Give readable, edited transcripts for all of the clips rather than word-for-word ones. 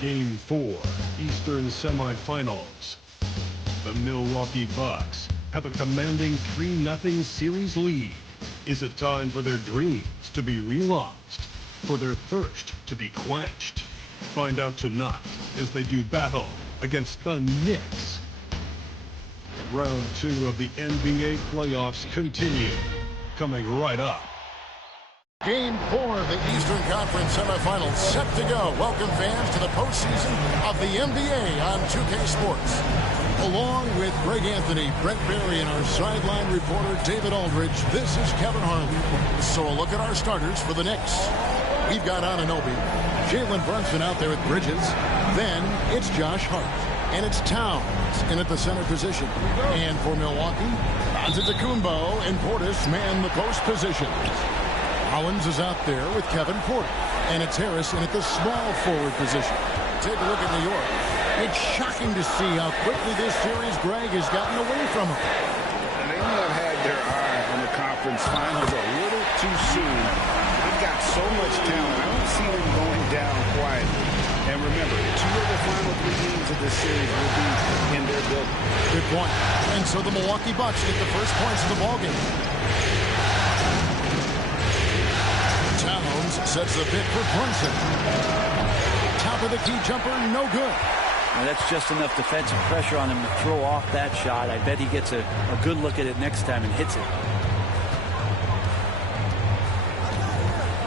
Game 4, Eastern Semifinals. The Milwaukee Bucks have a commanding 3-0 series lead. Is it time for their dreams to be relaunched? For their thirst to be quenched? Find out tonight as they do battle against the Knicks. Round 2 of the NBA playoffs continue. Coming right up. Game 4 of the Eastern Conference Semifinals set to go. Welcome fans to the postseason of the NBA on 2K Sports. Along with Greg Anthony, Brent Barry, and our sideline reporter David Aldridge, this is Kevin Harlan. So a look at our starters for the Knicks. We've got Anunoby, Jalen Brunson out there with Bridges. Then it's Josh Hart. And it's Towns in at the center position. And for Milwaukee, Antetokounmpo and Portis man the post positions. Collins is out there with Kevin Porter. And it's Harris in at the small forward position. Take a look at New York. It's shocking to see how quickly this series, Greg, has gotten away from them. They may have had their eye on the conference finals a little too soon. They've got so much talent. I don't see them going down quietly. And remember, 2 of the final 3 games of this series will be in their building. Good point. And so the Milwaukee Bucks get the first points of the ballgame. Towns sets the pick for Brunson. Top of the key jumper, no good. Now that's just enough defensive pressure on him to throw off that shot. I bet he gets a good look at it next time and hits it.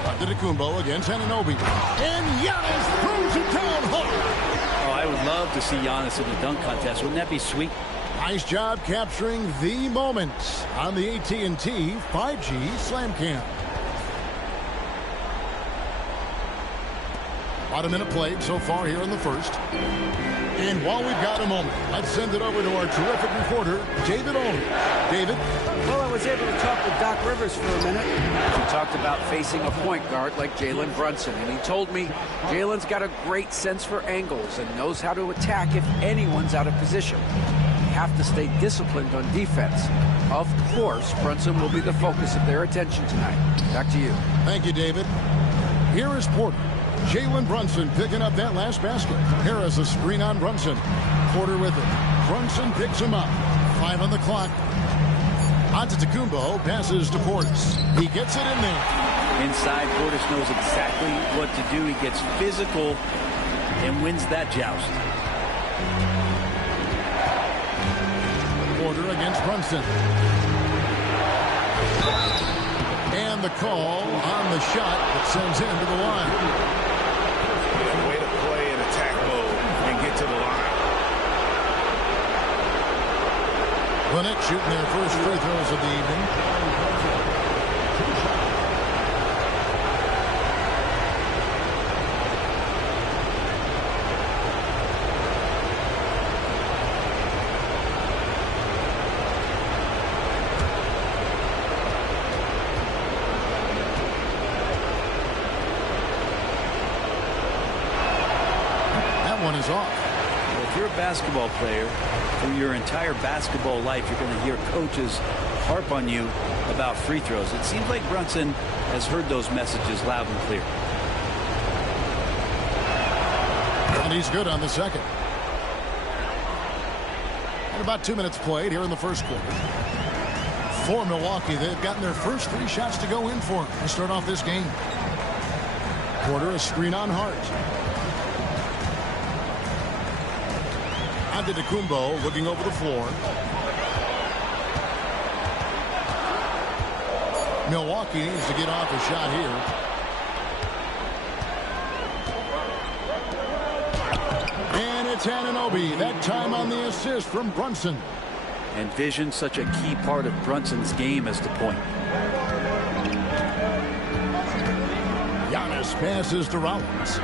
Antetokounmpo against Anunoby. And Giannis throws it down hard. Oh, I would love to see Giannis in the dunk contest. Wouldn't that be sweet? Nice job capturing the moment on the AT&T 5G Slam Cam. About a minute played so far here in the first. And while we've got a moment, let's send it over to our terrific reporter, David Aldridge. David? Well, I was able to talk with Doc Rivers for a minute. He talked about facing a point guard like Jalen Brunson, and he told me Jalen's got a great sense for angles and knows how to attack if anyone's out of position. You have to stay disciplined on defense. Of course, Brunson will be the focus of their attention tonight. Back to you. Thank you, David. Here is Porter. Jalen Brunson picking up that last basket. Harris a screen on Brunson. Porter with it. Brunson picks him up. 5 on the clock. Antetokounmpo passes to Portis. He gets it in there. Inside, Portis knows exactly what to do. He gets physical and wins that joust. Porter against Brunson. And the call on the shot that sends him to the line. Way to play in attack mode and get to the line. The Knicks shooting their first free throws of the evening. One is off. Well, if you're a basketball player, through your entire basketball life, you're going to hear coaches harp on you about free throws. It seems like Brunson has heard those messages loud and clear. And he's good on the second. And about 2 minutes played here in the first quarter. For Milwaukee, they've gotten their first 3 shots to go in for them to start off this game. Porter a screen on Hart. Antetokounmpo looking over the floor. Milwaukee needs to get off a shot here. And it's Anunoby, that time on the assist from Brunson. And vision, such a key part of Brunson's game as the point. Giannis passes to Rollins.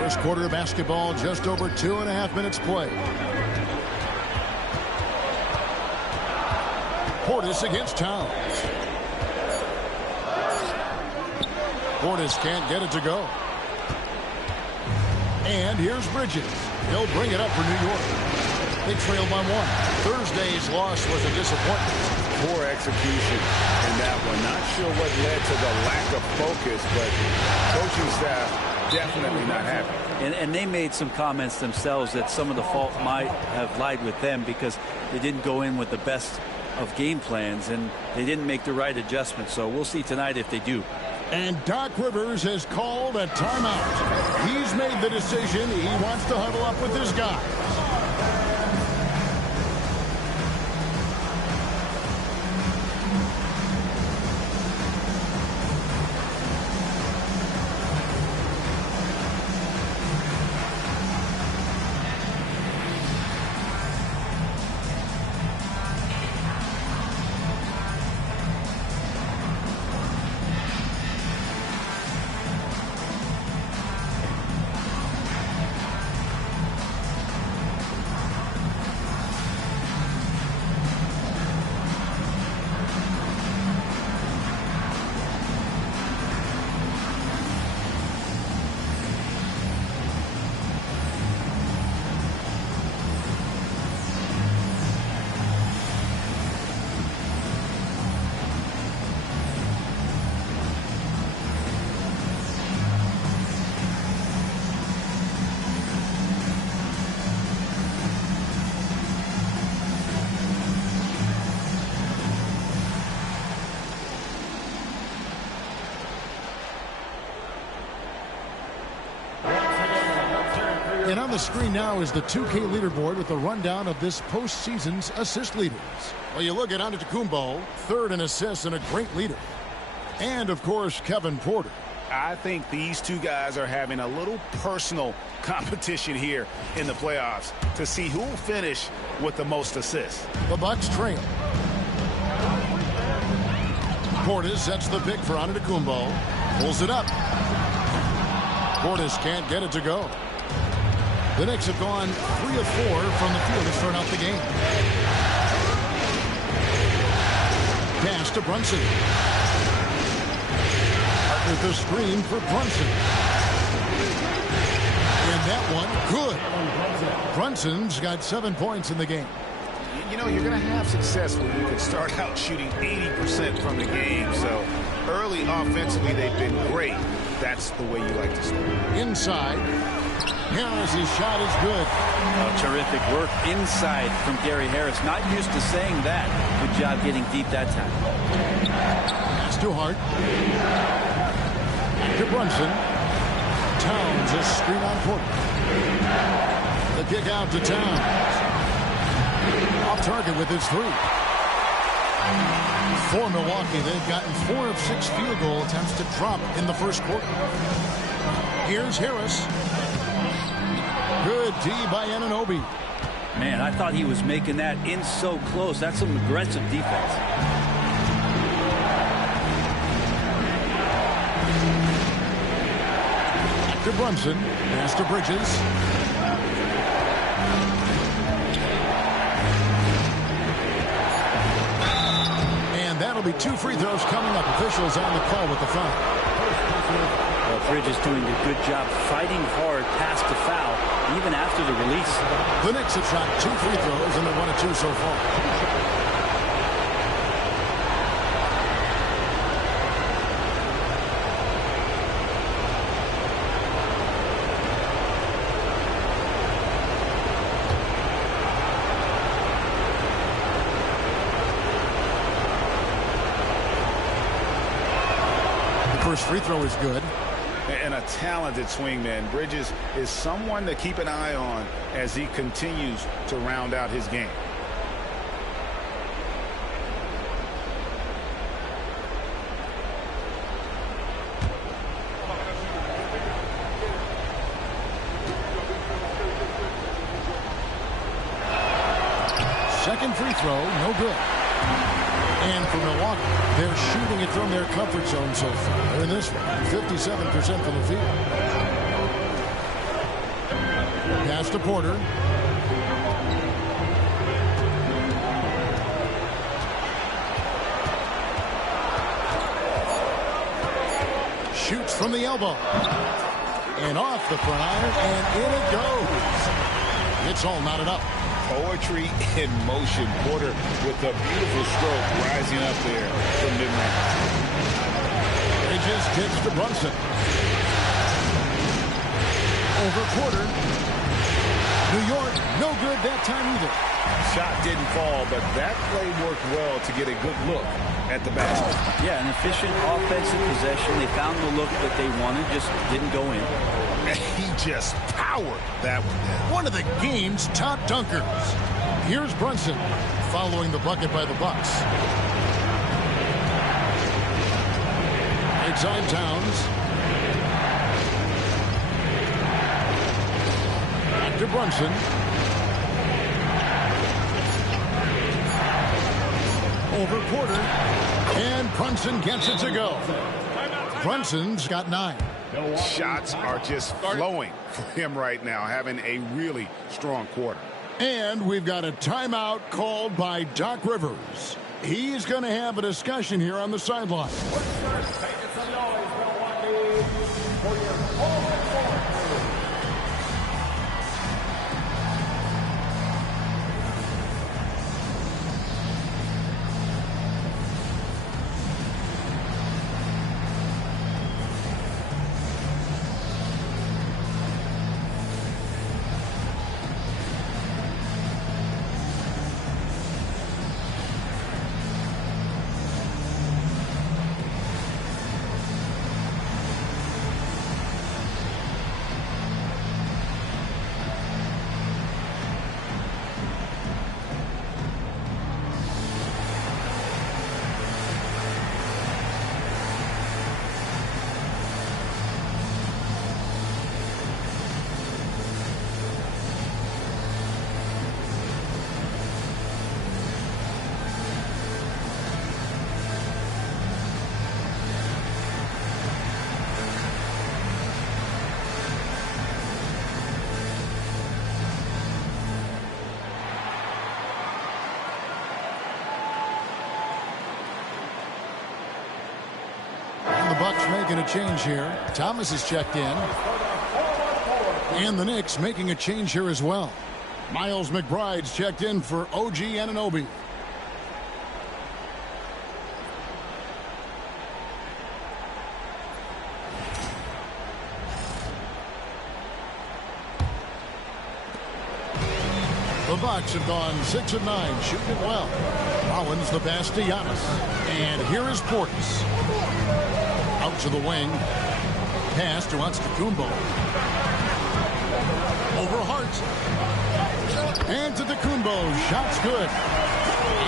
First quarter of basketball, just over 2.5 minutes played. Portis against Towns. Portis can't get it to go. And here's Bridges. He'll bring it up for New York. They trailed by 1. Thursday's loss was a disappointment. poor execution in that one. Not sure what led to the lack of focus, but coaching staff definitely not happy. And they made some comments themselves that some of the fault might have lied with them because they didn't go in with the best of game plans and they didn't make the right adjustments. So we'll see tonight if they do. And Doc Rivers has called a timeout. He's made the decision. He wants to huddle up with his guys. And on the screen now is the 2K leaderboard with a rundown of this postseason's assist leaders. Well, you look at Antetokounmpo, third in assists and a great leader. And, of course, Kevin Porter. I think these two guys are having a little personal competition here in the playoffs to see who will finish with the most assists. The Bucks trail. Portis sets the pick for Antetokounmpo. Pulls it up. Portis can't get it to go. The Knicks have gone 3 of 4 from the field to start out the game. Pass to Brunson. With the screen for Brunson. And that one, good. Brunson's got 7 points in the game. You know, you're going to have success when you can start out shooting 80% from the game. So early offensively, they've been great. That's the way you like to start. Inside. Harris' shot is good. Terrific work inside from Gary Harris. Not used to saying that. Good job getting deep that time. Pass to Hart. To Brunson. Towns a screen on Porter. The kick out to Towns. Off target with his three. For Milwaukee, they've gotten 4 of 6 field goal attempts to drop in the first quarter. Here's Harris. Good D by Anunoby. Man, I thought he was making that in so close. That's some aggressive defense. To Brunson. Pass to Bridges. And that'll be 2 free throws coming up. Officials on the call with the foul. Well, Bridges doing a good job fighting hard past the foul, even after the release. The Knicks have shot 2 free throws, and they're 1 of 2 so far. The first free throw is good. And a talented swingman. Bridges is someone to keep an eye on as he continues to round out his game. Second free throw, no good. And for Milwaukee, they're shooting it from their comfort zone so far. In this one, 57% from the field. Pass to Porter. Shoots from the elbow. And off the front iron, and in it goes. It's all knotted up. Poetry in motion. Porter with a beautiful stroke rising up there from mid-range. Bridges kicks to Brunson. Over Porter. New York, no good that time either. Shot didn't fall, but that play worked well to get a good look at the basket. Yeah, an efficient offensive possession. They found the look that they wanted, just didn't go in. He just powered that one. One of the game's top dunkers. Here's Brunson following the bucket by the Bucks. Inside Towns. Back to Brunson. Over Porter. And Brunson gets it to go. Brunson's got 9. Shots are just flowing for him right now, having a really strong quarter. And we've got a timeout called by Doc Rivers. He's going to have a discussion here on the sideline. Bucks making a change here. Thomas is checked in. And the Knicks making a change here as well. Miles McBride's checked in for OG Anunoby. The Bucks have gone 6 of 9, shooting it well. Rollins the pass to Giannis. And here is Portis. Out to the wing. Pass to Antetokounmpo. Over Hart. And to Antetokounmpo. Shot's good.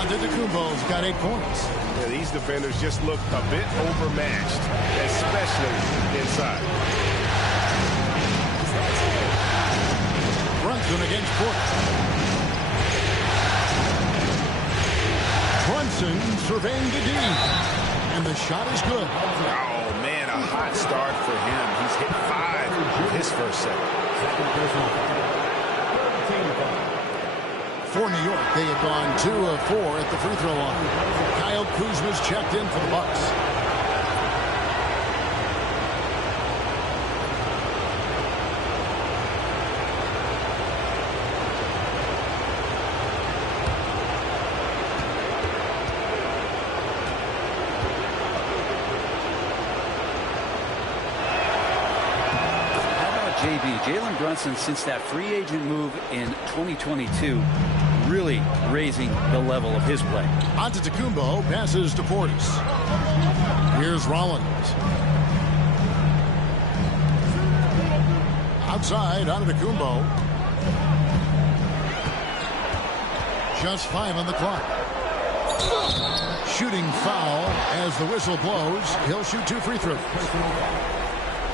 Antetokounmpo's got 8 points. Yeah, these defenders just look a bit overmatched, especially inside. Brunson against Portis. Brunson surveying the D. And the shot is good. Oh, man, a hot start for him. He's hit 5 in his first set. For New York, they have gone 2 of 4 at the free throw line. Kyle Kuzma's checked in for the Bucks. Jalen Brunson, since that free agent move in 2022, really raising the level of his play. Antetokounmpo passes to Portis. Here's Rollins. Outside, Antetokounmpo. Just 5 on the clock. Shooting foul as the whistle blows. He'll shoot 2 free throws.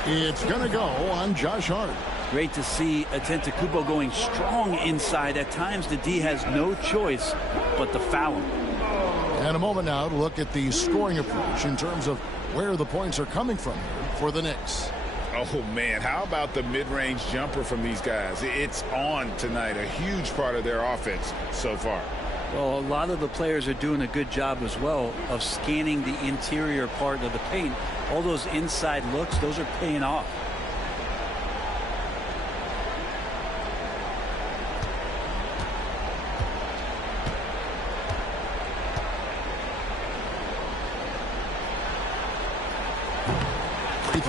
It's going to go on Josh Hart. Great to see Antetokounmpo going strong inside. At times, the D has no choice but to foul him. And a moment now to look at the scoring approach in terms of where the points are coming from here for the Knicks. Oh, man, how about the mid-range jumper from these guys? It's on tonight, a huge part of their offense so far. Well, a lot of the players are doing a good job as well of scanning the interior part of the paint. All those inside looks, those are paying off.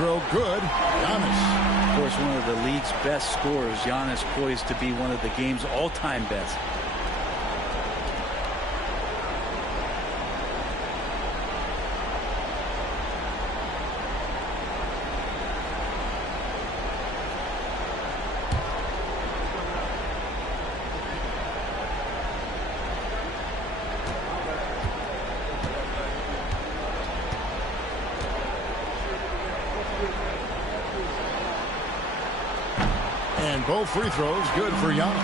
throw, good. Giannis. Of course, one of the league's best scorers. Giannis poised to be one of the game's all-time best. And both free throws good for Giannis.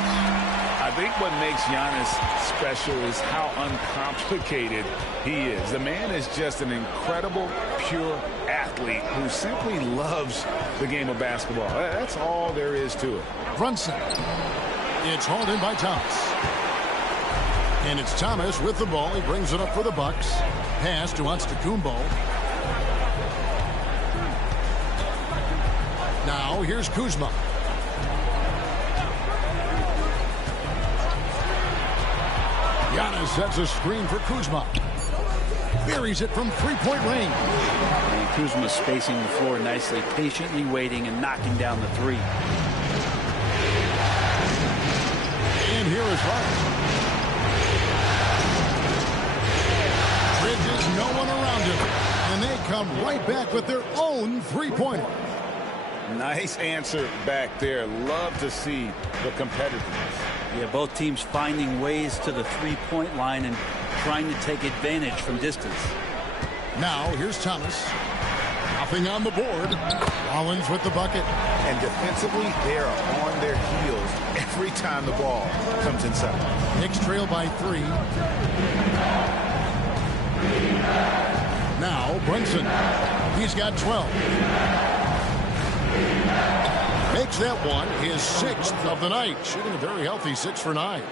I think what makes Giannis special is how uncomplicated he is. The man is just an incredible, pure athlete who simply loves the game of basketball. That's all there is to it. Brunson. It's hauled in by Thomas. And it's Thomas with the ball. He brings it up for the Bucks. Pass to Antetokounmpo. Now here's Kuzma. Giannis sets a screen for Kuzma. Buries it from three-point range. And Kuzma spacing the floor nicely, patiently waiting and knocking down the three. And here is Hart. Bridges, no one around him. And they come right back with their own three-pointer. Nice answer back there. Love to see the competitiveness. Yeah, both teams finding ways to the three-point line and trying to take advantage from distance. Now, here's Thomas. Nothing on the board. Rollins with the bucket. And defensively, they are on their heels every time the ball comes inside. Knicks trail by 3. Now, Brunson. He's got 12. Makes that one his 6th of the night. Shooting a very healthy 6 for 9.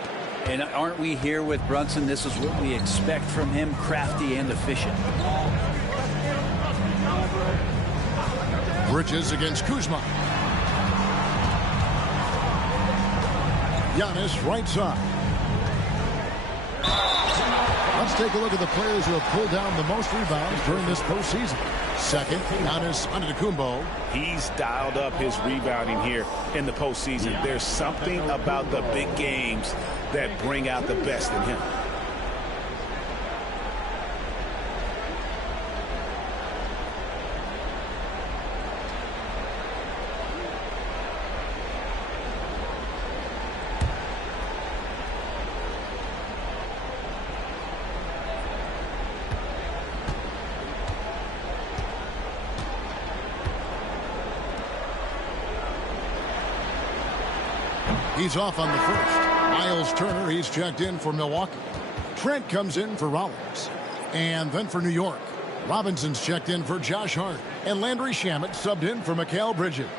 And aren't we here with Brunson? This is what we expect from him, crafty and efficient. Bridges against Kuzma. Giannis right side. Let's take a look at the players who have pulled down the most rebounds during this postseason. Second, Giannis Antetokounmpo. He's dialed up his rebounding here in the postseason. There's something about the big games that bring out the best in him. He's off on the first. Miles Turner, he's checked in for Milwaukee. Trent comes in for Rollins. And then for New York, Robinson's checked in for Josh Hart. And Landry Shamet subbed in for Mikal Bridges.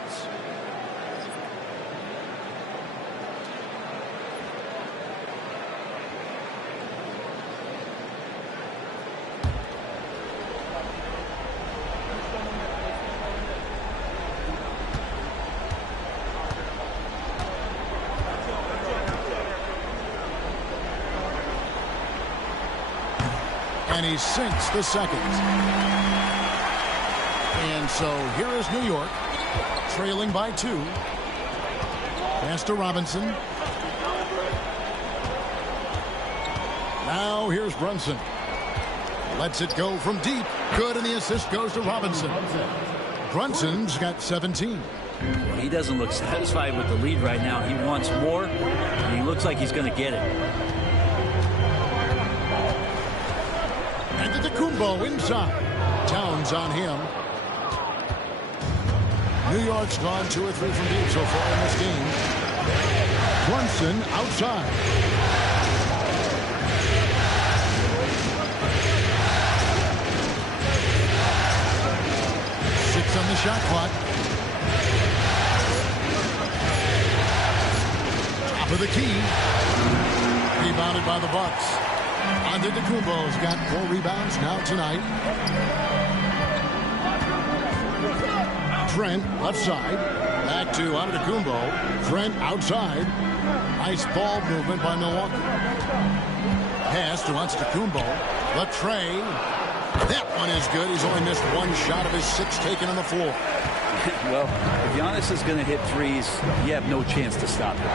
And he sinks the second. And so here is New York, trailing by 2. Pass to Robinson. Now here's Brunson. Lets it go from deep. Good, and the assist goes to Robinson. Brunson's got 17. Well, he doesn't look satisfied with the lead right now. He wants more, and he looks like he's going to get it. Antetokounmpo inside. Towns on him. New York's gone 2 or 3 from deep so far in this game. Brunson outside. Six on the shot clock. Top of the key. Rebounded by the Bucks. Antetokounmpo's got 4 rebounds now tonight. Trent left side. Back to Antetokounmpo. Trent outside. Nice ball movement by Milwaukee. Pass to Antetokounmpo. The tray. That one is good. He's only missed one shot of his 6 taken on the floor. Well, if Giannis is going to hit threes, you have no chance to stop him.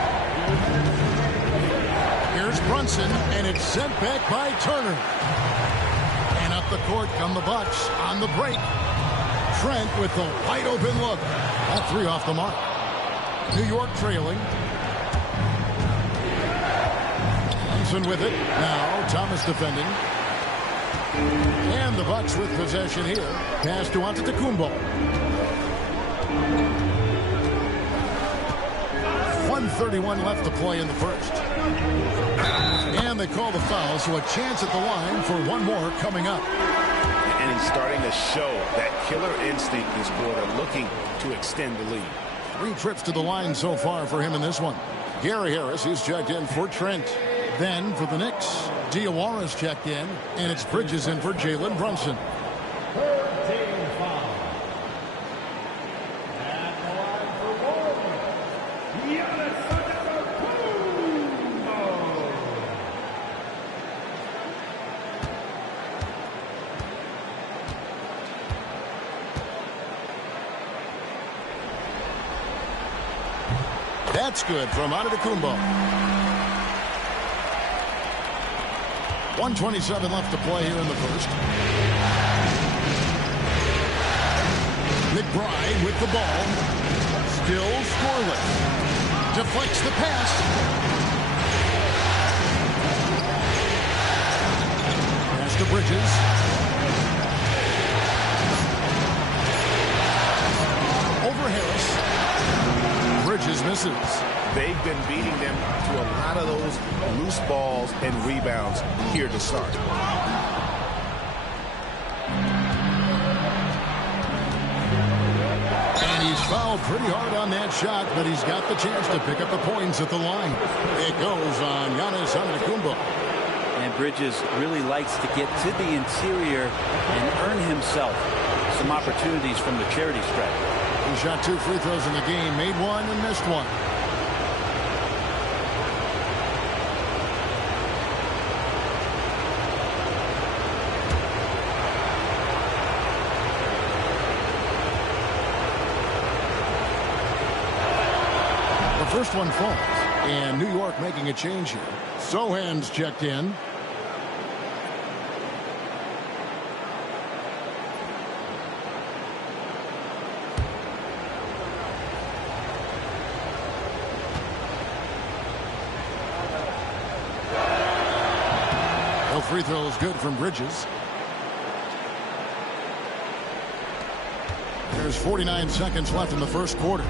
Here's Brunson, and it's sent back by Turner. And up the court come the Bucks on the break. Trent with the wide open look. That 3 off the mark. New York trailing. Brunson with it. Now Thomas defending. And the Bucks with possession here. Pass to Antetokounmpo. 1:31 left to play in the first. And they call the foul, so a chance at the line for one more coming up. And he's starting to show that killer instinct this quarter, looking to extend the lead. 3 trips to the line so far for him in this one. Gary Harris, he's checked in for Trent. Then for the Knicks, Diawara's checked in, and it's Bridges in for Jalen Brunson. That's good from Antetokounmpo. 1:27 left to play here in the first. McBride with the ball. Still scoreless. Deflects the pass. Pass to Bridges. Over Harris. Bridges misses. They've been beating them to a lot of those loose balls and rebounds here to start. And he's fouled pretty hard on that shot, but he's got the chance to pick up the points at the line. It goes on Giannis Antetokounmpo. And Bridges really likes to get to the interior and earn himself some opportunities from the charity stripe. He shot 2 free throws in the game, made 1 and missed 1. The first one falls, and New York making a change here. Sohan's checked in. Free throw is good from Bridges. There's 49 seconds left in the first quarter.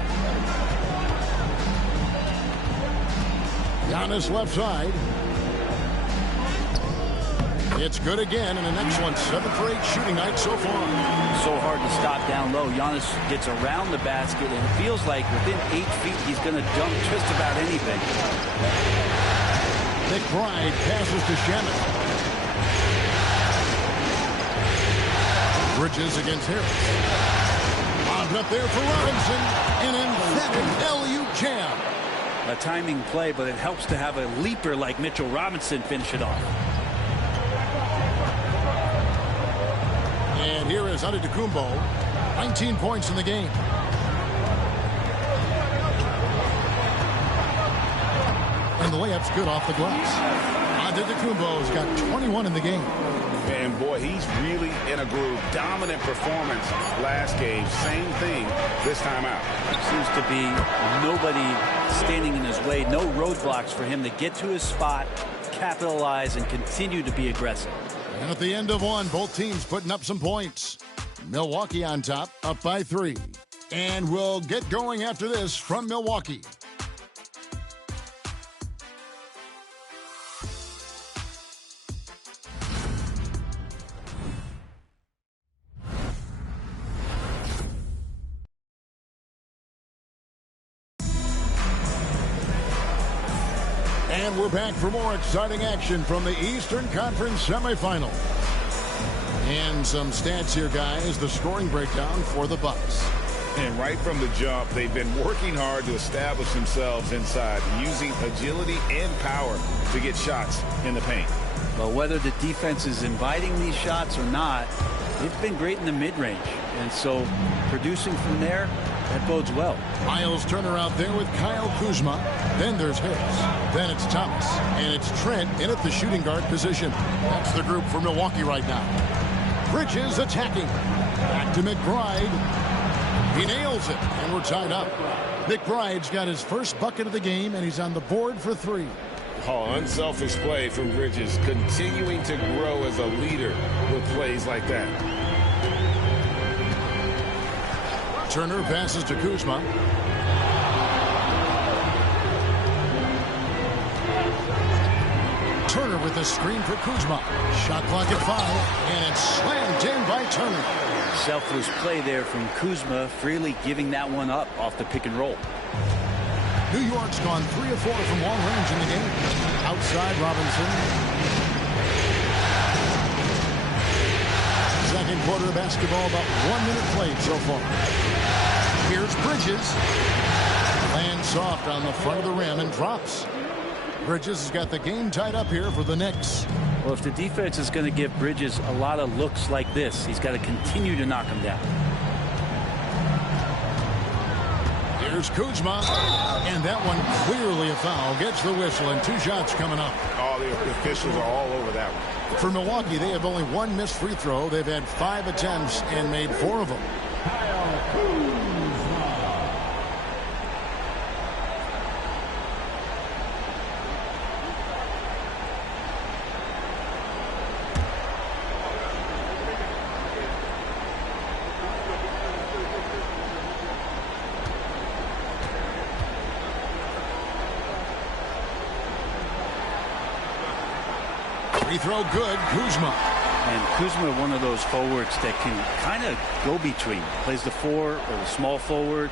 Giannis left side. It's good again, and an excellent 7 for 8 shooting night so far. So hard to stop down low. Giannis gets around the basket, and it feels like within 8 feet he's going to dunk just about anything. McBride passes to Shamet. Bridges against Harris. Bombed up there for Robinson. An emphatic LU jam. A timing play, but it helps to have a leaper like Mitchell Robinson finish it off. And here is Antetokounmpo. 19 points in the game. And the layup's good off the glass. Antetokounmpo's got 21 in the game. And boy, he's really in a groove. Dominant performance last game. Same thing this time out. Seems to be nobody standing in his way. No roadblocks for him to get to his spot, capitalize, and continue to be aggressive. And at the end of one, both teams putting up some points. Milwaukee on top, up by 3. And we'll get going after this from Milwaukee. And we're back for more exciting action from the Eastern Conference Semifinals. And some stats here, guys. The scoring breakdown for the Bucks. And right from the jump, they've been working hard to establish themselves inside, using agility and power to get shots in the paint. Well, whether the defense is inviting these shots or not, they've been great in the mid-range. And so producing from there, that bodes well. Miles Turner out there with Kyle Kuzma. Then there's Hicks. Then it's Thomas. And it's Trent in at the shooting guard position. That's the group for Milwaukee right now. Bridges attacking. Back to McBride. He nails it. And we're tied up. McBride's got his first bucket of the game, and he's on the board for 3. Oh, unselfish play from Bridges, continuing to grow as a leader with plays like that. Turner passes to Kuzma. Turner with a screen for Kuzma. Shot clock at 5, and it's slammed in by Turner. Selfless play there from Kuzma, freely giving that one up off the pick and roll. New York's gone 3 of 4 from long range in the game. Outside Robinson. Second quarter of basketball, about 1 minute played so far. Here's Bridges. Lands soft on the front of the rim and drops. Bridges has got the game tied up here for the Knicks. Well, if the defense is going to give Bridges a lot of looks like this, he's got to continue to knock him down. Here's Kuzma. And that one clearly a foul. Gets the whistle, and 2 shots coming up. All the officials are all over that one. For Milwaukee, they have only 1 missed free throw. They've had 5 attempts and made 4 of them. Free throw good. Kuzma. And Kuzma, one of those forwards that can kind of go between. Plays the 4 or the small forward.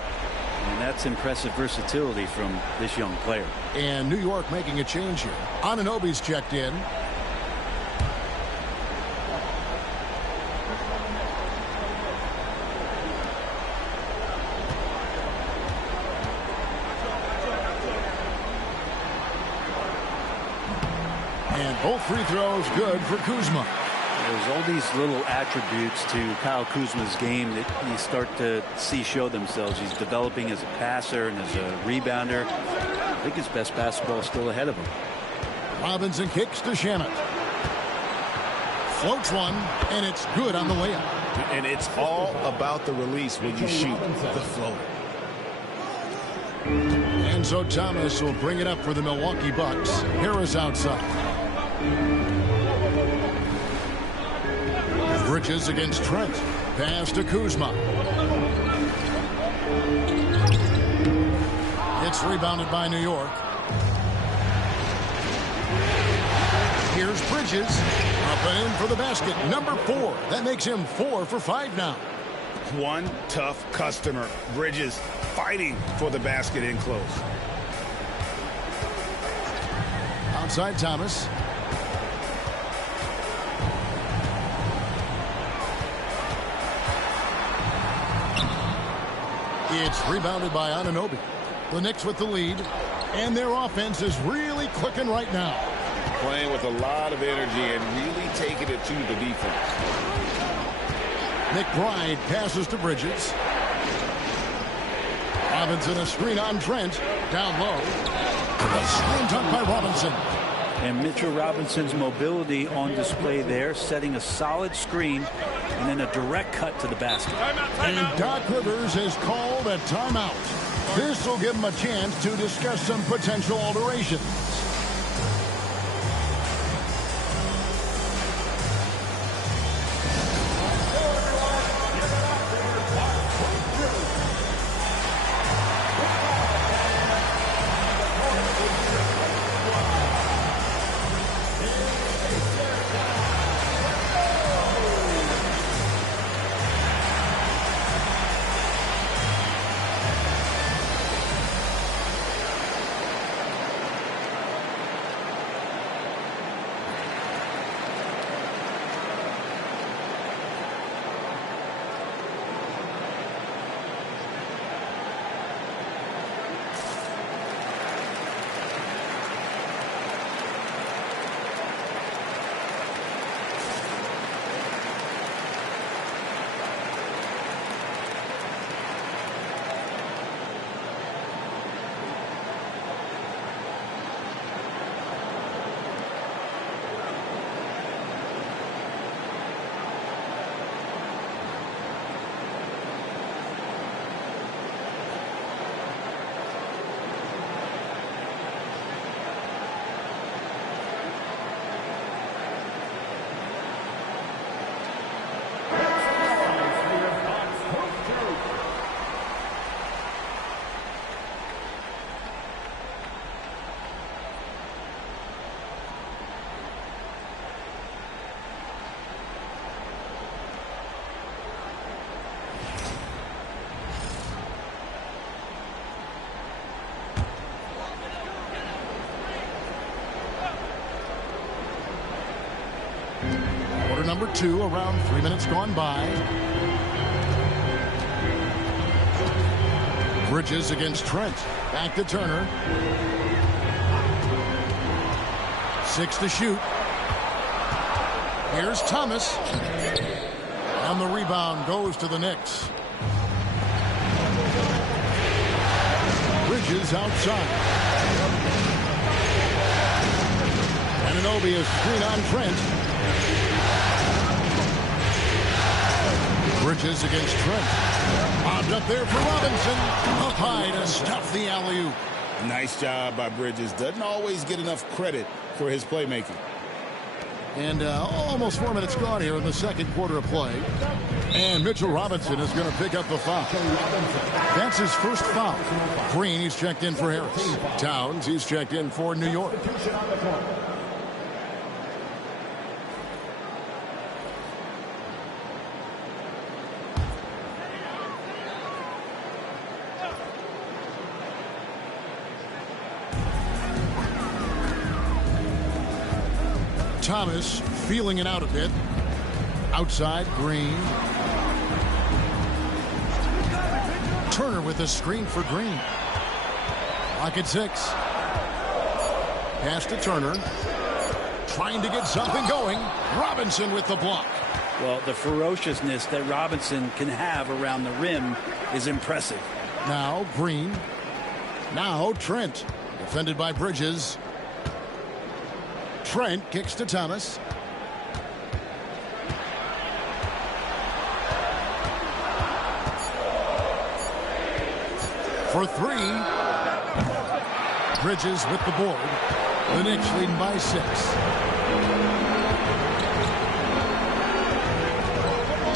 And that's impressive versatility from this young player. And New York making a change here. Anunoby's checked in. And both free throws good for Kuzma. There's all these little attributes to Kyle Kuzma's game that you start to see show themselves. He's developing as a passer and as a rebounder. I think his best basketball is still ahead of him. Robinson kicks to Shamet. Floats one, and it's good on the layup. And it's all about the release when you shoot the floater. And so Thomas will bring it up for the Milwaukee Bucks. Harris outside. Bridges against Trent. Pass to Kuzma. It's rebounded by New York. Here's Bridges. Up and in for the basket. Number 4. That makes him 4 for 5 now. One tough customer. Bridges fighting for the basket in close. Outside Thomas. It's rebounded by Anunoby. The Knicks with the lead. And their offense is really clicking right now. Playing with a lot of energy and really taking it to the defense. McBride passes to Bridges. Robinson a screen on Trent. Down low. A slam dunk by Robinson. And Mitchell Robinson's mobility on display there, setting a solid screen and then a direct cut to the basket. And Doc Rivers has called a timeout. This will give him a chance to discuss some potential alterations. number 2, around 3 minutes gone by. Bridges against Trent. Back to Turner. 6 to shoot. Here's Thomas. And the rebound goes to the Knicks. Bridges outside. And Anunoby is screen on Trent. Bridges against Trent. Bobbed up there for Robinson. Up high to stuff the alley-oop. Nice job by Bridges. Doesn't always get enough credit for his playmaking. And almost 4 minutes gone here in the second quarter of play. And Mitchell Robinson is going to pick up the foul. That's his first foul. Green, he's checked in for Harris. Towns, he's checked in for New York. Thomas feeling it out a bit. Outside, Green. Turner with a screen for Green. Lock at 6. Pass to Turner. Trying to get something going. Robinson with the block. Well, the ferociousness that Robinson can have around the rim is impressive. Now Green. Now Trent. Defended by Bridges. Trent kicks to Thomas. For 3. Bridges with the board. The Knicks leading by 6.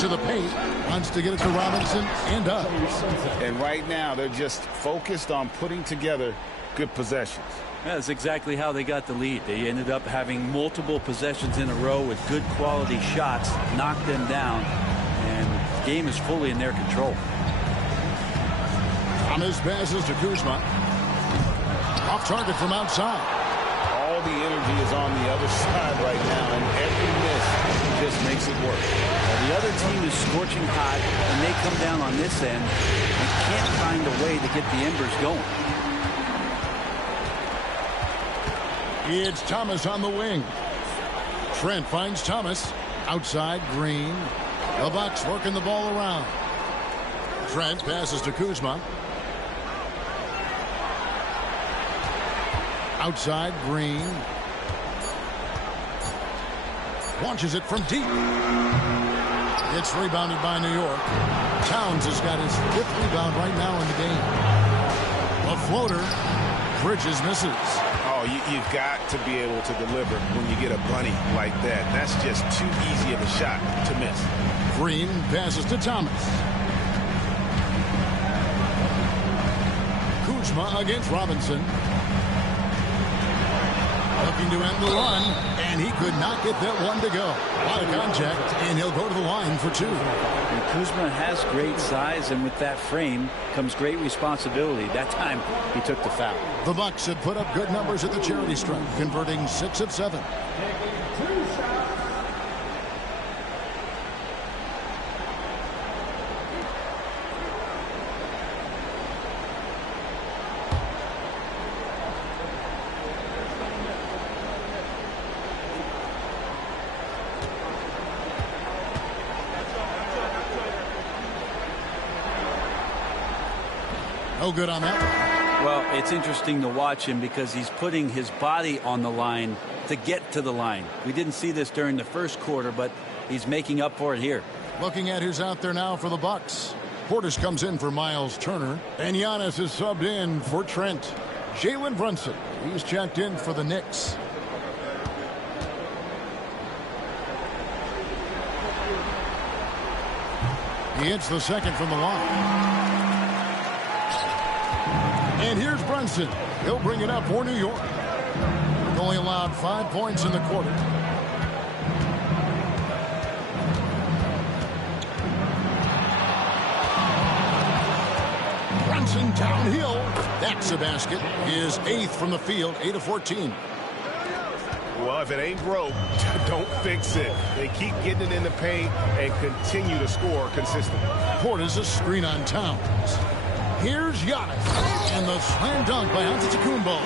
To the paint. Wants to get it to Robinson and does. And right now they're just focused on putting together good possessions. That's exactly how they got the lead. They ended up having multiple possessions in a row with good quality shots, knocked them down, and the game is fully in their control. Thomas passes to Kuzma. Off target from outside. All the energy is on the other side right now, and every miss just makes it work. Well, the other team is scorching hot, and they come down on this end and can't find a way to get the embers going. It's Thomas on the wing. Trent finds Thomas. Outside, Green. The Bucks working the ball around. Trent passes to Kuzma. Outside, Green. Launches it from deep. It's rebounded by New York. Towns has got his 5th rebound right now in the game. A floater. Bridges misses. Oh, you've got to be able to deliver when you get a bunny like that. That's just too easy of a shot to miss. Green passes to Thomas. Kuzma against Robinson. Looking to end the run, and he could not get that one to go. A lot of contact, and he'll go to the line for 2. And Kuzma has great size, and with that frame comes great responsibility. That time, he took the foul. The Bucks have put up good numbers at the charity stripe, converting 6 of 7. No good on that one. Well, it's interesting to watch him because he's putting his body on the line to get to the line. We didn't see this during the first quarter, but he's making up for it here. Looking at who's out there now for the Bucks. Portis comes in for Miles Turner, and Giannis is subbed in for Trent. Jalen Brunson, he's checked in for the Knicks. He hits the second from the line. And here's Brunson. He'll bring it up for New York. Only allowed 5 points in the quarter. Brunson downhill. That's a basket. His 8th from the field, 8 of 14. Well, if it ain't broke, don't fix it. They keep getting it in the paint and continue to score consistently. Portis a screen on Towns. Here's Giannis. And the slam dunk by Antetokounmpo.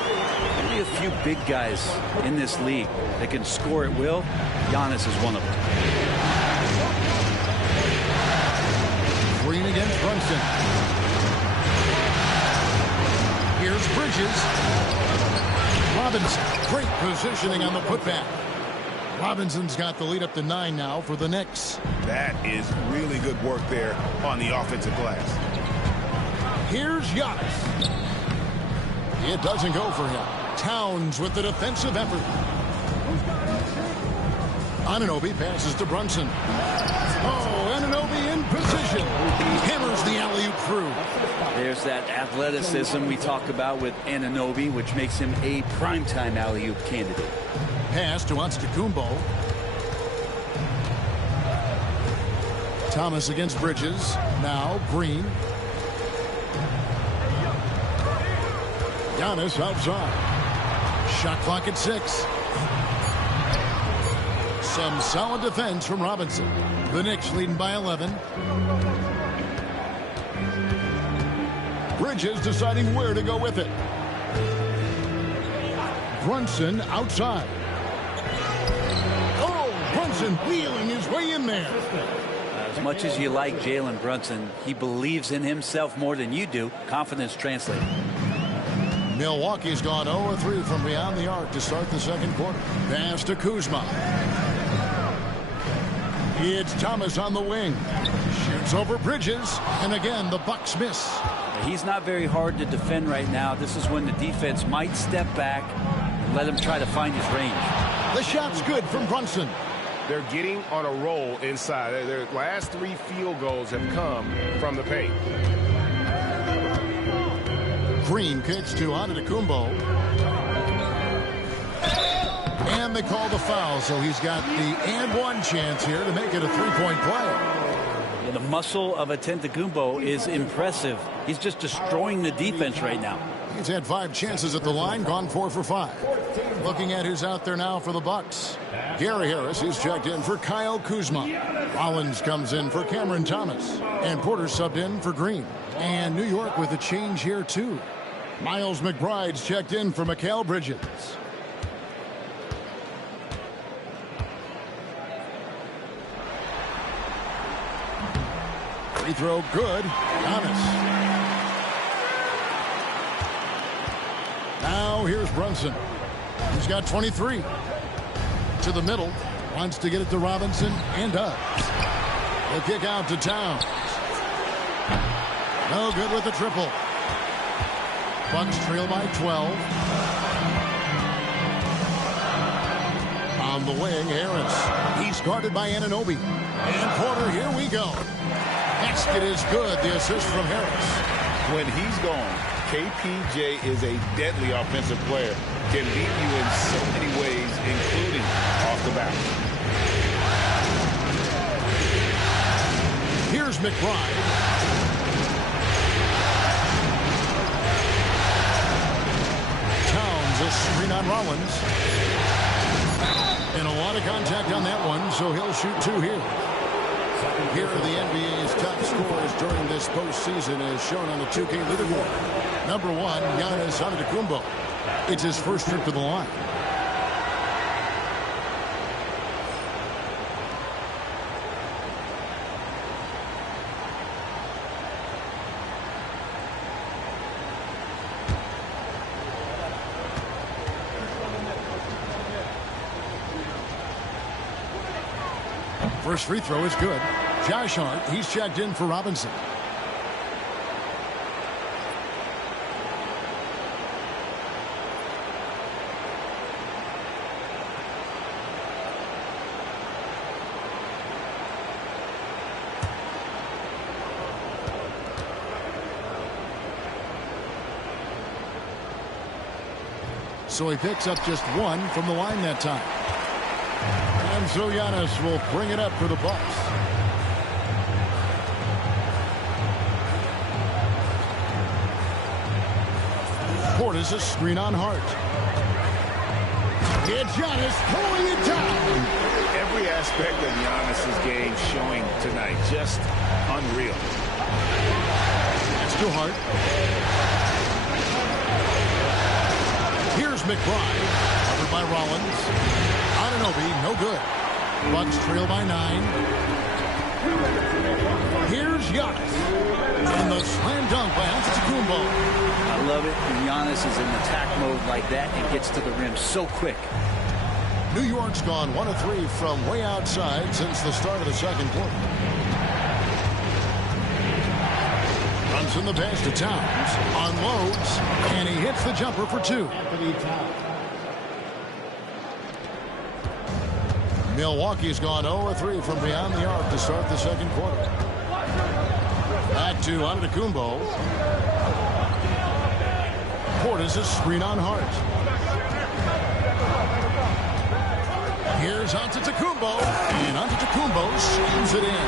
Only a few big guys in this league that can score at will. Giannis is one of them. Green against Brunson. Here's Bridges. Robinson, great positioning on the putback. Robinson's got the lead up to 9 now for the Knicks. That is really good work there on the offensive glass. Here's Giannis. It doesn't go for him. Towns with the defensive effort. Anunoby passes to Brunson. Oh, Anunoby in position. Hammers the alley-oop through. There's that athleticism we talk about with Anunoby, which makes him a primetime alley-oop candidate. Pass to Antetokounmpo. Thomas against Bridges. Now Green. Giannis outside. Shot clock at 6. Some solid defense from Robinson. The Knicks leading by 11. Bridges deciding where to go with it. Brunson outside. Oh, Brunson wheeling his way in there. As much as you like Jalen Brunson, he believes in himself more than you do. Confidence translates. Milwaukee's gone 0-3 from beyond the arc to start the second quarter. Pass to Kuzma. It's Thomas on the wing. Shoots over Bridges. And again, the Bucks miss. He's not very hard to defend right now. This is when the defense might step back and let him try to find his range. The shot's good from Brunson. They're getting on a roll inside. Their last 3 field goals have come from the paint. Green kicks to Antetokounmpo. And they call the foul, so he's got the and one chance here to make it a 3-point play. Yeah, the muscle of Antetokounmpo is impressive. He's just destroying the defense right now. He's had 5 chances at the line, gone 4 for 5. Looking at who's out there now for the Bucks. Gary Harris, he's checked in for Kyle Kuzma. Rollins comes in for Cameron Thomas. And Porter subbed in for Green. And New York with a change here, too. Miles McBride's checked in for Mikal Bridges. Free throw good. Giannis. Now here's Brunson. He's got 23. To the middle. Wants to get it to Robinson and does. The kick out to Towns. No good with the triple. Bucks trail by 12. On the wing, Harris. He's guarded by Anunoby. And Porter, here we go. Basket is good. The assist from Harris. When he's gone, KPJ is a deadly offensive player. Can beat you in so many ways, including off the bat. Here's McBride. Towns a screen on Rollins. And a lot of contact on that one, so he'll shoot 2 here. Here are the NBA's top scorers during this postseason as shown on the 2K leaderboard. Number 1, Giannis Antetokounmpo. It's his first trip to the line. First free throw is good. Josh Hart, he's checked in for Robinson. So he picks up just 1 from the line that time. And so Giannis will bring it up for the Bucks. Portis a screen on Hart. It's Giannis throwing it down. Every aspect of Giannis's game showing tonight. Just unreal. That's too hard. Here's McBride. Covered by Rollins. Anunoby, no good. Bucks trail by 9. Here's Giannis. And the slam dunk by Antetokounmpo. I love it when Giannis is in attack mode like that and gets to the rim so quick. New York's gone 1 of 3 from way outside since the start of the second quarter. Runs in the pass to Towns. Unloads. And he hits the jumper for 2. Milwaukee's gone 0 of 3 from beyond the arc to start the second quarter. Back to Antetokounmpo. Portis' screen on Hart. Here's Antetokounmpo, and Antetokounmpo slams it in.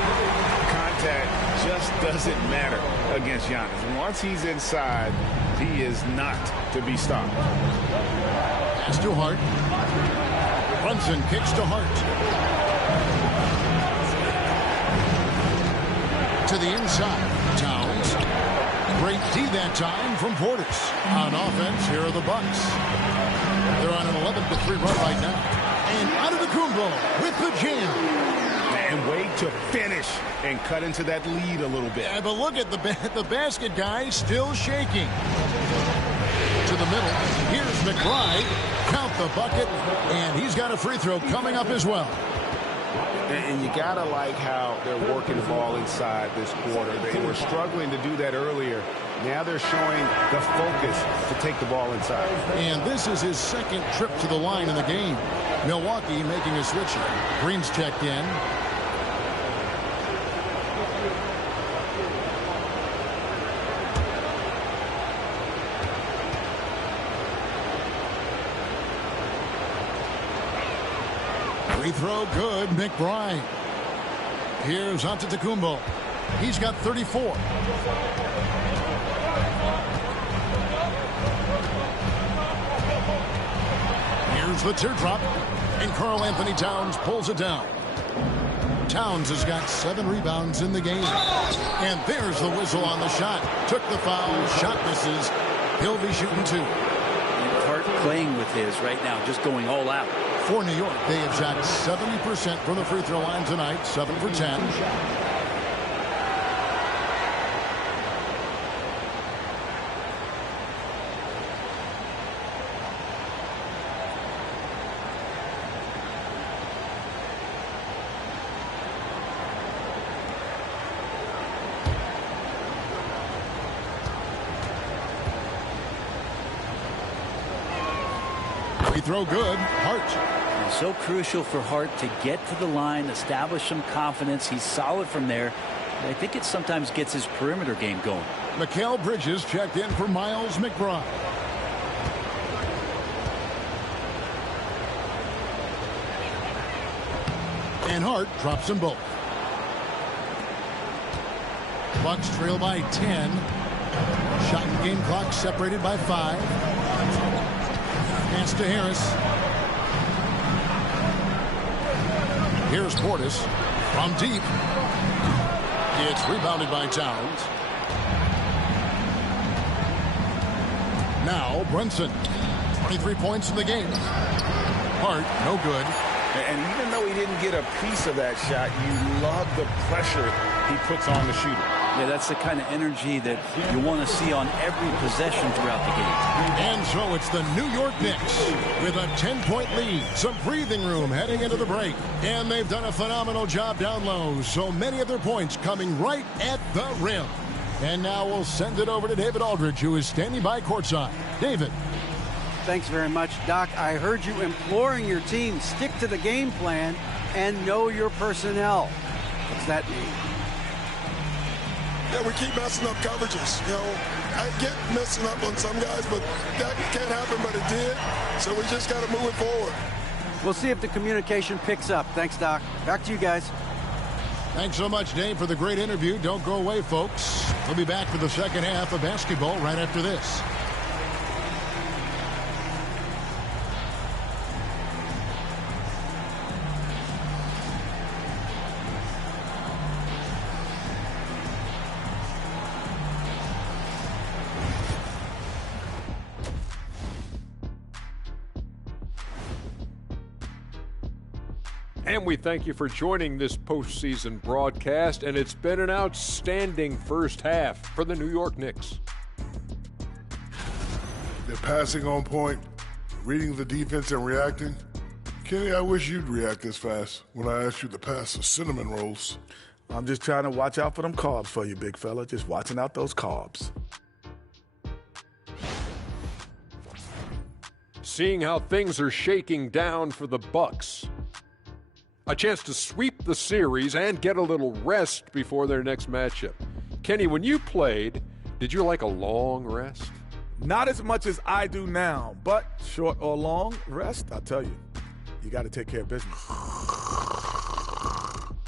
Contact just doesn't matter against Giannis. Once he's inside, he is not to be stopped. Pass to Hart. Brunson kicks to Hart. To the inside. Towns. Great D that time from Portis. On offense, here are the Bucks. They're on an 11-3 run right now. And Antetokounmpo with the jam. And wait to finish and cut into that lead a little bit. Yeah, but look at the basket guy still shaking. To the middle. Here's McBride. Count the bucket. And he's got a free throw coming up as well. And you got to like how they're working the ball inside this quarter. They were struggling to do that earlier. Now they're showing the focus to take the ball inside. And this is his second trip to the line in the game. Milwaukee making a switch here. Green's checked in. Free throw good, McBride. Here's Antetokounmpo. He's got 34. Here's the teardrop, and Karl Anthony Towns pulls it down. Towns has got 7 rebounds in the game. And there's the whistle on the shot. Took the foul, shot misses. He'll be shooting 2. And Hart playing with his right now, just going all out. For New York, they have shot 70% from the free throw line tonight, 7 for 10. Free throw good, Hart. So crucial for Hart to get to the line, establish some confidence. He's solid from there. I think it sometimes gets his perimeter game going. Mikal Bridges checked in for Miles McBride. And Hart drops them both. Bucks trail by 10. Shot and game clock separated by 5. Pass to Harris. Here's Portis from deep. It's rebounded by Towns. Now Brunson. 23 points in the game. Hart, no good. And even though he didn't get a piece of that shot, you love the pressure he puts on the shooter. Yeah, that's the kind of energy that you want to see on every possession throughout the game. And so it's the New York Knicks with a 10-point lead. Some breathing room heading into the break. And they've done a phenomenal job down low. So many of their points coming right at the rim. And now we'll send it over to David Aldridge, who is standing by courtside. David. Thanks very much, Doc. I heard you imploring your team, stick to the game plan and know your personnel. What's that mean? Yeah, we keep messing up coverages. You know, I get messing up on some guys, but that can't happen, but it did. So we just got to move it forward. We'll see if the communication picks up. Thanks, Doc. Back to you guys. Thanks so much, Dave, for the great interview. Don't go away, folks. We'll be back for the second half of basketball right after this. And we thank you for joining this postseason broadcast, and it's been an outstanding first half for the New York Knicks. They're passing on point, reading the defense and reacting. Kenny, I wish you'd react this fast when I asked you to pass the cinnamon rolls. I'm just trying to watch out for them carbs for you, big fella. Just watching out those carbs. Seeing how things are shaking down for the Bucks. A chance to sweep the series and get a little rest before their next matchup. Kenny, when you played, did you like a long rest? Not as much as I do now, but short or long rest, I tell you, you got to take care of business.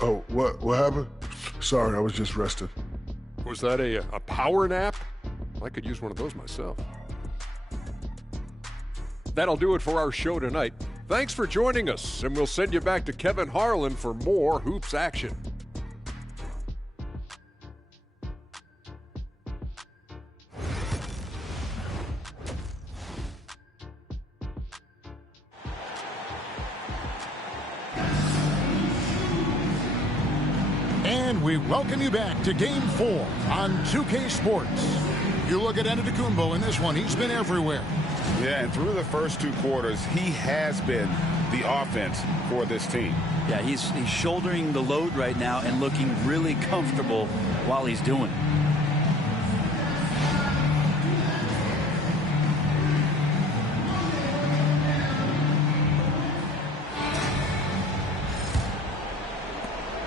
Oh, what happened? Sorry, I was just resting. Was that a power nap? I could use one of those myself. That'll do it for our show tonight. Thanks for joining us, and we'll send you back to Kevin Harlan for more hoops action. And we welcome you back to Game 4 on 2K Sports. You look at Antetokounmpo in this one. He's been everywhere. Yeah, and through the first two quarters, he has been the offense for this team. Yeah, he's shouldering the load right now and looking really comfortable while he's doing it.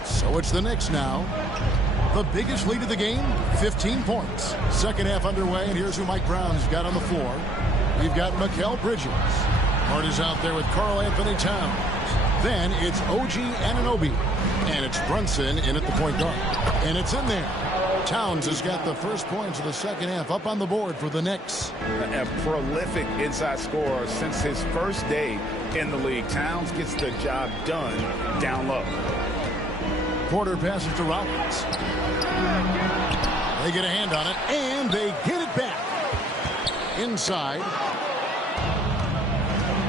So it's the Knicks now. The biggest lead of the game, 15 points. Second half underway, and here's who Mike Brown's got on the floor. We've got Mikal Bridges. Hart is out there with Karl Anthony Towns. Then it's OG Anunoby. And it's Brunson in at the point guard. And it's in there. Towns has got the first points of the second half up on the board for the Knicks. A prolific inside scorer since his first day in the league. Towns gets the job done down low. Porter passes to Rollins. They get a hand on it, and they get it back. Inside.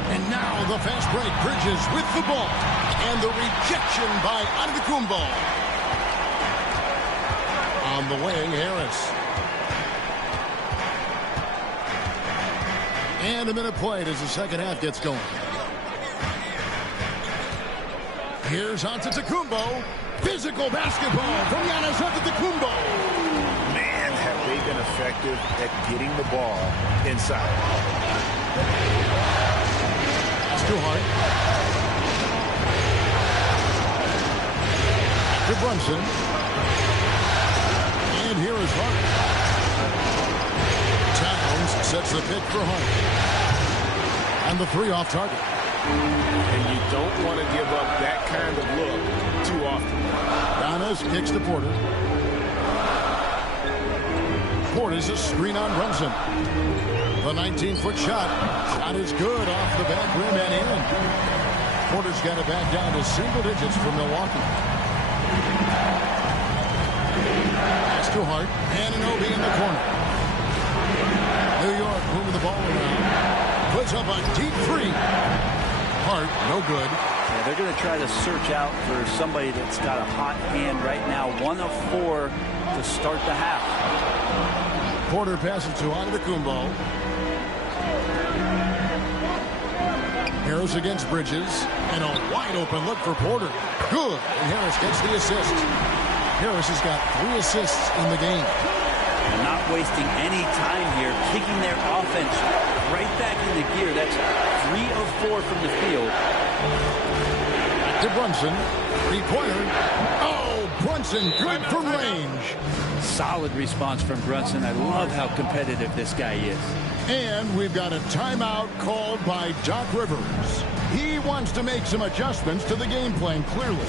And now the fast break. Bridges with the ball. And the rejection by Antetokounmpo. On the wing, Harris. And a minute played as the second half gets going. Here's Antetokounmpo. Physical basketball from Giannis Antetokounmpo. Man, have they been effective at getting the ball inside. It's too hard. To Brunson. And here is Hart. Towns sets the pick for Hart. And the three off target. And you don't want to give up that kind of look too often. Giannis kicks to Porter. Porter's a screen on Brunson. The 19-foot shot. Shot is good off the back rim and in. Porter's got it back down to single digits for Milwaukee. Pass to Hart. Anunoby in the corner. New York moving the ball around. Puts up a deep three. Hart, no good. Yeah, they're going to try to search out for somebody that's got a hot hand right now. 1 of 4 to start the half. Porter passes to Antetokounmpo. Harris against Bridges. And a wide open look for Porter. Good. And Harris gets the assist. Harris has got 3 assists in the game. They're not wasting any time here. Kicking their offense right back into gear. That's 3 of 4 from the field. To Brunson. 3-pointer. Oh, Brunson good from range. Solid response from Brunson. I love how competitive this guy is. And we've got a timeout called by Doc Rivers. He wants to make some adjustments to the game plan, clearly.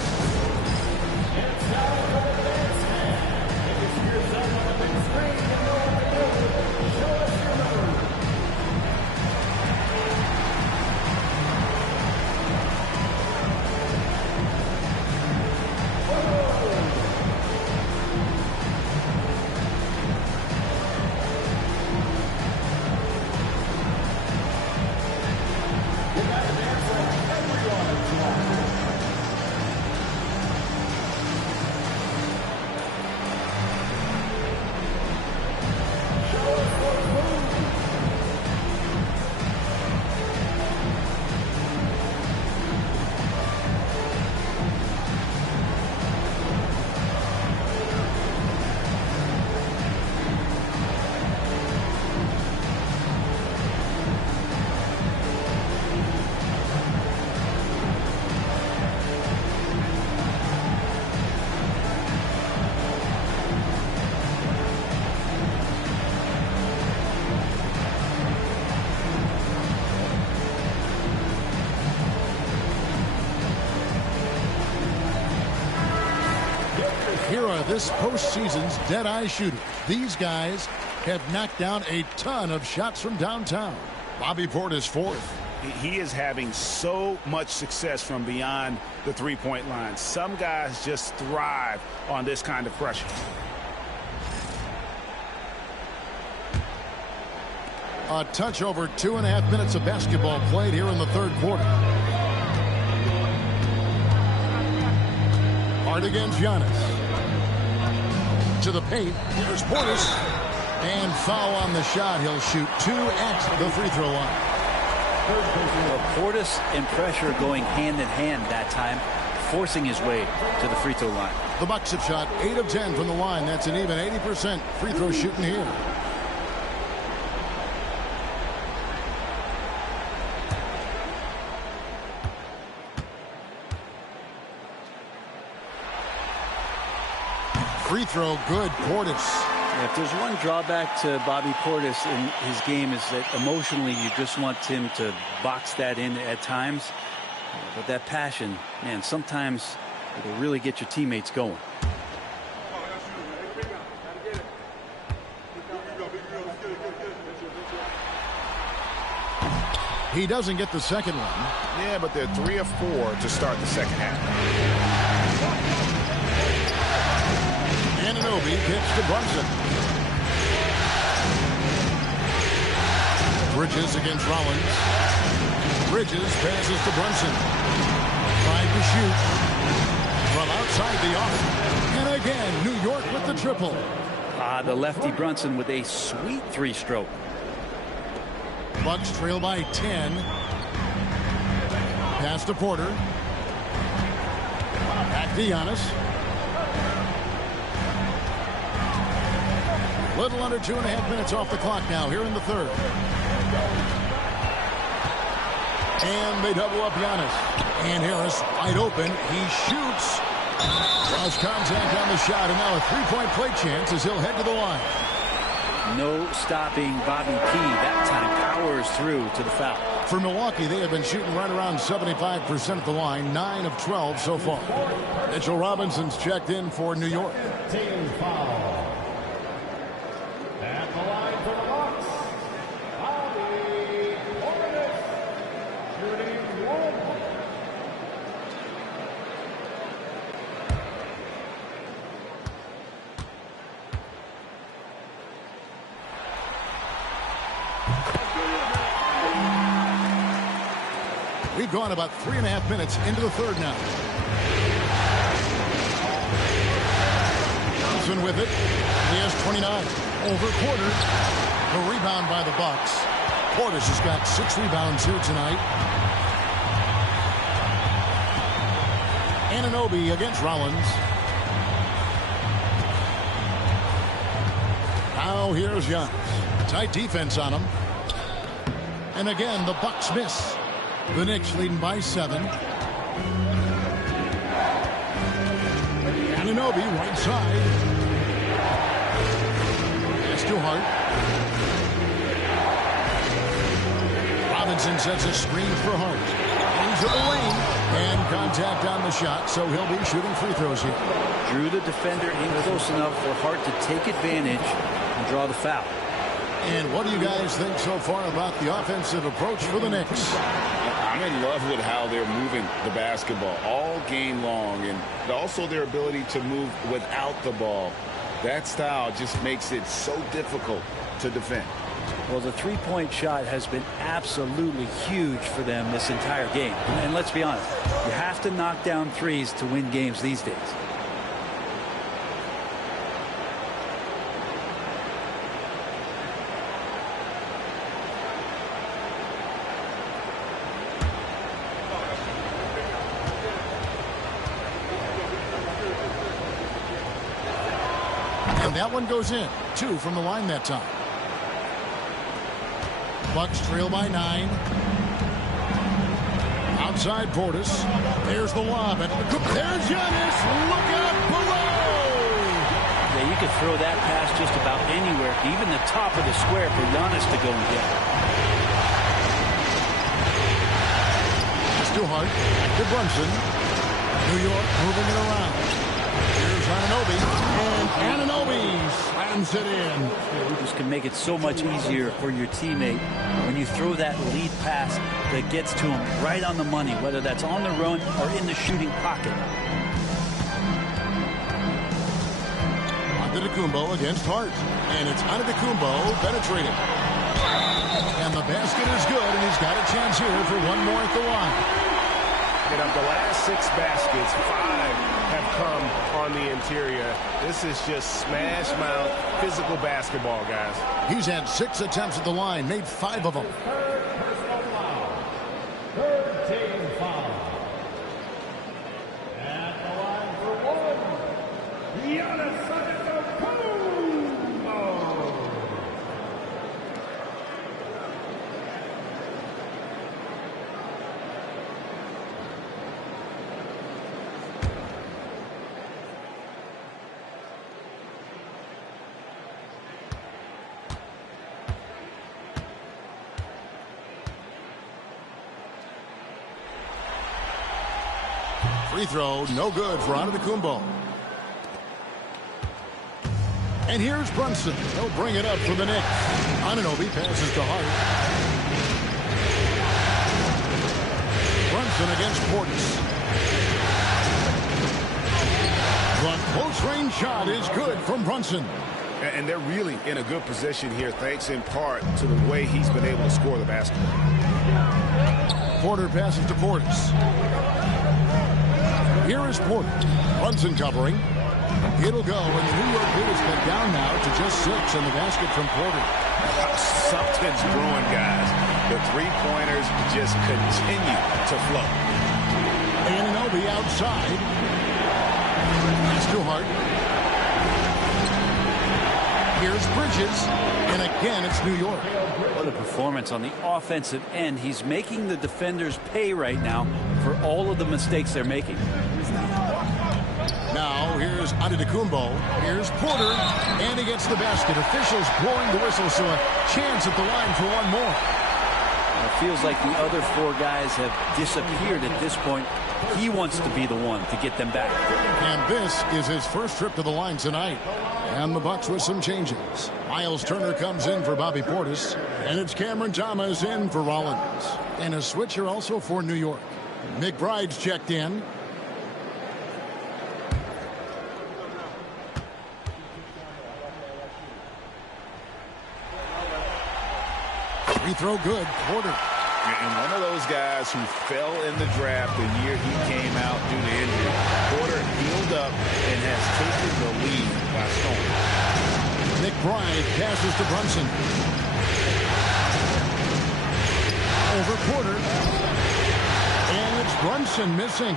are this postseason's dead-eye shooters. These guys have knocked down a ton of shots from downtown. Bobby Portis fourth. He is having so much success from beyond the three-point line. Some guys just thrive on this kind of pressure. A touch over 2.5 minutes of basketball played here in the third quarter. Hard against Giannis. To the paint. Here's Portis. And foul on the shot. He'll shoot 2 at the free throw line. Well, Portis and pressure going hand in hand that time, forcing his way to the free throw line. The Bucks have shot 8 of 10 from the line. That's an even 80% free throw shooting here. Free throw good. Portis. If there's one drawback to Bobby Portis in his game is that emotionally you just want him to box that in at times. But that passion, man, sometimes it'll really get your teammates going. He doesn't get the second one. Yeah, but they're 3 of 4 to start the second half. Anunoby gets to Brunson. Bridges against Rollins. Bridges passes to Brunson. Trying to shoot from outside the arc. And again, New York with the triple. The lefty Brunson with a sweet 3-stroke. Bucks trail by 10. Pass to Porter. Back to Giannis. Little under 2.5 minutes off the clock now here in the third. And they double up Giannis. And Harris wide open. He shoots. Cross contact on the shot. And now a three-point play chance as he'll head to the line. No stopping Bobby P. That time powers through to the foul. For Milwaukee, they have been shooting right around 75% at the line. 9 of 12 so far. Mitchell Robinson's checked in for New York. Team foul. At the line for the Bucks, Bobby Portis, shooting 1. We've gone about 3.5 minutes into the third now. Johnson with it. He has 29. Over Porter. The rebound by the Bucks. Portis has got 6 rebounds here tonight. Anunoby against Rollins. Now here's Giannis. Tight defense on him. And again, the Bucks miss. The Knicks leading by 7. Anunoby right side. It's too hard. Robinson sets a screen for Hart. Into the lane. And contact on the shot, so he'll be shooting free throws here. Drew the defender in close enough for Hart to take advantage and draw the foul. And what do you guys think so far about the offensive approach for the Knicks? I'm in love with how they're moving the basketball all game long, and also their ability to move without the ball. That style just makes it so difficult to defend. Well, the three-point shot has been absolutely huge for them this entire game. And let's be honest, you have to knock down threes to win games these days. And that one goes in. 2 from the line that time. Bucks trail by 9. Outside Portis. There's the lob. And there's Giannis. Look out below. Yeah, you could throw that pass just about anywhere, even the top of the square for Giannis to go and get. It's too hard. Back to Brunson. New York moving it around. Here's Anunoby, and Anunoby slams it in. This can make it so much easier for your teammate when you throw that lead pass that gets to him right on the money, whether that's on the run or in the shooting pocket. Antetokounmpo against Hart, and it's Antetokounmpo penetrating. And the basket is good, and he's got a chance here for one more at the line. And of the last 6 baskets, 5 have come on the interior. This is just smash mouth physical basketball, guys. He's had 6 attempts at the line, made 5 of them. Third team foul. At the line for 1, Giannis Antetokounmpo. Free throw, no good for Antetokounmpo. And here's Brunson. He'll bring it up for the Knicks. Anunoby passes to Hart. Brunson against Portis. The close-range shot is good from Brunson. And they're really in a good position here, thanks in part to the way he's been able to score the basketball. Porter passes to Portis. Here is Porter. Brunson covering. It'll go, and the New York Bulls cut down now to just 6 in the basket from Porter. Something's brewing, guys. The three-pointers just continue to flow. Anunoby outside. It's too hard. Here's Bridges, and again it's New York. What a performance on the offensive end. He's making the defenders pay right now for all of the mistakes they're making. Now here's Antetokounmpo. Here's Porter, and he gets the basket. Officials blowing the whistle, so a chance at the line for one more. It feels like the other 4 guys have disappeared at this point. He wants to be the one to get them back. And this is his first trip to the line tonight. And the Bucks with some changes. Miles Turner comes in for Bobby Portis. And it's Cameron Thomas in for Rollins. And a switcher also for New York. McBride's checked in. Free throw good. Porter. And one of those guys who fell in the draft the year he came out due to injury. Porter healed up and has taken the lead by storm. McBride passes to Brunson. Over Porter. And it's Brunson missing.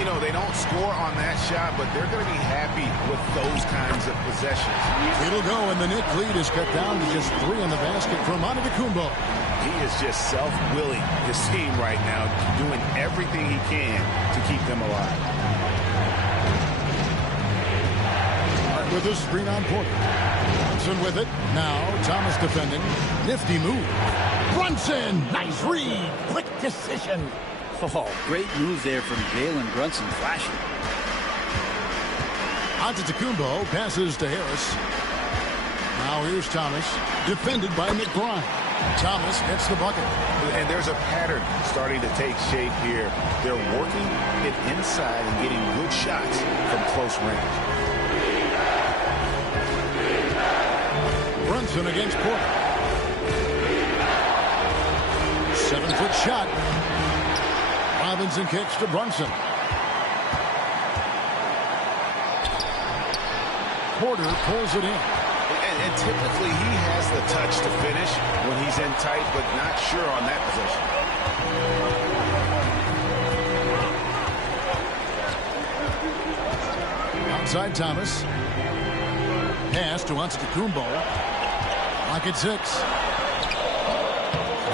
You know, they don't score on that shot, but they're going to be happy with those kinds of possessions. It'll go, and the Knicks lead is cut down to just 3 in the basket from Antetokounmpo. He is just self-willing, his team right now, doing everything he can to keep them alive. With a screen on Porter. Brunson with it. Now Thomas defending. Nifty move. Brunson! Nice read. Quick decision. Oh, great move there from Jalen Brunson, flashing. Antetokounmpo passes to Harris. Now here's Thomas, defended by McBride. Thomas gets the bucket. And there's a pattern starting to take shape here. They're working it inside and getting good shots from close range. Brunson against Porter. 7-foot shot. Robinson kicks to Brunson. Porter pulls it in. And typically he has the touch to finish when he's in tight, but not sure on that possession. Outside Thomas. Pass to Antetokounmpo. Lock at 6.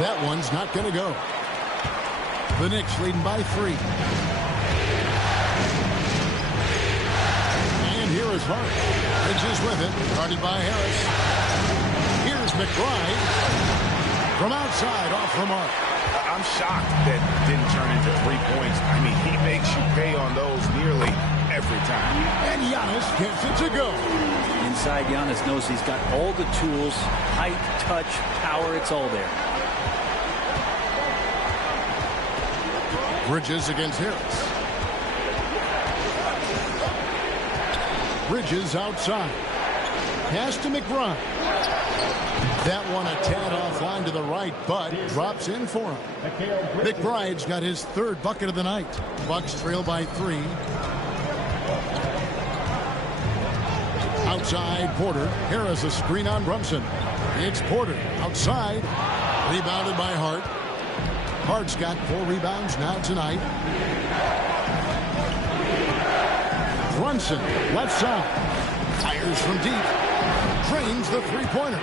That one's not going to go. The Knicks leading by 3. And here is Hart. Bridges with it. Guarded by Harris. Here's McBride. From outside, off the mark. I'm shocked that didn't turn into 3 points. I mean, he makes you pay on those nearly every time. And Giannis gets it to go. Inside, Giannis knows he's got all the tools, height, touch, power, it's all there. Bridges against Harris. Bridges outside. Pass to McBride. That one a tad offline to the right, but drops in for him. McBride's got his third bucket of the night. Bucks trail by 3. Outside, Porter. Harris a screen on Brunson. It's Porter outside. Rebounded by Hart. Hart's got 4 rebounds now tonight. Brunson, left side. Fires from deep. Drains the three-pointer.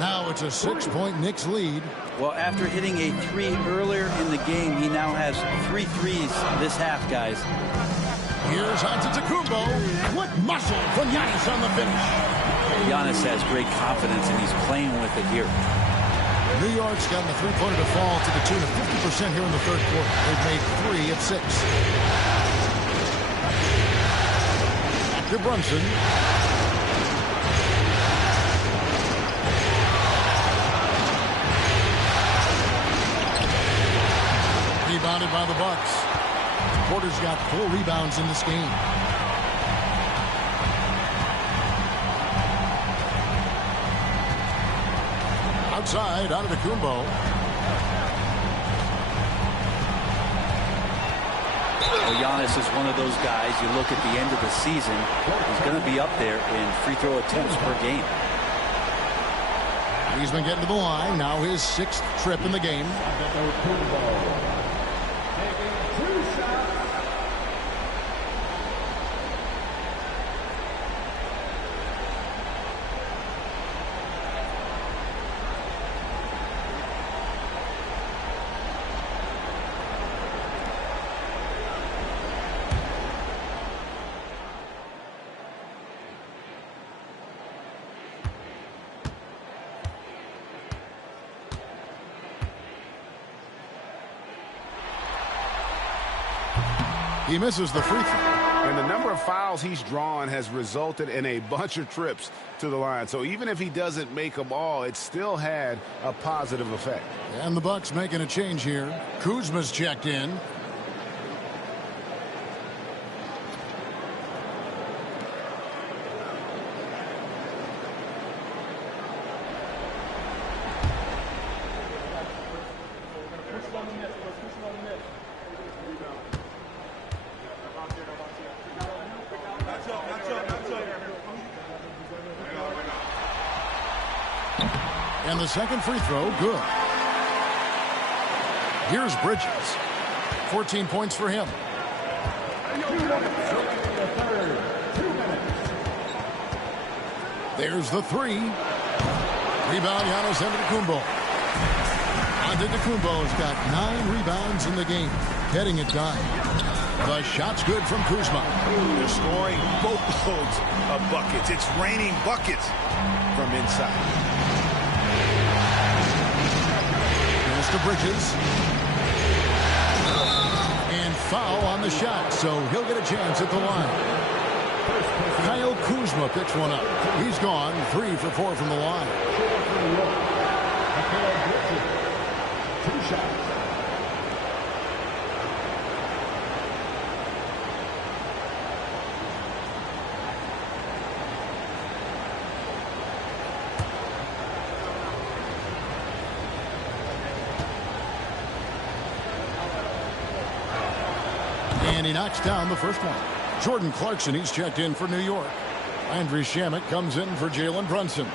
Now it's a 6-point Knicks lead. Well, after hitting a 3 earlier in the game, he now has 3 threes this half, guys. Here's Antetokounmpo. What muscle from Giannis on the finish. Giannis has great confidence, and he's playing with it here. New York's gotten the three-pointer to fall to the tune of 50% here in the third quarter. They've made 3 of 6. To Brunson. Rebounded by the Bucks. Porter's got 4 rebounds in this game. Outside, Antetokounmpo. Well, Giannis is one of those guys, you look at the end of the season, he's going to be up there in free throw attempts per game. He's been getting to the line. Now his 6th trip in the game. He misses the free throw. And the number of fouls he's drawn has resulted in a bunch of trips to the line. So even if he doesn't make them all, it still had a positive effect. And the Bucks making a change here. Kuzma's checked in. And the second free throw, good. Here's Bridges. 14 points for him. There's the 3. Rebound, Giannis Antetokounmpo. Antetokounmpo's got 9 rebounds in the game, getting it done. The shot's good from Kuzma. They're scoring boatloads of buckets. It's raining buckets from inside. To Bridges. And foul on the shot, so he'll get a chance at the line. Kyle Kuzma picks one up. He's gone 3 for 4 from the line. 2 shots. And he knocks down the first one. Jordan Clarkson, he's checked in for New York. Andrew Shamet comes in for Jalen Brunson.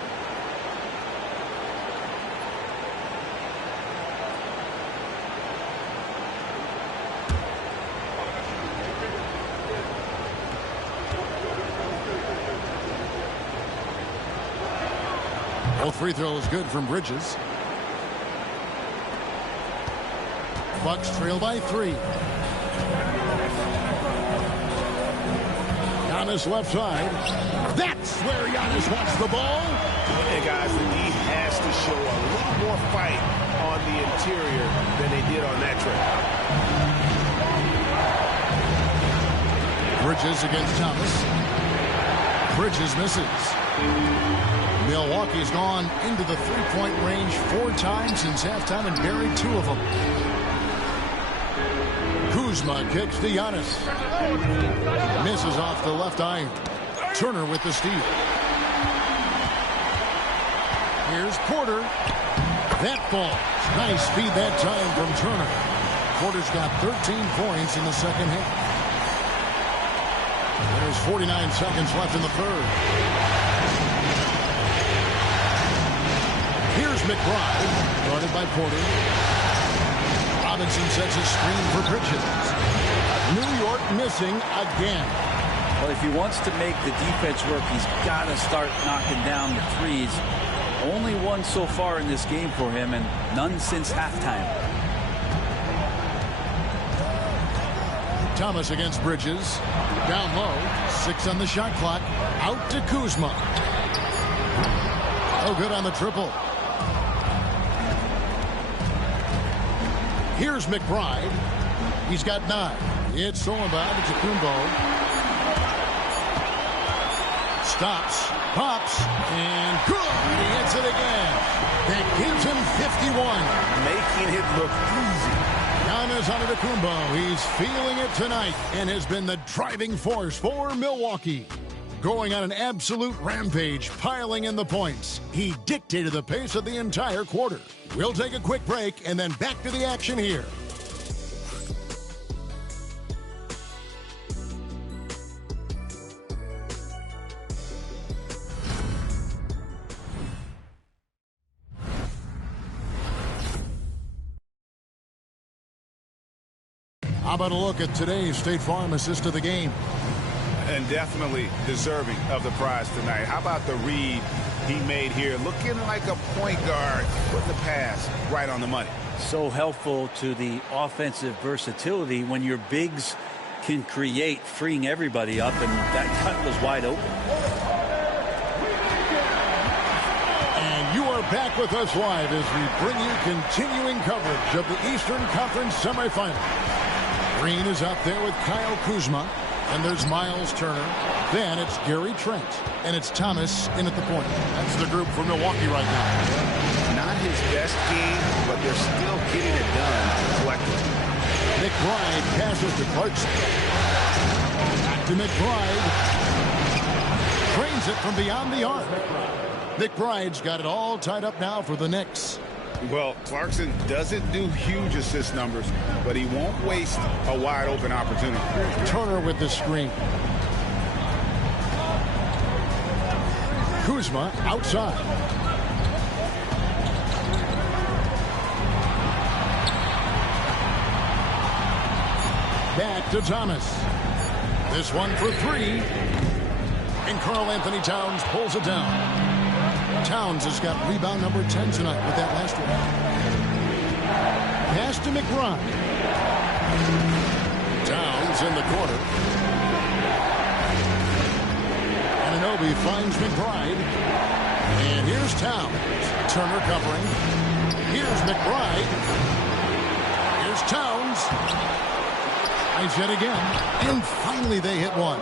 Both free throws good from Bridges. Bucks trail by 3. Giannis left side. That's where Giannis wants the ball. Hey guys, the D has to show a little more fight on the interior than they did on that trip. Bridges against Thomas. Bridges misses. Milwaukee's gone into the three-point range 4 times since halftime and buried 2 of them. Kuzma kicks to Giannis. Misses off the left iron. Turner with the steal. Here's Porter. That falls. Nice speed that time from Turner. Porter's got 13 points in the second half. There's 49 seconds left in the third. Here's McBride, guarded by Porter. Robinson sets a screen for Bridges. New York missing again. Well, if he wants to make the defense work, he's got to start knocking down the threes. Only one so far in this game for him, and none since halftime. Thomas against Bridges. Down low. 6 on the shot clock. Out to Kuzma. No good on the triple. Here's McBride. He's got 9. It's stolen by Antetokounmpo. Stops. Pops. And good. He hits it again. That gives him 51. Making it look easy. Giannis Antetokounmpo, he's feeling it tonight and has been the driving force for Milwaukee. Going on an absolute rampage, piling in the points. He dictated the pace of the entire quarter. We'll take a quick break and then back to the action here. How about a look at today's State Farm assist of the game? And definitely deserving of the prize tonight. How about the read he made here? Looking like a point guard, putting the pass right on the money. So helpful to the offensive versatility when your bigs can create, freeing everybody up, and that cut was wide open. And you are back with us live as we bring you continuing coverage of the Eastern Conference semifinals. Green is out there with Kyle Kuzma. And there's Miles Turner. Then it's Gary Trent. And it's Thomas in at the point. That's the group for Milwaukee right now. Not his best game, but they're still getting it done collectively. McBride passes to Clarkson. Back to McBride. Trains it from beyond the arc. McBride's got it all tied up now for the Knicks. Well, Clarkson doesn't do huge assist numbers, but he won't waste a wide open opportunity. Turner with the screen. Kuzma outside. Back to Thomas. This one for 3. And Karl Anthony Towns pulls it down. Towns has got rebound number 10 tonight with that last one. Pass to McBride. Towns in the corner. Anunoby finds McBride. And here's Towns. Turner covering. Here's McBride. Here's Towns. Tries yet again. And finally they hit one.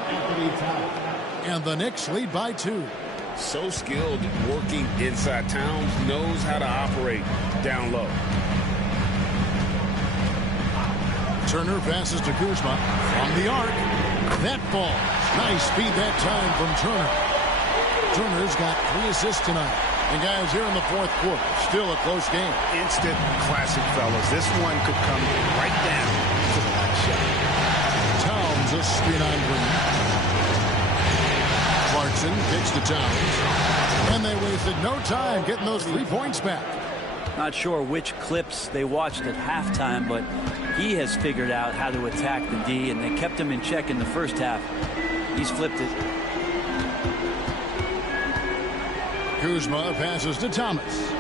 And the Knicks lead by 2. So skilled working inside. Towns knows how to operate down low. Turner passes to Kuzma from the arc. That ball. Nice speed that time from Turner. Turner's got 3 assists tonight. And guys, here in the fourth quarter, still a close game. Instant classic, fellas. This one could come right down to the last shot. Towns a screen on Green. Clarkson kicks to Towns. And they wasted no time getting those 3 points back. Not sure which clips they watched at halftime, but he has figured out how to attack the D, and they kept him in check in the first half. He's flipped it. Kuzma passes to Thomas.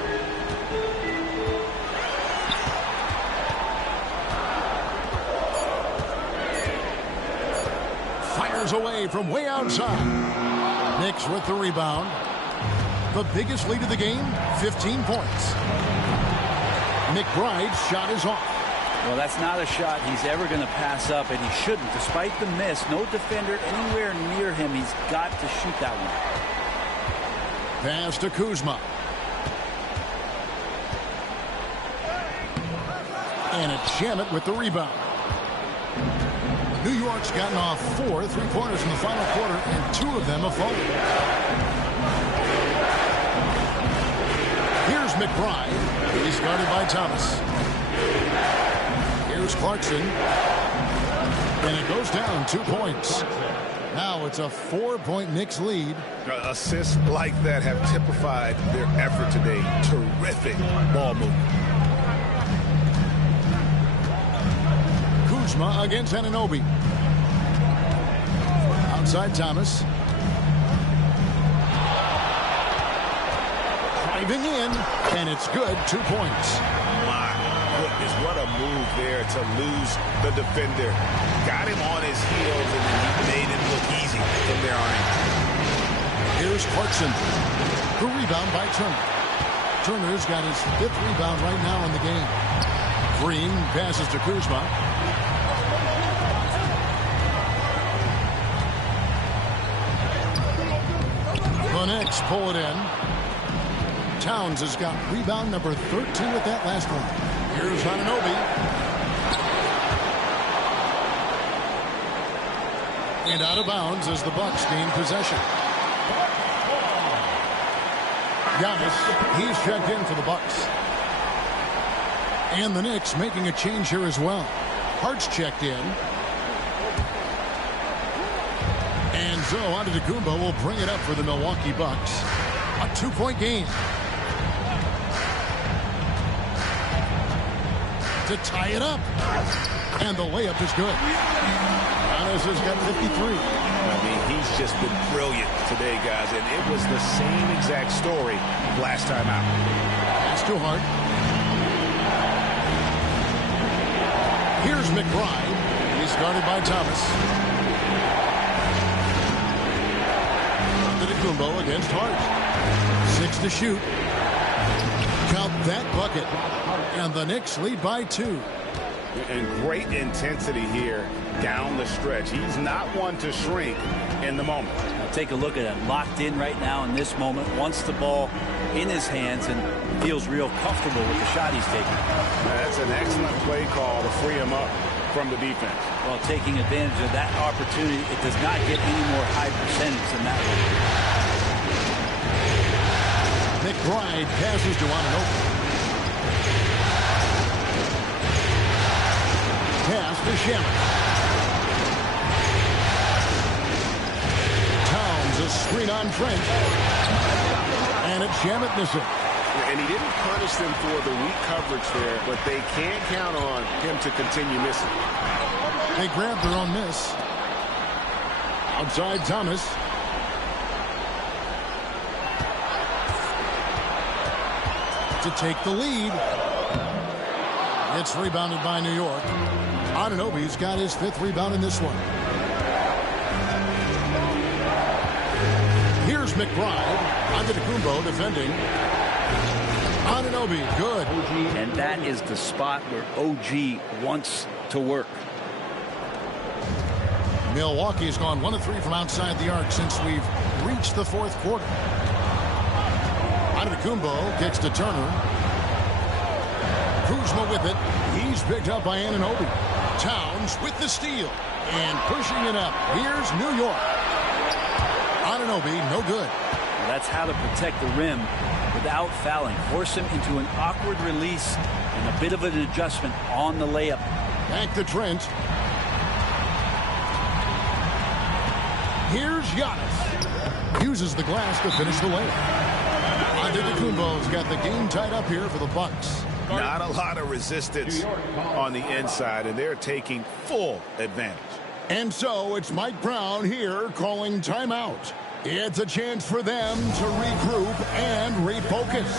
Fires away from way outside. Knicks with the rebound. The biggest lead of the game, 15 points. McBride's shot is off. Well, that's not a shot he's ever going to pass up, and he shouldn't. Despite the miss, no defender anywhere near him. He's got to shoot that one. Pass to Kuzma. And it's Shamet with the rebound. New York's gotten off 4 3-pointers in the final quarter, and 2 of them have fallen. Here's McBride. He's guarded by Thomas. Here's Clarkson. And it goes down 2 points. Now it's a 4-point Knicks lead. Assists like that have typified their effort today. Terrific ball movement. Kuzma against Anunoby. Outside Thomas. Driving in, and it's good. 2 points. My goodness, what a move there to lose the defender. Got him on his heels, and then he made it look easy from there on in. Here's Clarkson. The rebound by Turner. Turner's got his 5th rebound right now in the game. Green passes to Kuzma. The Knicks pull it in. Towns has got rebound number 13 with that last one. Here's Anunoby. And out of bounds as the Bucks gain possession. Giannis, he's checked in for the Bucks. And the Knicks making a change here as well. Hart's checked in. And so Antetokounmpo will bring it up for the Milwaukee Bucks. A 2-point game. To tie it up. And the layup is good. Giannis has got 53. I mean, he's just been brilliant today, guys. And it was the same exact story last time out. It's too hard. Here's McBride. He's guarded by Thomas. Antetokounmpo against Hart. 6 to shoot. Count that bucket. And the Knicks lead by 2. And great intensity here down the stretch. He's not one to shrink in the moment. Now take a look at him. Locked in right now in this moment. Wants the ball in his hands and feels real comfortable with the shot he's taking. That's an excellent play call to free him up from the defense. Well, taking advantage of that opportunity, it does not get any more high percentage than that one. McBride passes to Anunoby. Pass to Shamet. Towns a screen on Trent. And it's Shamet missing. And he didn't punish them for the weak coverage there, but they can't count on him to continue missing. They grab their own miss. Outside Thomas. To take the lead. It's rebounded by New York. Anunoby's got his 5th rebound in this one. Here's McBride. Antetokounmpo defending. Anunoby, good. And that is the spot where OG wants to work. Milwaukee's gone 1 of 3 from outside the arc since we've reached the 4th quarter. Antetokounmpo kicks to Turner. Kuzma with it. He's picked up by Anunoby. Towns with the steal. And pushing it up. Here's New York. Anunoby, no good. Well, that's how to protect the rim without fouling. Force him into an awkward release and a bit of an adjustment on the layup. Back to Trent. Here's Giannis. Uses the glass to finish the layup. Antetokounmpo's got the game tied up here for the Bucks. Not a lot of resistance on the inside, and they're taking full advantage. And so it's Mike Brown here calling timeout. It's a chance for them to regroup and refocus.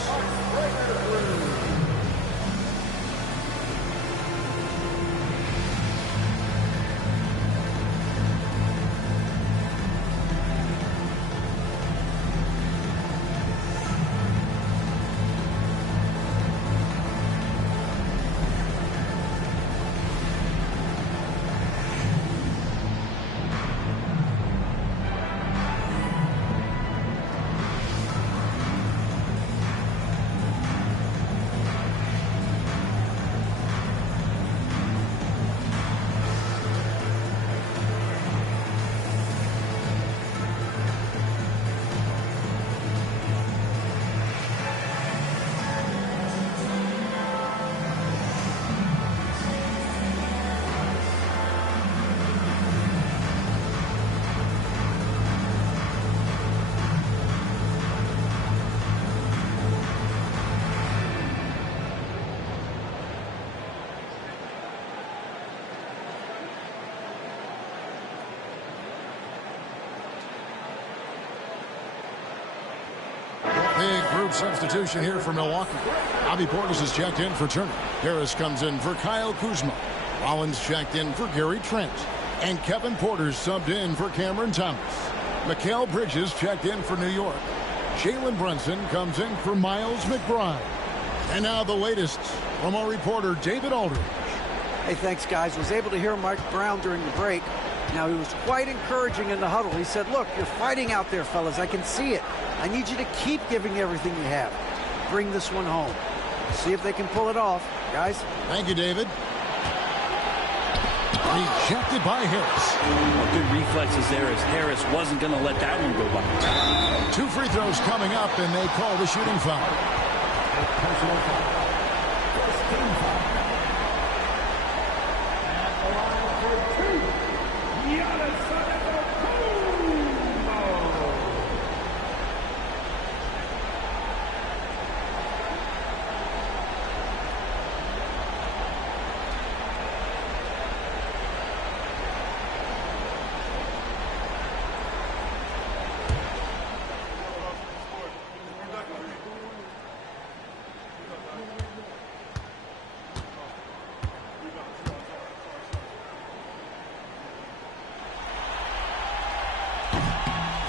substitution here for Milwaukee. Bobby Portis is checked in for Turner. Harris comes in for Kyle Kuzma. Rollins checked in for Gary Trent. And Kevin Porter subbed in for Cameron Thomas. Mikal Bridges checked in for New York. Jalen Brunson comes in for Miles McBride. And now the latest from our reporter, David Aldridge. Hey, thanks, guys. Was able to hear Mike Brown during the break. Now, he was quite encouraging in the huddle. He said, look, you're fighting out there, fellas. I can see it. I need you to keep giving everything you have. Bring this one home. See if they can pull it off, guys. Thank you, David. Rejected by Harris. Well, good reflexes there as Harris wasn't going to let that one go by. 2 free throws coming up, and they call the shooting foul. Personal foul. First team foul. At the line for 2, Giannis Antetokounmpo.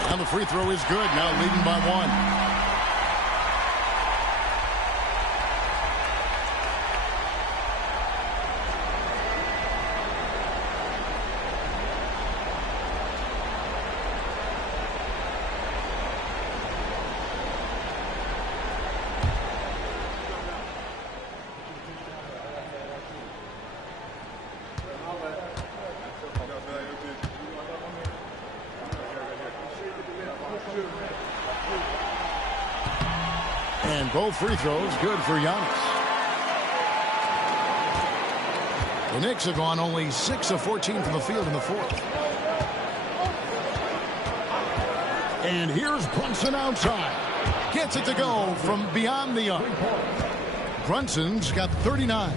And the free throw is good, now leading by 1. And both free throws good for Giannis. The Knicks have gone only 6 of 14 from the field in the fourth. And here's Brunson outside. Gets it to go from beyond the arc. Brunson's got 39.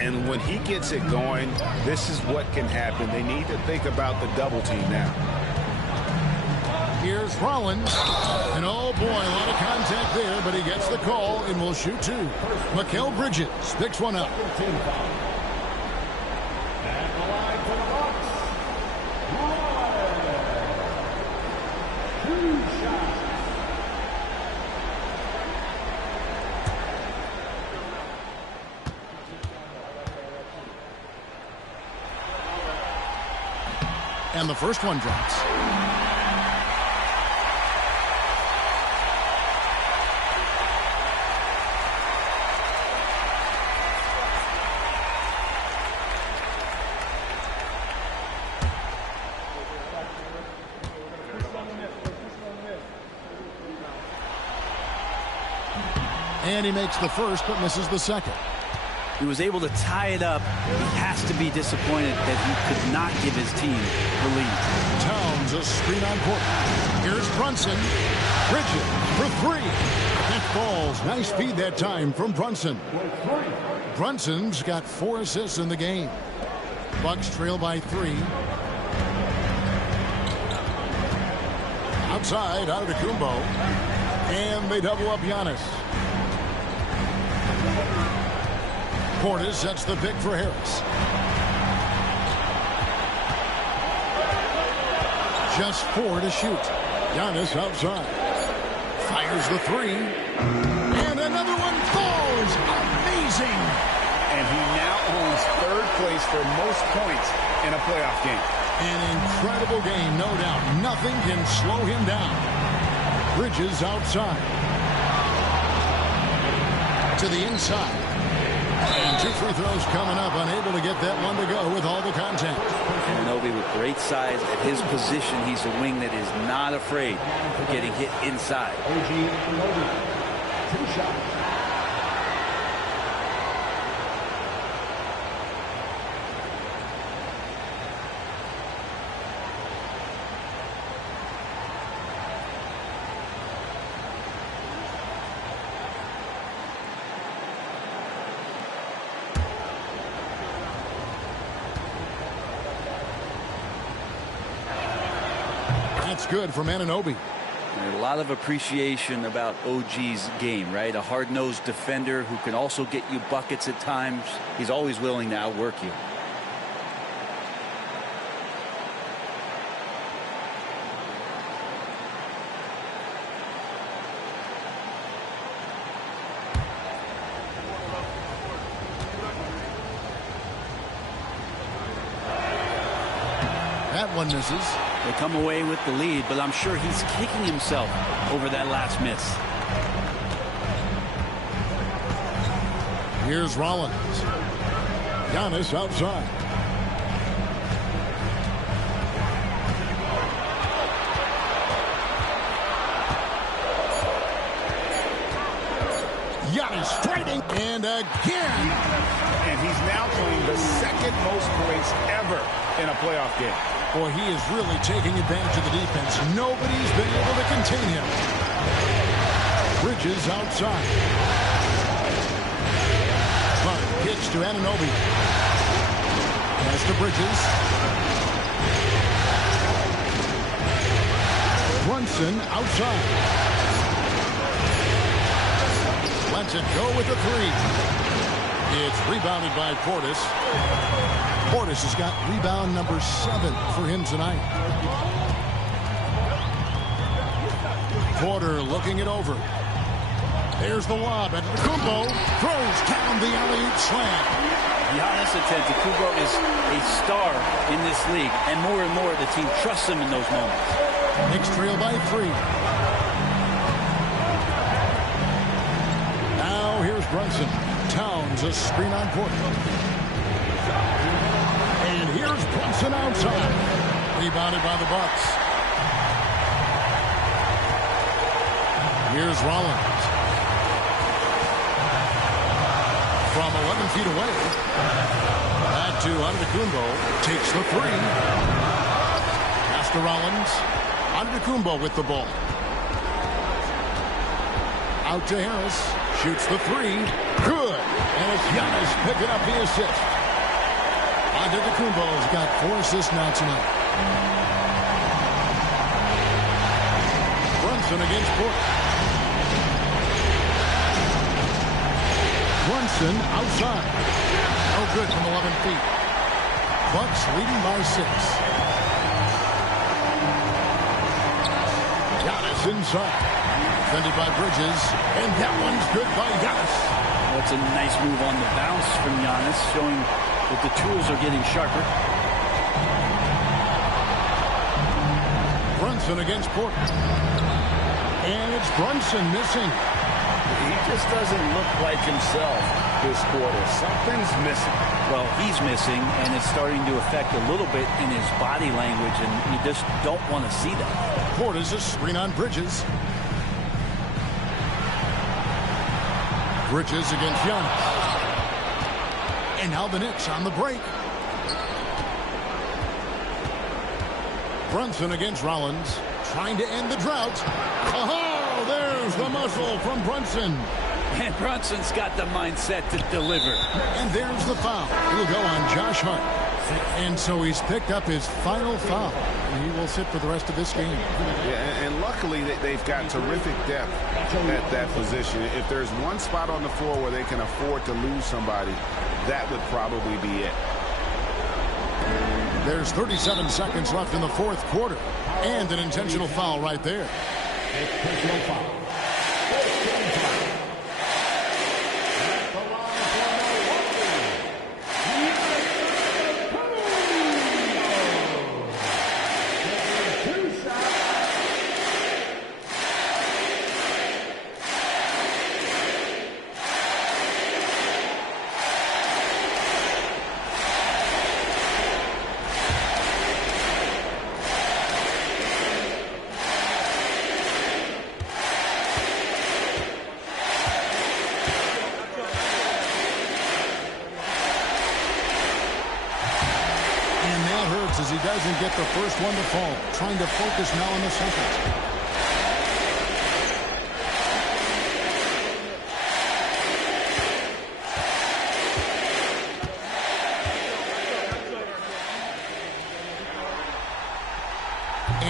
And when he gets it going, this is what can happen. They need to think about the double team now. Here's Rollins. And oh boy, a lot of contact there, but he gets the call and will shoot 2. Mikal Bridges picks one up. At the line for the Bucks, Rollins. 2 shots. And the first one drops. And he makes the first, but misses the second. He was able to tie it up. He has to be disappointed that he could not give his team the lead. Towns a screen on court. Here's Brunson. Bridges for 3. That falls. Nice feed that time from Brunson. Brunson's got 4 assists in the game. Bucks trail by 3. Outside, Antetokounmpo. And they double up Giannis. Portis sets the pick for Harris. Just 4 to shoot. Giannis outside. Fires the 3. And another one falls. Amazing. And he now owns 3rd place for most points in a playoff game. An incredible game, no doubt. Nothing can slow him down. Bridges outside. To the inside. And 2 free throws coming up. Unable to get that one to go with all the contact. Anunoby with great size at his position. He's a wing that is not afraid of getting hit inside. OG Anunoby. 2 shots. That's good from Anunoby. And a lot of appreciation about OG's game, right? A hard-nosed defender who can also get you buckets at times. He's always willing to outwork you. That one misses. They come away with the lead, but I'm sure he's kicking himself over that last miss. Here's Rollins. Giannis outside. Giannis striking, and again. And he's now playing the second most points ever in a playoff game. Boy, he is really taking advantage of the defense. Nobody's been able to contain him. Bridges outside. Clark kicks to Anunoby. Pass to Bridges. Brunson outside. Lets it go with the three. It's rebounded by Portis. Portis has got rebound number 7 for him tonight. Porter looking it over. There's the lob. Antetokounmpo throws down the alley-oop slam. Giannis Antetokounmpo is a star in this league, and more the team trusts him in those moments. Knicks trail by 3. Now here's Brunson. Towns a screen on Porter. And here's Brunson outside. Rebounded by the Bucks. Here's Rollins. From 11 feet away. Back to Antetokounmpo. Takes the 3. Pass to Rollins. Antetokounmpo with the ball. Out to Harris. Shoots the 3. Good. And it's Giannis picking up the assist. Antetokounmpo's got 4 assists now tonight. Brunson against Porter. Brunson outside. No good from 11 feet. Bucks leading by 6. Giannis inside. Defended by Bridges. And that one's good by Giannis. That's a nice move on the bounce from Giannis, showing that the tools are getting sharper. Brunson against Porter. And it's Brunson missing. He just doesn't look like himself this quarter. Something's missing. Well, he's missing, and it's starting to affect a little bit in his body language, and you just don't want to see that. Porter's a screen on Bridges. Bridges against Giannis. And now the Knicks on the break. Brunson against Rollins. Trying to end the drought. Oh, there's the muscle from Brunson. And Brunson's got the mindset to deliver. And there's the foul. It'll go on Josh Hart. And so he's picked up his final foul. He will sit for the rest of this game. Yeah, and luckily they've got terrific depth at that position. If there's one spot on the floor where they can afford to lose somebody, that would probably be it. There's 37 seconds left in the 4th quarter. And an intentional foul right there. Personal foul. As he doesn't get the first one to fall. Trying to focus now on the second.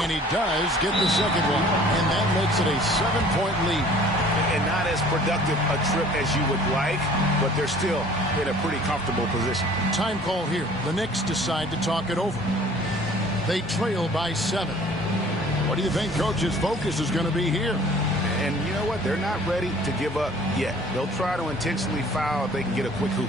And he does get the second one. And that makes it a 7-point lead. And not as productive a trip as you would like, but they're still in a pretty comfortable position. Time call here. The Knicks decide to talk it over. They trail by 7. What do you think Coach's focus is going to be here? And you know what? They're not ready to give up yet. They'll try to intentionally foul if they can get a quick hoop.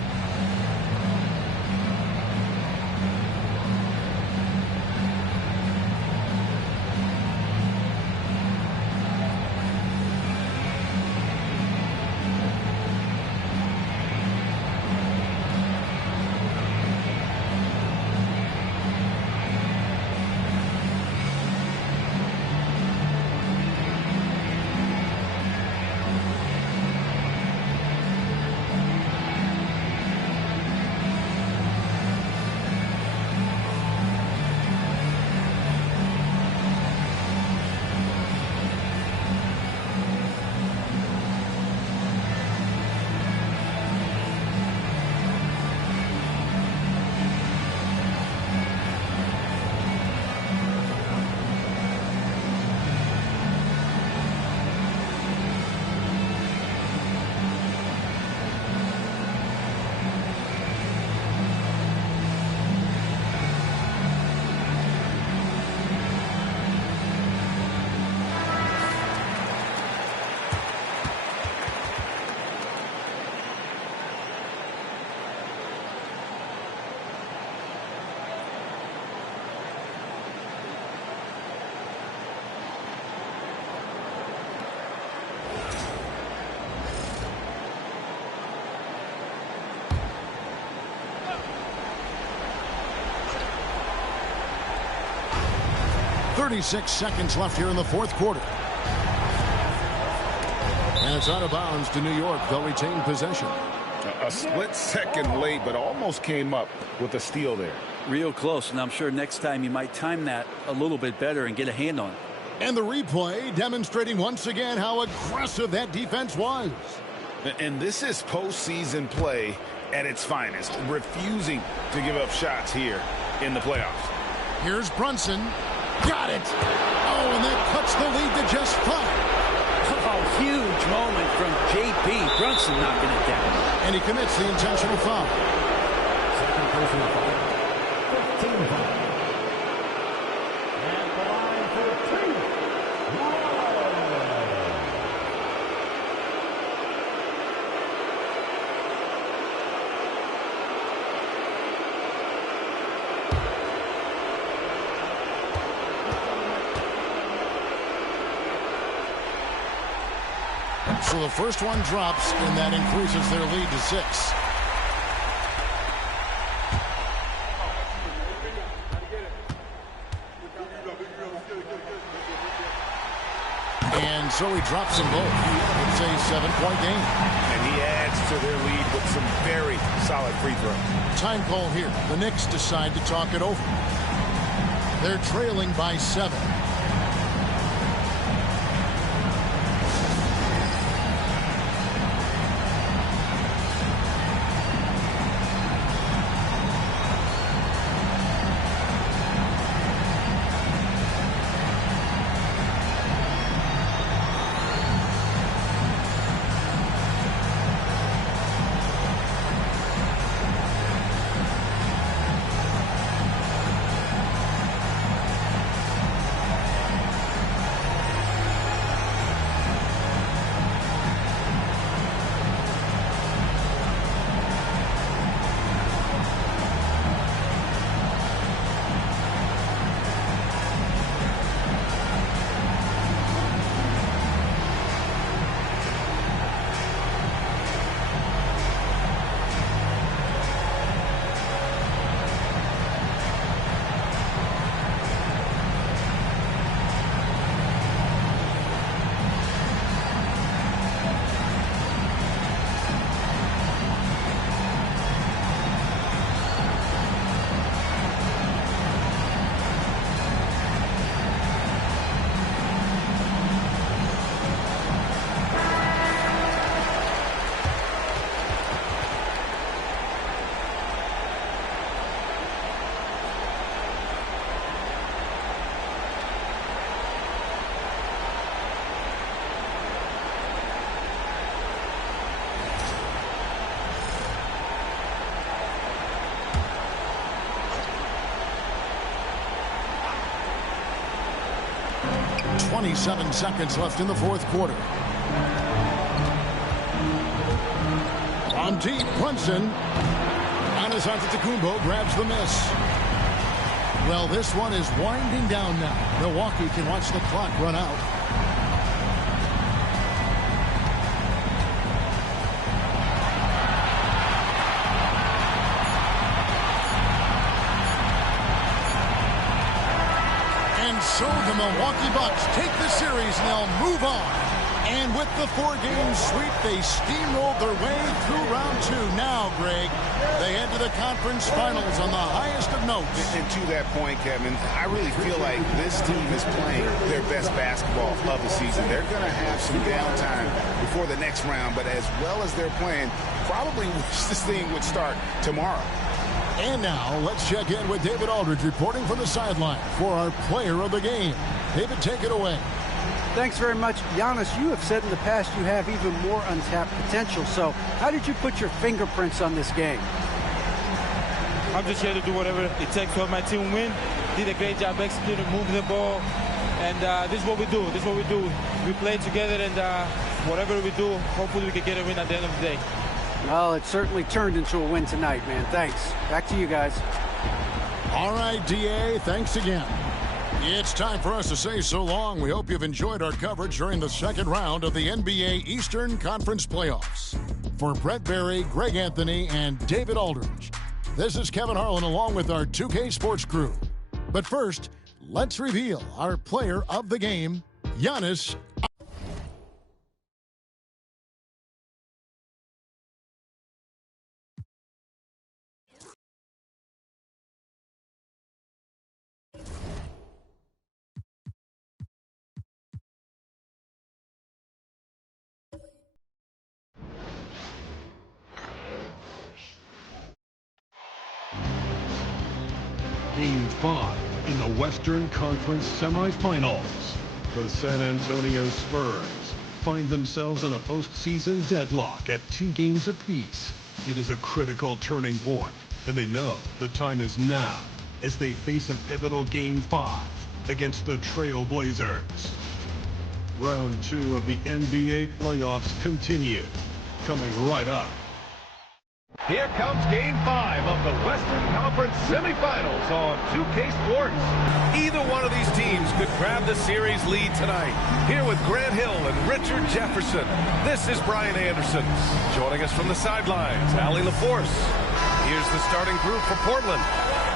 .36 seconds left here in the fourth quarter. And it's out of bounds to New York. They'll retain possession. A split second late, but almost came up with a steal there. Real close, and I'm sure next time you might time that a little bit better and get a hand on it. And the replay demonstrating once again how aggressive that defense was. And this is postseason play at its finest, refusing to give up shots here in the playoffs. Here's Brunson. Got it. Oh, and that cuts the lead to just 5. Oh, huge moment from J.P. Brunson knocking it down. And he commits the intentional foul. Second personal foul. 15 foul. And the line for 3. So the first one drops, and that increases their lead to 6. And so he drops them both. It's a 7-point game. And he adds to their lead with some very solid free throws. Time call here. The Knicks decide to talk it over. They're trailing by 7. 27 seconds left in the fourth quarter. On deep, Brunson. Giannis Antetokounmpo grabs the miss. Well, this one is winding down now. Milwaukee can watch the clock run out. And so the Milwaukee Bucks take the series and they'll move on. And with the 4-game sweep, they steamrolled their way through round 2. Now, Greg, they head to the conference finals on the highest of notes. And to that point, Kevin, I really feel like this team is playing their best basketball of the season. They're going to have some downtime before the next round, but as well as they're playing, probably wish this thing would start tomorrow. And now, let's check in with David Aldridge reporting from the sideline for our player of the game. David, take it away. Thanks very much. Giannis, you have said in the past you have even more untapped potential. So how did you put your fingerprints on this game? I'm just here to do whatever it takes to help my team win. Did a great job executing, moving the ball. And this is what we do. This is what we do. We play together, and whatever we do, hopefully we can get a win at the end of the day. Well, it certainly turned into a win tonight, man. Thanks. Back to you guys. All right, D.A., thanks again. It's time for us to say so long. We hope you've enjoyed our coverage during the second round of the NBA Eastern Conference Playoffs. For Brett Berry, Greg Anthony, and David Aldridge, this is Kevin Harlan along with our 2K Sports crew. But first, let's reveal our player of the game, Giannis. Game 5 in the Western Conference Semifinals. The San Antonio Spurs find themselves in a postseason deadlock at 2 games apiece. It is a critical turning point, and they know the time is now as they face a pivotal Game 5 against the Trail Blazers. Round 2 of the NBA playoffs continue, coming right up. Here comes Game 5 of the Western Conference Semifinals on 2K Sports. Either one of these teams could grab the series lead tonight. Here with Grant Hill and Richard Jefferson, this is Brian Anderson. Joining us from the sidelines, Allie LaForce. Here's the starting group for Portland.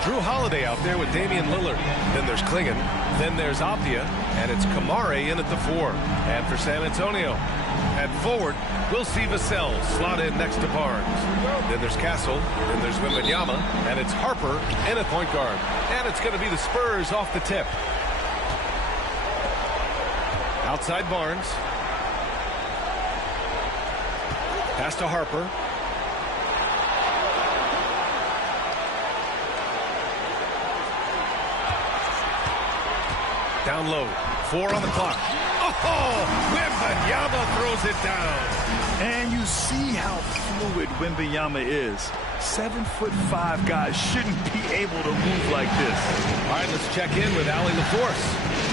Drew Holiday out there with Damian Lillard. Then there's Klingon. Then there's Apia. And it's Kamare in at the 4. And for San Antonio, at forward, we'll see Vassell slot in next to Barnes. Then there's Castle. Then there's Wembanyama. And it's Harper in at point guard. And it's going to be the Spurs off the tip. Outside Barnes. Pass to Harper. Down low. 4 on the clock. Oh, Wembanyama throws it down. And you see how fluid Wembanyama is. 7'5" guys shouldn't be able to move like this. All right, let's check in with Allie LaForce.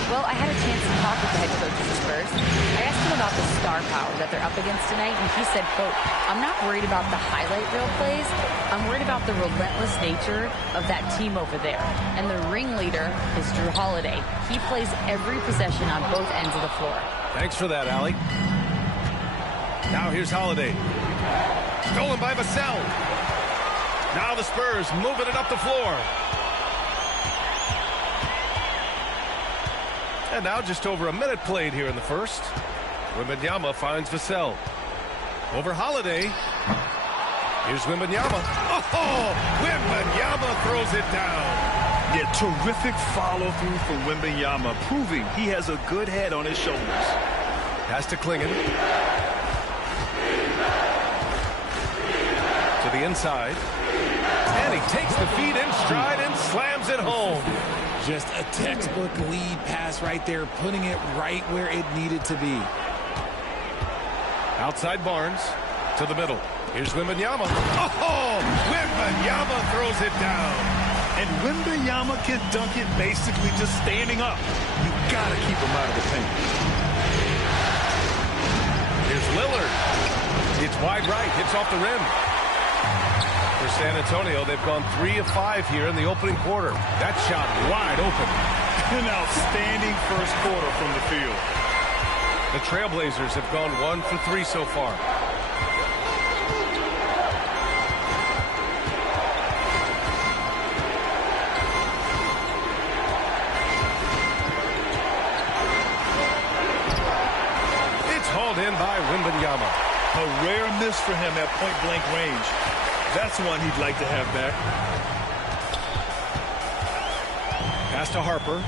Well, I had a chance to talk with the head coach of the Spurs. I asked him about the star power that they're up against tonight, and he said, quote, "I'm not worried about the highlight reel plays. I'm worried about the relentless nature of that team over there. And the ringleader is Drew Holiday. He plays every possession on both ends of the floor." Thanks for that, Allie. Now here's Holiday. Stolen by Vassell. Now the Spurs moving it up the floor. And now just over a minute played here in the first. Wembanyama finds Vassell. Over Holiday. Here's Wembanyama. Oh, Wembanyama throws it down. Yeah, terrific follow-through from Wembanyama, proving he has a good head on his shoulders. Pass to Klingon. To the inside. And he takes the feed in stride and slams it home. Just a textbook lead pass right there, putting it right where it needed to be. Outside Barnes to the middle. Here's Wembanyama. Oh, Wembanyama throws it down. And Wembanyama can dunk it basically just standing up. You got to keep him out of the paint. Here's Lillard. It's wide right, hits off the rim. For San Antonio, they've gone 3 of 5 here in the opening quarter. That shot wide open. An outstanding first quarter from the field. The Trailblazers have gone 1 for 3 so far. It's hauled in by Wembanyama. A rare miss for him at point-blank range. That's one he'd like to have back. Pass to Harper.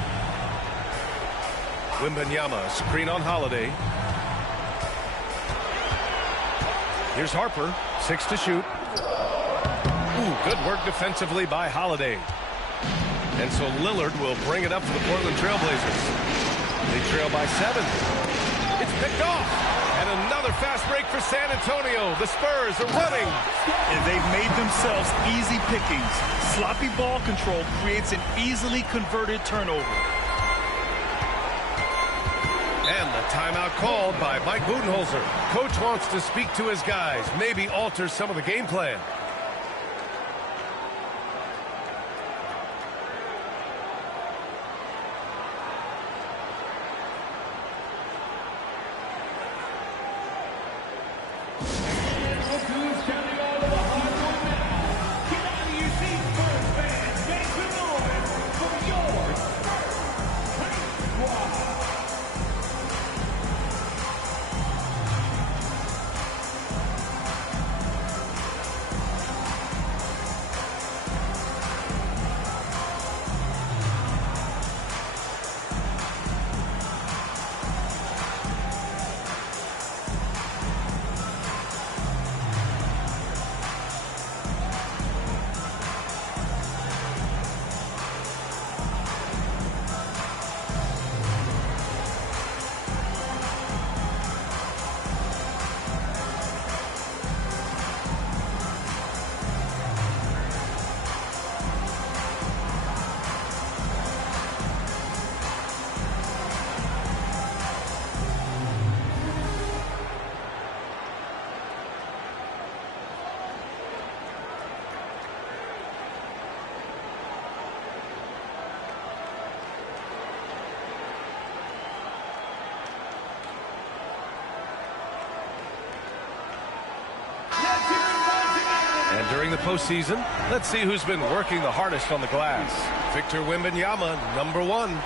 Wembanyama, screen on Holiday. Here's Harper, 6 to shoot. Ooh, good work defensively by Holiday. And so Lillard will bring it up for the Portland Trailblazers. They trail by 7. It's picked off. And another fast break for San Antonio. The Spurs are running. And they've made themselves easy pickings. Sloppy ball control creates an easily converted turnover. And the timeout called by Mike Budenholzer. Coach wants to speak to his guys, maybe alter some of the game plan. And during the postseason, let's see who's been working the hardest on the glass. Victor Wembanyama, number 1.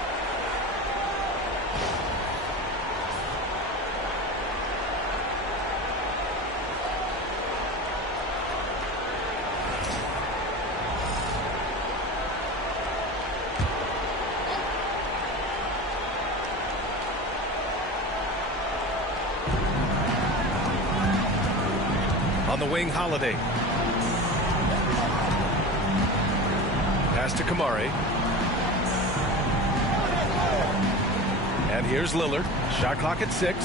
On the wing, Holiday. Pass to Kamari. And here's Lillard. Shot clock at 6.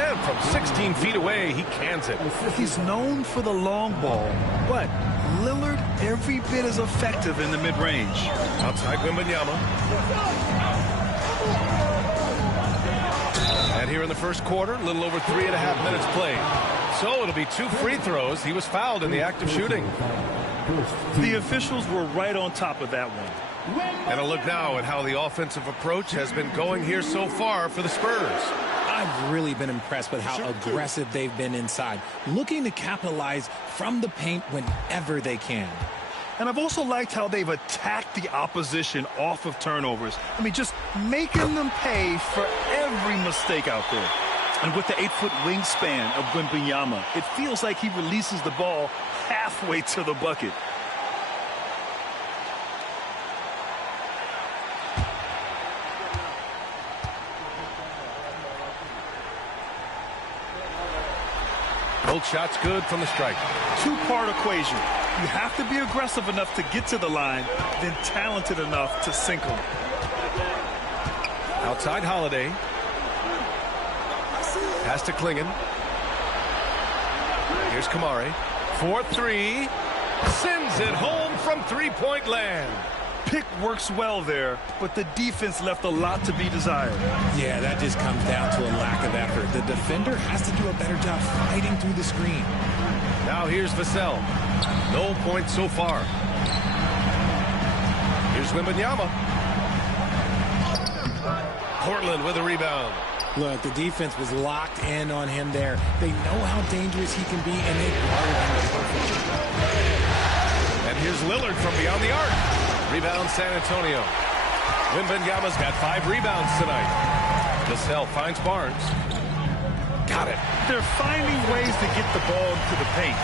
And from 16 feet away, he cans it. He's known for the long ball, but Lillard every bit as effective in the mid-range. Outside Wembanyama. And here in the first quarter, a little over 3.5 minutes played. So it'll be 2 free throws. He was fouled in the act of shooting. The officials were right on top of that one. And a look now at how the offensive approach has been going here so far for the Spurs. I've really been impressed with how aggressive they've been inside, looking to capitalize from the paint whenever they can. And I've also liked how they've attacked the opposition off of turnovers. I mean, just making them pay for every mistake out there. And with the 8-foot wingspan of Wembanyama, it feels like he releases the ball halfway to the bucket. Both shots good from the stripe. Two-part equation. You have to be aggressive enough to get to the line, then talented enough to sink them. Outside Holiday. Pass to Klingon. Here's Kamari. 4-3. Sends it home from three-point land. Pick works well there, but the defense left a lot to be desired. Yeah, that just comes down to a lack of effort. The defender has to do a better job fighting through the screen. Now here's Vassell. No points so far. Here's Wembanyama. Portland with a rebound. Look, the defense was locked in on him there. They know how dangerous he can be, and they guarded him perfectly. And here's Lillard from beyond the arc. Rebound San Antonio. Wembanyama's got 5 rebounds tonight. Vassell finds Barnes. Got it. They're finding ways to get the ball into the paint.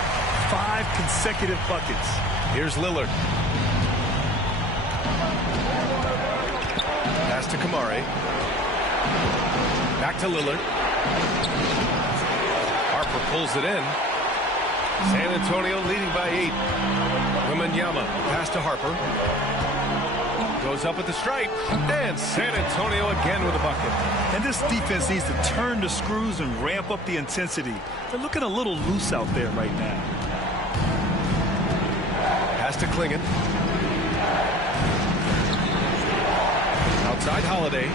5 consecutive buckets. Here's Lillard. Pass to Kamari. Back to Lillard. Harper pulls it in. San Antonio leading by 8. Wembanyama, pass to Harper. Goes up at the stripe. And San Antonio again with a bucket. And this defense needs to turn the screws and ramp up the intensity. They're looking a little loose out there right now. Pass to Klingon. Outside Holiday.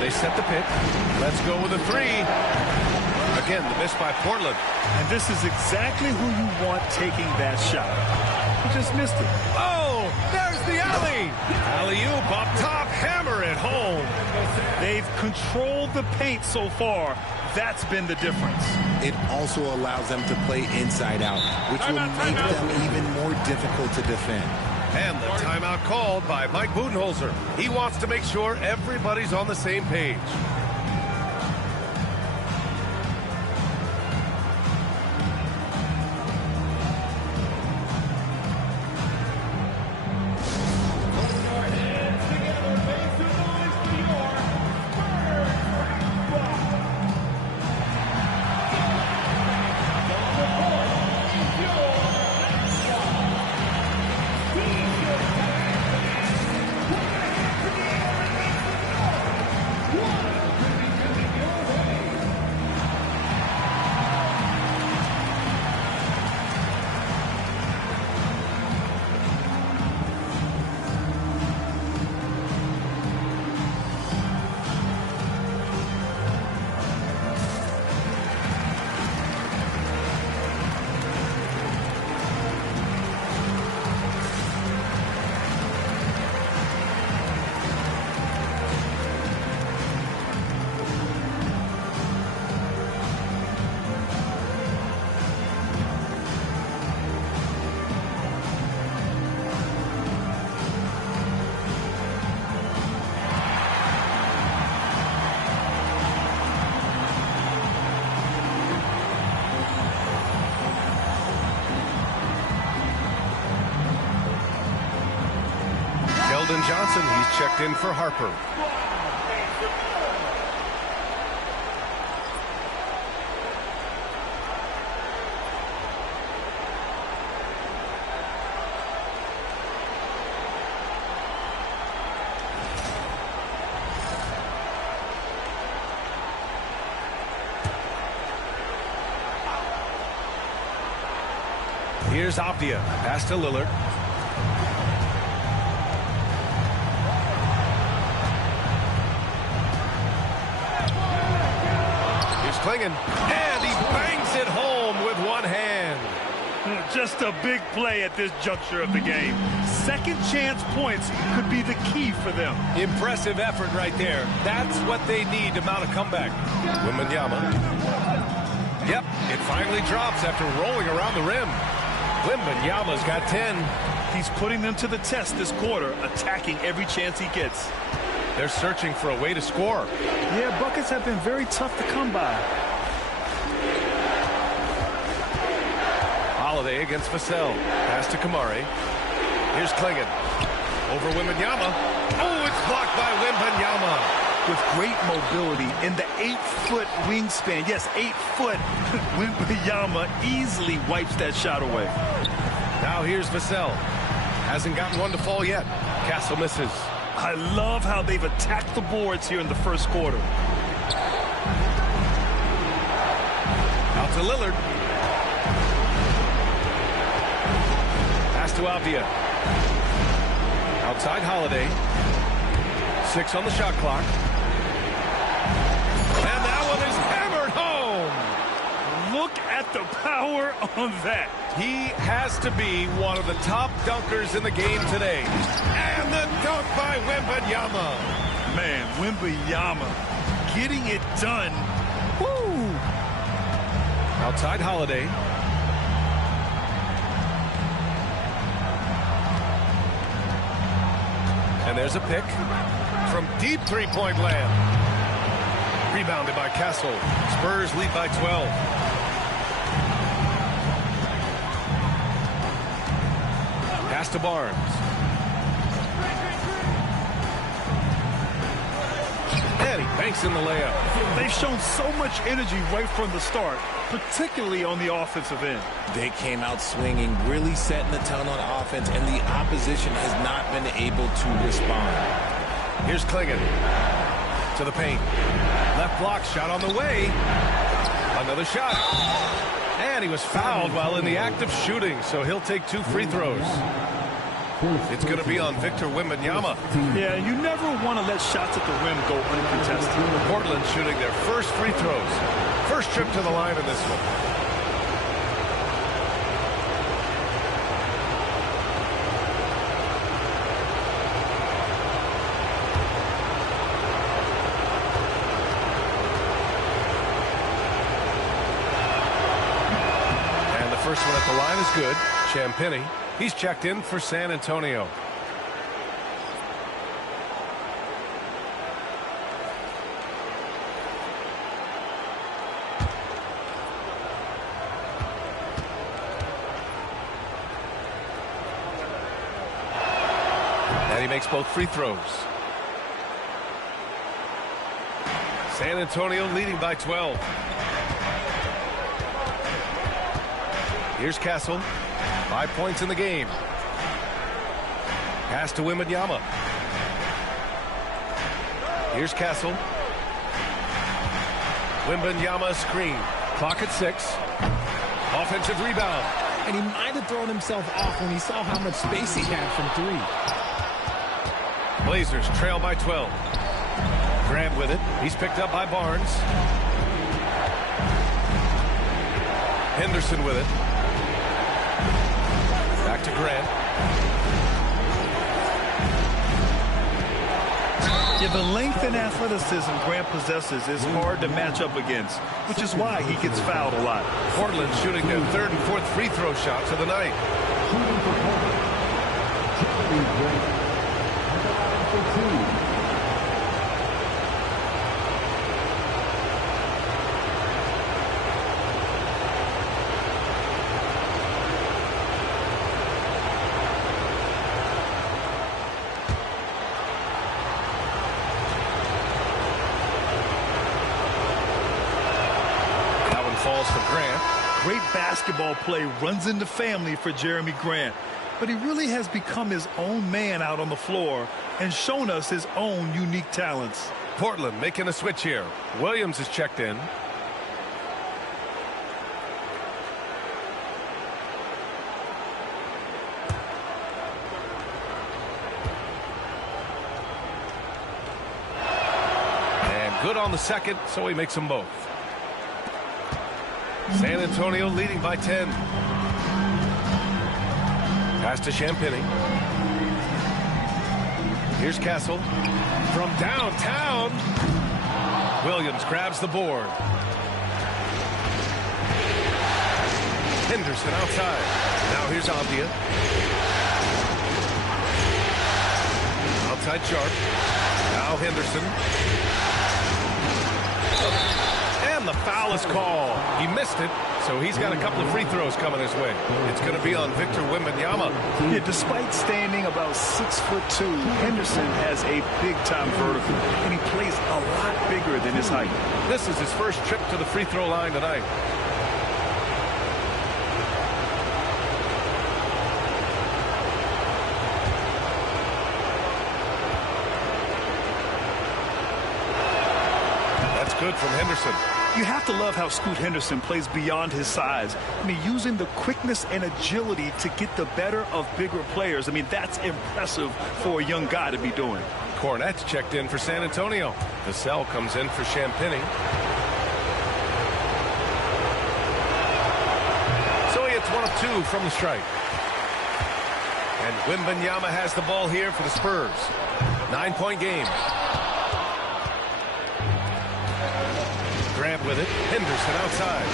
They set the pick. Let's go with a 3. Again, the miss by Portland. And this is exactly who you want taking that shot. He just missed it. Oh, there's the alley. Alley-oop up top, hammer it home. They've controlled the paint so far. That's been the difference. It also allows them to play inside out, which will make them even more difficult to defend. And the timeout called by Mike Budenholzer. He wants to make sure everybody's on the same page. Keldon Johnson, he's checked in for Harper. Here's Avdia, pass to Lillard. Klingon, and he bangs it home with one hand. Just a big play at this juncture of the game. Second chance points could be the key for them. Impressive effort right there. That's what they need to mount a comeback. Wembanyama. Yep, it finally drops after rolling around the rim. Wembanyama's got 10. He's putting them to the test this quarter, attacking every chance he gets. They're searching for a way to score. Yeah, buckets have been very tough to come by. Holiday against Vassell. Pass to Kamari. Here's Klingon. Over Wembanyama. Oh, it's blocked by Wembanyama. With great mobility in the 8-foot wingspan. Yes, 8 foot. Wembanyama easily wipes that shot away. Now here's Vassell. Hasn't gotten one to fall yet. Castle misses. I love how they've attacked the boards here in the first quarter. Out to Lillard. to Avdia. Outside Holiday. 6 on the shot clock. And that one is hammered home. Look at the power on that. He has to be one of the top dunkers in the game today. And the dunk by Wembanyama. Man, Wembanyama getting it done. Woo! Outside Holiday. And there's a pick from deep three-point land. Rebounded by Castle. Spurs lead by 12. Pass to Barnes. And he banks in the layup. They've shown so much energy right from the start, particularly on the offensive end. They came out swinging, really setting the tone on offense, and the opposition has not been able to respond. Here's Klingon to the paint. Left block shot on the way. Another shot. And he was fouled while in the act of shooting, so he'll take 2 free throws. It's going to be on Victor Wembanyama. Yeah, you never want to let shots at the rim go uncontested. Portland shooting their first free throws. First trip to the line in this one. And the first one at the line is good. Champagny. He's checked in for San Antonio. And he makes both free throws. San Antonio leading by 12. Here's Castle. 5 points in the game. Pass to Wembanyama. Here's Castle. Wembanyama screen. Clock at 6. Offensive rebound. And he might have thrown himself off when he saw how much space he had from 3. Blazers trail by 12. Grant with it. He's picked up by Barnes. Henderson with it. Back to Grant. Yeah, the length and athleticism Grant possesses is hard to match up against, which is why he gets fouled a lot. Portland shooting their 3rd and 4th free throw shots of the night. Falls for Grant. Great basketball play runs into family for Jeremy Grant, but he really has become his own man out on the floor and shown us his own unique talents. Portland making a switch here. Williams is checked in. And good on the second, so he makes them both. San Antonio leading by 10. Pass to Champagny. Here's Castle. From downtown. Williams grabs the board. Henderson outside. Now here's Avdia. Outside Sharp. Now Henderson. And the foul is called. He missed it, so he's got a couple of free throws coming his way. It's going to be on Victor Wembanyama. Yeah, despite standing about 6'2", Henderson has a big-time vertical, and he plays a lot bigger than his height. This is his first trip to the free throw line tonight. That's good from Henderson. You have to love how Scoot Henderson plays beyond his size. I mean, using the quickness and agility to get the better of bigger players. I mean, that's impressive for a young guy to be doing. Cornett's checked in for San Antonio. Vassell comes in for Champagny. So he hits 1 of 2 from the strike. And Wembanyama has the ball here for the Spurs. 9-point game. Grab with it. Henderson outside.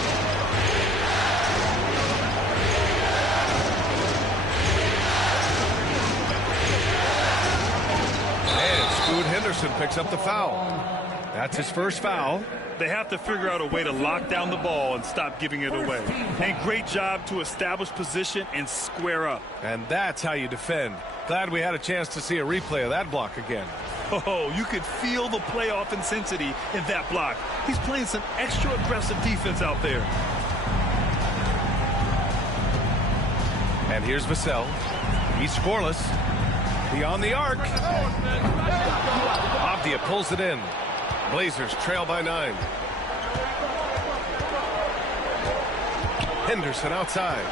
And Scoot Henderson picks up the foul. That's his first foul. They have to figure out a way to lock down the ball and stop giving it away. And great job to establish position and square up. And that's how you defend. Glad we had a chance to see a replay of that block again. Oh, you could feel the playoff intensity in that block. He's playing some extra aggressive defense out there. And here's Vassell. He's scoreless. Beyond the arc. Abdia pulls it in. Blazers trail by 9. Henderson outside.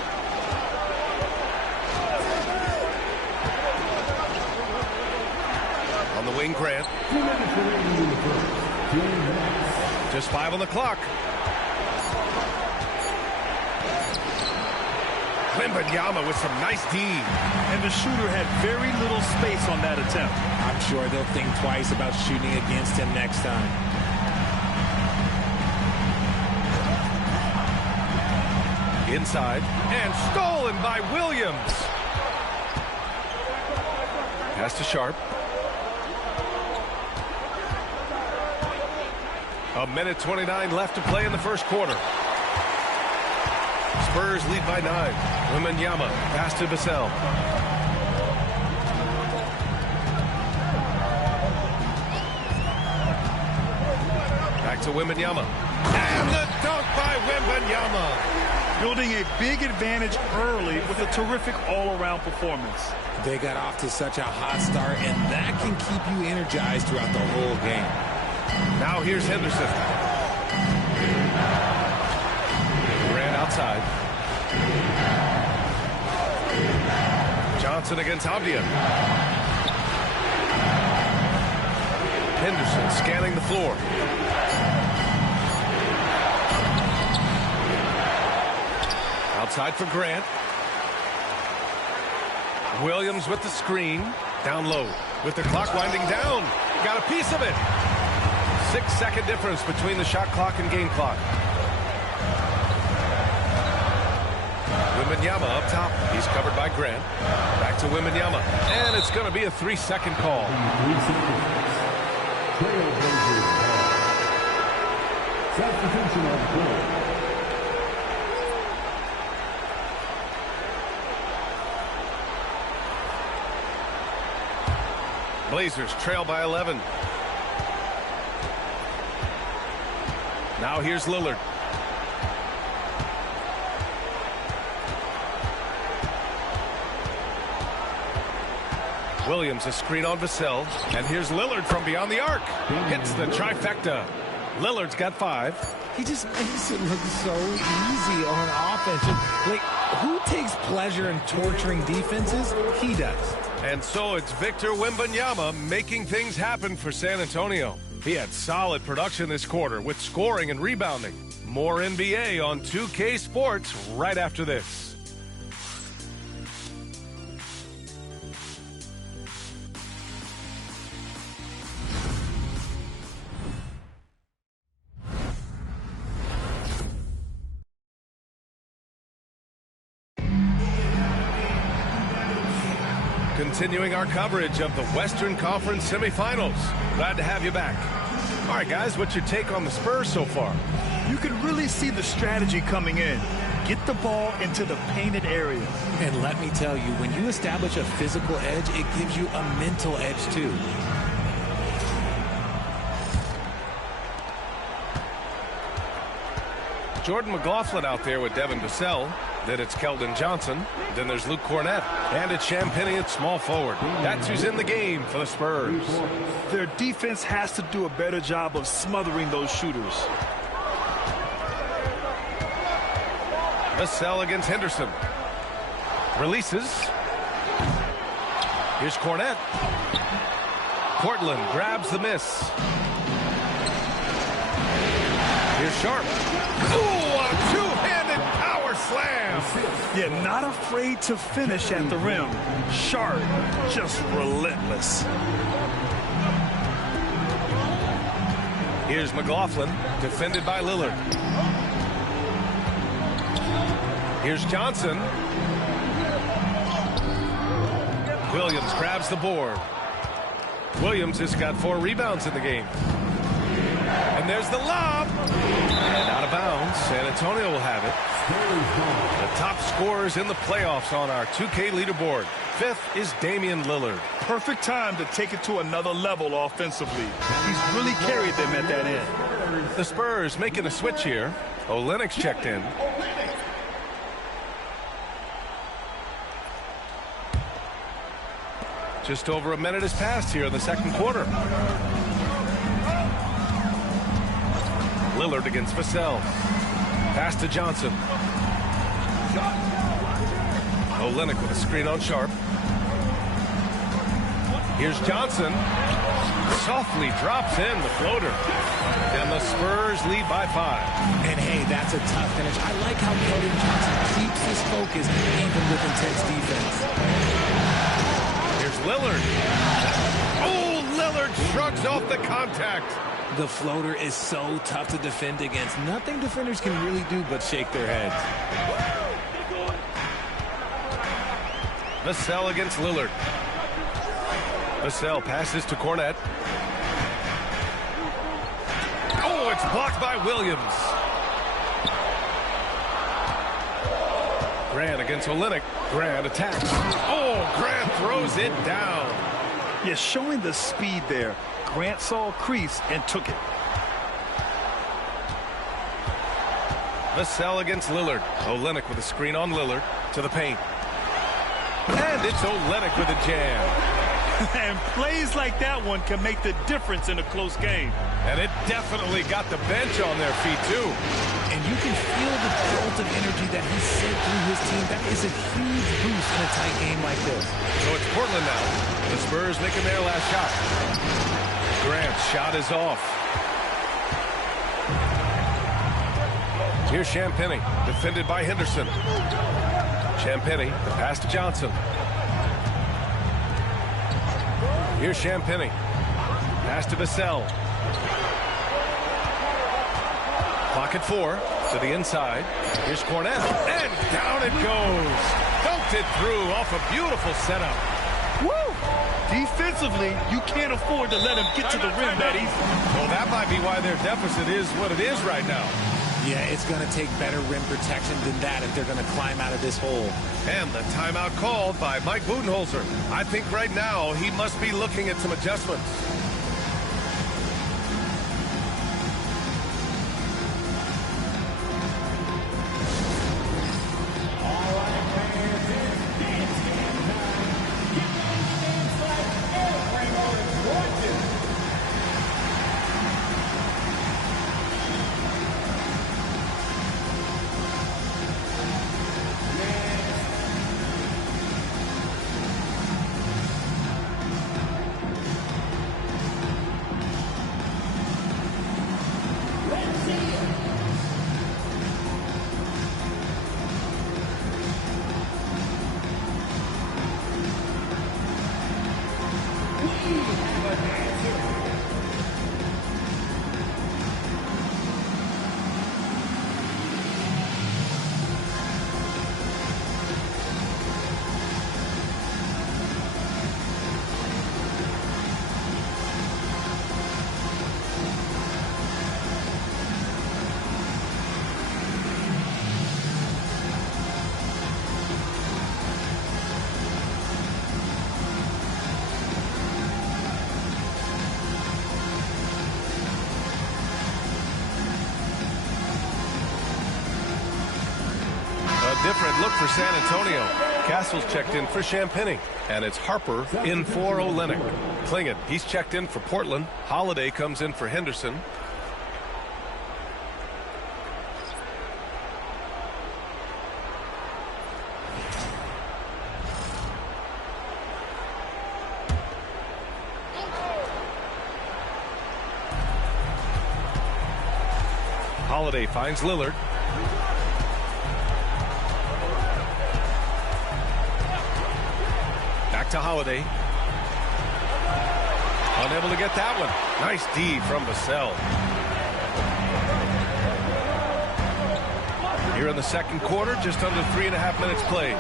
On the wing, Grant. Just 5 on the clock. Wembanyama with some nice D. And the shooter had very little space on that attempt. I'm sure they'll think twice about shooting against him next time. Inside. And stolen by Williams. Pass to Sharp. 1:29 left to play in the first quarter. Spurs lead by 9. Wembanyama pass to Vassell. Back to Wembanyama. And the dunk by Wembanyama. Building a big advantage early with a terrific all-around performance. They got off to such a hot start, and that can keep you energized throughout the whole game. Now here's Henderson. Grant outside. Johnson against Abdia. Henderson scanning the floor. Outside for Grant. Williams with the screen. Down low. With the clock winding down. Got a piece of it. 6-second difference between the shot clock and game clock. Wembanyama up top. He's covered by Grant. Back to Wembanyama. And it's going to be a 3-second call. Substitution on court. Blazers trail by 11. Now here's Lillard. Williams a screen on Vassell. And here's Lillard from beyond the arc. Hits the trifecta. Lillard's got 5. He just makes it look so easy on offense. Like, who takes pleasure in torturing defenses? He does. And so it's Victor Wembanyama making things happen for San Antonio. He had solid production this quarter with scoring and rebounding. More NBA on 2K Sports right after this. Continuing our coverage of the Western Conference Semifinals. Glad to have you back. All right, guys, what's your take on the Spurs so far? You can really see the strategy coming in. Get the ball into the painted area. And let me tell you, when you establish a physical edge, it gives you a mental edge, too. Jordan McLaughlin out there with Devin Vassell. Then it's Keldon Johnson. Then there's Luke Cornett. And it's Champagny at small forward. That's who's in the game for the Spurs. Their defense has to do a better job of smothering those shooters. Vassell against Henderson. Releases. Here's Cornette. Portland grabs the miss. Here's Sharp. Ooh, a two-handed power slam. Yeah, not afraid to finish at the rim. Sharp, just relentless. Here's McLaughlin, defended by Lillard. Here's Johnson. Williams grabs the board. Williams has got 4 rebounds in the game. And there's the lob. And out of bounds. San Antonio will have it. The top scorers in the playoffs on our 2K leaderboard. 5th is Damian Lillard. Perfect time to take it to another level offensively. He's really carried them at that end. The Spurs making a switch here. Olynyk's checked in. Just over a minute has passed here in the second quarter. Lillard against Vassell. Pass to Johnson. Olynyk with a screen on Sharp. Here's Johnson. Softly drops in the floater. And the Spurs lead by 5. And hey, that's a tough finish. I like how Keldon Johnson keeps his focus even with intense defense. Here's Lillard. Oh, Lillard shrugs off the contact. The floater is so tough to defend against. Nothing defenders can really do but shake their heads. Vassell against Lillard. Vassell passes to Cornette. Oh, it's blocked by Williams. Grant against Olynyk. Grant attacks. Oh, Grant throws it down. Yeah, showing the speed there. Grant saw a crease and took it. Vassell against Lillard. Olynyk with a screen on Lillard to the paint. And it's Olynyk with a jam. And plays like that one can make the difference in a close game. And it definitely got the bench on their feet, too. And you can feel the jolt of energy that he sent through his team. That is a huge boost in a tight game like this. So it's Portland now. The Spurs making their last shot. Grant's shot is off. Here's Champagny, defended by Henderson. Champagny, the pass to Johnson. Here's Champagny. Pass to Vassell. Clock at 4 to the inside. Here's Cornette. And down it goes. Dunked it through off a beautiful setup. Woo! Defensively, you can't afford to let him get to the rim that easy. Well, that might be why their deficit is what it is right now. Yeah, it's going to take better rim protection than that if they're going to climb out of this hole. And the timeout called by Mike Budenholzer. I think right now he must be looking at some adjustments. Different look for San Antonio. Castle's checked in for Champagny. And it's Harper in for Olynyk. Klingon, he's checked in for Portland. Holiday comes in for Henderson. Holiday finds Lillard. Back to Holiday. Unable to get that one. Nice D from Vassell. Here in the second quarter, just under 3.5 minutes played.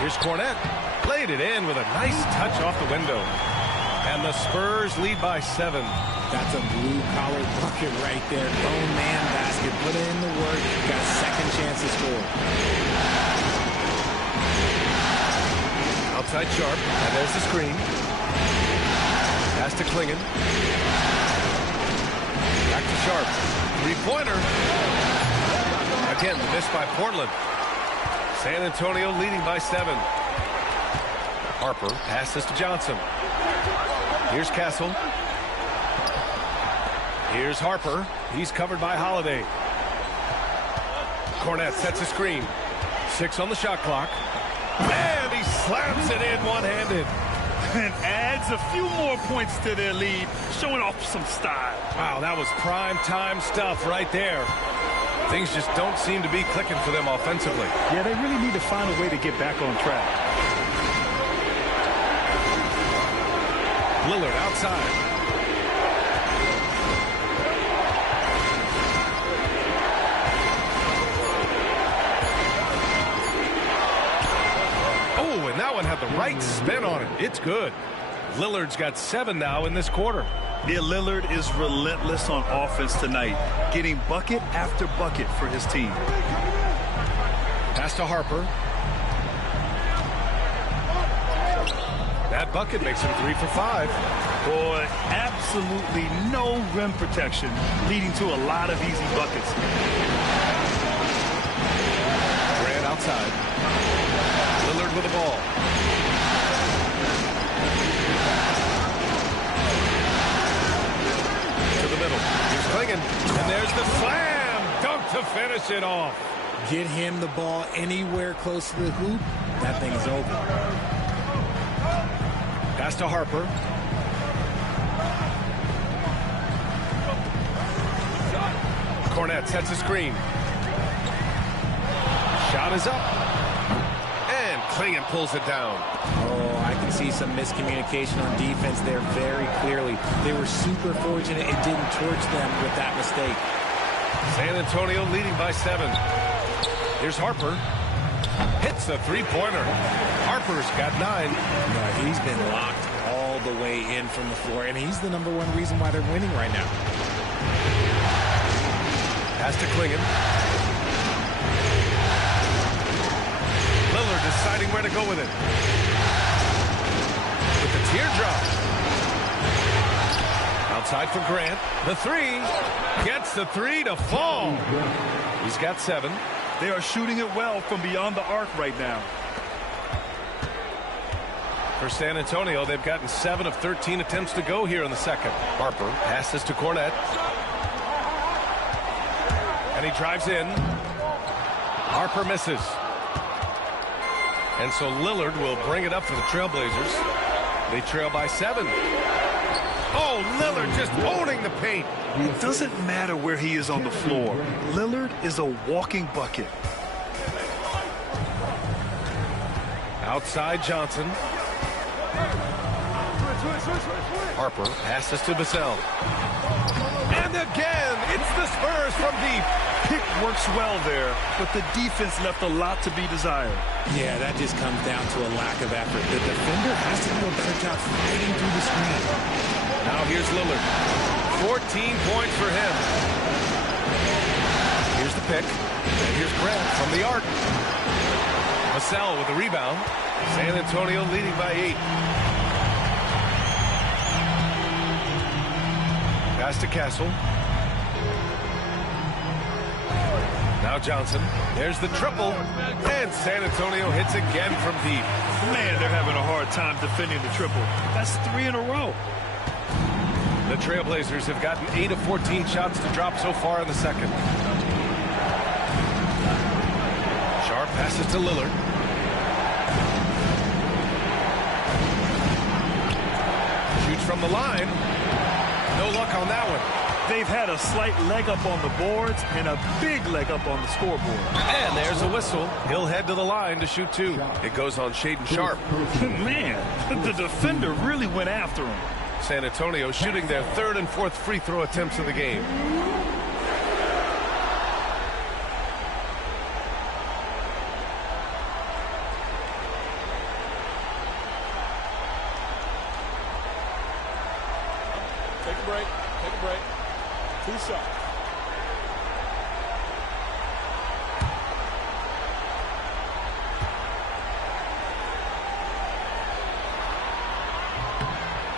Here's Cornette. Played it in with a nice touch off the window. And the Spurs lead by 7. That's a blue-collar bucket right there. Lone man basket. Put in the work. Got a second chance to score. Outside Sharp. And there's the screen. Pass to Klingon. Back to Sharp. Three-pointer. Again, the miss by Portland. San Antonio leading by 7. Harper passes to Johnson. Here's Castle. Here's Harper. He's covered by Holiday. Cornette sets a screen. 6 on the shot clock. And he slams it in one-handed. And adds a few more points to their lead, showing off some style. Wow, that was prime time stuff right there. Things just don't seem to be clicking for them offensively. Yeah, they really need to find a way to get back on track. Lillard outside. Oh, and that one had the right spin on it. It's good. Lillard's got 7 now in this quarter. Yeah, Lillard is relentless on offense tonight, getting bucket after bucket for his team. Pass to Harper. That bucket makes him 3 for 5. Boy, absolutely no rim protection, leading to a lot of easy buckets. Grant outside. Lillard with the ball. To the middle. Here's Klingon. And there's the slam dunk to finish it off. Get him the ball anywhere close to the hoop. That thing is over. Pass to Harper. Cornette sets a screen. Shot is up. And Klingon pulls it down. Oh, I can see some miscommunication on defense there very clearly. They were super fortunate it didn't torch them with that mistake. San Antonio leading by 7. Here's Harper. Hits the three-pointer. Harper's got 9. No, he's been locked all the way in from the floor, and he's the #1 reason why they're winning right now. Pass to Klingon. Lillard deciding where to go with it. With the teardrop. Outside for Grant. The 3. Gets the 3 to fall. He's got 7. They are shooting it well from beyond the arc right now. For San Antonio, they've gotten 7 of 13 attempts to go here in the second. Harper passes to Cornette. And he drives in. Harper misses. And so Lillard will bring it up for the Trailblazers. They trail by 7. Oh, Lillard just owning the paint. It doesn't matter where he is on the floor. Lillard is a walking bucket. Outside Johnson. Harper passes to Vassell. And again, it's the Spurs from deep. Pick works well there, but the defense left a lot to be desired. Yeah, that just comes down to a lack of effort. The defender has to do a better job fighting through the screen. Now here's Lillard. 14 points for him. Here's the pick. And here's Grant from the arc. Vassell with the rebound. San Antonio leading by 8. Pass to Castle. Now Johnson. There's the triple. And San Antonio hits again from deep. Man, they're having a hard time defending the triple. That's 3 in a row. The Trailblazers have gotten 8 of 14 shots to drop so far in the second. Sharp passes to Lillard. Shoots from the line. No luck on that one. They've had a slight leg up on the boards and a big leg up on the scoreboard. And there's a whistle. He'll head to the line to shoot 2. It goes on Shaden Sharp. Man, the defender really went after him. San Antonio shooting their 3rd and 4th free throw attempts of the game. Take a break. Take a break. 2 shots.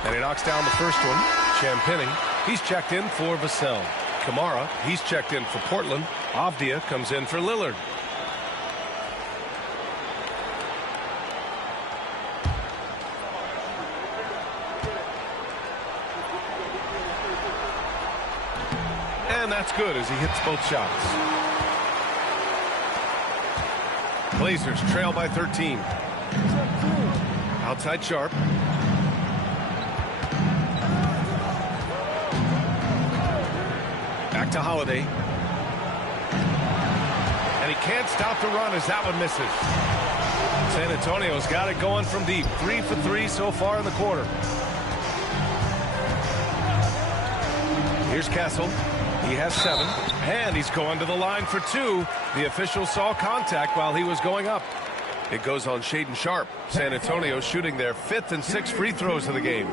And he knocks down the first one. Champagny, he's checked in for Vassell. Kamara, he's checked in for Portland. Avdia comes in for Lillard. And that's good as he hits both shots. Blazers trail by 13. Outside Sharp. Back to Holiday. And he can't stop the run as that one misses. San Antonio's got it going from deep. 3 for 3 so far in the quarter. Here's Kessel. He has 7. And he's going to the line for 2. The official saw contact while he was going up. It goes on Shaden Sharp. San Antonio shooting their 5th and 6th free throws of the game.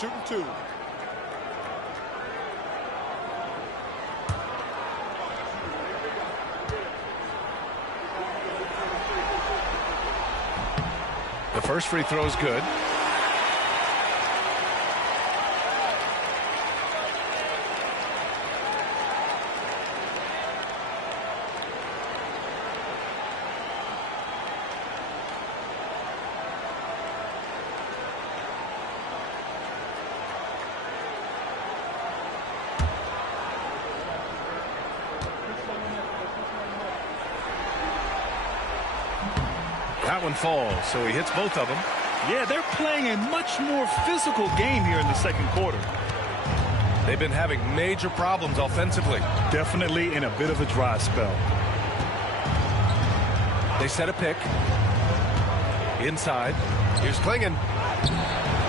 Shooting 2. The first free throw is good. That one falls, so he hits both of them. Yeah, they're playing a much more physical game here in the second quarter. They've been having major problems offensively. Definitely in a bit of a dry spell. They set a pick. Inside. Here's Klingon.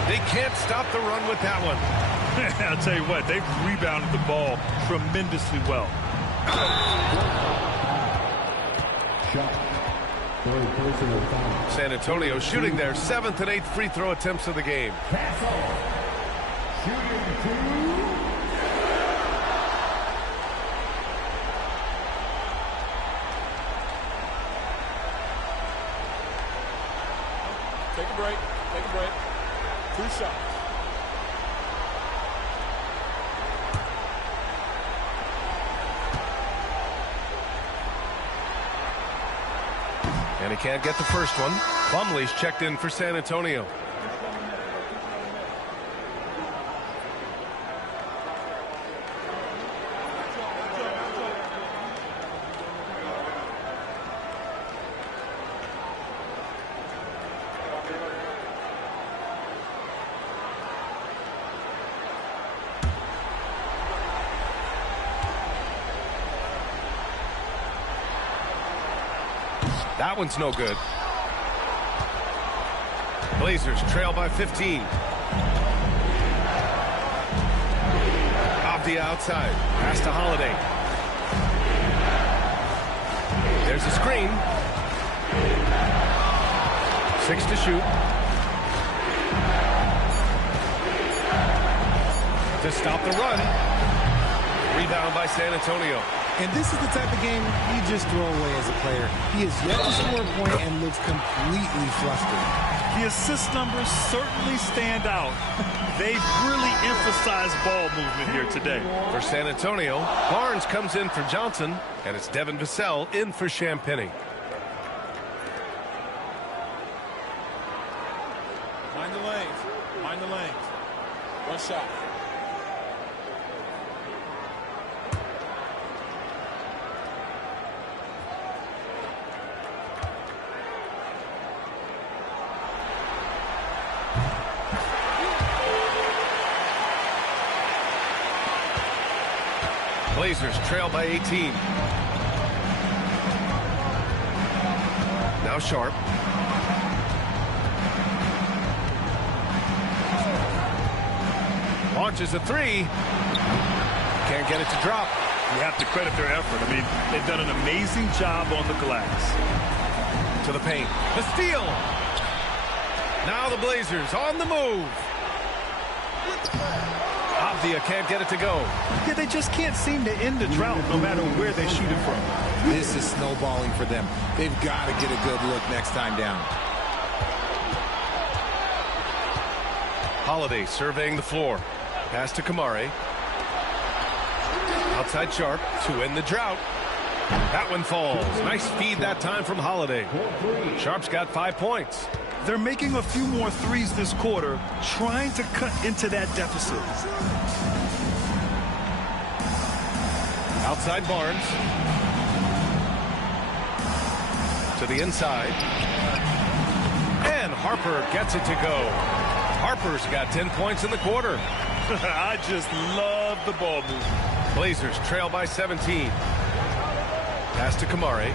They can't stop the run with that one. I'll tell you what, they've rebounded the ball tremendously well. San Antonio shooting their 7th and 8th free throw attempts of the game. Take a break. Take a break. 2 shots. And he can't get the first one. Plumlee's checked in for San Antonio. That one's no good. Blazers trail by 15. Off the outside. Pass to Holiday. There's a screen. 6 to shoot. To stop the run. Rebound by San Antonio. And this is the type of game you just throw away as a player. He has yet to score a point and looks completely flustered. The assist numbers certainly stand out. They've really emphasized ball movement here today. For San Antonio, Barnes comes in for Johnson, and it's Devin Vassell in for Champagny. Mind the lanes. Mind the lanes. 1 shot. Blazers trail by 18. Now Sharp. Launches a three. Can't get it to drop. You have to credit their effort. I mean, they've done an amazing job on the glass. To the paint. The steal. Now the Blazers on the move. Avdia can't get it to go. Yeah, they just can't seem to end the drought no matter where they shoot it from. This is snowballing for them. They've got to get a good look next time down. Holiday surveying the floor. Pass to Kamari. Outside Sharp to end the drought. That one falls. Nice feed that time from Holiday. Sharp's got 5 points. They're making a few more threes this quarter, trying to cut into that deficit. Outside Barnes. To the inside. And Harper gets it to go. Harper's got 10 points in the quarter. I just love the ball movement. Blazers trail by 17. Pass to Kamari.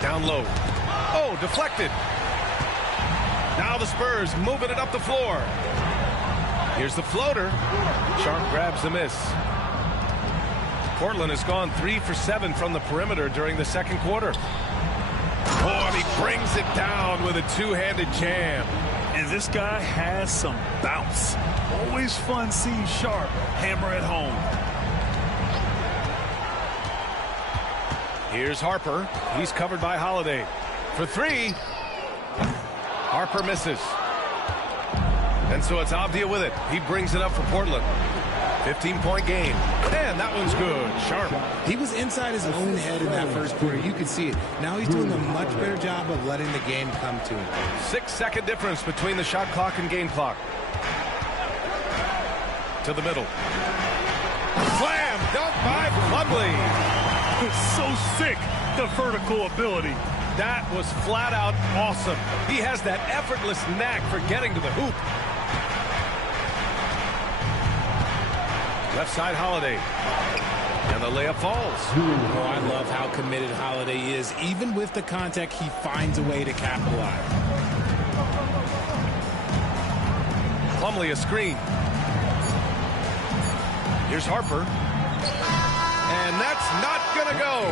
Down low. Oh, deflected. Now the Spurs moving it up the floor. Here's the floater. Sharp grabs the miss. Portland has gone 3 for 7 from the perimeter during the second quarter. Oh, and he brings it down with a two-handed jam. And this guy has some bounce. Always fun seeing Sharp hammer at home. Here's Harper. He's covered by Holiday. For three. Harper misses. And so it's Avdia with it. He brings it up for Portland. 15-point game. And that one's good. Sharp. He was inside his own head in that first quarter. You could see it. Now he's doing a much better job of letting the game come to him. 6-second difference between the shot clock and game clock. To the middle. Slam! Dunk by Plumlee. So sick, the vertical ability. That was flat out awesome. He has that effortless knack for getting to the hoop. Left side Holiday. And the layup falls. Oh, I love how committed Holiday is. Even with the contact, he finds a way to capitalize. Plumlee a screen. Here's Harper. And that's not going to go.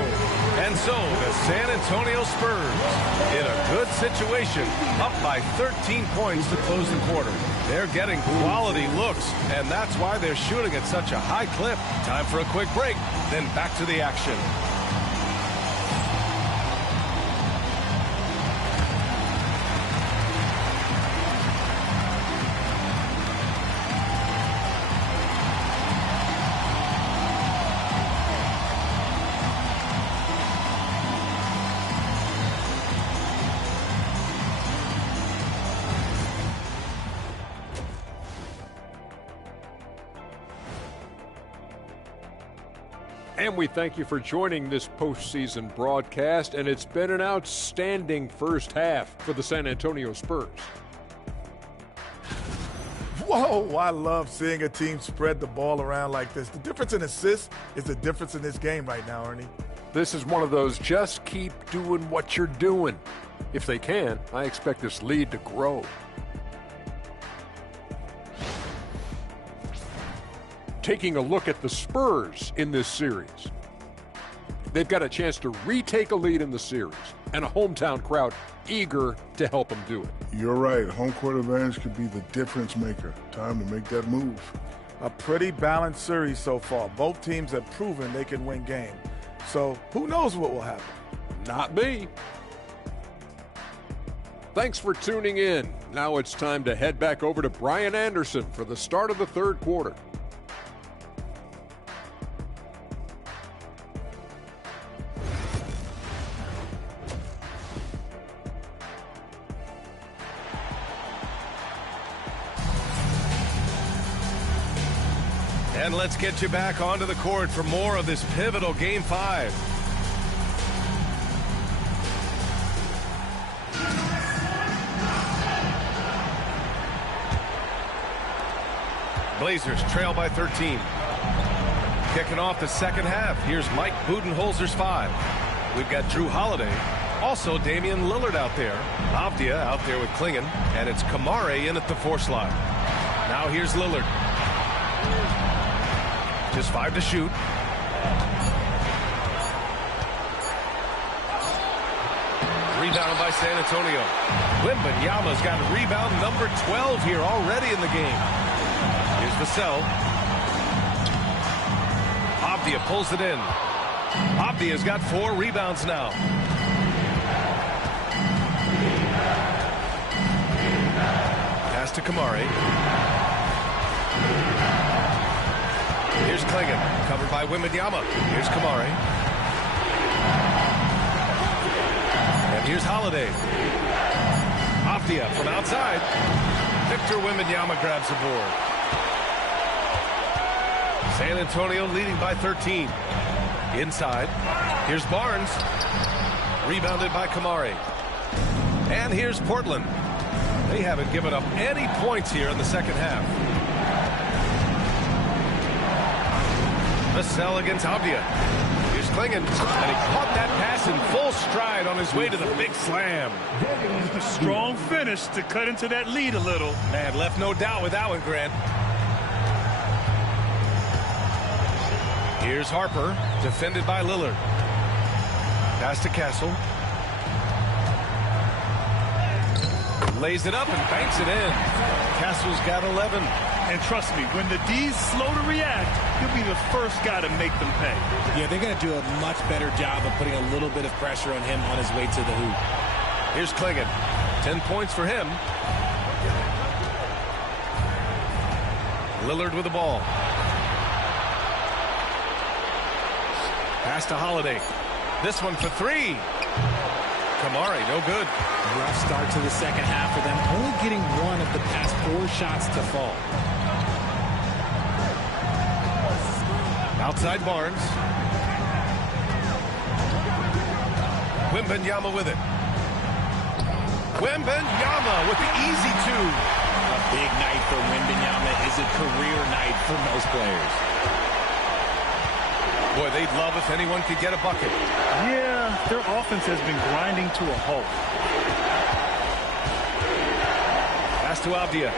And so the San Antonio Spurs in a good situation, up by 13 points to close the quarter. They're getting quality looks, and that's why they're shooting at such a high clip. Time for a quick break, then back to the action. And we thank you for joining this postseason broadcast, and it's been an outstanding first half for the San Antonio Spurs. Whoa, I love seeing a team spread the ball around like this. The difference in assists is the difference in this game right now, Ernie. This is one of those just keep doing what you're doing. If they can, I expect this lead to grow. Taking a look at the Spurs in this series. They've got a chance to retake a lead in the series, and a hometown crowd eager to help them do it. You're right. Home court advantage could be the difference maker. Time to make that move. A pretty balanced series so far. Both teams have proven they can win games. So who knows what will happen? Not me. Thanks for tuning in. Now it's time to head back over to Brian Anderson for the start of the third quarter. And let's get you back onto the court for more of this pivotal Game 5. Blazers trail by 13. Kicking off the second half, here's Mike Budenholzer's 5. We've got Drew Holiday. Also Damian Lillard out there. Avdia out there with Klingon. And it's Kamare in at the 4 slot. Now here's Lillard. Just 5 to shoot. Rebound by San Antonio. Wembanyama's got rebound number 12 here already in the game. Here's Vassell. Avdia pulls it in. Avdia's got 4 rebounds now. Pass to Kamare. Here's Klingon, covered by Wembanyama. Here's Kamare. And here's Holiday. Avdia from outside. Victor Wembanyama grabs the board. San Antonio leading by 13. Inside. Here's Barnes. Rebounded by Kamare. And here's Portland. They haven't given up any points here in the second half. Vassell against Avdia. Here's Klingon. And he caught that pass in full stride on his way to the big slam. A strong finish to cut into that lead a little. Man, left no doubt with that one, Grant. Here's Harper, defended by Lillard. Pass to Castle. Lays it up and banks it in. Castle's got 11. And trust me, when the D's slow to react, he'll be the first guy to make them pay. Yeah, they're going to do a much better job of putting a little bit of pressure on him on his way to the hoop. Here's Klingon. 10 points for him. Lillard with the ball. Pass to Holiday. This one for 3. Kamare, no good. Rough start to the second half for them, only getting 1 of the past 4 shots to fall. Outside Barnes. Wembanyama with it. Wembanyama with the easy 2. A big night for Wembanyama is a career night for most players. Boy, they'd love if anyone could get a bucket. Yeah, their offense has been grinding to a halt. Pass to Avdia.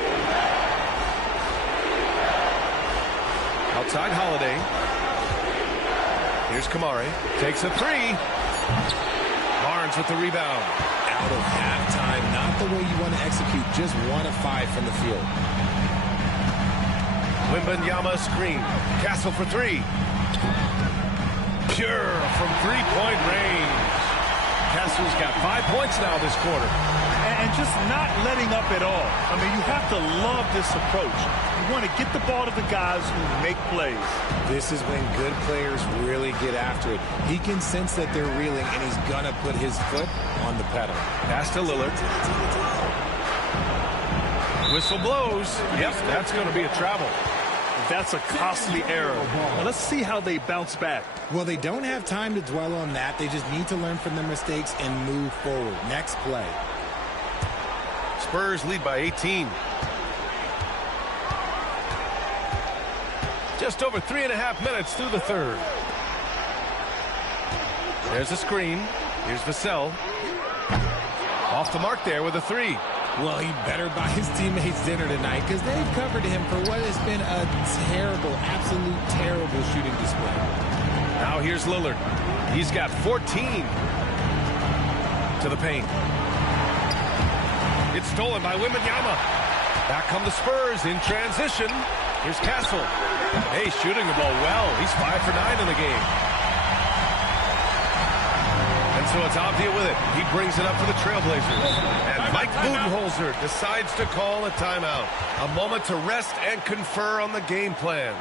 Outside Holiday. Here's Kamare. Takes a 3. Barnes with the rebound. Out of halftime, not the way you want to execute. Just 1 of 5 from the field. Wembanyama screen. Castle for 3. Pure from 3-point range. Castle's got 5 points now this quarter. And just not letting up at all. I mean, you have to love this approach. You want to get the ball to the guys who make plays. This is when good players really get after it. He can sense that they're reeling, and he's going to put his foot on the pedal. Pass to Lillard. Whistle blows. Yep, that's going to be a travel. That's a costly error. Now let's see how they bounce back. Well, they don't have time to dwell on that. They just need to learn from their mistakes and move forward. Next play. Spurs lead by 18. Just over 3.5 minutes through the third. There's a screen. Here's Vassell. Off the mark there with a 3. Well, he better buy his teammates dinner tonight because they've covered him for what has been a terrible, absolute terrible shooting display. Now here's Lillard. He's got 14 to the paint. It's stolen by Wembanyama. Back come the Spurs in transition. Here's Castle. Hey, shooting the ball well. He's 5 for 9 in the game. And so it's Avdia with it. He brings it up for the Trailblazers. And Mike Budenholzer decides to call a timeout. A moment to rest and confer on the game plan.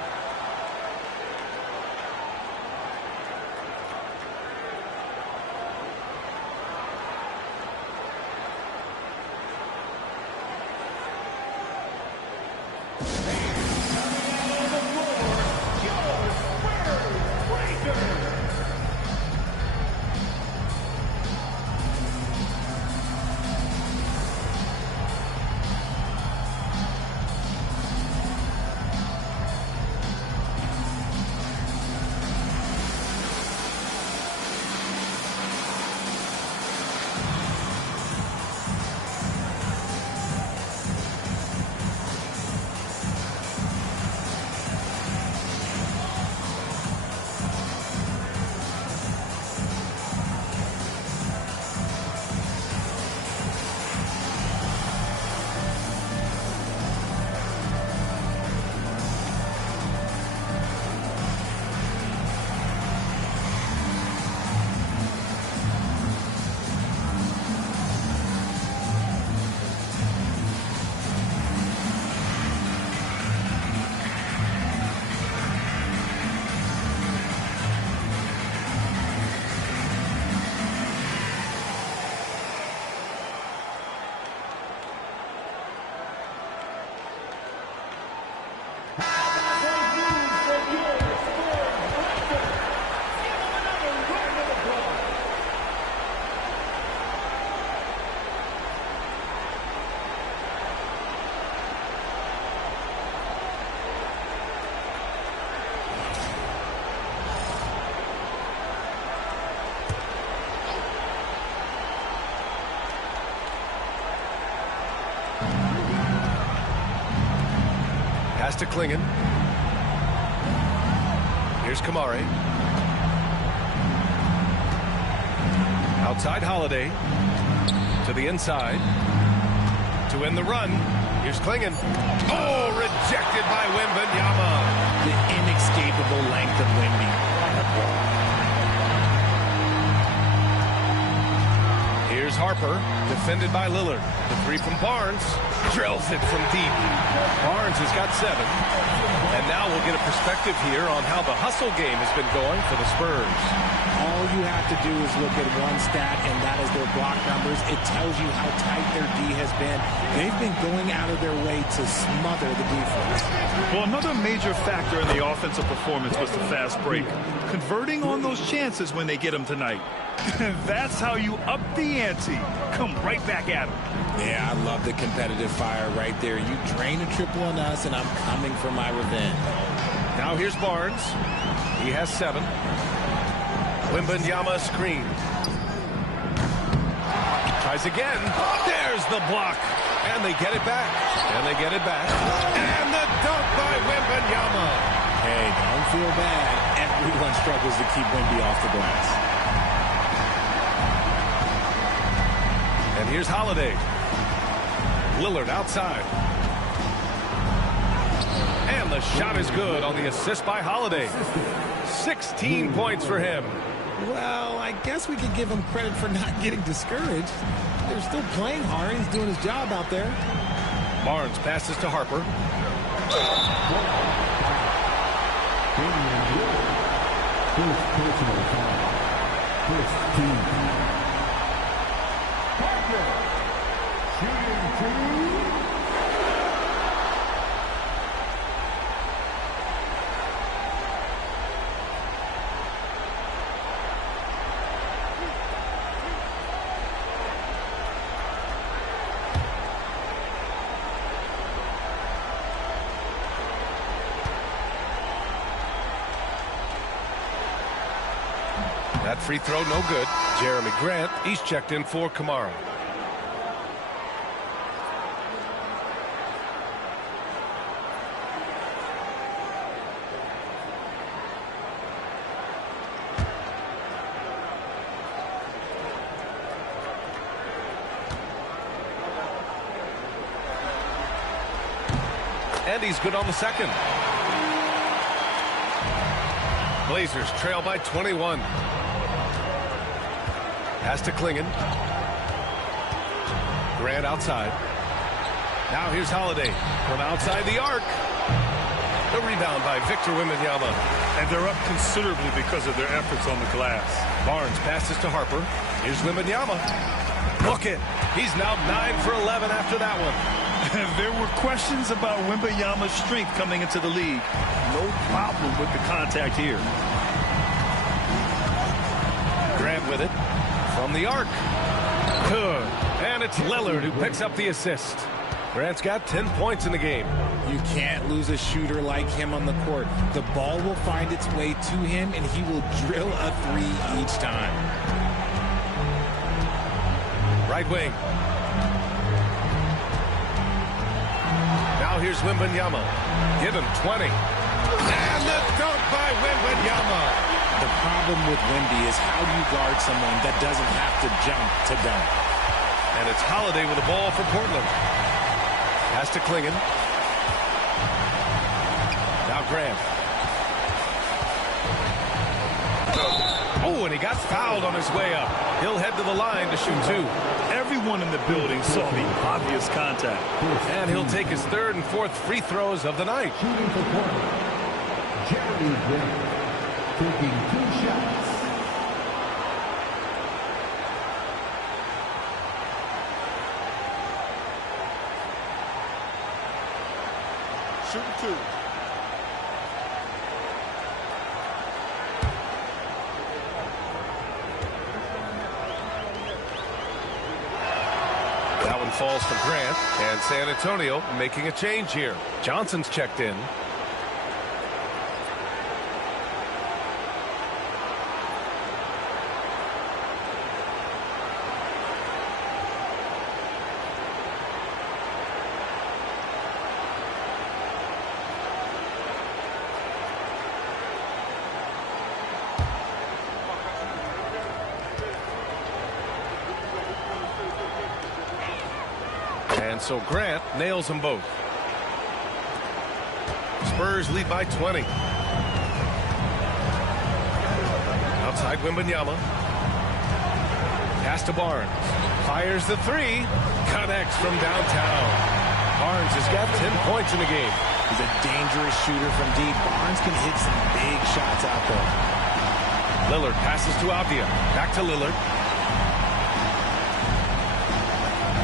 Pass to Klingon. Here's Kamari. Outside Holiday. To the inside. To win the run. Here's Klingon. Oh, rejected by Wembanyama. The inescapable length of Wemby. Here's Harper, defended by Lillard. The three from Barnes, drills it from deep. Barnes has got 7. And now we'll get a perspective here on how the hustle game has been going for the Spurs. All you have to do is look at one stat, and that is their block numbers. It tells you how tight their D has been. They've been going out of their way to smother the defense. Well, another major factor in the offensive performance was the fast break. Converting on those chances when they get them tonight. That's how you up the ante. Come right back at them. Yeah, I love the competitive fire right there. You drain a triple on us, and I'm coming for my revenge. Now here's Barnes. He has 7. Wembanyama screen. Tries again. There's the block. And they get it back. And they get it back. And the dunk by Wembanyama. Hey, don't feel bad. Everyone struggles to keep Wemby off the glass. And here's Holiday. Lillard outside. And the shot is good on the assist by Holiday. 16 points for him. Well, I guess we could give him credit for not getting discouraged. They're still playing hard. He's doing his job out there. Barnes passes to Harper. First personal foul. First team foul. Parker, shooting 2. That free throw no good. Jeremy Grant, he's checked in for Kamara. And he's good on the second. Blazers trail by 21. Pass to Klingon. Grant outside. Now here's Holiday from outside the arc. The rebound by Victor Wembanyama. And they're up considerably because of their efforts on the glass. Barnes passes to Harper. Here's Wembanyama. Look it. He's now 9 for 11 after that one. There were questions about Wembanyama's strength coming into the league. No problem with the contact here. Grant with it. From the arc. Good. And it's Lillard who picks up the assist. Grant's got 10 points in the game. You can't lose a shooter like him on the court. The ball will find its way to him, and he will drill a 3 each time. Right wing. Now here's Wembanyama. Give him 20. And the dunk by Wembanyama. The problem with Wemby is how do you guard someone that doesn't have to jump to dunk? And it's Holiday with the ball for Portland. Pass to Klingon. Now Grant. Oh, and he got fouled on his way up. He'll head to the line to shoot 2. Everyone in the building saw the obvious contact. And he'll take his 3rd and 4th free throws of the night. Shooting for Portland, Jeremy Grant, taking 2 shots. Shooting 2. That one falls for Grant, and San Antonio making a change here. Johnson's checked in. And so Grant nails them both. Spurs lead by 20. Outside Wembanyama. Pass to Barnes. Fires the three. Connects from downtown. Barnes has got 10 points in the game. He's a dangerous shooter from deep. Barnes can hit some big shots out there. Lillard passes to Avdia. Back to Lillard.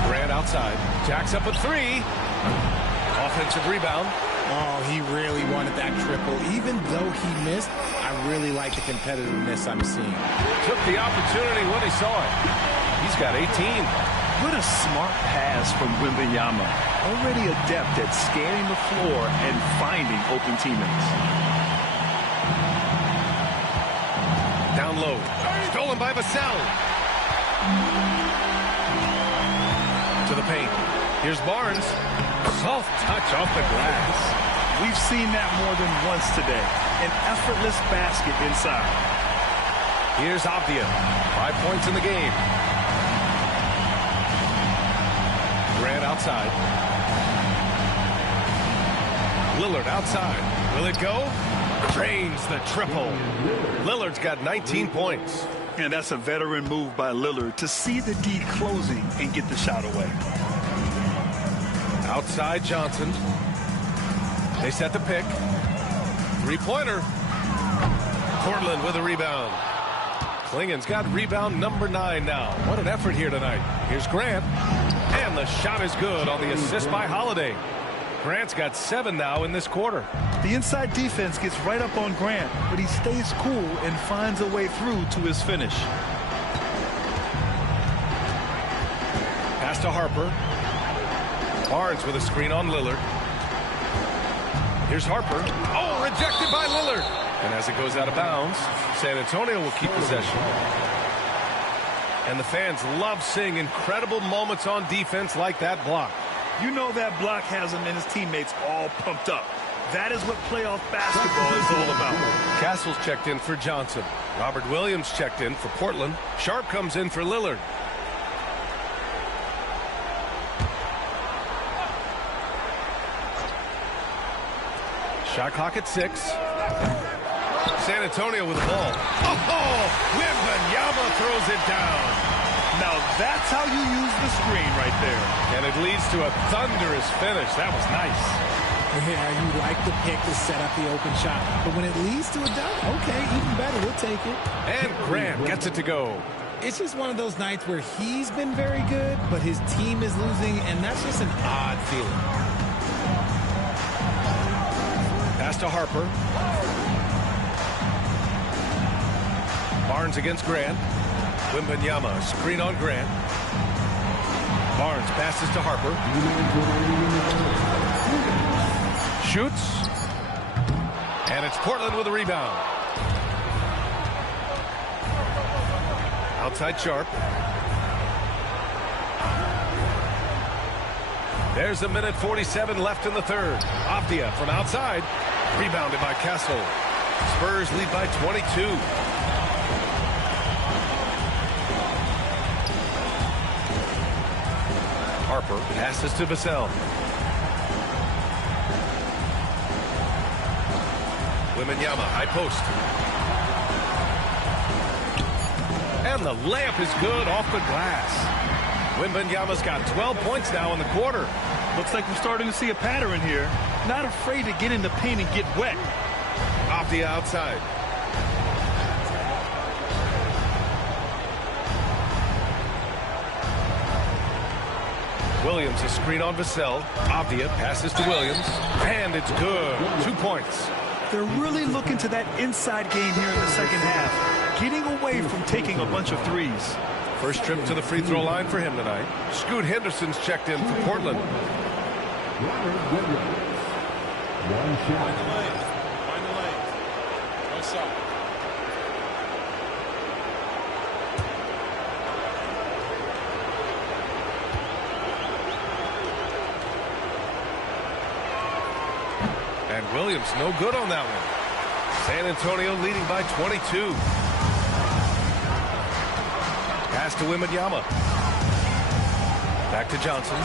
Grant outside. Jacks up a three. Offensive rebound. Oh, he really wanted that triple. Even though he missed, I really like the competitiveness I'm seeing. Took the opportunity when he saw it. He's got 18. What a smart pass from Wembanyama. Already adept at scanning the floor and finding open teammates. Down low. Stolen by Vassell. To the paint. Here's Barnes. Soft touch off the glass. We've seen that more than once today. An effortless basket inside. Here's Avdia. 5 points in the game. Grant outside. Lillard outside. Will it go? Drains the triple. Lillard's got 19 points. And that's a veteran move by Lillard to see the D closing and get the shot away. Outside Johnson. They set the pick. Three-pointer. Portland with a rebound. Klingen's got rebound number 9 now. What an effort here tonight. Here's Grant. And the shot is good on the assist by Holiday. Grant's got 7 now in this quarter. The inside defense gets right up on Grant, but he stays cool and finds a way through to his finish. Pass to Harper. Barnes with a screen on Lillard. Here's Harper. Oh, rejected by Lillard. And as it goes out of bounds, San Antonio will keep possession. And the fans love seeing incredible moments on defense like that block. You know that block has him and his teammates all pumped up. That is what playoff basketball is all about. Castle's checked in for Johnson. Robert Williams checked in for Portland. Sharp comes in for Lillard. Shot clock at 6. San Antonio with the ball. Oh, Wembanyama throws it down. Now that's how you use the screen right there. And it leads to a thunderous finish. That was nice. Yeah, you like the pick to set up the open shot. But when it leads to a dunk, okay, even better, we'll take it. And Grant gets it to go. It's just one of those nights where he's been very good, but his team is losing, and that's just an odd feeling. Pass to Harper. Barnes against Grant. Wembanyama, screen on Grant. Barnes passes to Harper. Shoots. And it's Portland with a rebound. Outside Sharp. There's 1:47 left in the third. Avdia from outside. Rebounded by Castle. Spurs lead by 22. Harper passes to Vassell. Wembanyama, high post. And the layup is good off the glass. Wembanyama's got 12 points now in the quarter. Looks like we're starting to see a pattern here. Not afraid to get in the paint and get wet. Off the outside. Williams, a screen on Vassell. Avdia passes to Williams. And it's good. 2 points. They're really looking to that inside game here in the second half. Getting away from taking a bunch of threes. First trip to the free throw line for him tonight. Scoot Henderson's checked in for Portland. One shot. Find the lane. No shot. And Williams no good on that one. San Antonio leading by 22. Pass to Wembanyama. Back to Johnson.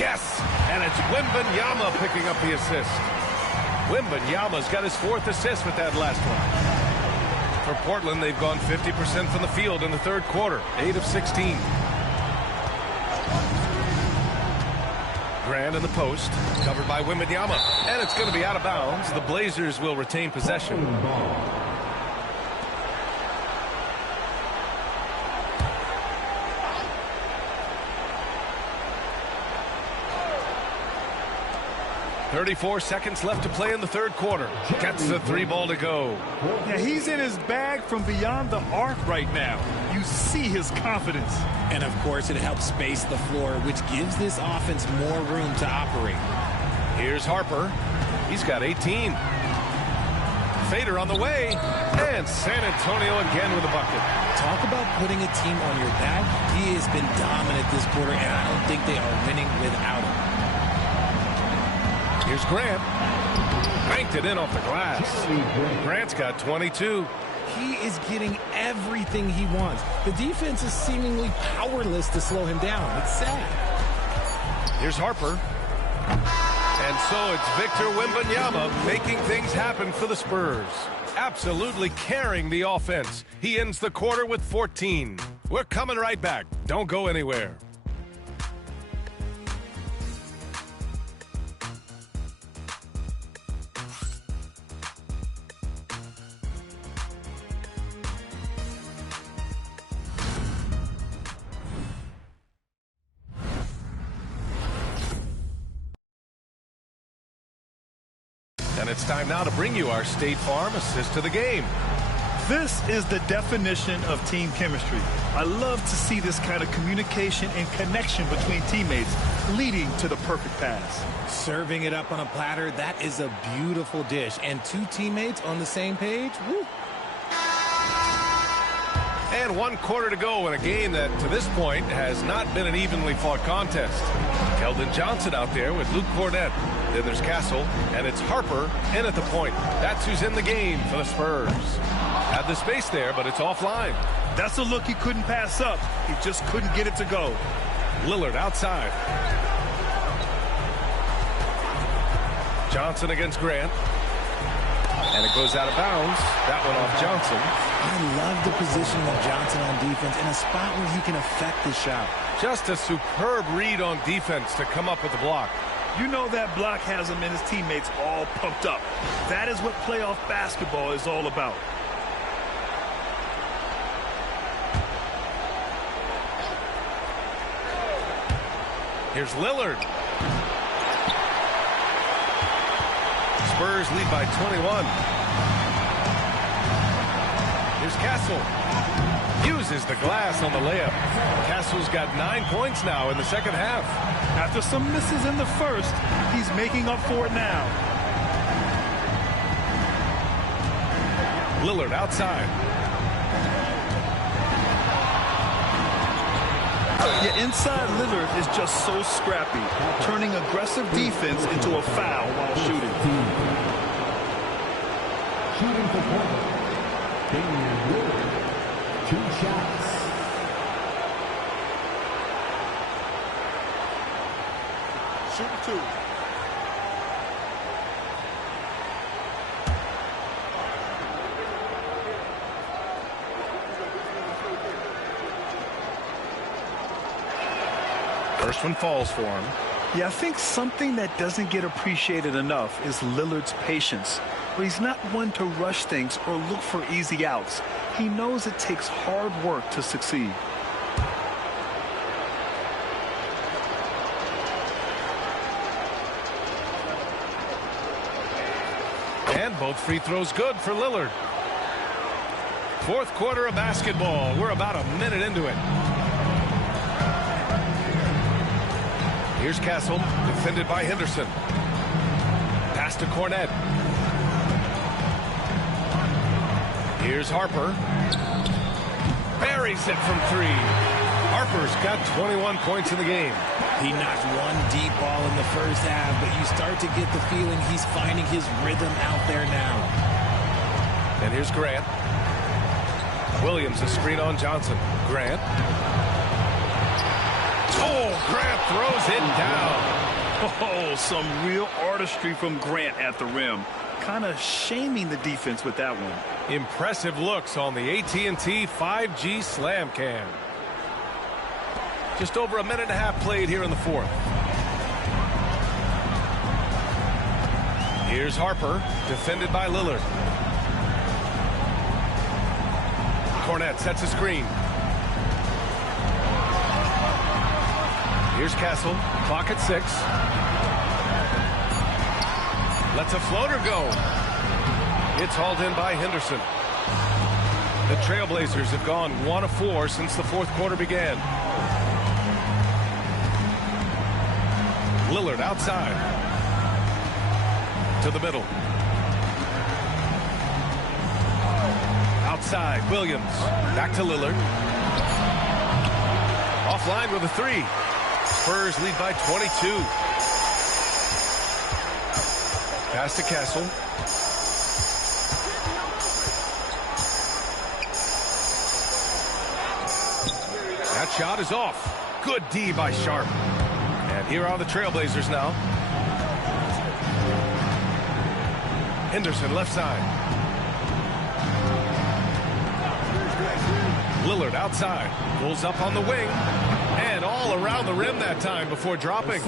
Yes! And it's Wembanyama picking up the assist. Wembanyama's got his 4th assist with that last one. For Portland, they've gone 50% from the field in the 3rd quarter. 8 of 16. Grant in the post. Covered by Wembanyama. And it's going to be out of bounds. The Blazers will retain possession. Ball. 34 seconds left to play in the 3rd quarter. Gets the 3 ball to go. Yeah, he's in his bag from beyond the arc right now. You see his confidence. And, of course, it helps space the floor, which gives this offense more room to operate. Here's Harper. He's got 18. Fader on the way. And San Antonio again with a bucket. Talk about putting a team on your back. He has been dominant this quarter, and I don't think they are winning without him. Here's Grant. Banked it in off the glass. Grant's got 22. He is getting everything he wants. The defense is seemingly powerless to slow him down. It's sad. Here's Harper. And so it's Victor Wembanyama making things happen for the Spurs. Absolutely carrying the offense. He ends the quarter with 14. We're coming right back. Don't go anywhere. And it's time now to bring you our State Farm assist to the game. This is the definition of team chemistry. I love to see this kind of communication and connection between teammates leading to the perfect pass. Serving it up on a platter, that is a beautiful dish. And 2 teammates on the same page, woo. And 1 quarter to go in a game that, to this point, has not been an evenly fought contest. Keldon Johnson out there with Luke Cornett. Then there's Castle, and it's Harper in at the point. That's who's in the game for the Spurs. Had the space there, but it's offline. That's a look he couldn't pass up. He just couldn't get it to go. Lillard outside. Johnson against Grant. And it goes out of bounds. That one off Johnson. I love the positioning of Johnson on defense in a spot where he can affect the shot. Just a superb read on defense to come up with the block. You know that block has him and his teammates all pumped up. That is what playoff basketball is all about. Here's Lillard. Spurs lead by 21. Here's Castle. Uses the glass on the layup. Castle's got 9 points now in the 2nd half. After some misses in the first, he's making up for it now. Lillard outside. Yeah, inside Lillard is just so scrappy, turning aggressive defense into a foul while shooting. Shooting for Portland. Damian Lillard. 2 shots. Shooting 2. First one falls for him. Yeah, I think something that doesn't get appreciated enough is Lillard's patience. But he's not one to rush things or look for easy outs. He knows it takes hard work to succeed. And both free throws good for Lillard. 4th quarter of basketball. We're about a minute into it. Here's Castle, defended by Henderson. Pass to Cornett. Here's Harper. Buries it from 3. Harper's got 21 points in the game. He knocked 1 deep ball in the first half, but you start to get the feeling he's finding his rhythm out there now. And here's Grant. Williams, a screen on Johnson. Grant. Oh! Grant throws it down. Oh, some real artistry from Grant at the rim. Kind of shaming the defense with that one. Impressive looks on the AT&T 5G Slam Cam. Just over a minute and a half played here in the fourth. Here's Harper, defended by Lillard. Cornette sets a screen. Here's Castle, clock at 6. Lets a floater go. It's hauled in by Henderson. The Trailblazers have gone 1 of 4 since the fourth quarter began. Lillard outside. To the middle. Outside, Williams. Back to Lillard. Offline with a 3. Spurs lead by 22. Pass to Castle. That shot is off. Good D by Sharp. And here are the Trailblazers now. Henderson left side. Lillard outside. Pulls up on the wing. And all around the rim that time before dropping.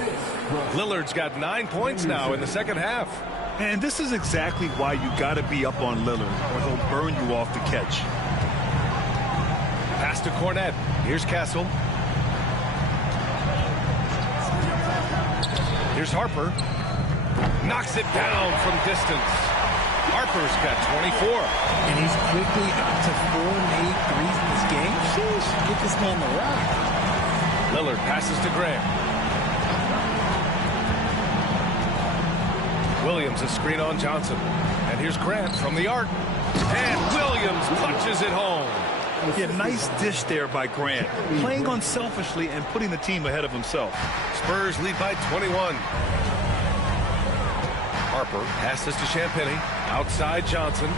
Lillard's got 9 points now in the second half. And this is exactly why you got to be up on Lillard, or he'll burn you off the catch. Pass to Cornette. Here's Castle. Here's Harper. Knocks it down from distance. Harper's got 24. And he's quickly up to 4 made threes in this game. Sheesh, get this man the rock. Lillard passes to Graham. Williams a screen on Johnson. And here's Grant from the arc. And Williams punches it home. Yeah, nice dish there by Grant. Playing unselfishly and putting the team ahead of himself. Spurs lead by 21. Harper passes to Champagny. Outside Johnson.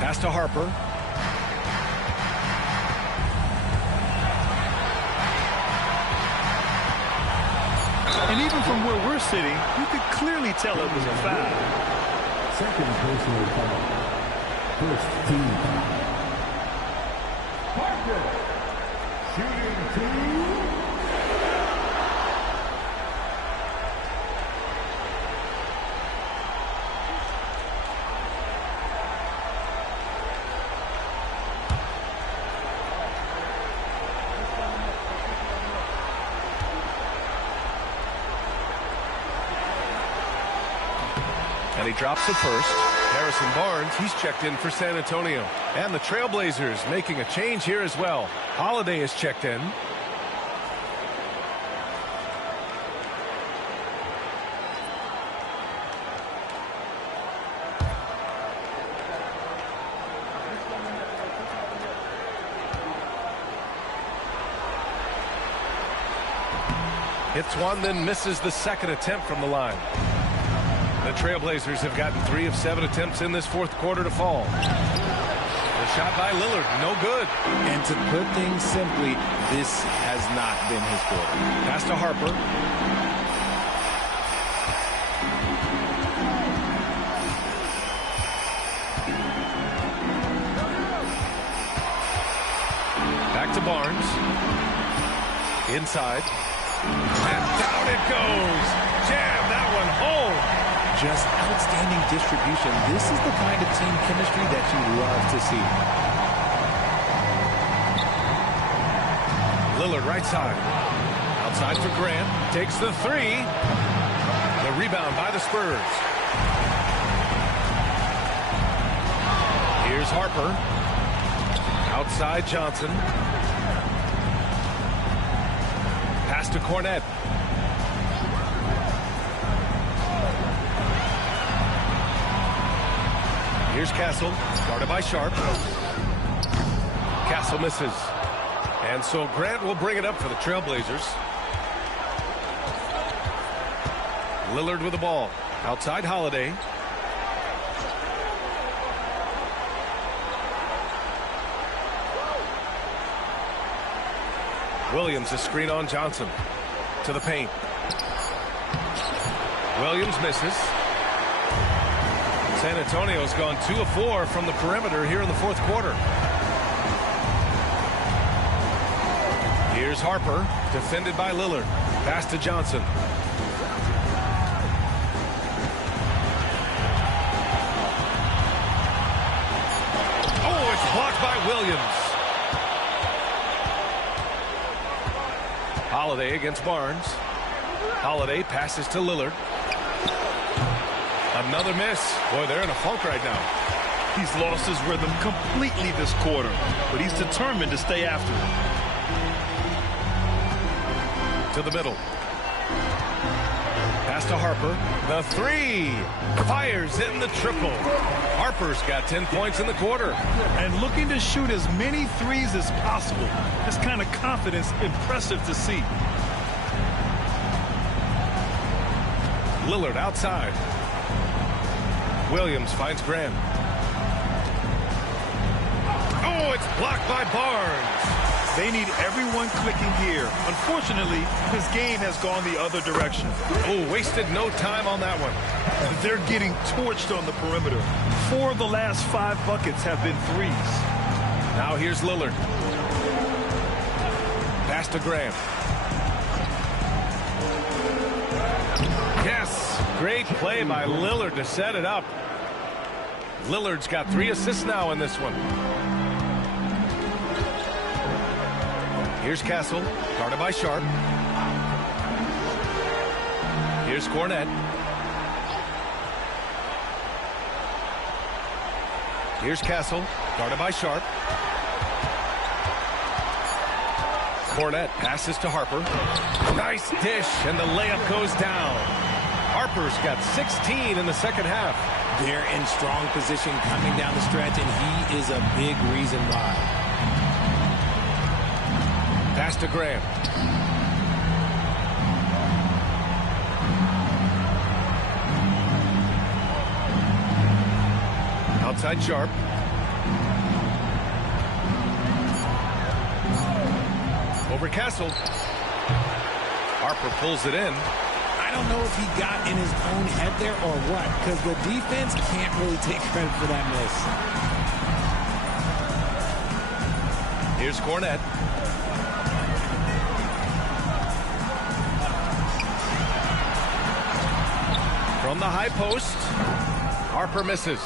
Pass to Harper. And even from where we're sitting, you could clearly tell it was a foul. Second personal foul. First team foul. Parker, shooting 2. And he drops the first. Harrison Barnes, he's checked in for San Antonio. And the Trailblazers making a change here as well. Holiday is checked in. Hits one, then misses the second attempt from the line. The Trailblazers have gotten 3 of 7 attempts in this fourth quarter to fall. The shot by Lillard, no good. And to put things simply, this has not been his quarter. Pass to Harper. Back to Barnes. Inside. And down it goes. Jam that one home. Just outstanding distribution. This is the kind of team chemistry that you love to see. Lillard right side. Outside for Grant. Takes the 3. The rebound by the Spurs. Here's Harper. Outside Johnson. Pass to Cornette. Here's Castle, guarded by Sharp. Castle misses. And so Grant will bring it up for the Trailblazers. Lillard with the ball. Outside Holiday. Williams, a screen on Johnson. To the paint. Williams misses. San Antonio's gone 2 of 4 from the perimeter here in the fourth quarter. Here's Harper, defended by Lillard. Pass to Johnson. Oh, it's blocked by Williams. Holiday against Barnes. Holiday passes to Lillard. Another miss. Boy, they're in a funk right now. He's lost his rhythm completely this quarter, but he's determined to stay after it. To the middle. Pass to Harper. The three. Fires in the triple. Harper's got 10 points in the quarter. And looking to shoot as many threes as possible. This kind of confidence, impressive to see. Lillard outside. Williams finds Graham. Oh, it's blocked by Barnes. They need everyone clicking here. Unfortunately, his game has gone the other direction. Oh, wasted no time on that one. They're getting torched on the perimeter. 4 of the last 5 buckets have been threes. Now here's Lillard. Pass to Graham. Yes, great play by Lillard to set it up. Lillard's got 3 assists now in this one. Here's Castle, guarded by Sharp. Here's Cornette. Here's Castle, guarded by Sharp. Cornette passes to Harper. Nice dish, and the layup goes down. Harper's got 16 in the second half. They're in strong position coming down the stretch, and he is a big reason why. Pass to Graham. Outside Sharp. Over Castle. Harper pulls it in. I don't know if he got in his own head there or what, because the defense can't really take credit for that miss. Here's Cornette. From the high post, Harper misses.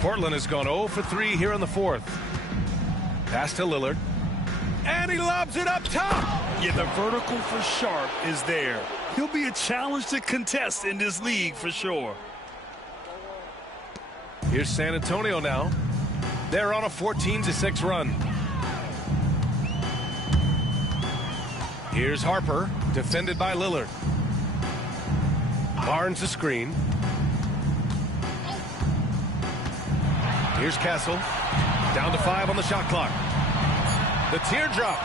Portland has gone 0 for 3 here in the fourth. Pass to Lillard. And he lobs it up top. Yeah, the vertical for Sharp is there. He'll be a challenge to contest in this league for sure. Here's San Antonio now. They're on a 14-6 run. Here's Harper, defended by Lillard. Barnes the screen. Here's Castle. Down to 5 on the shot clock. The teardrop.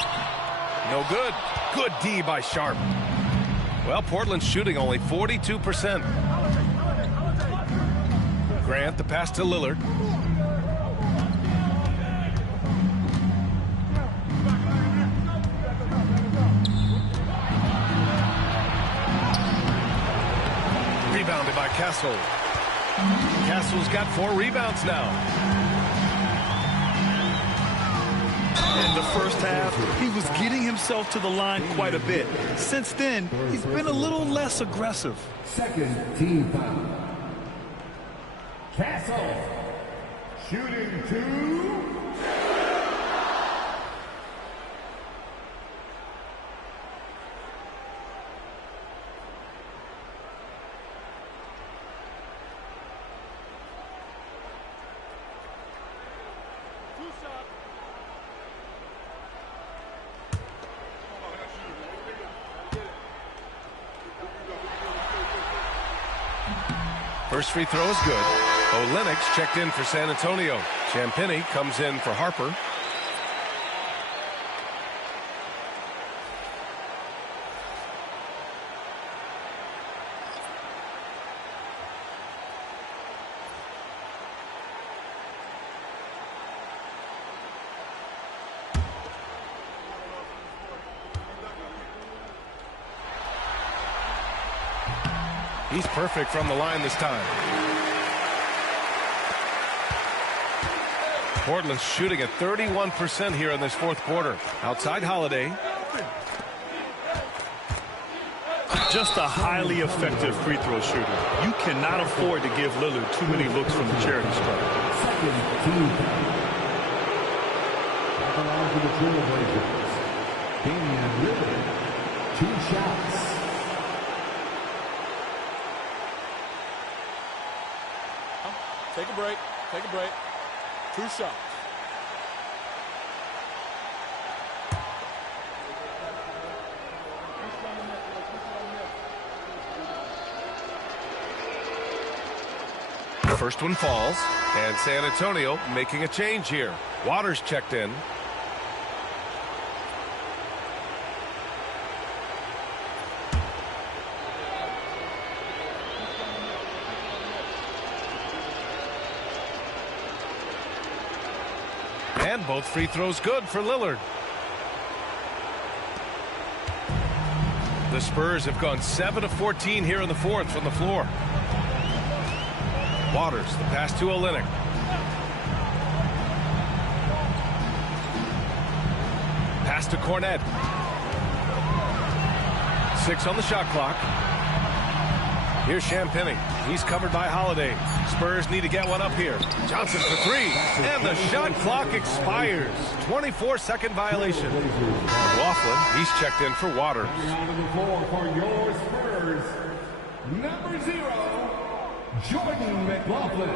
No good. Good D by Sharp. Well, Portland's shooting only 42%. Grant, the pass to Lillard. Rebounded by Castle. Castle's got 4 rebounds now. In the first half, he was getting himself to the line quite a bit. Since then, he's been a little less aggressive. Second team foul. Castle. Shooting 2. First free throw is good. Olenek checked in for San Antonio. Champagny comes in for Harper. He's perfect from the line this time. Portland's shooting at 31% here in this fourth quarter. Outside Holiday. Just a highly effective free throw shooter. You cannot afford to give Lillard too many looks from the charity stripe. At the line for the Trailblazers, Damian Lillard, 2 shots. Take a break. Take a break. 2 shots. The first one falls, and San Antonio making a change here. Waters checked in. And both free throws good for Lillard. The Spurs have gone 7 of 14 here in the fourth from the floor. Waters, the pass to Olynyk. Pass to Cornet. 6 on the shot clock. Here's Champagny. He's covered by Holiday. Spurs need to get one up here. Johnson for 3. And the shot clock expires. 24-second violation. McLaughlin, he's checked in for Waters. On the floor for your Spurs, number 0, Jordan McLaughlin.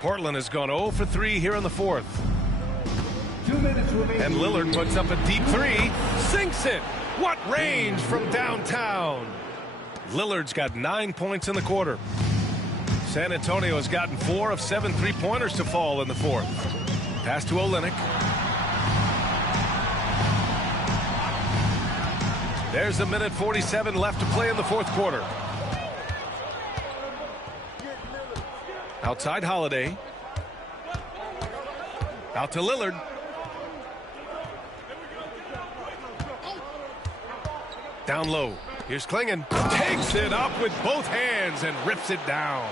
Portland has gone 0 for 3 here in the fourth. 2 minutes remaining. And Lillard puts up a deep 3. Sinks it. What range from downtown. Lillard's got 9 points in the quarter. San Antonio has gotten 4 of 7 3-pointers to fall in the fourth. Pass to Olynyk. There's a minute 47 left to play in the fourth quarter. Outside Holiday. Out to Lillard. Down low. Here's Klingon. Takes it up with both hands and rips it down.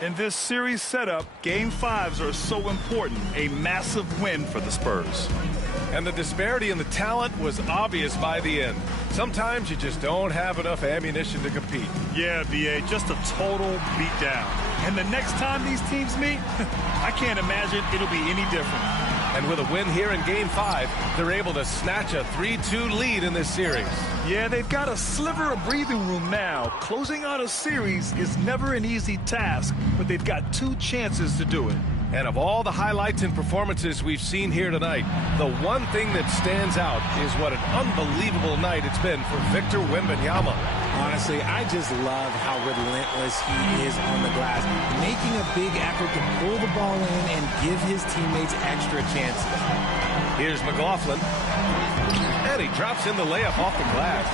In this series setup, Game 5s are so important. A massive win for the Spurs. And the disparity in the talent was obvious by the end. Sometimes you just don't have enough ammunition to compete. Yeah, B.A., just a total beatdown. And the next time these teams meet, I can't imagine it'll be any different. And with a win here in Game 5, they're able to snatch a 3-2 lead in this series. Yeah, they've got a sliver of breathing room now. Closing out a series is never an easy task, but they've got 2 chances to do it. And of all the highlights and performances we've seen here tonight, the one thing that stands out is what an unbelievable night it's been for Victor Wembanyama. Honestly, I just love how relentless he is on the glass, making a big effort to pull the ball in and give his teammates extra chances. Here's McLaughlin. And he drops in the layup off the glass.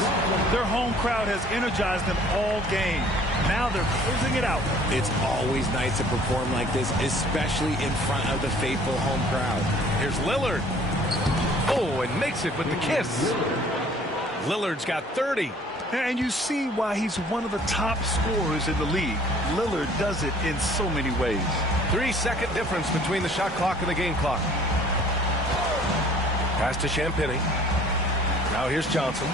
Their home crowd has energized them all game. Now they're closing it out. It's always nice to perform like this, especially in front of the faithful home crowd. Here's Lillard. Oh, and makes it with the kiss. Lillard's got 30. And you see why he's one of the top scorers in the league. Lillard does it in so many ways. 3-second difference between the shot clock and the game clock. Pass to Champagny. Now here's Johnson.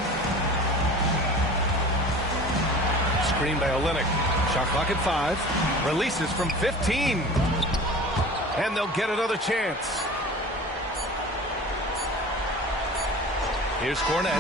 Screen by Olynyk. Shot clock at 5. Releases from 15. And they'll get another chance. Here's Cornet.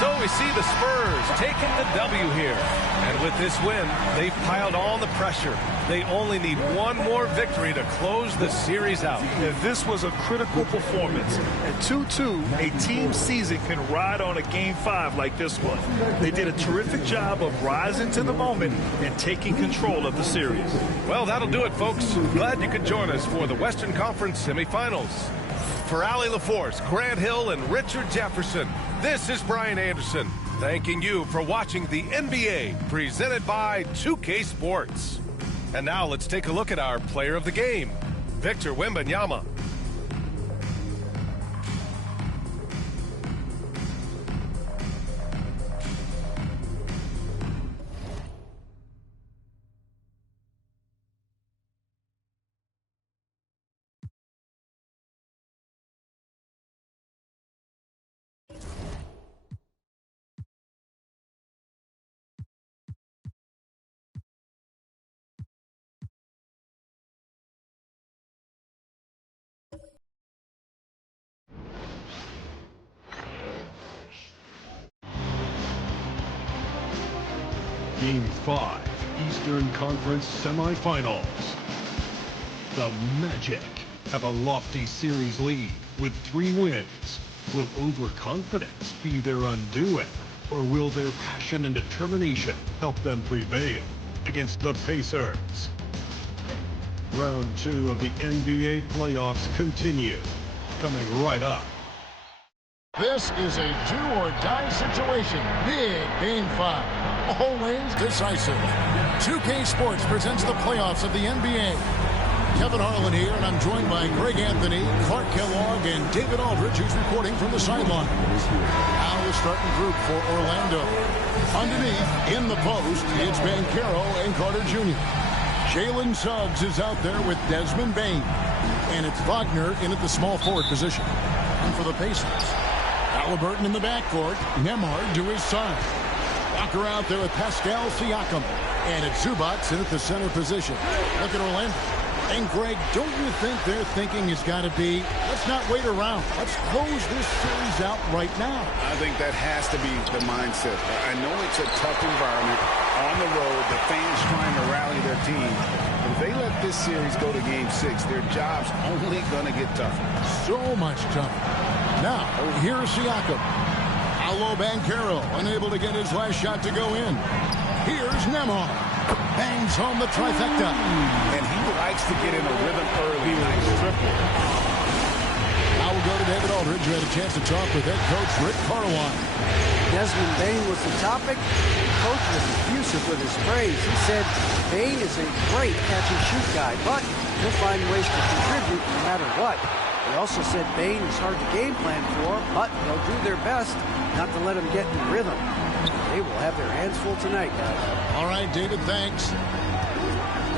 So we see the Spurs taking the W here. And with this win, they've piled on the pressure. They only need one more victory to close the series out. And this was a critical performance. At 2-2, a team season can ride on a Game 5 like this one. They did a terrific job of rising to the moment and taking control of the series. Well, that'll do it, folks. Glad you could join us for the Western Conference Semifinals. For Allie LaForce, Grant Hill, and Richard Jefferson, this is Brian Anderson, thanking you for watching the NBA presented by 2K Sports. And now let's take a look at our player of the game, Victor Wembanyama. Game 5, Eastern Conference Semifinals. The Magic have a lofty series lead with 3 wins. Will overconfidence be their undoing, or will their passion and determination help them prevail against the Pacers? Round 2 of the NBA playoffs continue, coming right up. This is a do-or-die situation. Big Game 5. Always decisive. 2K Sports presents the playoffs of the NBA. Kevin Harlan here, and I'm joined by Greg Anthony, Clark Kellogg, and David Aldridge, who's reporting from the sideline. Now the starting group for Orlando. Underneath, in the post, it's Banchero and Carter Jr. Jalen Suggs is out there with Desmond Bane. And it's Wagner in at the small forward position. And for the Pacers, Halliburton in the backcourt, Nembhard to his side. Walker out there with Pascal Siakam. And it's Zubac in at the center position. Look at Orlando. And Greg, don't you think their thinking has got to be, let's not wait around. Let's close this series out right now. I think that has to be the mindset. I know it's a tough environment on the road, the fans trying to rally their team. But if they let this series go to Game 6, their job's only going to get tougher. So much tougher. Now, here's Siakam. Paolo Banchero, unable to get his last shot to go in. Here's Nembhard. Bangs home the trifecta. And he likes to get in a rhythm early. Nice triple. Now we'll go to David Aldridge, who had a chance to talk with head coach Rick Carlisle. Desmond Bane was the topic. The coach was effusive with his praise. He said Bane is a great catch-and-shoot guy, but he'll find ways to contribute no matter what. He also said Bane is hard to game plan for, but they'll do their best not to let him get in rhythm. They will have their hands full tonight, guys. All right, David, thanks.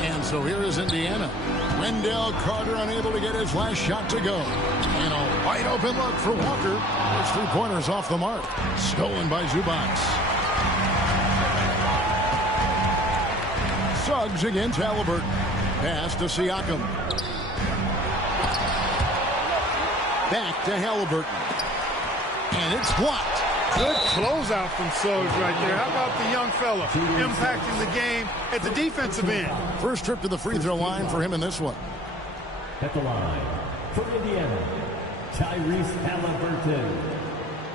And so here is Indiana. Wendell Carter unable to get his last shot to go. And a wide open look for Walker. Those 3-pointers off the mark. Stolen by Zubac. Suggs against Halliburton. Pass to Siakam. Back to Halliburton. And it's blocked. Good closeout from Suggs right there. How about the young fella impacting the game at the defensive end? First trip to the free throw line for him in this one. At the line for Indiana, Tyrese Halliburton.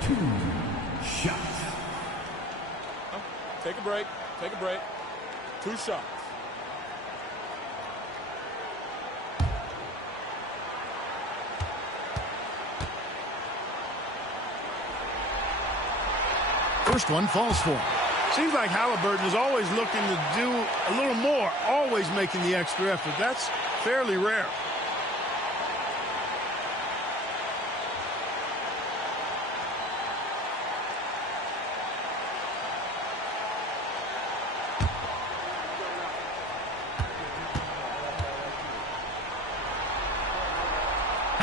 2 shots. Take a break. Take a break. 2 shots. First one falls for him. Seems like Halliburton is always looking to do a little more, always making the extra effort. That's fairly rare.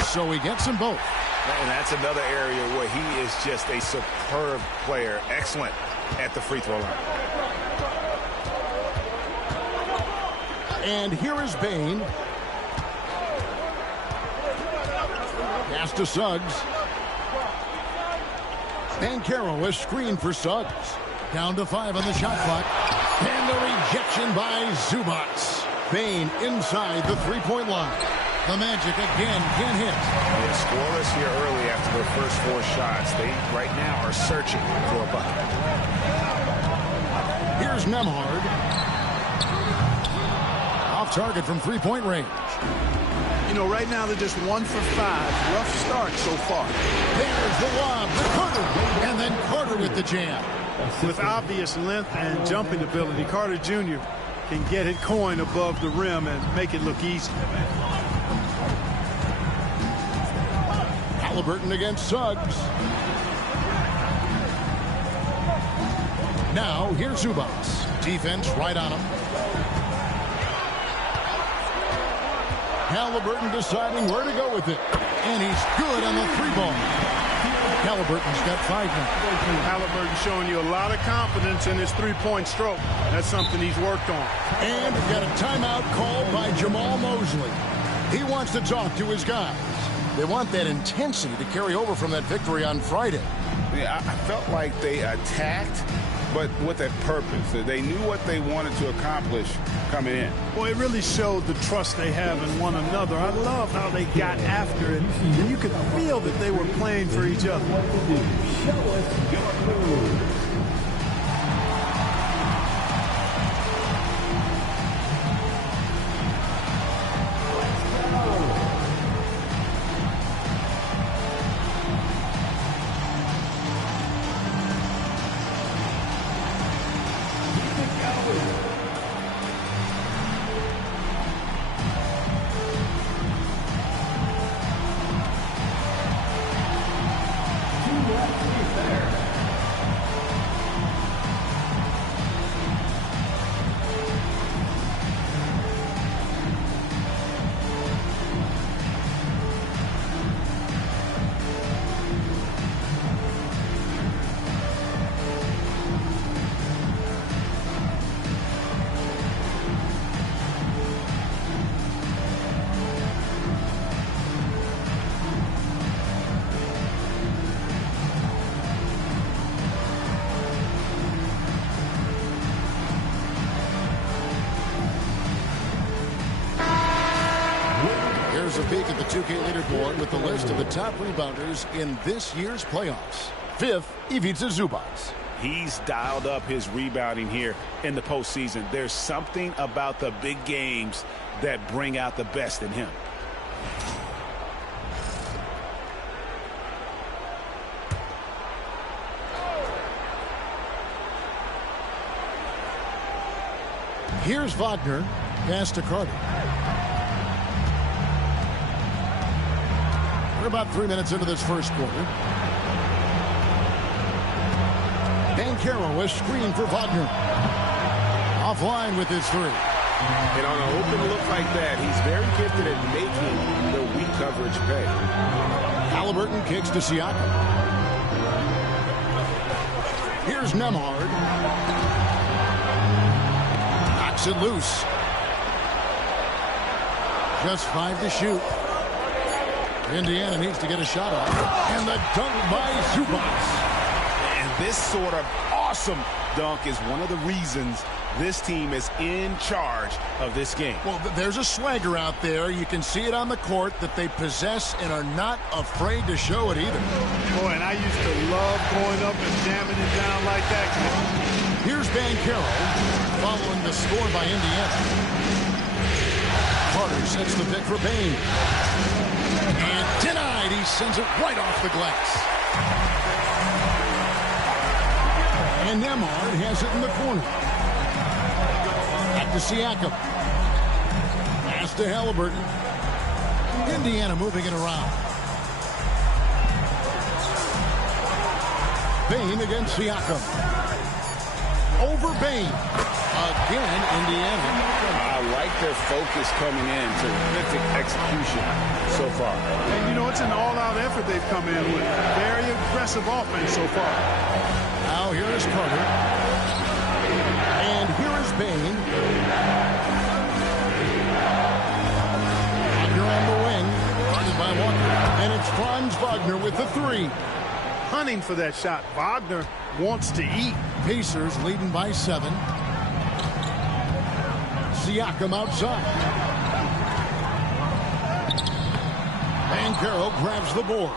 So he gets them both. And that's another area where he is just a superb player. Excellent at the free throw line. And here is Bane. Pass to Suggs. Banchero is screened for Suggs. Down to 5 on the shot clock. And the rejection by Zubac. Bane inside the 3-point line. The Magic again can't hit. They're scoreless here early after their first 4 shots. They right now are searching for a bucket. Here's Nembhard. Off target from 3-point range. You know, right now they're just 1 for 5. Rough start so far. There's the lob to Carter. And then Carter with the jam. With obvious length and jumping ability, Carter Jr. can get it coin above the rim and make it look easy. Halliburton against Suggs. Now, here's Zubac. Defense right on him. Halliburton deciding where to go with it. And he's good on the 3-ball. Halliburton's got 5 now. Halliburton showing you a lot of confidence in his 3-point stroke. That's something he's worked on. And we've got a timeout called by Jamal Mosley. He wants to talk to his guys. They want that intensity to carry over from that victory on Friday. Yeah, I felt like they attacked but with a purpose. They knew what they wanted to accomplish coming in. Well, it really showed the trust they have in one another. I love how they got after it, and you could feel that they were playing for each other. Show us your moves. Here's a peek at the 2K leaderboard with the list of the top rebounders in this year's playoffs. Fifth, Ivica Zubac. He's dialed up his rebounding here in the postseason. There's something about the big games that bring out the best in him. Here's Wagner. Pass to Carter. We're about 3 minutes into this first quarter. Bancaro is screened for Wagner. Offline with his three. And on an open look like that, he's very gifted at making the weak coverage pay. Halliburton kicks to Siakam. Here's Nemhard. Knocks it loose. Just 5 to shoot. Indiana needs to get a shot off. And the dunk by Zubac. And this sort of awesome dunk is one of the reasons this team is in charge of this game. Well, there's a swagger out there. You can see it on the court that they possess and are not afraid to show it either. Boy, and I used to love going up and jamming it down like that. Here's Bancaro following the score by Indiana. Carter sets the pick for Bain. And denied. He sends it right off the glass. And Nemhard has it in the corner. Back to Siakam. Pass to Halliburton. Indiana moving it around. Bain against Siakam. Over Bain. Again, Indiana. I like their focus coming in. Terrific execution so far. And, you know, it's an all-out effort they've come in with. Very aggressive offense so far. Now here is Carter. And here is Bain. Wagner on the wing. Guarded by Walker. And it's Franz Wagner with the three. Hunting for that shot. Wagner wants to eat. Pacers leading by 7. Siakam outside. Bancaro grabs the board.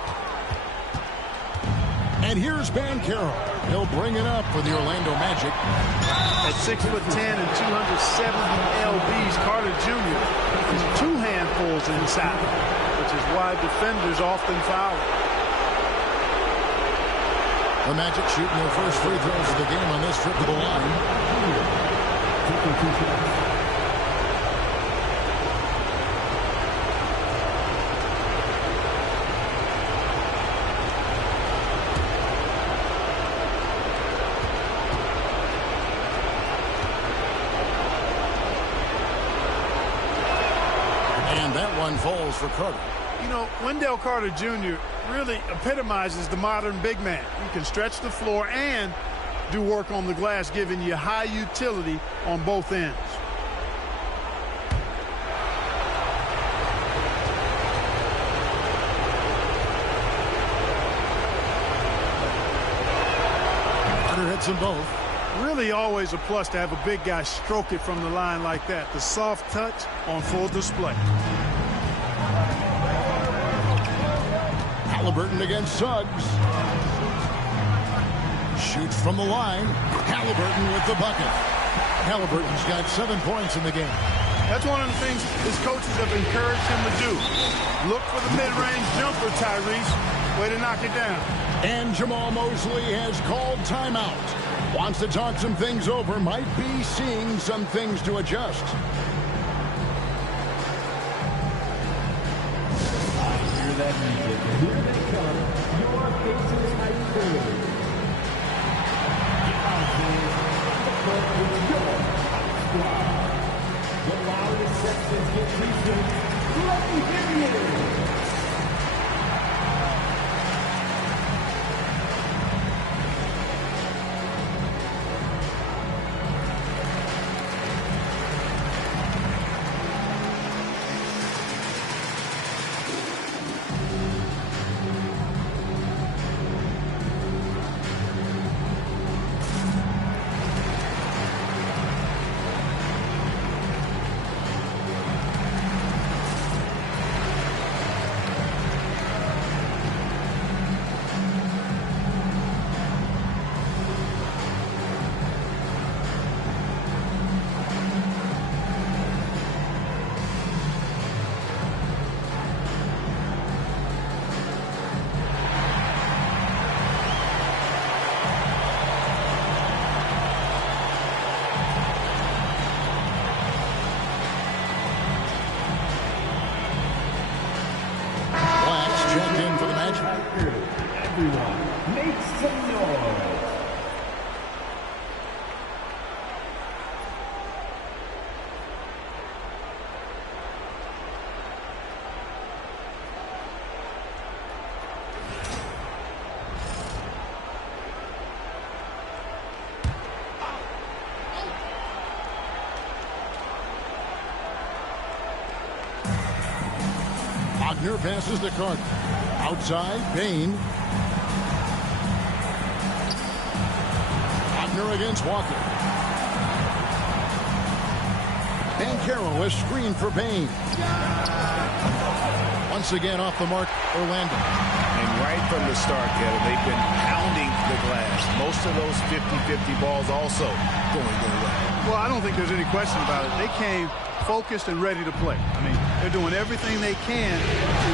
And here's Bancaro. He'll bring it up for the Orlando Magic. At 6'10" and 270 lbs, Carter Jr. is 2 handfuls inside, which is why defenders often foul. The Magic shooting their first free throws of the game on this trip to the line. And that one falls for Carter. You know, Wendell Carter Jr. really epitomizes the modern big man. He can stretch the floor and do work on the glass, giving you high utility on both ends. Carter hits them both. Really always a plus to have a big guy stroke it from the line like that. The soft touch on full display. Halliburton against Suggs. Shoots from the line. Halliburton with the bucket. Halliburton's got 7 points in the game. That's one of the things his coaches have encouraged him to do. Look for the mid-range jumper, Tyrese. Way to knock it down. And Jamal Mosley has called timeout. Wants to talk some things over. Might be seeing some things to adjust. Hear that music. Here they come. Your faces high school. Get out there. The court with your hot squad. The loudest sections get presented. Let me hear you. Everyone, make some noise. Wagner passes to Carter. Outside, Bain. Wagner against Walker. Banchero is screened for Bain. Once again off the mark, Orlando. And right from the start, Kevin, they've been pounding the glass. Most of those 50-50 balls also going their way. Well, I don't think there's any question about it. They came focused and ready to play. I mean, they're doing everything they can to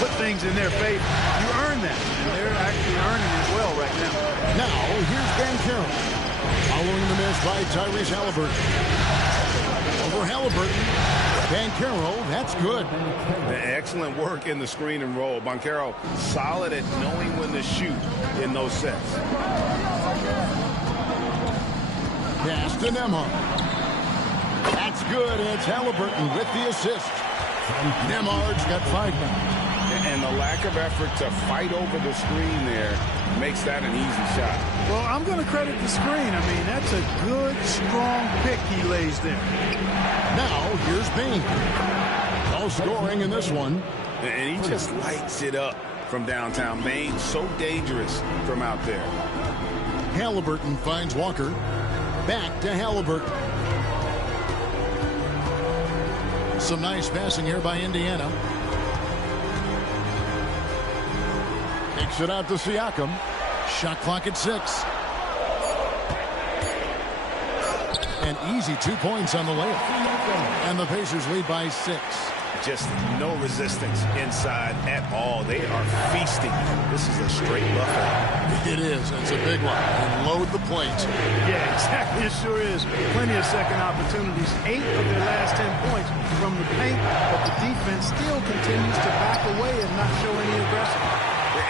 put things in their favor. You earn that, and they're actually earning it well right now. Now, here's Banchero. Following the miss by Tyrese Halliburton. Over Halliburton. Banchero, that's good. Excellent work in the screen and roll. Banchero solid at knowing when to shoot in those sets. Pass to Nembhard. That's good, and it's Halliburton with the assist. Nembhard's got 5 now. And the lack of effort to fight over the screen there makes that an easy shot. Well, I'm going to credit the screen. I mean, that's a good, strong pick he lays there. Now, here's Bain. No scoring in this one. And he just lights it up from downtown. Bain, so dangerous from out there. Halliburton finds Walker. Back to Halliburton. Some nice passing here by Indiana. Takes it out to Siakam. Shot clock at 6. An easy 2 points on the layup. And the Pacers lead by 6. Just no resistance inside at all. They are feasting. This is a straight buffet. It is. It's a big one. And load the plate. Yeah, exactly. It sure is. Plenty of second opportunities. 8 of their last 10 points from the paint, but the defense still continues to back away and not show any aggression.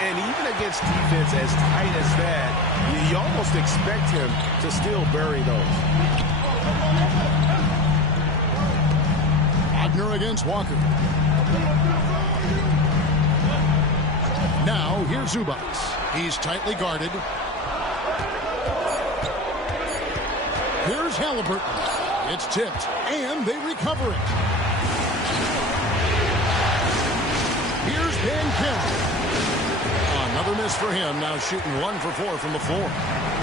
And even against defense as tight as that, you almost expect him to still bury those. Wagner against Walker. Now, here's Zubac. He's tightly guarded. Here's Halliburton. It's tipped, and they recover it. Here's Banchero. Another miss for him. Now shooting 1 for 4 from the floor.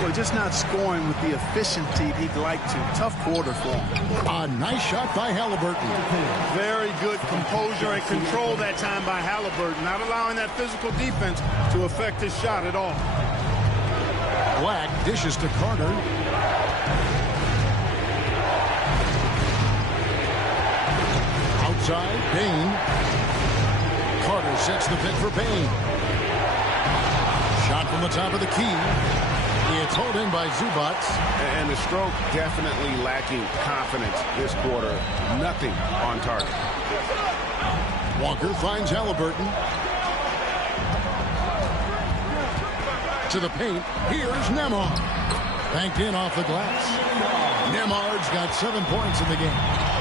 Well, just not scoring with the efficiency he'd like to. Tough quarter for him. A nice shot by Halliburton. Very good composure and control that time by Halliburton. Not allowing that physical defense to affect his shot at all. Black dishes to Carter. Outside, Payne. Carter sets the pick for Payne. Shot from the top of the key. It's hauled in by Zubac. And the stroke definitely lacking confidence this quarter. Nothing on target. Walker finds Halliburton. To the paint. Here's Nembhard. Banked in off the glass. Nembhard's got 7 points in the game.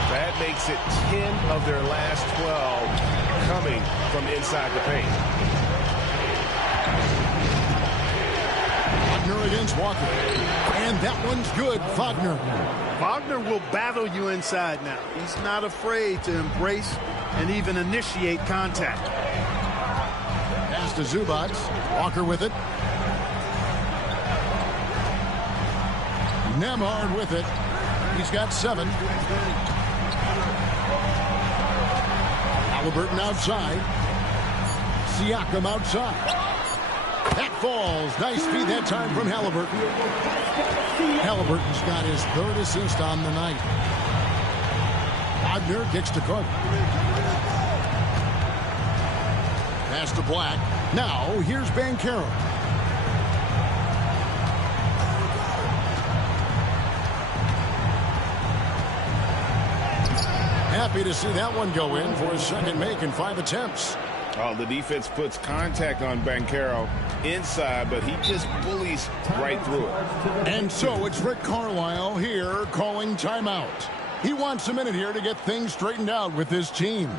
That makes it 10 of their last 12 coming from inside the paint. Wagner against Walker. And that one's good. Wagner. Wagner will battle you inside now. He's not afraid to embrace and even initiate contact. Pass to Zubac. Walker with it. Nembhard with it. He's got 7. Halliburton outside. Siakam outside. That falls. Nice feed that time from Halliburton. Halliburton's got his 3rd assist on the night. Wagner kicks to Carter. Pass to Black. Now here's Banchero. Happy to see that one go in for his 2nd make in 5 attempts. Oh, the defense puts contact on Banchero inside, but he just bullies right through it. And so it's Rick Carlisle here calling timeout. He wants a minute here to get things straightened out with his team.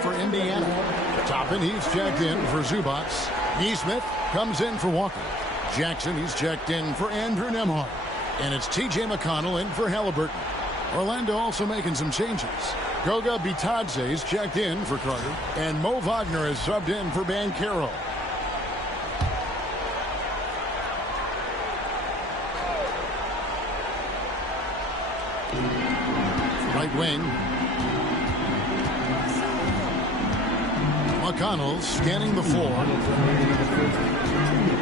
For Indiana. Toppin, he's checked in for Zubac. Neesmith comes in for Walker. Jackson, he's checked in for Andrew Nembhard. And it's T.J. McConnell in for Halliburton. Orlando also making some changes. Goga Bitadze is checked in for Carter. And Mo Wagner is subbed in for Banchero. Right wing. McConnell scanning the floor.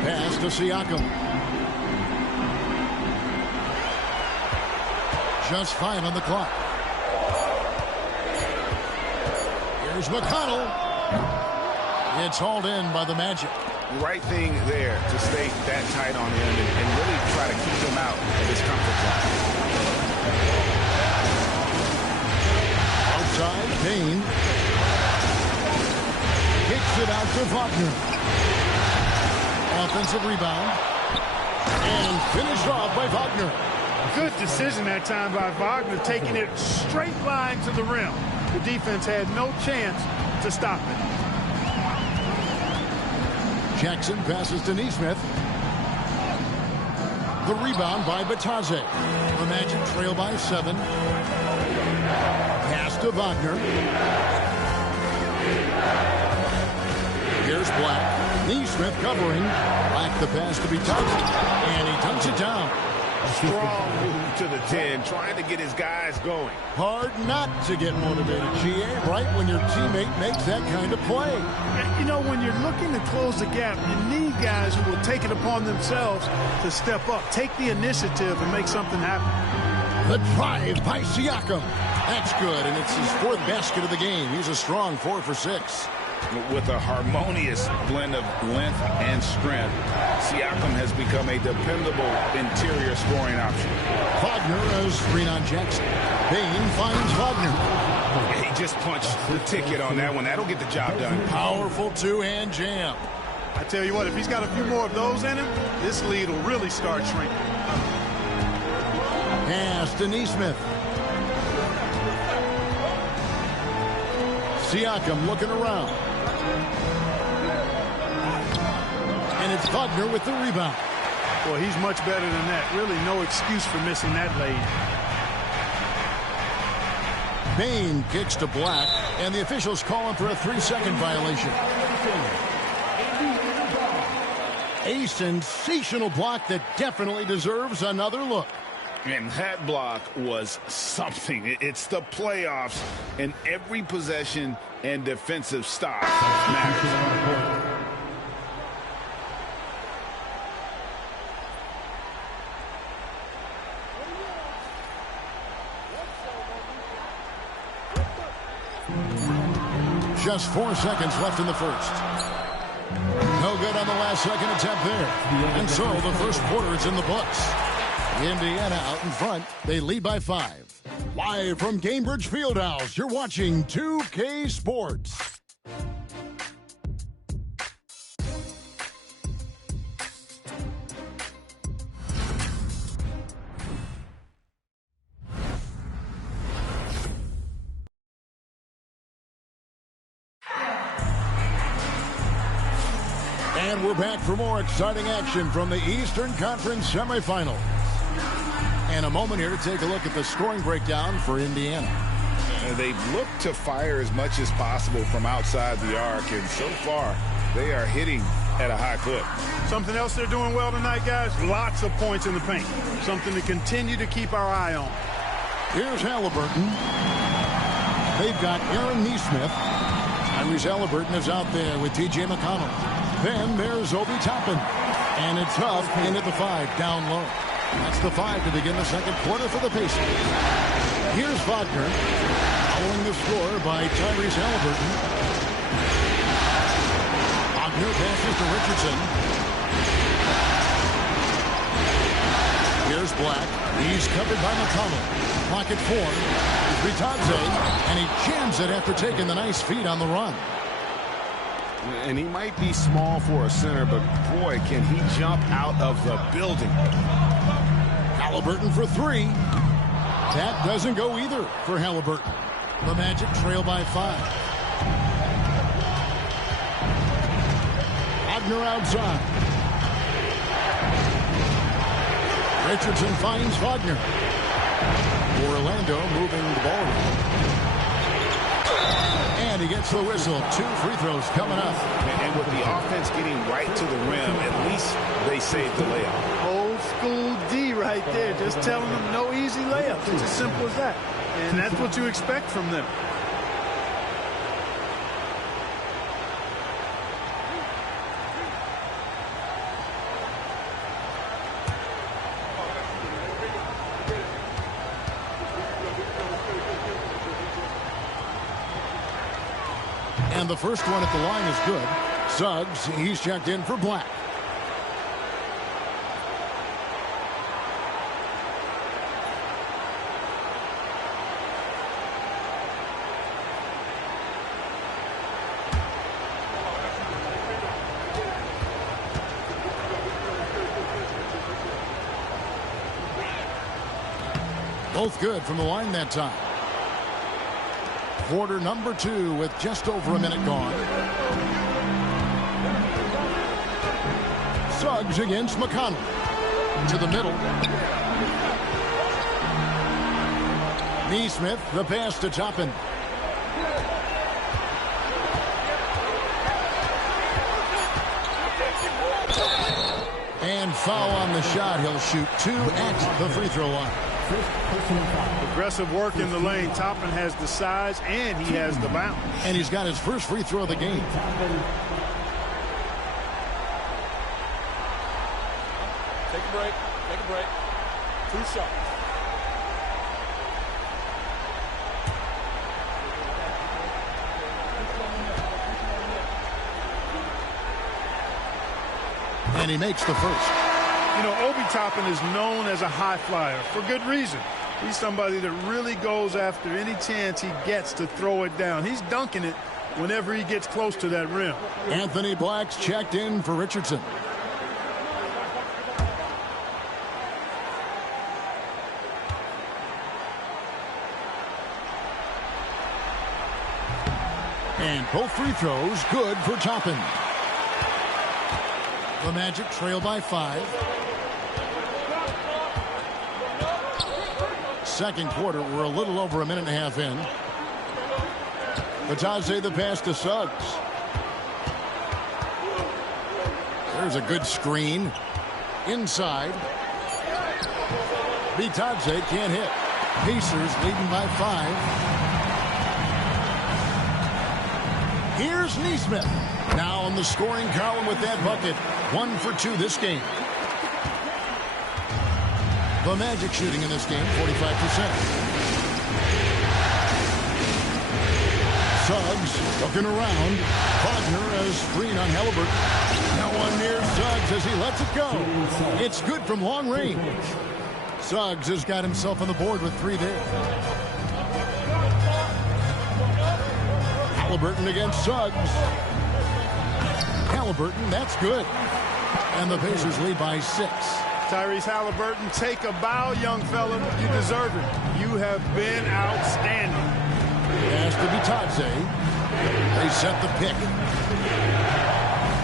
Pass to Siakam. Just 5 on the clock. Here's McConnell. It's hauled in by the Magic. Right thing there to stay that tight on him and really try to keep him out of his comfort zone. Outside, Payne. Kicks it out to Wagner. Offensive rebound. And finished off by Wagner. Good decision that time by Wagner, taking it straight line to the rim. The defense had no chance to stop it. Jackson passes to Neesmith. The rebound by Batadze. The Magic trail by 7. Pass to Wagner. Here's Black. Neesmith covering. Black the pass to be touched. And he dunks it down. Strong move to the 10, trying to get his guys going. Hard not to get motivated, GA, right when your teammate makes that kind of play. You know, when you're looking to close the gap, you need guys who will take it upon themselves to step up, take the initiative, and make something happen. The drive by Siakam. That's good, and it's his 4th basket of the game. He's a strong 4 for 6. With a harmonious blend of length and strength, Siakam has become a dependable interior scoring option. Wagner has screen on Jackson. Bain finds Wagner. He just punched the ticket on that one. That'll get the job done. Powerful two-hand jam. I tell you what, if he's got a few more of those in him, this lead will really start shrinking. Pass to Neesmith. Siakam looking around. And it's Wagner with the rebound. Boy, he's much better than that. Really no excuse for missing that lane. Bain kicks to Black, and the officials call him for a 3-second violation. A sensational block that definitely deserves another look. And that block was something. It's the playoffs, and every possession and defensive stop matters. Just 4 seconds left in the first. No good on the last second attempt there. And so the first quarter is in the books. Indiana out in front. They lead by 5. Live from Cambridge Fieldhouse, you're watching 2K Sports. And we're back for more exciting action from the Eastern Conference Semifinals. And a moment here to take a look at the scoring breakdown for Indiana. They've looked to fire as much as possible from outside the arc, and so far they are hitting at a high clip. Something else they're doing well tonight, guys, lots of points in the paint. Something to continue to keep our eye on. Here's Halliburton. They've got Aaron Neesmith. Tyrese Halliburton is out there with T.J. McConnell. Then there's Obi Toppin. And it's Huff in at the 5, down low. That's the 5 to begin the second quarter for the Pacers. Here's Wagner, following the score by Tyrese Halliburton. Wagner passes to Richardson. Here's Black. He's covered by McConnell. Pocket 4. Here's Batadze, and he jams it after taking the nice feed on the run. And he might be small for a center, but boy, can he jump out of the building. Halliburton for 3. That doesn't go either for Halliburton. The Magic trail by 5. Wagner outside. Richardson finds Wagner. Orlando moving the ball around. And he gets the whistle. 2 free throws coming up. And with the offense getting right to the rim, at least they saved the layup. Old school D right there, just telling them no easy layups. It's as simple as that. And that's what you expect from them. And the first one at the line is good. Suggs, he's checked in for Black. Both good from the line that time. Quarter number 2 with just over a minute gone. Suggs against McConnell. To the middle. Neesmith, the pass to Toppin. And foul on the shot. He'll shoot 2 at the free throw line. Aggressive work in the lane. Toppin has the size and he has the bounce. And he's got his first free throw of the game. Take a break. Take a break. 2 shots. And he makes the first. You know, Obi Toppin is known as a high flyer for good reason. He's somebody that really goes after any chance he gets to throw it down. He's dunking it whenever he gets close to that rim. Anthony Black's checked in for Richardson. And both free throws good for Toppin. The Magic trail by 5. Second quarter, we're a little over a minute and a half in. Batadze the pass to Suggs. There's a good screen. Inside. Batadze can't hit. Pacers leading by 5. Here's Neesmith. Now on the scoring column with that bucket. 1 for 2 this game. The Magic shooting in this game, 45%. Suggs looking around. Wagner has screen on Halliburton. No one near Suggs as he lets it go. It's good from long range. Suggs has got himself on the board with 3 there. Halliburton against Suggs. Halliburton, that's good. And the Pacers lead by 6. Tyrese Halliburton, take a bow, young fella. You deserve it. You have been outstanding. Pass to Batadze. They set the pick.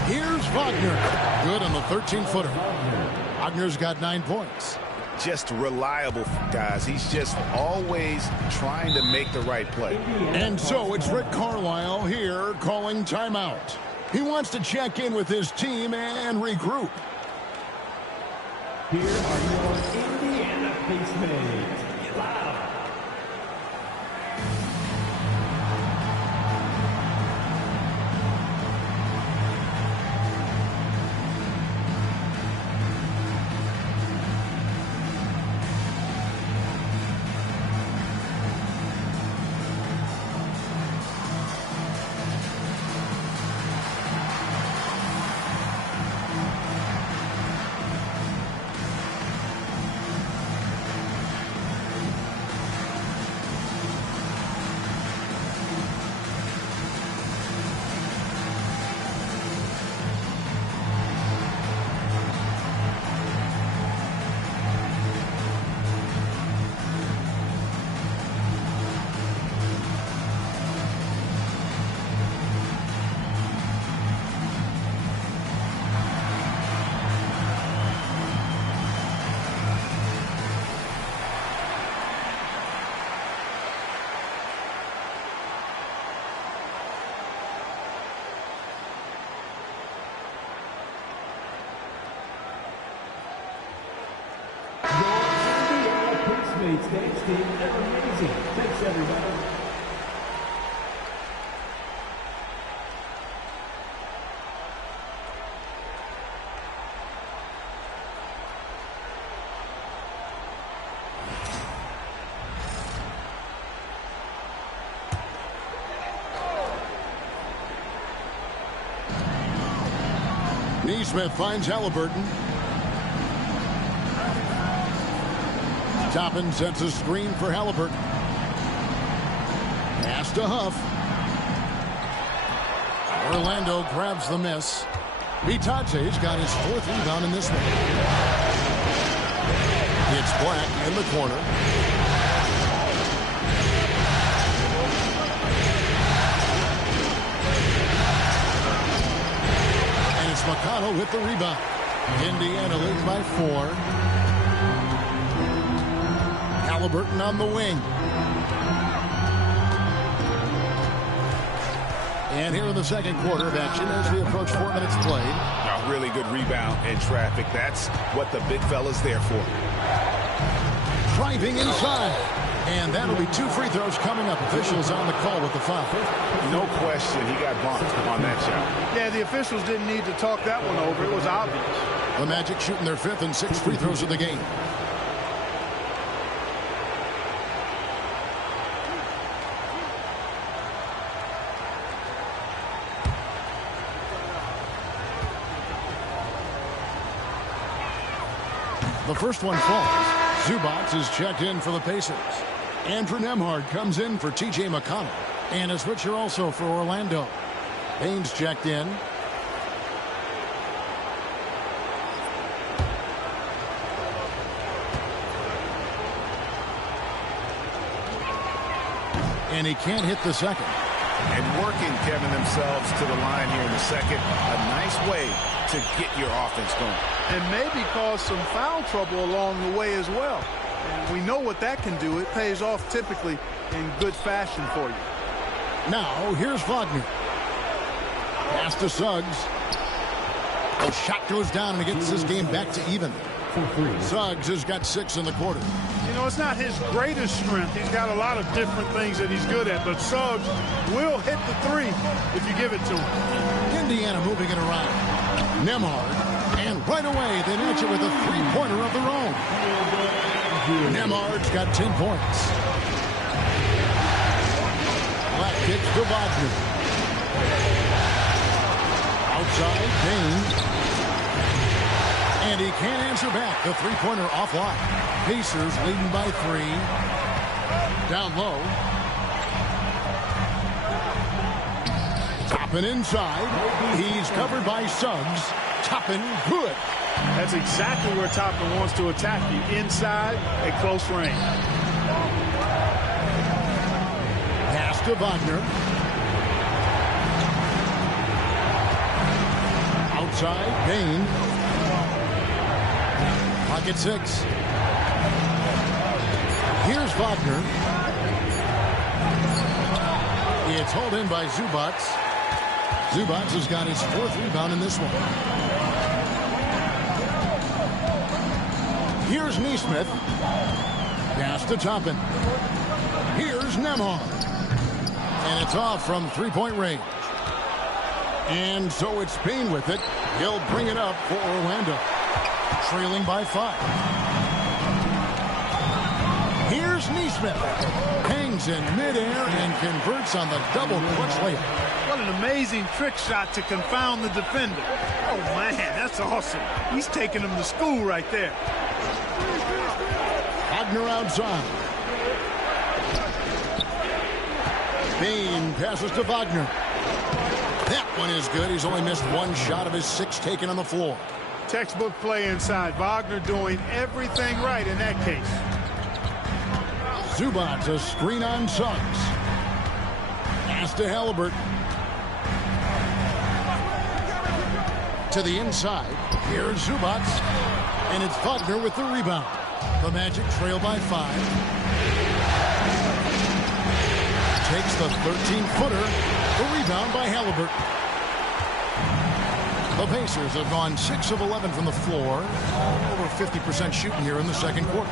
Here's Wagner. Good on the 13-footer. Wagner's got 9 points. Just reliable, guys. He's just always trying to make the right play. And so it's Rick Carlisle here calling timeout. He wants to check in with his team and regroup. Here are your Indiana Pacemates. Thanks, team. They're amazing. Thanks, everybody. Neesmith finds Halliburton. Toppin sets a screen for Halliburton. Pass to Huff. Orlando grabs the miss. Batadze's got his 4th rebound in this one. It's Black in the corner. And it's McConnell with the rebound. Indiana leads by 4. Halliburton on the wing. And here in the second quarter of action as we approach 4 minutes played. A really good rebound and traffic. That's what the big fella's there for. Driving inside. And that'll be 2 free throws coming up. Officials on the call with the foul. No question he got bumped on that shot. Yeah, the officials didn't need to talk that one over. It was obvious. The Magic shooting their 5th and 6th free throws of the game. The first one falls. Zubac is checked in for the Pacers. Andrew Nembhard comes in for T.J. McConnell. And a switcher also for Orlando. Baines checked in. And he can't hit the second. And working, Kevin, themselves to the line here in the second. A nice way to get your offense going. And maybe cause some foul trouble along the way as well. And we know what that can do. It pays off typically in good fashion for you. Now, here's Wagner. Pass to Suggs. The shot goes down and it gets this game back to even. Suggs has got 6 in the quarter. You know, it's not his greatest strength. He's got a lot of different things that he's good at, but Suggs will hit the 3 if you give it to him. Indiana moving it around. Nembhard. And right away, they match it with a 3-pointer of their own. Nembhard's got 10 points. Black kicks to Wagner. Outside, Baines. And he can't answer back. The 3-pointer offline. Pacers leading by 3. Down low. Toppin inside. He's covered by Suggs. Toppin good. That's exactly where Toppin wants to attack you. Inside at close range. Pass to Wagner. Outside, Baines. Pocket 6. Here's Wagner. It's hauled in by Zubac. Zubac has got his 4th rebound in this one. Here's Nesmith. Pass to Toppin. Here's Nembhard. And it's off from 3-point range. And so it's Payne with it. He'll bring it up for Orlando. Trailing by 5. Here's Nesmith. Hangs in midair and converts on the double clutch layup. What an amazing trick shot to confound the defender. Oh, man, that's awesome. He's taking him to school right there. Wagner outside. Payne passes to Wagner. That one is good. He's only missed 1 shot of his 6 taken on the floor. Textbook play inside. Wagner doing everything right in that case. Zubac, a screen on Suggs. Pass to Halliburton. To the inside. Here's Zubac. And it's Wagner with the rebound. The Magic trail by 5. Takes the 13-footer. The rebound by Halliburton. The Pacers have gone 6 of 11 from the floor. Over 50% shooting here in the second quarter.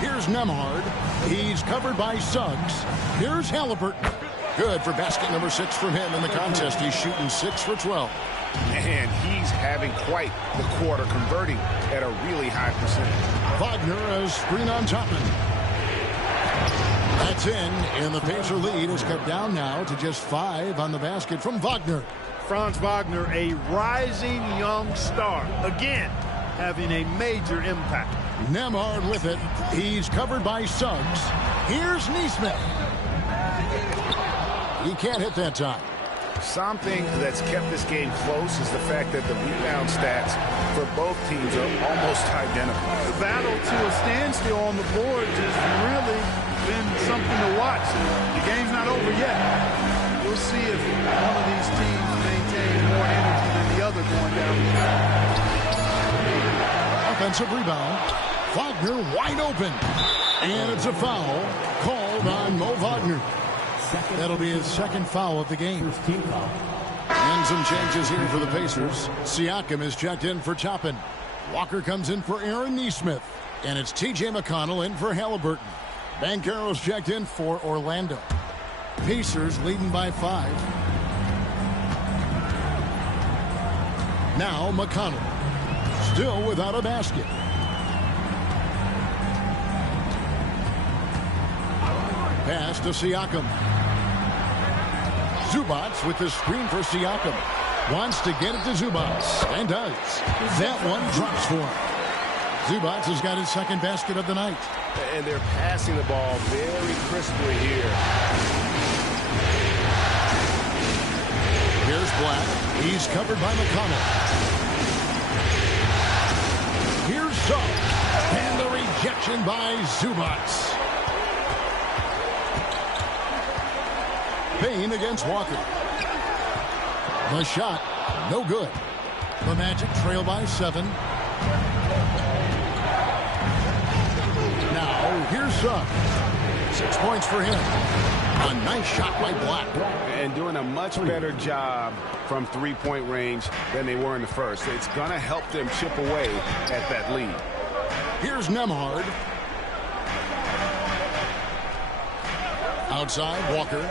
Here's Nembhard. He's covered by Suggs. Here's Halliburton. Good for basket number 6 from him in the contest. He's shooting 6 for 12. And he's having quite the quarter, converting at a really high percentage. Wagner, a screen on Toppin. That's in, and the Pacer lead is cut down now to just 5 on the basket from Wagner. Franz Wagner, a rising young star. Again, having a major impact. Nembhard with it. He's covered by Suggs. Here's Nesmith. He can't hit that time. Something that's kept this game close is the fact that the rebound stats for both teams are almost identical. The battle to a standstill on the board has really been something to watch. The game's not over yet. We'll see if one of these teams maintains more energy than the other going down. offensive rebound. Wagner wide open. And it's a foul called on Mo Wagner. That'll be his second foul of the game. And some changes here for the Pacers. Siakam is checked in for Toppin. Walker comes in for Aaron Nesmith. And it's T.J. McConnell in for Halliburton. Banchero's checked in for Orlando. Pacers leading by 5. Now McConnell. Still without a basket. Pass to Siakam. Zubac with the screen for Siakam. Wants to get it to Zubac. And does. That one drops for him. Zubac has got his second basket of the night. And they're passing the ball very crisply here. Here's Black. He's covered by McConnell. Here's Suggs. And the rejection by Zubac. Payne against Walker. The shot, no good. The Magic trail by 7. Now, here's Suggs. 6 points for him. A nice shot by Black. And doing a much better job from three-point range than they were in the first. It's going to help them chip away at that lead. Here's Nembhard. Outside, Walker.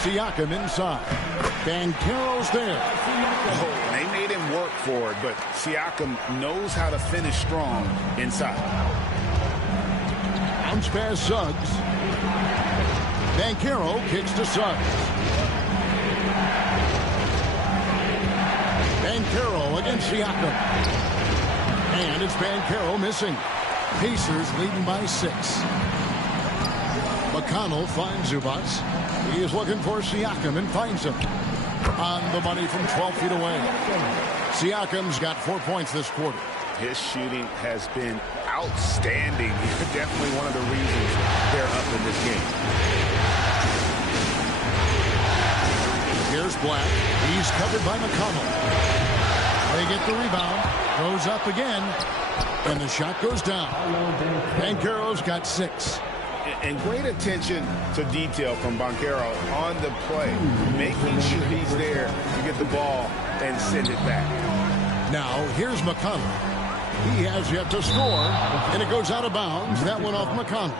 Siakam inside. Banchero's there. Oh, they made him work for it, but Siakam knows how to finish strong inside. Bounce pass Suggs. Banchero kicks to Suggs. Banchero against Siakam. And it's Banchero missing. Pacers leading by 6. McConnell finds Zubac. He is looking for Siakam and finds him. On the money from 12 feet away. Siakam's got 4 points this quarter. His shooting has been outstanding. Definitely one of the reasons they're up in this game. Here's Black. He's covered by McConnell. They get the rebound. Goes up again. And the shot goes down. Banchero's got 6. And great attention to detail from Banchero on the play. Making sure he's there to get the ball and send it back. Now, here's McConnell. He has yet to score. And it goes out of bounds. That went off McConnell.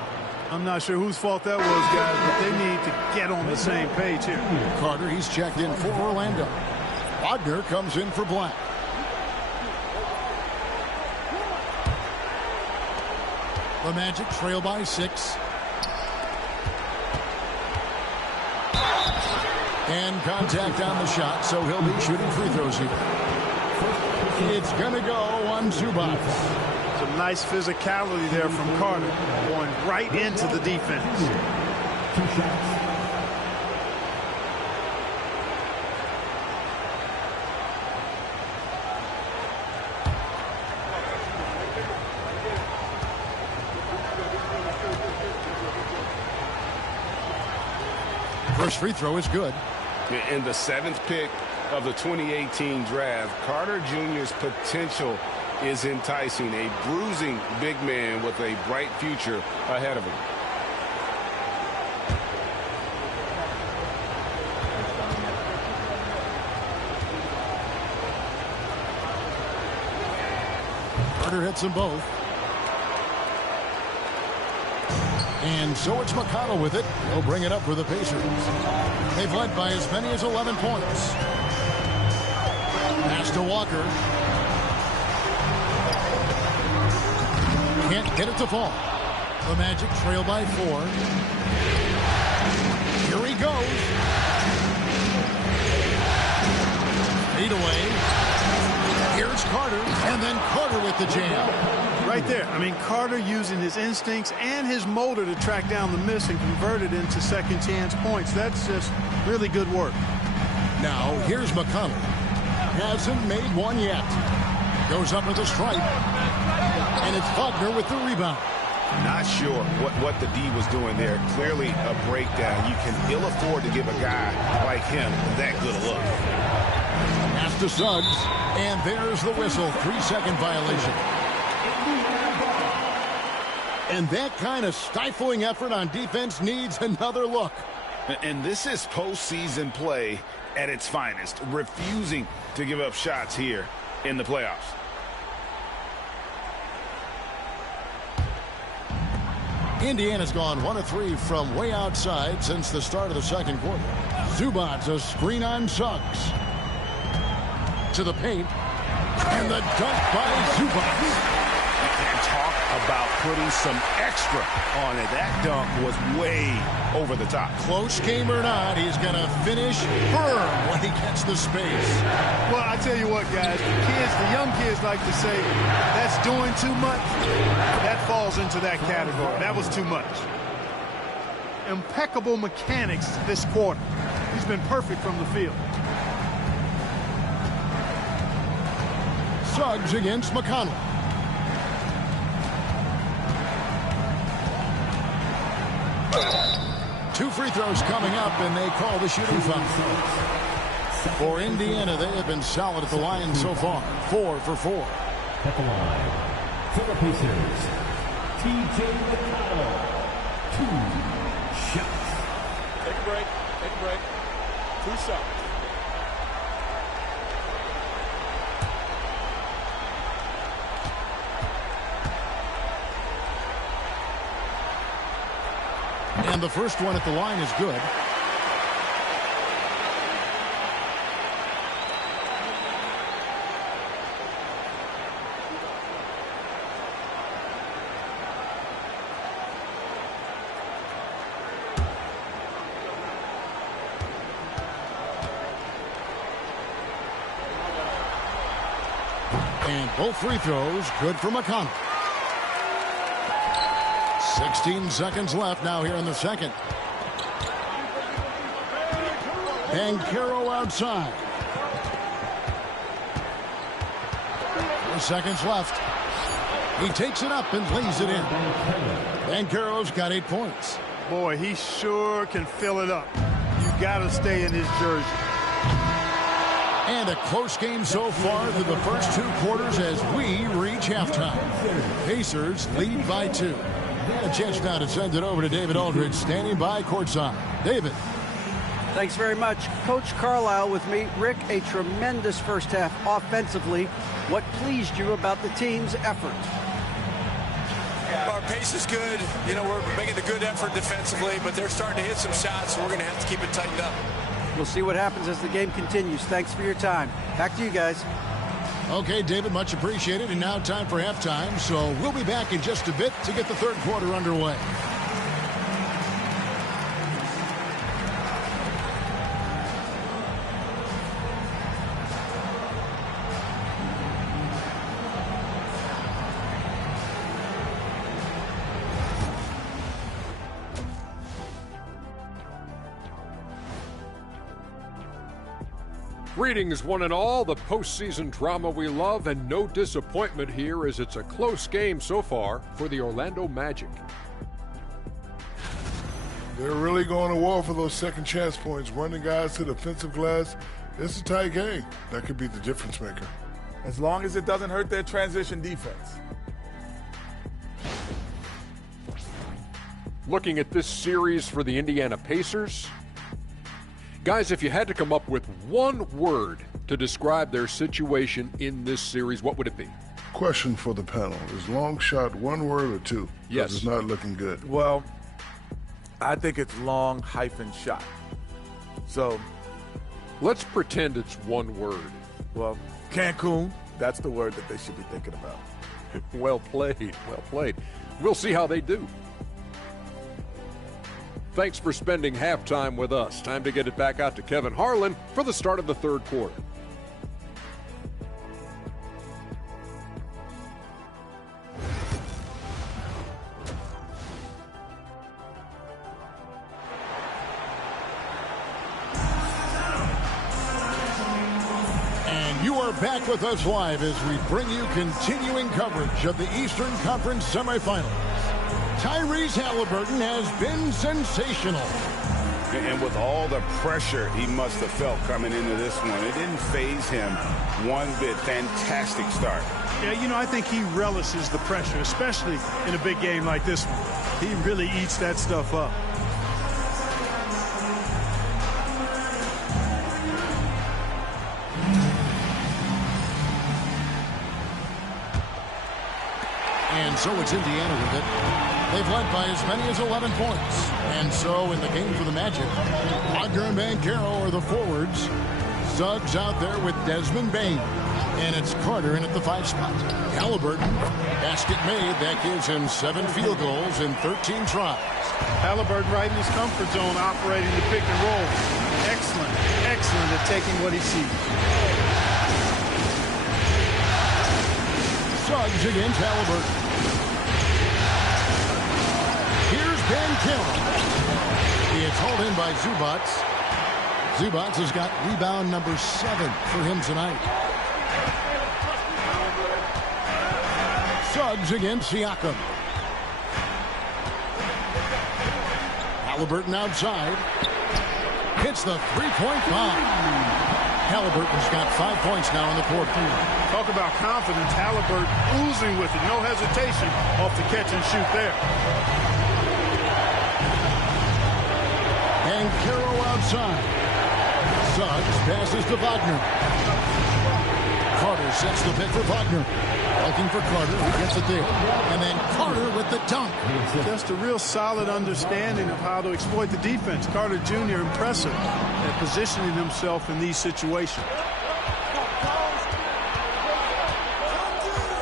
I'm not sure whose fault that was, guys, but they need to get on the same page here. Carter, he's checked in for Orlando. Wagner comes in for Black. The Magic trail by 6. And contact on the shot, so he'll be shooting free throws here. It's going to go on Zubac. Some nice physicality there from Carter, going right into the defense. 2 shots. First free throw is good. In the 7th pick of the 2018 draft, Carter Jr.'s potential is enticing. A bruising big man with a bright future ahead of him. Carter hits them both. And so it's McConnell with it. He'll bring it up for the Pacers. They've led by as many as 11 points. Pass to Walker. Can't get it to fall. The Magic trail by 4. Here he goes. Feed away. Here's Carter. And then Carter with the jam. Right there. I mean, Carter using his instincts and his motor to track down the miss and convert it into second chance points. That's just really good work. Now, here's McConnell. Hasn't made one yet. Goes up with a stripe. And it's Wagner with the rebound. Not sure what the D was doing there. Clearly a breakdown. You can ill afford to give a guy like him that good a look. Pass to Suggs. And there's the whistle. 3-second violation. And that kind of stifling effort on defense needs another look. And this is postseason play at its finest, refusing to give up shots here in the playoffs. Indiana's gone 1 of 3 from way outside since the start of the second quarter. Zubac's a screen on Suggs. To the paint. And the dunk by Zubac. And talk about putting some extra on it. That dunk was way over the top. Close game or not, he's going to finish firm when he gets the space. Well, I tell you what, guys, the young kids like to say, that's doing too much. That falls into that category. That was too much. Impeccable mechanics this quarter. He's been perfect from the field. Suggs against McConnell. Two free throws coming up, and they call the shooting foul. For Indiana, they have been solid at the line so far. 4 for 4. At the line, for the Pacers, T.J. McConnell. 2 shots. Take a break. Take a break. 2 shots. And the first one at the line is good. And both free throws good for McConnell. 16 seconds left now here in the second. And Caro outside. 4 seconds left. He takes it up and lays it in. And Caro's got 8 points. Boy, he sure can fill it up. You got to stay in his jersey. And a close game so far through the first 2 quarters as we reach halftime. Pacers lead by 2. A chance now to send it over to David Aldridge, standing by courtside. David. Thanks very much. Coach Carlisle with me. Rick, a tremendous first half offensively. What pleased you about the team's effort? Our pace is good. You know, we're making a good effort defensively, but they're starting to hit some shots, so we're going to have to keep it tightened up. We'll see what happens as the game continues. Thanks for your time. Back to you guys. Okay, David, much appreciated. And now time for halftime. So we'll be back in just a bit to get the third quarter underway. Greetings, one and all. The postseason drama we love, and no disappointment here as it's a close game so far for the Orlando Magic. They're really going to war for those second chance points, running guys to the offensive glass. It's a tight game. That could be the difference maker. As long as it doesn't hurt their transition defense. Looking at this series for the Indiana Pacers, guys, if you had to come up with one word to describe their situation in this series, what would it be? Question for the panel. Is long shot one word or 2? Yes. It's not looking good. Well, I think it's long hyphen shot. So let's pretend it's one word. Well, Cancun, that's the word that they should be thinking about. Well played, well played. We'll see how they do. Thanks for spending halftime with us. Time to get it back out to Kevin Harlan for the start of the third quarter. And you are back with us live as we bring you continuing coverage of the Eastern Conference Semifinals. Tyrese Halliburton has been sensational. And with all the pressure he must have felt coming into this one, it didn't faze him one bit. Fantastic start. Yeah, you know, I think he relishes the pressure, especially in a big game like this one. He really eats that stuff up. And so it's Indiana with it. They've led by as many as 11 points. And so in the game for the Magic, Wagner and Banchero are the forwards. Suggs out there with Desmond Bain. And it's Carter in at the 5 spot. Halliburton, basket made. That gives him 7 field goals in 13 tries. Halliburton right in his comfort zone, operating the pick and roll. Excellent, excellent at taking what he sees. Suggs against Halliburton. Here's Banchero. It's hauled in by Zubats. Zubats has got rebound number 7 for him tonight. Suggs against Siakam. Halliburton outside. Hits the three-point bomb. Halliburton's got 5 points now in the quarter. Talk about confidence. Halliburton oozing with it. No hesitation off the catch and shoot there. Banchero outside. Suggs passes to Wagner. Carter sets the pick for Wagner. Looking for Carter, who gets it there. And then Carter with the dunk. Just a real solid understanding of how to exploit the defense. Carter Jr. impressive at positioning himself in these situations.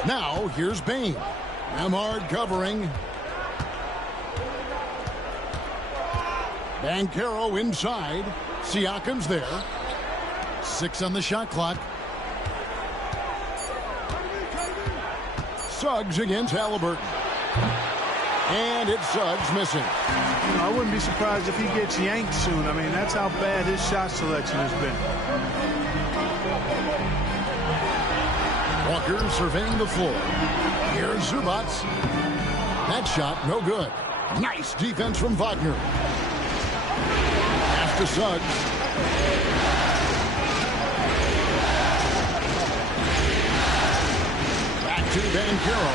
Now, here's Bain. Nemhard covering. Banchero inside. Siakam's there. 6 on the shot clock. Suggs against Halliburton. And it's Suggs missing. You know, I wouldn't be surprised if he gets yanked soon. I mean, that's how bad his shot selection has been. Walker surveying the floor. Here's Zubats. That shot, no good. Nice defense from Wagner. Pass to Suggs. Back to Banchero.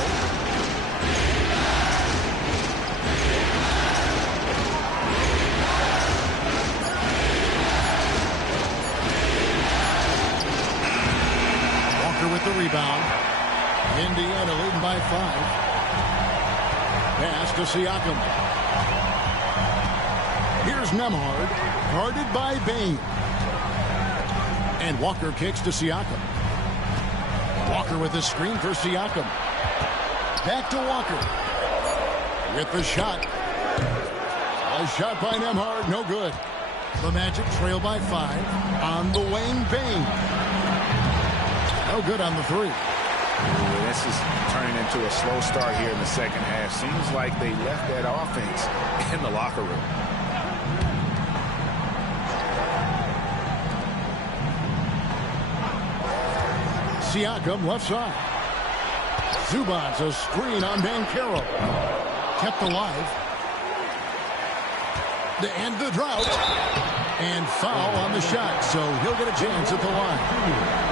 With the rebound. Indiana leading by 5. Pass to Siakam. Here's Nemhard, guarded by Bain. And Walker kicks to Siakam. Walker with the screen for Siakam. Back to Walker. With the shot. A shot by Nemhard, no good. The Magic trail by 5 on the wing. Bain. No good on the 3. Ooh, this is turning into a slow start here in the second half. Seems like they left that offense in the locker room. Siakam left side. Zubats a screen on Banchero. Kept alive. To end the drought. And foul on the shot, so he'll get a chance at the line.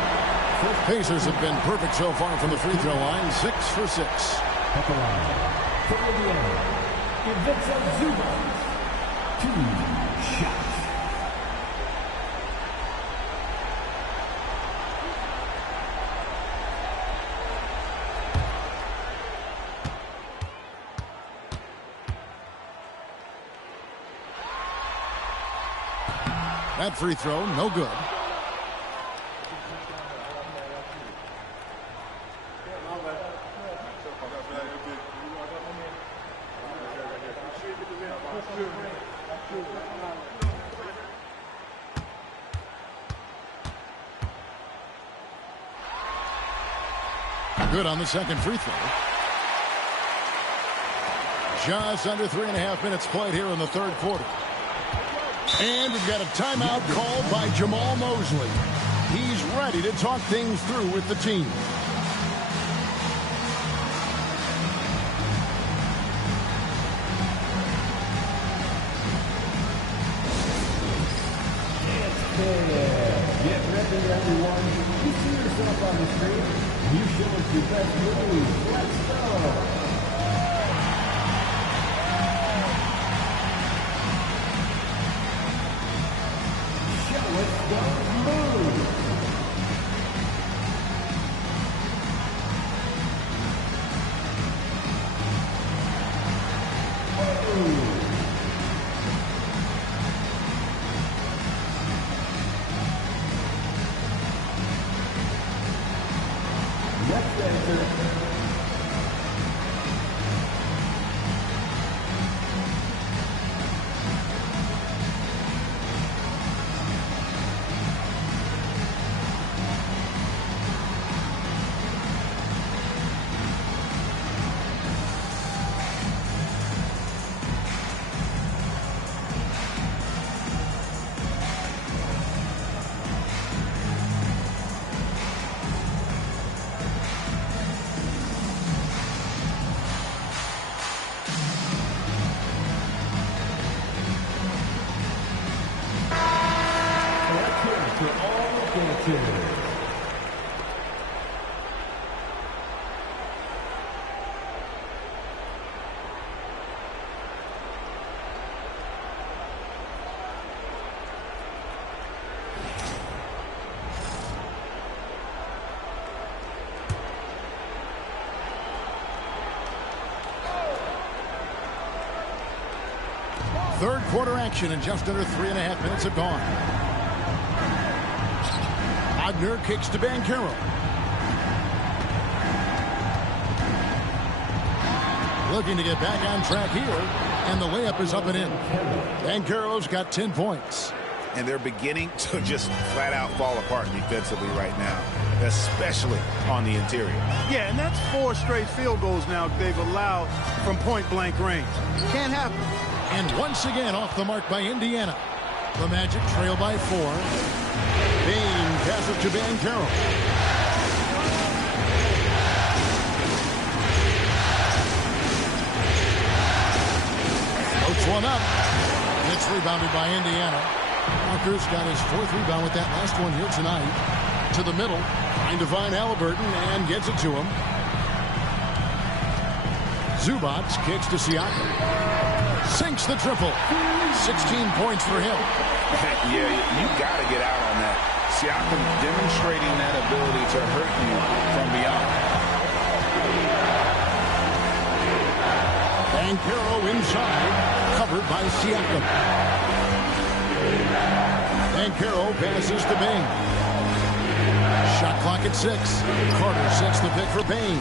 Pacers have been perfect so far from the free throw line, 6 for 6. At the line, for Indiana, Ivica Zubats, 2 shots. That free throw, no good. Good on the second free throw. Just under 3.5 minutes played here in the third quarter. And we've got a timeout called by Jamal Mosley. He's ready to talk things through with the team. everyone. You see yourself on the screen. You show us your best moves. Let's go. Show us those moves. Next answer. For all dancers. Third quarter action, and just under 3.5 minutes have gone. Wagner kicks to Banchero. Looking to get back on track here, and the layup is up and in. Banchero's got 10 points. And they're beginning to just flat out fall apart defensively right now, especially on the interior. Yeah, and that's 4 straight field goals now they've allowed from point-blank range. Can't happen. And once again off the mark by Indiana. The Magic trail by 4. Bain passes to Banchero. Floats one up. It's rebounded by Indiana. Walker's got his 4th rebound with that last one here tonight. To the middle. Trying to find Halliburton and gets it to him. Zubac kicks to Siakam. Sinks the triple. 16 points for him. Yeah, you got to get out on that. Siakam demonstrating that ability to hurt you from beyond. Banchero inside, covered by Siakam. Banchero passes to Bain. Shot clock at 6. Carter sets the pick for Bain.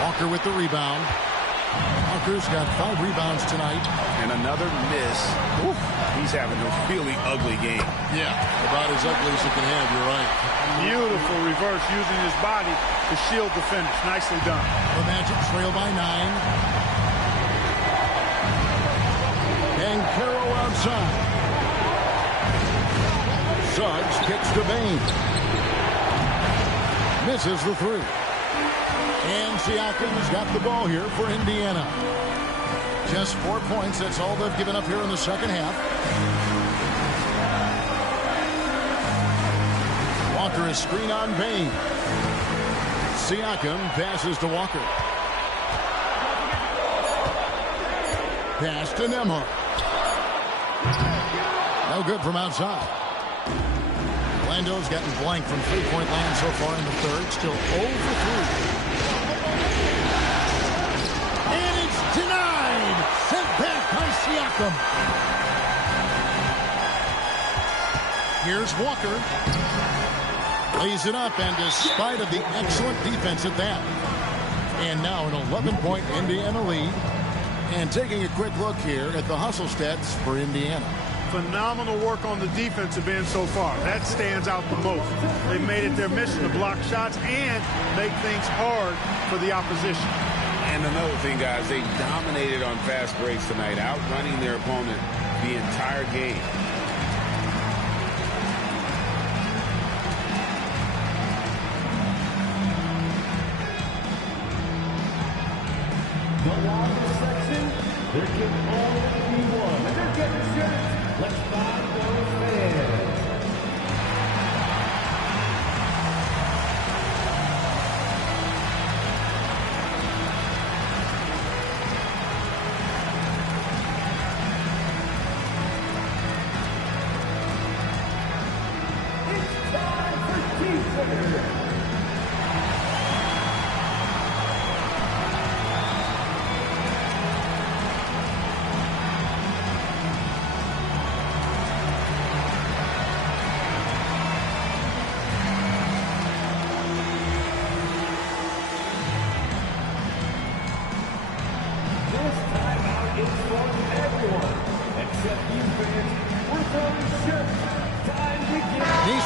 Walker with the rebound. Walker's got 5 rebounds tonight. And another miss. Oof. He's having a really ugly game. Yeah, about as ugly as it can have, you're right. Beautiful reverse using his body to shield the finish. Nicely done. The Magic trail by 9. Banchero outside. Suggs kicks to Bain. Misses the 3. And Siakam's got the ball here for Indiana. Just 4 points. That's all they've given up here in the second half. Walker is screen on Bain. Siakam passes to Walker. Pass to Nembhard. No good from outside. Orlando's gotten blank from three-point land so far in the third. Still 0 for 3. And it's denied. Sent back by Siakam. Here's Walker. Lays it up, and despite of the excellent defense at that. And now an 11-point Indiana lead. And taking a quick look here at the hustle stats for Indiana. Phenomenal work on the defensive end so far. That stands out the most. They made it their mission to block shots and make things hard for the opposition. And another thing, guys, they dominated on fast breaks tonight, outrunning their opponent the entire game. The longest section, there can only be one. And they're getting set. Let's find those fans.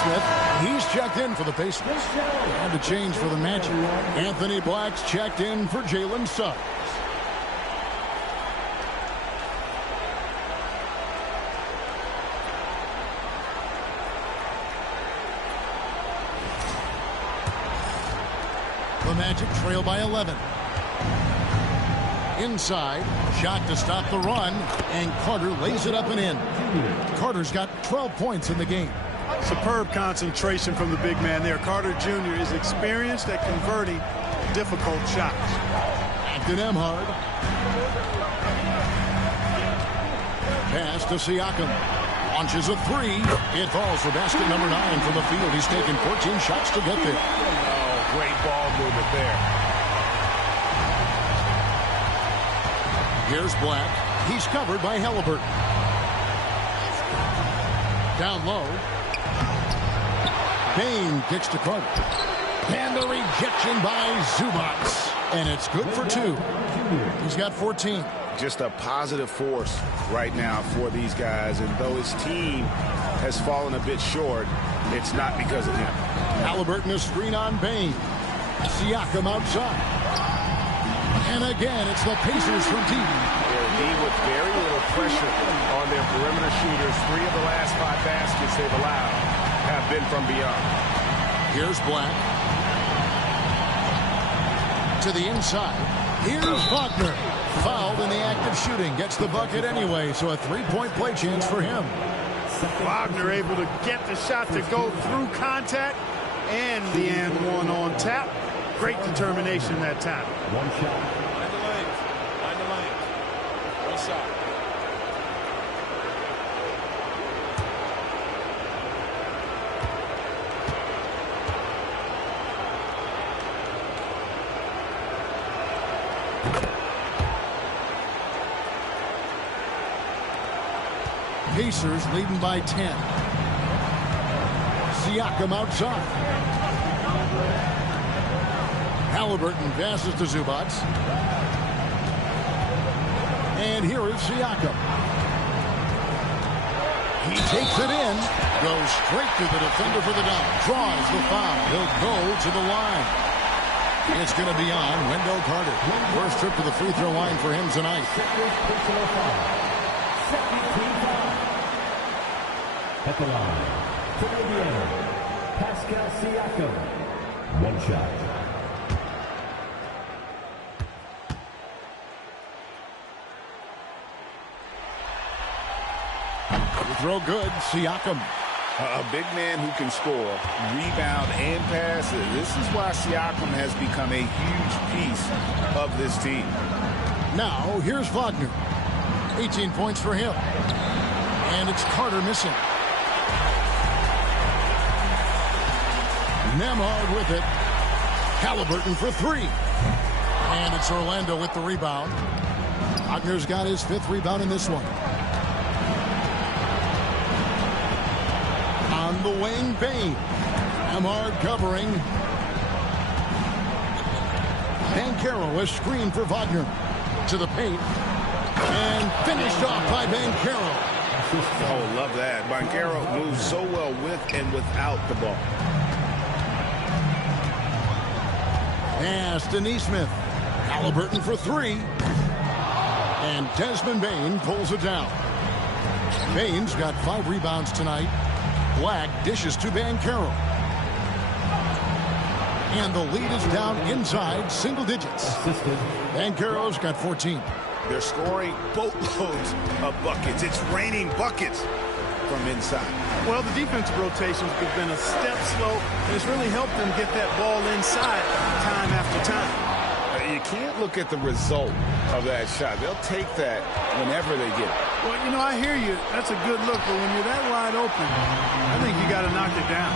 Neesmith, he's checked in for the Pacers. And a change for the Magic. Anthony Black's checked in for Jalen Suggs. The Magic trail by 11. Inside, shot to stop the run, and Carter lays it up and in. Carter's got 12 points in the game. Superb concentration from the big man there. Carter Jr. is experienced at converting difficult shots. Acton Emhard. Pass to Siakam. Launches a three. It falls for basket number 9 from the field. He's taken 14 shots to get there. Oh, great ball movement there. Here's Black. He's covered by Halliburton. Down low. Bain kicks to Carter. And the rejection by Zubats. And it's good for 2. He's got 14. Just a positive force right now for these guys. And though his team has fallen a bit short, it's not because of him. Halliburton a screen on Bain. Siakam outside. And again, it's the Pacers from deep. They're deep with very little pressure on their perimeter shooters. 3 of the last 5 baskets they've allowed have been from beyond. Here's Black. To the inside. Here's Wagner. Fouled in the act of shooting. Gets the bucket anyway, so a 3-point play chance for him. Wagner able to get the shot to go through contact and the and one on tap. Great determination that time. One shot. Mind the lanes. Mind the lanes. One shot. Pacers leading by 10. Siakam outside. Halliburton passes to Zubats. And here is Siakam. He takes it in. Goes straight to the defender for the dunk. Draws the foul. He'll go to the line. It's going to be on Wendell Carter. First trip to the free throw line for him tonight. At the line, for Indiana, Pascal Siakam. One shot. Throw good, Siakam. A big man who can score, rebound, and pass. This is why Siakam has become a huge piece of this team. Now, here's Wagner. 18 points for him. And it's Carter missing. Nemhard with it. Halliburton for 3. And it's Orlando with the rebound. Wagner's got his 5th rebound in this one. On the wing, Bain. Nemhard covering. Banchero a screen for Wagner. To the paint. And finished off by Banchero. Oh, love that. Banchero moves so well with and without the ball. Pass to Neesmith. Halliburton for 3. And Desmond Bain pulls it down. Bain's got 5 rebounds tonight. Black dishes to Banchero. And the lead is down inside single digits. Banchero's got 14. They're scoring boatloads of buckets. It's raining buckets from inside. Well, the defensive rotations have been a step slow, and it's really helped them get that ball inside time after time. You can't look at the result of that shot. They'll take that whenever they get it. Well, you know, I hear you. That's a good look, but when you're that wide open, I think you got to knock it down.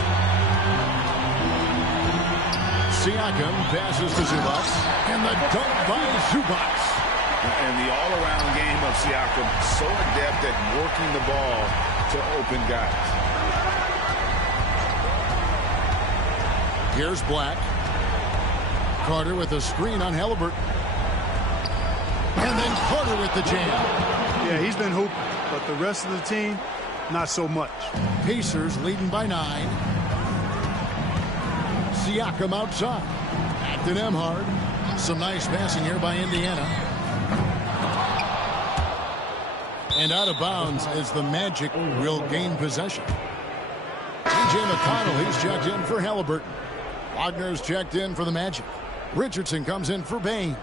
Siakam passes to Zubats. And the dunk by Zubats. And the all-around game of Siakam, so adept at working the ball to open guys. Here's Black. Carter with a screen on Halliburton. And then Carter with the jam. Yeah, he's been hooping, but the rest of the team, not so much. Pacers leading by 9. Siakam outside. Back to Nembhard. Some nice passing here by Indiana. And out of bounds as the Magic will gain possession. T.J. McConnell, he's checked in for Halliburton. Wagner's checked in for the Magic. Richardson comes in for Bain.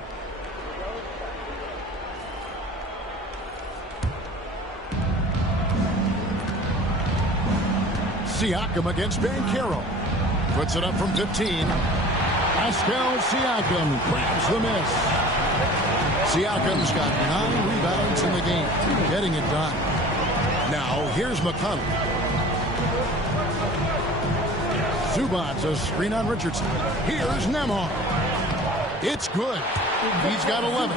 Siakam against Banchero. Puts it up from 15. Pascal Siakam grabs the miss. Siakam's got 9 rebounds in the game, getting it done. Now, here's McConnell. Zubac's a screen on Richardson. Here's Nembhard. It's good. He's got 11.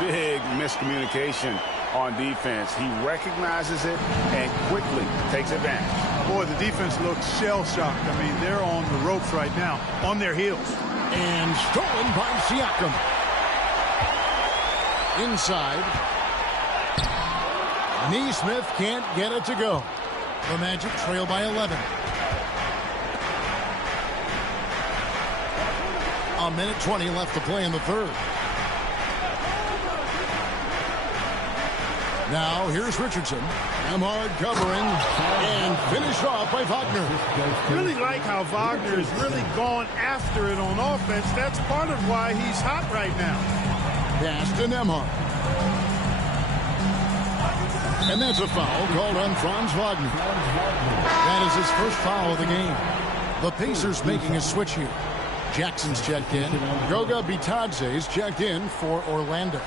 Big miscommunication on defense. He recognizes it and quickly takes advantage. Boy, the defense looks shell-shocked. I mean, they're on the ropes right now, on their heels. And stolen by Siakam. Inside. Neesmith can't get it to go. The Magic trail by 11. A minute 20 left to play in the third. Now here's Richardson. Nembhard covering and finished off by Wagner. Really like how Wagner has really gone after it on offense. That's part of why he's hot right now. Pass to Nembhard. And that's a foul called on Franz Wagner. That is his first foul of the game. The Pacers making a switch here. Jackson's checked in. Goga Bitadze's checked in for Orlando.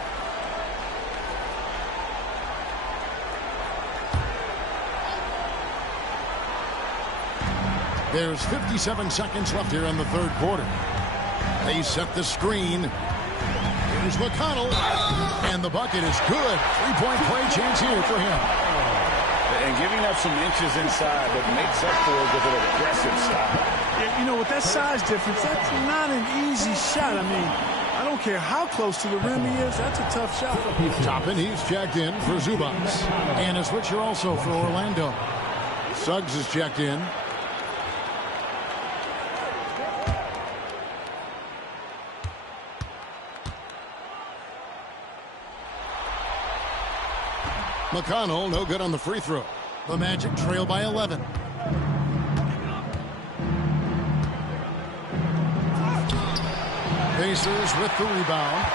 There's 57 seconds left here in the third quarter. They set the screen. Here's McConnell. And the bucket is good. 3-point play chance here for him. And giving up some inches inside, but makes up for it with an aggressive style. Yeah, you know, with that size difference, that's not an easy shot. I mean, I don't care how close to the rim he is. That's a tough shot. Toppin, he's checked in for Zubac. And a switcher also for Orlando. Suggs is checked in. McConnell, no good on the free throw. The Magic trail by 11. Pacers with the rebound.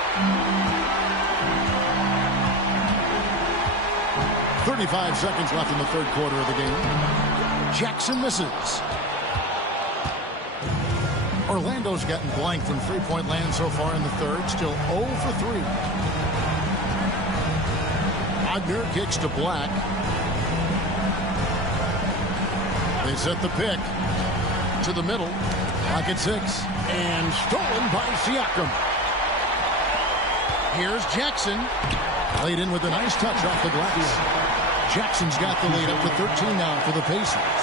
35 seconds left in the third quarter of the game. Jackson misses. Orlando's gotten blank from three-point land so far in the third. Still 0 for 3. Wagner kicks to Black. They set the pick to the middle. Black at 6. And stolen by Siakam. Here's Jackson. Laid in with a nice touch off the glass. Jackson's got the lead up to 13 now for the Pacers.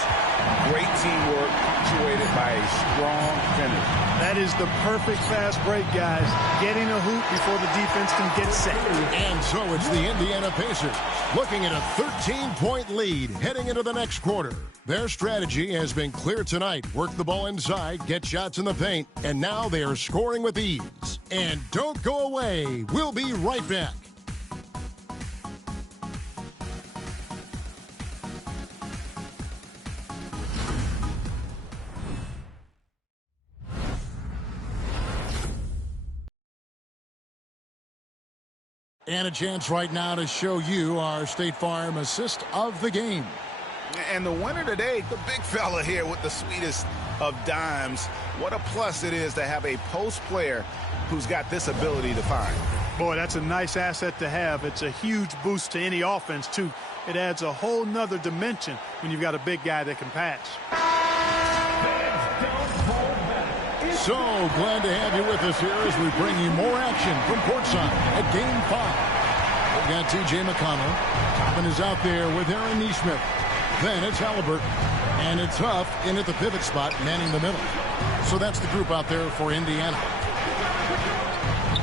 Great teamwork, punctuated by a strong finish. That is the perfect fast break, guys. Getting a hoop before the defense can get set. And so it's the Indiana Pacers looking at a 13-point lead heading into the next quarter. Their strategy has been clear tonight. Work the ball inside, get shots in the paint, and now they are scoring with ease. And don't go away. We'll be right back. And a chance right now to show you our State Farm assist of the game. And the winner today, the big fella here with the sweetest of dimes. What a plus it is to have a post player who's got this ability to find. Boy, that's a nice asset to have. It's a huge boost to any offense, too. It adds a whole nother dimension when you've got a big guy that can pass. So glad to have you with us here as we bring you more action from courtside at Game 5. We've got T.J. McConnell. Toppin is out there with Aaron Neesmith. Then it's Halliburton. And it's Huff in at the pivot spot, manning the middle. So that's the group out there for Indiana.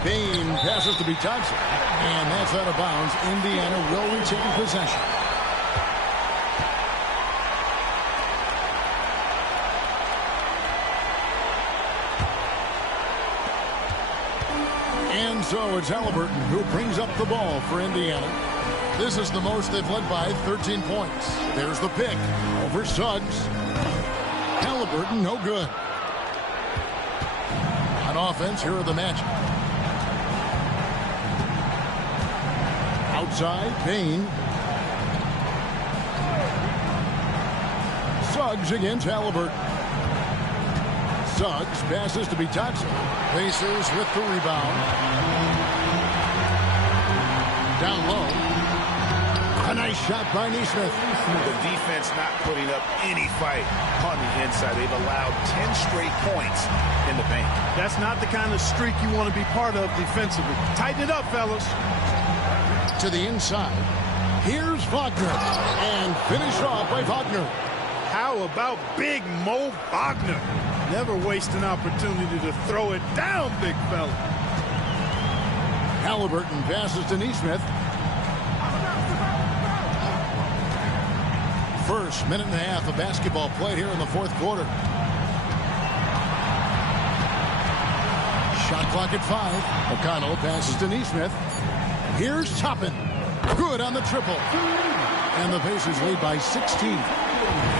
Bain passes to Bitadze. And that's out of bounds. Indiana will retain possession. And so it's Halliburton who brings up the ball for Indiana. This is the most they've led by 13 points. There's the pick over Suggs. Halliburton, no good. On offense, here are the Magic. Outside, Payne. Suggs against Halliburton. Suggs passes to Bitadze. Pacers with the rebound. Down low. A nice shot by Nesmith. The defense not putting up any fight on the inside. They've allowed 10 straight points in the paint. That's not the kind of streak you want to be part of defensively. Tighten it up, fellas. To the inside. Here's Wagner. And finished off by Wagner. How about Big Mo Wagner? Never waste an opportunity to throw it down, big fella. Halliburton passes to Nesmith. First minute and a half of basketball played here in the fourth quarter. Shot clock at 5. O'Connell passes to Nesmith. Here's Toppin. Good on the triple. And the Pacers lead by 16.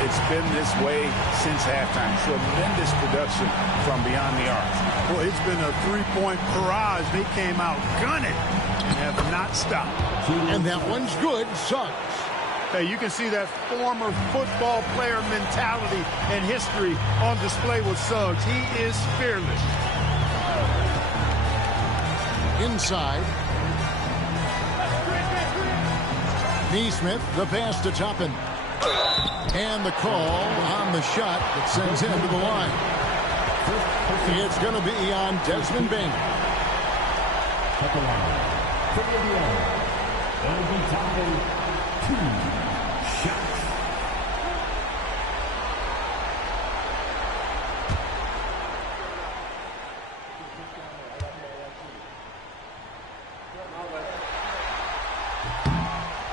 It's been this way since halftime. Tremendous production from beyond the arc. Well, it's been a three-point barrage. They came out gunning and have not stopped. And that one's good. Suggs. Hey, you can see that former football player mentality and history on display with Suggs. He is fearless. Inside. Nesmith, the pass to Toppin. And the call on the shot that sends him to the line. It's going to be on Desmond Bain. At the line, for Indiana, they'll be tapping 2 shots.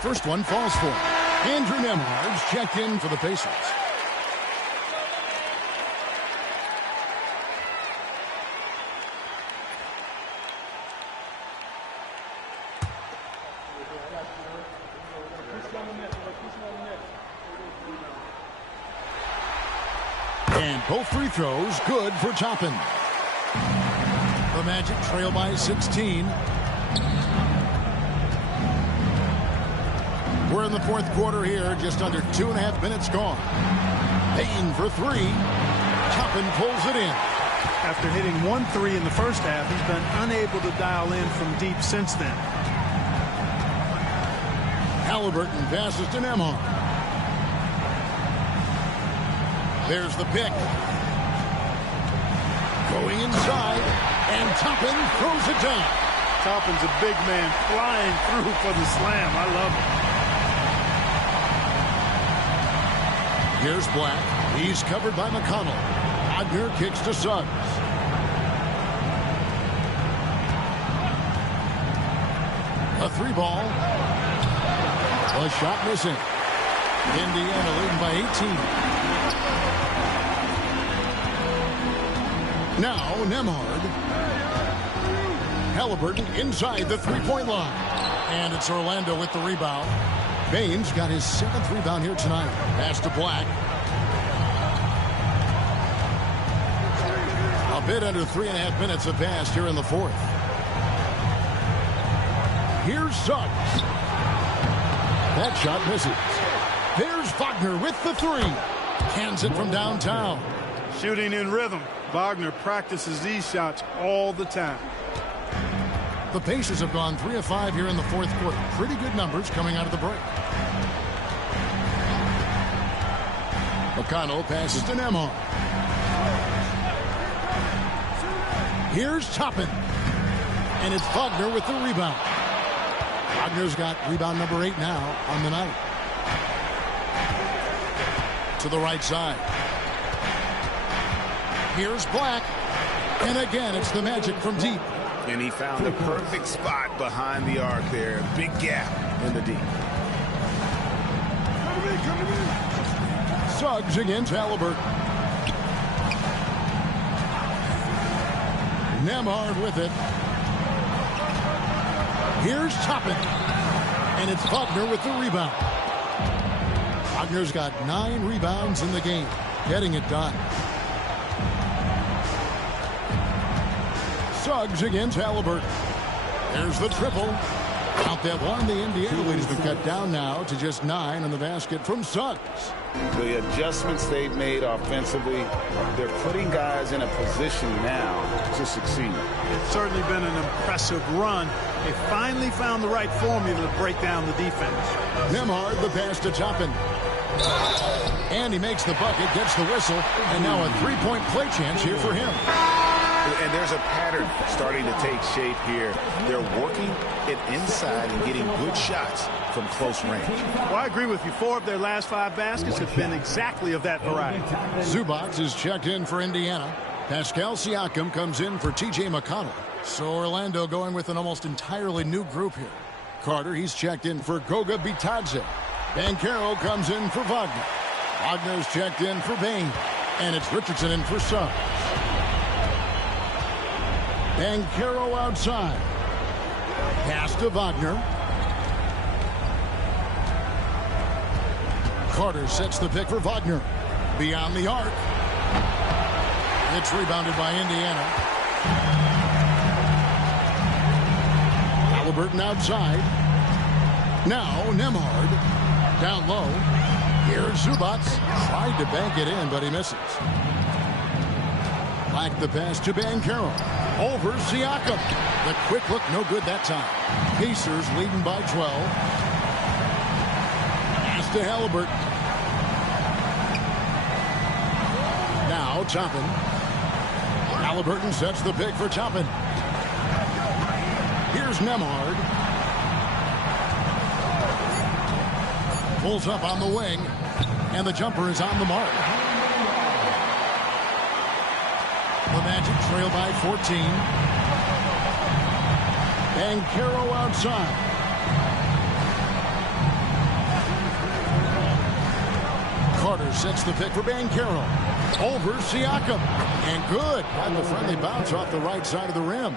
First one falls for him. Andrew Nembhard's checked in for the Pacers. And both free throws good for Toppin. The Magic trail by 16. We're in the fourth quarter here, just under 2.5 minutes gone. Payne for 3. Toppin pulls it in. After hitting 1 3 in the first half, he's been unable to dial in from deep since then. Halliburton passes to Nembhard. There's the pick. Going inside, and Toppin throws it down. Toppin's a big man flying through for the slam. I love it. Here's Black. He's covered by McConnell. Wagner kicks to Suggs. A 3-ball. A shot missing. Indiana leading by 18. Now Nembhard. Halliburton inside the 3-point line. And it's Orlando with the rebound. Baines got his 7th rebound here tonight. Pass to Black. A bit under 3.5 minutes have passed here in the fourth. Here's Suggs. That shot misses. There's Wagner with the 3. Cans it from downtown. Shooting in rhythm. Wagner practices these shots all the time. The Pacers have gone 3 of 5 here in the fourth quarter. Pretty good numbers coming out of the break. McConnell passes to Nembhard. Here's Toppin. And it's Wagner with the rebound. Wagner's got rebound number 8 now on the night. To the right side. Here's Black. And again, it's the Magic from deep. And he found the perfect spot behind the arc there. Big gap in the deep. Suggs against Halliburton. Nembhard with it. Here's Toppin. And it's Wagner with the rebound. Wagner's got 9 rebounds in the game, getting it done. Suggs against Halliburton. There's the triple. Out that one, the Indiana lead has been cut down now to just 9 on the basket from Suggs. The adjustments they've made offensively, they're putting guys in a position now to succeed. It's certainly been an impressive run. They finally found the right formula to break down the defense. Nembhard, the pass to Toppin. And he makes the bucket, gets the whistle, and now a three-point play chance here for him. And there's a pattern starting to take shape here. They're working it inside and getting good shots from close range. Well, I agree with you. 4 of their last 5 baskets have been exactly of that variety. Zubac is checked in for Indiana. Pascal Siakam comes in for T.J. McConnell. So Orlando going with an almost entirely new group here. Carter, he's checked in for Goga Bitadze. Banchero comes in for Wagner. Wagner's checked in for Bain. And it's Richardson in for Suggs. Banchero outside. Pass to Wagner. Carter sets the pick for Wagner. Beyond the arc. It's rebounded by Indiana. Halliburton outside. Now Nembhard. Down low. Here's Zubac. Tried to bank it in, but he misses. Back the pass to Banchero. Over Siakam. The quick look, no good that time. Pacers leading by 12. Pass to Halliburton. Now Toppin. Halliburton sets the pick for Toppin. Here's Nembhard. Pulls up on the wing. And the jumper is on the mark. The Magic trail by 14. Banchero outside. Carter sets the pick for Banchero. Over Siakam. And good. Got the friendly bounce off the right side of the rim.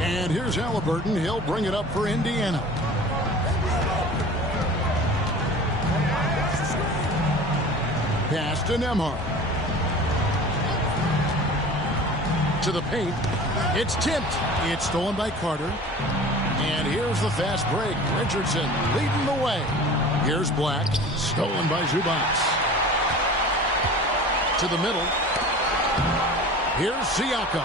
And here's Halliburton. He'll bring it up for Indiana. Pass to Nembhard. To the paint. It's tipped. It's stolen by Carter. And here's the fast break. Richardson leading the way. Here's Black. Stolen by Zubac. To the middle. Here's Siakam.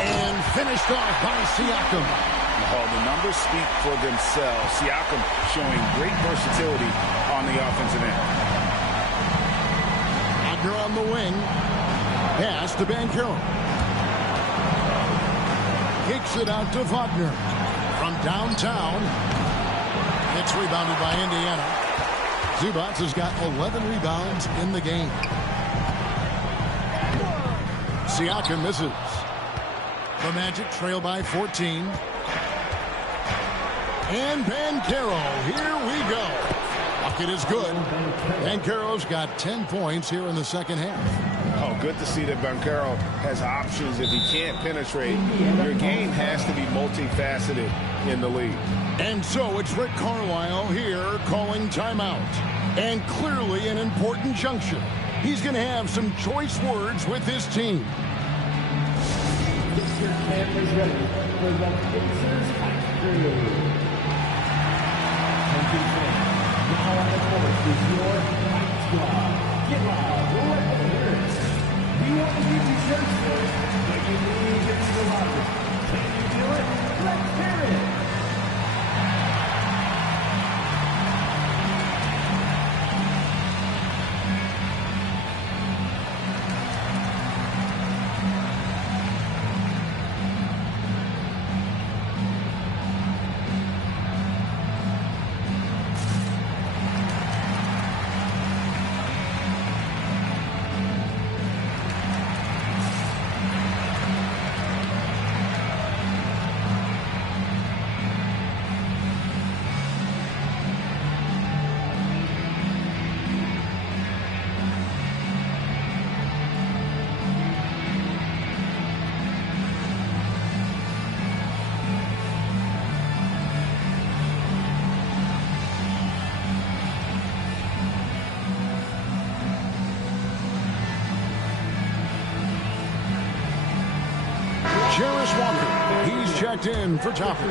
And finished off by Siakam. Oh, the numbers speak for themselves. Siakam showing great versatility on the offensive end. Wagner on the wing. Pass to Banchero. Kicks it out to Wagner. From downtown. It's rebounded by Indiana. Zubac has got 11 rebounds in the game. Siakam misses. The Magic trail by 14. And Banchero, here we go. Bucket is good. Banchero's got 10 points here in the second half. Oh, good to see that Banchero has options. If he can't penetrate, your game has to be multifaceted in the league. And so it's Rick Carlisle here calling timeout. And clearly an important juncture. He's going to have some choice words with his team. This year's camp is ready for the Pacers Factory. Now on the court is your Fight Squad. Get loud, let them hear it. We want to give you shirts first, but you need to get to the loudest. Can you do it? Let's hear it. Jarris Walker, he's checked in for Topper.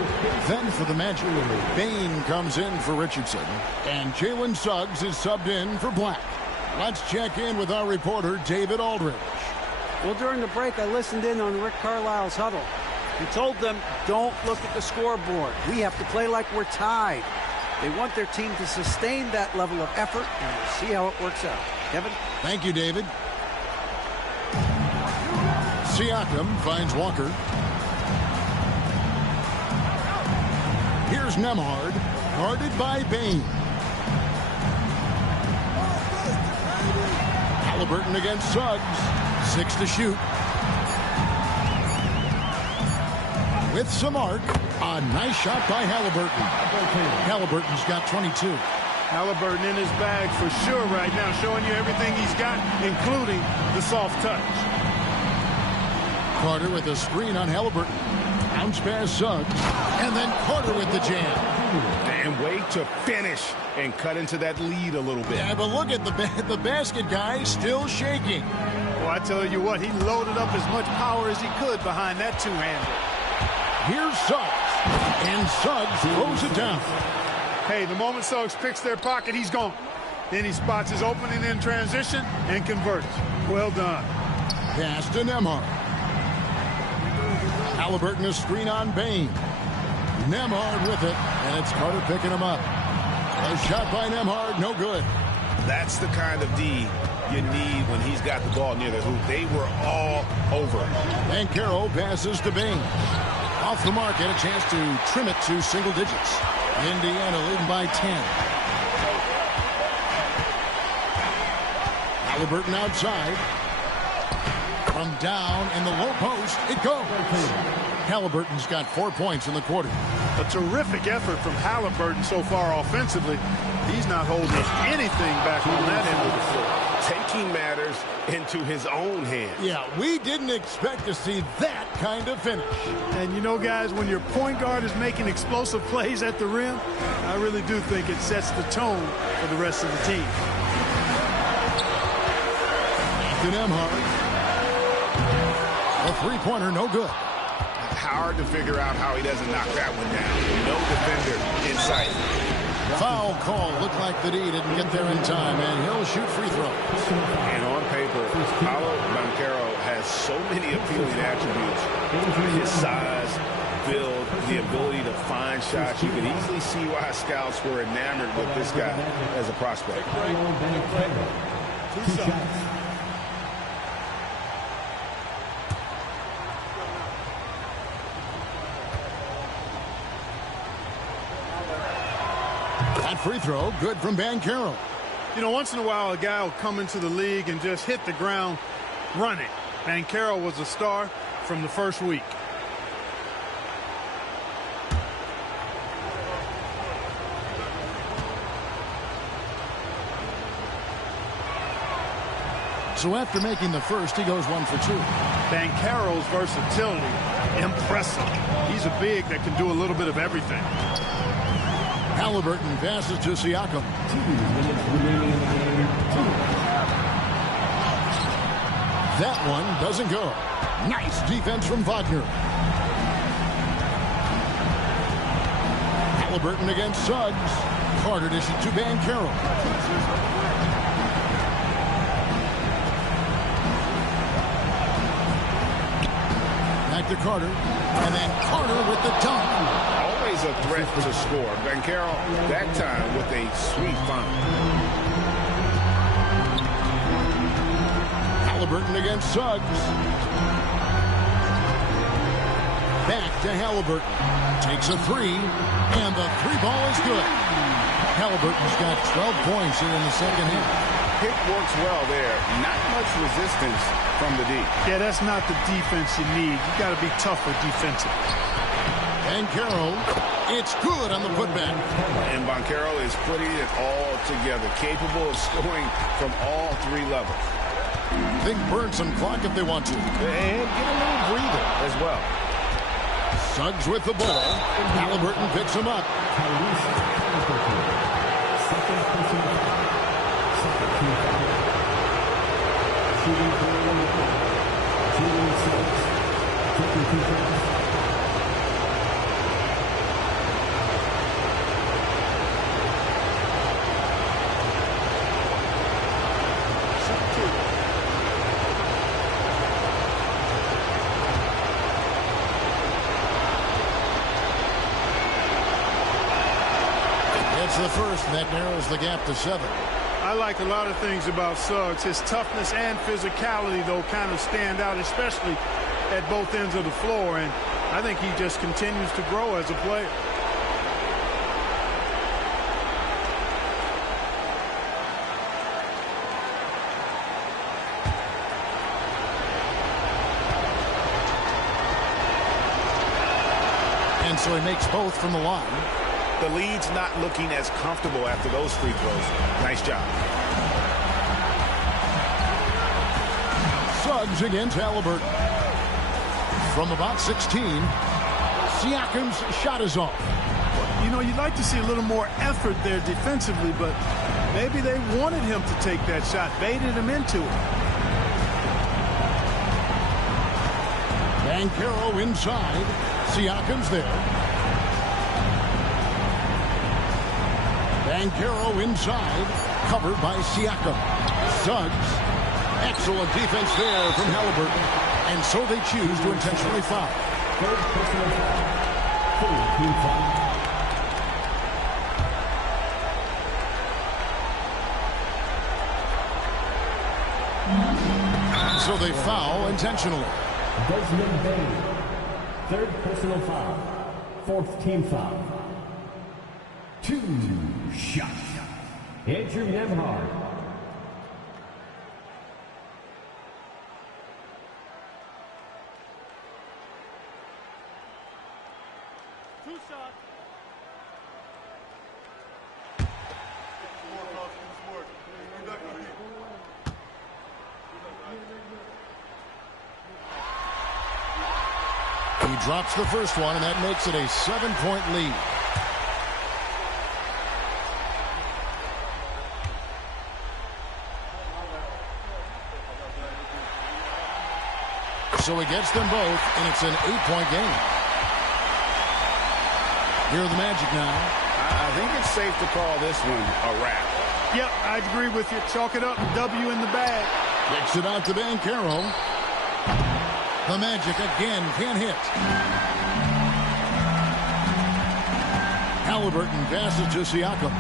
Then for the Magic, Bain comes in for Richardson. And Jalen Suggs is subbed in for Black. Let's check in with our reporter, David Aldridge. Well, during the break, I listened in on Rick Carlisle's huddle. He told them, don't look at the scoreboard. We have to play like we're tied. They want their team to sustain that level of effort, and we'll see how it works out. Kevin? Thank you, David. Siakam finds Walker. Here's Nembhard, guarded by Bain. Halliburton against Suggs. 6 to shoot. With some arc, a nice shot by Halliburton. Halliburton's got 22. Halliburton in his bag for sure right now, showing you everything he's got, including the soft touch. Carter with a screen on Halliburton. Bounce pass Suggs. And then Carter with the jam. And way to finish and cut into that lead a little bit. Yeah, but look at the basket guy still shaking. Well, I tell you what, he loaded up as much power as he could behind that two-hander. Here's Suggs. And Suggs throws it down. Hey, the moment Suggs picks their pocket, he's gone. Then he spots his opening in transition and converts. Well done. Pass to Nembhard. Halliburton a screen on Bain. Nembhard with it, and it's Carter picking him up. A shot by Nembhard, no good. That's the kind of D you need when he's got the ball near the hoop. They were all over. And Carroll passes to Bain. Off the mark, had a chance to trim it to single digits. Indiana leading by 10. Halliburton outside. From down in the low post, it goes. Halliburton's got 4 points in the quarter. A terrific effort from Halliburton so far offensively. He's not holding anything back on that end of the floor. Taking matters into his own hands. Yeah, we didn't expect to see that kind of finish. And you know, guys, when your point guard is making explosive plays at the rim, I really do think it sets the tone for the rest of the team. To Nembhard. A three-pointer, no good. Hard to figure out how he doesn't knock that one down. No defender in sight. Foul call. Looked like the D didn't get there in time, and he'll shoot free throws. And on paper, Paolo Banchero has so many appealing attributes. His size, build, the ability to find shots. You can easily see why scouts were enamored with this guy as a prospect. Two shots. That free throw, good from Banchero. You know, once in a while, a guy will come into the league and just hit the ground running. Banchero was a star from the first week. So after making the first, he goes 1 for 2. Banchero's versatility, impressive. He's a big that can do a little bit of everything. Halliburton passes to Siakam. 2 minutes remaining in the game. That one doesn't go. Nice defense from Wagner. Halliburton against Suggs. Carter dishes to Banchero. Back to Carter. And then Carter with the dunk. Always a threat to score. Banchero, that time with a sweet find. Halliburton against Suggs. Back to Halliburton. Takes a three, and the three ball is good. Halliburton's got 12 points here in the second half. Pick works well there. Not much resistance from the D. Yeah, that's not the defense you need. You got to be tougher defensively. Banchero, it's good on the putback. And Banchero is putting it all together, capable of scoring from all three levels. They can burn some clock if they want to. And get a little breather as well. Suggs with the ball. Halliburton picks him up. It's the first, and that narrows the gap to 7. I like a lot of things about Suggs. His toughness and physicality, though, kind of stand out, especially at both ends of the floor. And I think he just continues to grow as a player. And so he makes both from the line. The lead's not looking as comfortable after those free throws. Nice job. Suggs against Halliburton. From about 16, Siakam's shot is off. You know, you'd like to see a little more effort there defensively, but maybe they wanted him to take that shot, baited him into it. Banchero inside. Siakam's there. Banchero inside, covered by Siakam. Suggs, excellent defense there from Halliburton. And so they choose to intentionally foul. Third personal foul. Team foul. So they foul intentionally. Desmond Bain. Third personal foul. Fourth team foul. 2 shots. Andrew Nembhard. He drops the first one, and that makes it a 7-point lead. So he gets them both, and it's an 8-point game. Here are the Magic now. I think it's safe to call this one a wrap. Yep, I agree with you. Chalk it up. W in the bag. Kicks it out to Banchero. The Magic again can't hit. Halliburton passes to Siakam.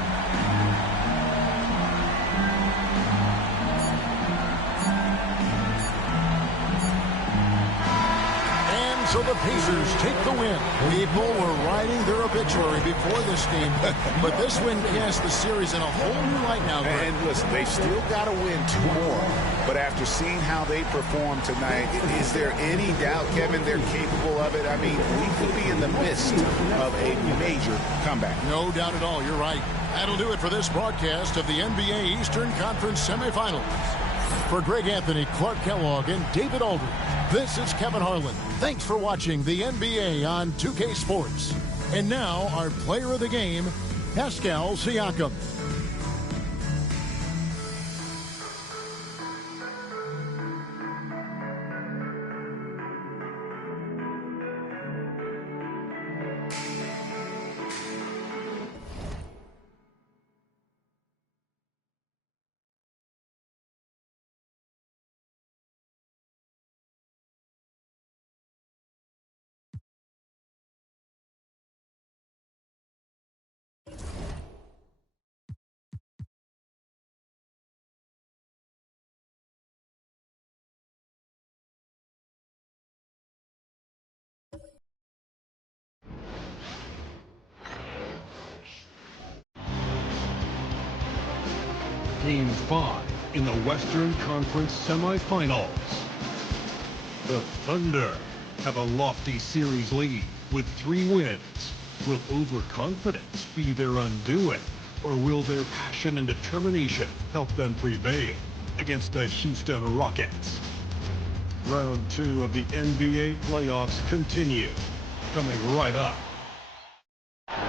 So the Pacers take the win. People were riding their obituary before this game, but this win casts the series in a whole new light now. And listen, they still got to win 2 more. But after seeing how they performed tonight, is there any doubt, Kevin, they're capable of it? I mean, we could be in the midst of a major comeback. No doubt at all. You're right. That'll do it for this broadcast of the NBA Eastern Conference Semifinals. For Greg Anthony, Clark Kellogg, and David Aldridge, this is Kevin Harlan. Thanks for watching the NBA on 2K Sports. And now, our player of the game, Pascal Siakam. Game 5 in the Western Conference Semifinals. The Thunder have a lofty series lead with 3 wins. Will overconfidence be their undoing, or will their passion and determination help them prevail against the Houston Rockets? Round 2 of the NBA playoffs continue, coming right up.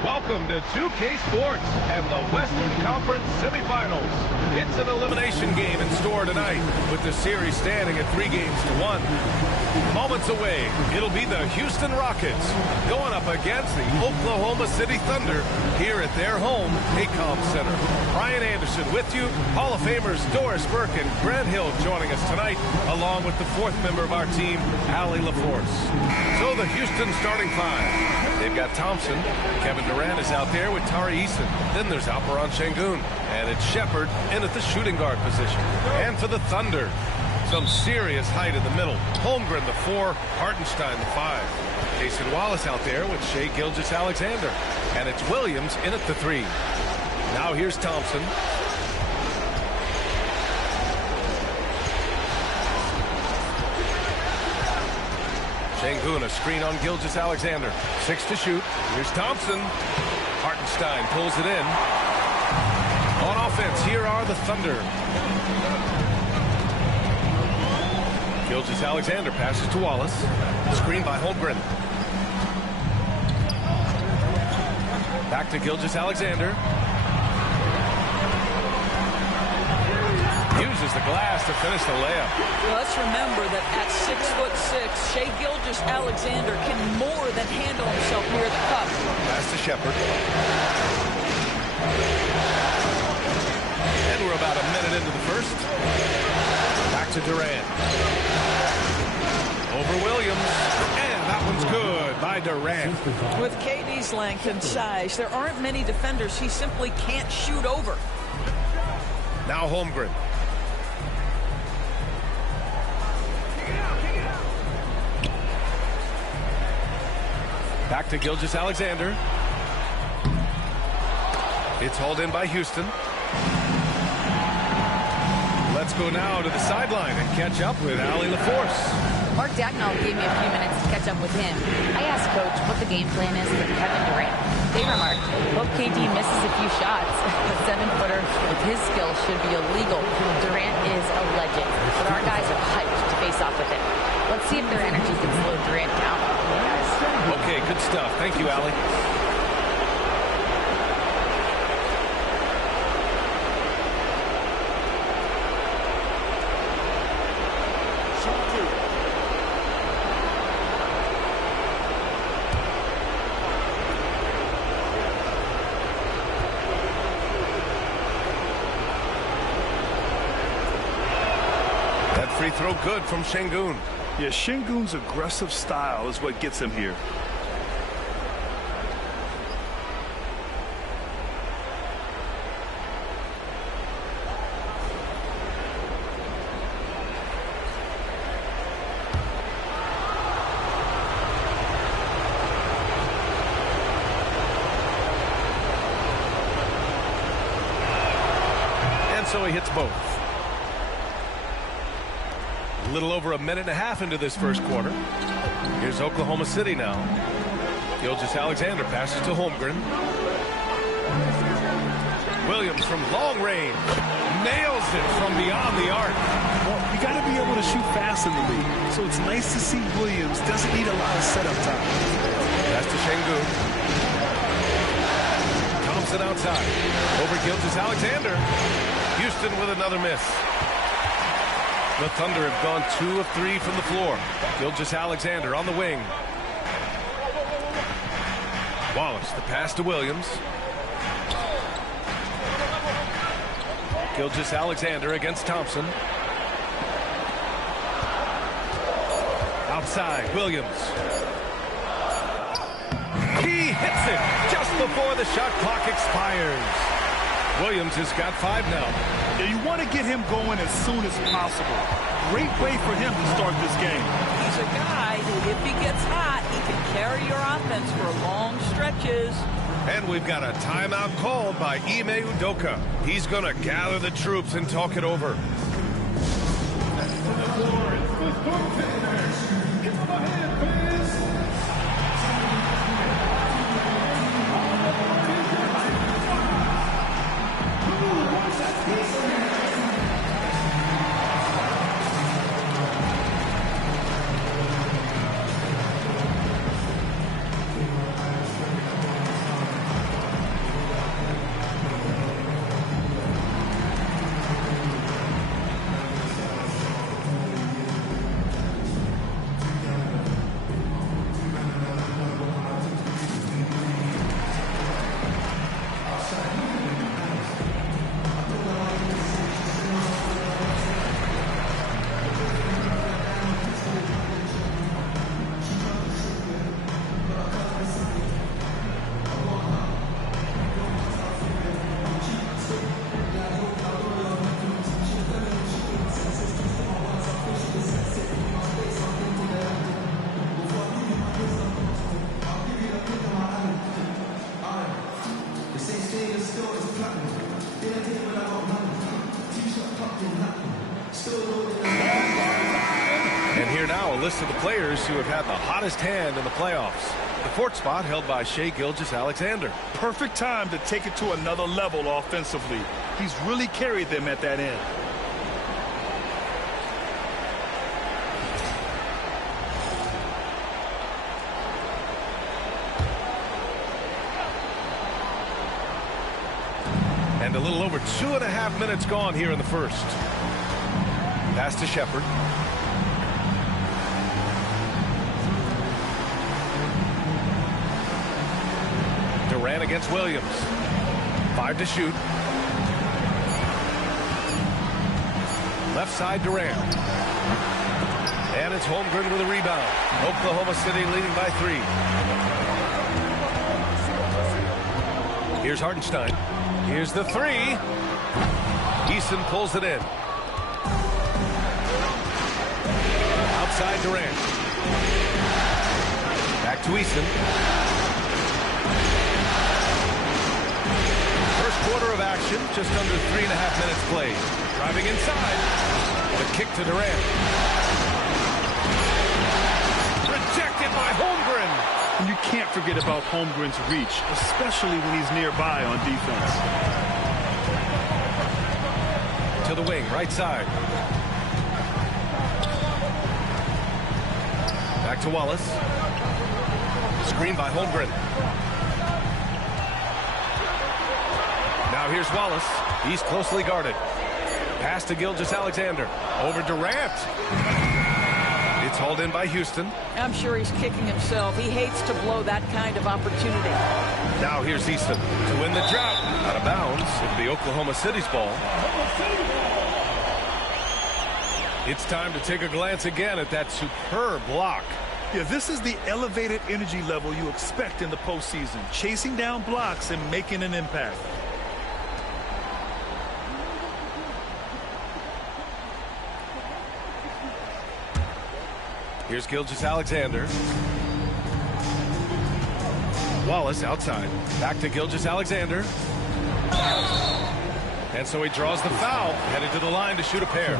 Welcome to 2K Sports and the Western Conference Semifinals. It's an elimination game in store tonight, with the series standing at 3-1. Moments away, it'll be the Houston Rockets going up against the Oklahoma City Thunder here at their home, ACOM Center. Brian Anderson with you. Hall of Famers Doris Burke and Grant Hill joining us tonight, along with the fourth member of our team, Allie LaForce. So the Houston starting five. They've got Thompson. Kevin Durant is out there with Tari Eason. Then there's Alperon Şengün. And it's Shepard in at the shooting guard position. And for the Thunder, some serious height in the middle. Holmgren, the 4, Hartenstein, the 5. Jason Wallace out there with Shai Gilgeous-Alexander. And it's Williams in at the 3. Now here's Thompson. Şengün, a screen on Gilgeous-Alexander. 6 to shoot. Here's Thompson. Hartenstein pulls it in. On offense, here are the Thunder. Gilgeous-Alexander passes to Wallace. Screen by Holmgren. Back to Gilgeous-Alexander. Uses the glass to finish the layup. Well, let's remember that at 6'6", Shai Gilgeous-Alexander can more than handle himself near the cup. Pass to Shepard. And we're about a minute into the first. Back to Durant. Over Williams. And that one's good by Durant. With KD's length and size, there aren't many defenders he simply can't shoot over. Now Holmgren. Back to Gilgeous-Alexander. It's hauled in by Houston. Let's go now to the sideline and catch up with Allie LaForce. Mark Dagnall gave me a few minutes to catch up with him. I asked Coach what the game plan is for Kevin Durant. They remarked, hope KD misses a few shots. A 7-footer with his skills should be illegal. Durant is a legend, but our guys are hyped to face off with him. Let's see if their energy can slow Durant down. Guys. Okay, good stuff. Thank you, Allie. Free throw good from Şengün. Yeah, Şengün's aggressive style is what gets him here. And so he hits both. A little over a minute and a half into this first quarter. Here's Oklahoma City now. Gilgeous-Alexander passes to Holmgren. Williams from long range. Nails it from beyond the arc. Well, you got to be able to shoot fast in the league. So it's nice to see Williams doesn't need a lot of setup time. That's to Şengün. Thompson outside. Over Gilgeous-Alexander. Houston with another miss. The Thunder have gone 2 of 3 from the floor. Gilgeous-Alexander on the wing. Wallace, the pass to Williams. Gilgeous-Alexander against Thompson. Outside, Williams. He hits it just before the shot clock expires. Williams has got 5 now. Yeah, you want to get him going as soon as possible. Great way for him to start this game. He's a guy who, if he gets hot, he can carry your offense for long stretches. And we've got a timeout called by Ime Udoka. He's going to gather the troops and talk it over. list of the players who have had the hottest hand in the playoffs. The fourth spot held by Shai Gilgeous-Alexander. Perfect time to take it to another level offensively. He's really carried them at that end. And a little over 2.5 minutes gone here in the first. Pass to Shepard. Durant against Williams. 5 to shoot. Left side Durant. And it's Holmgren with a rebound. Oklahoma City leading by 3. Here's Hartenstein. Here's the 3. Eason pulls it in. Outside Durant. Back to Eason. First quarter of action, just under 3.5 minutes played. Driving inside. The kick to Durant. Rejected by Holmgren. And you can't forget about Holmgren's reach, especially when he's nearby on defense. To the wing, right side. Back to Wallace. Screen by Holmgren. Now here's Wallace. He's closely guarded. Pass to Gilgeous-Alexander. Over Durant. It's hauled in by Houston. I'm sure he's kicking himself. He hates to blow that kind of opportunity. Now here's Easton to win the drought. Out of bounds. It'll be Oklahoma City's ball. It's time to take a glance again at that superb block. Yeah, this is the elevated energy level you expect in the postseason. Chasing down blocks and making an impact. Here's Gilgeous-Alexander. Wallace outside. Back to Gilgeous-Alexander. And so he draws the foul. Headed to the line to shoot a pair.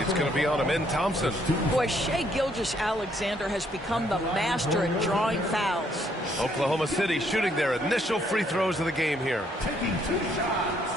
It's going to be on Amin Thompson. Boy, Shai Gilgeous-Alexander has become the master at drawing fouls. Oklahoma City shooting their initial free throws of the game here. Taking 2 shots.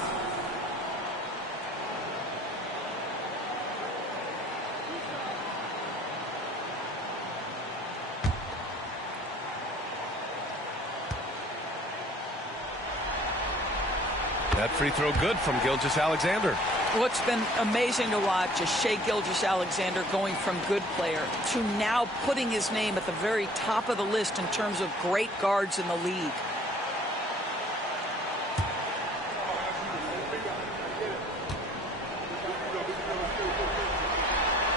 That free throw good from Gilgeous-Alexander. What's been amazing to watch is Shai Gilgeous-Alexander going from good player to now putting his name at the very top of the list in terms of great guards in the league.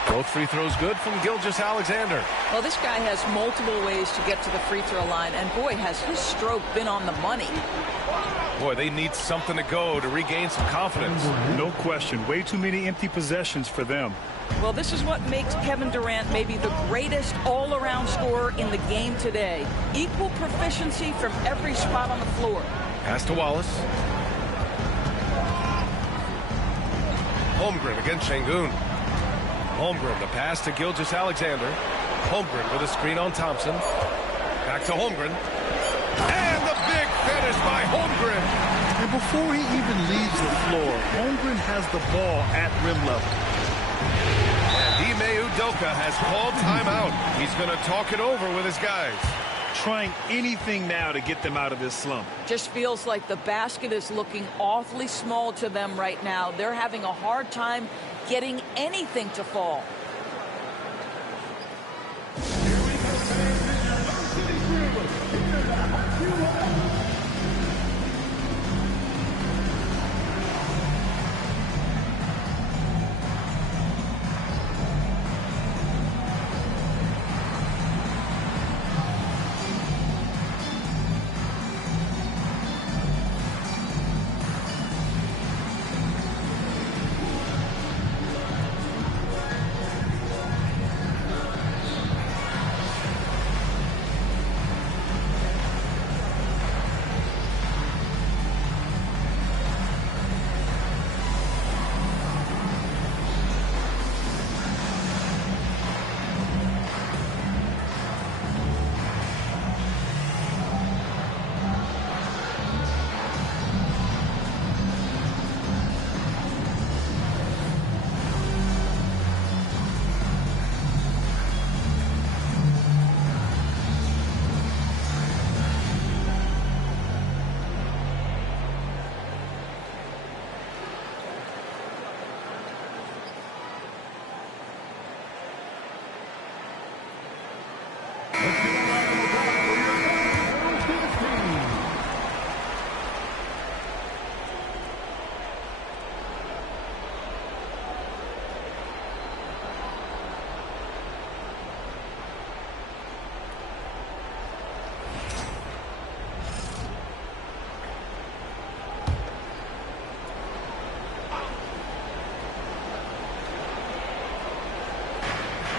Both free throws good from Gilgeous-Alexander. Well, this guy has multiple ways to get to the free throw line, and boy, has his stroke been on the money. Boy, they need something to go to regain some confidence. No question. Way too many empty possessions for them. Well, this is what makes Kevin Durant maybe the greatest all-around scorer in the game today. Equal proficiency from every spot on the floor. Pass to Wallace. Holmgren against Şengün. Holmgren, the pass to Gilgeous-Alexander. Holmgren with a screen on Thompson. Back to Holmgren. And the big finish by Holmgren. And before he even leaves the floor, Holmgren has the ball at rim level. And Ime Udoka has called timeout. He's going to talk it over with his guys. Trying anything now to get them out of this slump. Just feels like the basket is looking awfully small to them right now. They're having a hard time getting anything to fall.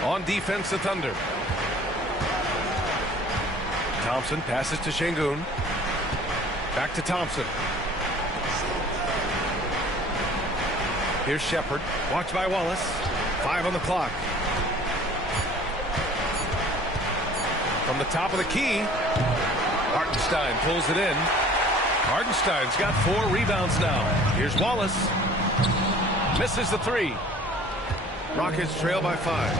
On defense, the Thunder. Thompson passes to Şengün. Back to Thompson. Here's Shepard. Watched by Wallace. 5 on the clock. From the top of the key, Hartenstein pulls it in. Hartenstein's got 4 rebounds now. Here's Wallace. Misses the 3. Rockets trail by 5.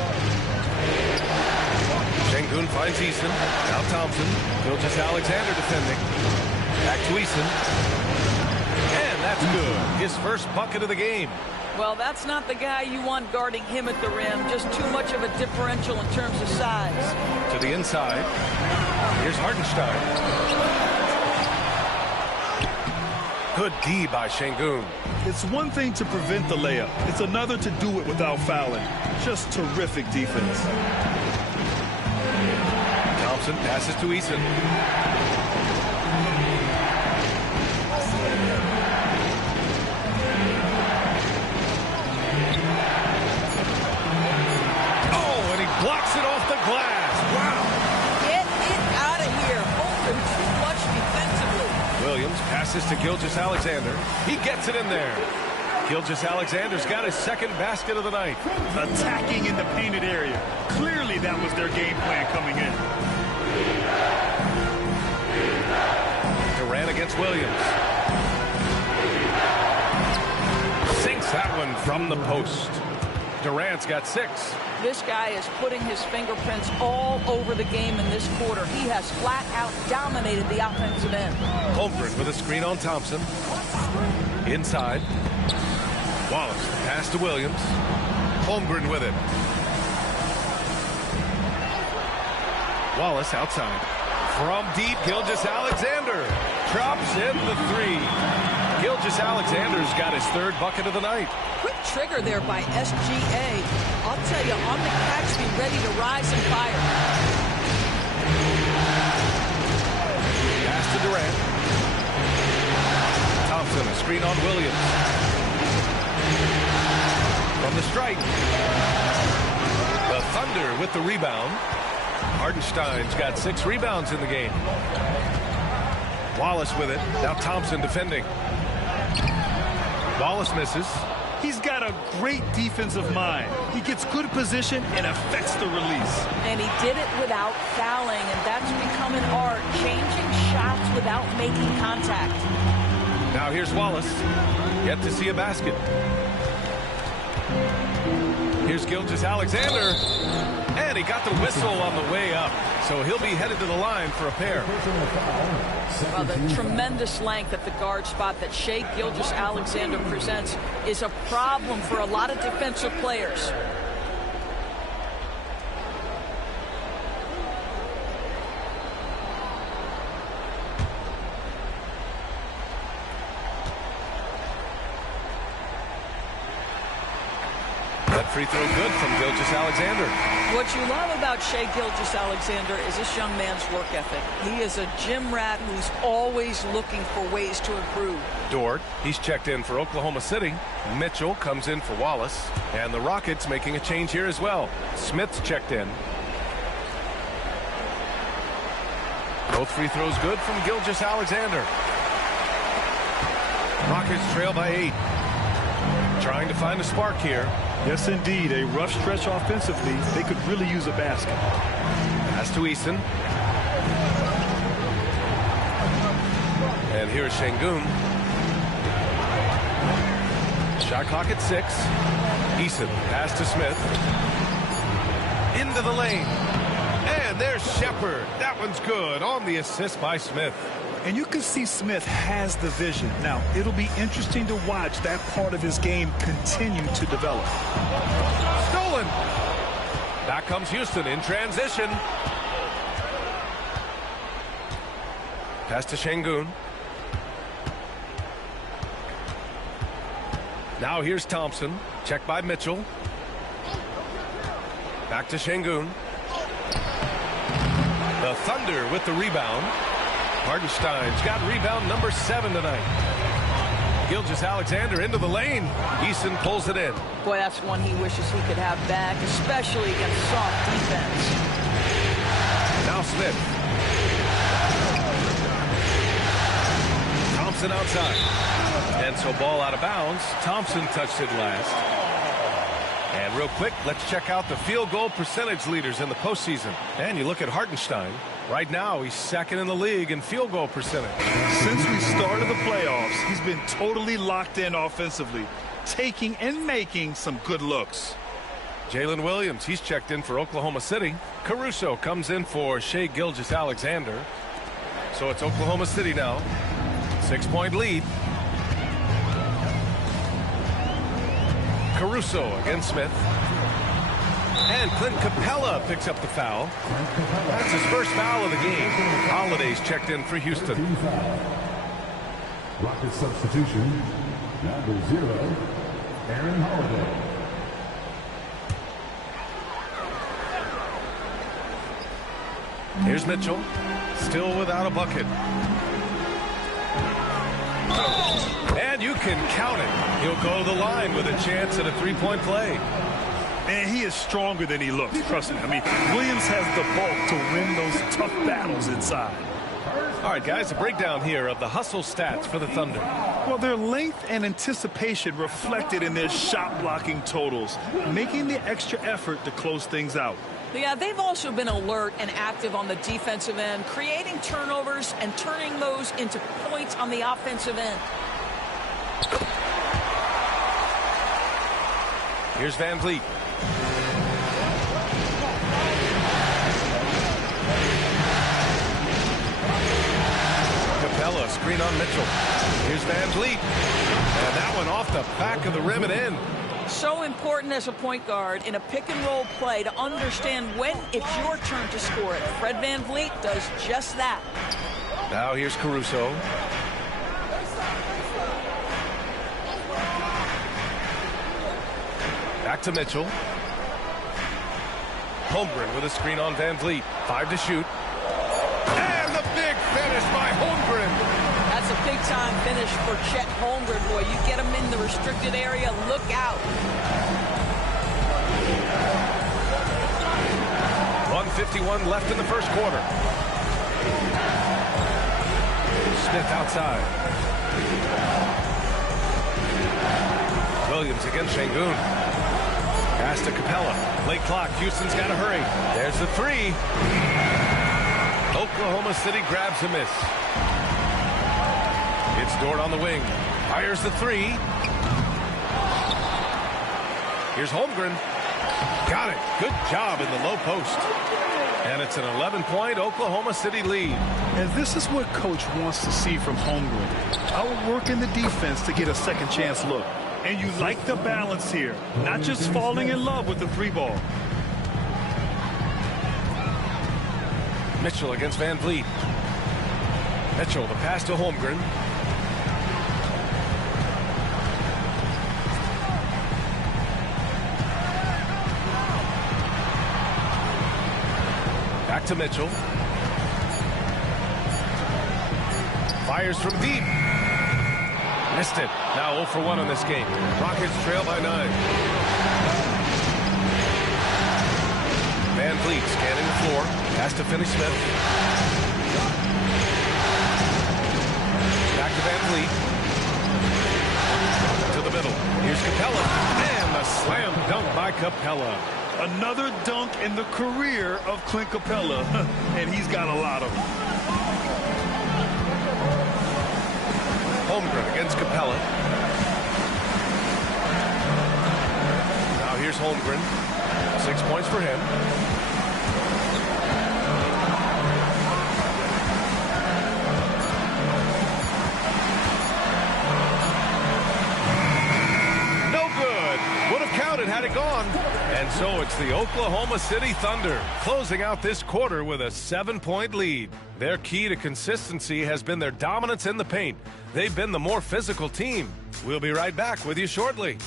Şengün finds Eason. Now Thompson. Gilgeous-Alexander defending. Back to Eason. And that's good. His first bucket of the game. Well, that's not the guy you want guarding him at the rim. Just too much of a differential in terms of size. To the inside. Here's Hartenstein. Good D by Şengün. It's one thing to prevent the layup. It's another to do it without fouling. Just terrific defense. Thompson passes to Eason. Oh, and he blocks it off the glass. Wow. Get it out of here. Holding too much defensively. Williams passes to Gilgeous-Alexander. He gets it in there. Gilgeous-Alexander's got his second basket of the night. Attacking in the painted area. Clearly that was their game plan coming in. Durant against Williams. Sinks that one from the post. Durant's got 6. This guy is putting his fingerprints all over the game in this quarter. He has flat out dominated the offensive end. Holmgren with a screen on Thompson. Inside. Wallace, pass to Williams. Holmgren with it. Wallace outside. From deep, Gilgeous-Alexander drops in the 3. Gilgeous-Alexander's got his 3rd bucket of the night. Quick trigger there by SGA. I'll tell you, on the catch, be ready to rise and fire. Pass to Durant. Thompson, a screen on Williams. From the strike. The Thunder with the rebound. Hartenstein's got 6 rebounds in the game. Wallace with it. Now Thompson defending. Wallace misses. He's got a great defensive mind. He gets good position and affects the release. And he did it without fouling, and that's become an art, changing shots without making contact. Now here's Wallace. Yet to see a basket. Here's Gilgeous-Alexander. And he got the whistle on the way up. So he'll be headed to the line for a pair. Well, the tremendous length at the guard spot that Shai Gilgeous-Alexander presents is a problem for a lot of defensive players. Free throw good from Gilgeous-Alexander. What you love about Shai Gilgeous-Alexander is this young man's work ethic. He is a gym rat who's always looking for ways to improve. Dort, he's checked in for Oklahoma City. Mitchell comes in for Wallace. And the Rockets making a change here as well. Smith's checked in. Both free throws good from Gilgeous-Alexander. Rockets trail by 8. Trying to find a spark here. Yes, indeed. A rough stretch offensively. They could really use a basket. Pass to Eason. And here's Şengün. Shot clock at 6. Eason, pass to Smith. Into the lane. And there's Shepard. That one's good on the assist by Smith. And you can see Smith has the vision. Now, it'll be interesting to watch that part of his game continue to develop. Stolen. Back comes Houston in transition. Pass to Şengün. Now here's Thompson. Checked by Mitchell. Back to Şengün. The Thunder with the rebound. Hartenstein's got rebound number 7 tonight. Gilgeous-Alexander into the lane. Eason pulls it in. Boy, that's one he wishes he could have back, especially against soft defense. Now Smith. Thompson outside. And so ball out of bounds. Thompson touched it last. And real quick, let's check out the field goal percentage leaders in the postseason. And you look at Hartenstein. Right now, he's second in the league in field goal percentage. Since we started the playoffs, he's been totally locked in offensively, taking and making some good looks. Jalen Williams, he's checked in for Oklahoma City. Caruso comes in for Shai Gilgeous-Alexander. So it's Oklahoma City now. 6-point lead. Caruso against Smith. And Clint Capella picks up the foul. That's his first foul of the game. Holiday's checked in for Houston. Rocket substitution, number 0, Aaron Holiday. Here's Mitchell, still without a bucket. And you can count it. He'll go to the line with a chance at a three-point play. And he is stronger than he looks, trust me. I mean, Williams has the bulk to win those tough battles inside. All right, guys, a breakdown here of the hustle stats for the Thunder. Well, their length and anticipation reflected in their shot blocking totals, making the extra effort to close things out. Yeah, they've also been alert and active on the defensive end, creating turnovers and turning those into points on the offensive end. Here's Van Vliet. Capella, screen on Mitchell. Here's Van Vliet. And that one off the back of the rim and in. So important as a point guard in a pick-and-roll play to understand when it's your turn to score it. Fred Van Vliet does just that. Now here's Caruso. Back to Mitchell. Holmgren with a screen on Van Vliet. 5 to shoot. And the big finish by Holmgren. That's a big-time finish for Chet Holmgren. Boy, you get him in the restricted area, look out. 1:51 left in the first quarter. Smith outside. Williams against Şengün. Pass to Capella. Late clock. Houston's got to hurry. There's the three. Oklahoma City grabs a miss. It's Dort on the wing. Fires the three. Here's Holmgren. Got it. Good job in the low post. And it's an 11-point Oklahoma City lead. And this is what Coach wants to see from Holmgren. Outworking the defense to get a second chance look. And you like the balance here. Not just falling in love with the three ball. Mitchell against Van Vliet. Mitchell, the pass to Holmgren. Back to Mitchell. Fires from deep. Missed it. Now 0 for 1 in this game. Rockets trail by 9. Van Vliet scanning the floor. Has to finish Smith. Back to Van Vliet. To the middle. Here's Capella. And the slam dunk by Capella. Another dunk in the career of Clint Capella. And he's got a lot of them. Holmgren against Capella. Now here's Holmgren. 6 points for him. No good. Would have counted had it gone. And so it's the Oklahoma City Thunder closing out this quarter with a 7-point lead. Their key to consistency has been their dominance in the paint. They've been the more physical team. We'll be right back with you shortly.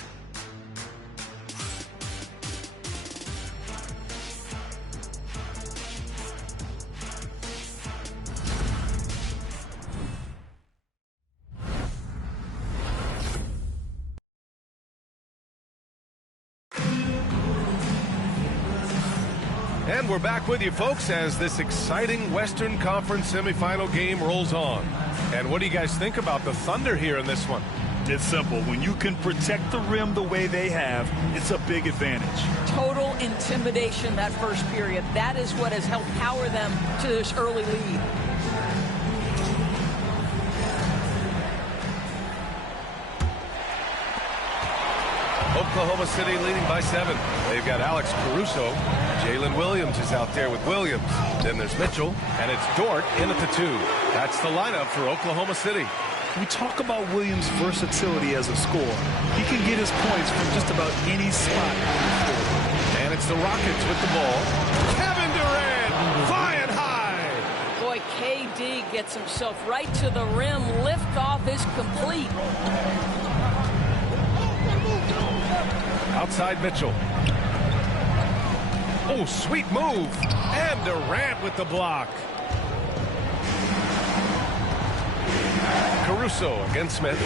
And we're back with you, folks, as this exciting Western Conference semifinal game rolls on. And what do you guys think about the Thunder here in this one? It's simple. When you can protect the rim the way they have, it's a big advantage. Total intimidation that first period. That is what has helped power them to this early lead. Oklahoma City leading by 7. They've got Alex Caruso. Jalen Williams is out there with Williams. Then there's Mitchell, and it's Dort in at the 2. That's the lineup for Oklahoma City. We talk about Williams' versatility as a scorer. He can get his points from just about any spot. And it's the Rockets with the ball. Kevin Durant flying high. Boy, KD gets himself right to the rim. Liftoff is complete. Outside Mitchell. Oh, sweet move. And Durant with the block. Caruso against Smith.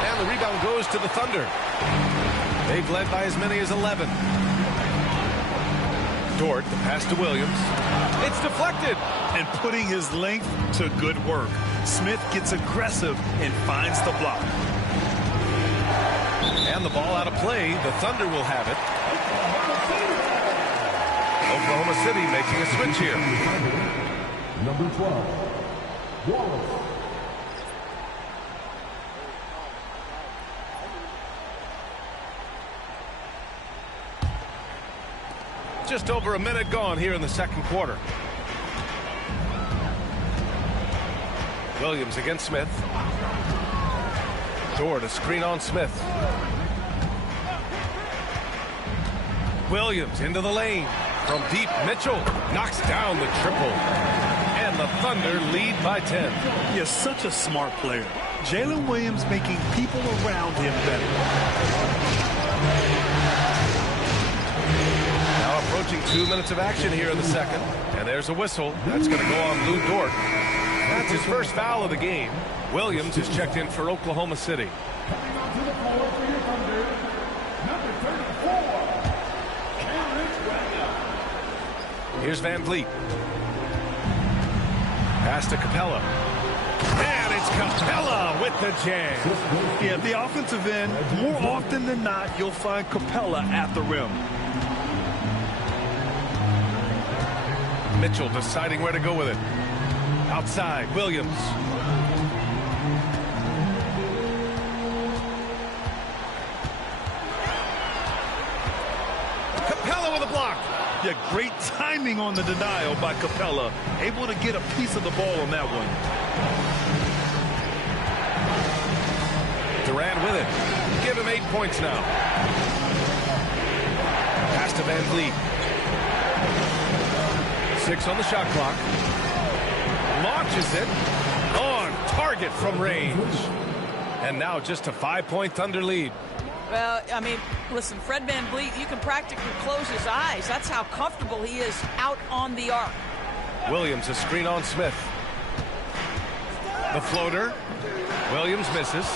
And the rebound goes to the Thunder. They've led by as many as 11. Dort, the pass to Williams. It's deflected. And putting his length to good work. Smith gets aggressive and finds the block. And the ball out of play. The Thunder will have it. Oklahoma City making a switch here. Number 12, Wallace. Just over a minute gone here in the second quarter. Williams against Smith. Dort, a screen on Smith. Williams into the lane. From deep, Mitchell knocks down the triple. And the Thunder lead by 10. He is such a smart player. Jalen Williams making people around him better. Now approaching 2 minutes of action here in the second. And there's a whistle. That's going to go on Lou Dort. That's his first foul of the game. Williams is checked in for Oklahoma City. Coming onto the floor for your Thunder, number 34, Cameron Wagner. Here's Van Vliet. Pass to Capella. And it's Capella with the jam. Yeah, the offensive end, more often than not, you'll find Capella at the rim. Mitchell deciding where to go with it. Outside, Williams. Capella with a block. Yeah, great timing on the denial by Capella. Able to get a piece of the ball on that one. Durant with it. Give him 8 points now. Pass to Van Vliet. 6 on the shot clock. Launches it on target from range. And now just a 5-point Thunder lead. Well, I mean, listen, Fred VanVleet, you can practically close his eyes. That's how comfortable he is out on the arc. Williams, a screen on Smith. The floater. Williams misses.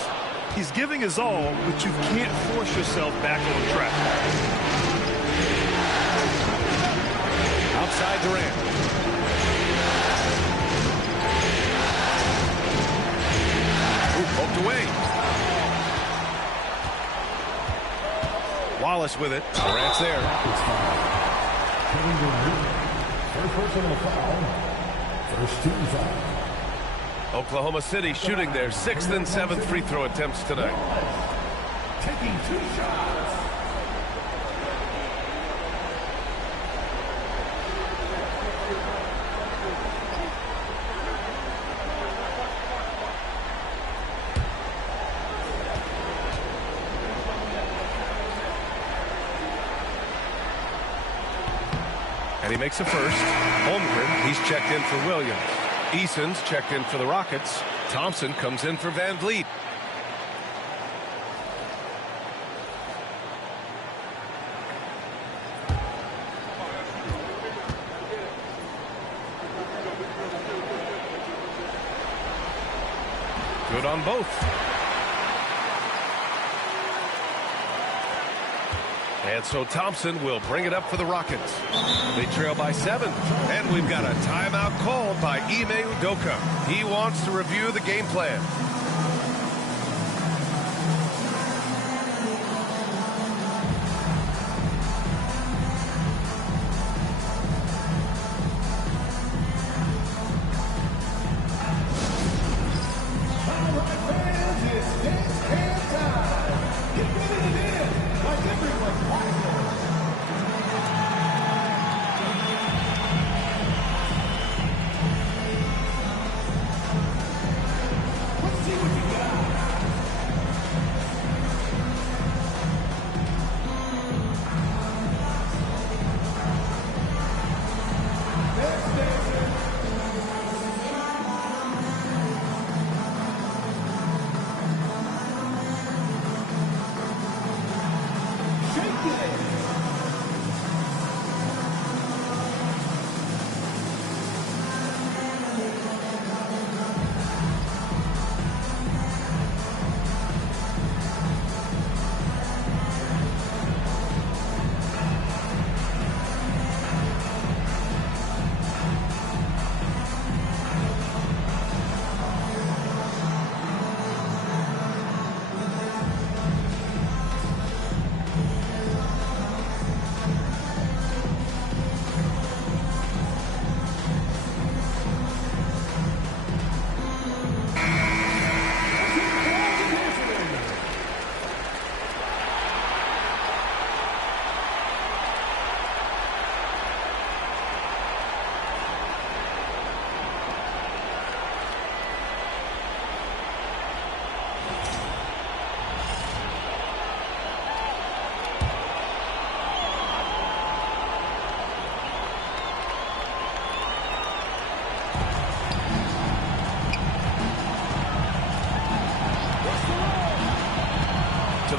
He's giving his all, but you can't force yourself back on track. Outside Durant. Poked away. Wallace with it. Durant's there. First personal foul. First team foul. Oklahoma City shooting their 6th and 7th free throw attempts tonight. Taking 2 shots. And he makes a first. Holmgren, he's checked in for Williams. Eason's checked in for the Rockets. Thompson comes in for Van Vliet. Good on both. And so Thompson will bring it up for the Rockets. They trail by 7. And we've got a timeout called by Ime Udoka. He wants to review the game plan.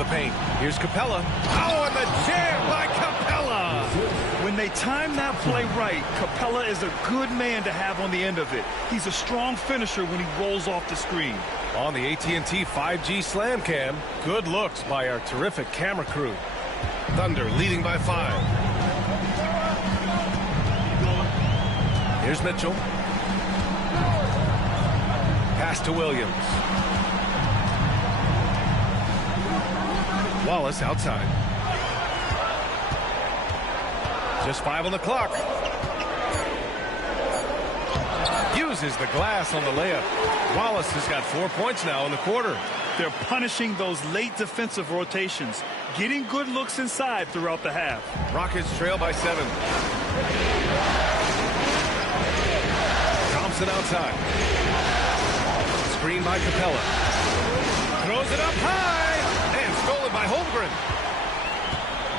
Paint. Here's Capella. Oh, and the jam by Capella. When they time that play right, Capella is a good man to have on the end of it. He's a strong finisher when he rolls off the screen. On the AT&T 5G Slam Cam, good looks by our terrific camera crew. Thunder leading by 5. Here's Mitchell. Pass to Williams. Wallace outside. Just 5 on the clock. Uses the glass on the layup. Wallace has got 4 points now in the quarter. They're punishing those late defensive rotations, getting good looks inside throughout the half. Rockets trail by 7. Thompson outside. Screen by Capella. Throws it up high. Stolen by Holmgren.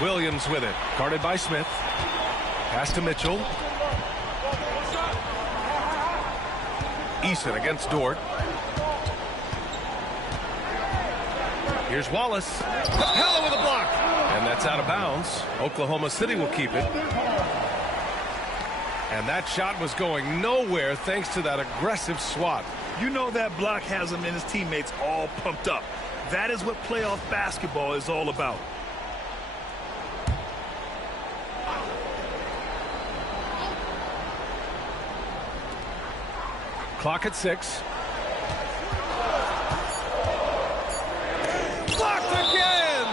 Williams with it. Guarded by Smith. Pass to Mitchell. Eason against Dort. Here's Wallace. Capella with a block. And that's out of bounds. Oklahoma City will keep it. And that shot was going nowhere thanks to that aggressive swat. You know that block has him and his teammates all pumped up. That is what playoff basketball is all about. Clock at 6. Blocked again!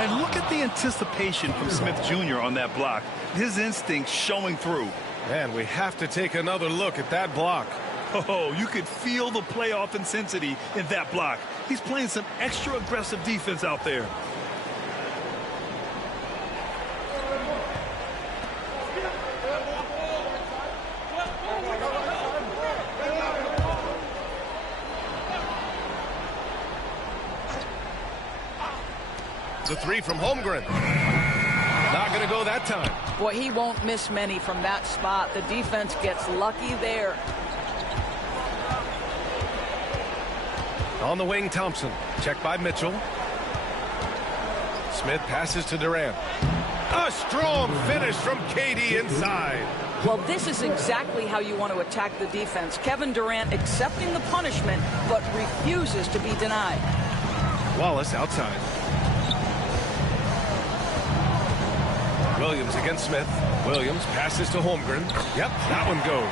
And look at the anticipation from Smith Jr. on that block. His instinct showing through. Man, we have to take another look at that block. Oh, you could feel the playoff intensity in that block. He's playing some extra aggressive defense out there. The 3 from Holmgren. Not going to go that time. Boy, he won't miss many from that spot. The defense gets lucky there. On the wing, Thompson. Checked by Mitchell. Smith passes to Durant. A strong finish from KD inside. Well, this is exactly how you want to attack the defense. Kevin Durant accepting the punishment, but refuses to be denied. Wallace outside. Williams against Smith. Williams passes to Holmgren. Yep, that one goes.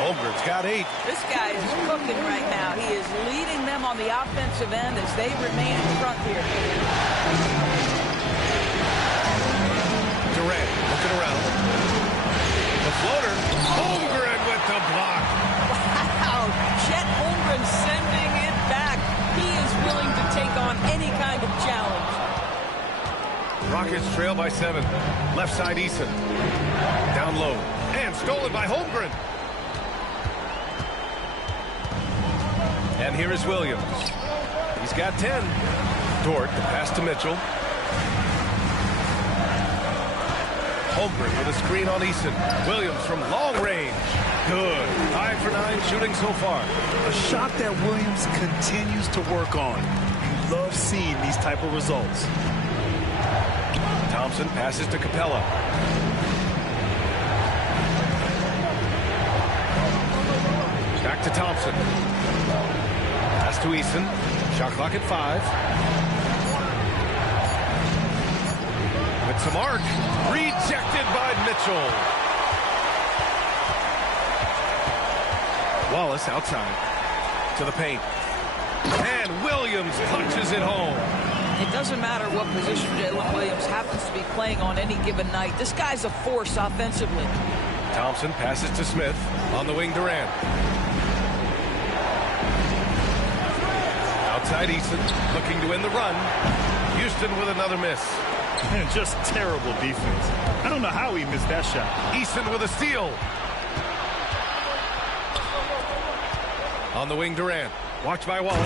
Holmgren's got 8. This guy is cooking right now. He is leading them on the offensive end as they remain in front here. Durant looking around. The floater. Holmgren with the block. Wow. Chet Holmgren sending it back. He is willing to take on any kind of challenge. Rockets trail by 7. Left side Eason. Down low. And stolen by Holmgren. And here is Williams. He's got 10. Dort, the pass to Mitchell. Holmgren with a screen on Eason. Williams from long range. Good. 5 for 9 shooting so far. A shot that Williams continues to work on. You love seeing these type of results. Thompson passes to Capella. Back to Thompson. Pass to Eason. Shot clock at 5. With some arc. Rejected by Mitchell. Wallace outside. To the paint. And Williams punches it home. It doesn't matter what position Jalen Williams happens to be playing on any given night. This guy's a force offensively. Thompson passes to Smith. On the wing, Durant. Outside Eason, looking to win the run. Houston with another miss. Man, just terrible defense. I don't know how he missed that shot. Eason with a steal. On the wing, Durant. Watch by Wallace.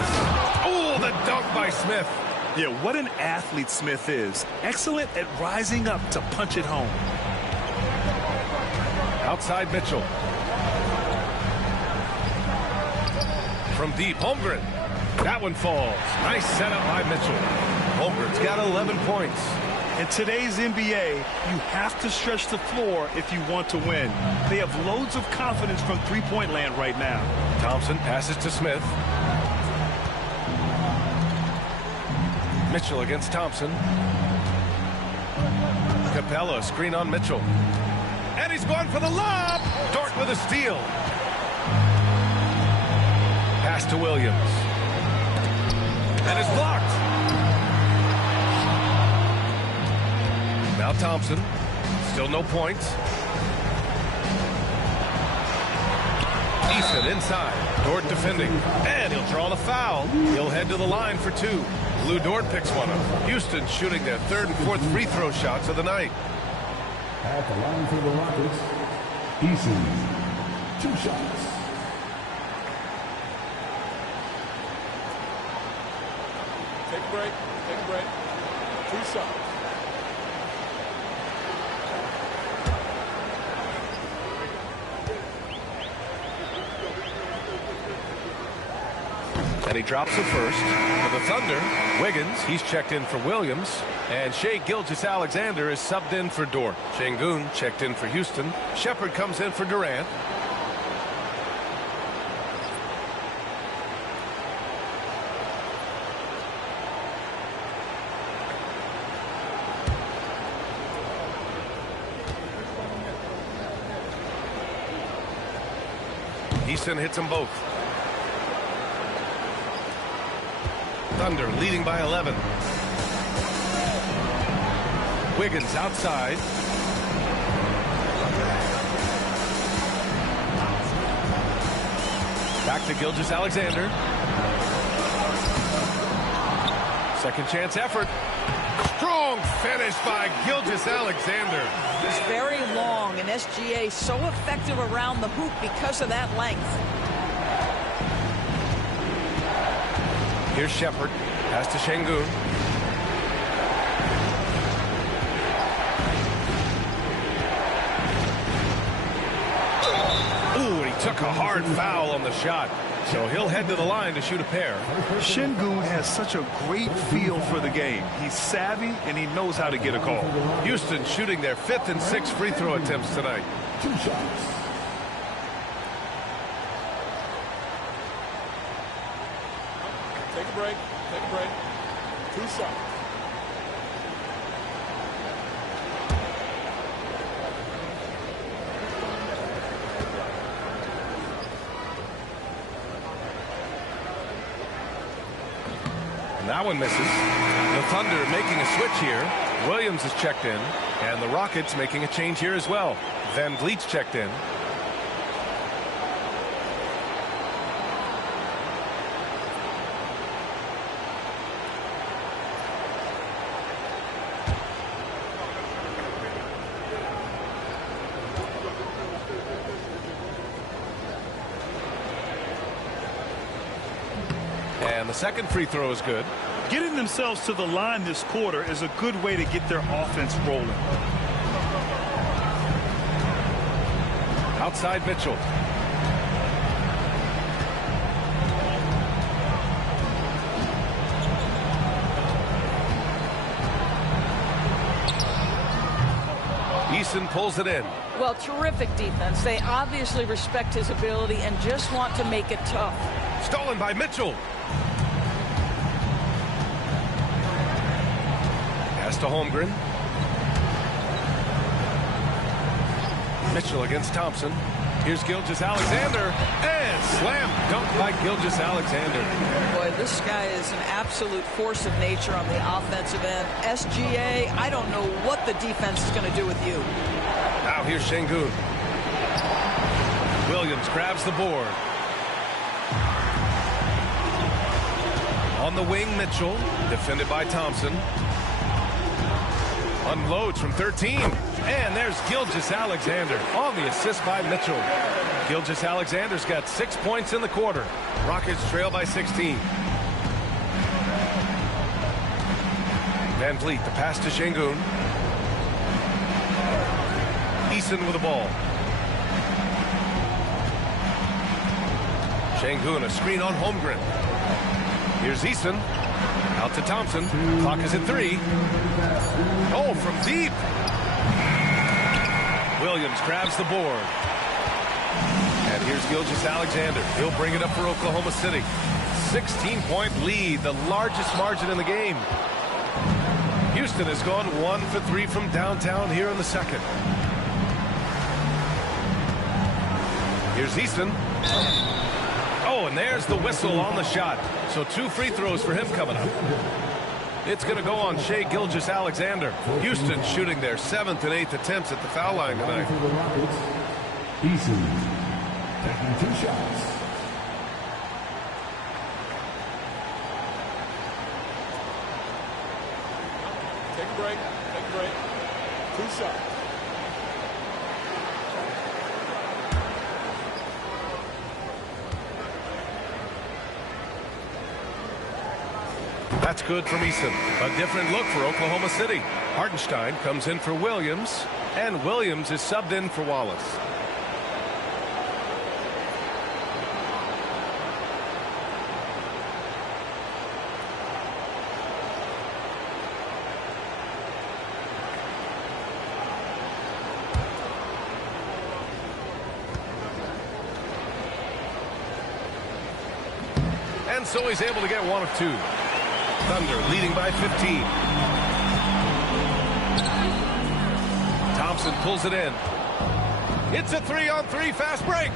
Oh, the dunk by Smith. Yeah, what an athlete Smith is. Excellent at rising up to punch it home. Outside Mitchell. From deep, Holmgren. That one falls. Nice setup by Mitchell. Holmgren's got 11 points. In today's NBA, you have to stretch the floor if you want to win. They have loads of confidence from three-point land right now. Thompson passes to Smith. Mitchell against Thompson. Capella, screen on Mitchell. And he's going for the lob. Dort with a steal. Pass to Williams. And it's blocked. Now Thompson. Still no points. Eason inside. Dort defending. And he'll draw the foul. He'll head to the line for 2. Lou Dort picks one up. Houston shooting their 3rd and 4th free throw shots of the night. At the line for the Rockets, Eason, 2 shots. Take a break. Take a break. 2 shots. And he drops the first. For the Thunder, Wiggins, he's checked in for Williams. And Shai Gilgeous-Alexander is subbed in for Dort. Şengün checked in for Houston. Shepard comes in for Durant. Eason hits them both. Thunder leading by 11. Wiggins outside. Back to Gilgeous-Alexander. Second chance effort. Strong finish by Gilgeous-Alexander. He's very long, and SGA so effective around the hoop because of that length. Here's Shepard. Pass to Şengün. hard foul on the shot. So he'll head to the line to shoot a pair. Şengün has such a great feel for the game. He's savvy, and he knows how to get a call. Houston shooting their 5th and 6th free throw attempts tonight. 2 shots. Take a break. Take a break. 2 shots. And that one misses. The Thunder making a switch here. Williams is checked in. And the Rockets making a change here as well. Van Vliet's checked in. And the second free throw is good. Getting themselves to the line this quarter is a good way to get their offense rolling. Outside Mitchell. Eason pulls it in. Well, terrific defense. They obviously respect his ability and just want to make it tough. Stolen by Mitchell. Pass to Holmgren. Mitchell against Thompson. Here's Gilgeous-Alexander. And slam dunk by Gilgeous-Alexander. Boy, this guy is an absolute force of nature on the offensive end. SGA, I don't know what the defense is going to do with you. Now here's Şengün. Williams grabs the board. On the wing, Mitchell, defended by Thompson. Unloads from 13. And there's Gilgeous-Alexander on the assist by Mitchell. Gilgeous-Alexander's got 6 points in the quarter. Rockets trail by 16. Van Vliet, the pass to Şengün. Eason with the ball. Şengün, a screen on Holmgren. Here's Eason. Out to Thompson. Clock is at 3. Oh, from deep. Williams grabs the board. And here's Gilgeous-Alexander. He'll bring it up for Oklahoma City. 16-point lead, the largest margin in the game. Houston has gone 1 for 3 from downtown here in the second. Here's Eason. Oh, and there's the whistle on the shot. So 2 free throws for him coming up. It's going to go on Shai Gilgeous-Alexander. Houston shooting their 7th and 8th attempts at the foul line tonight. Eason taking 2 shots. Take a break. Take a break. 2 shots. That's good from Eason. A different look for Oklahoma City. Hartenstein comes in for Williams, and Williams is subbed in for Wallace. And so he's able to get 1 of 2. Thunder leading by 15. Thompson pulls it in. It's a 3-on-3 fast break.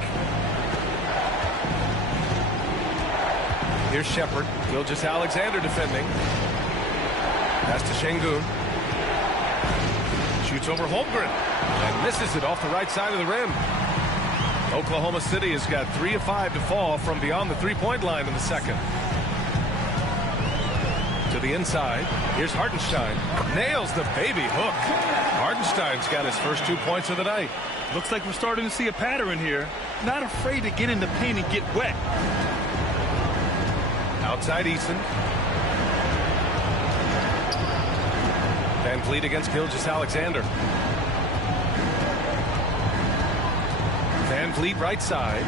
Here's Shepard. Gilgeous-Alexander defending. Pass to Şengün. Shoots over Holmgren and misses it off the right side of the rim. Oklahoma City has got 3 of 5 to fall from beyond the three-point line in the second. To the inside. Here's Hartenstein. Nails the baby hook. Hartenstein's got his first 2 points of the night. Looks like we're starting to see a pattern here. Not afraid to get in the paint and get wet. Outside Eason. Van Vliet against Gilgeous-Alexander. Van Vliet right side.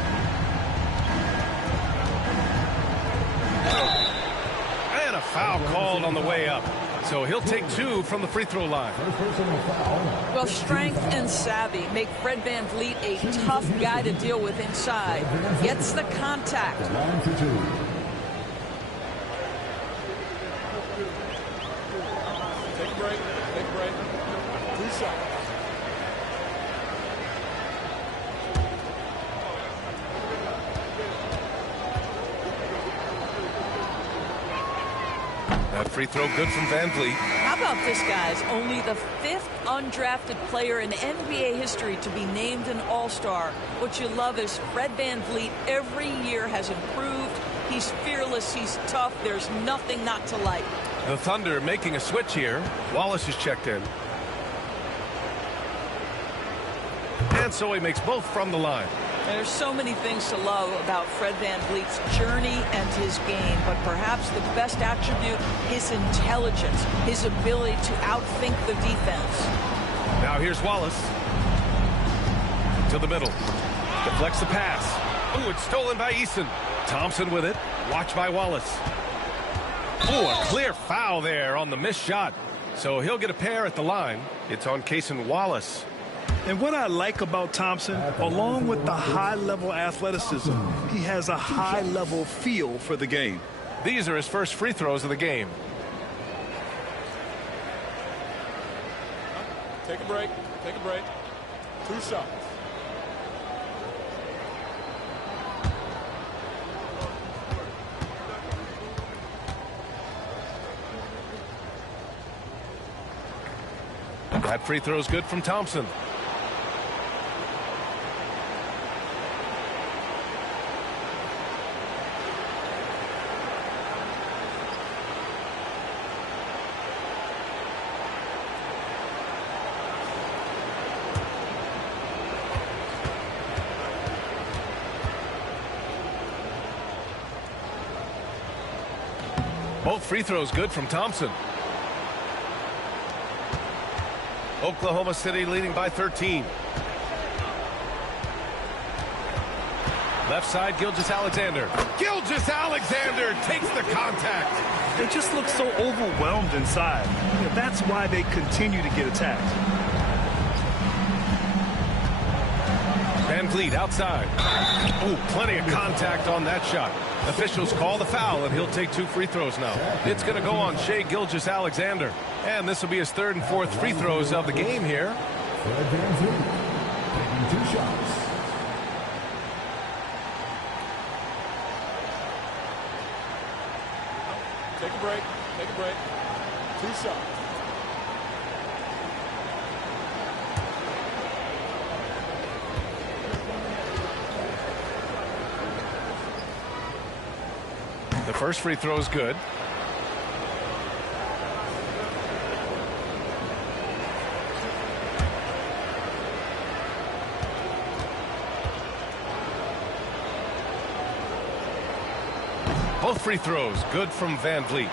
foul called on the way up. So he'll take 2 from the free throw line. Well, strength and savvy make Fred VanVleet a tough guy to deal with inside. Gets the contact. Take a break. Take a break. 2 shots. That free throw good from VanVleet. How about this, guys? Only the 5th undrafted player in NBA history to be named an All-Star. What you love is Fred VanVleet every year has improved. He's fearless. He's tough. There's nothing not to like. The Thunder making a switch here. Wallace is checked in. And so he makes both from the line. There's so many things to love about Fred VanVleet's journey and his game, but perhaps the best attribute is intelligence, his ability to outthink the defense. Now here's Wallace. To the middle. Deflects the pass. Ooh, it's stolen by Eason. Thompson with it. Watched by Wallace. Ooh, a clear foul there on the missed shot. So he'll get a pair at the line. It's on Cason Wallace. And what I like about Thompson, along with the high-level athleticism, he has a high-level feel for the game. These are his first free throws of the game. Take a break. Take a break. 2 shots. That free throw is good from Thompson. Both free throws good from Thompson. Oklahoma City leading by 13. Left side, Gilgeous-Alexander. Gilgeous-Alexander takes the contact. They just look so overwhelmed inside. That's why they continue to get attacked. VanVleet outside. Ooh, plenty of contact on that shot. Officials call the foul, and he'll take 2 free throws now. It's going to go on Shai Gilgeous-Alexander. And this will be his 3rd and 4th free throws of the game here. Fred VanVleet taking 2 shots. Take a break. Take a break. 2 shots. The first free throw is good. Both free throws good from VanVleet.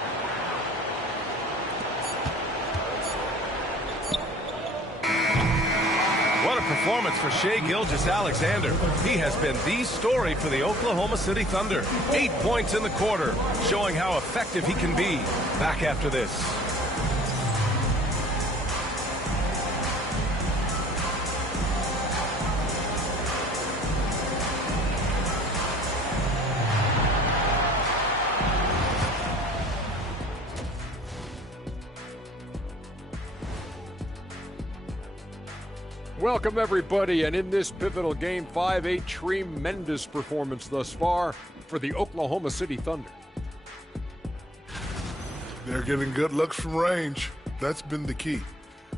What a performance for Shai Gilgeous-Alexander. He has been the story for the Oklahoma City Thunder. 8 points in the quarter, showing how effective he can be. Back after this. Welcome, everybody, and in this pivotal Game 5, a tremendous performance thus far for the Oklahoma City Thunder. They're getting good looks from range. That's been the key.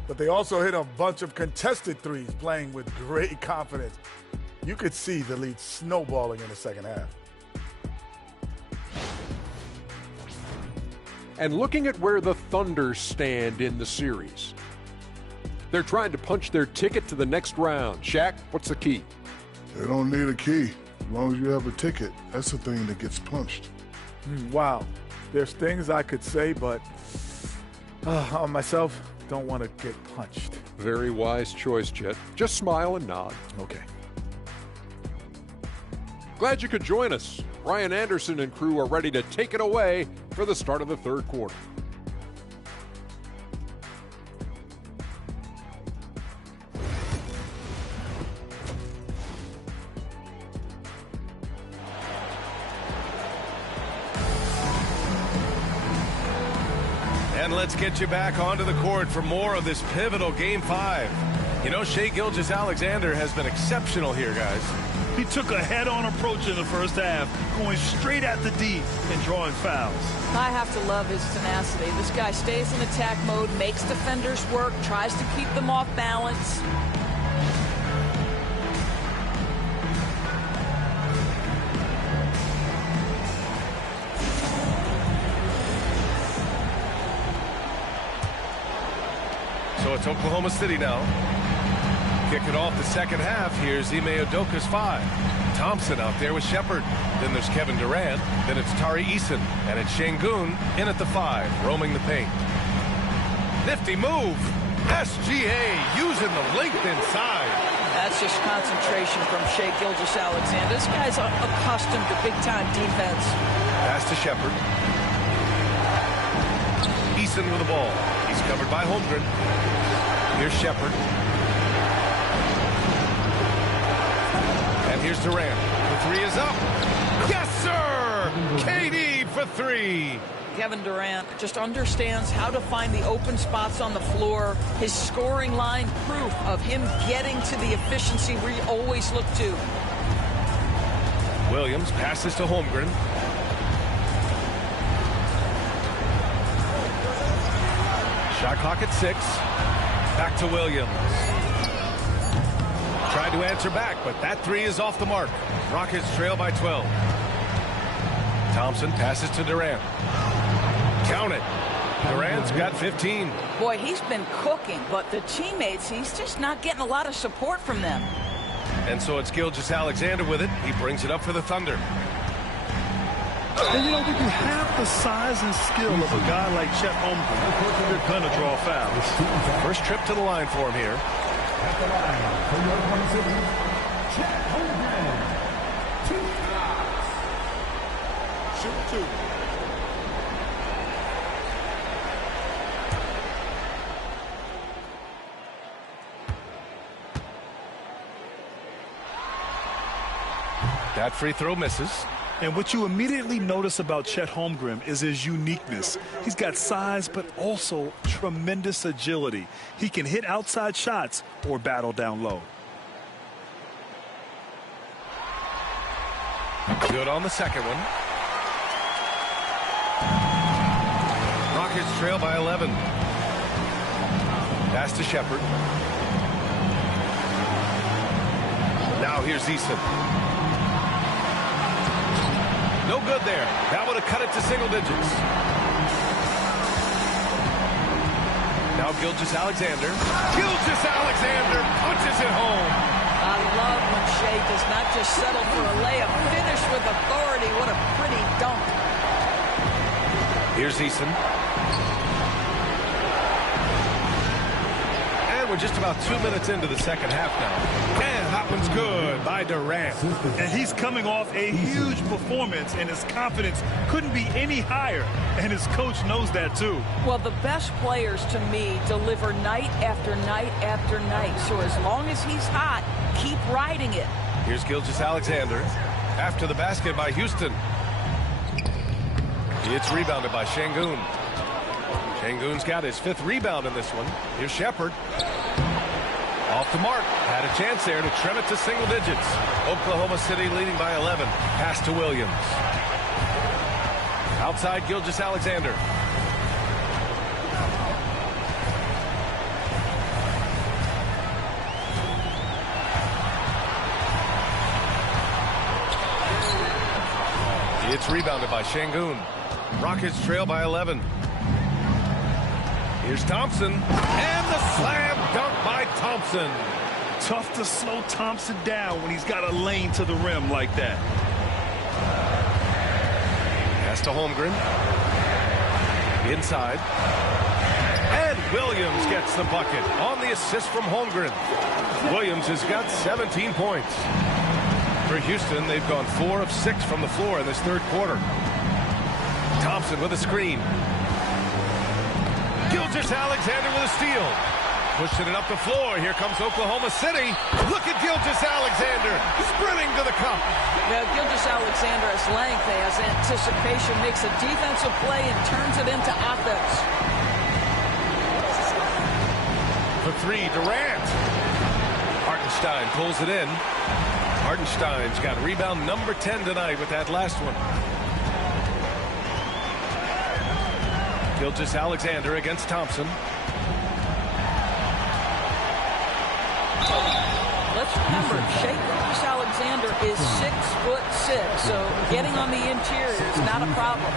But they also hit a bunch of contested threes, playing with great confidence. You could see the lead snowballing in the second half. And looking at where the Thunder stand in the series, they're trying to punch their ticket to the next round. Shaq, what's the key? They don't need a key. As long as you have a ticket, that's the thing that gets punched. Wow. There's things I could say, but on myself, don't want to get punched. Very wise choice, Jet. Just smile and nod. Okay. Glad you could join us. Ryan Anderson and crew are ready to take it away for for the start of the third quarter. And let's get you back onto the court for more of this pivotal Game 5. You know, Shai Gilgeous-Alexander has been exceptional here, guys. He took a head-on approach in the first half, going straight at the D and drawing fouls. I have to love his tenacity. This guy stays in attack mode, makes defenders work, tries to keep them off balance. So it's Oklahoma City now. Kicking off the second half, here's Ime Udoka's 5. Thompson out there with Shepard. Then there's Kevin Durant. Then it's Tari Eason. And it's Şengün in at the 5, roaming the paint. Nifty move. SGA using the length inside. That's just concentration from Shai Gilgeous-Alexander. This guy's accustomed to big-time defense. Pass to Shepard. Eason with the ball. He's covered by Holmgren. Here's Shepard. And here's Durant. The 3 is up. Yes, sir! KD for 3. Kevin Durant just understands how to find the open spots on the floor. His scoring line, proof of him getting to the efficiency we always look to. Williams passes to Holmgren. Shot clock at 6. Back to Williams. Tried to answer back, but that 3 is off the mark. Rockets trail by 12. Thompson passes to Durant. Count it. Durant's got 15. Boy, he's been cooking, but the teammates, he's just not getting a lot of support from them. And so it's Gilgeous-Alexander with it. He brings it up for the Thunder. And, you know, when you have the size and skill of a guy like Chet Holmgren, you're going to draw fouls. First trip to the line for him here. At the line for your Oklahoma Chet Holmgren. 2 shots. Shoot 2. That free throw misses. And what you immediately notice about Chet Holmgren is his uniqueness. He's got size, but also tremendous agility. He can hit outside shots or battle down low. Good on the second one. Rockets trail by 11. Pass to Shepard. Now here's Eason. No good there. That would have cut it to single digits. Now Gilgeous-Alexander. Gilgeous-Alexander punches it home. I love when Shai does not just settle for a layup. Finish with authority. What a pretty dunk. Here's Eason. And we're just about 2 minutes into the second half now. And that one's good by Durant. And he's coming off a huge performance, and his confidence couldn't be any higher. And his coach knows that, too. Well, the best players, to me, deliver night after night after night. So as long as he's hot, keep riding it. Here's Gilgeous-Alexander. After the basket by Houston. It's rebounded by Şengün. Şengün's got his 5th rebound in this one. Here's Shepard. Off the mark. Had a chance there to trim it to single digits. Oklahoma City leading by 11. Pass to Williams. Outside Gilgeous-Alexander. It's rebounded by Şengün. Rockets trail by 11. Here's Thompson. And the slam dunk by Thompson. Tough to slow Thompson down when he's got a lane to the rim like that. Pass to Holmgren. Inside. And Williams gets the bucket on the assist from Holmgren. Williams has got 17 points. For Houston, they've gone 4 of 6 from the floor in this third quarter. Thompson with a screen. Gilgeous-Alexander with a steal. Pushing it up the floor. Here comes Oklahoma City. Look at Gilgeous-Alexander sprinting to the cup. Yeah, Gilgeous-Alexander has length, has anticipation, makes a defensive play and turns it into offense. For three, Durant. Hartenstein pulls it in. Hartenstein's got rebound number 10 tonight with that last one. Gilgeous-Alexander against Thompson. Let's remember, Shai Gilgeous-Alexander is 6'6", so getting on the interior is not a problem.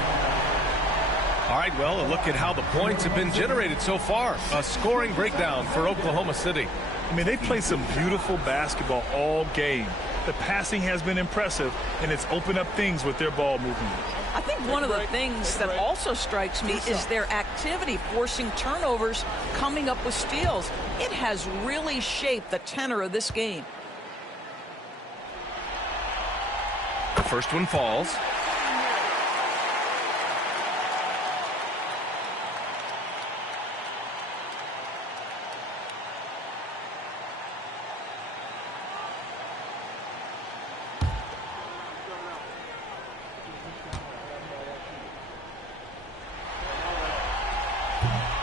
All right, well, a look at how the points have been generated so far. A scoring breakdown for Oklahoma City. I mean, they played some beautiful basketball all game. The passing has been impressive, and it's opened up things with their ball movement. I think one of the things that also strikes me is their activity, forcing turnovers, coming up with steals. It has really shaped the tenor of this game. The first one falls.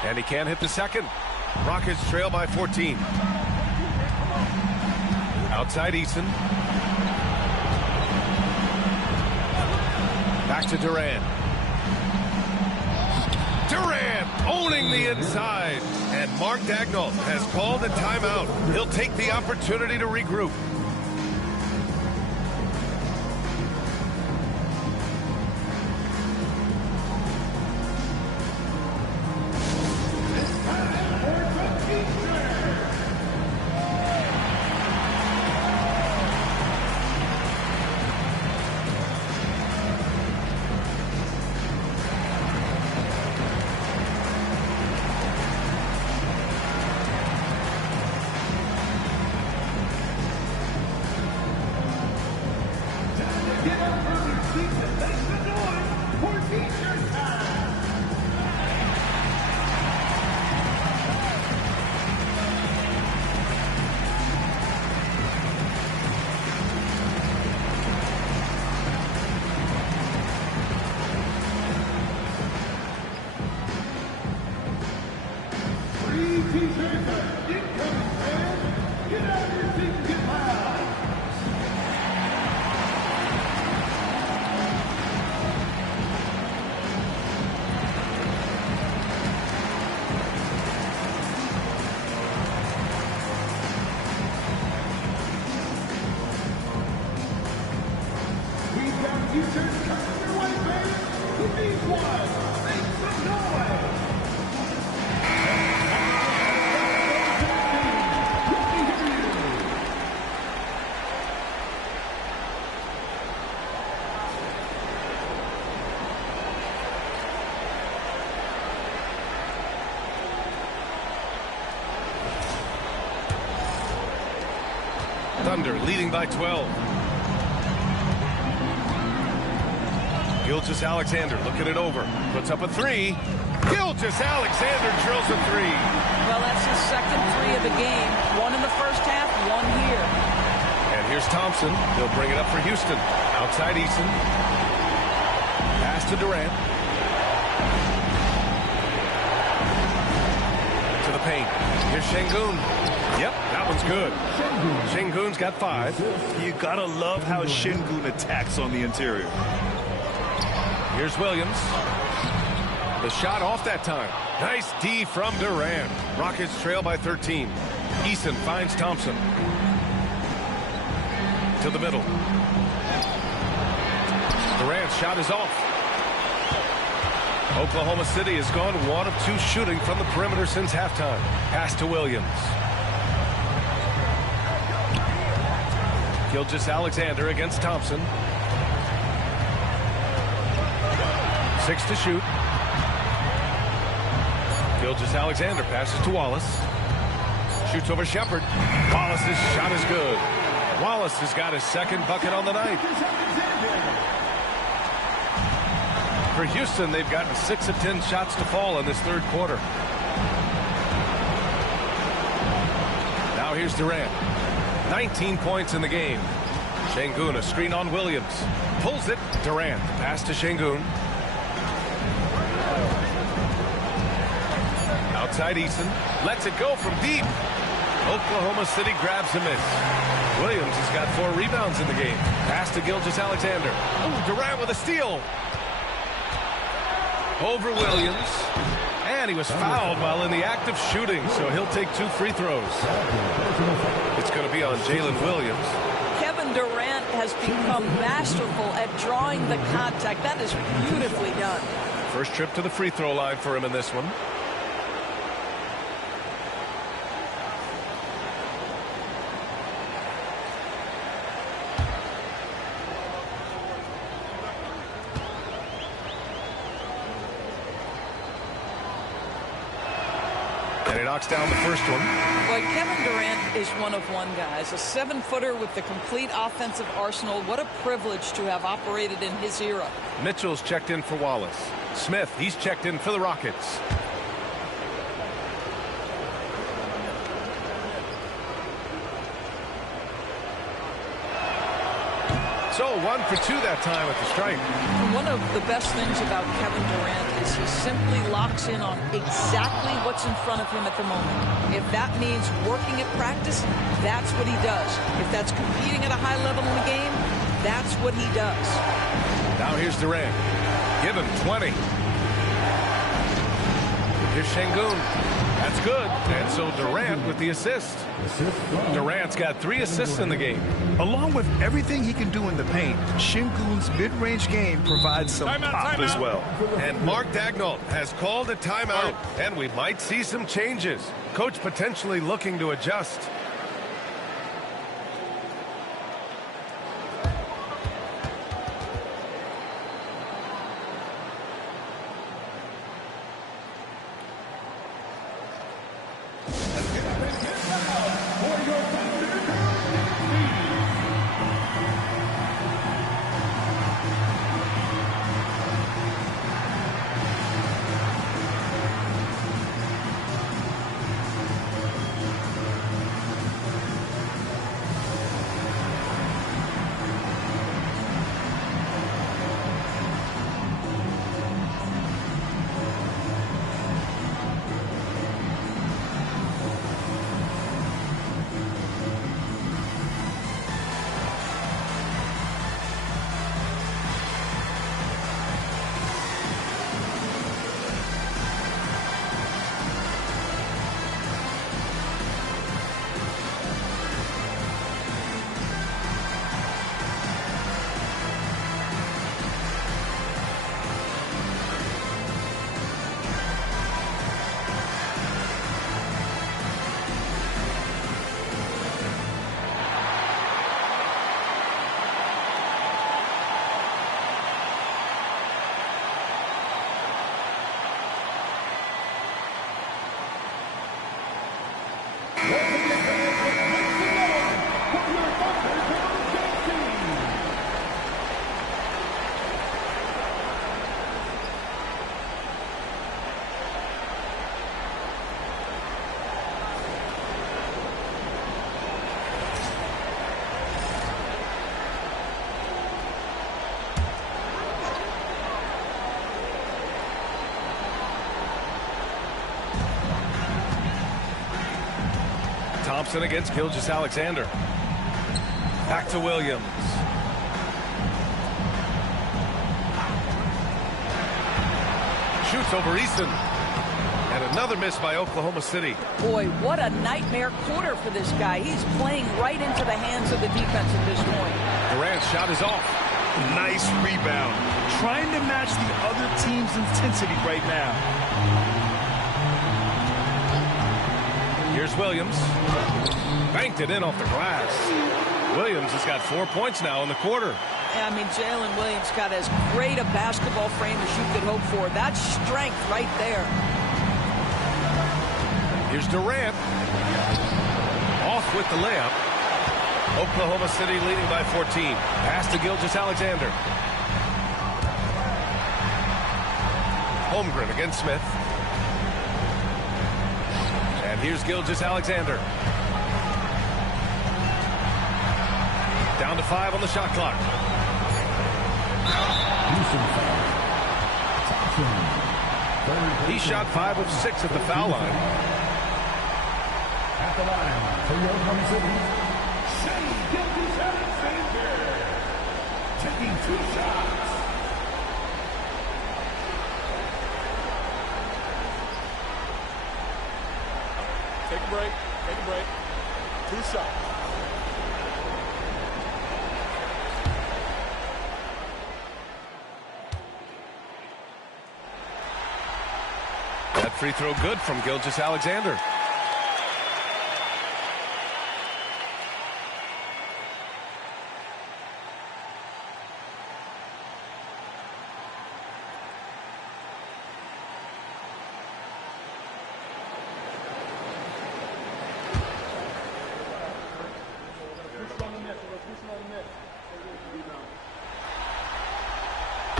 And he can't hit the second. Rockets trail by 14. Outside Eason. Back to Durant. Durant owning the inside. And Mark Daigneault has called a timeout. He'll take the opportunity to regroup. Thunder leading by 12. Gilgeous-Alexander looking it over. Puts up a three. Gilgeous-Alexander drills a three. Well, that's his second three of the game. One in the first half, one here. And here's Thompson. He'll bring it up for Houston. Outside Eason. Pass to Durant. To the paint. Here's Şengün. Yep, that one's good. Şengün's got 5. You gotta love how Şengün attacks on the interior. Here's Williams. The shot off that time. Nice D from Durant. Rockets trail by 13. Eason finds Thompson. To the middle. Durant's shot is off. Oklahoma City has gone 1 of 2 shooting from the perimeter since halftime. Pass to Williams. Gilgeous-Alexander against Thompson. 6 to shoot. Gilgeous-Alexander passes to Wallace. Shoots over Shepherd. Wallace's shot is good. Wallace has got his second bucket on the night. For Houston, they've gotten 6 of 10 shots to fall in this third quarter. Now here's Durant. 19 points in the game. Şengün, a screen on Williams. Pulls it. Durant. Pass to Şengün. Outside Eason. Lets it go from deep. Oklahoma City grabs a miss. Williams has got 4 rebounds in the game. Pass to Gilgeous-Alexander. Oh, Durant with a steal. Over Williams. And he was fouled while in the act of shooting, so he'll take 2 free throws. It's going to be on Jalen Williams. Kevin Durant has become masterful at drawing the contact. That is beautifully done. First trip to the free throw line for him in this one. And he knocks down the first one. Well, Kevin Durant is one of one, guys. A 7-footer with the complete offensive arsenal. What a privilege to have operated in his era. Mitchell's checked in for Wallace. Smith, he's checked in for the Rockets. So 1 for 2 that time at the stripe. One of the best things about Kevin Durant is he simply locks in on exactly what's in front of him at the moment. If that means working at practice, that's what he does. If that's competing at a high level in the game, that's what he does. Now here's Durant. Give him 20. Here's Şengün. That's good. And so Durant with the assist. Durant's got 3 assists in the game. Along with everything he can do in the paint, Şengün's mid-range game provides some pop as well. And Mark Daigneault has called a timeout, and we might see some changes. Coach potentially looking to adjust. Thompson against Gilgeous-Alexander. Back to Williams. Shoots over Eason. And another miss by Oklahoma City. Boy, what a nightmare quarter for this guy. He's playing right into the hands of the defense at this point. Durant's shot is off. Nice rebound. Trying to match the other team's intensity right now. Here's Williams. Banked it in off the glass. Williams has got 4 points now in the quarter. Yeah, I mean, Jalen Williams got as great a basketball frame as you could hope for. That's strength right there. Here's Durant. Off with the layup. Oklahoma City leading by 14. Pass to Gilgeous-Alexander. Holmgren against Smith. And here's Gilgeous-Alexander. Down to 5 on the shot clock. He shot 5 of 6 at the foul line. At the line for Oklahoma City, Gilgeous-Alexander, taking 2 shots. Take a break. Take a break. 2 shots. That free throw good from Gilgeous-Alexander.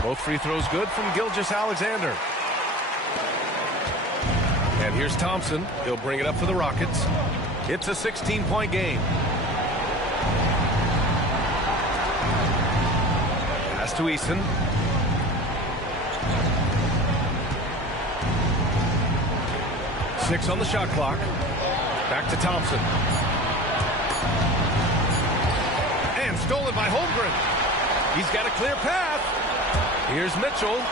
Both free throws good from Gilgeous-Alexander. And here's Thompson. He'll bring it up for the Rockets. It's a 16-point game. Pass to Eason. Six on the shot clock. Back to Thompson. And stolen by Holmgren. He's got a clear path. Here's Mitchell.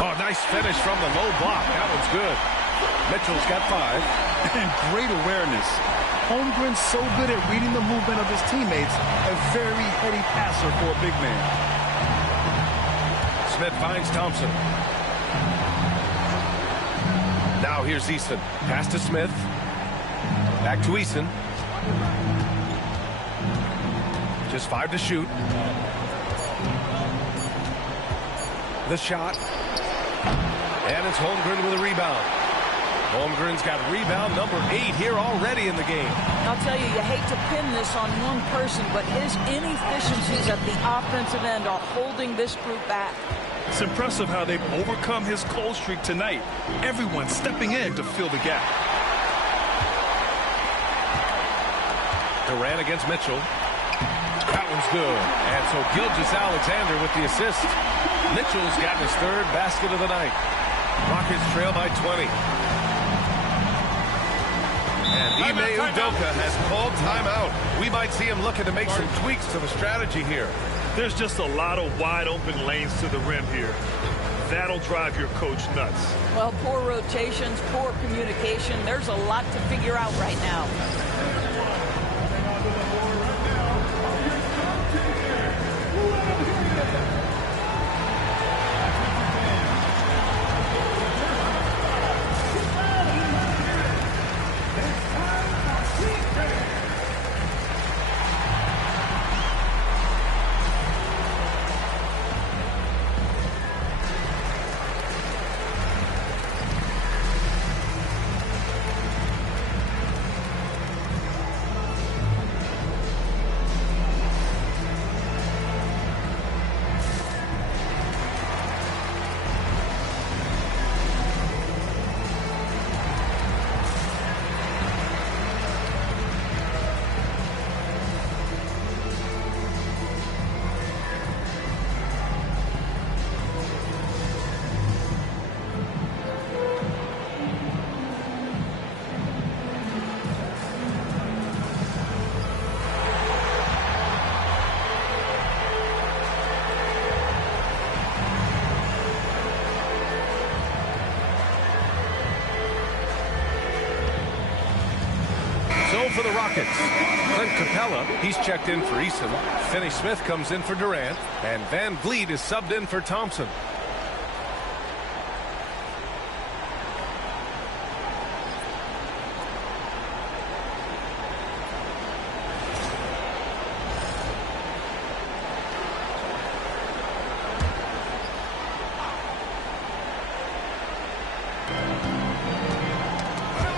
Oh, nice finish from the low block. That one's good. Mitchell's got 5. And great awareness. Holmgren's so good at reading the movement of his teammates. A very heady passer for a big man. Smith finds Thompson. Now here's Eason. Pass to Smith. Back to Eason. Just 5 to shoot. The shot. And it's Holmgren with a rebound. Holmgren's got rebound number 8 here already in the game. I'll tell you, you hate to pin this on one person, but his inefficiencies at the offensive end are holding this group back. It's impressive how they've overcome his cold streak tonight. Everyone stepping in to fill the gap. Durant against Mitchell. That one's good. And so Gilgeous-Alexander with the assist. Mitchell's gotten his 3rd basket of the night. Rockets trail by 20. And Ime Udoka has called timeout. We might see him looking to make some tweaks to the strategy here. There's just a lot of wide open lanes to the rim here. That'll drive your coach nuts. Well, poor rotations, poor communication. There's a lot to figure out right now. For the Rockets, Clint Capella, he's checked in for Eason. Finney Smith comes in for Durant, and Van Vliet is subbed in for Thompson.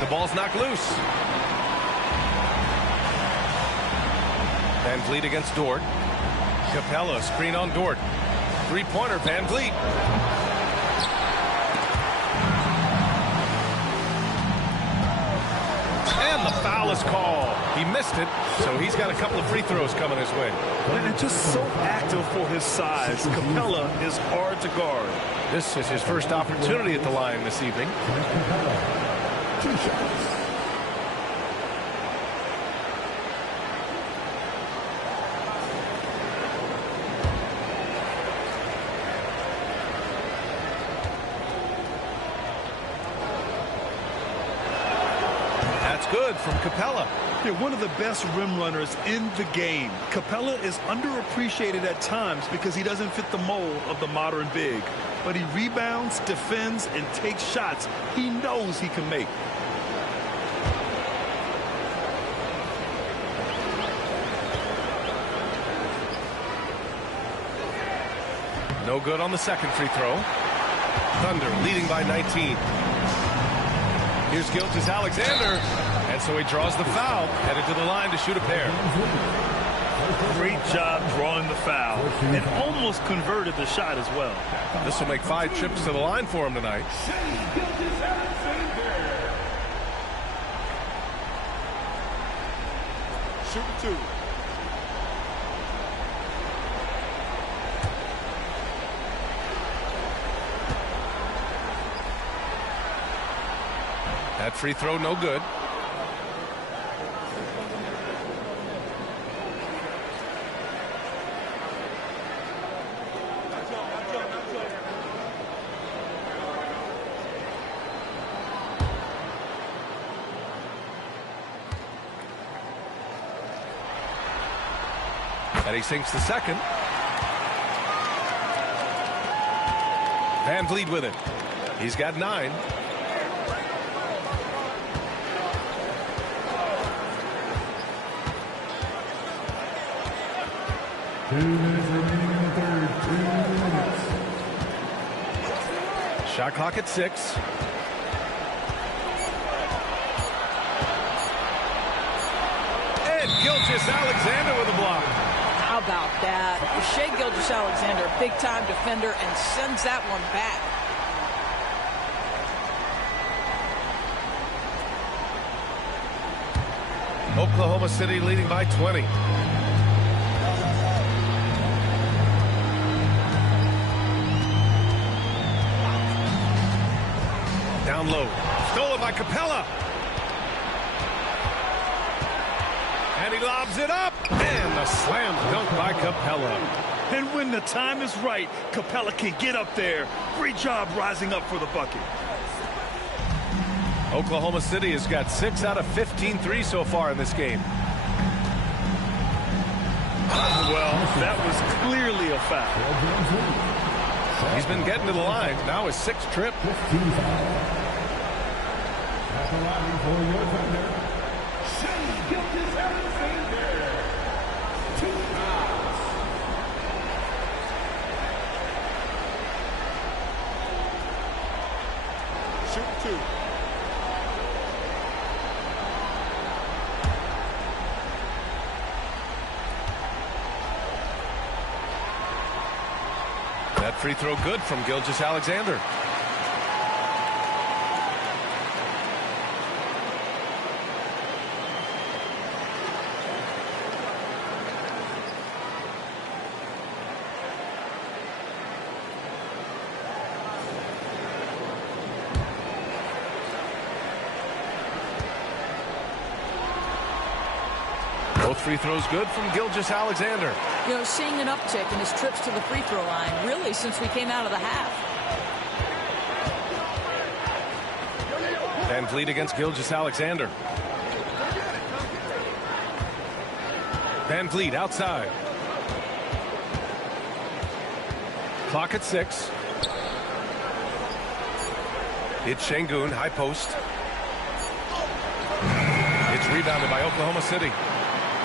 The ball's knocked loose. Van Vliet against Dort. Capella, screen on Dort. Three-pointer, Van Vliet. And the foul is called. He missed it, so he's got a couple of free throws coming his way. And just so active for his size. Capella is hard to guard. This is his first opportunity at the line this evening. 2 shots. Good from Capella. Yeah, one of the best rim runners in the game. Capella is underappreciated at times because he doesn't fit the mold of the modern big. But he rebounds, defends, and takes shots he knows he can make. No good on the second free throw. Thunder leading by 19. Here's Gilgeous-Alexander. And so he draws the foul, headed to the line to shoot a pair. Great job drawing the foul and almost converted the shot as well. This will make 5 trips to the line for him tonight. Shooting 2. That free throw no good. And he sinks the second. Van Vliet with it. He's got 9. Shot clock at 6. And Gilgeous-Alexander with a block. How about that? Shai Gilgeous-Alexander, big-time defender, and sends that one back. Oklahoma City leading by 20. Down low. Stolen by Capella. And he lobs it up. And the slam dunk by Capella. And when the time is right, Capella can get up there. Great job rising up for the bucket. Oklahoma City has got 6 out of 15 threes so far in this game. Well, that was clearly a foul. He's been getting to the line. Now his 6th trip. Shooting 2. That free throw good from Gilgeous-Alexander. Both free throws good from Gilgeous-Alexander. You know, seeing an uptick in his trips to the free throw line, really, since we came out of the half. Van Vliet against Gilgeous-Alexander. Van Vliet outside. Clock at 6. It's Şengün, high post. It's rebounded by Oklahoma City.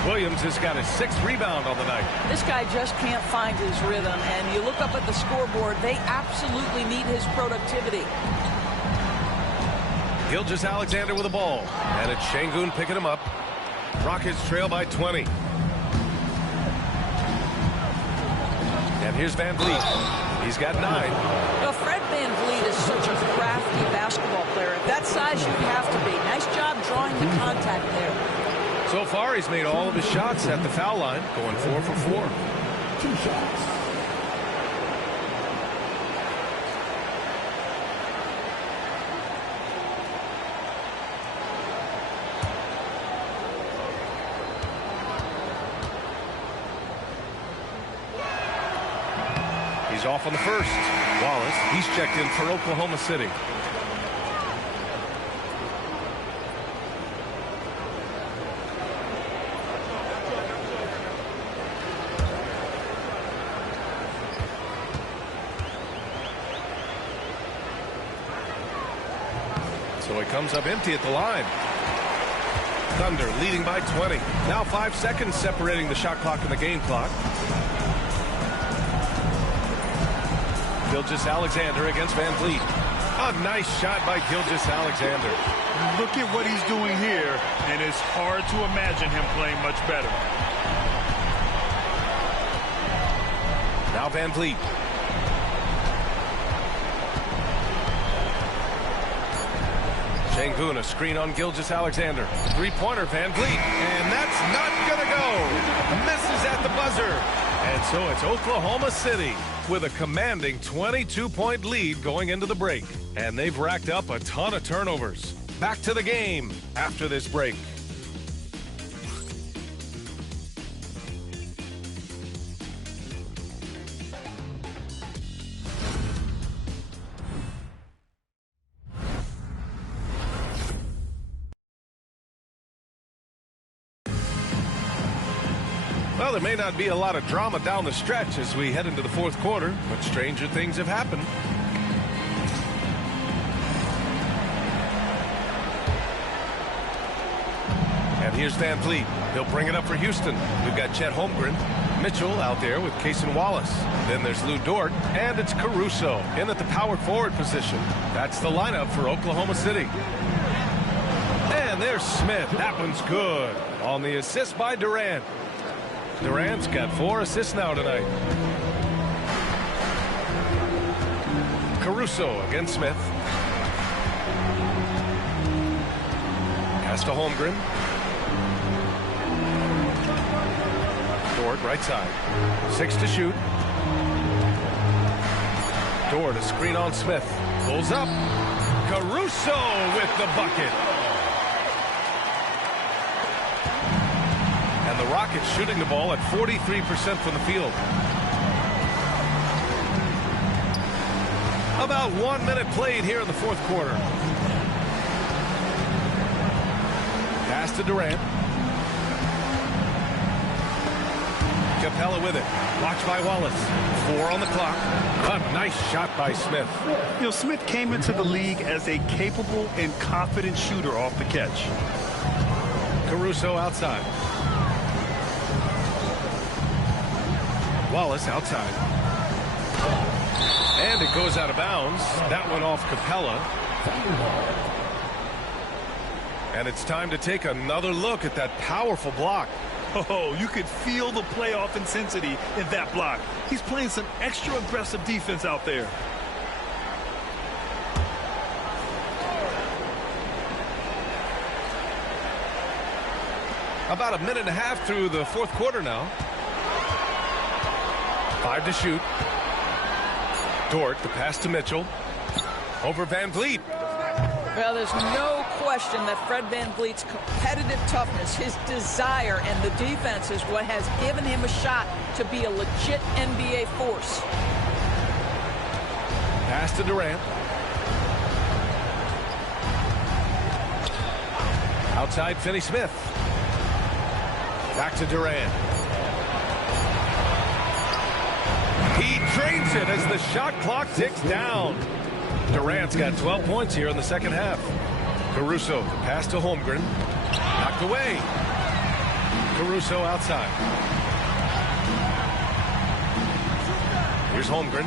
Williams has got his 6th rebound on the night. This guy just can't find his rhythm, and you look up at the scoreboard, they absolutely need his productivity. Gilgeous-Alexander with the ball, and it's Şengün picking him up. Rockets trail by 20. And here's Van Vliet. He's got 9. Well, Fred Van Vliet is such a crafty basketball player. At that size, you have to be. Nice job drawing the contact there. So far, he's made all of his shots at the foul line, going 4 for 4. 2 shots. He's off on the first. Wallace, he's checked in for Oklahoma City. So he comes up empty at the line. Thunder leading by 20. Now 5 seconds separating the shot clock and the game clock. Gilgeous-Alexander against Van Vliet. A nice shot by Gilgeous-Alexander. Look at what he's doing here, and it's hard to imagine him playing much better. Now Van Vliet. Sengun, a screen on Gilgeous-Alexander. Three-pointer, Van Vliet, and that's not gonna go. Misses at the buzzer. And so it's Oklahoma City with a commanding 22-point lead going into the break. And they've racked up a ton of turnovers. Back to the game after this break. Well, there may not be a lot of drama down the stretch as we head into the fourth quarter, but stranger things have happened. And here's Van Vliet. He'll bring it up for Houston. We've got Chet Holmgren, Mitchell out there with Cason Wallace. Then there's Lou Dort, and it's Caruso in at the power forward position. That's the lineup for Oklahoma City. And there's Smith. That one's good. On the assist by Durant. Durant's got 4 assists now tonight. Caruso against Smith. Pass to Holmgren. Dort right side. 6 to shoot. Dort a screen on Smith. Pulls up. Caruso with the bucket. And the Rockets shooting the ball at 43% from the field. About 1 minute played here in the fourth quarter. Pass to Durant. Capella with it. Watched by Wallace. 4 on the clock. A nice shot by Smith. You know, Smith came into the league as a capable and confident shooter off the catch. Caruso outside. Wallace outside. And it goes out of bounds. That one off Capella. And it's time to take another look at that powerful block. Oh, you could feel the playoff intensity in that block. He's playing some extra aggressive defense out there. About a minute and a half through the fourth quarter now. 5 to shoot. Dort, the pass to Mitchell. Over Van Vliet. Well, there's no question that Fred Van Vliet's competitive toughness, his desire, and the defense is what has given him a shot to be a legit NBA force. Pass to Durant. Outside, Finney-Smith. Back to Durant. He drains it as the shot clock ticks down. Durant's got 12 points here in the second half. Caruso, pass to Holmgren. Knocked away. Caruso outside. Here's Holmgren.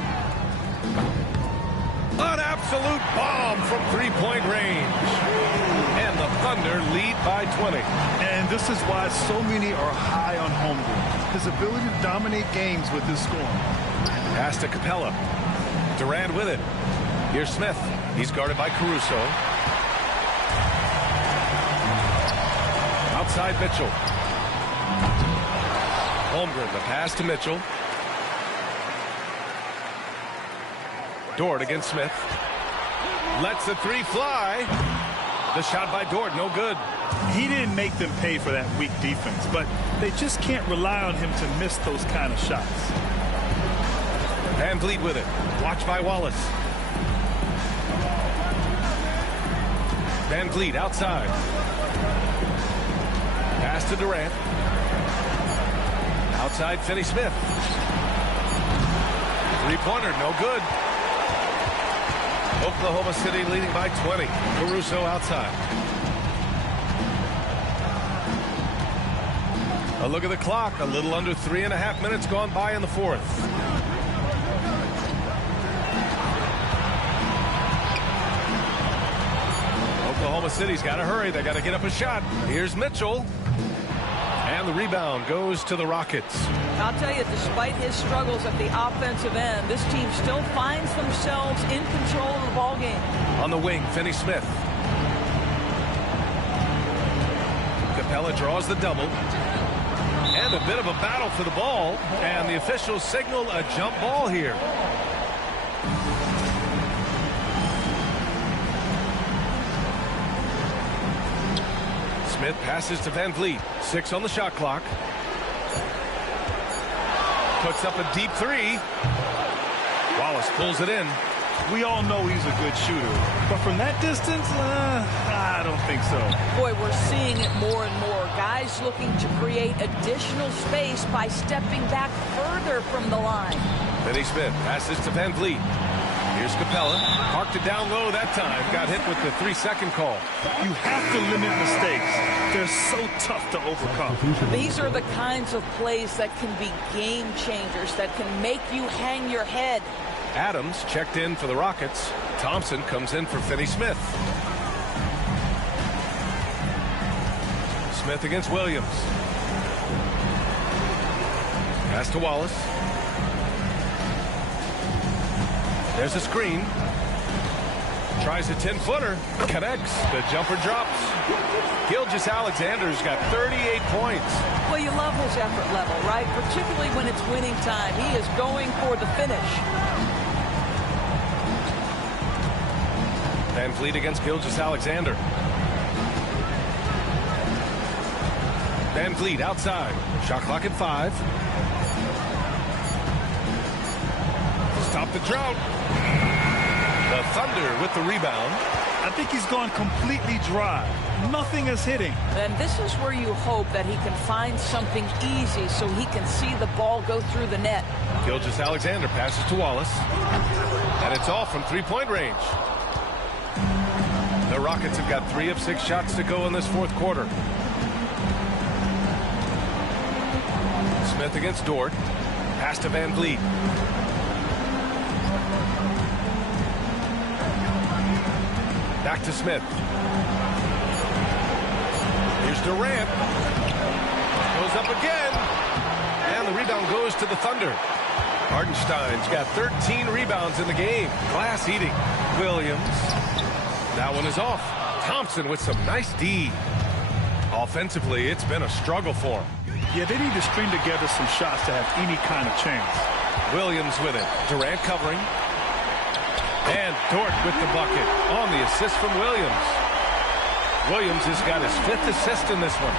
An absolute bomb from three-point range. And the Thunder lead by 20. And this is why so many are high on Holmgren. His ability to dominate games with his scoring. Pass to Capella. Durant with it. Here's Smith. He's guarded by Caruso. outside Mitchell. Holmgren, the pass to Mitchell. Dort against Smith. Lets the three fly. The shot by Dort, no good. He didn't make them pay for that weak defense, but they just can't rely on him to miss those kind of shots. Van Vliet with it. Watch by Wallace. Van Vliet outside. Pass to Durant. Outside Finney-Smith. Three-pointer, no good. Oklahoma City leading by 20. Caruso outside. A look at the clock. A little under 3.5 minutes gone by in the fourth. Oklahoma City's got to hurry. They got to get up a shot. Here's Mitchell. And the rebound goes to the Rockets. I'll tell you, despite his struggles at the offensive end, this team still finds themselves in control of the ball game. On the wing, Finney-Smith. Capella draws the double. And a bit of a battle for the ball. And the officials signal a jump ball here. Smith passes to Van Vliet. 6 on the shot clock. Puts up a deep three. Wallace pulls it in. We all know he's a good shooter, but from that distance, I don't think so. Boy, we're seeing it more and more. Guys looking to create additional space by stepping back further from the line. Finney-Smith passes to Van Vliet. Here's Capella. Parked it down low that time. Got hit with the 3-second call. You have to limit mistakes. They're so tough to overcome. These are the kinds of plays that can be game changers, that can make you hang your head. Adams checked in for the Rockets. Thompson comes in for Finney-Smith. Smith against Williams. Pass to Wallace. There's a screen. Tries a 10-footer. Connects. The jumper drops. Gilgeous-Alexander's got 38 points. Well, you love his effort level, right? Particularly when it's winning time. He is going for the finish. Van Vliet against Gilgeous-Alexander. Van Vliet outside. Shot clock at 5. Stop the drought. The Thunder with the rebound. I think he's gone completely dry. Nothing is hitting. And this is where you hope that he can find something easy so he can see the ball go through the net. Gilgeous-Alexander passes to Wallace. And it's off from three-point range. The Rockets have got 3 of 6 shots to go in this fourth quarter. Smith against Dort. Pass to Van Vliet. Back to Smith. Here's Durant. Goes up again. And the rebound goes to the Thunder. Hartenstein's got 13 rebounds in the game. Glass eating. Williams. That one is off. Thompson with some nice D. Offensively, it's been a struggle for him. Yeah, they need to string together some shots to have any kind of chance. Williams with it. Durant covering. And Dort with the bucket on the assist from Williams. Williams has got his 5th assist in this one.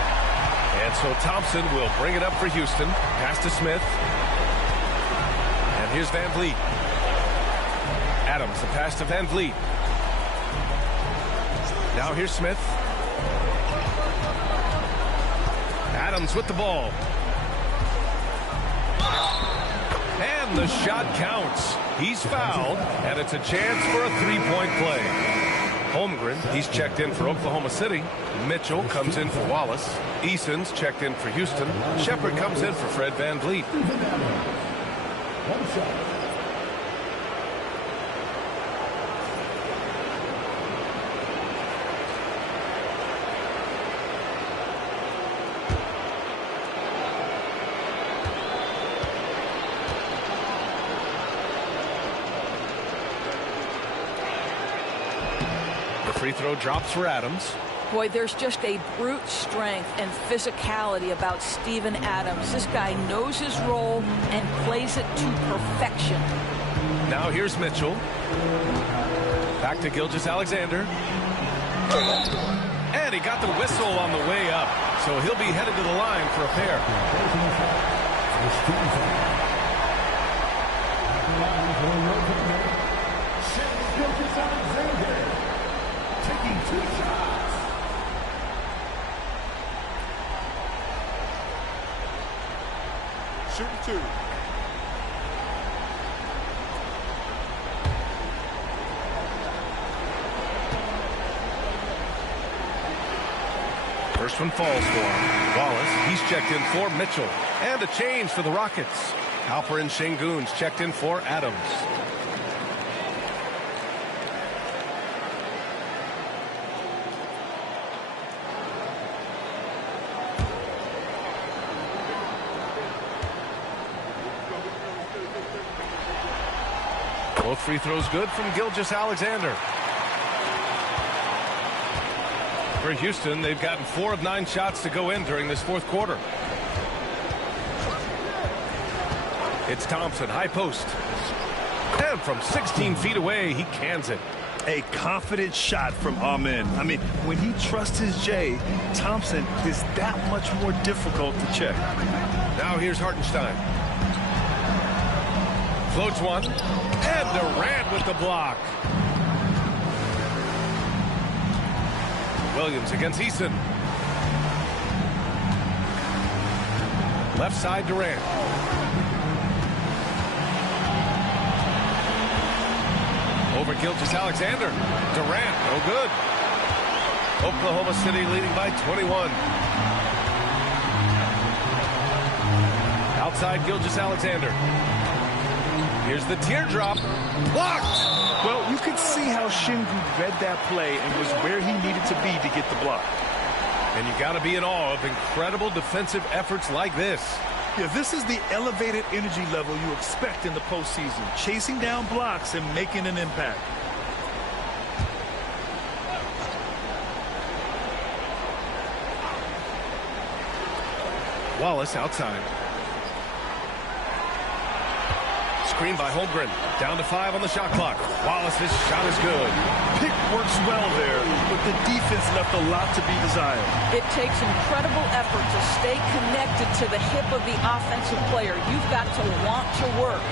And so Thompson will bring it up for Houston. Pass to Smith. And here's Van Vliet. Adams, the pass to Van Vliet. Now here's Smith. Adams with the ball. And the shot counts. He's fouled, and it's a chance for a 3-point play. Holmgren, he's checked in for Oklahoma City. Mitchell comes in for Wallace. Eason's checked in for Houston. Shepard comes in for Fred Van Vliet. Free throw drops for Adams. Boy, there's just a brute strength and physicality about Steven Adams. This guy knows his role and plays it to perfection. Now here's Mitchell. Back to Gilgeous-Alexander. And he got the whistle on the way up. So he'll be headed to the line for a pair. Gilgeous-Alexander taking 2 shots. Shooting 2. First one falls for him. Wallace, he's checked in for Mitchell. And a change for the Rockets. Alperen Şengün's checked in for Adams. Both free throws good from Gilgeous-Alexander. For Houston, they've gotten 4 of 9 shots to go in during this fourth quarter. It's Thompson, high post. And from 16 feet away, he cans it. A confident shot from Amen. I mean, when he trusts his J, Thompson is that much more difficult to check. Now here's Hartenstein. Floats one. And Durant with the block. Williams against Eason. Left side Durant. Over Gilgeous-Alexander. Durant, no good. Oklahoma City leading by 21. Outside Gilgeous-Alexander. Here's the teardrop. Blocked! Well, you could see how Şengün read that play and was where he needed to be to get the block. And you got to be in awe of incredible defensive efforts like this. Yeah, this is the elevated energy level you expect in the postseason, chasing down blocks and making an impact. Wallace outside. Screen by Holmgren. Down to 5 on the shot clock. Wallace's shot is good. Pick works well there, but the defense left a lot to be desired. It takes incredible effort to stay connected to the hip of the offensive player. You've got to want to work.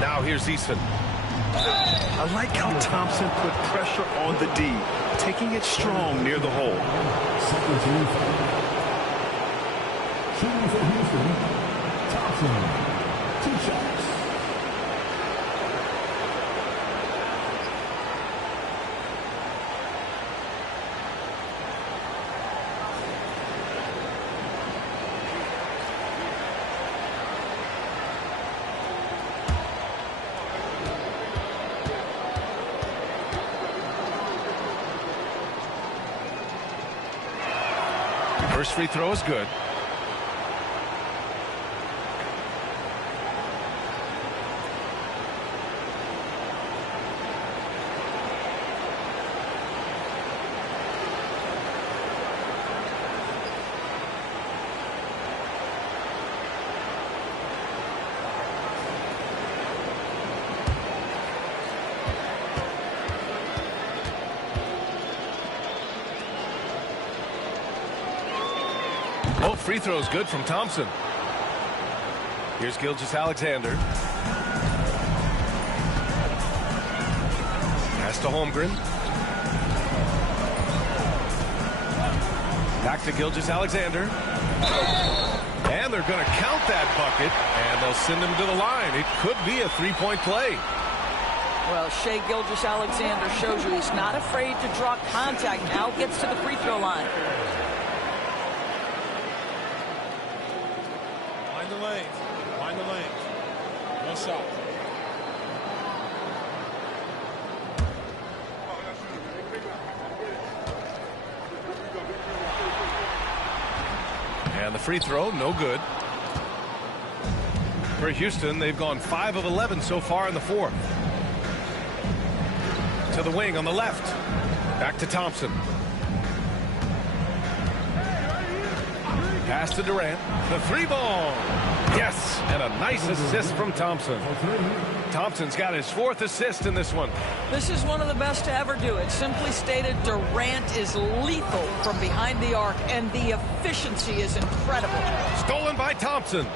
Now here's Eason. I like how Thompson put pressure on the D, taking it strong near the hole. Shooting for Houston, Thompson, 2 shots. First free throw is good. Both free throws good from Thompson. Here's Gilgeous-Alexander. Pass to Holmgren. Back to Gilgeous-Alexander. And they're going to count that bucket, and they'll send him to the line. It could be a three-point play. Well, Shai Gilgeous-Alexander shows you he's not afraid to draw contact. Now gets to the free throw line. Mind the lanes. Mind the lanes. No shot. And the free throw, no good. For Houston, they've gone 5 of 11 so far in the fourth. To the wing on the left. Back to Thompson. Pass to Durant. The three ball. Yes, and a nice assist from Thompson. Thompson's got his 4th assist in this one. This is one of the best to ever do it. Simply stated, Durant is lethal from behind the arc, and the efficiency is incredible. Stolen by Thompson.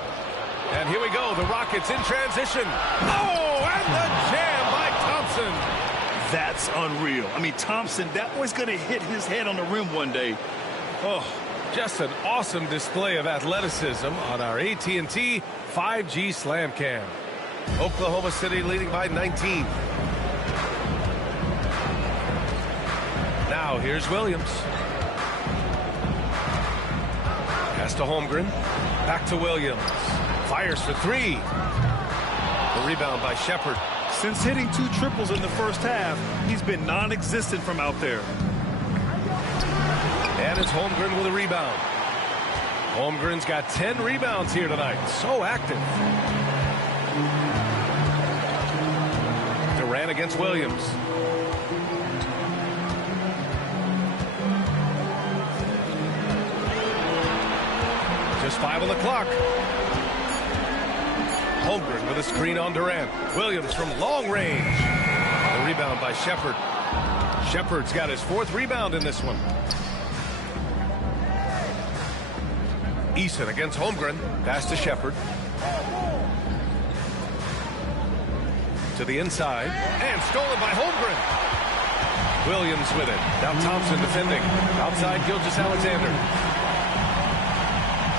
And here we go, the Rockets in transition. Oh, and the jam by Thompson. That's unreal. I mean, Thompson, that boy's going to hit his head on the rim one day. Oh, just an awesome display of athleticism on our AT&T 5G Slam Cam. Oklahoma City leading by 19. Now here's Williams. Pass to Holmgren. Back to Williams. Fires for 3. The rebound by Shepard. Since hitting 2 triples in the first half, he's been non-existent from out there. And it's Holmgren with a rebound. Holmgren's got 10 rebounds here tonight. So active. Durant against Williams. Just 5 on the clock. Holmgren with a screen on Durant. Williams from long range. The rebound by Shepard. Shepard's got his 4th rebound in this one. Eason against Holmgren. Pass to Shepard. To the inside. And stolen by Holmgren. Williams with it. Now Thompson defending. Outside Gilgeous-Alexander.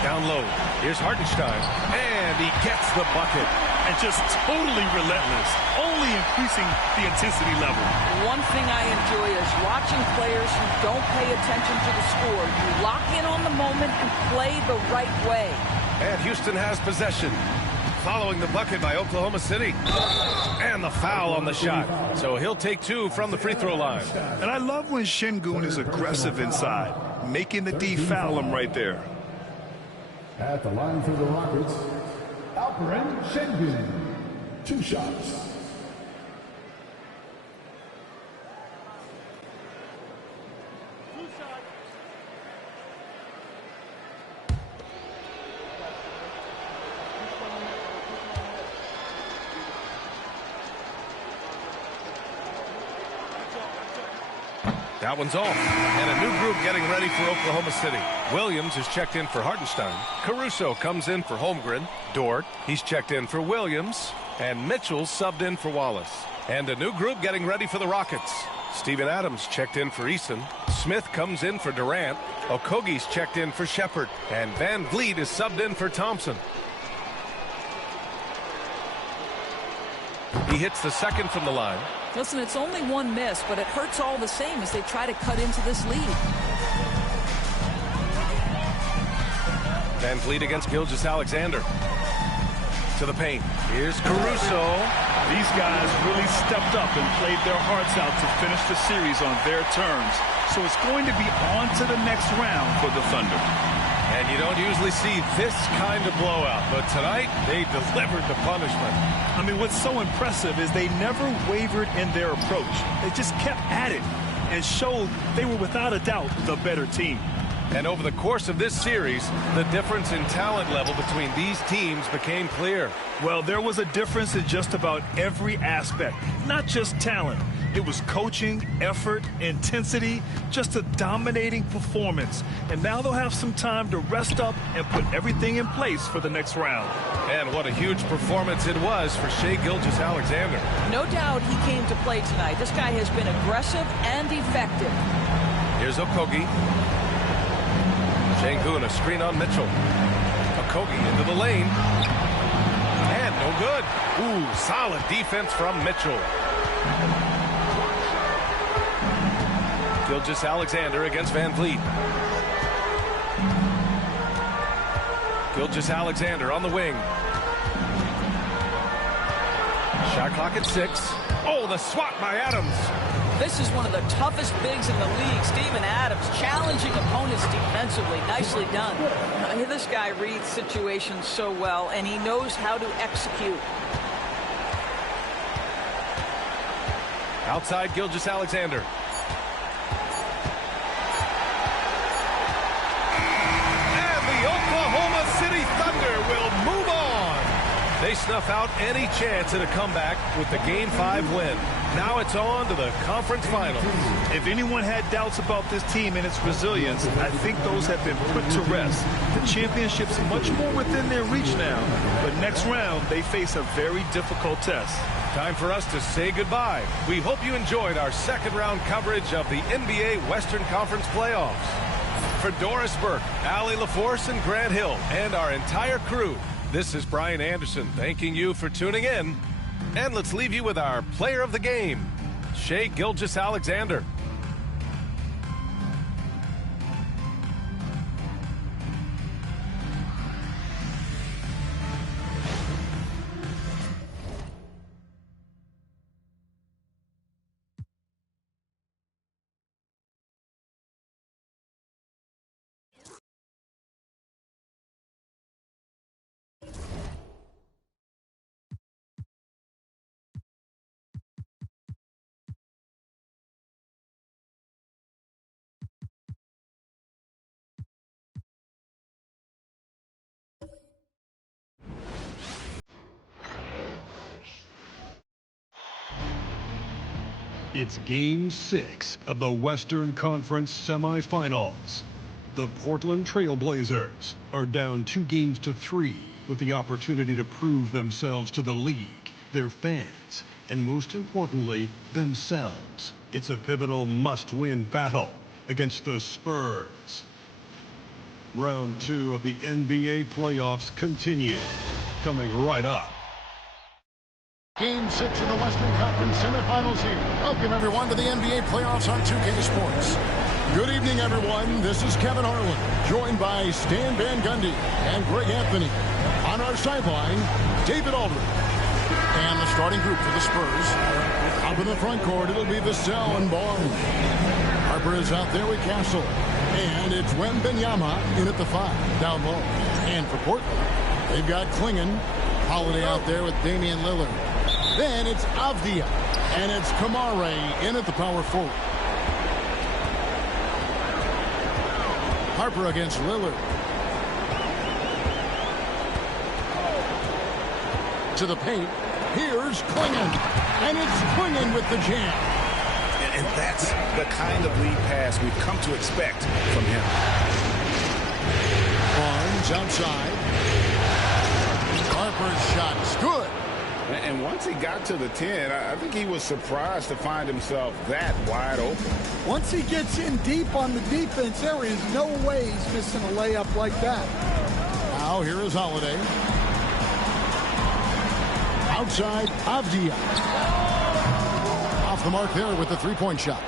Down low. Here's Hartenstein. And he gets the bucket. And just totally relentless. Only increasing the intensity level. One thing I enjoy is watching players who don't pay attention to the score. You lock in on the moment and play the right way. And Houston has possession. Following the bucket by Oklahoma City. And the foul on the shot. So he'll take 2 from the free throw line. And I love when Şengün is aggressive inside. Making the D foul him right there. At the line for the Rockets, Alperen Şengün. 2 shots. That one's off. And a new group getting ready for Oklahoma City. Williams is checked in for Hartenstein. Caruso comes in for Holmgren. Dort, he's checked in for Williams. And Mitchell subbed in for Wallace. And a new group getting ready for the Rockets. Steven Adams checked in for Eason. Smith comes in for Durant. Okogie's checked in for Shepard. And Van Vliet is subbed in for Thompson. He hits the 2nd from the line. Listen, it's only 1 miss, but it hurts all the same as they try to cut into this lead. Van Vliet against Gilgeous-Alexander. To the paint. Here's Caruso. These guys really stepped up and played their hearts out to finish the series on their terms. So it's going to be on to the next round for the Thunder. And you don't usually see this kind of blowout, but tonight they delivered the punishment. I mean, what's so impressive is they never wavered in their approach. They just kept at it and showed they were without a doubt the better team. And over the course of this series, the difference in talent level between these teams became clear. Well, there was a difference in just about every aspect, not just talent. It was coaching, effort, intensity, just a dominating performance. And now they'll have some time to rest up and put everything in place for the next round. And what a huge performance it was for Shai Gilgeous-Alexander. No doubt he came to play tonight. This guy has been aggressive and effective. Here's Okogie. Şengün, a screen on Mitchell. Okogie into the lane. And no good. Ooh, solid defense from Mitchell. Gilgeous-Alexander against Van Vliet. Gilgeous-Alexander on the wing. Shot clock at 6. Oh, the swat by Adams. This is one of the toughest bigs in the league. Steven Adams challenging opponents defensively. Nicely done. This guy reads situations so well, and he knows how to execute. Outside Gilgeous-Alexander. And the Oklahoma They snuff out any chance at a comeback with the Game 5 win. Now it's on to the conference finals. If anyone had doubts about this team and its resilience, I think those have been put to rest. The championship's much more within their reach now, but next round they face a very difficult test. Time for us to say goodbye. We hope you enjoyed our second round coverage of the NBA Western Conference playoffs. For Doris Burke, Allie LaForce, and Grant Hill, and our entire crew, this is Brian Anderson thanking you for tuning in. And let's leave you with our player of the game, Shai Gilgeous-Alexander. It's Game 6 of the Western Conference Semifinals. The Portland Trail Blazers are down 2-3 with the opportunity to prove themselves to the league, their fans, and most importantly, themselves. It's a pivotal must-win battle against the Spurs. Round 2 of the NBA playoffs continue, coming right up. Game 6 of the Western Conference Semifinals here. Welcome, everyone, to the NBA playoffs on 2K Sports. Good evening, everyone. This is Kevin Harlan, joined by Stan Van Gundy and Greg Anthony. On our sideline, David Aldridge. And the starting group for the Spurs. Up in the front court, it'll be Vassell and Barnes. Harper is out there with Castle. And it's Wembanyama in at the 5, down low. And for Portland, they've got Klingon. Holiday out there with Damian Lillard. Then it's Avdia, and it's Kamare in at the power forward. Harper against Lillard. To the paint. Here's Klingon, and it's Klingon with the jam. And that's the kind of lead pass we've come to expect from him. Barnes outside. Harper's shot is good. And once he got to the 10, I think he was surprised to find himself that wide open. Once he gets in deep on the defense, there is no way he's missing a layup like that. Now here is Holiday. Outside, Avdia. Off the mark there with the three-point shot.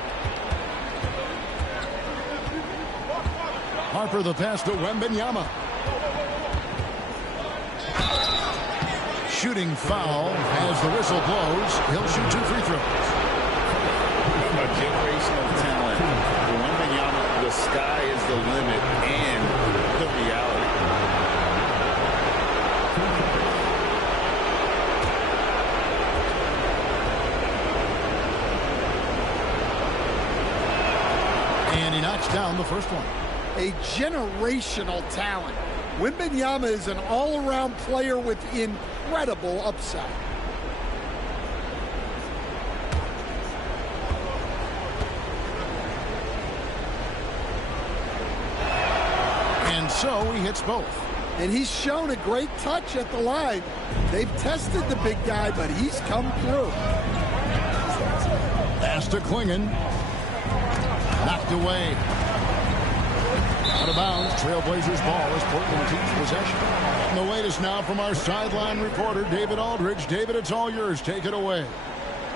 Harper the pass to Wembanyama. Shooting foul as the whistle blows. He'll shoot 2 free throws. A generation of talent. For Wembanyama, the sky is the limit and the reality. And he knocks down the first one. A generational talent. Wembanyama is an all-around player with incredible upside. And so he hits both. And he's shown a great touch at the line. They've tested the big guy, but he's come through. Pass to Klingon. Knocked away. Out of bounds, Trailblazers ball as Portland keeps possession. And the latest now from our sideline reporter, David Aldridge. David, it's all yours. Take it away.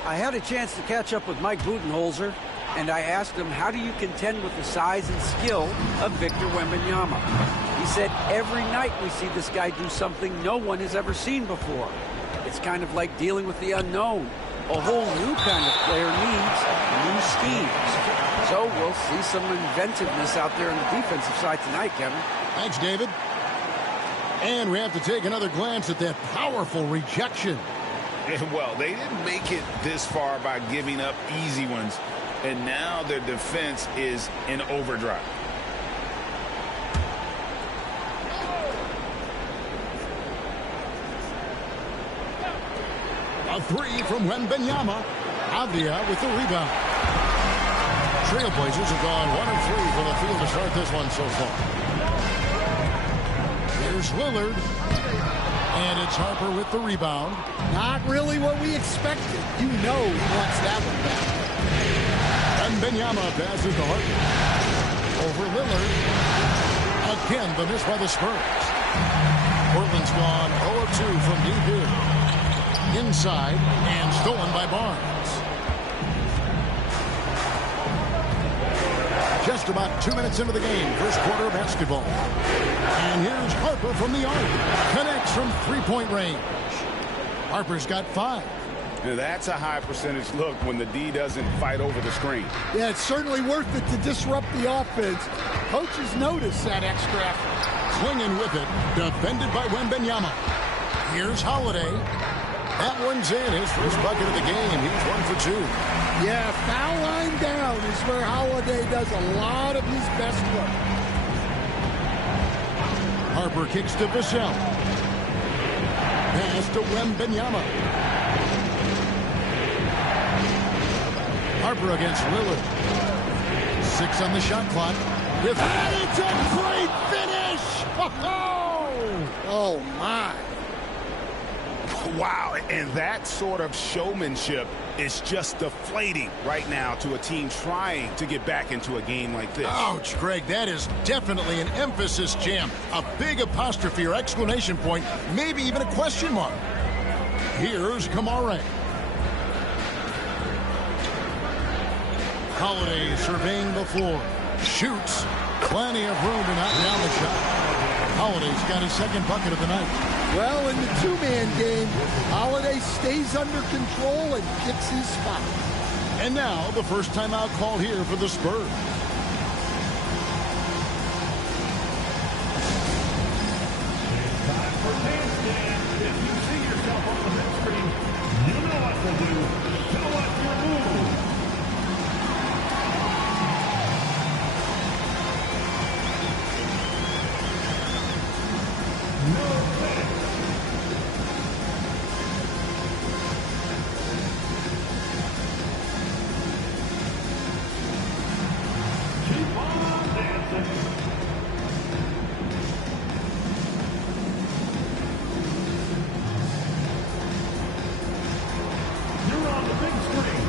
I had a chance to catch up with Mike Budenholzer, and I asked him, how do you contend with the size and skill of Victor Wembanyama? He said, every night we see this guy do something no one has ever seen before. It's kind of like dealing with the unknown. A whole new kind of player needs new schemes. So we'll see some inventiveness out there on the defensive side tonight, Kevin. Thanks, David. And we have to take another glance at that powerful rejection. Well, they didn't make it this far by giving up easy ones. And now their defense is in overdrive. A three from Wembanyama. Avdia with the rebound. Trailblazers have gone 1 of 3 from the field to start this one so far. Here's Lillard. And it's Harper with the rebound. Not really what we expected. You know he wants that one back. Wembanyama passes to Harper. Over Lillard. Again, the miss by the Spurs. Portland's gone 0 of 2 from deep here. Inside and stolen by Barnes. Just about 2 minutes into the game, first quarter of basketball. And here's Harper from the arc. Connects from three-point range. Harper's got 5. Now that's a high percentage look when the D doesn't fight over the screen. Yeah, it's certainly worth it to disrupt the offense. Coaches notice that extra effort. Swinging with it, defended by Wembanyama. Here's Holiday. That one's in, his first bucket of the game. He's 1 for 2. Yeah, foul line down is where Holiday does a lot of his best work. Harper kicks to Vassell. Pass to Wembanyama. Harper against Lillard. 6 on the shot clock. With that, it's a great finish! Oh, my. Wow, and that sort of showmanship is just deflating right now to a team trying to get back into a game like this. Ouch, Greg, that is definitely an emphasis jam. A big apostrophe or exclamation point, maybe even a question mark. Here's Kamare. Holiday surveying the floor. Shoots. Plenty of room to knock down the shot. Holiday's got his second bucket of the night. Well, in the two-man game, Holiday stays under control and picks his spot. And now, the first timeout call here for the Spurs. Time for bandstand. If you see yourself on the big screen, you know what to do. Show us your move. No thanks. Keep on dancing. You're on the big screen.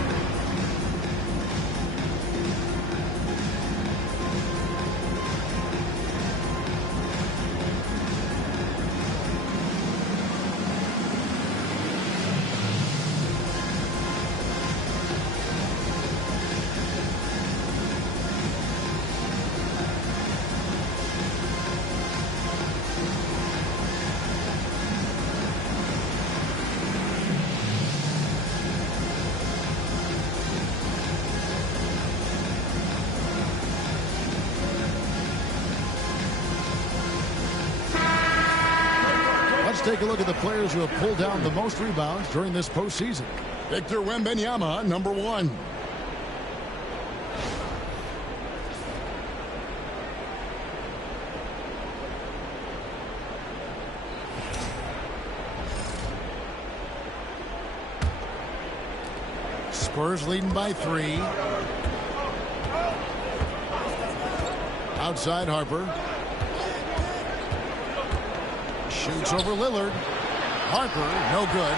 Let's take a look at the players who have pulled down the most rebounds during this postseason. Victor Wembanyama, number 1. Spurs leading by 3. Outside Harper. Shoots over Lillard. Harper, no good.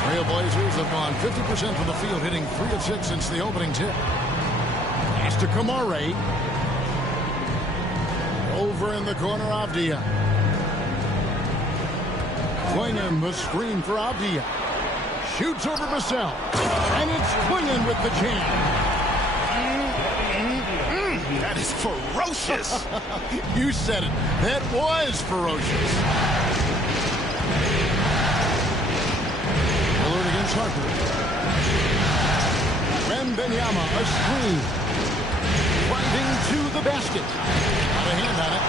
Trailblazers have gone 50% from the field, hitting 3 of 6 since the opening tip. Pass to Kamare. Over in the corner, Avdia. Quinlan, the screen for Avdia. Shoots over Vassell. And it's Quinlan with the jam. That is ferocious. You said it. That was ferocious. Lillard against Harper. Wembanyama, a screen. Driving to the basket. Got a hand on it.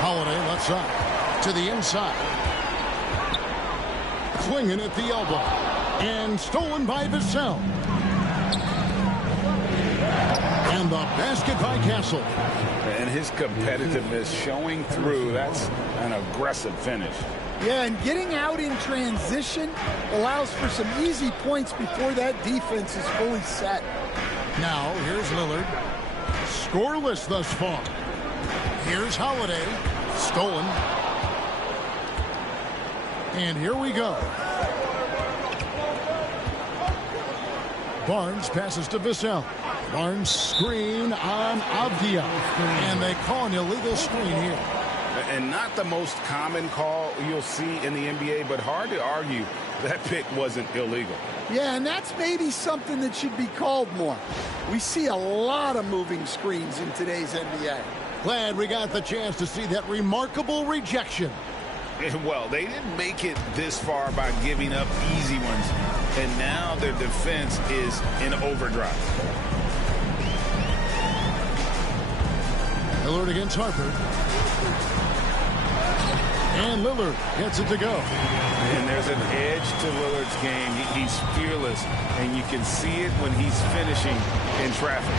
Holiday left side. To the inside. Swinging at the elbow. And stolen by Vassell. And the basket by Castle. And his competitiveness showing through. That's an aggressive finish. Yeah, and getting out in transition allows for some easy points before that defense is fully set. Now, here's Lillard. Scoreless thus far. Here's Holiday. Stolen. And here we go. Barnes passes to Vassell. Barnes screen on Avdia. And they call an illegal screen here. And not the most common call you'll see in the NBA, but hard to argue that pick wasn't illegal. Yeah, and that's maybe something that should be called more. We see a lot of moving screens in today's NBA. Glad we got the chance to see that remarkable rejection. Well, they didn't make it this far by giving up easy ones, and now their defense is in overdrive. Lillard against Harper. And Lillard gets it to go. And there's an edge to Lillard's game. He's fearless, and you can see it when he's finishing in traffic.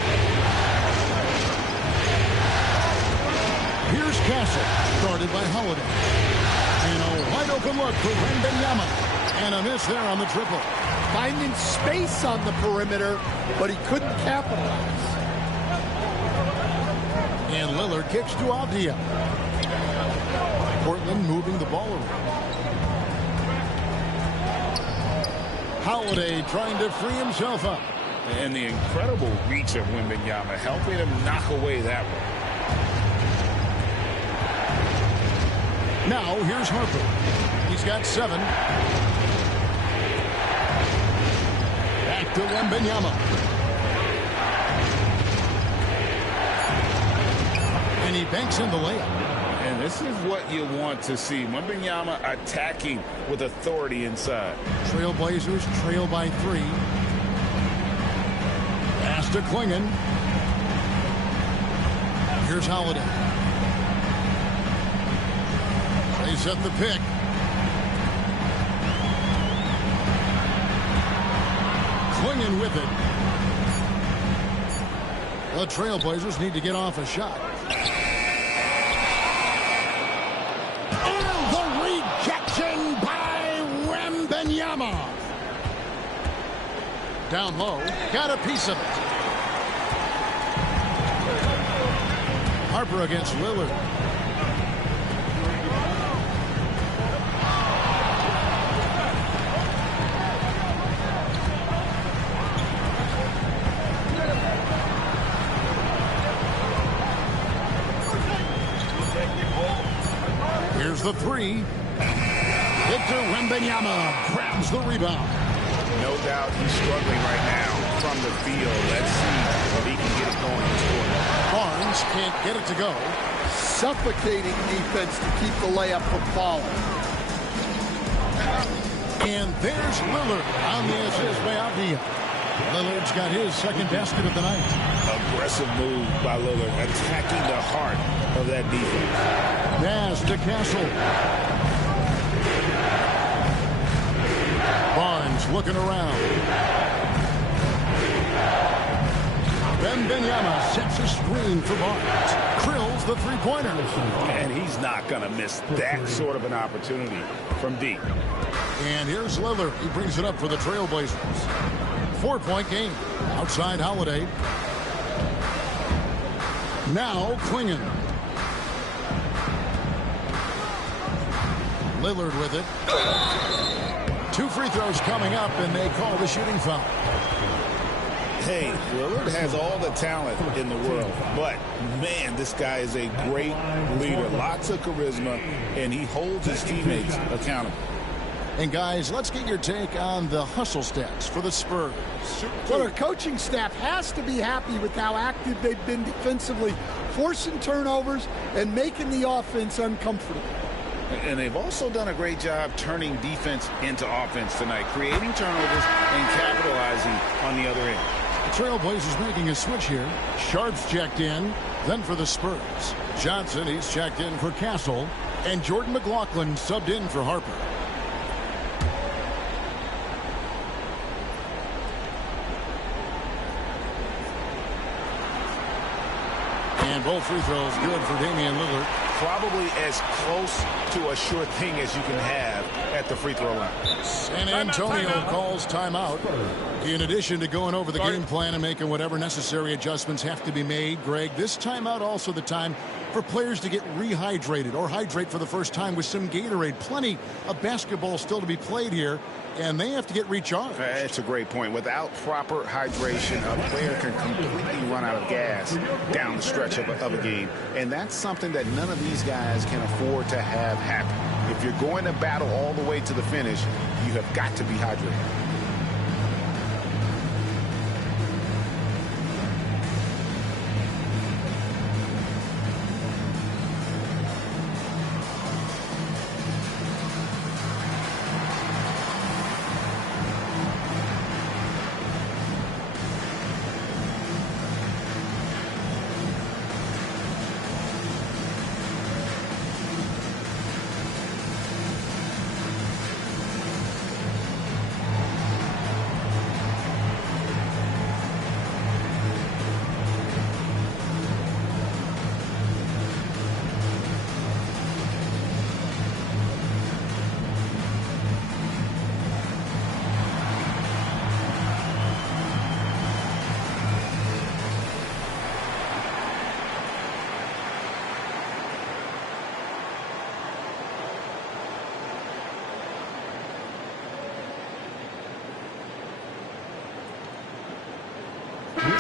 Here's Castle, guarded by Holiday. And a wide open look for Wembanyama. And a miss there on the triple. Finding space on the perimeter, but he couldn't capitalize. And Lillard kicks to Avdia. Portland moving the ball around. Holiday trying to free himself up. And the incredible reach of Wembanyama, helping him knock away that one. Now here's Harper. He's got 7. Back to Wembanyama. And he banks in the layup. And this is what you want to see. Wembanyama attacking with authority inside. Trailblazers trail by 3. Pass to Klingon. Here's Holiday. They set the pick. Klingon with it. The Trailblazers need to get off a shot. And the rejection by Wembanyama. Down low, got a piece of it. Harper against Lillard. Here's the 3. Victor Wembanyama grabs the rebound. No doubt he's struggling right now from the field. Let's see if he can get it going this quarter. Barnes can't get it to go. Suffocating defense to keep the layup from falling. And there's Lillard on the assist by Avdia. Lillard's got his second basket of the night. Aggressive move by Lillard, attacking the heart of that defense. Pass to Castle. Barnes looking around. Wembanyama sets a screen for Barnes. Krills the three-pointer. And he's not going to miss that sort of an opportunity from deep. And here's Lillard. He brings it up for the Trailblazers. 4-point game. Outside Holiday. Now Klingon. Lillard with it. 2 free throws coming up, and they call the shooting foul. Hey, Lillard has all the talent in the world, but, man, this guy is a great leader. Lots of charisma, and he holds his teammates accountable. And, guys, let's get your take on the hustle stats for the Spurs. Well, our coaching staff has to be happy with how active they've been defensively, forcing turnovers and making the offense uncomfortable. And they've also done a great job turning defense into offense tonight, creating turnovers and capitalizing on the other end. The Trailblazers making a switch here. Sharp's checked in, then for the Spurs. Johnson, he's checked in for Castle, and Jordan McLaughlin subbed in for Harper. And both free throws good for Damian Lillard. Probably as close to a sure thing as you can have at the free throw line. San Antonio calls timeout. In addition to going over the game plan and making whatever necessary adjustments have to be made, Greg, this timeout also the time for players to get rehydrated or hydrate for the first time with some Gatorade. Plenty of basketball still to be played here, and they have to get recharged. That's a great point. Without proper hydration, a player can completely run out of gas down the stretch of a game. And that's something that none of these guys can afford to have happen. If you're going to battle all the way to the finish, you have got to be hydrated.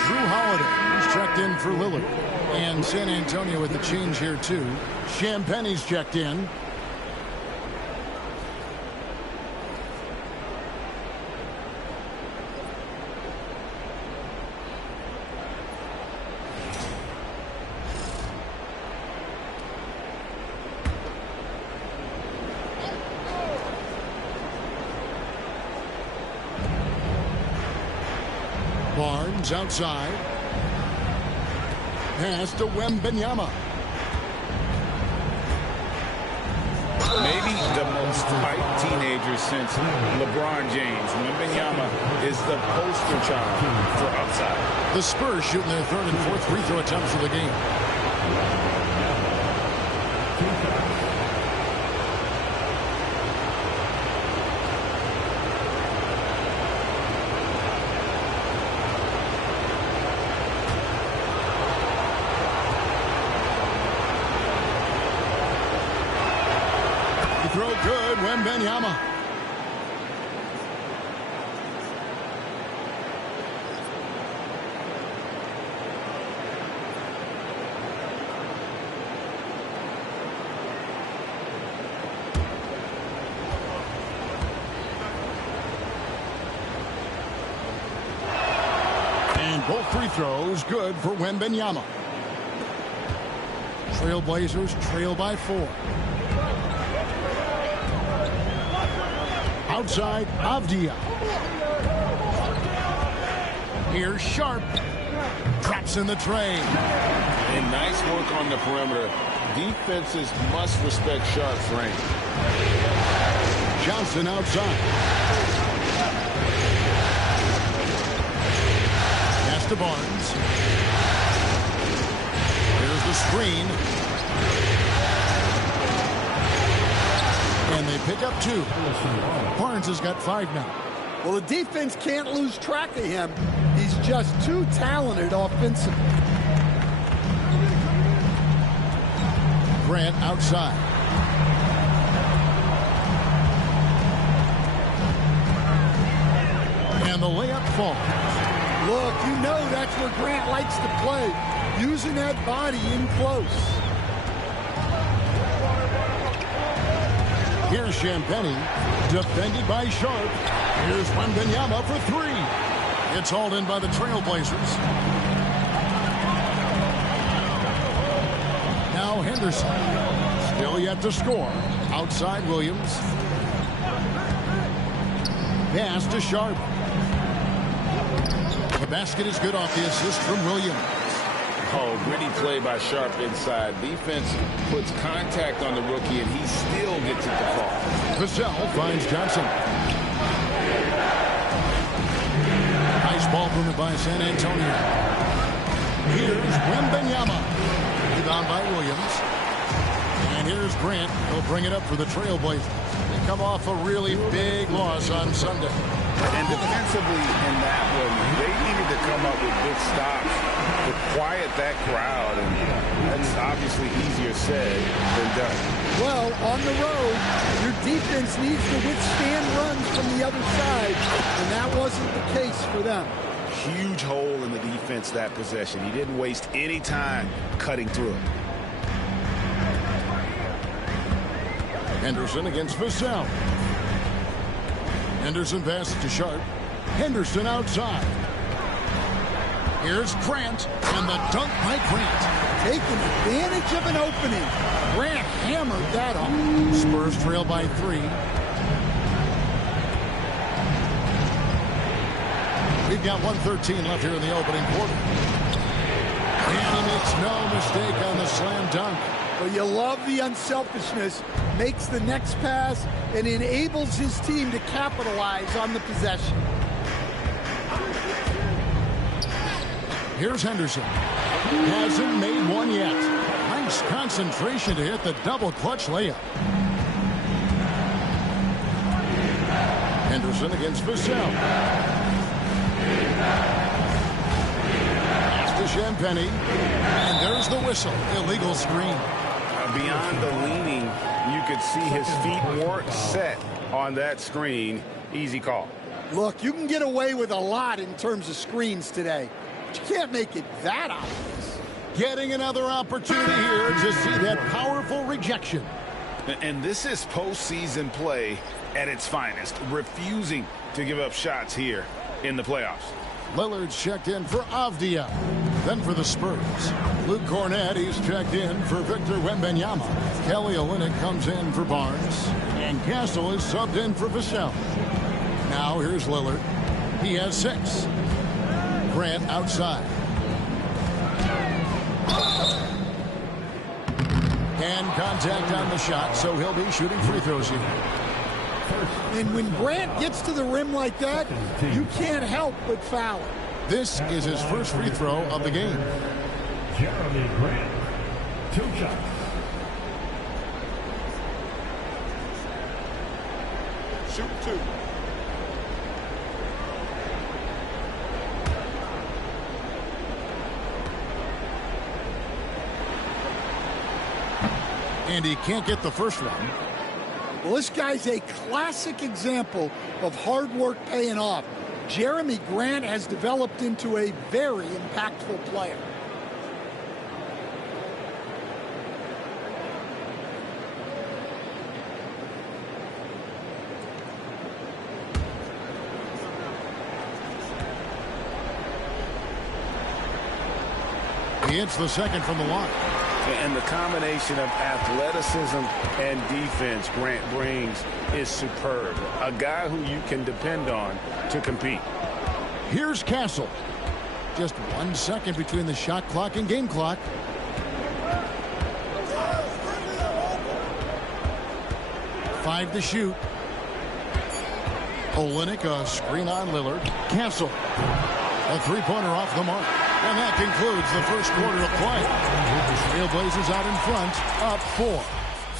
Drew Holiday is checked in for Lillard. And San Antonio with the change here, too. Champagne's checked in. Barnes outside. Pass to Wembanyama. Maybe the most hyped teenager since LeBron James. Wembanyama is the poster child for upside. The Spurs shooting their third and fourth free throw attempts of the game. Throw good, Wembanyama. And both free throws good for Wembanyama. Trailblazers trail by 4. Outside, Avdia. Here's Sharp. Traps in the tray. And nice work on the perimeter. Defenses must respect Sharp's range. Johnson outside. Pass to Barnes. Here's the screen. And they pick up 2. Barnes has got 5 now. Well, the defense can't lose track of him. He's just too talented offensively. Grant outside. And the layup falls. Look, you know that's where Grant likes to play, using that body in close. Here's Champagnie, defended by Sharp. Here's Wembanyama for 3. It's hauled in by the Trailblazers. Now Henderson, still yet to score. Outside Williams. Pass to Sharp. The basket is good off the assist from Williams. Oh, gritty play by Sharp inside. Defense puts contact on the rookie, and he still gets it to fall. Vassell finds Johnson. Nice ball movement by San Antonio. Here's Wembanyama. on by Williams. And here's Grant. He'll bring it up for the Trailblazers. They come off a really big loss on Sunday. And defensively in that one, they needed to come up with big stops to quiet that crowd. And that's obviously easier said than done. Well, on the road, your defense needs to withstand runs from the other side, and that wasn't the case for them. Huge hole in the defense that possession. He didn't waste any time cutting through it. Henderson against Vassell. Henderson passes to Sharp. Henderson outside. Here's Grant, and the dunk by Grant. Taking advantage of an opening. Grant hammered that home. Spurs trail by 3. We've got 1:13 left here in the opening quarter. And he makes no mistake on the slam dunk. Well, you love the unselfishness. Makes the next pass and enables his team to capitalize on the possession. Here's Henderson. Hasn't made one yet. Nice concentration to hit the double clutch layup. Henderson against Vassell. Pass to Champagny. And there's the whistle. Illegal screen. Beyond the leaning, you could see his feet weren't set on that screen. Easy call. Look, you can get away with a lot in terms of screens today, but you can't make it that obvious. Getting another opportunity here to see that powerful rejection. And this is postseason play at its finest, refusing to give up shots here in the playoffs. Lillard's checked in for Avdia. Then for the Spurs, Luke Cornett, he's checked in for Victor Wembanyama. Kelly Olynyk comes in for Barnes. And Castle is subbed in for Vassell. Now here's Lillard. He has 6. Grant outside. And contact on the shot, so he'll be shooting free throws here. And when Grant gets to the rim like that, you can't help but foul him. This is his first free throw of the game. Jeremy Grant, 2 shots. Shoot 2. And he can't get the first one. Well, this guy's a classic example of hard work paying off. Jeremy Grant has developed into a very impactful player. He hits the second from the line. And the combination of athleticism and defense Grant brings is superb. A guy who you can depend on to compete. Here's Castle. Just 1 second between the shot clock and game clock. Five to shoot. Olynyk, a screen on Lillard. Castle. A three-pointer off the mark. And that concludes the first quarter of play. Trailblazers out in front, up 4.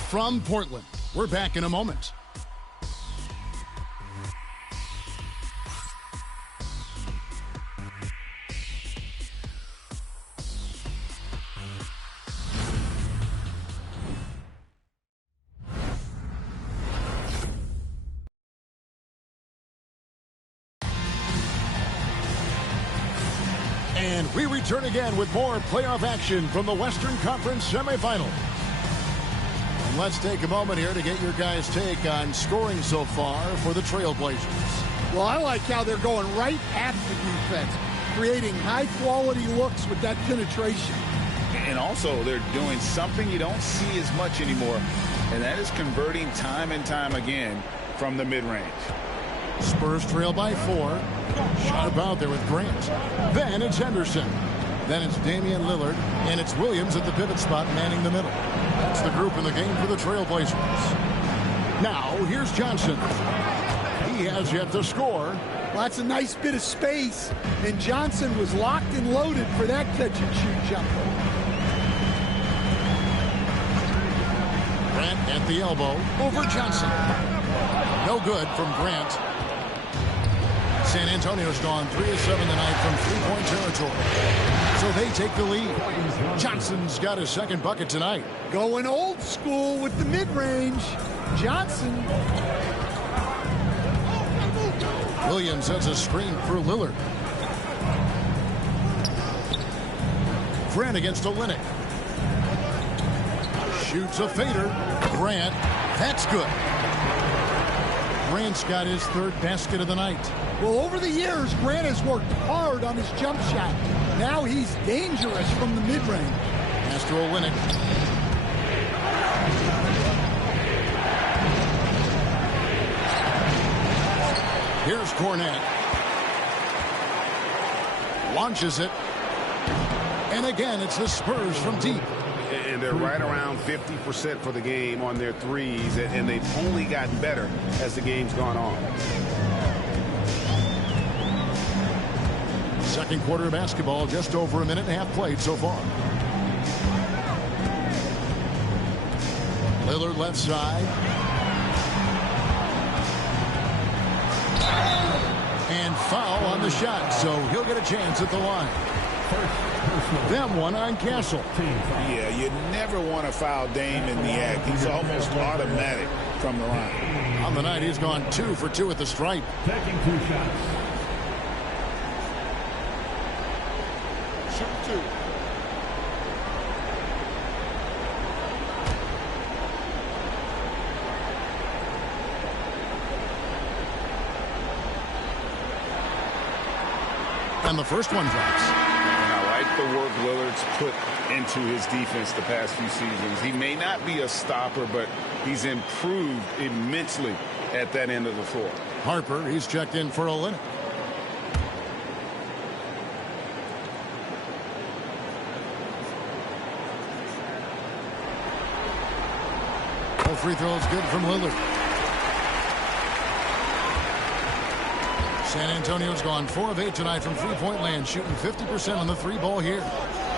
From Portland, we're back in a moment. And we return again with more playoff action from the Western Conference semifinals. And let's take a moment here to get your guys' take on scoring so far for the Trailblazers. Well, I like how they're going right at the defense, creating high-quality looks with that penetration. And also, they're doing something you don't see as much anymore, and that is converting time and time again from the mid-range. Spurs trail by 4. Shot about there with Grant. Then it's Henderson. Then it's Damian Lillard. And it's Williams at the pivot spot manning the middle. That's the group in the game for the Trailblazers. Now, here's Johnson. He has yet to score. Well, that's a nice bit of space. And Johnson was locked and loaded for that catch-and-shoot jumper. Grant at the elbow over Johnson. No good from Grant. San Antonio's gone 3 of 7 tonight from three-point territory. So they take the lead. Johnson's got his second bucket tonight. Going old school with the mid-range. Johnson. Williams has a screen for Lillard. Grant against Olynyk. Shoots a fader. Grant. That's good. Grant's got his third basket of the night. Well, over the years, Grant has worked hard on his jump shot. Now he's dangerous from the mid-range. Pass to Olynyk. Here's Cornette. Launches it. And again, it's the Spurs from deep. And they're right around 50% for the game on their threes, and they've only gotten better as the game's gone on. Second quarter of basketball, just over a minute and a half played so far. Lillard left side. And foul on the shot, so he'll get a chance at the line. Them one on Castle. Yeah, you never want to foul Dame in the act. He's almost automatic from the line. On the night, he's gone 2 for 2 at the stripe. Taking 2 shots. Shoot 2. And the first one drops. And I like the work Lillard's put into his defense the past few seasons. He may not be a stopper, but he's improved immensely at that end of the floor. Harper, he's checked in for Olynyk. No free throws good from Lillard. San Antonio's gone 4 of 8 tonight from three-point land, shooting 50% on the 3-ball here.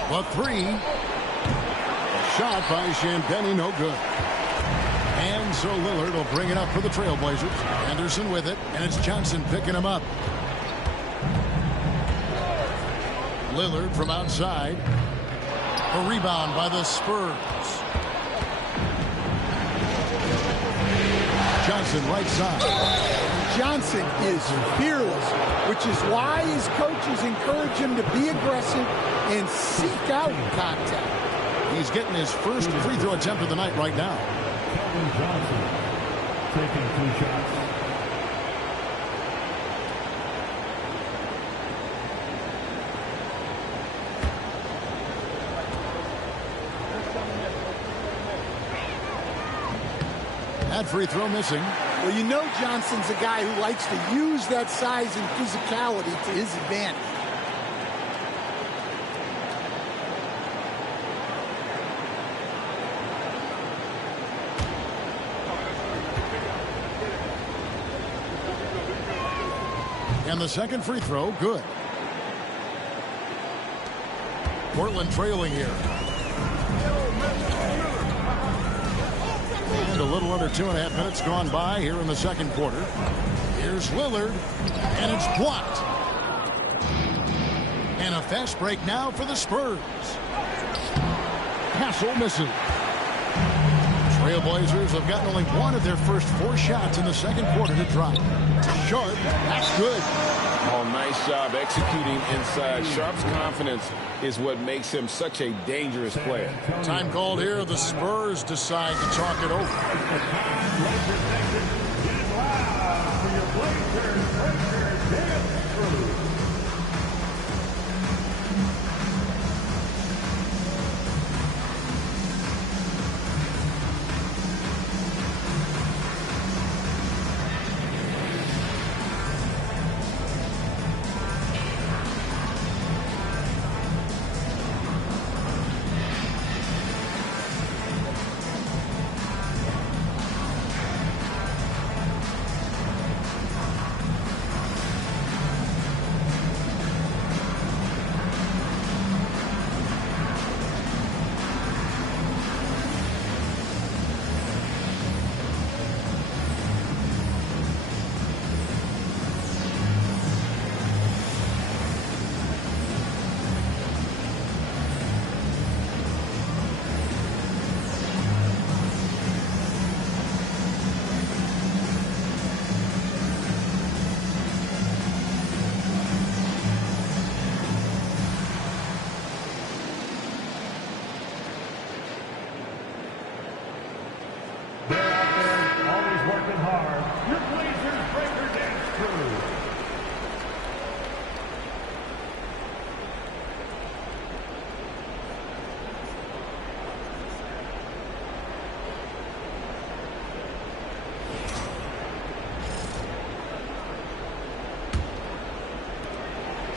But 3. Shot by Champagnie, no good. And so Lillard will bring it up for the Trailblazers. Anderson with it, and it's Johnson picking him up. Lillard from outside. A rebound by the Spurs. Johnson right side. Johnson is fearless, which is why his coaches encourage him to be aggressive and seek out contact. He's getting his first free throw attempt of the night right now. Kevin Johnson taking 2 shots. That free throw missing. Well, you know Johnson's a guy who likes to use that size and physicality to his advantage. And the second free throw, good. Portland trailing here. And a little under 2.5 minutes gone by here in the second quarter. Here's Lillard, and it's blocked. And a fast break now for the Spurs. Castle missing. Trailblazers have gotten only 1 of their first 4 shots in the second quarter to drop. Sharp, that's good. Oh, nice job executing inside. Sharp's confidence is what makes him such a dangerous player. Time called here. The Spurs decide to talk it over. are your Blazers Breaker Dance Crew.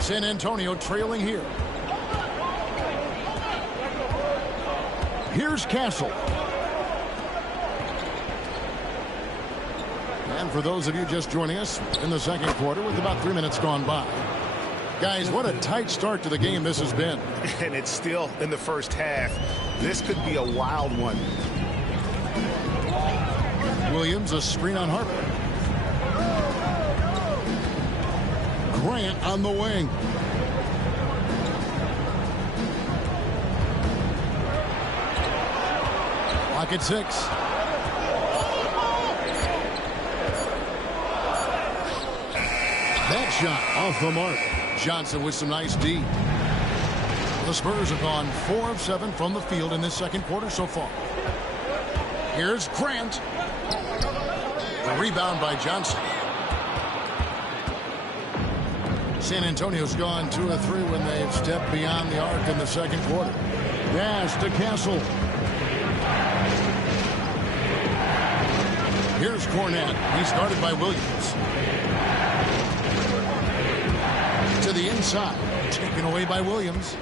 San Antonio trailing here. Here's Castle. And for those of you just joining us in the second quarter with about 3 minutes gone by. Guys, what a tight start to the game this has been. And it's still in the first half. This could be a wild one. Williams, a screen on Harper. Grant on the wing. Clock at 6. That shot off the mark. Johnson with some nice D. The Spurs have gone 4 of 7 from the field in this second quarter so far. Here's Grant. The rebound by Johnson. San Antonio's gone 2 of 3 when they've stepped beyond the arc in the second quarter. Dash to Castle. Here's Cornette. He's guarded by Williams. To the inside. Taken away by Williams.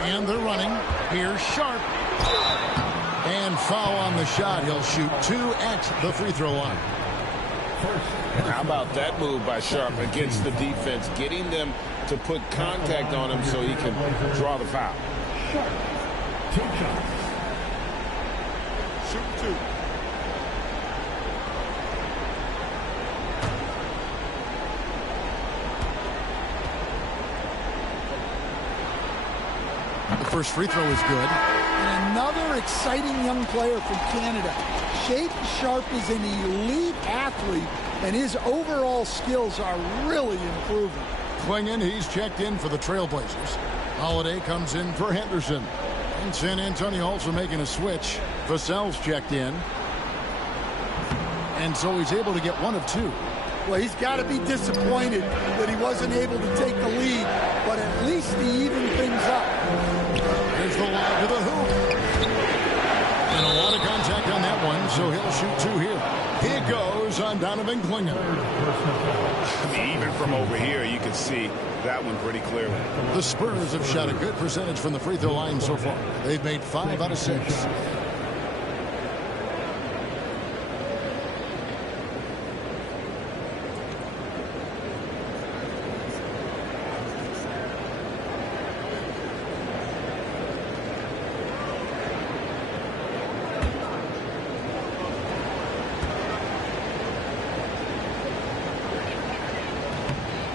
And they're running. Here's Sharp. And foul on the shot. He'll shoot 2 at the free throw line. How about that move by Sharp against the defense, getting them to put contact on him so he can draw the foul. Shoot 2. The first free throw is good. And another exciting young player from Canada. Shaden Sharp is an elite athlete, and his overall skills are really improving. Klingon, he's checked in for the Trailblazers. Holiday comes in for Henderson. And San Antonio also making a switch. Vassell's checked in. And so he's able to get 1 of 2. Well, he's got to be disappointed that he wasn't able to take the lead, but at least he evened things up. There's the lob to the hoop. And a lot of contact on that one, so he'll shoot 2 here. Here goes on Donovan Klingon. I mean, even from over here, you can see that one pretty clearly. The Spurs have shot a good percentage from the free throw line so far. They've made 5 out of 6.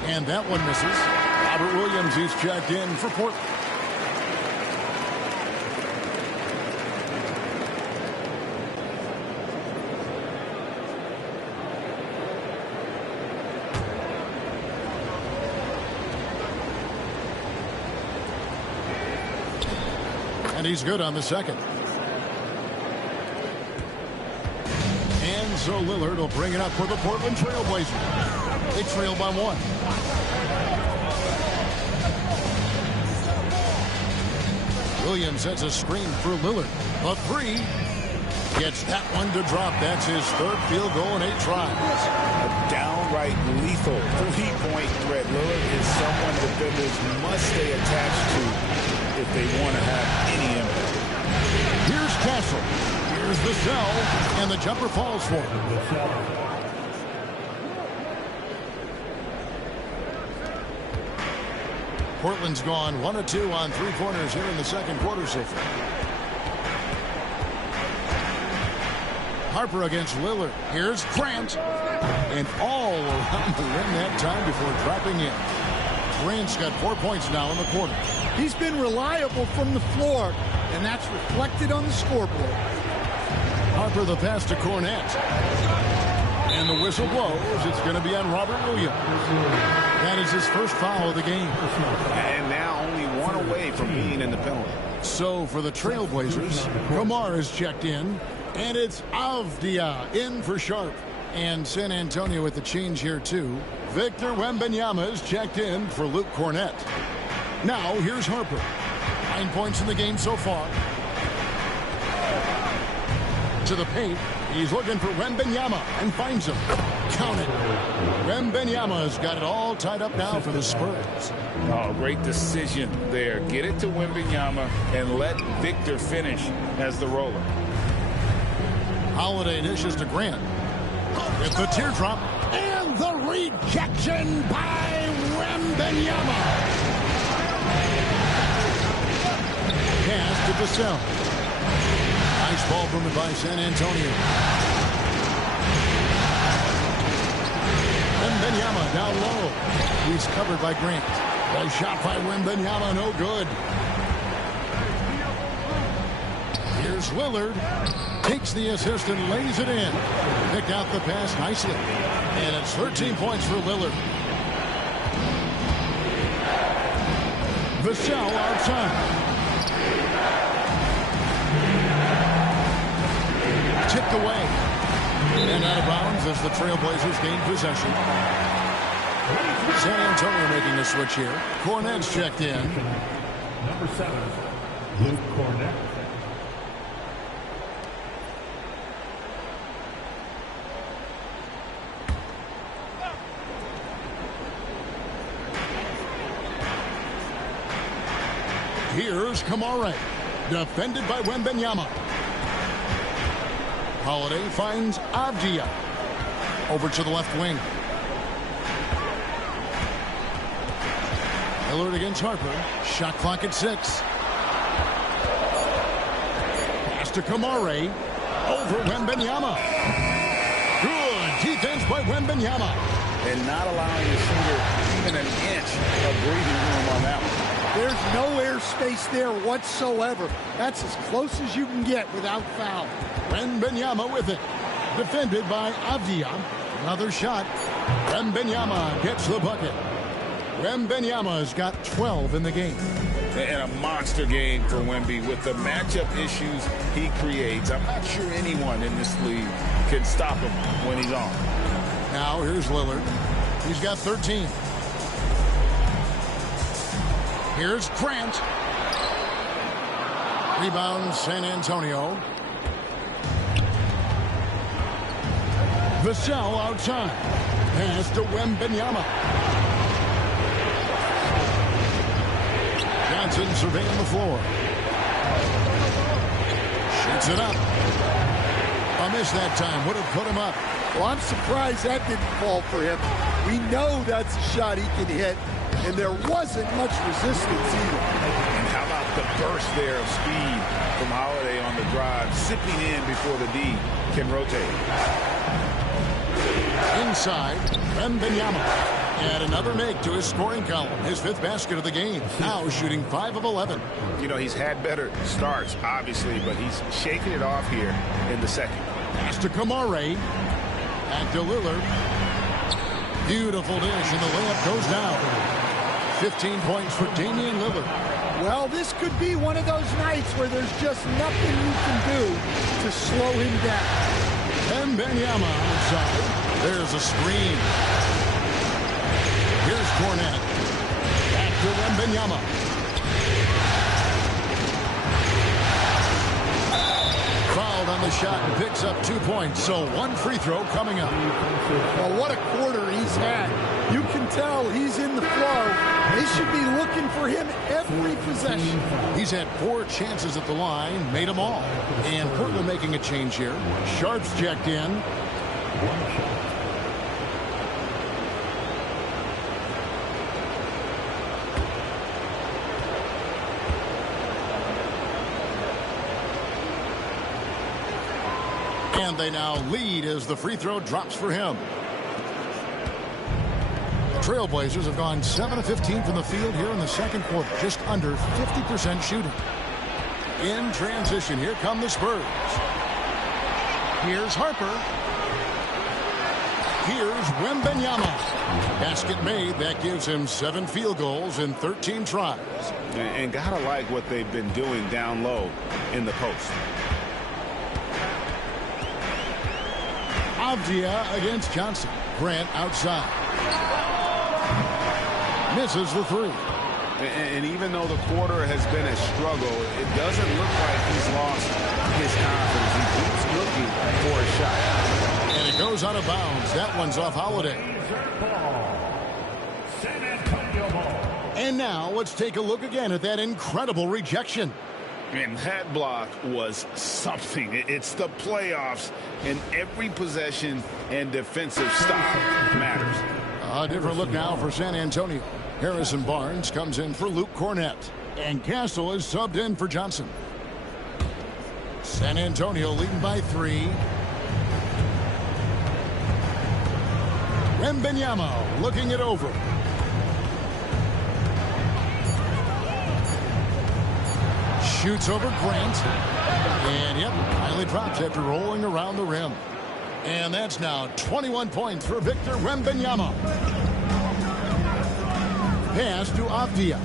And that one misses. Robert Williams, he's checked in for Portland. And he's good on the second. And so Lillard will bring it up for the Portland Trailblazers. They trail by 1. Williams sets a screen for Lillard. A 3. Gets that one to drop. That's his 3rd field goal in 8 tries. A downright lethal 3-point threat. Lillard is someone defenders must stay attached to if they want to have any impact. Here's Castle. Here's the cell. And the jumper falls for him. Portland's gone 1 of 2 on 3 corners here in the second quarter so far. Harper against Lillard. Here's Grant. And all around the rim that time before dropping in. Grant's got 4 points now in the quarter. He's been reliable from the floor, and that's reflected on the scoreboard. Harper the pass to Cornette. And the whistle blows. It's going to be on Robert Williams. That is his first foul of the game. And now only 1 away from being in the penalty. So for the Trailblazers, Kamar is checked in. And it's Avdia in for Sharp. And San Antonio with the change here, too. Victor Wembanyama is checked in for Luke Cornett. Now, here's Harper. 9 points in the game so far. To the paint. He's looking for Wembanyama and finds him. Count it. Wembanyama's got it all tied up now for the Spurs. Oh, great decision there. Get it to Wembanyama and let Victor finish as the roller. Holiday dishes to Grant. With the teardrop. And the rejection by Wembanyama. Pass to Vassell. Nice ball movement by San Antonio. Wembanyama down low. He's covered by Grant. The shot by Wembanyama, no good. Here's Lillard. Takes the assist and lays it in. Picked out the pass nicely. And it's 13 points for Lillard. Vassell outside. Tipped away. And out of bounds as the Trailblazers gain possession. San Antonio making the switch here. Cornett's checked in. Number 7, Luke Cornett. Here's Kamare. Defended by Wembanyama. Holiday finds Avdia. Over to the left wing. Lillard against Harper. Shot clock at 6. Pass to Kamare. Over Wembanyama. Good defense by Wembanyama. And not allowing the shooter even an inch of breathing room on that one. There's no airspace there whatsoever. That's as close as you can get without foul. Wembanyama with it. Defended by Avdia. Another shot. Wembanyama gets the bucket. Wembanyama's got 12 in the game. And a monster game for Wemby with the matchup issues he creates. I'm not sure anyone in this league can stop him when he's on. Now here's Lillard. He's got 13. Here's Grant. Rebound San Antonio. Vassell outside. Pass to Wembanyama. Johnson surveying the floor. Shoots it up. A miss that time. Would have put him up. Well, I'm surprised that didn't fall for him. We know that's a shot he can hit, and there wasn't much resistance either. And how about the burst there of speed from Holiday on the drive, zipping in before the D can rotate. Inside, Wembanyama. And another make to his scoring column. His 5th basket of the game. Now shooting 5 of 11. You know, he's had better starts, obviously, but he's shaking it off here in the second. Pass to Kamare. Back to Lillard. Beautiful dish, and the layup goes down. 15 points for Damian Lillard. Well, this could be one of those nights where there's just nothing you can do to slow him down. Wembanyama outside. There's a screen. Here's Cornett. Back to Wembanyama. Fouled on the shot and picks up 2 points. So 1 free throw coming up. Well, what a quarter he's had. You can tell he's in the flow. They should be looking for him every possession. He's had 4 chances at the line, made them all. And Portland making a change here. Sharp's checked in. And they now lead as the free throw drops for him. The Trailblazers have gone 7 of 15 from the field here in the second quarter. Just under 50% shooting. In transition, here come the Spurs. Here's Harper. Here's Wembanyama. Basket made. That gives him 7 field goals in 13 tries. And gotta like what they've been doing down low in the post. Avdia against Johnson. Grant outside. Misses the three. And even though the quarter has been a struggle, it doesn't look like he's lost his confidence. He keeps looking for a shot. And it goes out of bounds. That one's off Holiday. And now let's take a look again at that incredible rejection. And that block was something. It's the playoffs, and every possession and defensive stop matters. A different look now for San Antonio. Harrison Barnes comes in for Luke Cornett. And Castle is subbed in for Johnson. San Antonio leading by 3. Wembanyama looking it over. Shoots over Grant. And yep, finally drops after rolling around the rim. And that's now 21 points for Victor Wembanyama. Pass to Avdia.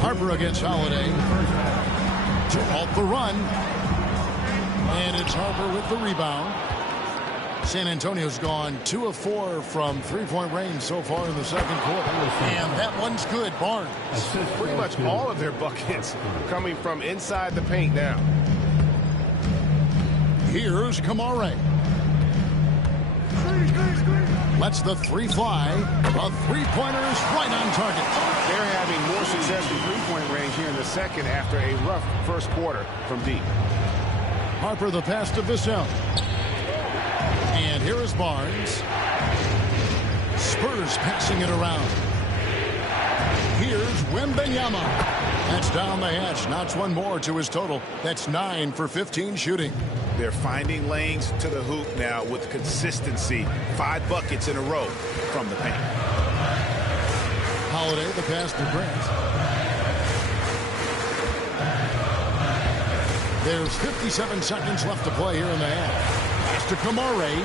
Harper against Holiday. To halt the run. And it's Harper with the rebound. San Antonio's gone 2 of 4 from three-point range so far in the second quarter. And that one's good. Barnes. Pretty much all of their buckets coming from inside the paint now. Here's Kamare. Lets the three fly. A three-pointer's right on target. They're having more success from three-point range here in the second after a rough first quarter from deep. Harper the pass to Vassell. And here is Barnes. Spurs passing it around. Here's Wembanyama. That's down the hatch. Knocks one more to his total. That's 9 for 15 shooting. They're finding lanes to the hoop now with consistency. 5 buckets in a row from the paint. Holiday the pass to Grant. There's 57 seconds left to play here in the half. Pass to Kamare.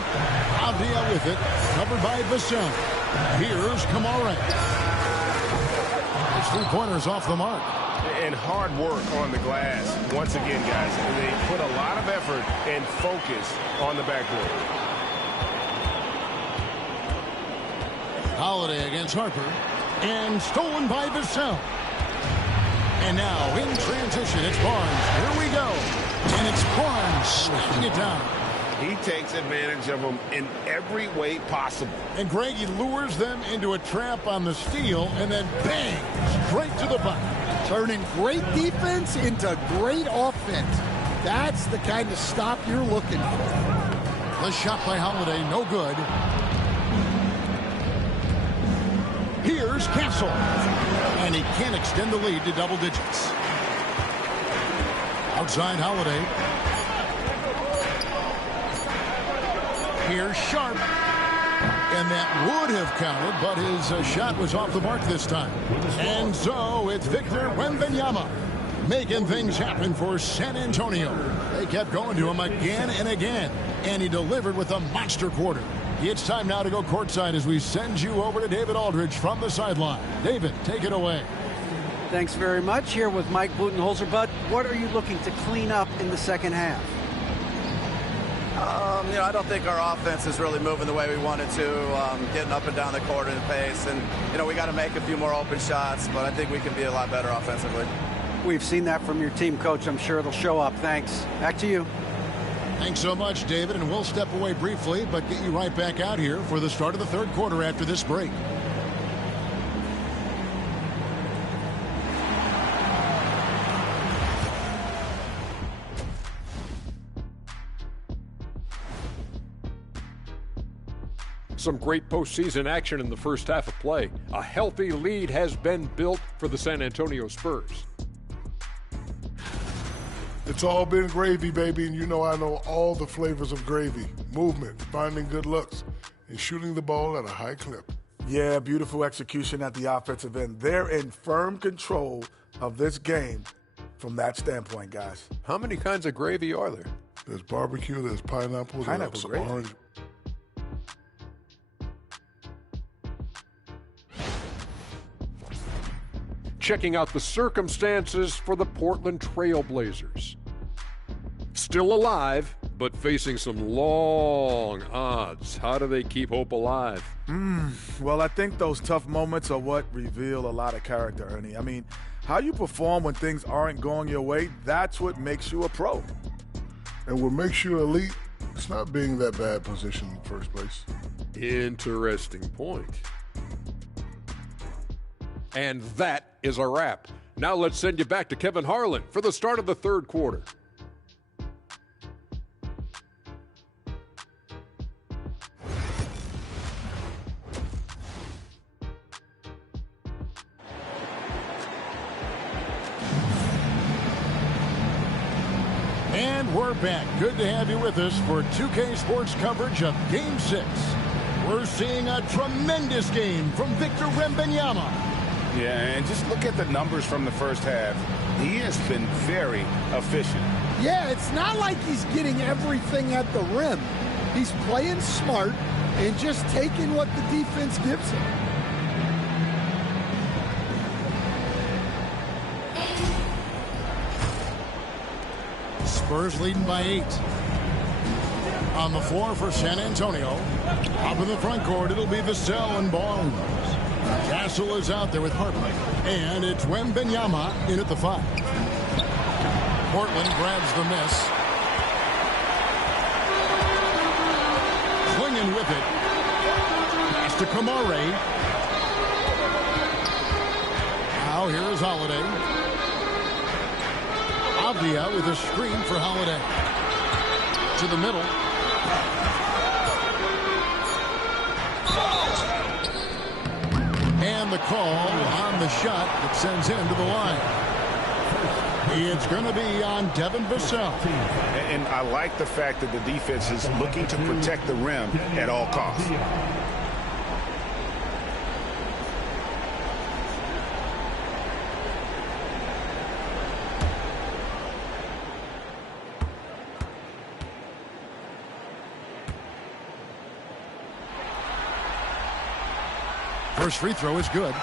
Avdia with it. Covered by Vassell. Here's Kamare. His three-pointers off the mark. And hard work on the glass. Once again, guys, they put a lot of effort and focus on the backboard. Holiday against Harper. And stolen by Vassell. And now in transition, it's Barnes. Here we go. And it's Barnes slapping it down. He takes advantage of them in every way possible. And Greg, he lures them into a trap on the steal and then bang, straight to the bucket. Turning great defense into great offense. That's the kind of stop you're looking for. The shot by Holiday, no good. Here's Castle. And he can't extend the lead to double digits. Outside Holiday. Here's Sharp. And that would have counted, but his shot was off the mark this time. And so it's Victor Wembanyama making things happen for San Antonio. They kept going to him again and again, and he delivered with a monster quarter. It's time now to go courtside as we send you over to David Aldridge from the sideline. David, take it away. Thanks very much. Here with Mike Budenholzer. Bud, what are you looking to clean up in the second half? I don't think our offense is really moving the way we wanted to, getting up and down the court in pace. And, we got to make a few more open shots, but I think we can be a lot better offensively. We've seen that from your team, Coach. I'm sure it'll show up. Thanks. Back to you. Thanks so much, David. And we'll step away briefly, but get you right back out here for the start of the third quarter after this break. Some great postseason action in the first half of play. A healthy lead has been built for the San Antonio Spurs. It's all been gravy, baby, and I know all the flavors of gravy. Movement, finding good looks, and shooting the ball at a high clip. Yeah, beautiful execution at the offensive end. They're in firm control of this game from that standpoint, guys. How many kinds of gravy are there? There's barbecue, there's pineapple, there's gravy. orange. Checking out the circumstances for the Portland Trail Blazers. Still Still alive, but facing some long odds. How do they keep hope alive? Well, I think those tough moments are what reveal a lot of character, Ernie. I mean, how you perform when things aren't going your way, that's what makes you a pro. And what makes you elite, it's not being that bad position in the first place. Interesting point. And that is a wrap. Now let's send you back to Kevin Harlan for the start of the third quarter. And we're back. Good to have you with us for 2K Sports coverage of Game 6. We're seeing a tremendous game from Victor Wembanyama. Yeah, and just look at the numbers from the first half. He has been very efficient. Yeah, it's not like he's getting everything at the rim. He's playing smart and just taking what the defense gives him. Spurs leading by 8. On the floor for San Antonio. Up in the front court, it'll be Vassell and Barnes. Castle is out there with Harper. And it's Wembanyama in at the 5. Portland grabs the miss. Clinging with it. Pass to Kamare. Now here is Holiday. Avdia with a screen for Holiday. To the middle. And the call on the shot that sends him to the line. It's going to be on Devin Vassell. And I like the fact that the defense is looking to protect the rim at all costs. First free throw is good.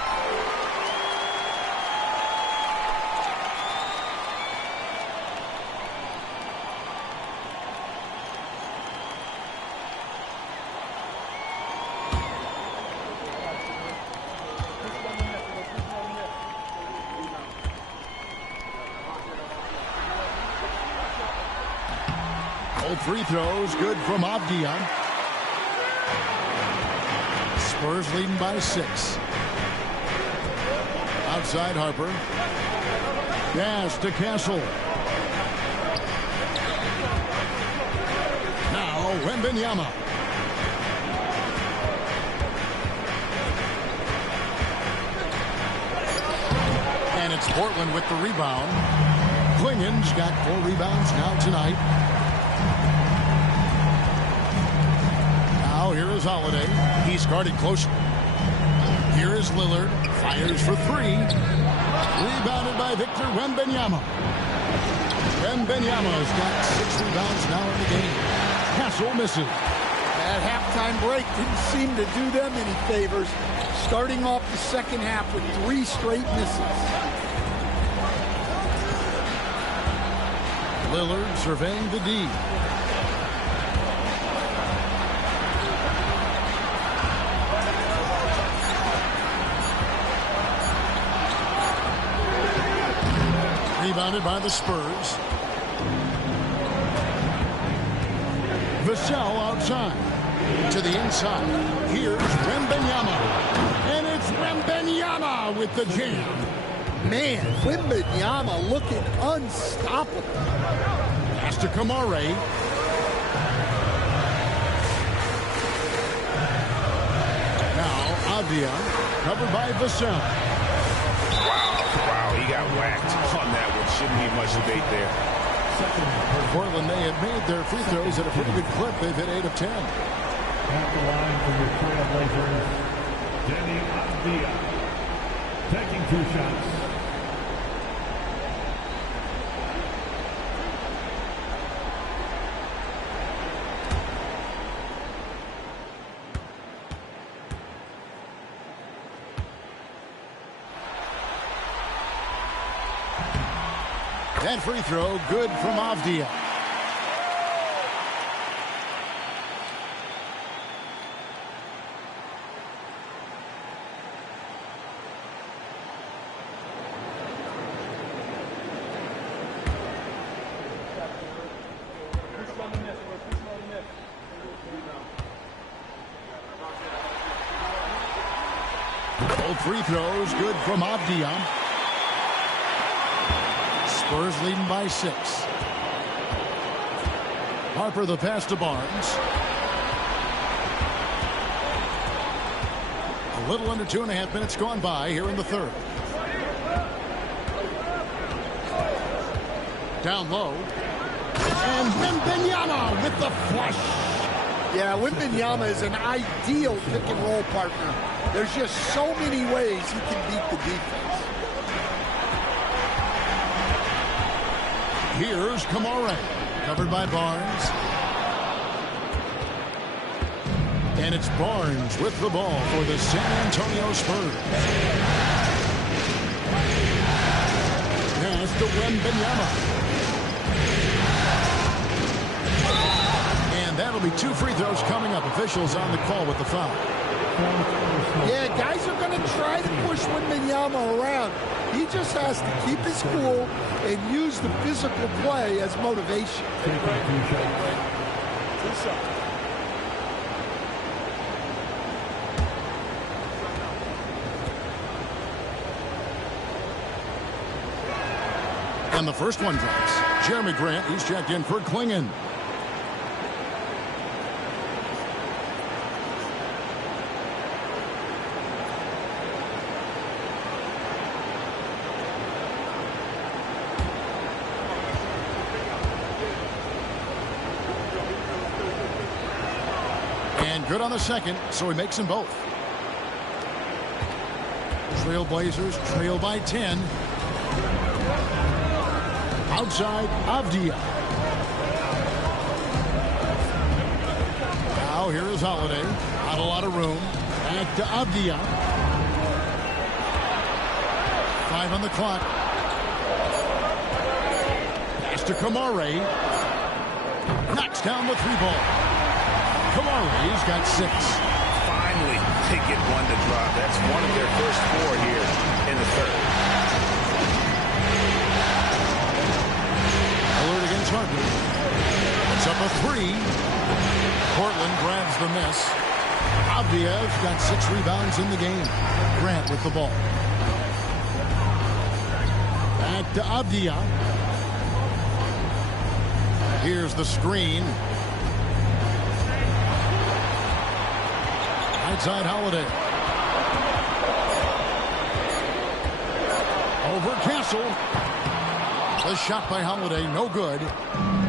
Both free throws good from Avdia. Spurs leading by 6. Outside Harper. Pass to Castle. Now Wembanyama. And it's Portland with the rebound. Klingen's got 4 rebounds now tonight. Here is Holiday. He's guarded close. Here is Lillard. Fires for 3. Rebounded by Victor Wembanyama. Wembanyama's got 6 rebounds now in the game. Castle misses. That halftime break didn't seem to do them any favors. Starting off the second half with 3 straight misses. Lillard surveying the D. Rebounded by the Spurs. Vassell outside. To the inside. Here's Wembanyama. And it's Wembanyama with the jam. Man, Wembanyama looking unstoppable. Pass to Kamare. Now Avdia covered by Vassell. Wow, he got whacked on that one. Shouldn't be much debate there. Portland, they have made their free throws at a pretty good clip. They've hit 8 of 10. At the line for your Trailblazers, Deni Avdia, taking 2 shots. That free throw good from Avdia. Both free throws good from Avdia. Spurs leading by 6. Harper the pass to Barnes. A little under 2.5 minutes gone by here in the third. Down low. And Wembanyama with the flush. Yeah, Wembanyama is an ideal pick-and-roll partner. There's just so many ways he can beat the defense. Here's Kamara. Covered by Barnes. And it's Barnes with the ball for the San Antonio Spurs. Pass to Wembanyama. And that'll be 2 free throws coming up. Officials on the call with the foul. Yeah, guys are going to try to push Wembanyama around. He just has to keep his cool and use the physical play as motivation. And the first one drops. Jeremy Grant, he's checked in for Klingon. And good on the second, so he makes them both. Trailblazers trail by 10. Outside, Avdia. Now here is Holiday. Not a lot of room. Back to Avdia. 5 on the clock. Pass to Kamara. Knocks down the 3-ball. Kamara's got 6. Finally, they get one to drop. That's one of their first 4 here in the third. Alert against Harper. It's up a 3. Portland grabs the miss. Avdia's got 6 rebounds in the game. Grant with the ball. Back to Avdia. Here's the screen. Outside Holiday. Over Castle. The shot by Holiday, no good.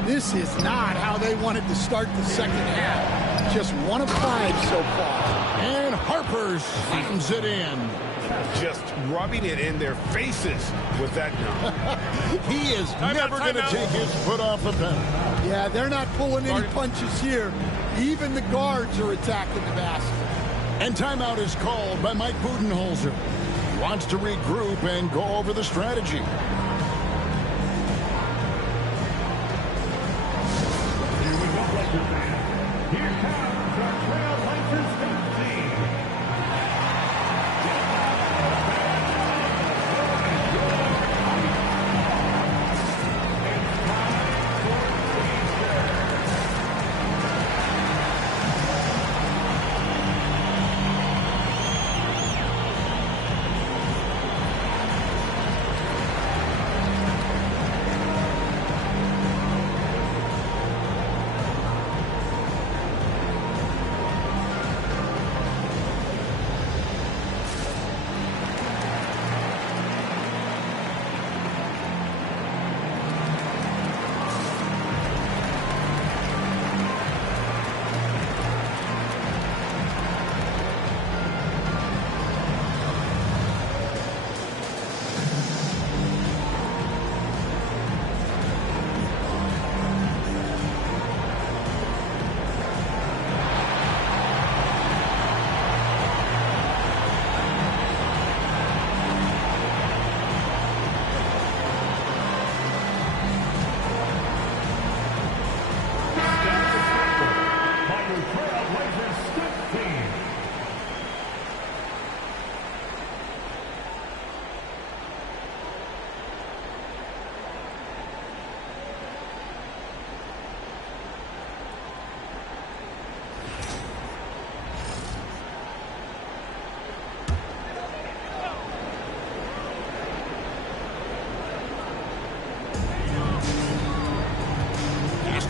This is not how they wanted to start the second half. Just 1 of 5 so far. And Harper slams it in. Just rubbing it in their faces with that gun. He is never going to take his foot off the pedal. Yeah, they're not pulling any punches here. Even the guards are attacking the basket. And timeout is called by Mike Budenholzer. He wants to regroup and go over the strategy. Here comes our Trailblazers coach team.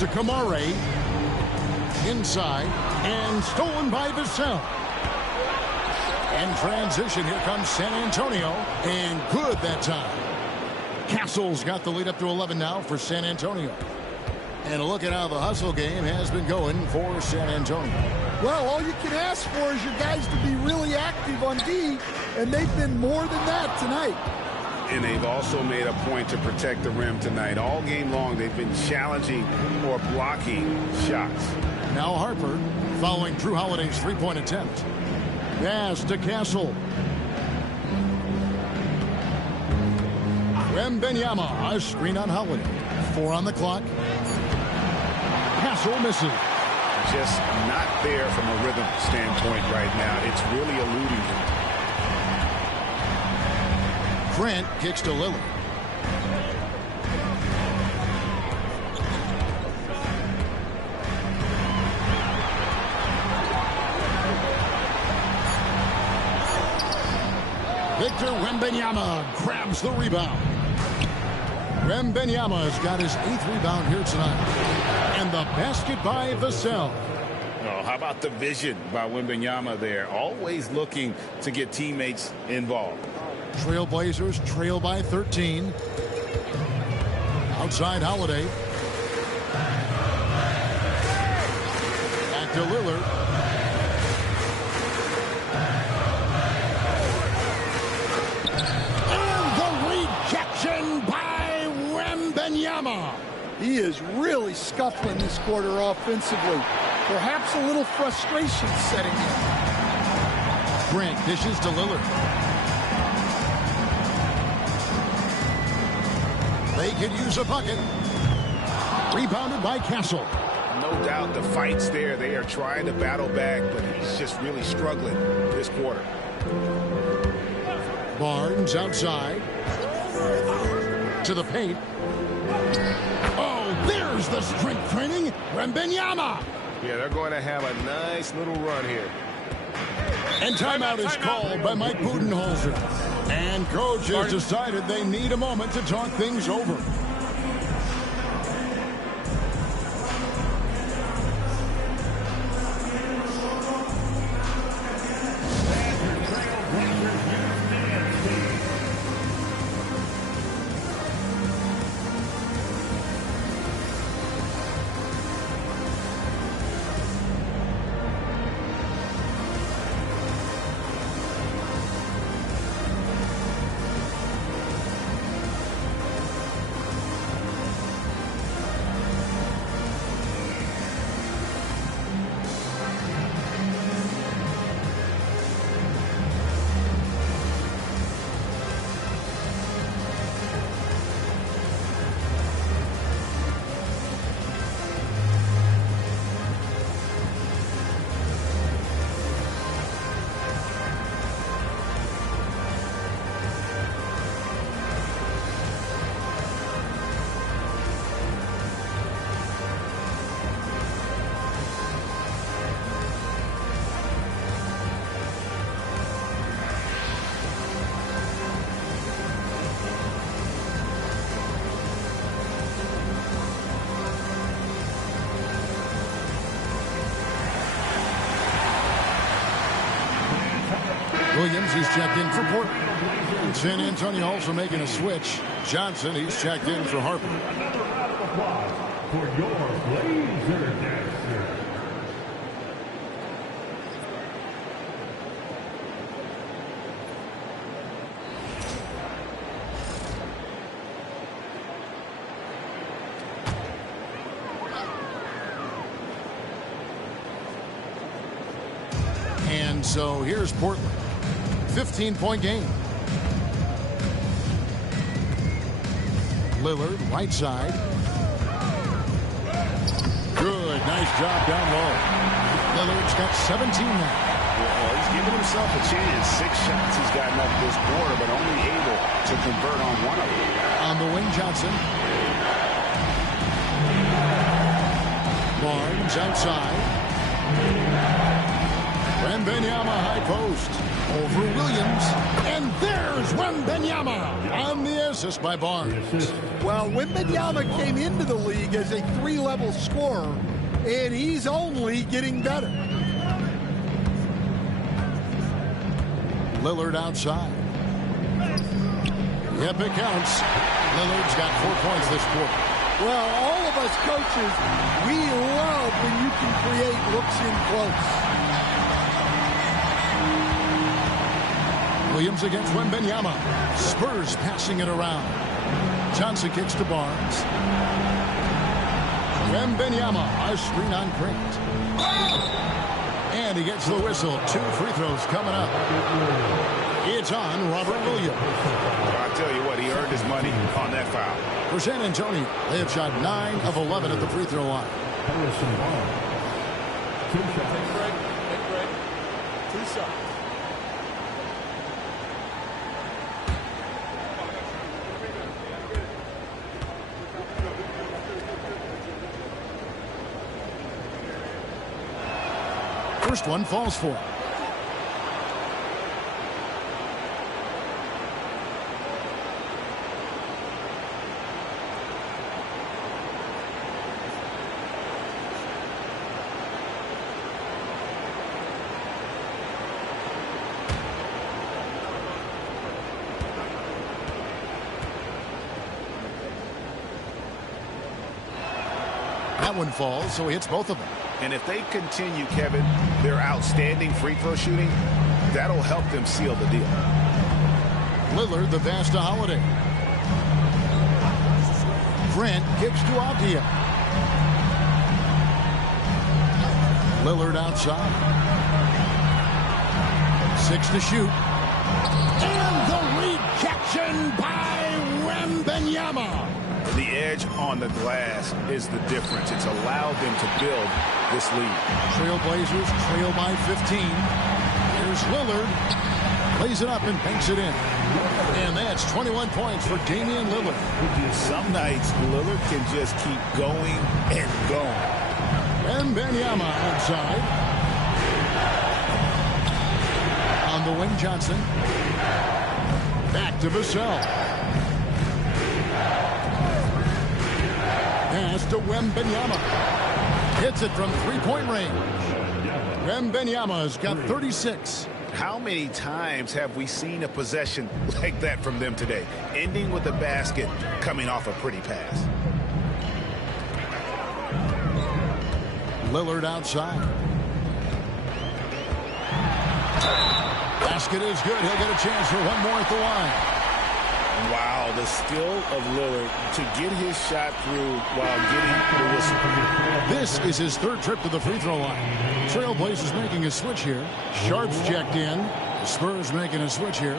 to Kamare. Inside, and stolen by Vassell. In transition, here comes San Antonio, and good that time. Castle's got the lead up to 11 now for San Antonio. And look at how the hustle game has been going for San Antonio. Well, all you can ask for is your guys to be really active on D, and they've been more than that tonight. And they've also made a point to protect the rim tonight. All game long, they've been challenging or blocking shots. Now Harper following Drew Holiday's three-point attempt. Pass to Castle. Wembanyama, a screen on Holiday. 4 on the clock. Castle misses. Just not there from a rhythm standpoint right now. It's really eluding him. Grant kicks to Lillard. Victor Wembanyama grabs the rebound. Wembanyama's got his 8th rebound here tonight. And the basket by Vassell. Oh, how about the vision by Wembanyama there? Always looking to get teammates involved. Trailblazers trail by 13. Outside Holiday. Back to Lillard. By Wembanyama. He is really scuffling this quarter offensively. Perhaps a little frustration setting in. Grant dishes to Lillard. They could use a bucket. Rebounded by Castle. No doubt the fight's there. They are trying to battle back, but he's just really struggling this quarter. Barnes outside. To the paint. Oh, there's the strength training. Wembanyama. Yeah, they're going to have a nice little run here. And timeout is called by Mike Budenholzer. And coach has decided they need a moment to talk things over. Williams, he's checked in for Portland. San Antonio also making a switch. Johnson, he's checked in for Harper. Another round of applause for your Blazer dancer. And so here's Portland. 15-point game. Lillard, right side. Good, nice job down low. Lillard's got 17 now. Well, he's giving himself a chance. 6 shots he's gotten up this quarter, but only able to convert on one of them. On the wing, Johnson. Barnes outside. Wembanyama high post. Over Williams. And there's Wembanyama on the assist by Barnes. Well, Wembanyama came into the league as a 3-level scorer, and he's only getting better. Lillard outside. Yep, it counts. Lillard's got 4 points this quarter. Well, all of us coaches, we love when you can create looks in close. Williams against Wembanyama. Spurs passing it around. Johnson kicks to Barnes. Wembanyama, a screen on Grant. And he gets the whistle. 2 free throws coming up. It's on Robert Williams. I'll tell you what, he earned his money on that foul. For San Antonio, they have shot 9 of 11 at the free throw line. Take a break. Take a break. 2 shots. First one falls for him. That one falls, so he hits both of them. And if they continue, Kevin, their outstanding free throw shooting, that'll help them seal the deal. Lillard, the pass to Holiday. Grant kicks to Avdia. Lillard outside. 6 to shoot. And the rejection by Wembanyama. The edge on the glass is the difference. It's allowed them to build this lead. Trailblazers trail by 15. Here's Lillard. Plays it up and banks it in. And that's 21 points for Damian Lillard. Some nights, Lillard can just keep going and going. Wembanyama outside. On the wing, Johnson. Back to Vassell. Pass to Wembanyama. Hits it from 3-point range. Wembanyama's got 36. How many times have we seen a possession like that from them today? Ending with a basket, coming off a pretty pass. Lillard outside. Basket is good. He'll get a chance for one more at the line. Wow, the skill of Lillard to get his shot through while getting the whistle. This is his 3rd trip to the free throw line. Trailblazers making a switch here. Sharp's checked in. The Spurs making a switch here.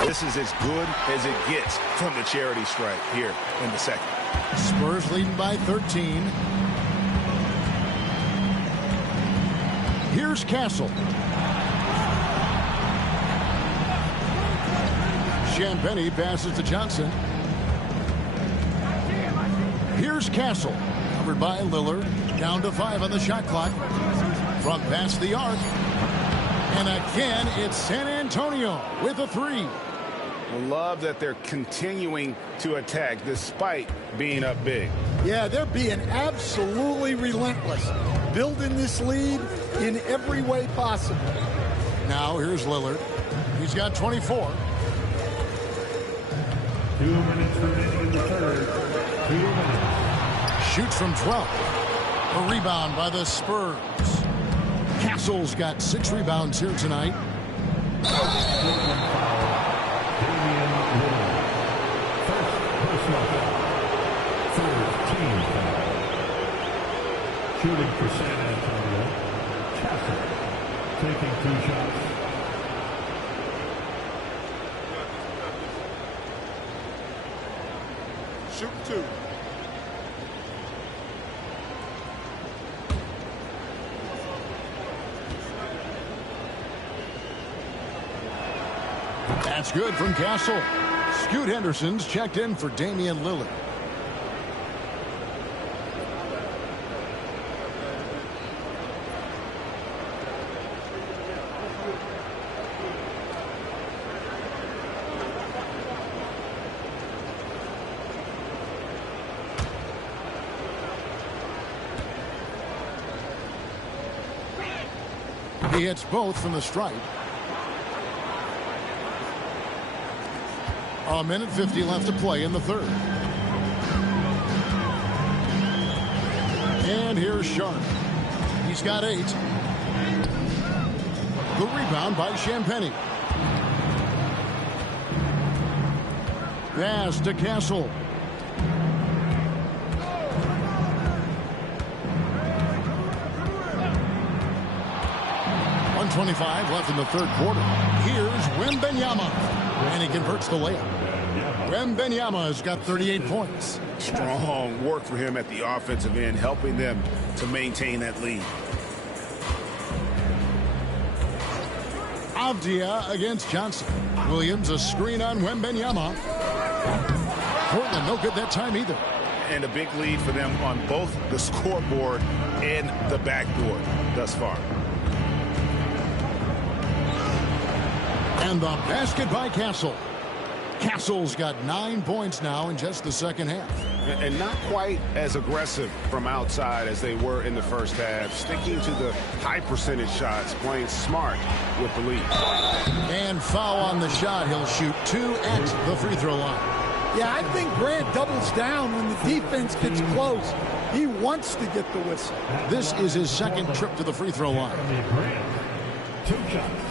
This is as good as it gets from the charity stripe here in the second. Spurs leading by 13. Here's Castle. Champagny passes to Johnson. Here's Castle. Covered by Lillard. Down to 5 on the shot clock. From past the arc. And again, it's San Antonio with a 3. I love that they're continuing to attack despite being up big. Yeah, they're being absolutely relentless. Building this lead in every way possible. Now here's Lillard. He's got 24. 2 minutes remaining in the third. 2 minutes. Shoots from 12. A rebound by the Spurs. Castle's got 6 rebounds here tonight. Damian Lillard. First personal foul. 3rd team foul. Shooting for San Antonio. Castle taking 2 shots. Shoot 2. That's good from Castle. Scoot Henderson's checked in for Damian Lillard. He hits both from the stripe. 1:50 left to play in the third. And here's Sharp. He's got 8. The rebound by Champagnie. Pass to Castle. .125 left in the third quarter. Here's Wembanyama. And he converts the layup. Wembanyama has got 38 points. Strong work for him at the offensive end, helping them to maintain that lead. Avdia against Johnson. Williams a screen on Wembanyama. Portland no good that time either. And a big lead for them on both the scoreboard and the backboard thus far. And the basket by Castle. Castle's got 9 points now in just the second half. And not quite as aggressive from outside as they were in the first half. Sticking to the high percentage shots, playing smart with the lead. And foul on the shot. He'll shoot 2 at the free throw line. Yeah, I think Grant doubles down when the defense gets close. He wants to get the whistle. This is his second trip to the free throw line. 2 shots.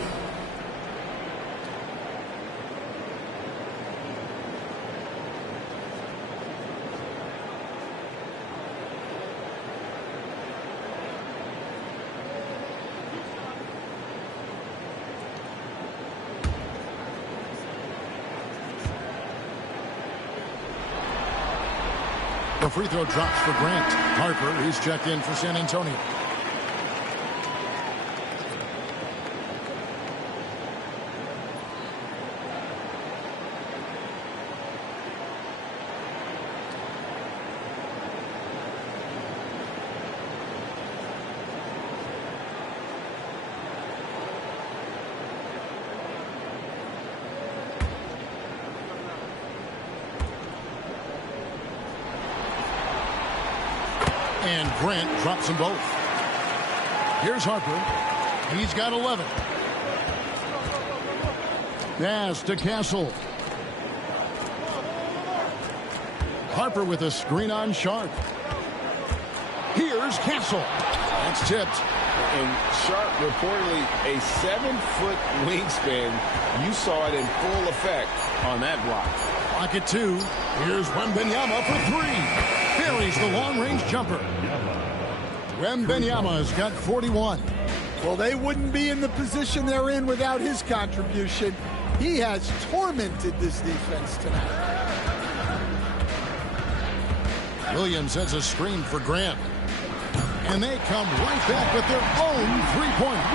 The free throw drops for Grant. Harper, he's checked in for San Antonio. And Grant drops them both. Here's Harper. He's got 11. Pass to Castle. Harper with a screen on Sharp. Here's Castle. That's tipped. And Sharp reportedly a 7-foot wingspan. You saw it in full effect on that block. Pocket 2. Here's Wembanyama for 3. Buries the long-range jumper. Wembanyama's got 41. Well, they wouldn't be in the position they're in without his contribution. He has tormented this defense tonight. Williams has a screen for Grant. And they come right back with their own three-point.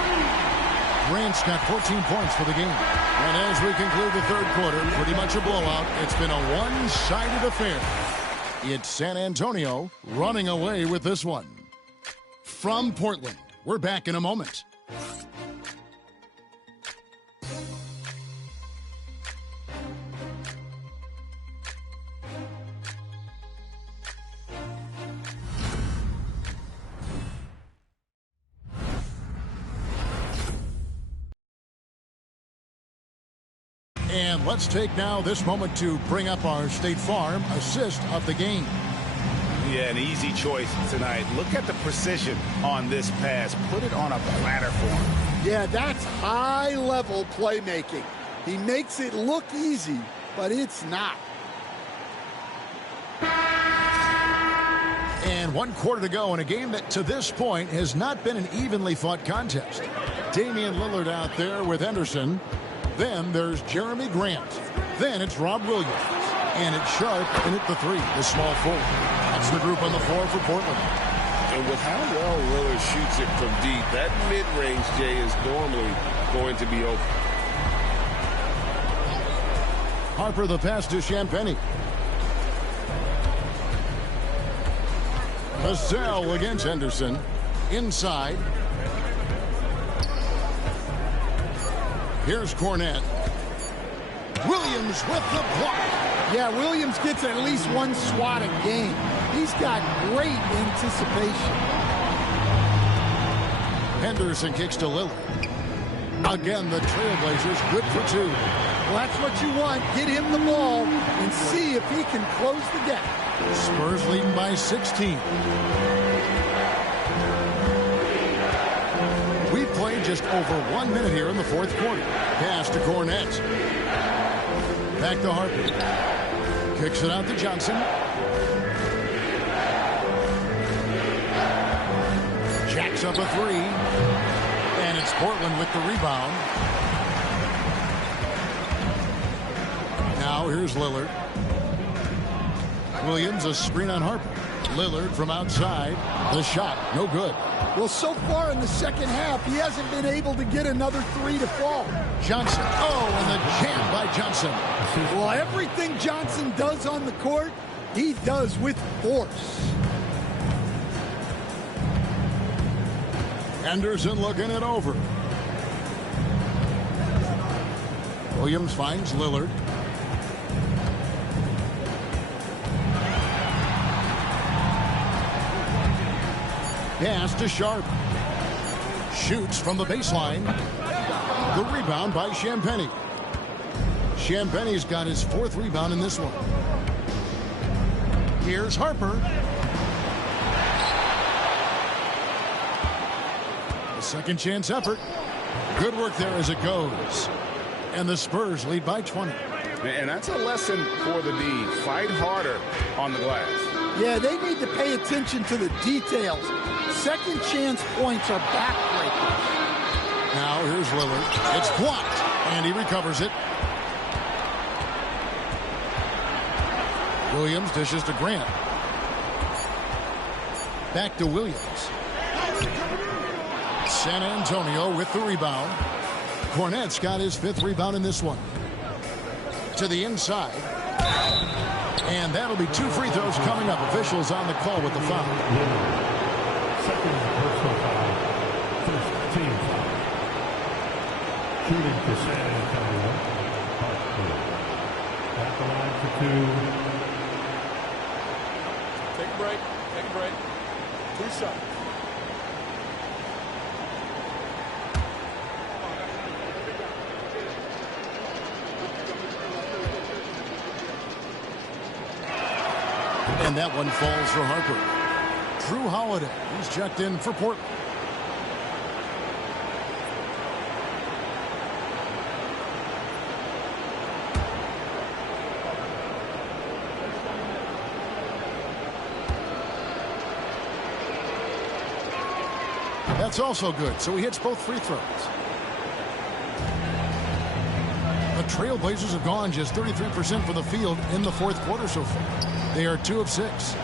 Grant's got 14 points for the game. And as we conclude the third quarter, pretty much a blowout. It's been a one-sided affair. It's San Antonio running away with this one. From Portland, we're back in a moment. And let's take now this moment to bring up our State Farm assist of the game. Yeah, an easy choice tonight. Look at the precision on this pass. Put it on a platter for him. Yeah, that's high-level playmaking. He makes it look easy, but it's not. And 1 quarter to go in a game that to this point has not been an evenly fought contest. Damian Lillard out there with Henderson. Then there's Jeremy Grant. Then it's Rob Williams. And it's Sharp in at the 3, the small forward. That's the group on the floor for Portland. And with how well Lillard shoots it from deep, that mid-range, Jay, is normally going to be open. Harper the pass to Champagnie. Vassell against Henderson. Inside. Here's Cornette. Williams with the block. Yeah, Williams gets at least one swat a game. He's got great anticipation. Henderson kicks to Lillard. Again, the Trailblazers good for two. Well, that's what you want. Get him the ball and see if he can close the gap. Spurs leading by 16. We've played just over 1 minute here in the fourth quarter. Pass to Cornet. Back to Harper. Kicks it out to Johnson. Jacks up a three. And it's Portland with the rebound. Now here's Lillard. Williams, a screen on Harper. Lillard from outside. The shot, no good. Well, so far in the second half, he hasn't been able to get another three to fall. Johnson. Oh, and the jam by Johnson. Well, everything Johnson does on the court, he does with force. Henderson looking it over. Williams finds Lillard. Pass to Sharp. Shoots from the baseline. The rebound by Champagnie. Champagnie's got his fourth rebound in this one. Here's Harper. A second chance effort. Good work there as it goes. And the Spurs lead by 20. And that's a lesson for the D. Fight harder on the glass. Yeah, they need to pay attention to the details. Second chance points are backbreakers. Now here's Lillard. It's blocked, and he recovers it. Williams dishes to Grant. Back to Williams. San Antonio with the rebound. Cornet's got his fifth rebound in this one. To the inside. And that'll be two free throws coming up. Officials on the call with the foul. Second personal foul. First team foul. Shooting for San Antonio. At the line for two. Take a break. Take a break. Two shots. And that one falls for Harper. Drew Holiday, he's checked in for Portland. That's also good, so he hits both free throws. The Trailblazers have gone just 33% for the field in the fourth quarter so far. They are 2 of 6.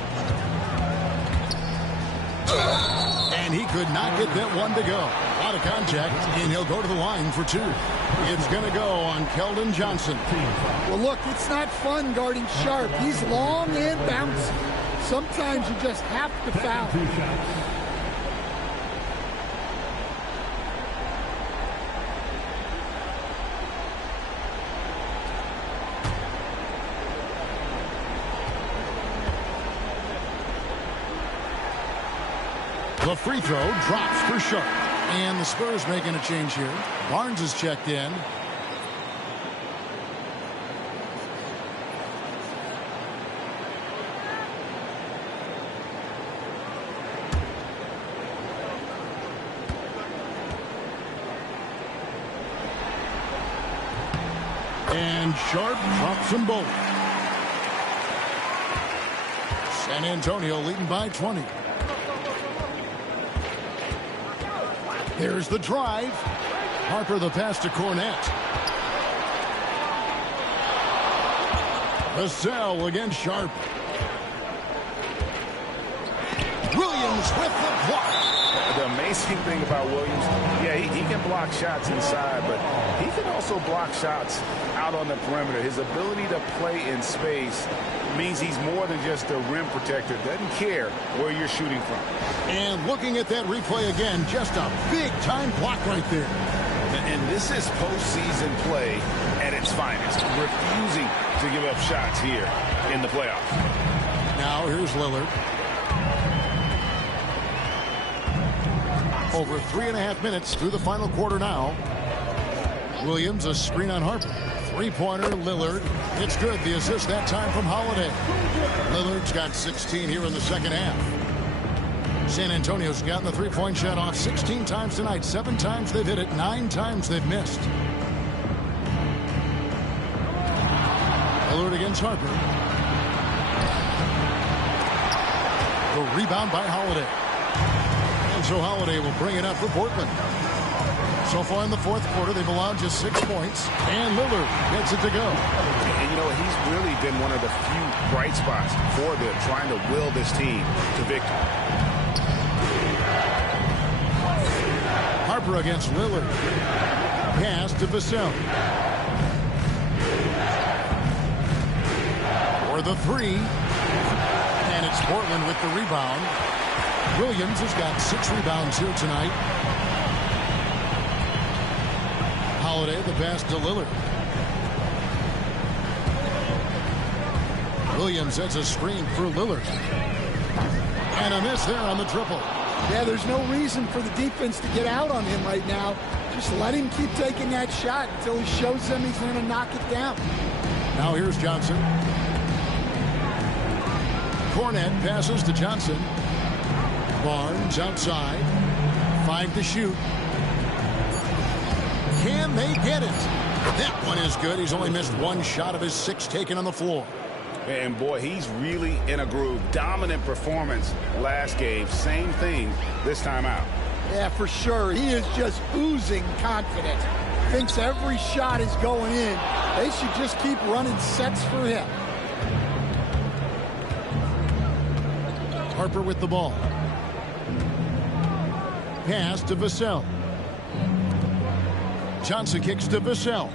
And he could not get that one to go. Out of contact, and he'll go to the line for 2. It's going to go on Keldon Johnson. Well, look, it's not fun guarding Sharp. He's long and bouncy. Sometimes you just have to foul. The free throw drops for Sharp. And the Spurs making a change here. Barnes is checked in. And Sharp drops them both. San Antonio leading by 20. There's the drive. Harper the pass to Cornet. Vassell against Sharp. Williams with the block. The amazing thing about Williams, yeah, he can block shots inside, but he can also block shots out on the perimeter. His ability to play in space means he's more than just a rim protector. Doesn't care where you're shooting from. And looking at that replay again, just a big-time block right there. And this is postseason play at its finest. Refusing to give up shots here in the playoffs. Now here's Lillard. Over 3.5 minutes through the final quarter now. Williams, a screen on Harper. Three-pointer, Lillard. It's good. The assist that time from Holiday. Lillard's got 16 here in the second half. San Antonio's gotten the three-point shot off 16 times tonight. 7 times they've hit it. 9 times they've missed. Lillard against Harper. The rebound by Holiday. And so Holiday will bring it up for Portland. So far in the fourth quarter, they've allowed just 6 points. And Lillard gets it to go. And, you know, he's really been one of the few bright spots for them, trying to will this team to victory. Harper against Lillard. Pass to Vassell. For the three. And it's Portland with the rebound. Williams has got 6 rebounds here tonight. Holiday, the pass to Lillard. Williams sets a screen for Lillard. And a miss there on the triple. Yeah, there's no reason for the defense to get out on him right now. Just let him keep taking that shot until he shows them he's going to knock it down. Now here's Johnson. Cornet passes to Johnson. Barnes outside. 5 to shoot. Can they get it? That one is good. He's only missed 1 shot of his 6 taken on the floor. And boy, he's really in a groove. Dominant performance last game. Same thing this time out. Yeah, for sure. He is just oozing confidence. Thinks every shot is going in. They should just keep running sets for him. Harper with the ball. Pass to Vassell. Johnson kicks to Vassell.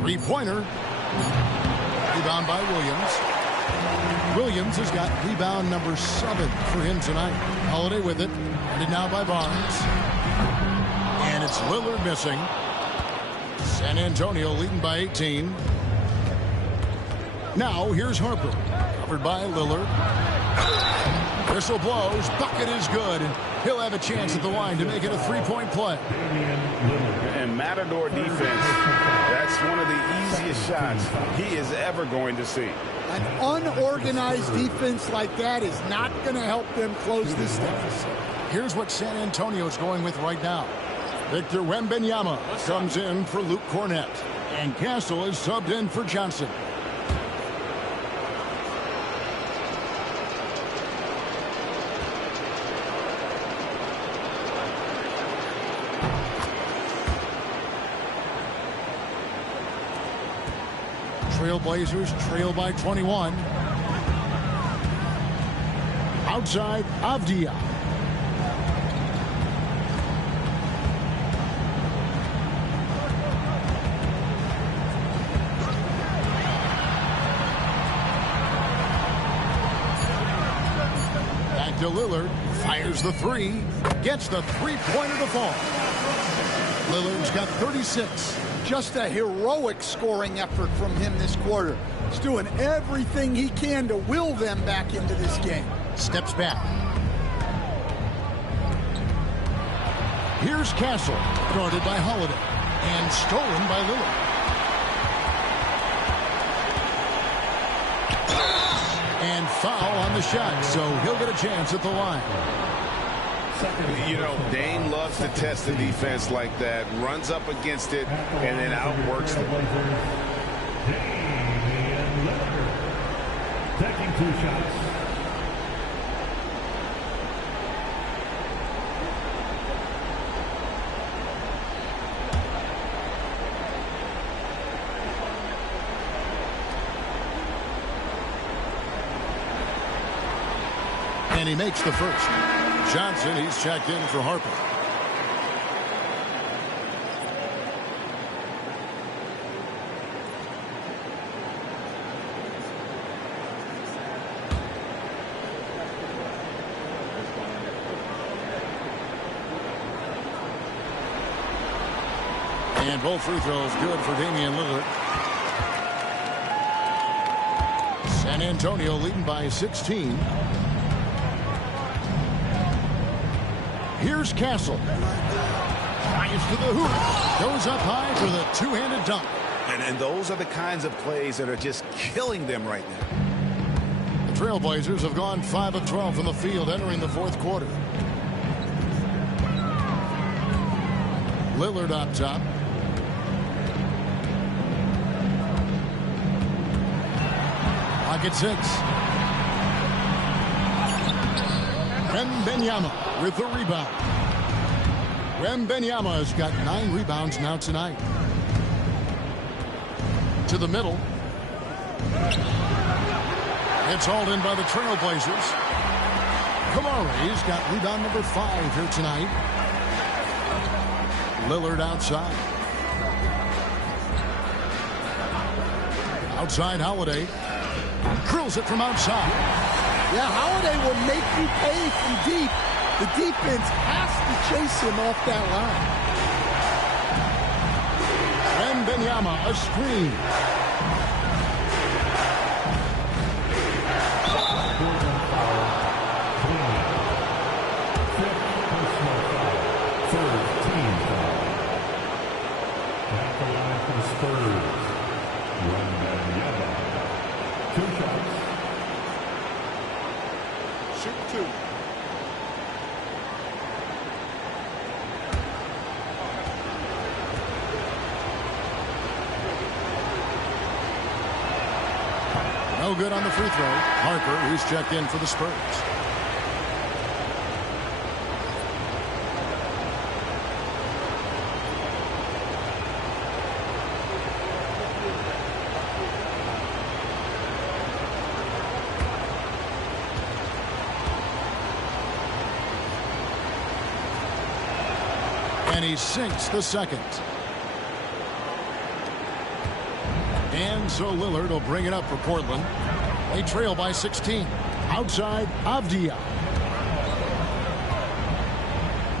Three-pointer. Rebound by Williams. Williams has got rebound number 7 for him tonight. Holiday with it. And now by Barnes. And it's Lillard missing. San Antonio leading by 18. Now here's Harper. Covered by Lillard. Whistle blows. Bucket is good. He'll have a chance at the line to make it a 3-point play. And Matador defense, that's one of the easiest shots he is ever going to see. An unorganized defense like that is not going to help them close this deficit. Here's what San Antonio's going with right now. Victor Wembanyama comes in for Luke Cornet. And Castle is subbed in for Johnson. Trailblazers trail by 21. Outside, Avdia. Back to Lillard. Fires the 3. Gets the 3-pointer to fall. Lillard's got 36. Just a heroic scoring effort from him this quarter. He's doing everything he can to will them back into this game. Steps back. Here's Castle, guarded by Holiday, and stolen by Lillard. And foul on the shot, so he'll get a chance at the line. You know, Dane loves to test the defense like that, runs up against it, and then outworks them. Taking 2 shots. And he makes the first. Johnson, he's checked in for Harper. And both free throws good for Damian Lillard. San San Antonio leading by 16. Here's Castle. Fires to the hoop. Goes up high for the two-handed dunk. And those are the kinds of plays that are just killing them right now. The Trailblazers have gone 5 of 12 from the field entering the fourth quarter. Lillard up top. Pocket 6. Wembanyama with the rebound. Wembanyama has got 9 rebounds now tonight. To the middle. It's hauled in by the Trailblazers. Kamari's got rebound number 5 here tonight. Lillard outside. Outside Holiday. Drills it from outside. Yeah, Holiday will make you pay from deep. The defense has to chase him off that line. Wembanyama, a screen. No good on the free throw. Harper, who's checked in for the Spurs. And he sinks the second. And so Lillard will bring it up for Portland. They trail by 16. Outside, Avdia.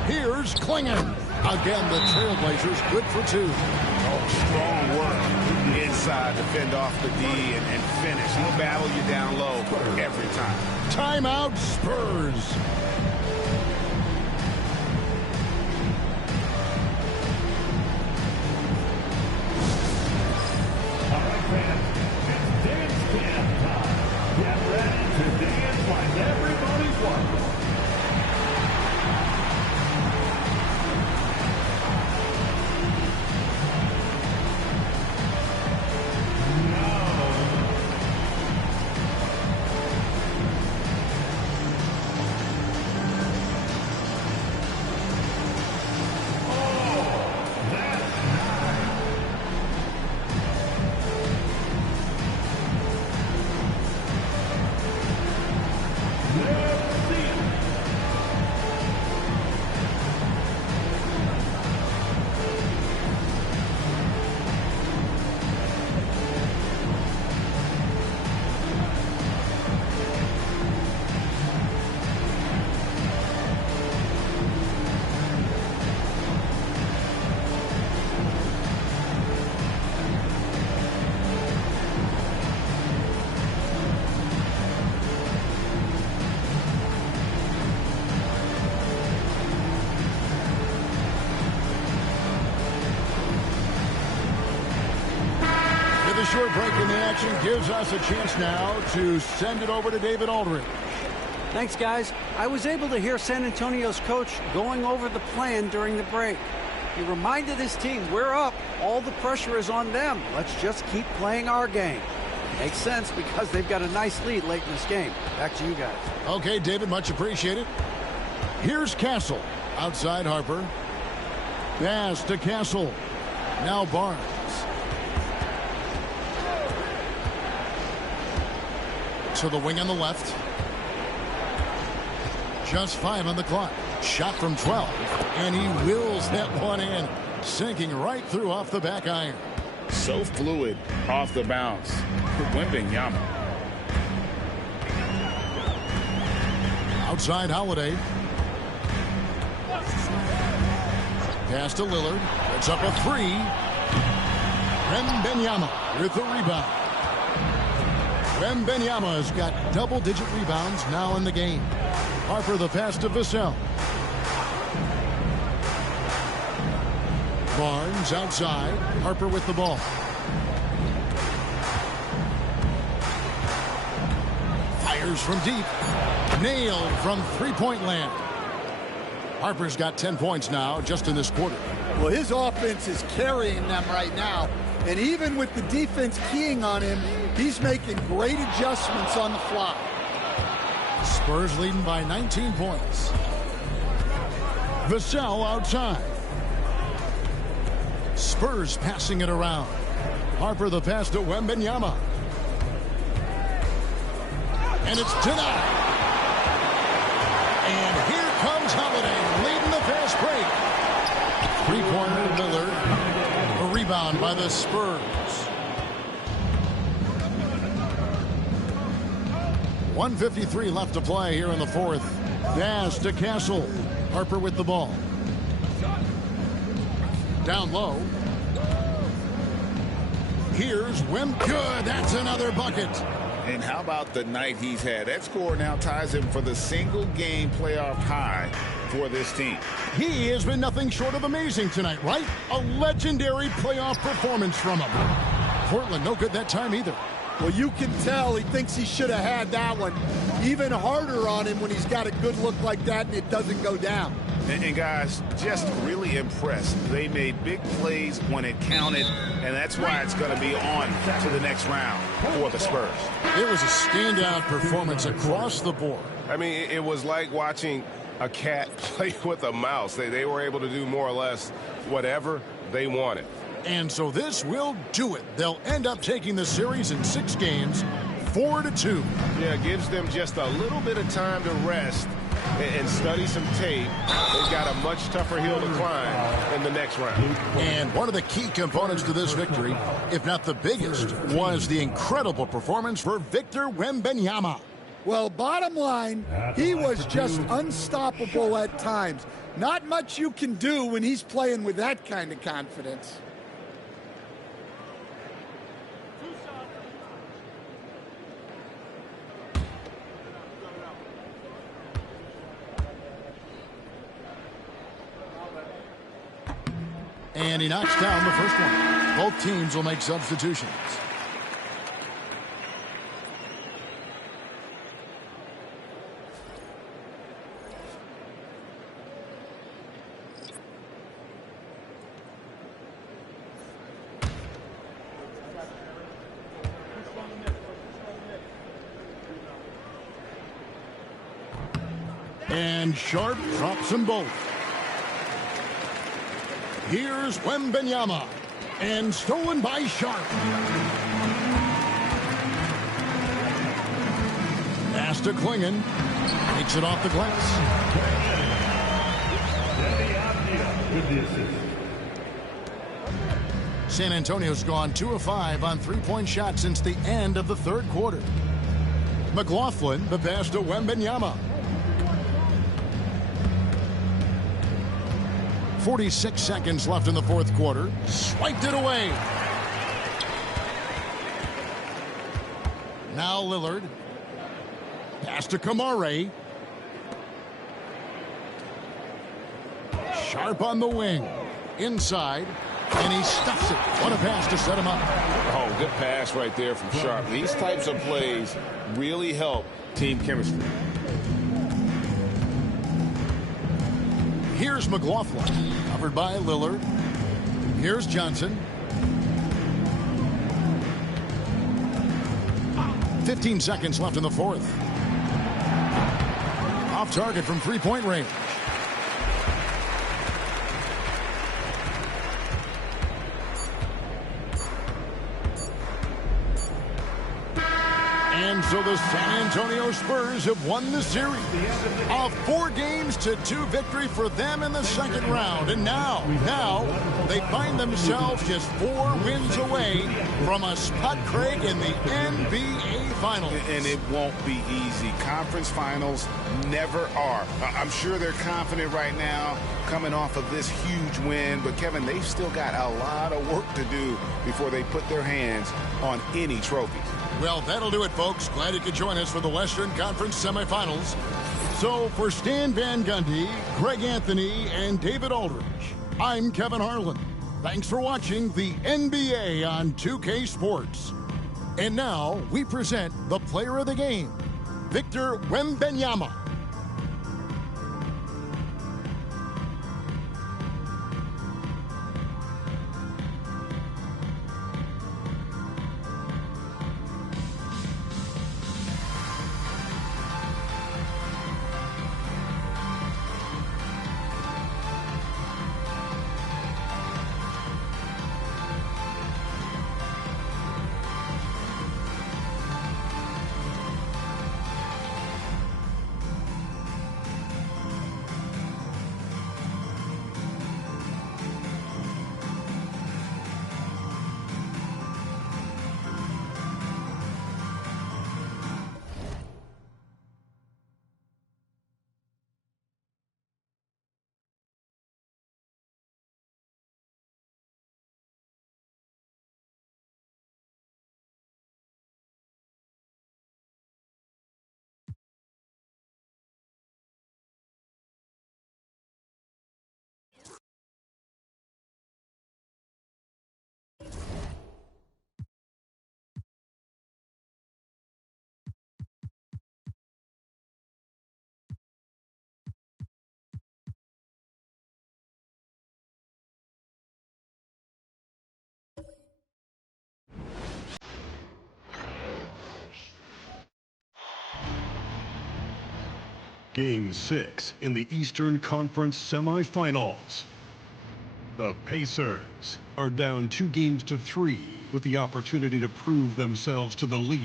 Here's Klingon. Again, the Trailblazers good for 2. Oh, strong work inside to fend off the D and finish. He'll battle you down low every time. Timeout, Spurs. Short break in the action gives us a chance now to send it over to David Aldridge. Thanks, guys. I was able to hear San Antonio's coach going over the plan during the break. He reminded his team, we're up. All the pressure is on them. Let's just keep playing our game. Makes sense because they've got a nice lead late in this game. Back to you guys. Okay, David, much appreciated. Here's Castle. Outside Harper. Pass to Castle. Now Barnes. To the wing on the left. Just 5 on the clock. Shot from 12. And he wills that one in. Sinking right through off the back iron. So fluid off the bounce. Wembanyama. Outside Holiday. Pass to Lillard. It's up a 3. Wembanyama with the rebound. Wembanyama's got double-digit rebounds now in the game. Harper the pass to Vassell. Barnes outside. Harper with the ball. Fires from deep. Nailed from three-point land. Harper's got 10 points now just in this quarter. Well, his offense is carrying them right now. And even with the defense keying on him, he's making great adjustments on the fly. Spurs leading by 19 points. Vassell outside. Spurs passing it around. Harper the pass to Wembanyama. And it's denied. And here comes Holiday leading the fast break. Three-pointer Lillard. A rebound by the Spurs. 1:53 left to play here in the fourth. Pass to Castle. Harper with the ball. Down low. Here's Wim. Good. That's another bucket. And how about the night he's had? That score now ties him for the single-game playoff high for this team. He has been nothing short of amazing tonight, right? A legendary playoff performance from him. Portland no good that time either. Well, you can tell he thinks he should have had that one. Even harder on him when he's got a good look like that and it doesn't go down. And guys, just really impressed. They made big plays when it counted, and that's why it's going to be on to the next round for the Spurs. It was a standout performance across the board. I mean, it was like watching a cat play with a mouse. They were able to do more or less whatever they wanted. And so this will do it. They'll end up taking the series in 6 games, 4-2. Yeah, it gives them just a little bit of time to rest and study some tape. They've got a much tougher hill to climb in the next round. And one of the key components to this victory, if not the biggest, was the incredible performance for Victor Wembanyama. Well, bottom line, he was just unstoppable at times. Not much you can do when he's playing with that kind of confidence. And he knocks down the first one. Both teams will make substitutions. And Sharp drops them both. Here's Wembanyama, and stolen by Sharp. Pass to Klingon, takes it off the glass. San Antonio's gone 2 of 5 on three-point shots since the end of the third quarter. McLaughlin, the pass to Wembanyama. 46 seconds left in the fourth quarter. Swiped it away. Now Lillard. Pass to Kamare. Sharp on the wing. Inside. And he stuffs it. What a pass to set him up. Oh, good pass right there from Sharp. These types of plays really help team chemistry. Here's McLaughlin, covered by Lillard. Here's Johnson. 15 seconds left in the fourth. Off target from three-point range. And so the San Antonio Spurs have won the series. A 4-2 victory for them in the second round. And now they find themselves just 4 wins away from a spot, Craig, in the NBA Finals. And it won't be easy. Conference Finals never are. I'm sure they're confident right now coming off of this huge win. But, Kevin, they've still got a lot of work to do before they put their hands on any trophies. Well, that'll do it, folks. folks. Glad you could join us for the Western Conference semifinals. So for Stan Van Gundy, Greg Anthony, and David Aldridge, I'm Kevin Harlan. Thanks for watching the NBA on 2K Sports. And now we present the player of the game, Victor Wembanyama. Game 6 in the Eastern Conference Semifinals. The Pacers are down 2-3 with the opportunity to prove themselves to the league,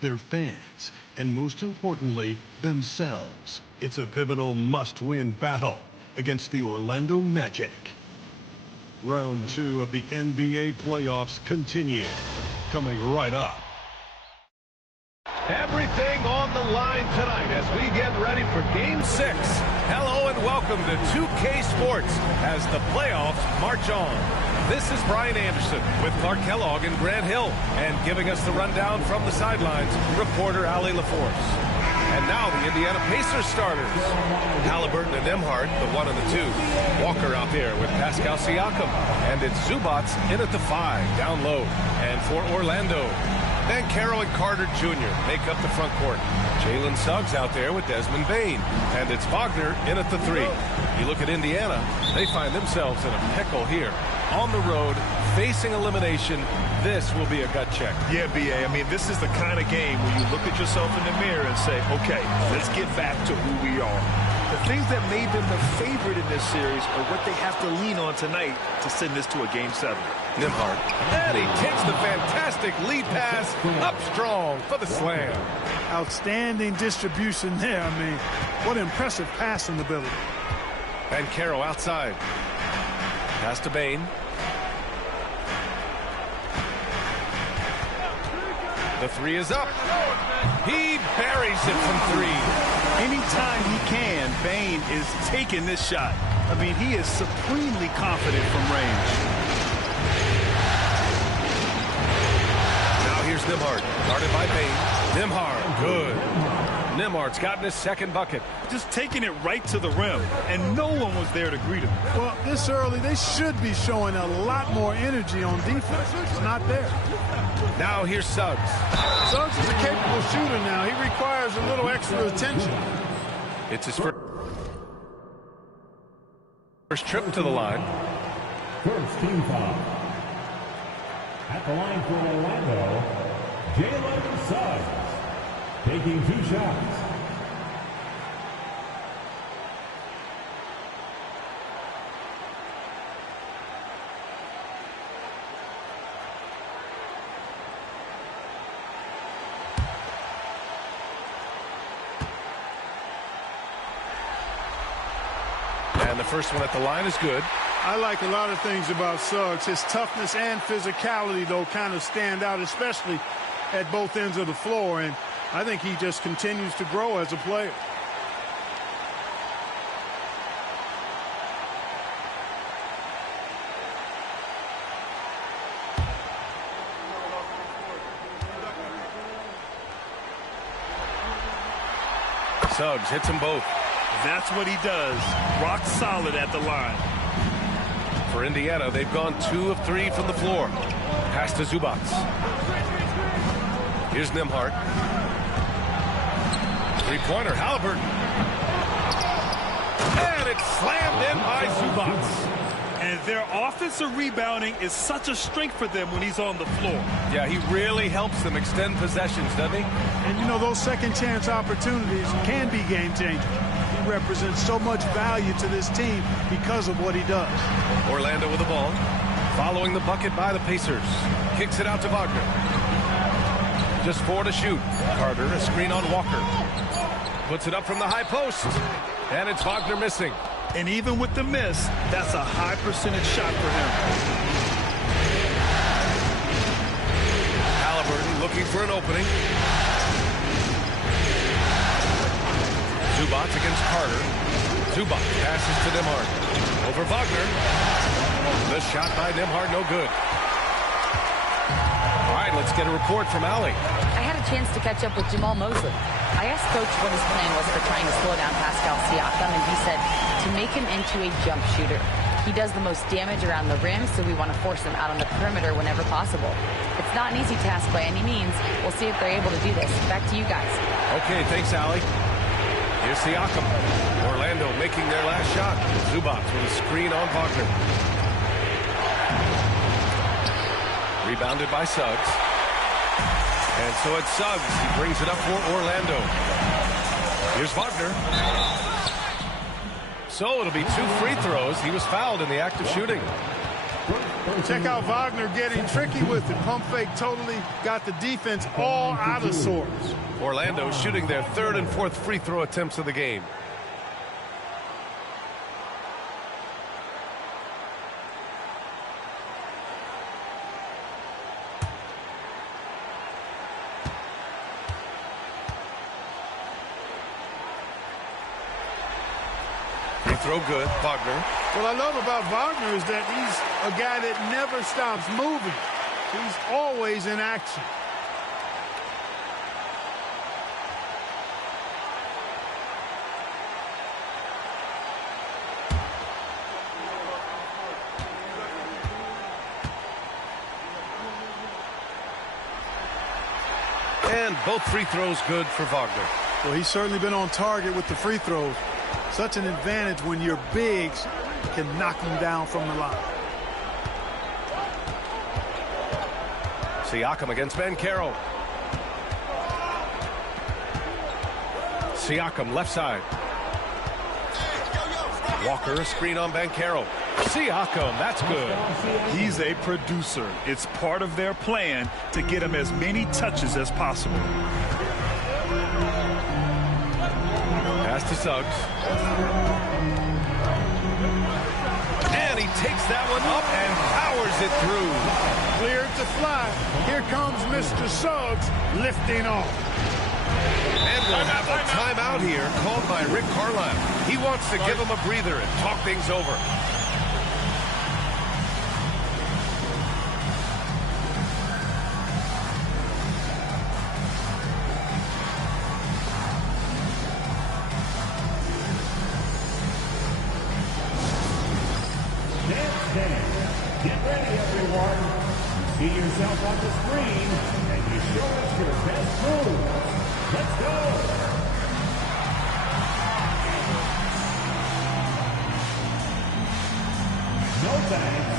their fans, and most importantly, themselves. It's a pivotal must-win battle against the Orlando Magic. Round 2 of the NBA playoffs continue, coming right up. Everything on the line tonight as we get ready for Game 6. Hello and welcome to 2K Sports as the playoffs march on. This is Brian Anderson with Clark Kellogg and Grant Hill. And giving us the rundown from the sidelines, reporter Allie LaForce. And now the Indiana Pacers starters. Halliburton and Nembhard, the 1 and the 2. Walker out there with Pascal Siakam. And it's Zubac in at the 5, down low. And for Orlando, Banchero and Carter Jr. make up the front court. Jalen Suggs out there with Desmond Bane. And it's Wagner in at the 3. You look at Indiana, they find themselves in a pickle here. On the road, facing elimination, this will be a gut check. Yeah, B.A., I mean, this is the kind of game where you look at yourself in the mirror and say, okay, let's get back to who we are. The things that made them the favorite in this series are what they have to lean on tonight to send this to a Game 7. Nembhard. And he takes the fantastic lead pass up strong for the slam. Outstanding distribution there. I mean, what impressive passing ability. And Banchero outside. Pass to Bane. The 3 is up. He buries it from 3. Anytime he can, Bane is taking this shot. I mean, he is supremely confident from range. Now here's Nembhard, guarded by Bane. Nembhard, good. Nembhard's gotten his second bucket. Just taking it right to the rim, and no one was there to greet him. Well, this early, they should be showing a lot more energy on defense. It's not there. Now here's Suggs. Suggs is a capable shooter now. He requires a little extra attention. It's his first trip to the line. First team foul. At the line for Orlando, Jalen Suggs. Taking 2 shots. And the first one at the line is good. I like a lot of things about Suggs. His toughness and physicality, though, kind of stand out, especially at both ends of the floor. And I think he just continues to grow as a player. Suggs hits them both. That's what he does. Rock solid at the line. For Indiana, they've gone 2 of 3 from the floor. Pass to Zubac. Here's Nembhard. Three-pointer, Halliburton. And it's slammed in by Zubac. And their offensive rebounding is such a strength for them when he's on the floor. Yeah, he really helps them extend possessions, doesn't he? And, you know, those second-chance opportunities can be game-changing. He represents so much value to this team because of what he does. Orlando with the ball. Following the bucket by the Pacers. Kicks it out to Wagner. Just 4 to shoot. Carter, a screen on Walker. Puts it up from the high post. And it's Wagner missing. And even with the miss, that's a high percentage shot for him. Halliburton looking for an opening. Zubac against Carter. Zubac passes to Nembhard. Over Wagner. The shot by Nembhard, no good. All right, let's get a report from Allie. I had a chance to catch up with Jamal Mosley. I asked Coach what his plan was for trying to slow down Pascal Siakam, and he said to make him into a jump shooter. He does the most damage around the rim, so we want to force him out on the perimeter whenever possible. It's not an easy task by any means. We'll see if they're able to do this. Back to you guys. Okay, thanks, Allie. Here's Siakam. Orlando making their last shot. Zubac with a screen on Wagner. Rebounded by Suggs. And so it's Suggs. He brings it up for Orlando. Here's Wagner. So it'll be 2 free throws. He was fouled in the act of shooting. Check out Wagner getting tricky with it. Pump fake totally got the defense all out of sorts. Orlando shooting their 3rd and 4th free throw attempts of the game. Free throw good, Wagner. What I love about Wagner is that he's a guy that never stops moving. He's always in action. And both free throws good for Wagner. Well, he's certainly been on target with the free throws. Such an advantage when your bigs can knock him down from the line. Siakam against Banchero. Siakam left side. Walker a screen on Banchero. Siakam, that's good. He's a producer. It's part of their plan to get him as many touches as possible. Pass to Suggs. And he takes that one up and powers it through. Cleared to fly. Here comes Mr. Suggs lifting off. And we'll have a timeout here called by Rick Carlisle. He wants to give him a breather and talk things over. Get ready, everyone. See yourself on the screen, and you show us your best move. Let's go. No thanks.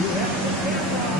You have the camera.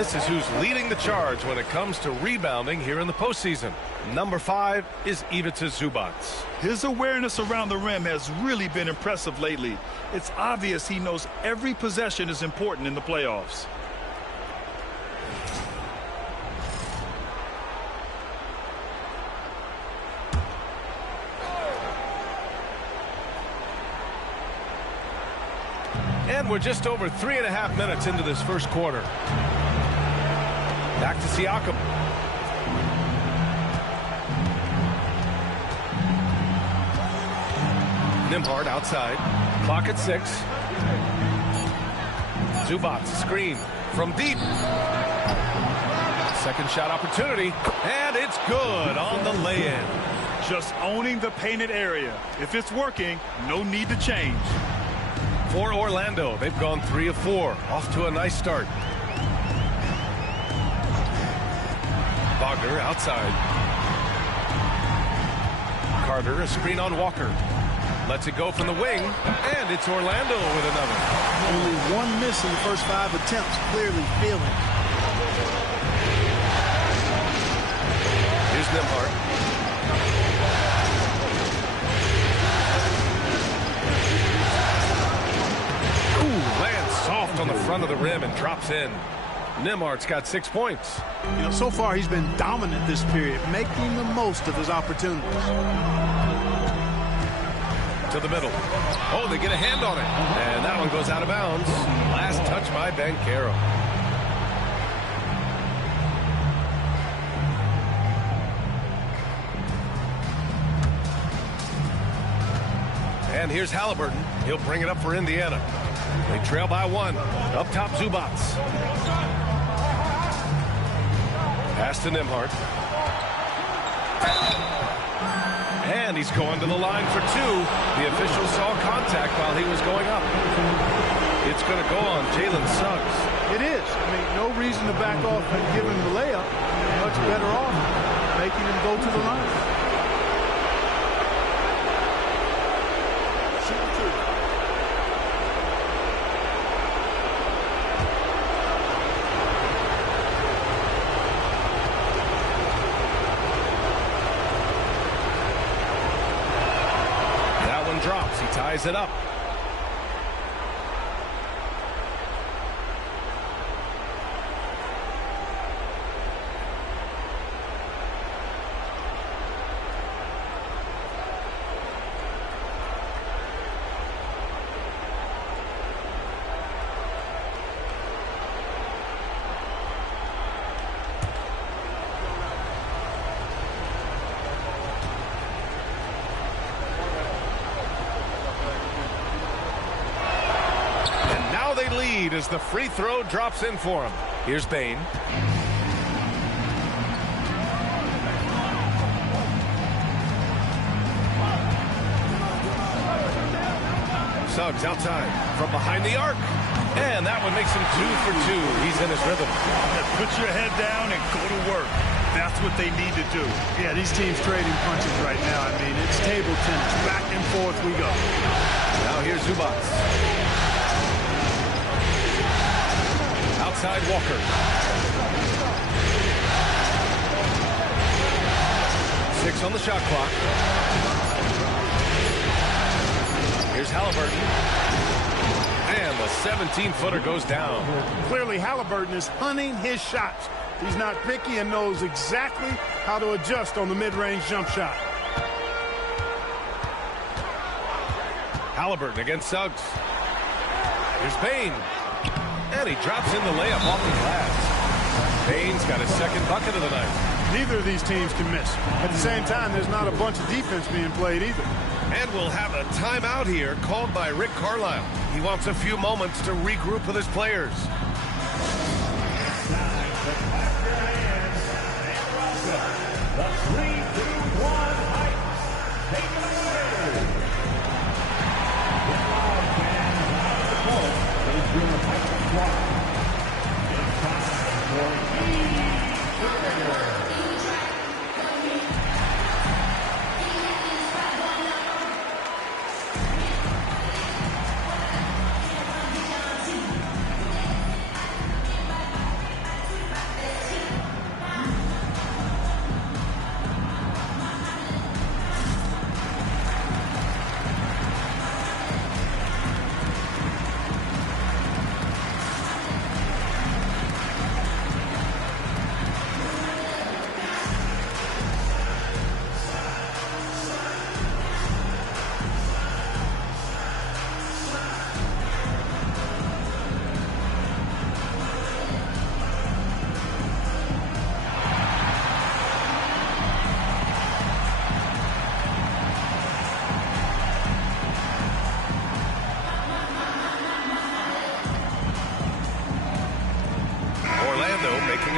this is who's leading the charge when it comes to rebounding here in the postseason. Number 5 is Ivica Zubac. His awareness around the rim has really been impressive lately. It's obvious he knows every possession is important in the playoffs. And we're just over 3.5 minutes into this first quarter. Back to Siakam. Nembhard outside. Clock at 6. Zubac screen from deep. Second shot opportunity. And it's good on the lay-in. Just owning the painted area. If it's working, no need to change. For Orlando, they've gone 3 of 4. Off to a nice start. Wagner outside. Carter, a screen on Walker. Lets it go from the wing, and it's Orlando with another. Only one miss in the first 5 attempts. Clearly feeling. Here's Nembhard. Lands soft on the front of the rim and drops in. Nembhard's got 6 points. You know, so far he's been dominant this period, making the most of his opportunities. To the middle. Oh, they get a hand on it. And that one goes out of bounds. Last touch by Banchero. And here's Halliburton. He'll bring it up for Indiana. They trail by 1. Up top, Zubac. Pass to Nembhard. And he's going to the line for 2. The official saw contact while he was going up. It's going to go on Jalen Suggs. It is. I mean, no reason to back off and give him the layup. Much better off making him go to the line. Drops. He ties it up. Lead as the free throw drops in for him. Here's Bane. Suggs outside from behind the arc. And that one makes him 2 for 2. He's in his rhythm. Put your head down and go to work. That's what they need to do. Yeah, these teams trading punches right now. I mean, it's table tennis. Back and forth we go. Now here's Zubac. Outside Walker. Six on the shot clock. Here's Halliburton. And the 17-footer goes down. Clearly, Halliburton is hunting his shots. He's not picky and knows exactly how to adjust on the mid-range jump shot. Halliburton against Suggs. Here's Bane. And he drops in the layup off the glass. Bane's got his second bucket of the night. Neither of these teams can miss. At the same time, there's not a bunch of defense being played either. And we'll have a timeout here called by Rick Carlisle. He wants a few moments to regroup with his players. The 3-2-1 Heights take it away. Is your Heights squad. It's time for E-Trigger.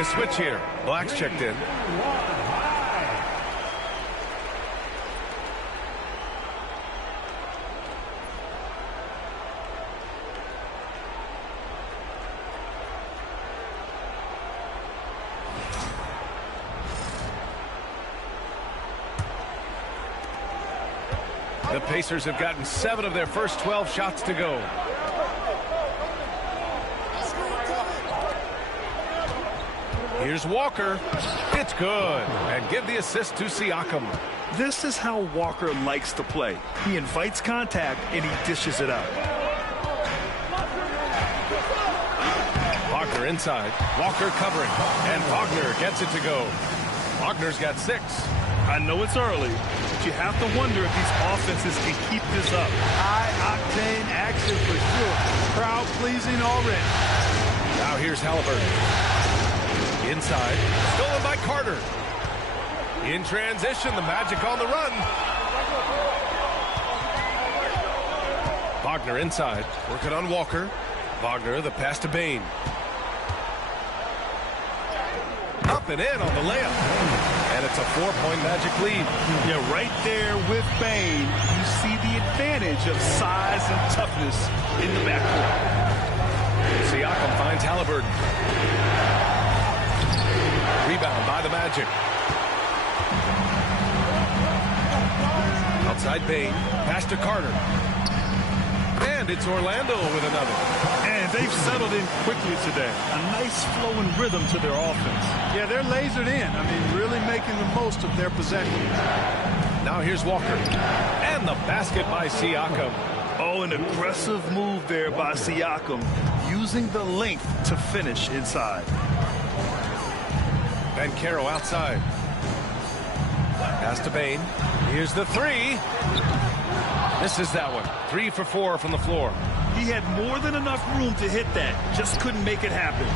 a switch here. Black's checked in. The Pacers have gotten 7 of their first 12 shots to go. Here's Walker. It's good. And give the assist to Siakam. This is how Walker likes to play. He invites contact and he dishes it out. Wagner inside. Walker covering. And Wagner gets it to go. Wagner's got 6. I know it's early, but you have to wonder if these offenses can keep this up. High-octane action for sure. Crowd-pleasing already. Now here's Halliburton. Inside. Stolen by Carter. In transition, the Magic on the run. Wagner inside. Working on Walker. Wagner, the pass to Bain. Up and in on the layup. And it's a 4-point Magic lead. Yeah, right there with Bain, you see the advantage of size and toughness in the backcourt. Siakam finds Halliburton. Rebound by the Magic. Outside Bain. Pass to Carter. And it's Orlando with another. And they've settled in quickly today. A nice flowing rhythm to their offense. Yeah, they're lasered in. I mean, really making the most of their possessions. Now here's Walker. And the basket by Siakam. Oh, an aggressive move there by Siakam, using the length to finish inside. Banchero outside. Pass to Bain. Here's the 3. Misses that one. 3 for 4 from the floor. He had more than enough room to hit that. Just couldn't make it happen.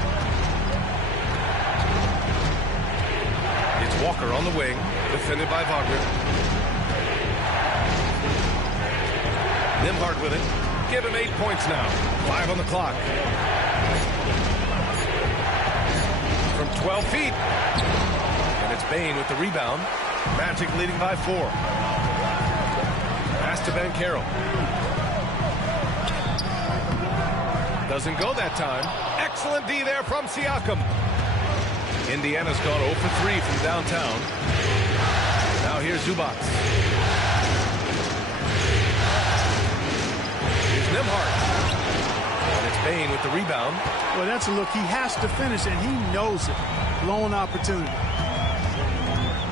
It's Walker on the wing. Defended by Wagner. Nembhard with it. Give him 8 points now. 5 on the clock. From 12 feet. And it's Bain with the rebound. Magic leading by 4. Pass to Banchero. Doesn't go that time. Excellent D there from Siakam. Indiana's gone 0 for 3 from downtown. Now here's Zubac. Here's Nembhard. And it's Bain with the rebound. Well, that's a look he has to finish, and he knows it. Blown opportunity.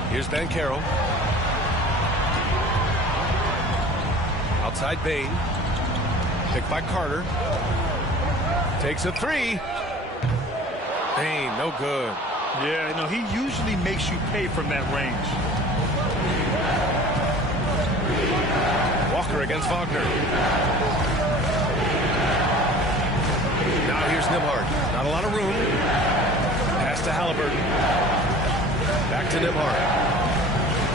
Here's Banchero. Outside Bain. Picked by Carter. Takes a 3. Bain, no good. Yeah, no, he usually makes you pay from that range. Walker against Wagner. Now here's Nembhard. Not a lot of room. Pass to Halliburton. Back to Nembhard.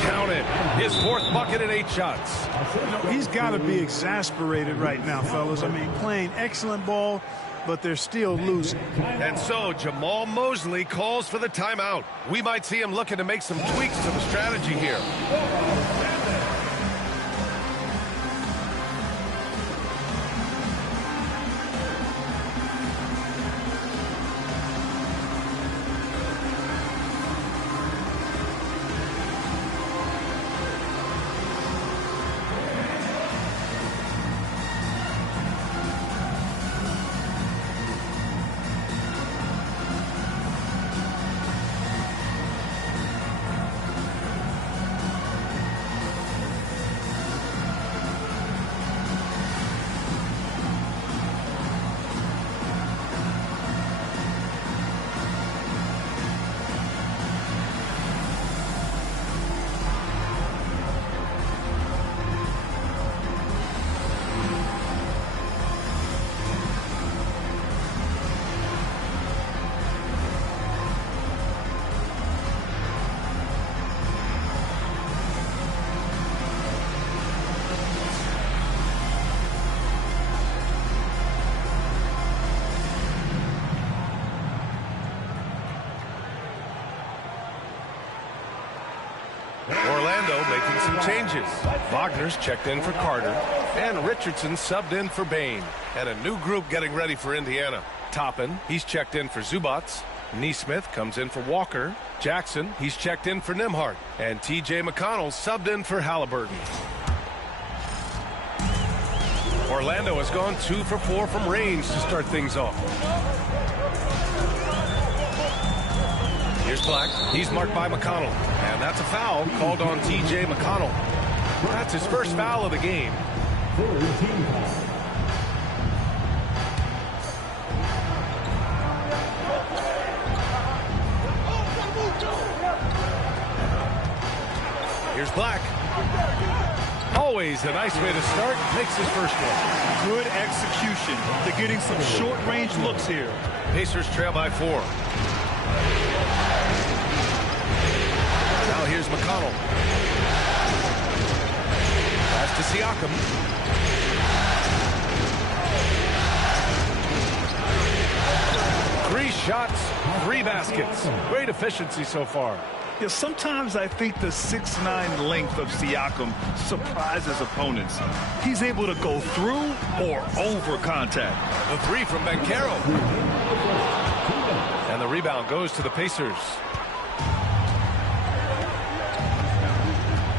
Count it. His 4th bucket in 8 shots. He's got to be exasperated right now, fellas. I mean, playing excellent ball, but they're still losing. And so Jamal Mosley calls for the timeout. We might see him looking to make some tweaks to the strategy here. Orlando making some changes. Wagner's checked in for Carter, and Richardson subbed in for Bain. And a new group getting ready for Indiana. Toppin, he's checked in for Zubats. Neesmith comes in for Walker. Jackson, he's checked in for Nimhart. And T.J. McConnell subbed in for Halliburton. Orlando has gone 2 for 4 from range to start things off. Here's Black. He's marked by McConnell. And that's a foul called on T.J. McConnell. That's his first foul of the game. Here's Black. Always a nice way to start. Makes his first one. Good execution. They're getting some short-range looks here. Pacers trail by 4. Now here's McConnell. Pass to Siakam. 3 shots, 3 baskets. Great efficiency so far. Yeah, sometimes I think the 6'9" length of Siakam surprises opponents. He's able to go through or over contact. The 3 from Banchero. And the rebound goes to the Pacers.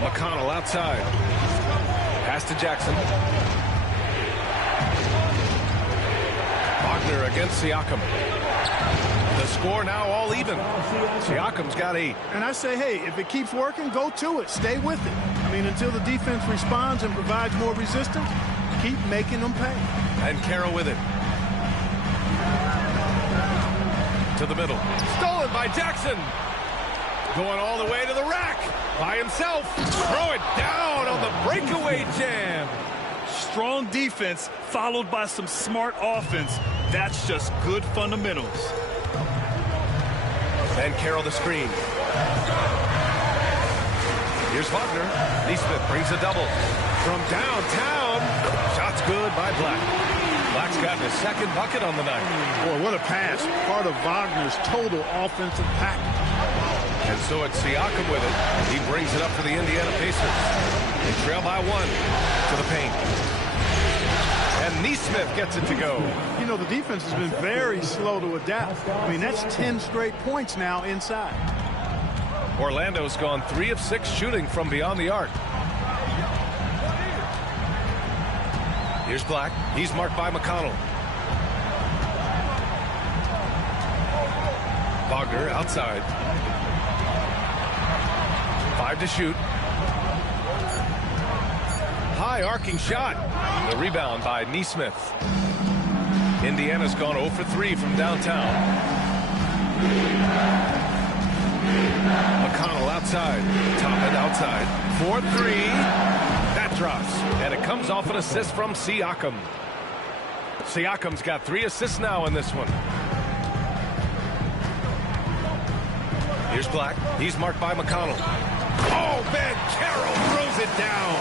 McConnell outside. Pass to Jackson. Wagner against Siakam. The score now all even. Siakam's got 8. And I say, hey, if it keeps working, go to it. Stay with it. I mean, until the defense responds and provides more resistance, keep making them pay. And Carroll with it. To the middle. Stolen by Jackson. Going all the way to the rack. By himself. Throw it down on the breakaway jam. Strong defense followed by some smart offense. That's just good fundamentals. And Carroll the screen. Here's Wagner. Neesmith brings a double. From downtown. Shot's good by Black. Black's gotten his second bucket on the night. Boy, what a pass. Part of Wagner's total offensive package. And so it's Siakam with it. He brings it up for the Indiana Pacers. They trail by 1 to the paint. And Neesmith gets it to go. You know, the defense has been very slow to adapt. I mean, that's 10 straight points now inside. Orlando's gone 3 of 6 shooting from beyond the arc. Here's Black. He's marked by McConnell. Wagner outside. 5 to shoot. High arcing shot. The rebound by Neesmith. Indiana's gone 0 for 3 from downtown. McConnell outside. Toppin outside. 4-3. That drops. And it comes off an assist from Siakam. Siakam's got 3 assists now in this one. Here's Black. He's marked by McConnell. Oh, man, Carroll throws it down.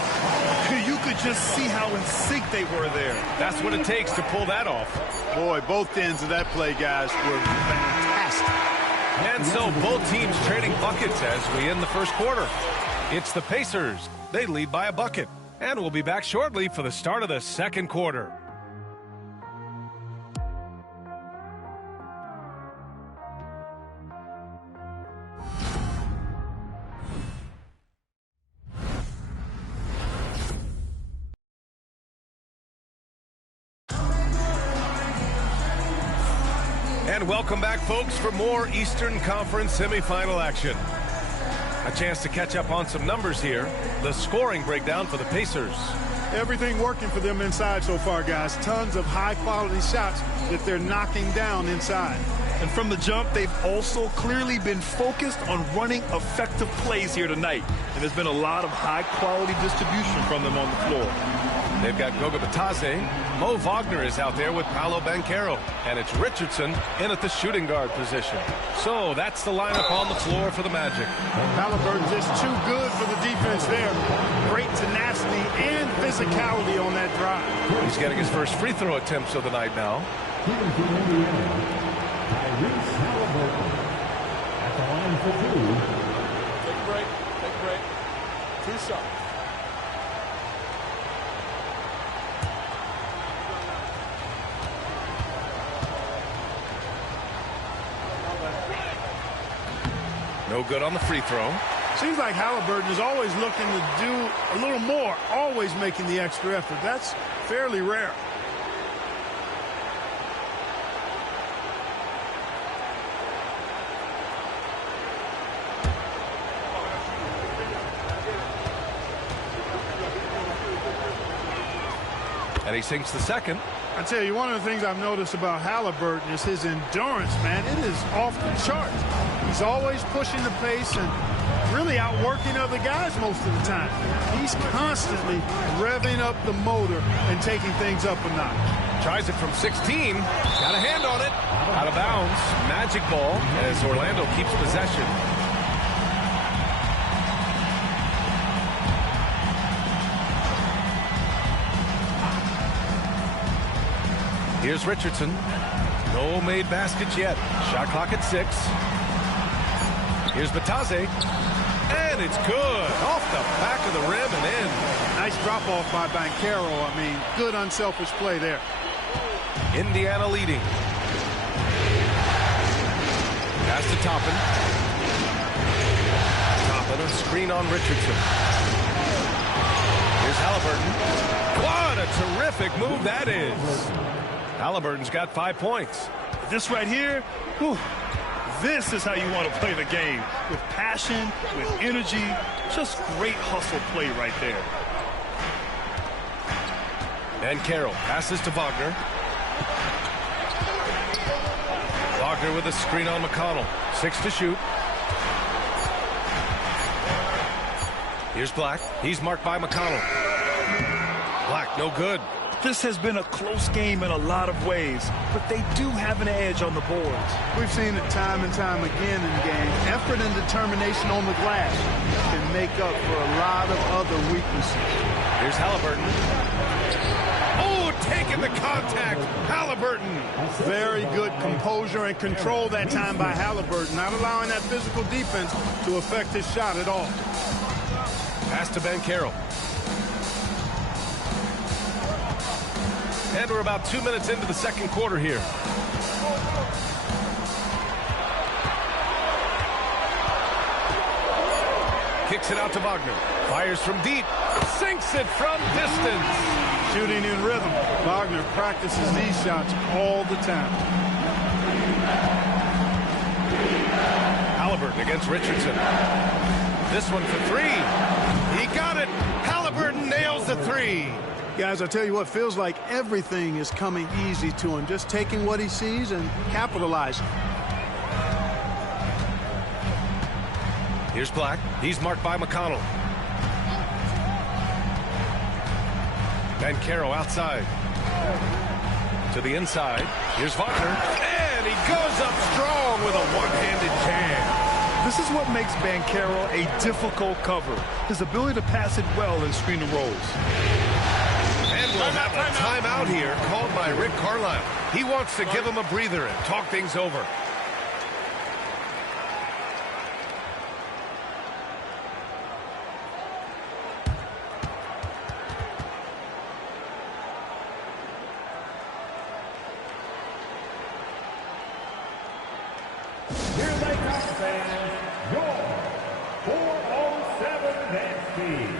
You could just see how in sync they were there. That's what it takes to pull that off. Boy, both ends of that play, guys, were fantastic. And so both teams trading buckets as we end the first quarter. It's the Pacers. They lead by a bucket. And we'll be back shortly for the start of the second quarter. And welcome back, folks, for more Eastern Conference semifinal action. A chance to catch up on some numbers here. The scoring breakdown for the Pacers. Everything working for them inside so far, guys. Tons of high-quality shots that they're knocking down inside. And from the jump, they've also clearly been focused on running effective plays here tonight. And there's been a lot of high-quality distribution from them on the floor. They've got Goga Batadze. Mo Wagner is out there with Paolo Banchero. And it's Richardson in at the shooting guard position. So that's the lineup on the floor for the Magic. Halliburton just too good for the defense there. Great tenacity and physicality on that drive. He's getting his first free throw attempts of the night now. Take a break. Take a break. Two shots. No good on the free throw. Seems like Halliburton is always looking to do a little more, always making the extra effort. That's fairly rare. And he sinks the second. I tell you, one of the things I've noticed about Halliburton is his endurance, man. It is off the charts. He's always pushing the pace and really outworking other guys most of the time. He's constantly revving up the motor and taking things up a notch. Tries it from 16. Got a hand on it. Out of bounds. Magic ball as Orlando keeps possession. Here's Richardson. No made baskets yet. Shot clock at 6. Here's Batase. And it's good. Off the back of the rim and in. Nice drop off by Banchero. I mean, good unselfish play there. Indiana leading. Pass to Toppin. Toppin, a screen on Richardson. Here's Halliburton. What a terrific move that is. Halliburton's got 5 points. This right here, whew, this is how you want to play the game. With passion, with energy, just great hustle play right there. And Carroll passes to Wagner. Wagner with a screen on McConnell. 6 to shoot. Here's Black. He's marked by McConnell. Black, no good. This has been a close game in a lot of ways, but they do have an edge on the boards. We've seen it time and time again in games. Effort and determination on the glass can make up for a lot of other weaknesses. Here's Halliburton. Oh, taking the contact. Halliburton. Very good composure and control that time by Halliburton, not allowing that physical defense to affect his shot at all. Pass to Banchero. And we're about 2 minutes into the second quarter here. Kicks it out to Wagner. Fires from deep. Sinks it from distance. Shooting in rhythm. Wagner practices these shots all the time. Halliburton against Richardson. This one for 3. He got it. Halliburton nails the 3. Guys, I tell you what, feels like everything is coming easy to him. Just taking what he sees and capitalizing. Here's Black. He's marked by McConnell. Banchero outside. To the inside. Here's Wagner. And he goes up strong with a one-handed jam. This is what makes Banchero a difficult cover. His ability to pass it well and screen the rolls. And we'll have a timeout here called by Rick Carlisle. He wants to give him a breather and talk things over. Here they come, fans. Your 407 dance team.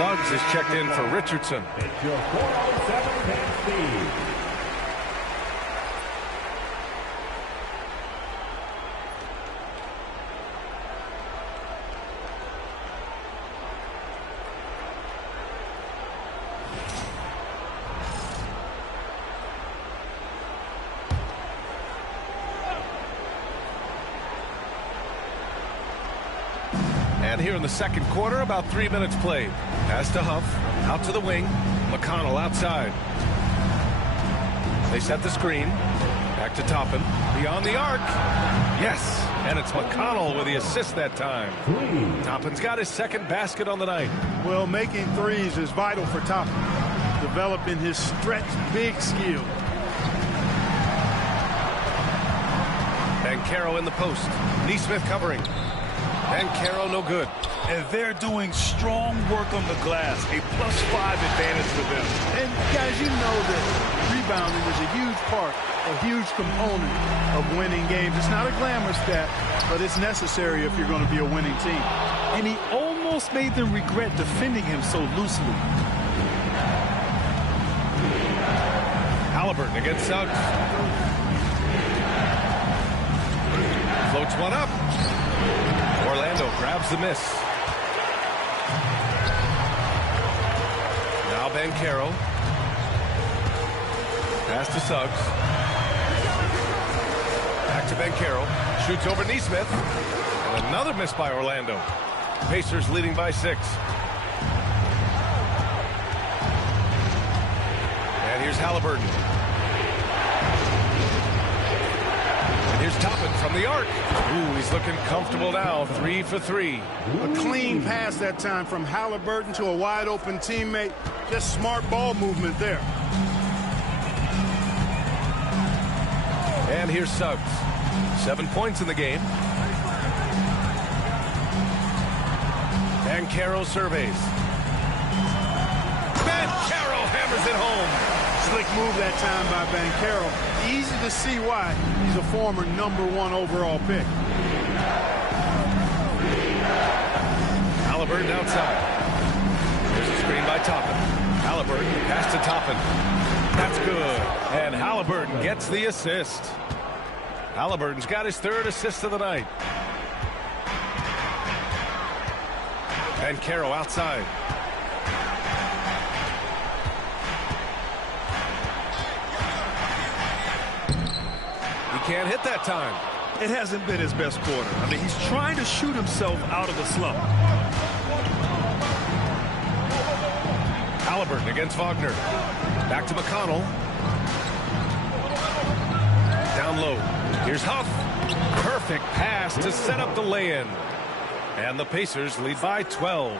Suggs is checked in for Richardson. It's your 407 man speed. And here in the second quarter, about 3 minutes played. Pass to Huff, out to the wing. McConnell outside. They set the screen. Back to Toppin. Beyond the arc. Yes, and it's McConnell with the assist that time. Toppin's got his second basket on the night. Well, making threes is vital for Toppin, developing his stretch big skill. Banchero in the post. Neesmith covering. Banchero no good. And they're doing strong work on the glass. A +5 advantage for them. And guys, you know that rebounding is a huge part, a huge component of winning games. It's not a glamour stat, but it's necessary if you're going to be a winning team. And he almost made them regret defending him so loosely. Halliburton against Suggs. Floats one up. Orlando grabs the miss. Now Banchero. Pass to Suggs. Back to Banchero. Shoots over Neesmith. And another miss by Orlando. Pacers leading by 6. And here's Halliburton. Here's Toppin from the arc. Ooh, he's looking comfortable now. 3 for 3. A clean pass that time from Halliburton to a wide open teammate. Just smart ball movement there. And here's Suggs. 7 points in the game. Banchero surveys. Banchero hammers it home. Slick move that time by Banchero. Easy to see why he's a former #1 overall pick. Halliburton outside. There's a screen by Toppin. Halliburton pass to Toppin. That's good. And Halliburton gets the assist. Halliburton's got his 3rd assist of the night. Banchero outside. Can't hit that time. It hasn't been his best quarter. I mean, he's trying to shoot himself out of the slump. Halliburton against Wagner. Back to McConnell. Down low. Here's Huff. Perfect pass to set up the lay-in. And the Pacers lead by 12.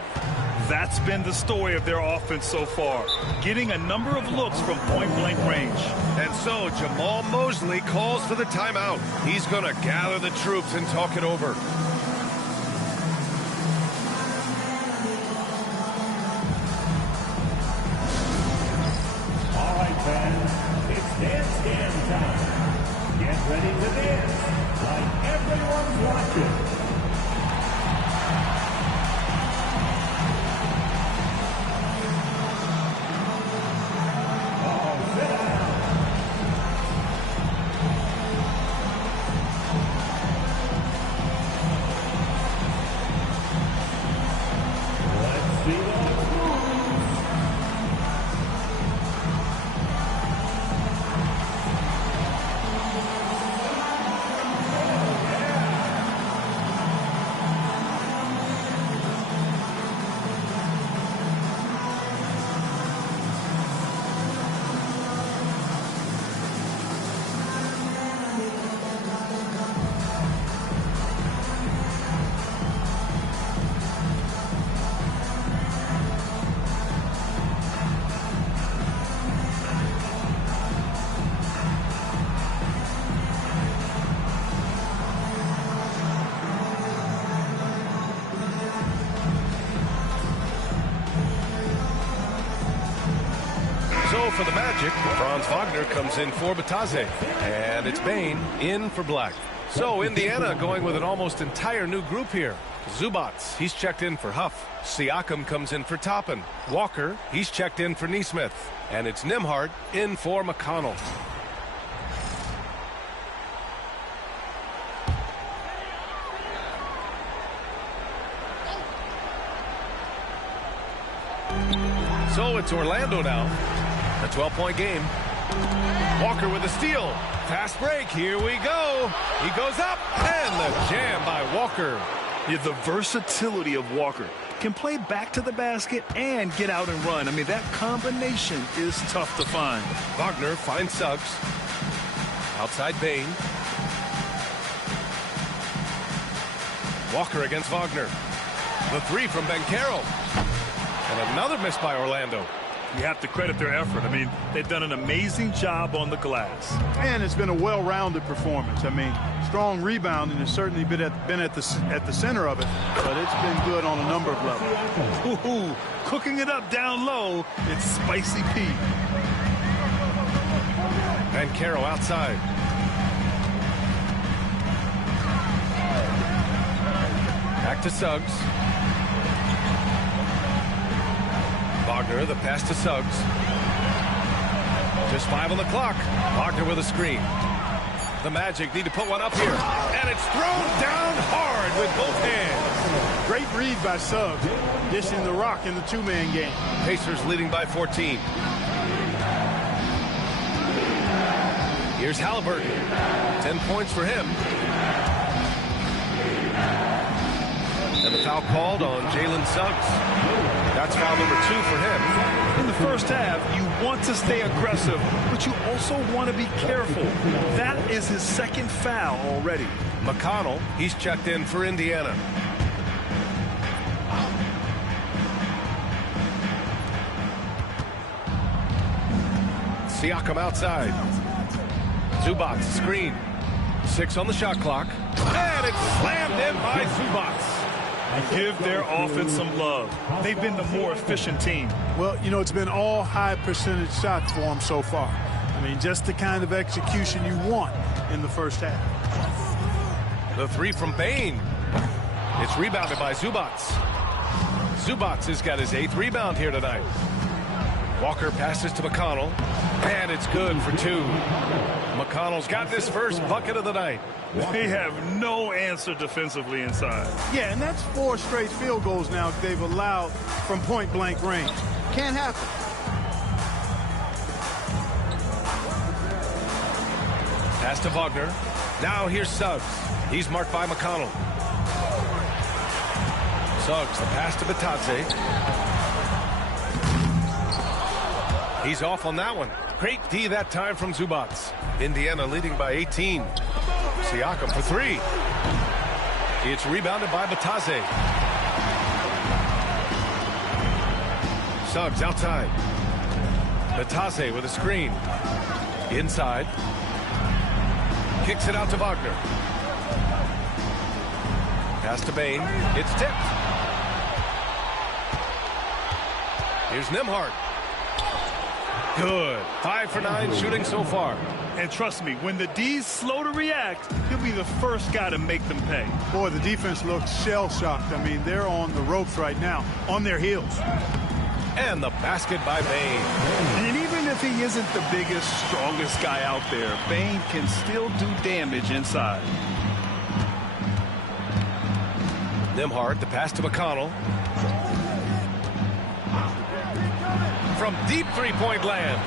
That's been the story of their offense so far, getting a number of looks from point-blank range. And so Jamal Mosley calls for the timeout. He's going to gather the troops and talk it over. All right, fans, it's dance time. Get ready to dance like everyone's watching. For the Magic, Franz Wagner comes in for Batase. And it's Bane in for Black. So Indiana going with an almost entire new group here. Zubats, he's checked in for Huff. Siakam comes in for Toppin. Walker, he's checked in for Neesmith. And it's Nembhard in for McConnell. So it's Orlando now. A 12-point game. Walker with a steal. Fast break. Here we go. He goes up. And the jam by Walker. Yeah, the versatility of Walker. Can play back to the basket and get out and run. I mean, that combination is tough to find. Wagner finds Suggs. Outside Bain. Walker against Wagner. The three from Banchero. And another miss by Orlando. You have to credit their effort. I mean, they've done an amazing job on the glass. And it's been a well-rounded performance. I mean, strong rebounding has certainly been at the center of it, but it's been good on a number of levels. Ooh, cooking it up down low, it's Spicy Pete. Banchero outside. Back to Suggs. Wagner, the pass to Suggs. Just 5 on the clock. Wagner with a screen. The Magic need to put one up here. And it's thrown down hard with both hands. Great read by Suggs, dishing the rock in the two-man game. Pacers leading by 14. Here's Halliburton. 10 points for him. And the foul called on Jalen Suggs. That's foul number 2 for him. In the first half, you want to stay aggressive, but you also want to be careful. That is his second foul already. McConnell, he's checked in for Indiana. Siakam outside. Zubats screen. 6 on the shot clock. And it's slammed in by Zubats. Give their offense some love. They've been the more efficient team. Well, you know, it's been all high percentage shots for them so far. I mean, just the kind of execution you want in the first half. The three from Bain. It's rebounded by Zubats. Zubats has got his 8th rebound here tonight. Walker passes to McConnell. And it's good for 2. McConnell's got his first bucket of the night. They have no answer defensively inside. Yeah, and that's 4 straight field goals now they've allowed from point-blank range. Can't happen. Pass to Wagner. Now here's Suggs. He's marked by McConnell. Suggs, the pass to Batadze. He's off on that one. Great D that time from Zubats. Indiana leading by 18. Siakam for 3. It's rebounded by Batadze. Suggs outside. Batadze with a screen. Inside. Kicks it out to Wagner. Pass to Bain. It's tipped. Here's Nembhard. Good. 5 for 9 shooting so far. And trust me, when the D's slow to react, he'll be the first guy to make them pay. Boy, the defense looks shell-shocked. I mean, they're on the ropes right now, on their heels. And the basket by Bain. And even if he isn't the biggest, strongest guy out there, Bain can still do damage inside. Nembhard, the pass to McConnell. From deep three-point land.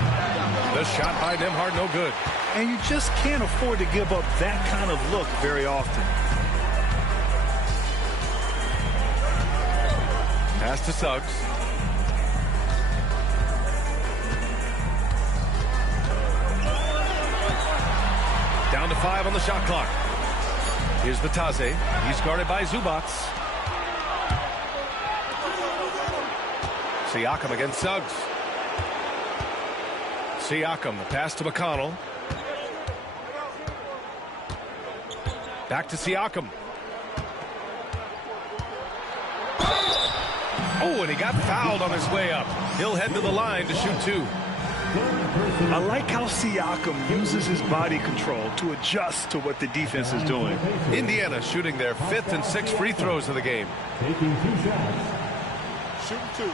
The shot by Nembhard, no good. And you just can't afford to give up that kind of look very often. Pass to Suggs. Down to 5 on the shot clock. Here's Batadze. He's guarded by Zubats. Siakam against Suggs. Siakam, the pass to McConnell. Back to Siakam. Oh, and he got fouled on his way up. He'll head to the line to shoot 2. person. I like how Siakam uses his body control to adjust to what the defense is doing. Indiana shooting their 5th and 6th free throws of the game. Taking 2 shots. Shooting 2.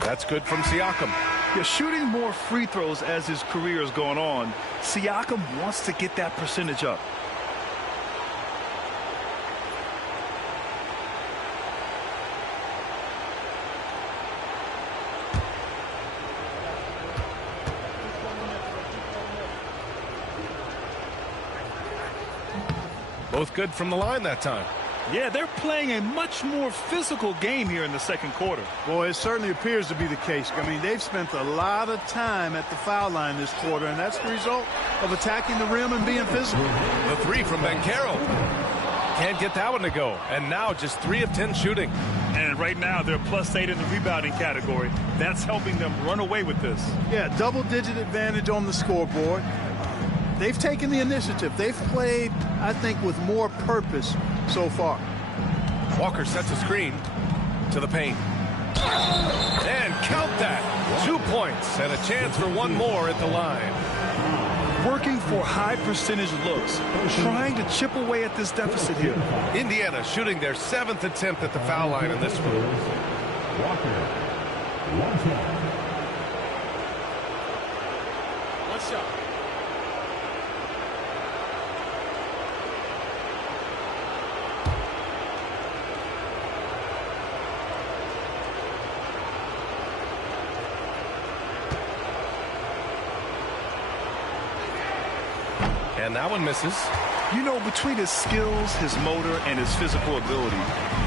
That's good from Siakam. Yeah, shooting more free throws as his career is going on, Siakam wants to get that percentage up. Both good from the line that time. Yeah, they're playing a much more physical game here in the second quarter. Boy, it certainly appears to be the case. I mean, they've spent a lot of time at the foul line this quarter, and that's the result of attacking the rim and being physical. The 3 from Banchero. Can't get that one to go. And now just 3 of 10 shooting. And right now they're +8 in the rebounding category. That's helping them run away with this. Yeah, double-digit advantage on the scoreboard. They've taken the initiative. They've played, I think, with more purpose so far. Walker sets a screen to the paint. And count that. 2 points and a chance for one more at the line. Working for high percentage looks, trying to chip away at this deficit here. Indiana shooting their 7th attempt at the foul line in this one. Walker. 1 shot. One shot. And that one misses. You know, between his skills, his motor, and his physical ability,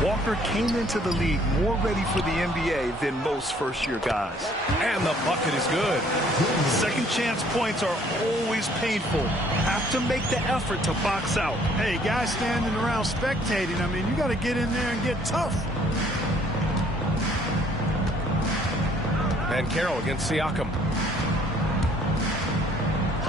Walker came into the league more ready for the NBA than most first-year guys. And the bucket is good. Second chance points are always painful. Have to make the effort to box out. Hey, guys standing around spectating, I mean, you got to get in there and get tough. Banchero against Siakam.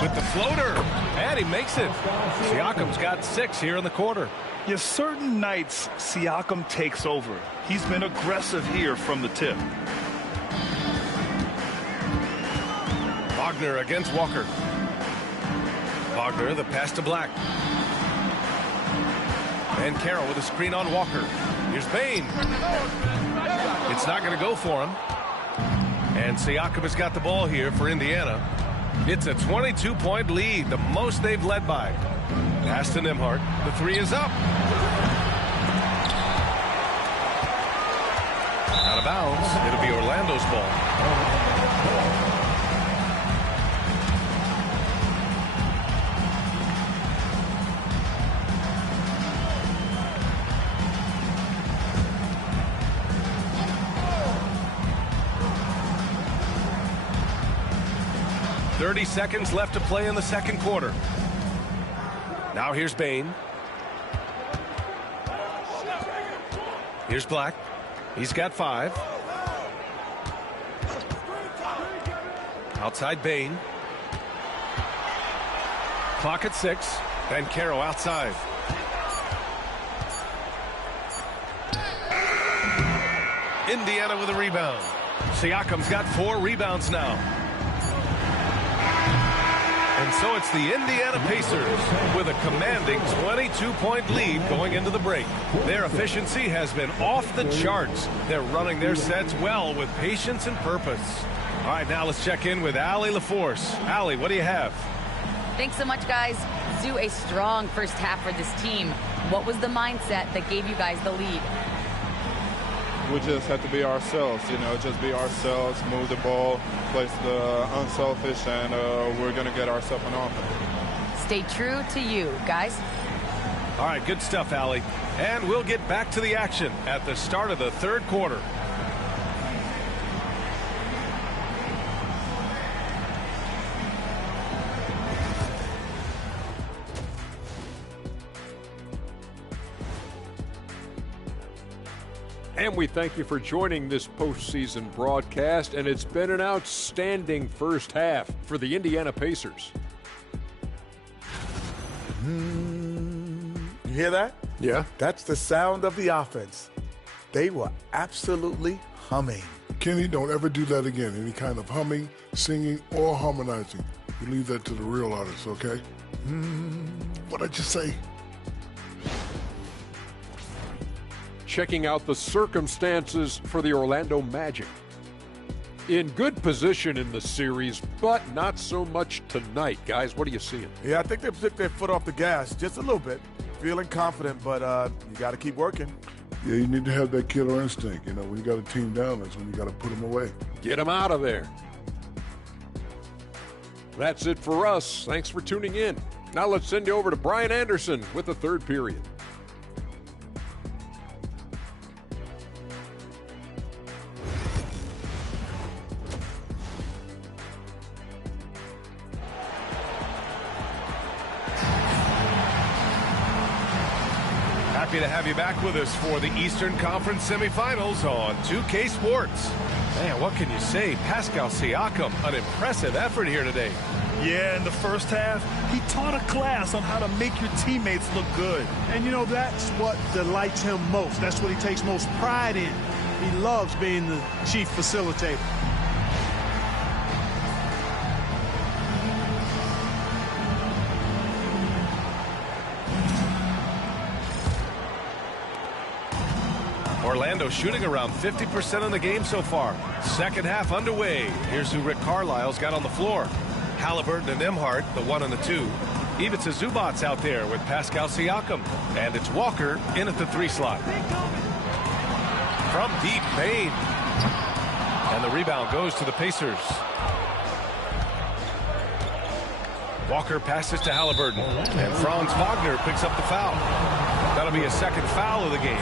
With the floater, and he makes it. Siakam's got 6 here in the quarter. Yeah, certain nights, Siakam takes over. He's been aggressive here from the tip. Wagner against Walker. Wagner, the pass to Black. Banchero with a screen on Walker. Here's Bane. It's not going to go for him. And Siakam has got the ball here for Indiana. It's a 22-point lead, the most they've led by. Pass to Nembhard. The 3 is up. Out of bounds. It'll be Orlando's ball. 30 seconds left to play in the second quarter. Now here's Bane. Here's Black. He's got 5. Outside Bane. Clock at 6. Banchero outside. Indiana with a rebound. Siakam's got 4 rebounds now. And so it's the Indiana Pacers with a commanding 22-point lead going into the break. Their efficiency has been off the charts. They're running their sets well with patience and purpose. All right, now let's check in with Allie LaForce. Allie, what do you have? Thanks so much, guys. Zoo, a strong first half for this team. What was the mindset that gave you guys the lead? We just have to be ourselves, just be ourselves, move the ball, play the unselfish, and we're going to get ourselves an offense. Stay true to you, guys. All right, good stuff, Allie. And we'll get back to the action at the start of the third quarter. And we thank you for joining this postseason broadcast, and it's been an outstanding first half for the Indiana Pacers. You hear that? Yeah. That's the sound of the offense. They were absolutely humming. Kenny, don't ever do that again. Any kind of humming, singing, or harmonizing. You leave that to the real artists, okay? What'd I just say? Checking out the circumstances for the Orlando Magic. In good position in the series, but not so much tonight. Guys, what are you seeing? Yeah, I think they took their foot off the gas just a little bit. Feeling confident, but you got to keep working. Yeah, you need to have that killer instinct. You know, when you got a team down, that's when you got to put them away. Get them out of there. That's it for us. Thanks for tuning in. Now let's send you over to Brian Anderson with the third period. Happy to have you back with us for the Eastern Conference Semifinals on 2K Sports. Man, what can you say? Pascal Siakam, an impressive effort here today. Yeah, in the first half, he taught a class on how to make your teammates look good. And, you know, that's what delights him most. That's what he takes most pride in. He loves being the chief facilitator. Orlando shooting around 50% in the game so far. Second half underway. Here's who Rick Carlisle's got on the floor. Halliburton and Nembhard, the 1 and the 2. Ivica Zubac's out there with Pascal Siakam. And it's Walker in at the 3 slot. From deep, Bane. And the rebound goes to the Pacers. Walker passes to Halliburton. And Franz Wagner picks up the foul. That'll be a second foul of the game.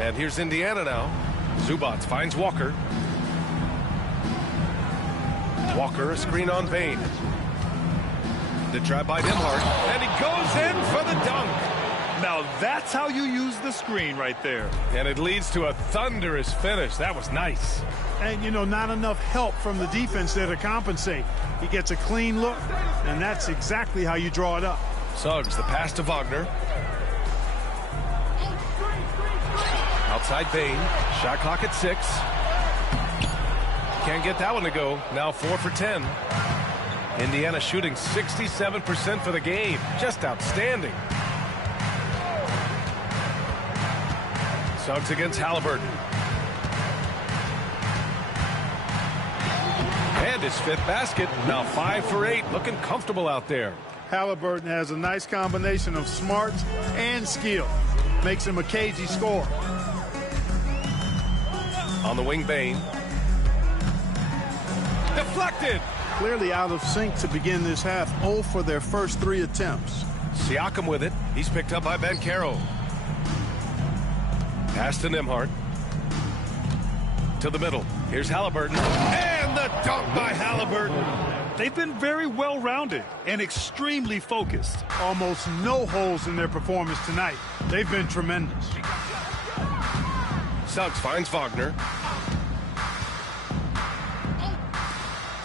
And here's Indiana now. Zubac finds Walker. Walker, a screen on Bane. The drive by Nembhard. And he goes in for the dunk. Now that's how you use the screen right there. And it leads to a thunderous finish. That was nice. And, you know, not enough help from the defense there to compensate. He gets a clean look, and that's exactly how you draw it up. Suggs, the pass to Wagner. Outside Bane. Shot clock at 6. Can't get that one to go. Now 4 for 10. Indiana shooting 67% for the game. Just outstanding. Suggs against Halliburton. And his 5th basket. Now 5 for 8. Looking comfortable out there. Halliburton has a nice combination of smarts and skill. Makes him a cagey scorer. On the wing, Bane. Deflected. Clearly out of sync to begin this half. 0 for their first 3 attempts. Siakam with it. He's picked up by Banchero. Pass to Nembhard. To the middle. Here's Halliburton. And the dunk by Halliburton. They've been very well-rounded and extremely focused. Almost no holes in their performance tonight. They've been tremendous. Suggs finds Wagner.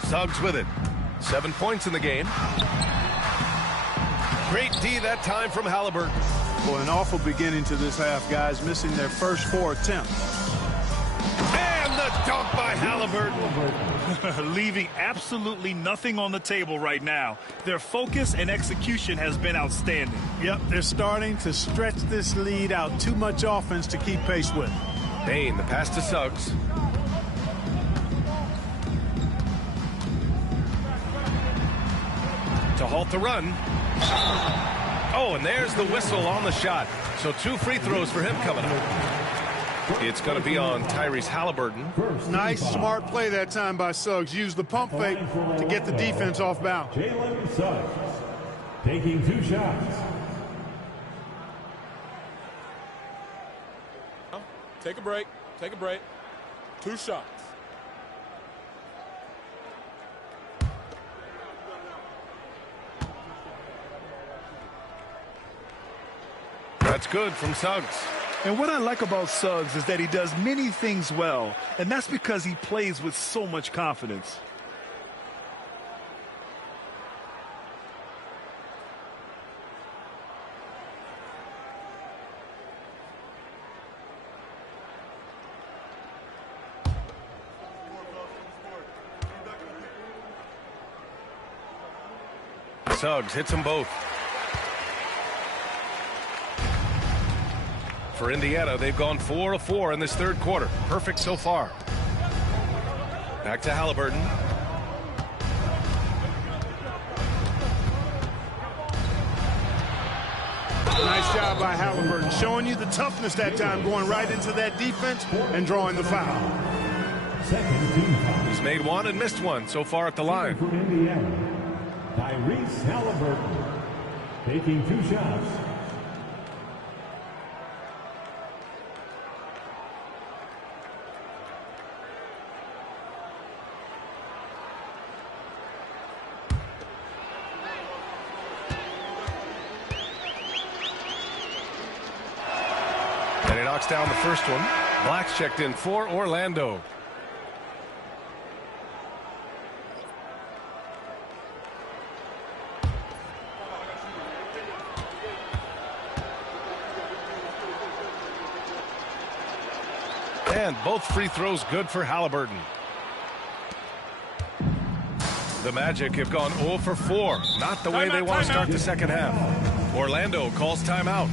Suggs with it. 7 points in the game. Great D that time from Halliburton. Boy, an awful beginning to this half, guys, missing their first 4 attempts. And the dunk by Halliburton. Leaving absolutely nothing on the table right now. Their focus and execution has been outstanding. Yep, they're starting to stretch this lead out. Too much offense to keep pace with. Bane, the pass to Suggs. To halt the run. Oh, and there's the whistle on the shot. So 2 free throws for him coming up. It's going to be on Tyrese Halliburton. Nice, smart play that time by Suggs. Used the pump fake to get the defense off balance. Jalen Suggs taking 2 shots. Take a break. Take a break. 2 shots. That's good from Suggs. And what I like about Suggs is that he does many things well, and that's because he plays with so much confidence. Suggs hits them both. For Indiana, they've gone 4 of 4 in this third quarter. Perfect so far. Back to Halliburton. Nice job by Halliburton, showing you the toughness that time, going right into that defense and drawing the foul. He's made one and missed one so far at the line. From Indiana, Tyrese Halliburton, taking 2 shots. And he knocks down the first one. Black's checked in for Orlando. And both free throws good for Halliburton. The Magic have gone 0 for 4. Not the way they want to start the second half. Orlando calls timeout.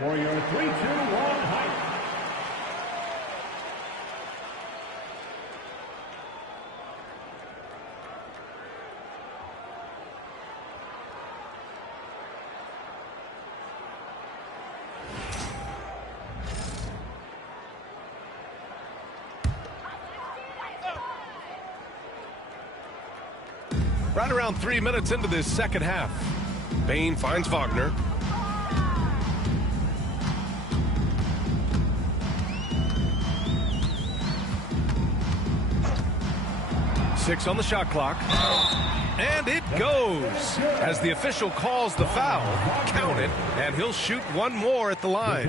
For your 3-2-1 hike. Right around 3 minutes into this second half. Bain finds Wagner. Six on the shot clock. And it goes. As the official calls the foul, count it, and he'll shoot one more at the line.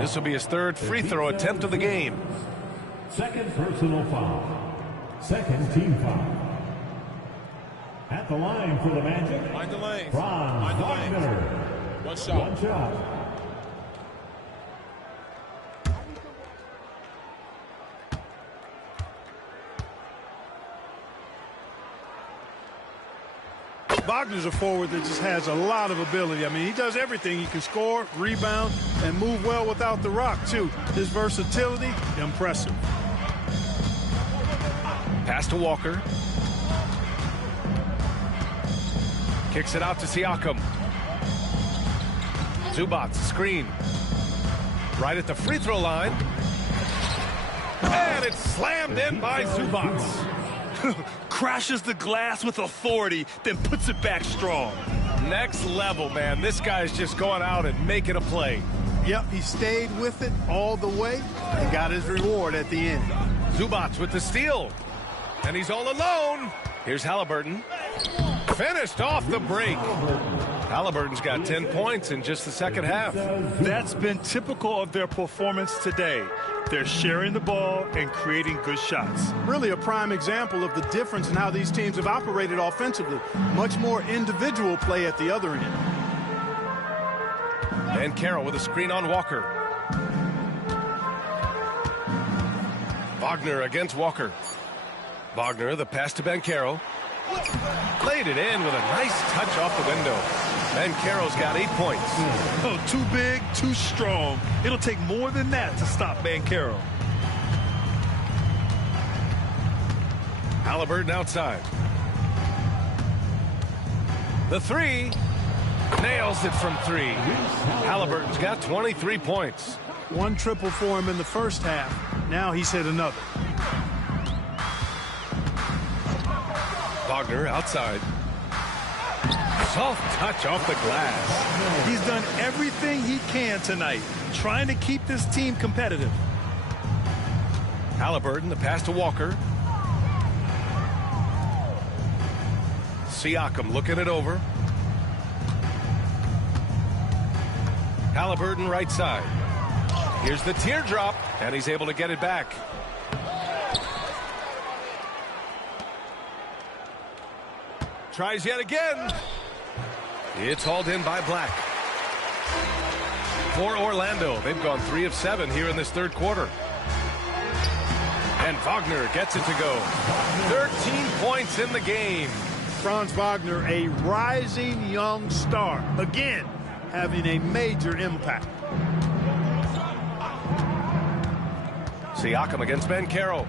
This will be his third free throw attempt of the game. Second personal foul. Second team foul. At the line for the Magic, Mind the lanes. Franz Mind the Wagner. lanes. One shot. One shot. Wagner's a forward that just has a lot of ability. I mean, he does everything. He can score, rebound, and move well without the rock, too. His versatility, impressive. Pass to Walker. Kicks it out to Siakam. Zubac, screen. Right at the free throw line. And it's slammed in by Zubac. Crashes the glass with authority, then puts it back strong. Next level, man. This guy's just going out and making a play. Yep, he stayed with it all the way and got his reward at the end. Zubac with the steal. And he's all alone. Here's Halliburton. Finished off the break. Halliburton's got 10 points in just the second half. That's been typical of their performance today. They're sharing the ball and creating good shots. Really a prime example of the difference in how these teams have operated offensively. Much more individual play at the other end. And Carroll with a screen on Walker. Wagner against Walker. Wagner, the pass to Banchero. Played it in with a nice touch off the window. Banchero's got 8 points. Oh, too big, too strong. It'll take more than that to stop Banchero. Halliburton outside. The three. Nails it from 3. Halliburton's got 23 points. One triple for him in the first half. Now he's hit another. Wagner outside. Soft touch off the glass. He's done everything he can tonight, trying to keep this team competitive. Halliburton, the pass to Walker. Siakam looking it over. Halliburton right side. Here's the teardrop, and he's able to get it back. Tries yet again. It's hauled in by Black. For Orlando, they've gone 3 of 7 here in this third quarter. And Wagner gets it to go. 13 points in the game. Franz Wagner, a rising young star. Again, having a major impact. Siakam against Banchero.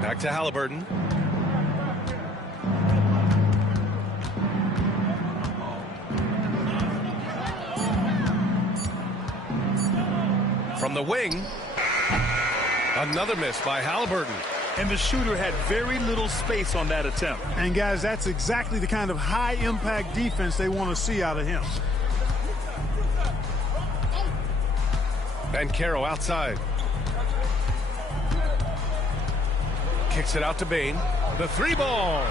Back to Halliburton. From the wing, another miss by Halliburton. And the shooter had very little space on that attempt. And guys, that's exactly the kind of high-impact defense they want to see out of him. Banchero outside. Kicks it out to Bane. The 3-ball.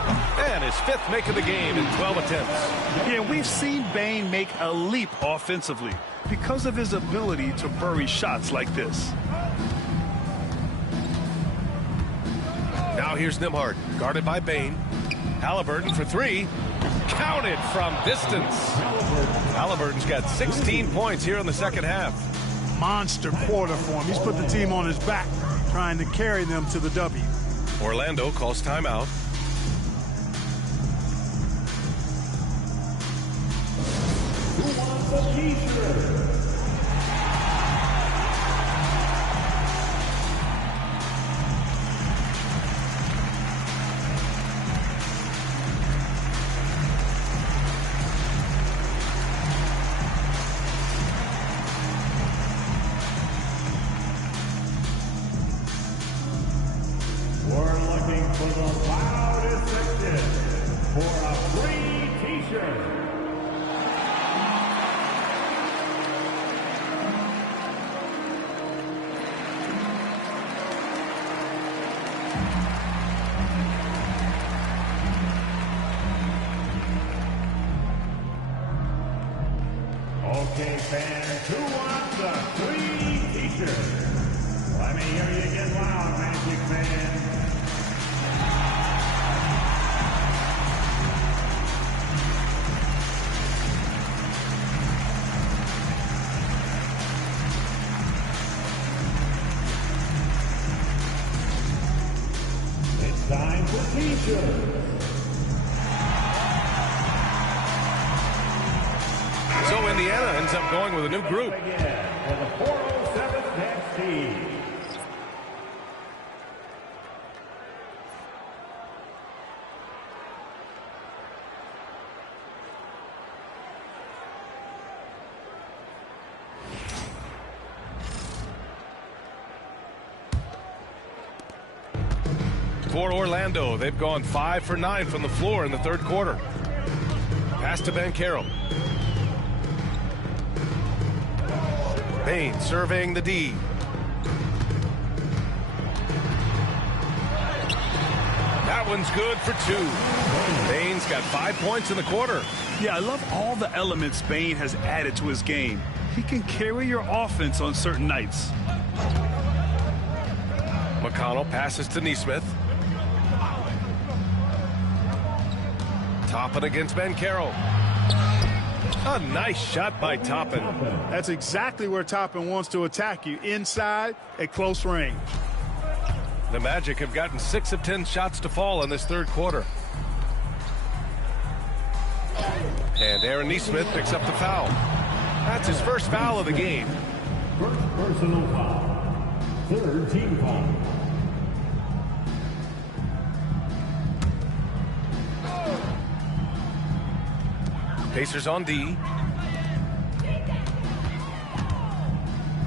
And his 5th make of the game in 12 attempts. Yeah, we've seen Bane make a leap offensively because of his ability to bury shots like this. Now here's Nembhard, guarded by Bane. Halliburton for 3. Counted from distance. Halliburton's got 16 points here in the second half. Monster quarter for him. He's put the team on his back, trying to carry them to the W. Orlando calls timeout. Who wants a t-shirt? Okay, fans, who wants a free t-shirt? Let me hear you get loud, Magic fans. It's time for t-shirts. So Indiana ends up going with a new group. For the 407th next team. for Orlando. They've gone 5 for 9 from the floor in the third quarter. Pass to Banchero. Bain surveying the D. That one's good for 2. Bain's got 5 points in the quarter. Yeah, I love all the elements Bain has added to his game. He can carry your offense on certain nights. McConnell passes to Neesmith. Toppin against Banchero. A nice shot by Toppin. That's exactly where Toppin wants to attack you, inside at close range. The Magic have gotten 6 of 10 shots to fall in this third quarter. And Aaron Neesmith picks up the foul. That's his first foul of the game. First personal foul. Third team foul. Pacers on D.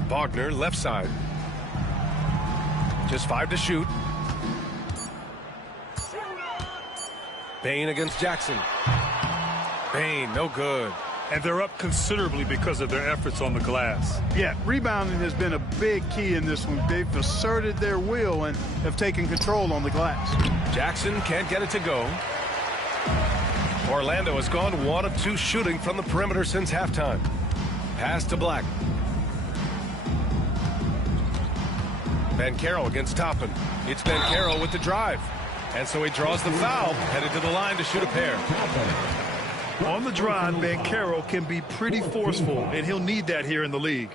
Wagner left side. Just 5 to shoot. Bain against Jackson. Bain, no good. And they're up considerably because of their efforts on the glass. Yeah, rebounding has been a big key in this one. They've asserted their will and have taken control on the glass. Jackson can't get it to go. Orlando has gone 1 of 2 shooting from the perimeter since halftime. Pass to Black. Banchero against Toppin. It's Banchero with the drive. And so he draws the foul, headed to the line to shoot a pair. On the drive, Banchero can be pretty forceful, and he'll need that here in the league.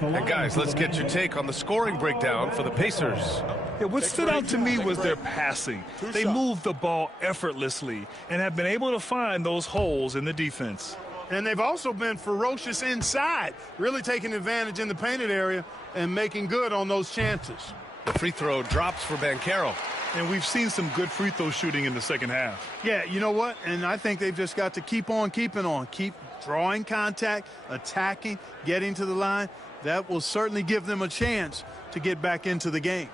And guys, let's get your take on the scoring breakdown for the Pacers. Yeah, what stood out to me was their passing. They moved the ball effortlessly and have been able to find those holes in the defense. And they've also been ferocious inside, really taking advantage in the painted area and making good on those chances. The free throw drops for Banchero. And we've seen some good free throw shooting in the second half. Yeah, you know what? And I think they've just got to keep on keeping on. Keep drawing contact, attacking, getting to the line. That will certainly give them a chance to get back into the game.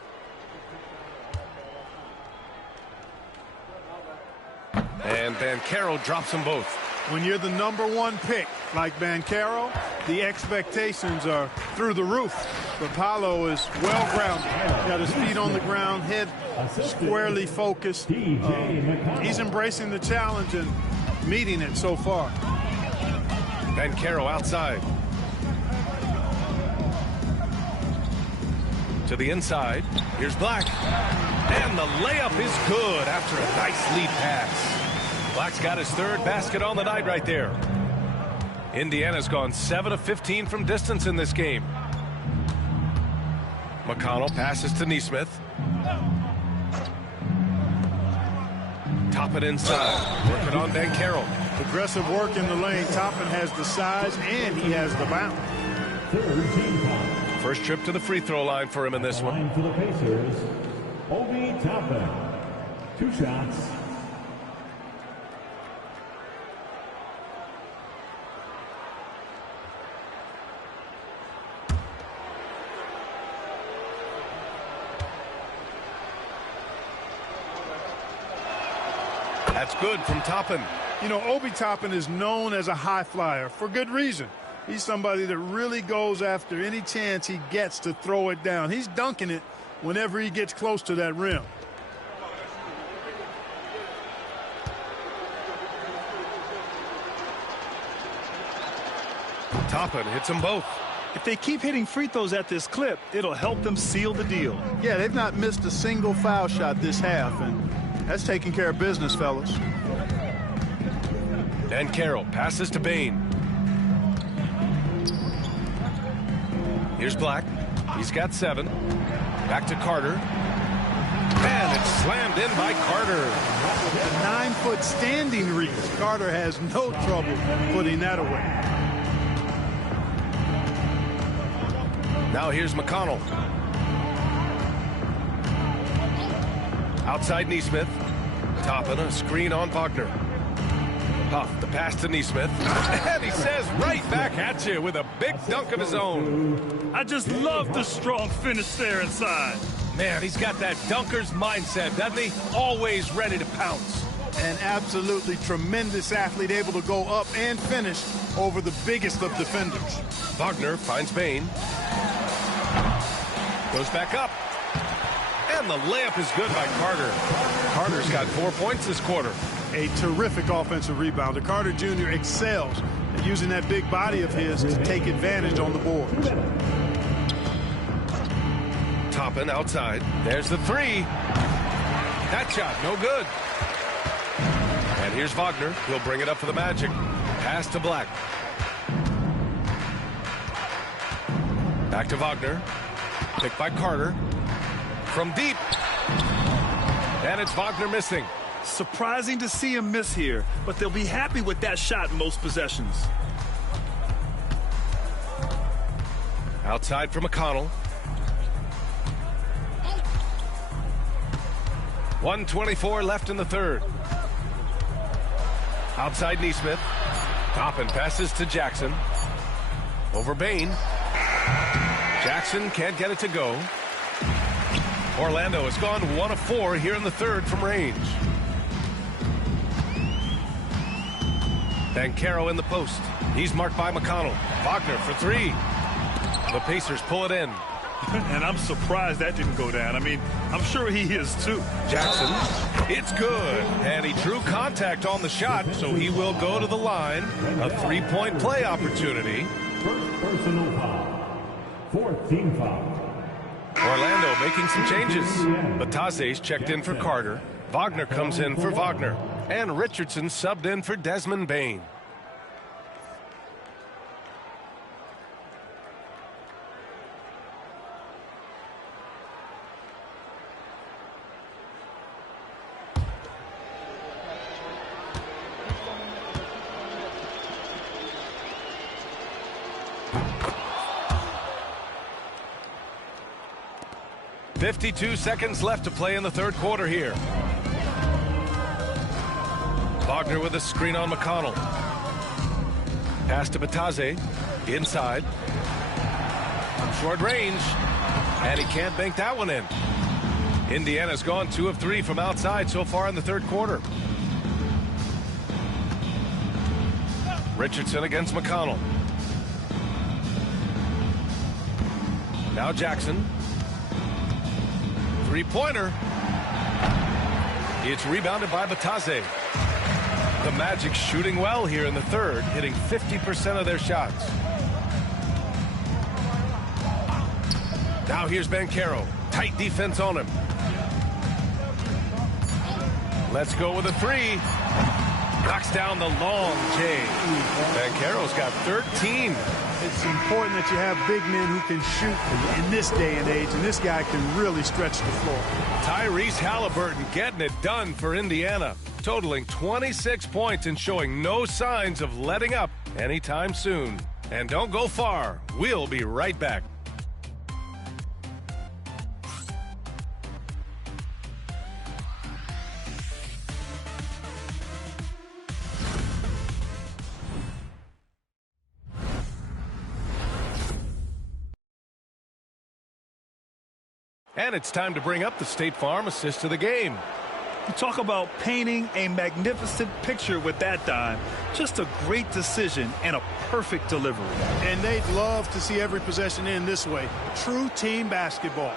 And Banchero drops them both. When you're the #1 pick like Banchero, the expectations are through the roof. But Paolo is well-grounded. Got his feet on the ground, head squarely focused. He's embracing the challenge and meeting it so far. Banchero outside. To the inside. Here's Black. And the layup is good after a nice lead pass. Black's got his 3rd basket on the night right there. Indiana's gone 7 of 15 from distance in this game. McConnell passes to Neesmith. Toppin inside. Working on Banchero. Aggressive work in the lane. Toppin has the size and he has the bounce. Third team foul. First trip to the free throw line for him in this one. For the Pacers, Obi Toppin. 2 shots. That's good from Toppin. You know, Obi Toppin is known as a high flyer for good reason. He's somebody that really goes after any chance he gets to throw it down. He's dunking it whenever he gets close to that rim. Toppin hits them both. If they keep hitting free throws at this clip, it'll help them seal the deal. Yeah, they've not missed a single foul shot this half, and that's taking care of business, fellas. Banchero passes to Bain. Here's Black. He's got 7. Back to Carter. And it's slammed in by Carter. The 9-foot standing reach. Carter has no trouble putting that away. Now here's McConnell. Outside Neesmith. Toppin a screen on Wagner. Huff, the pass to Neesmith. And he says right back at you with a big dunk of his own. I just love the strong finish there inside. Man, he's got that dunker's mindset, doesn't he? Always ready to pounce. An absolutely tremendous athlete, able to go up and finish over the biggest of defenders. Wagner finds Bain. Goes back up. And the layup is good by Carter. Carter's got 4 points this quarter. A terrific offensive rebounder. Carter Jr. excels at using that big body of his to take advantage on the boards. Toppin outside. There's the three. That shot, no good. And here's Wagner. He'll bring it up for the Magic. Pass to Black. Back to Wagner. Picked by Carter. From deep. And it's Wagner missing. Surprising to see him miss here, but they'll be happy with that shot in most possessions. Outside for McConnell. 1:24 left in the third. Outside Neesmith. Toppin passes to Jackson. Over Bain. Jackson can't get it to go. Orlando has gone 1 of 4 here in the third from range. Banchero in the post. He's marked by McConnell. Wagner for three. The Pacers pull it in. And I'm surprised that didn't go down. I mean, I'm sure he is too. Jackson, it's good. And he drew contact on the shot, so he will go to the line. A three-point play opportunity. First personal foul. Fourth team foul. Orlando making some changes. Batase's checked in for Carter. Wagner comes in for Wagner. And Richardson subbed in for Desmond Bain. .52 seconds left to play in the third quarter here. Wagner with a screen on McConnell. Pass to Batase. Inside. Short range. And he can't bank that one in. Indiana's gone 2 of 3 from outside so far in the third quarter. Richardson against McConnell. Now Jackson. Three-pointer. It's rebounded by Batase. The Magic shooting well here in the third, hitting 50% of their shots. Now here's Banchero. Tight defense on him. Let's go with a three. Knocks down the long J. Banchero's got 13. It's important that you have big men who can shoot in this day and age, and this guy can really stretch the floor. Tyrese Halliburton getting it done for Indiana, totaling 26 points and showing no signs of letting up anytime soon. And don't go far. We'll be right back. And it's time to bring up the State Farm assist of the game. You talk about painting a magnificent picture with that dime. Just a great decision and a perfect delivery. And they'd love to see every possession end this way. True team basketball.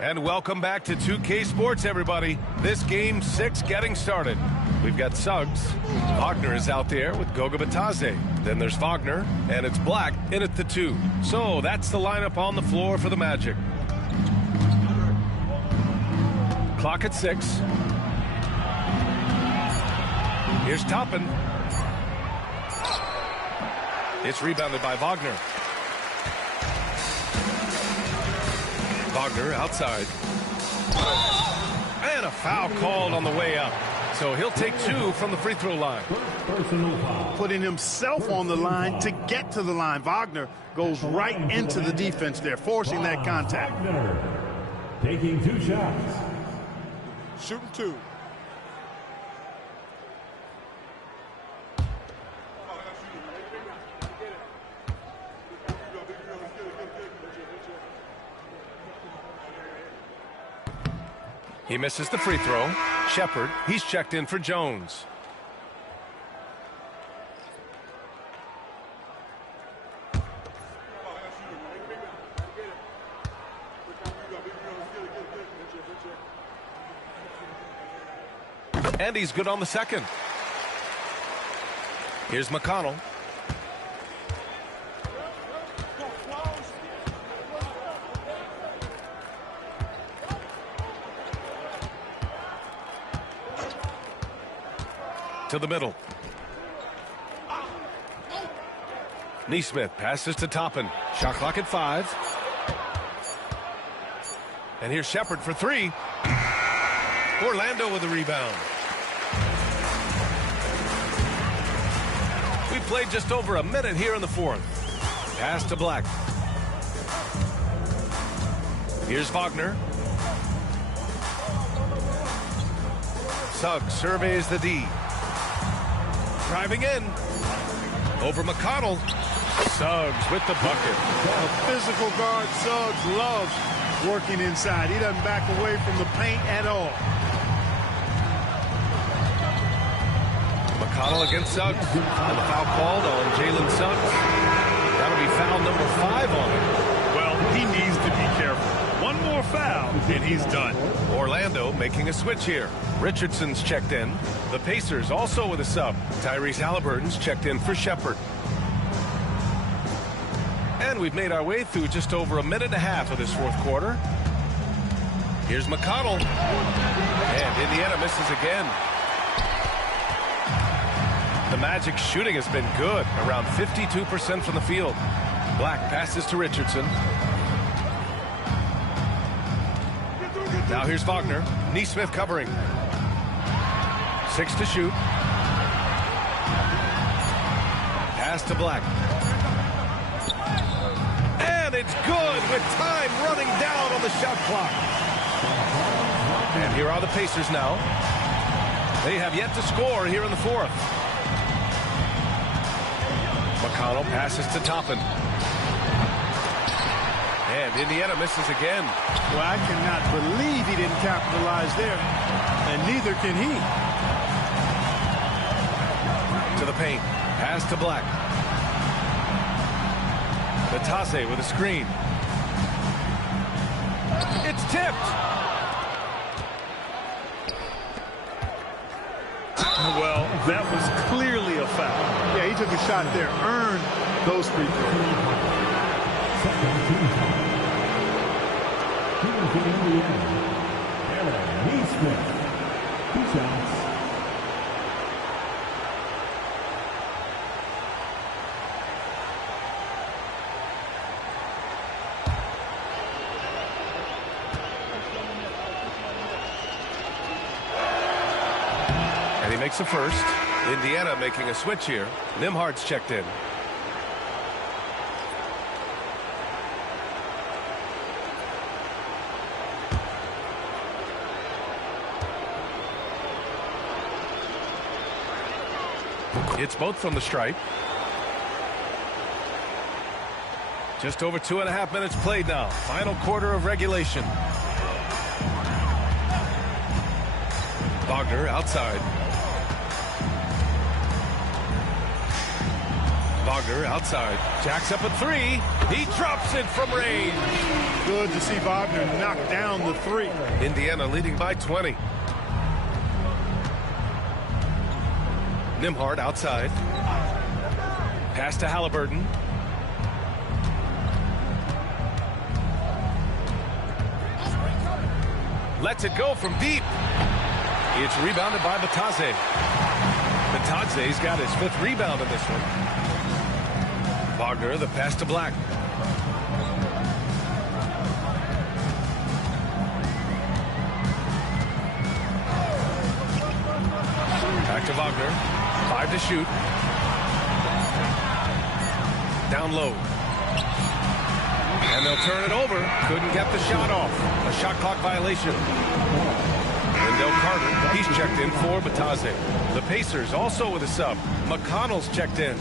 And welcome back to 2K Sports, everybody. This game 6 getting started. We've got Suggs. Wagner is out there with Goga Batase. Then there's Wagner, and it's Black in at the 2. So that's the lineup on the floor for the Magic. Clock at 6. Here's Toppin. It's rebounded by Wagner. Wagner outside. And a foul called on the way up. So he'll take 2 from the free throw line. Putting himself on the line to get to the line. Wagner goes right into the defense there, forcing that contact. Taking 2 shots. Shooting 2. He misses the free throw. Shepard, he's checked in for Jones. And he's good on the second. Here's McConnell. To the middle. Neesmith passes to Toppin. Shot clock at 5. And here's Shepard for 3. Orlando with the rebound. We played just over a minute here in the fourth. Pass to Black. Here's Wagner. Suggs surveys the D. Driving in. Over McConnell. Suggs with the bucket. A physical guard, Suggs, loves working inside. He doesn't back away from the paint at all. McConnell against Suggs. And the foul called on Jalen Suggs. That'll be foul number 5 on him. Well, he needs to be careful. One more foul, and he's done. Orlando making a switch here. Richardson's checked in. The Pacers also with a sub. Tyrese Halliburton's checked in for Shepard. And we've made our way through just over a minute and a half of this fourth quarter. Here's McConnell. And Indiana misses again. The Magic's shooting has been good, around 52% from the field. Black passes to Richardson. Now here's Wagner. Neesmith covering. 6 to shoot. Pass to Black. And it's good with time running down on the shot clock. And here are the Pacers now. They have yet to score here in the fourth. McConnell passes to Toppin. And Indiana misses again. Well, I cannot believe he didn't capitalize there. And neither can he. To the paint. Pass to Black. Batase with a screen. It's tipped. Well, that was clearly a foul. Yeah, he took a shot there. Earned those free throws. And he makes the first. Indiana making a switch here. Nimhard's checked in. It's both from the stripe. Just over 2.5 minutes played now. Final quarter of regulation. Wagner outside. Wagner outside. Jacks up a 3. He drops it from range. Good to see Wagner knock down the 3. Indiana leading by 20. Nimhard outside. Pass to Halliburton. Lets it go from deep. It's rebounded by Batase. Batase's got his 5th rebound in this one. Wagner, the pass to Black. Back to Wagner. 5 to shoot. Down low. And they'll turn it over. Couldn't get the shot off. A shot clock violation. Wendell Carter, he's checked in for Batase. The Pacers also with a sub. McConnell's checked in.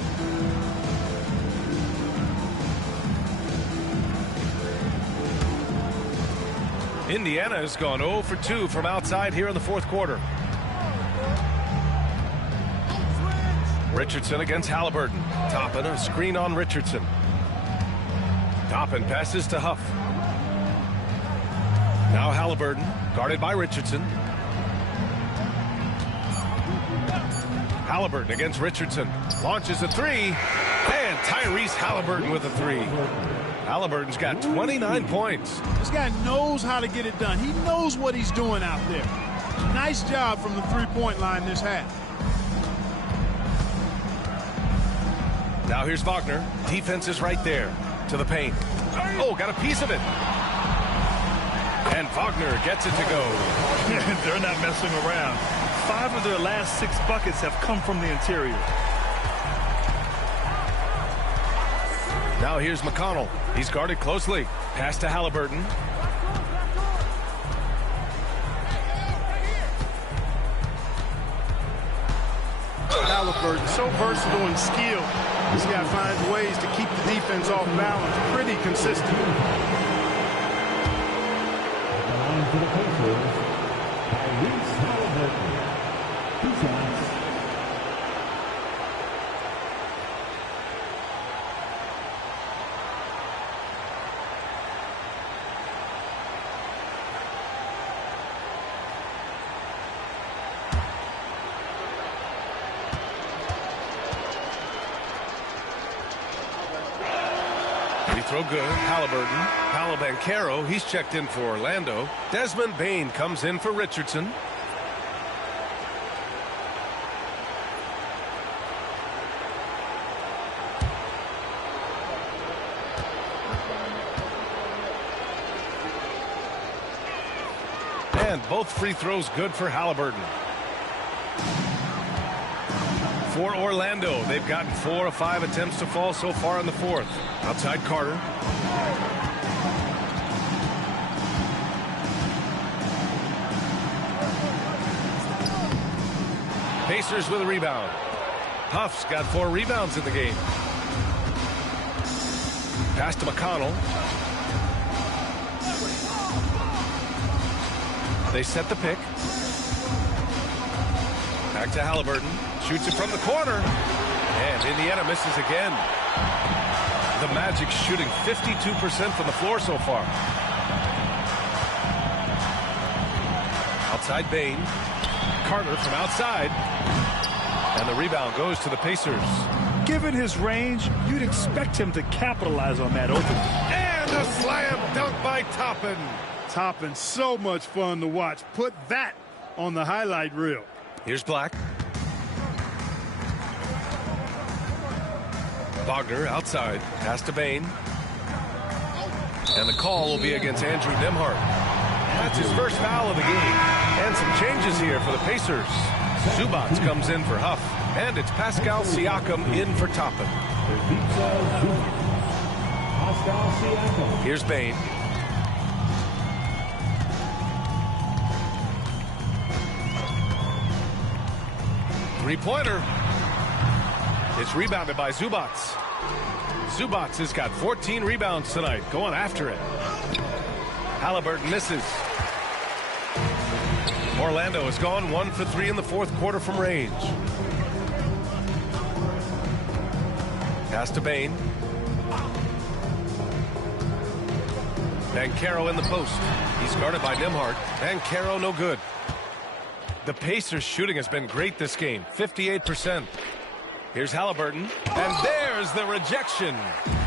Indiana has gone 0 for 2 from outside here in the fourth quarter. Richardson against Halliburton. Toppin, a screen on Richardson. Toppin passes to Huff. Now Halliburton, guarded by Richardson. Halliburton against Richardson. Launches a three. And Tyrese Halliburton with a three. Halliburton's got 29 points. This guy knows how to get it done. He knows what he's doing out there. Nice job from the three-point line this half. Now here's Wagner. Defense is right there. To the paint. Oh, got a piece of it. And Wagner gets it to go. They're not messing around. 5 of their last 6 buckets have come from the interior. Now here's McConnell. He's guarded closely. Pass to Halliburton. Halliburton, so versatile and skilled. This guy finds ways to keep the defense off balance. Pretty consistent. For the Pacers, Tyrese Halliburton. 2 shots. Throw good. Halliburton. Paolo Banchero, he's checked in for Orlando. Desmond Bane comes in for Richardson. And both free throws good for Halliburton. For Orlando, they've gotten 4 of 5 attempts to fall so far in the fourth. Outside Carter. Pacers with a rebound. Huff's got 4 rebounds in the game. Pass to McConnell. They set the pick. Back to Halliburton. Shoots it from the corner. And Indiana misses again. The Magic shooting 52% from the floor so far. Outside Bane. Carter from outside. And the rebound goes to the Pacers. Given his range, you'd expect him to capitalize on that opening. And a slam dunk by Toppin. Toppin, so much fun to watch. Put that on the highlight reel. Here's Black. Wagner outside. Pass to Bane. And the call will be against Andrew Nembhard. That's his first foul of the game. And some changes here for the Pacers. Zubac comes in for Huff. And it's Pascal Siakam in for Toppin. Here's Bane. Three-pointer. It's rebounded by Zubac. Zubac has got 14 rebounds tonight, going after it. Halliburton misses. Orlando has gone 1 for 3 in the fourth quarter from range. Pass to Bane. Banchero in the post. He's guarded by Nembhard. Banchero no good. The Pacers shooting has been great this game, 58%. Here's Halliburton, and there's the rejection.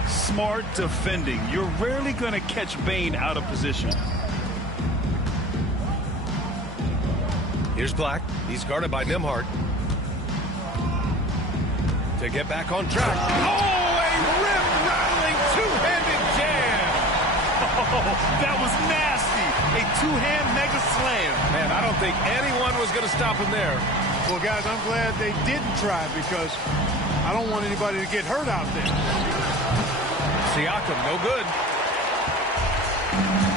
Smart defending. You're rarely going to catch Bane out of position. Here's Black. He's guarded by Nembhard. To get back on track. Oh, a rip-rattling two-handed jam. Oh, that was nasty. A two-hand mega slam. Man, I don't think anyone was going to stop him there. Well, guys, I'm glad they didn't try because I don't want anybody to get hurt out there. Siakam, no good.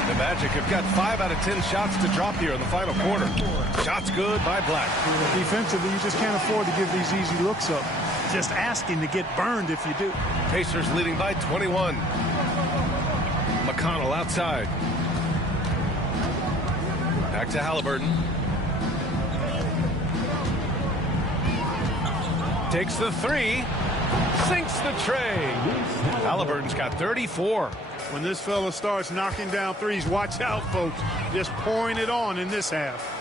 The Magic have got 5 out of 10 shots to drop here in the final quarter. Shots good by Black. Defensively, you just can't afford to give these easy looks up. Just asking to get burned if you do. Pacers leading by 21. McConnell outside. Back to Halliburton. Takes the three. Sinks the tray. Halliburton's got 34. When this fella starts knocking down threes, watch out, folks. Just pouring it on in this half.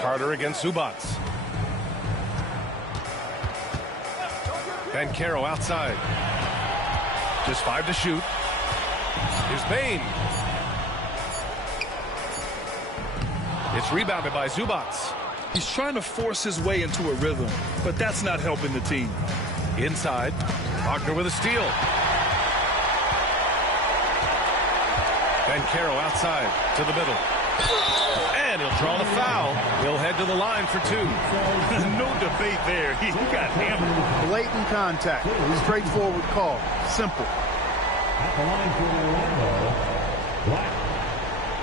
Carter against Zubats. Banchero outside. Just 5 to shoot. Here's Bain. It's rebounded by Zubats. He's trying to force his way into a rhythm, but that's not helping the team. Inside. Wagner with a steal. Banchero outside to the middle. And he'll draw the foul. He'll head to the line for 2. No debate there. He got hammered. Blatant contact. Straightforward call. Simple. At the line for Orlando, Black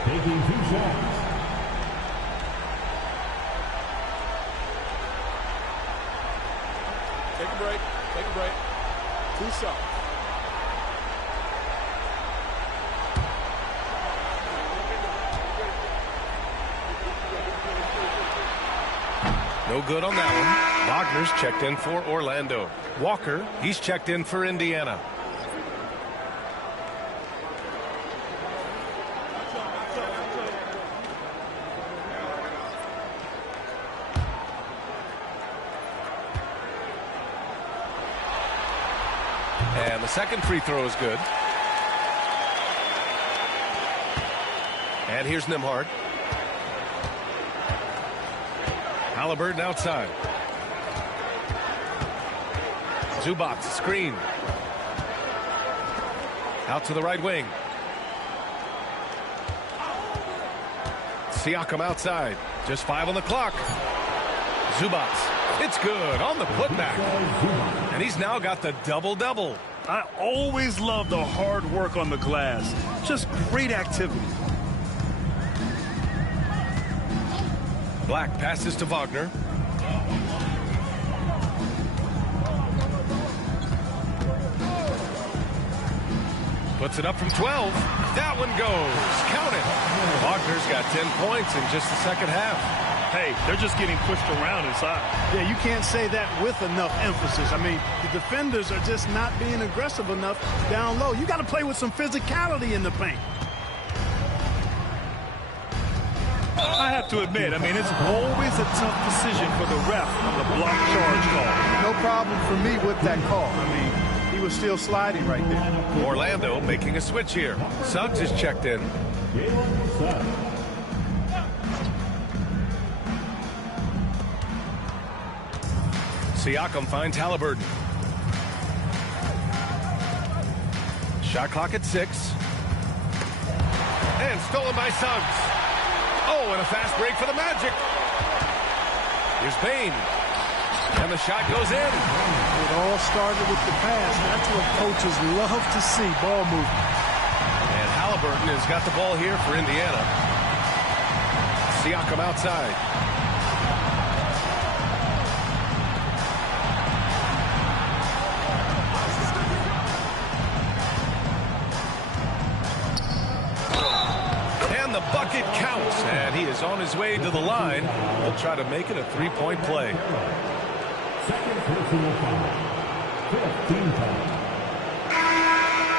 taking 2 shots. Take a break. Take a break. 2 shots. No good on that one. Wagner's checked in for Orlando. Walker, he's checked in for Indiana. And the second free throw is good. And here's Nembhard. Halliburton outside. Zubats screen. Out to the right wing. Siakam outside. Just 5 on the clock. Zubats. It's good on the putback. And he's now got the double-double. I always love the hard work on the glass. Just great activity. Black passes to Wagner. Puts it up from 12. That one goes. Count it. Wagner's got 10 points in just the second half. Hey, they're just getting pushed around inside. Yeah, you can't say that with enough emphasis. I mean, the defenders are just not being aggressive enough down low. You got to play with some physicality in the paint. I have to admit, I mean, it's always a tough decision for the ref on the block charge call. No problem for me with that call. I mean, he was still sliding right there. Orlando making a switch here. Suggs is checked in. Siakam finds Halliburton. Shot clock at 6. And stolen by Suggs. Oh, and a fast break for the Magic. Here's Bain. And the shot goes in. It all started with the pass. That's what coaches love to see, ball movement. And Halliburton has got the ball here for Indiana. Siakam outside. And the bucket counts. And he is on his way to the line. He'll try to make it a three-point play. Second personal foul. 15 foul.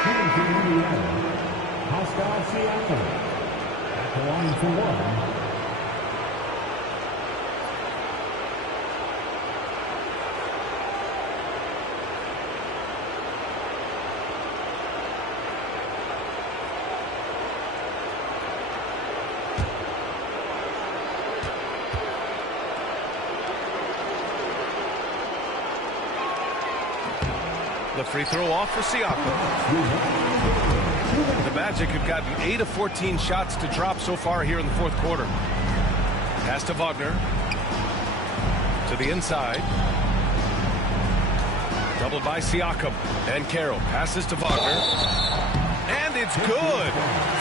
Coming from Indiana, Pascal Siakam. At the line for 1. The free throw off for Siakam. The Magic have gotten 8 of 14 shots to drop so far here in the fourth quarter. Pass to Wagner. To the inside. Doubled by Siakam. And Carroll passes to Wagner. And it's good.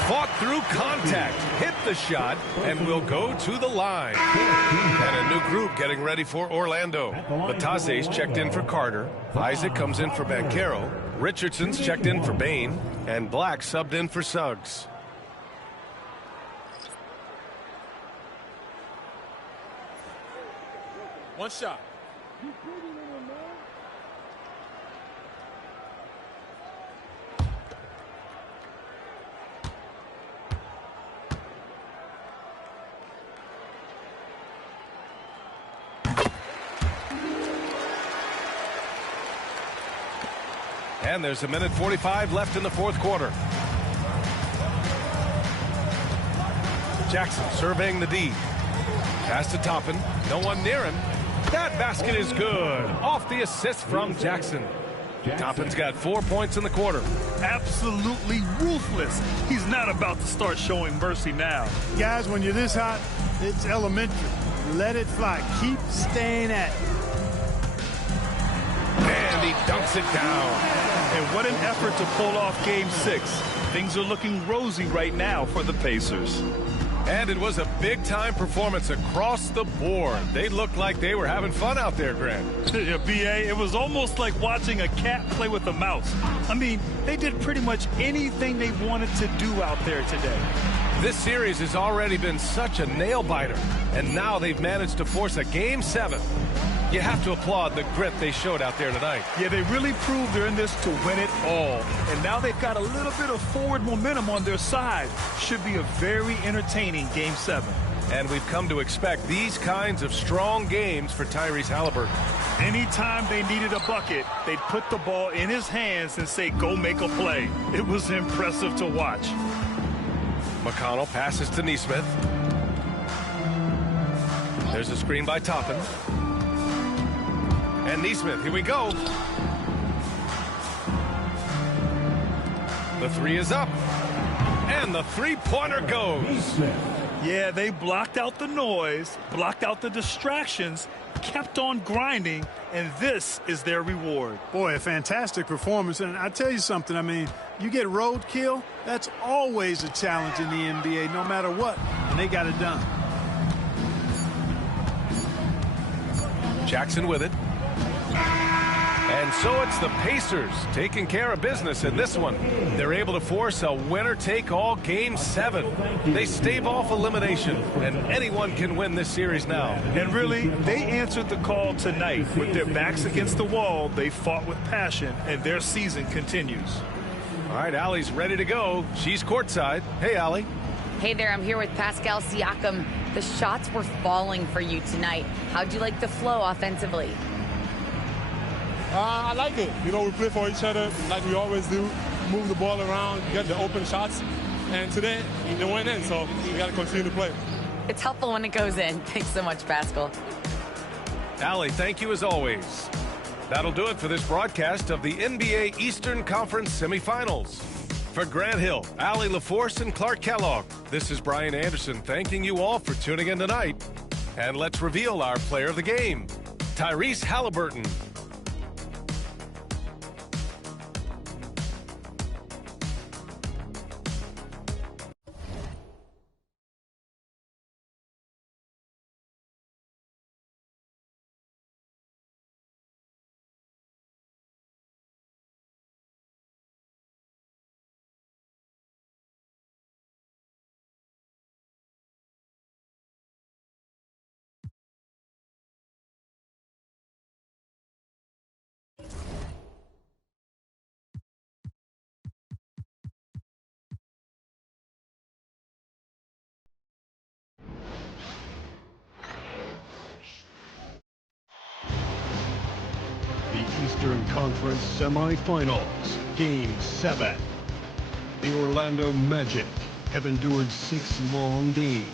Fought through contact. Hit the shot and will go to the line. And a new group getting ready for Orlando. Lataze's checked in for Carter. Isaac comes in for Banchero. Richardson's checked in for Bain. And Black subbed in for Suggs. One shot. And there's a minute 45 left in the fourth quarter. Jackson surveying the D. Pass to Toppin. No one near him. That basket is good. Off the assist from Jackson. Toppin's got 4 points in the quarter. Absolutely ruthless. He's not about to start showing mercy now. Guys, when you're this hot, it's elementary. Let it fly. Keep staying at it. And he dunks it down. And what an effort to pull off Game 6. Things are looking rosy right now for the Pacers. And it was a big-time performance across the board. They looked like they were having fun out there, Grant. Yeah, B.A., it was almost like watching a cat play with a mouse. I mean, they did pretty much anything they wanted to do out there today. This series has already been such a nail-biter, and now they've managed to force a Game 7. You have to applaud the grit they showed out there tonight. Yeah, they really proved they're in this to win it all. And now they've got a little bit of forward momentum on their side. Should be a very entertaining Game 7. And we've come to expect these kinds of strong games for Tyrese Halliburton. Anytime they needed a bucket, they'd put the ball in his hands and say, go make a play. It was impressive to watch. McConnell passes to Nesmith. There's a screen by Toppin. And Nesmith, here we go. The three is up. And the three-pointer goes. Yeah, they blocked out the noise, blocked out the distractions, kept on grinding, and this is their reward. Boy, a fantastic performance. And I tell you something, I mean, you get roadkill, that's always a challenge in the NBA, no matter what. And they got it done. Jackson with it. And so it's the Pacers taking care of business in this one. They're able to force a winner-take-all Game 7. They stave off elimination, and anyone can win this series now. And really, they answered the call tonight. With their backs against the wall, they fought with passion, and their season continues. All right, Allie's ready to go. She's courtside. Hey, Allie. Hey there, I'm here with Pascal Siakam. The shots were falling for you tonight. How'd you like the flow offensively? I like it. You know, we play for each other like we always do. Move the ball around, get the open shots. And today, they went in, so we got to continue to play. It's helpful when it goes in. Thanks so much, Pascal. Allie, thank you as always. That'll do it for this broadcast of the NBA Eastern Conference Semifinals. For Grant Hill, Allie LaForce, and Clark Kellogg, this is Brian Anderson thanking you all for tuning in tonight. And let's reveal our player of the game, Tyrese Halliburton. Eastern Conference Semifinals, Game 7. The Orlando Magic have endured 6 long games.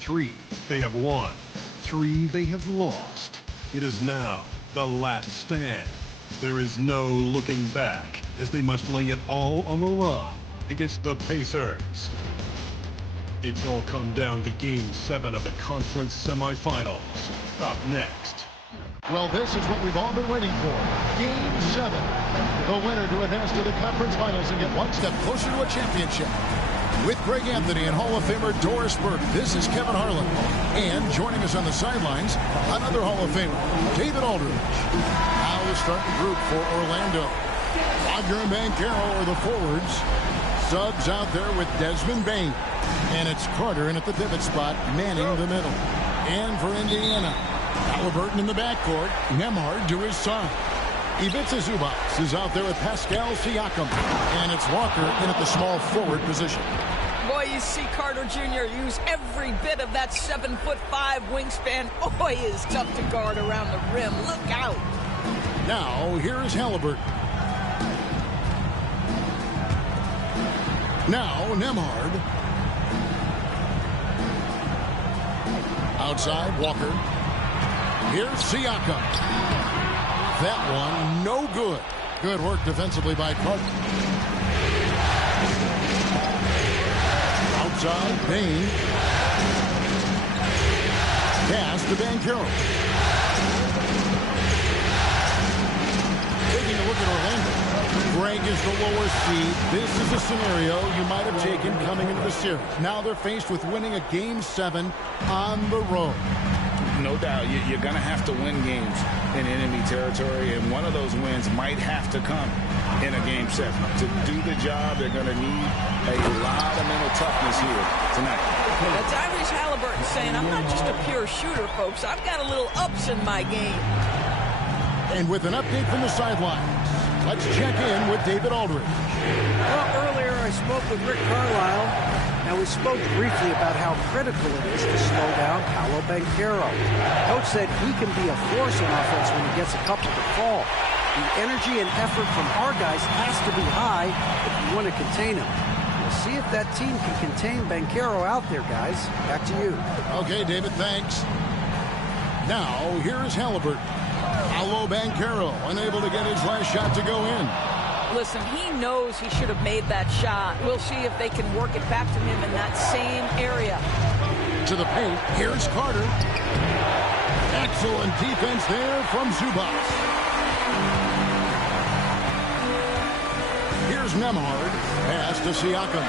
3 they have won, 3 they have lost. It is now the last stand. There is no looking back, as they must lay it all on the line against the Pacers. It's all come down to Game 7 of the conference semifinals. Up next. Well, this is what we've all been waiting for. Game 7. The winner to advance to the conference finals and get one step closer to a championship. With Greg Anthony and Hall of Famer Doris Burke, this is Kevin Harlan. And joining us on the sidelines, another Hall of Famer, David Aldridge. Now the starting group for Orlando. Roger Banchero are the forwards. Subs out there with Desmond Bane. And it's Carter in at the pivot spot, manning the middle. And for Indiana, Halliburton in the backcourt. Nembhard to his side. Ivica Zubac is out there with Pascal Siakam. And it's Walker in at the small forward position. Boy, you see Carter Jr. use every bit of that 7'5" wingspan. Boy, is tough to guard around the rim. Look out. Now, here is Halliburton. Now, Nembhard. Outside, Walker. Here's Siakam. That one, no good. Good work defensively by Carter. Outside, Bain. Pass to Banchero. Taking a look at Orlando. Greg is the lower seed. This is a scenario you might have taken coming into the series. Now they're faced with winning a Game 7 on the road. No doubt, you're going to have to win games in enemy territory, and one of those wins might have to come in a Game 7. To do the job, they're going to need a lot of mental toughness here tonight. That's Tyrese Halliburton saying, I'm not just a pure shooter, folks. I've got a little ups in my game. And with an update from the sidelines, let's check in with David Aldridge. Well, earlier I spoke with Rick Carlisle. Now, we spoke briefly about how critical it is to slow down Paolo Banchero. Coach said he can be a force on offense when he gets a couple to fall. The energy and effort from our guys has to be high if you want to contain him. We'll see if that team can contain Banchero out there, guys. Back to you. Okay, David, thanks. Now, here's Halliburton. Paolo Banchero unable to get his last shot to go in. Listen, he knows he should have made that shot. We'll see if they can work it back to him in that same area. To the paint, here's Carter. Excellent defense there from Zubac. Here's Nembhard. Pass to Siakam.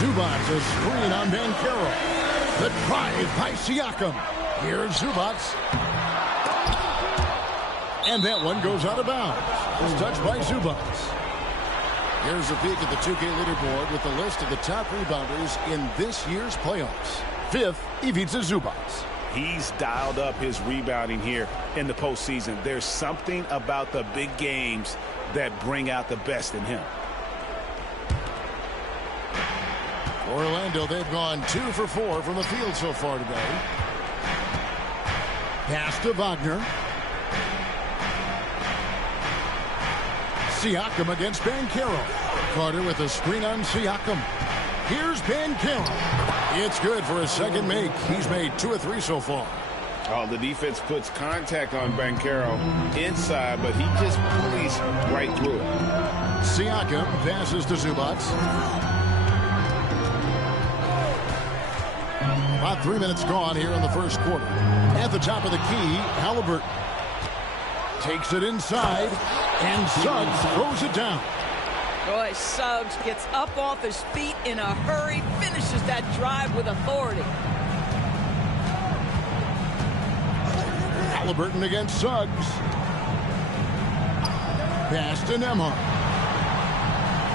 Zubac, a screen on Banchero. The drive by Siakam. Here's Zubac. And that one goes out of bounds. It's touched by Zubac. Here's a peek at the 2K leaderboard with the list of the top rebounders in this year's playoffs. Fifth, Ivica Zubac. He's dialed up his rebounding here in the postseason. There's something about the big games that bring out the best in him. Orlando, they've gone 2 for 4 from the field so far today. Pass to Wagner. Siakam against Banchero. Carter with a screen on Siakam. Here's Banchero. It's good for his second make. He's made 2 of 3 so far. Oh, the defense puts contact on Banchero inside, but he just pulleys right through it. Siakam passes to Zubac. About 3 minutes gone here in the first quarter. At the top of the key, Halliburton takes it inside, and Suggs throws it down. Boy, Suggs gets up off his feet in a hurry, finishes that drive with authority. Halliburton against Suggs. Pass to Nembhard.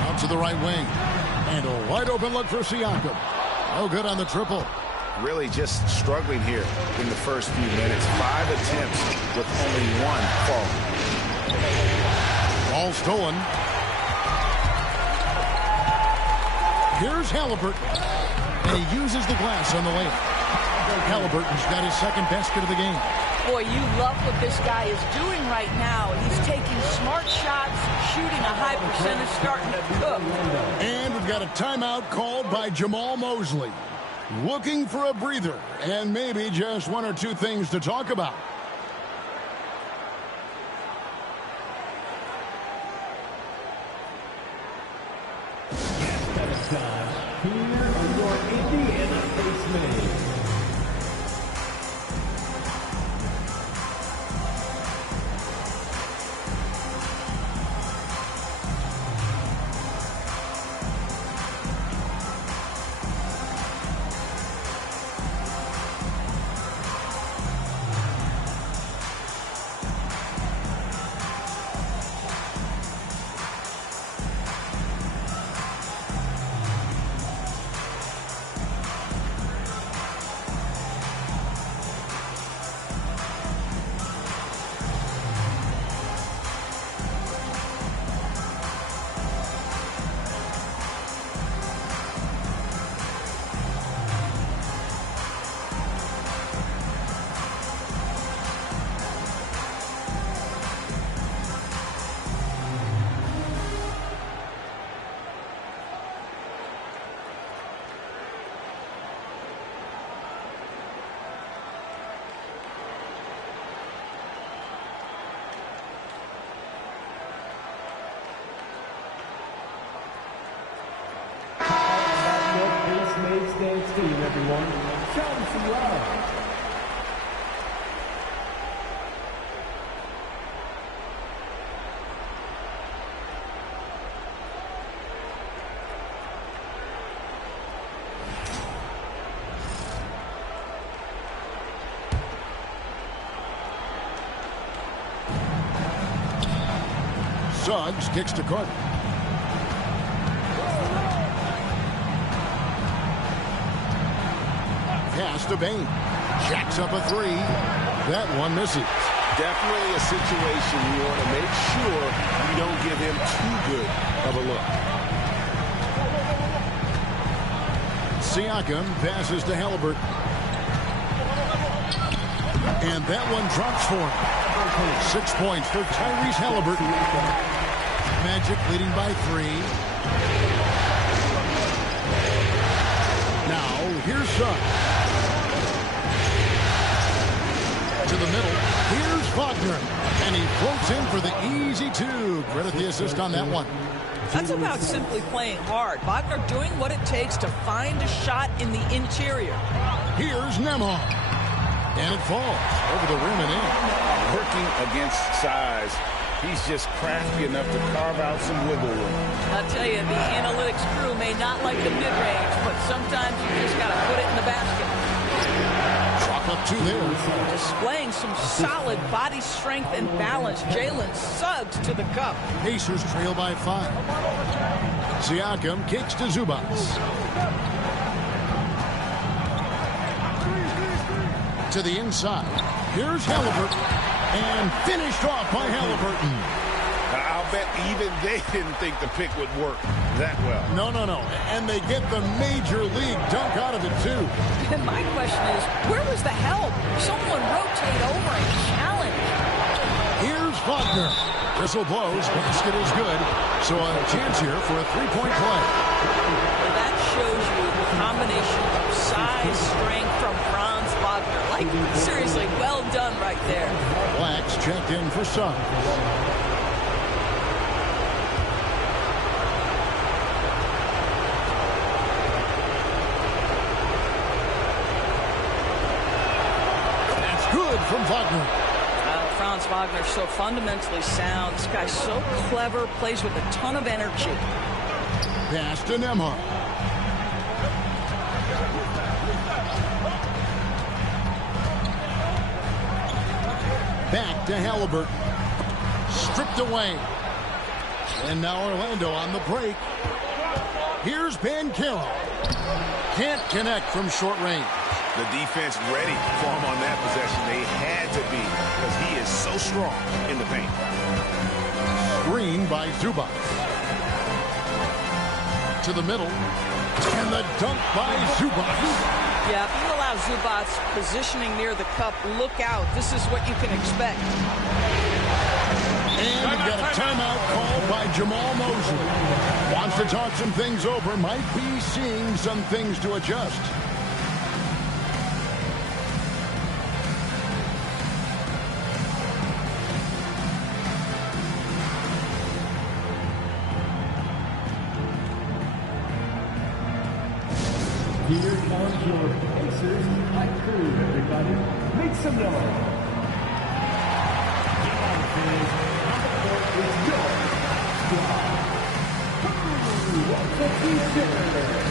Out to the right wing. And a wide open look for Siakam. No good on the triple. Really just struggling here in the first few minutes. 5 attempts with only 1 fall. Ball stolen. Here's Halliburton. And he uses the glass on the layup. Halliburton's got his second basket of the game. Boy, you love what this guy is doing right now. He's taking smart shots, shooting a high percentage, starting to cook. And we've got a timeout called by Jamal Mosley. Looking for a breather and maybe just 1 or 2 things to talk about. Here are your Indiana basemen. Chelsea Love. Suggs kicks to Carter. Pass to Bain. Jacks up a three. That one misses. Definitely a situation you want to make sure you don't give him too good of a look. Siakam passes to Halliburton. And that one drops for him. 6 points for Tyrese Halliburton. Magic leading by 3. Now, here's Suggs. To the middle. Here's Wagner. And he floats in for the easy 2. Credit the assist on that one. That's about simply playing hard. Wagner doing what it takes to find a shot in the interior. Here's Nembhard. And it falls over the rim and in. Working against size, he's just crafty enough to carve out some wiggle room. I'll tell you, the analytics crew may not like the mid-range, but sometimes you just got to put it in the basket. Drop up 2 there. Displaying some solid body strength and balance. Jalen Suggs to the cup. Pacers trail by 5. Siakam kicks to Zubac. To the inside. Here's Halliburton. And finished off by Halliburton. I'll bet even they didn't think the pick would work that well. No. And they get the major league dunk out of it, too. And my question is, where was the help? Someone rotate over and challenge. Here's Wagner. Whistle blows. Basket is good. So a chance here for a 3-point play. Well, that shows you the combination of size, strength from Franz Wagner. Like, seriously, well done right there. Blacks checked in for Suggs. That's good from Wagner. Franz Wagner so fundamentally sound. This guy's so clever, plays with a ton of energy. Pass to Nembhard. Back to Halliburton. Stripped away. And now Orlando on the break. Here's Banchero. Can't connect from short range. The defense ready for him on that possession. They had to be because he is so strong in the paint. Screen by Zubac. To the middle. And the dunk by Zubac. Yeah, if you allow Zubac's positioning near the cup, look out. This is what you can expect. And we've got a timeout called by Jamal Mosley. Wants to talk some things over. Might be seeing some things to adjust. Here comes your Pacers high crew, everybody. Make some noise. Get on, fans. On the court is your squad. What's up, Pacers?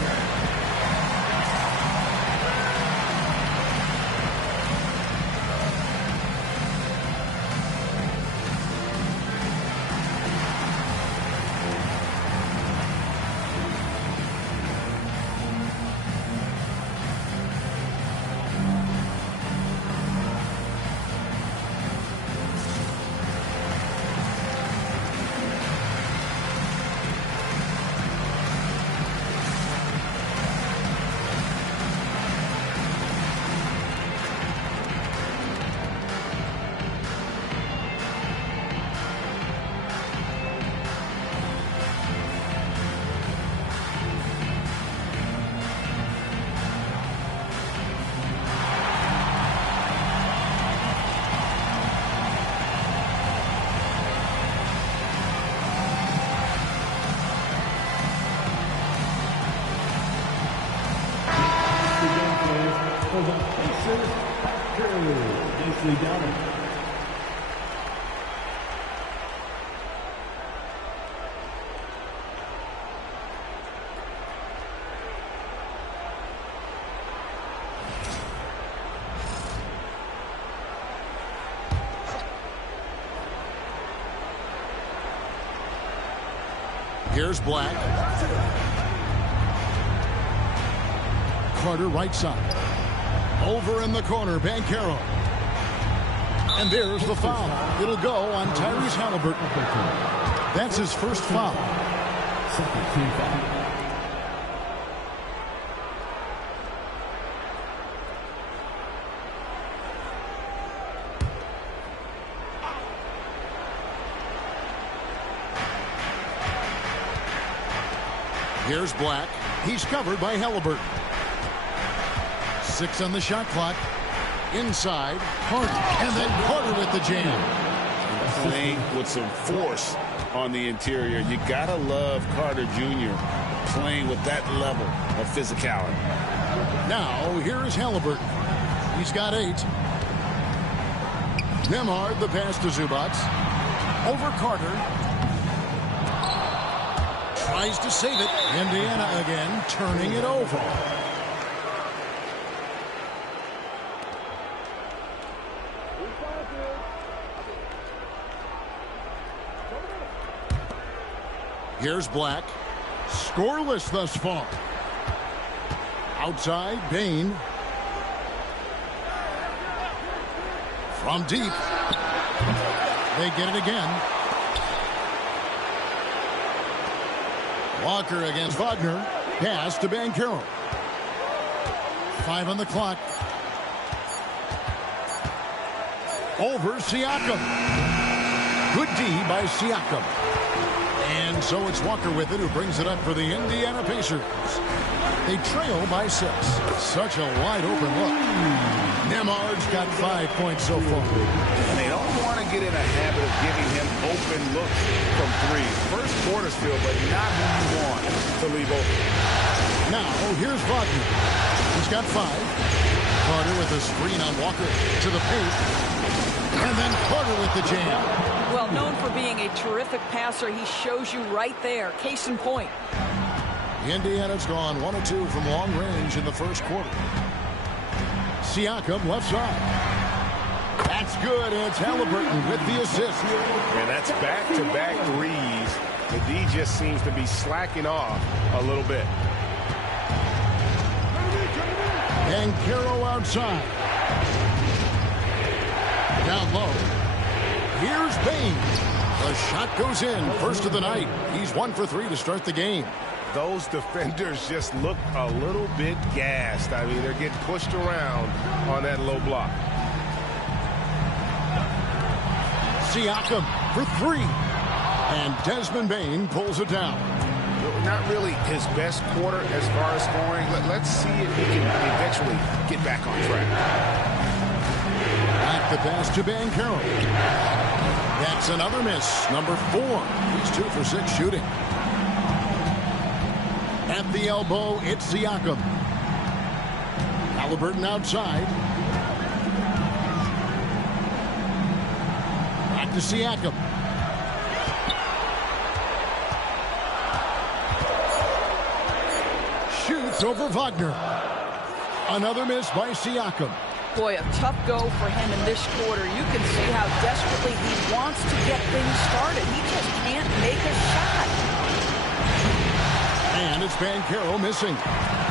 versus Packer. Nicely done. Here's Black. Carter right side. Over in the corner, Banchero. And there's the foul. It'll go on Tyrese Halliburton. That's his first foul. Second team foul. Here's Black. He's covered by Halliburton. 6 on the shot clock. Inside, Carter. And then Carter with the jam. Playing with some force on the interior. You gotta love Carter Jr. playing with that level of physicality. Now, here is Halliburton. He's got 8. Nembhard, the pass to Zubac. Over Carter. Tries to save it. Indiana again, turning it over. Here's Black. Scoreless thus far. Outside, Bain. From deep. They get it again. Walker against Wagner. Pass to Banchero. 5 on the clock. Over Siakam. Good D by Siakam. And so it's Walker with it, who brings it up for the Indiana Pacers. They trail by 6. Such a wide open look. Nembhard's got 5 points so far. And they don't want to get in a habit of giving him open looks from 3. First quarter still, but not who you want to leave open. Now, here's Wagner. He's got 5. Carter with a screen on Walker to the paint. And then Carter with the jam. Well, known for being a terrific passer, he shows you right there. Case in point. Indiana's gone 1 of 2 from long range in the first quarter. Siakam left side. That's good. It's Halliburton with the assist. And that's back-to-back threes. The D just seems to be slacking off a little bit. Banchero outside. Down low. Here's Bain. The shot goes in. First of the night. He's 1 for 3 to start the game. Those defenders just look a little bit gassed. I mean, they're getting pushed around on that low block. Siakam for 3. And Desmond Bain pulls it down. Not really his best quarter as far as scoring. Let's see if he can eventually get back on track. Back the pass to Banchero. That's another miss. Number 4. He's 2 for 6 shooting. At the elbow, it's Siakam. Halliburton outside. Back to Siakam. Shoots over Wagner. Another miss by Siakam. Boy, a tough go for him in this quarter. You can see how desperately he wants to get things started. He just can't make a shot. And it's Banchero missing.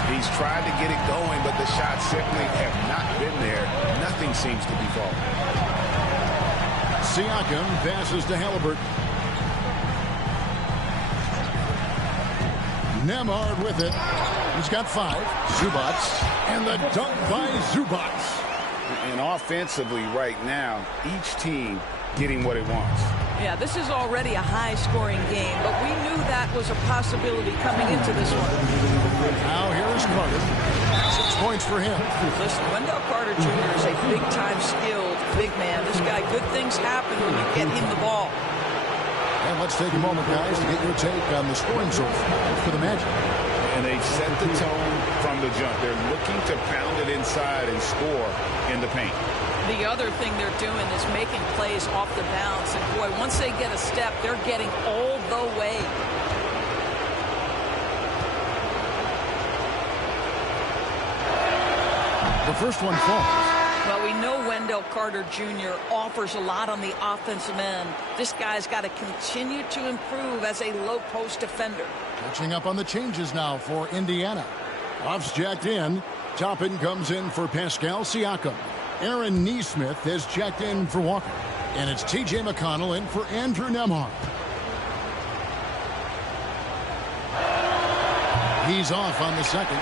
He's tried to get it going, but the shots simply have not been there. Nothing seems to be falling. Siakam passes to Halliburton. Nembhard with it. He's got 5. Zubac. And the dunk by Zubac. And offensively right now, each team getting what it wants. Yeah, this is already a high-scoring game, but we knew that was a possibility coming into this one. Now here is Carter. 6 points for him. Listen, Wendell Carter Jr. is a big-time skilled big man. This guy, good things happen when you get him the ball. And let's take a moment, guys, to get your take on the scoring so far for the Magic. and they've set the tone from the jump. They're looking to pound it inside and score in the paint. The other thing they're doing is making plays off the bounce. And, boy, once they get a step, they're getting all the way. The first one falls. Well, we know Wendell Carter Jr. offers a lot on the offensive end. This guy's got to continue to improve as a low-post defender. Catching up on the changes now for Indiana. Off's jacked in. Toppin comes in for Pascal Siakam. Aaron Nesmith has checked in for Walker. And it's T.J. McConnell in for Andrew Nembhard. He's off on the second.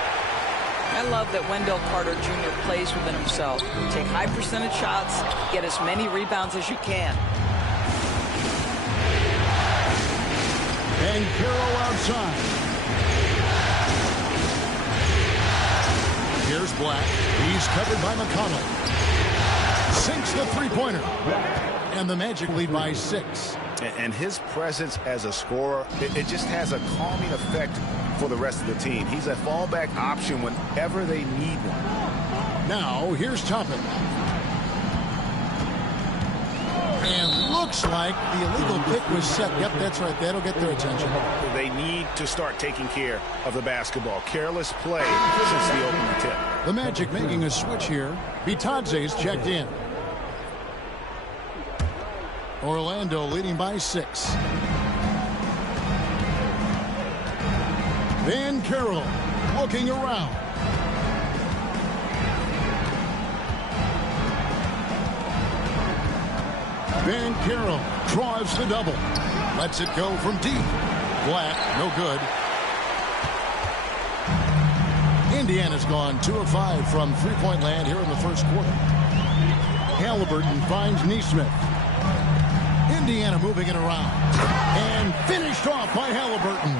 I love that Wendell Carter Jr. plays within himself. Take high percentage shots, get as many rebounds as you can. And Carroll outside. Here's Black. He's covered by McConnell. Sinks the three-pointer. And the Magic lead by 6. And his presence as a scorer, it just has a calming effect for the rest of the team. He's a fallback option whenever they need one. Now, here's Toppin. And looks like the illegal pick was set. Yep, that's right. That'll get their attention. They need to start taking care of the basketball. Careless play since the opening tip. The Magic making a switch here. Bitadze's checked in. Orlando leading by 6. Van Carroll looking around. Van Carroll drives the double. Lets it go from deep. Black, no good. Indiana's gone 2 of 5 from three-point land here in the first quarter. Halliburton finds Nesmith. Indiana moving it around. And finished off by Halliburton.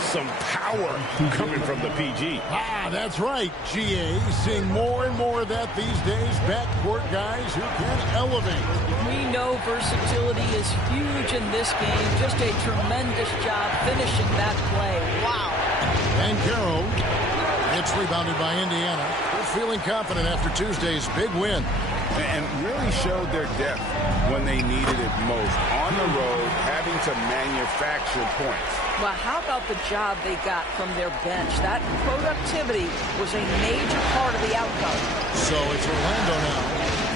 Some power coming from the PG. Ah, that's right, GA. Seeing more and more of that these days. Backcourt guys who can elevate. We know versatility is huge in this game. Just a tremendous job finishing that play. Wow. And Carroll. It's rebounded by Indiana. They're feeling confident after Tuesday's big win. And really showed their depth when they needed it most. On the road, having to manufacture points. Well, how about the job they got from their bench? That productivity was a major part of the outcome. So it's Orlando now,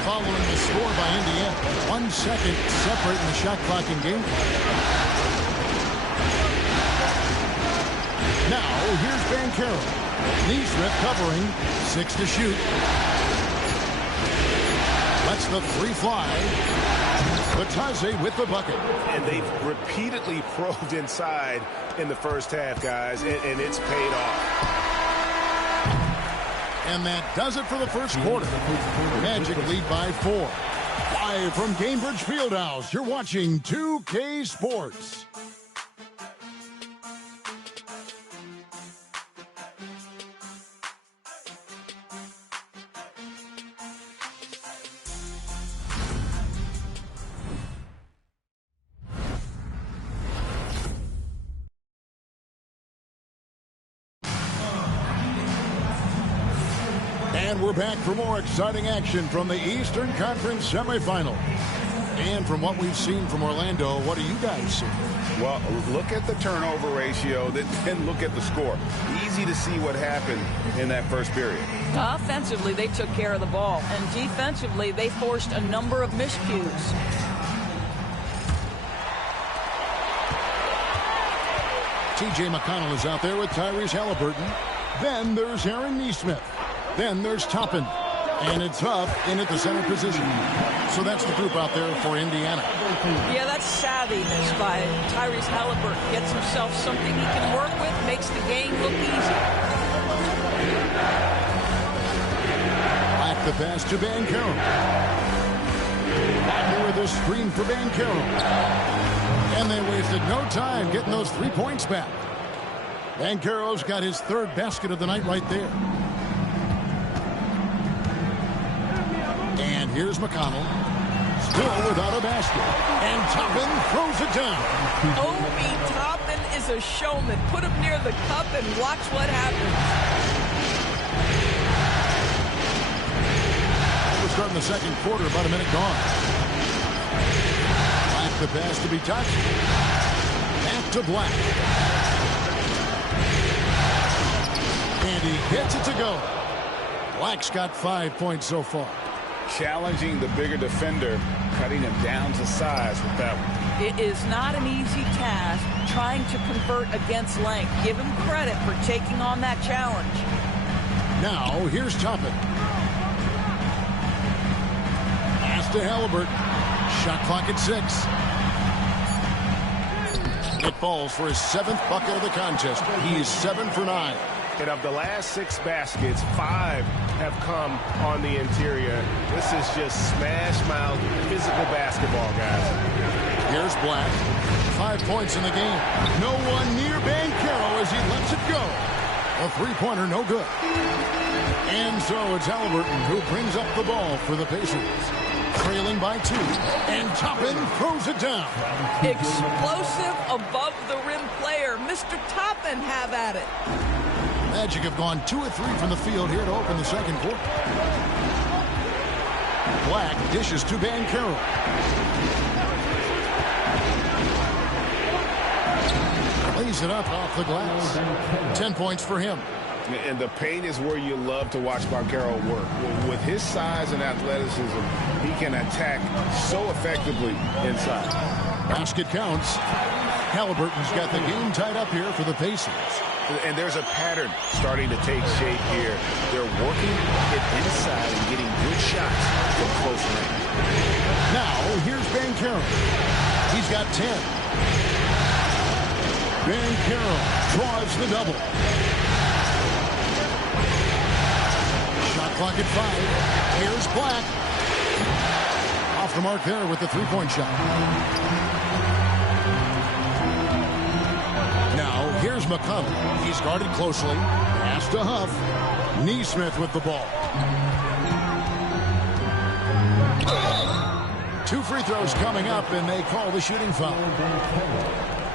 following the score by Indiana. 1 second separating the shot clock and game clock. Now, here's Van Carroll. Nesmith covering, 6 to shoot. Lets the three fly. Bitadze with the bucket. And they've repeatedly probed inside in the first half, guys, and it's paid off. And that does it for the first quarter. Magic lead by 4. Live from Cambridge Fieldhouse, you're watching 2K Sports. And we're back for more exciting action from the Eastern Conference Semifinals. And from what we've seen from Orlando, what do you guys see? Well, look at the turnover ratio, then look at the score. Easy to see what happened in that first period. Offensively, they took care of the ball. And defensively, they forced a number of miscues. T.J. McConnell is out there with Tyrese Halliburton. Then there's Aaron Nesmith. Then there's Toppin. And it's Huff in at the center position. So that's the group out there for Indiana. Yeah, that's savviness by Tyrese Halliburton. Gets himself something he can work with, makes the game look easy. Back the pass to Van Carroll. Wagner with a screen for Van Carroll. And they wasted no time getting those 3 points back. Van Carroll's got his third basket of the night right there. And here's McConnell. Still without a basket. And Toppin throws it down. Obi Toppin is a showman. Put him near the cup and watch what happens. We're starting the second quarter, about a minute gone. Back the pass to be touched. Back to Black. And he hits it to go. Black's got 5 points so far. Challenging the bigger defender, cutting him down to size with that one. It is not an easy task trying to convert against length. Give him credit for taking on that challenge. Now, here's Toppin. Pass to Halliburton. Shot clock at 6. It falls for his 7th bucket of the contest. He is 7 for 9. And of the last 6 baskets, 5 have come on the interior. This is just smash-mouth physical basketball, guys. Here's Black. 5 points in the game. No one near Banchero as he lets it go. A three-pointer, no good. And so it's Halliburton who brings up the ball for the Pacers. Trailing by 2. And Toppin throws it down. Explosive above the rim player. Mr. Toppin have at it. Magic have gone 2 of 3 from the field here to open the second quarter. Black dishes to Banchero. Lays it up off the glass. 10 points for him. And the paint is where you love to watch Banchero work. With his size and athleticism, he can attack so effectively inside. Basket counts. Halliburton's got the game tied up here for the Pacers. And there's a pattern starting to take shape here. They're working it inside and getting good shots from close range. Now, here's Banchero. He's got 10. Banchero draws the double. Shot clock at 5. Here's Black. Off the mark there with the three-point shot. Here's McConnell. He's guarded closely. Pass to Huff. Neesmith with the ball. 2 free throws coming up, and they call the shooting foul.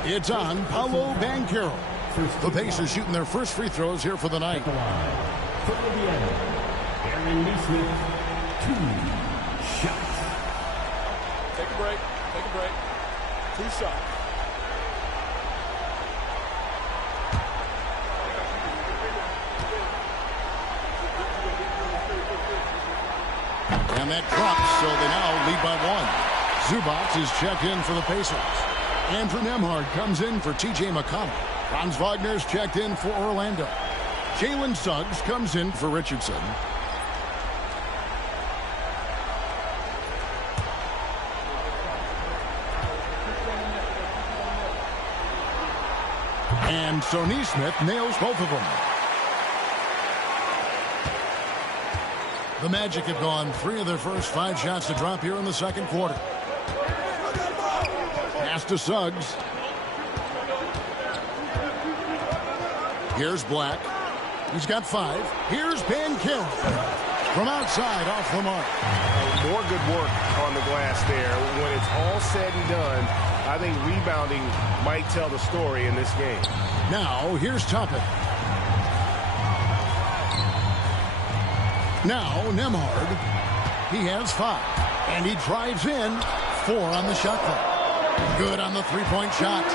It's on Paolo Banchero. The Pacers shooting their first free throws here for the night. Aaron Neesmith, 2 shots. Take a break. Take a break. 2 shots. And that drops, so they now lead by 1. Zubac is checked in for the Pacers. Andrew Nembhard comes in for T.J. McConnell. Franz Wagner's checked in for Orlando. Jalen Suggs comes in for Richardson. And so Neesmith nails both of them. The Magic have gone 3 of their first 5 shots to drop here in the second quarter. Pass to Suggs. Here's Black. He's got 5. Here's Banchero. From outside, off the mark. More good work on the glass there. When it's all said and done, I think rebounding might tell the story in this game. Now, here's Toppin. Now, Nembhard. He has 5. And he drives in. 4 on the shot clock. Good on the three-point shot.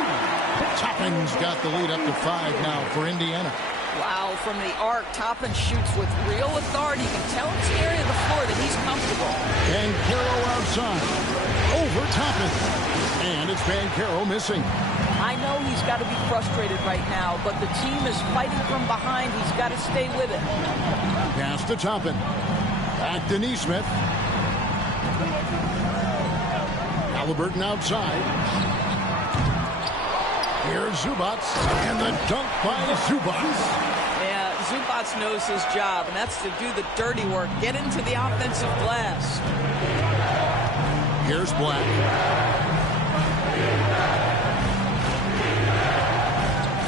Toppin's got the lead up to 5 now for Indiana. Wow, from the arc, Toppin shoots with real authority. You can tell it's the area of the floor that he's comfortable. Banchero outside. Over Toppin. And it's Banchero missing. I know he's got to be frustrated right now, but the team is fighting from behind. He's got to stay with it. Pass to Toppin. Back to Neesmith. Halliburton outside. Here's Zubac. And the dunk by Zubac. Yeah, Zubac knows his job, and that's to do the dirty work. Get into the offensive glass. Here's Black.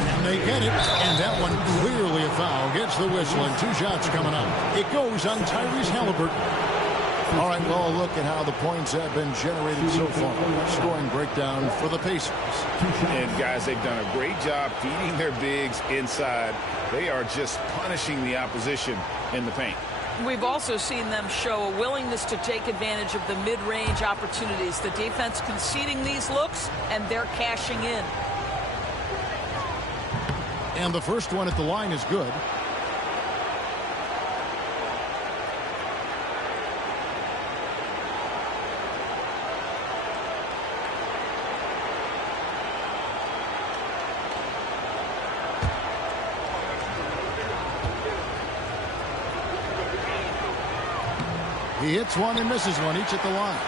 And they get it. And that one clearly a foul. Gets the whistle and 2 shots coming up. It goes on Tyrese Halliburton. All right, well, look at how the points have been generated so far. Scoring breakdown for the Pacers. And, guys, they've done a great job feeding their bigs inside. They are just punishing the opposition in the paint. We've also seen them show a willingness to take advantage of the mid-range opportunities. The defense conceding these looks, and they're cashing in. And the first one at the line is good. He hits one and misses one, each at the line.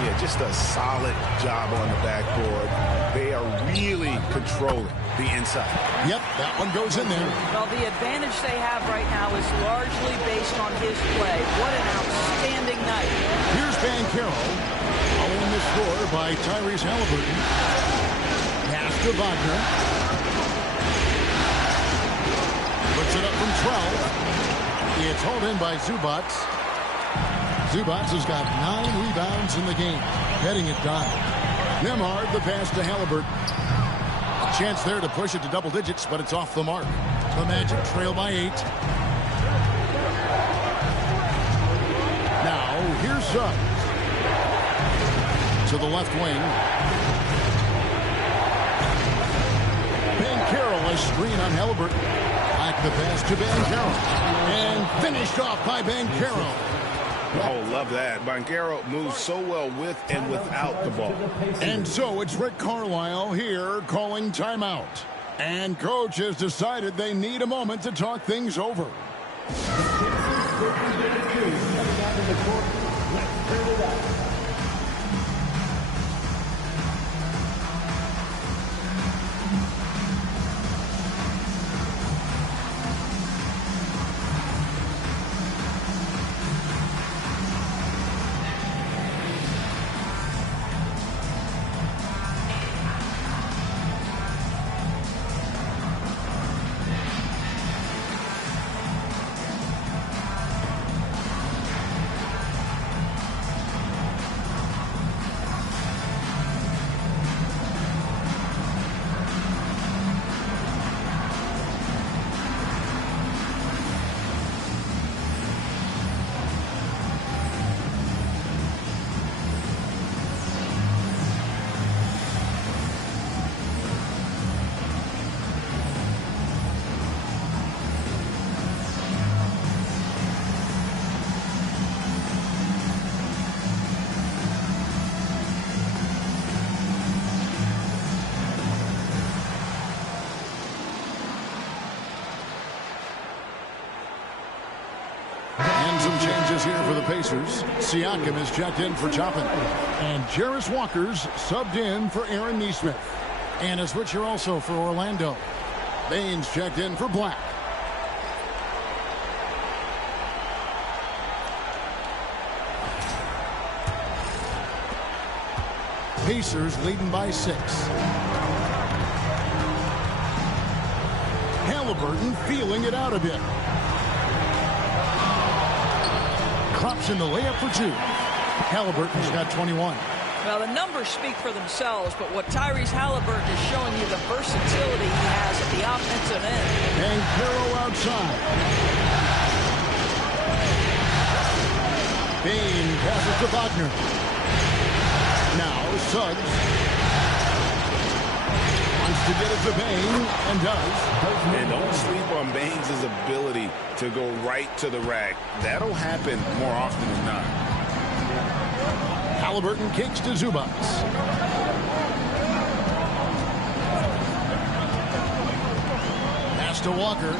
Yeah, just a solid job on the backboard. They are really controlling the inside. Yep, that one goes in there. Well, the advantage they have right now is largely based on his play. What an outstanding night. Here's Banchero, following the score by Tyrese Halliburton. Pass to Wagner. Puts it up from 12. It's hauled in by Zubac. Zubac has got 9 rebounds in the game, heading it down. Nembhard, the pass to Halliburton. A chance there to push it to double digits, but it's off the mark. The Magic trail by 8. Now, here's Suggs. To the left wing. Banchero, a screen on Halliburton. Back the pass to Banchero. And finished off by Banchero. Oh, love that. Banchero moves so well with and without the ball. And so it's Rick Carlisle here calling timeout. And coach has decided they need a moment to talk things over. Here for the Pacers. Siakam is checked in for Toppin. And Jarris Walker's subbed in for Aaron Nesmith. And a switcher also for Orlando. Baines checked in for Black. Pacers leading by 6. Halliburton feeling it out a bit. Drops in the layup for 2. Halliburton's got 21. Well, the numbers speak for themselves, but what Tyrese Halliburton is showing you, the versatility he has at the offensive end. And Carroll outside. Bain passes to Wagner. Now Suggs wants to get it to Bain, and does. And don't sleep on Baines' ability to go right to the rack. That'll happen more often than not. Halliburton kicks to Zubac. Pass to Walker.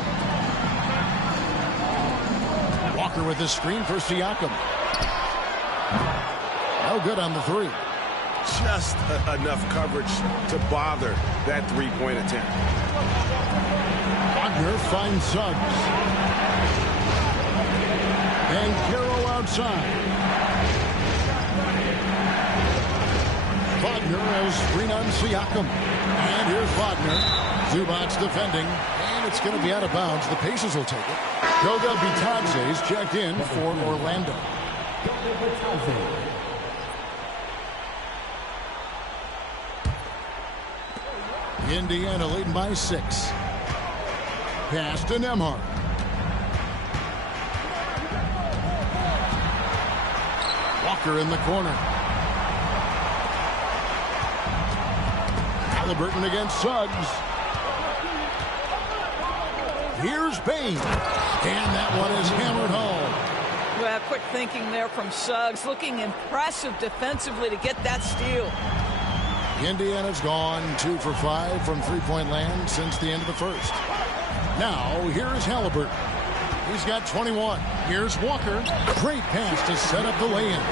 Walker with the screen for Siakam. No good on the 3. Just enough coverage to bother that three-point attempt. Wagner finds Suggs. And Carroll outside. Wagner has screen on Siakam. And here's Wagner. Zubac defending. And it's going to be out of bounds. The Pacers will take it. Goga Bitadze is checked in for Orlando. Indiana leading by 6. Pass to Nembhard. Walker in the corner. Halliburton against Suggs. Here's Payne. And that one is hammered home. Well, quick thinking there from Suggs. Looking impressive defensively to get that steal. Indiana's gone 2 for 5 from three-point land since the end of the first. Now, here's Halliburton. He's got 21. Here's Walker. Great pass to set up the lay-in.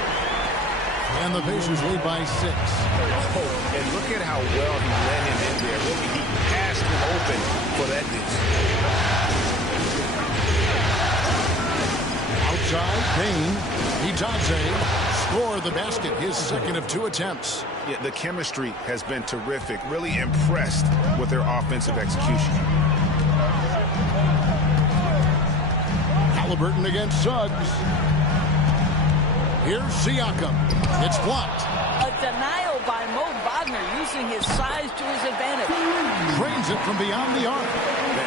And the Pacers lead by 6. Oh, and look at how well he led him in there. Really, he passed him open for that distance. Outside, Payne. Itaze scored the basket, his second of 2 attempts. Yeah, the chemistry has been terrific. Really impressed with their offensive execution. Halliburton against Suggs. Here's Siakam. It's blocked. A denial by Mo Wagner using his size to his advantage. Drains it from beyond the arc.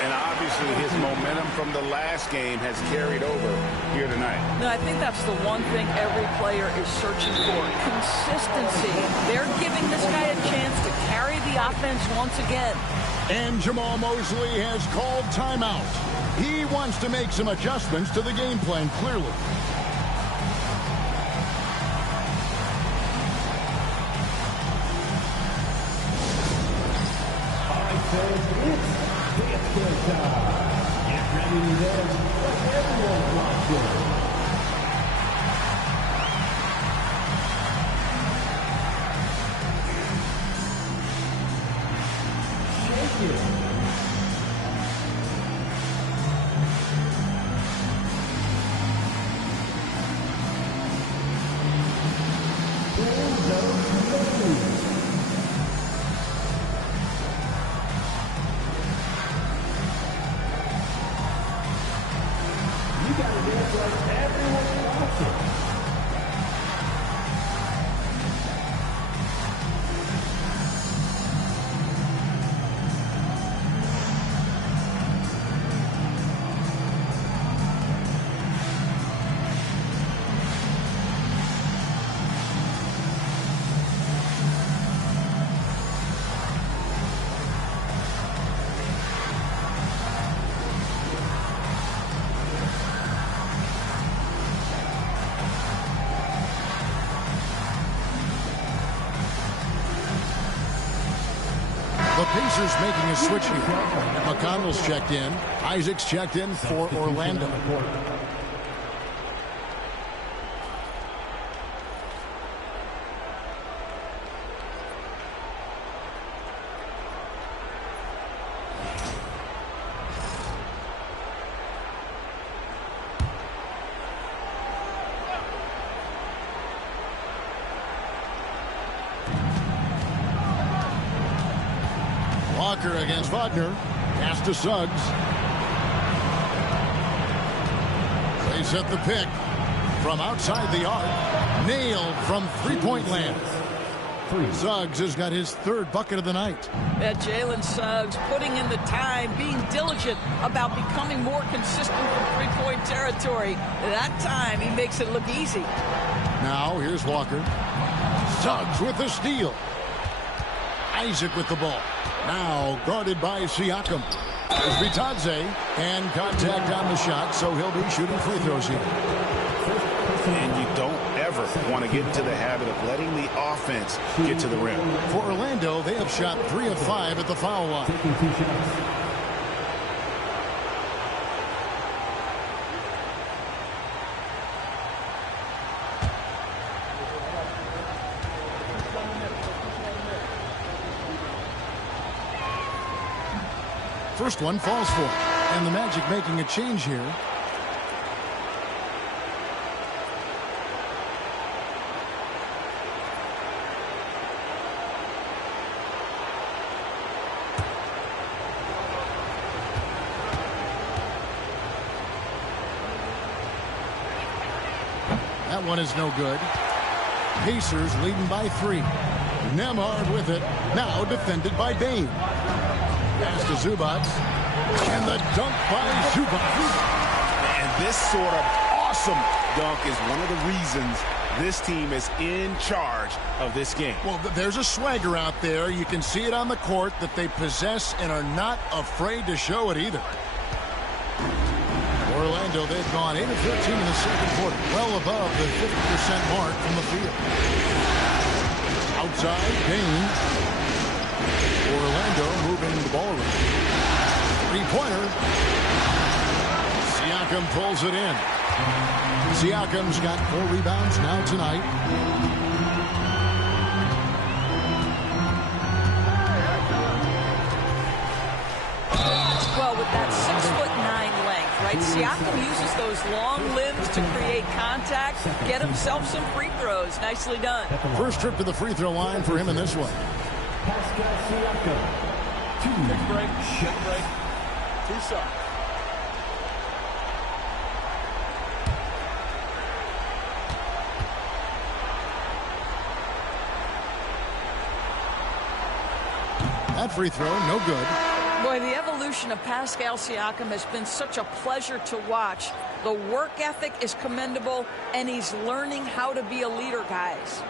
And obviously his momentum from the last game has carried over here tonight. No, I think that's the one thing every player is searching for. Consistency. They're giving this guy a chance to carry the offense once again. And Jamal Mosley has called timeout. He wants to make some adjustments to the game plan, clearly. The Pacers making a switch here. McConnell's checked in. Isaac's checked in for Orlando. Walker against Wagner. Pass to Suggs. They set the pick from outside the arc. Nailed from three-point land. Suggs has got his third bucket of the night. Jalen Suggs putting in the time, being diligent about becoming more consistent from three-point territory. That time, he makes it look easy. Now, here's Walker. Suggs with the steal. Isaac with the ball. Now guarded by Siakam. There's Itaze, and contact on the shot, so he'll be shooting free throws here. And you don't ever want to get into the habit of letting the offense get to the rim. For Orlando, they have shot 3 of 5 at the foul line. First one falls for him. And the Magic making a change here. That one is no good. Pacers leading by 3. Nembhard with it. Now defended by Bane. Pass to Zubac. And the dunk by Zubac. And this sort of awesome dunk is one of the reasons this team is in charge of this game. Well, there's a swagger out there. You can see it on the court that they possess and are not afraid to show it either. Orlando, they've gone 8 of 13 in the second quarter, well above the 50% mark from the field. Outside, Bane. Orlando moving the ball around. Three-pointer. Siakam pulls it in. Siakam's got 4 rebounds now tonight. Well, with that 6'9" length, right? Siakam uses those long limbs to create contact, get himself some free throws. Nicely done. First trip to the free throw line for him in this one. Pascal Siakam. Take a break. Take a break. 2 shots. That free throw, no good. Boy, the evolution of Pascal Siakam has been such a pleasure to watch. The work ethic is commendable, and he's learning how to be a leader, guys.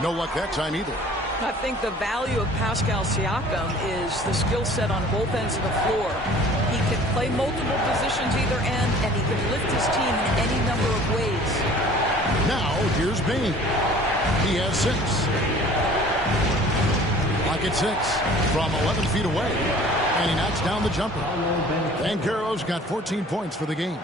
No luck that time either. I think the value of Pascal Siakam is the skill set on both ends of the floor. He can play multiple positions either end, and he can lift his team in any number of ways. Now, here's Bane. He has 6. Lock at 6 from 11 feet away. And he knocks down the jumper. Banchero's got 14 points for the game.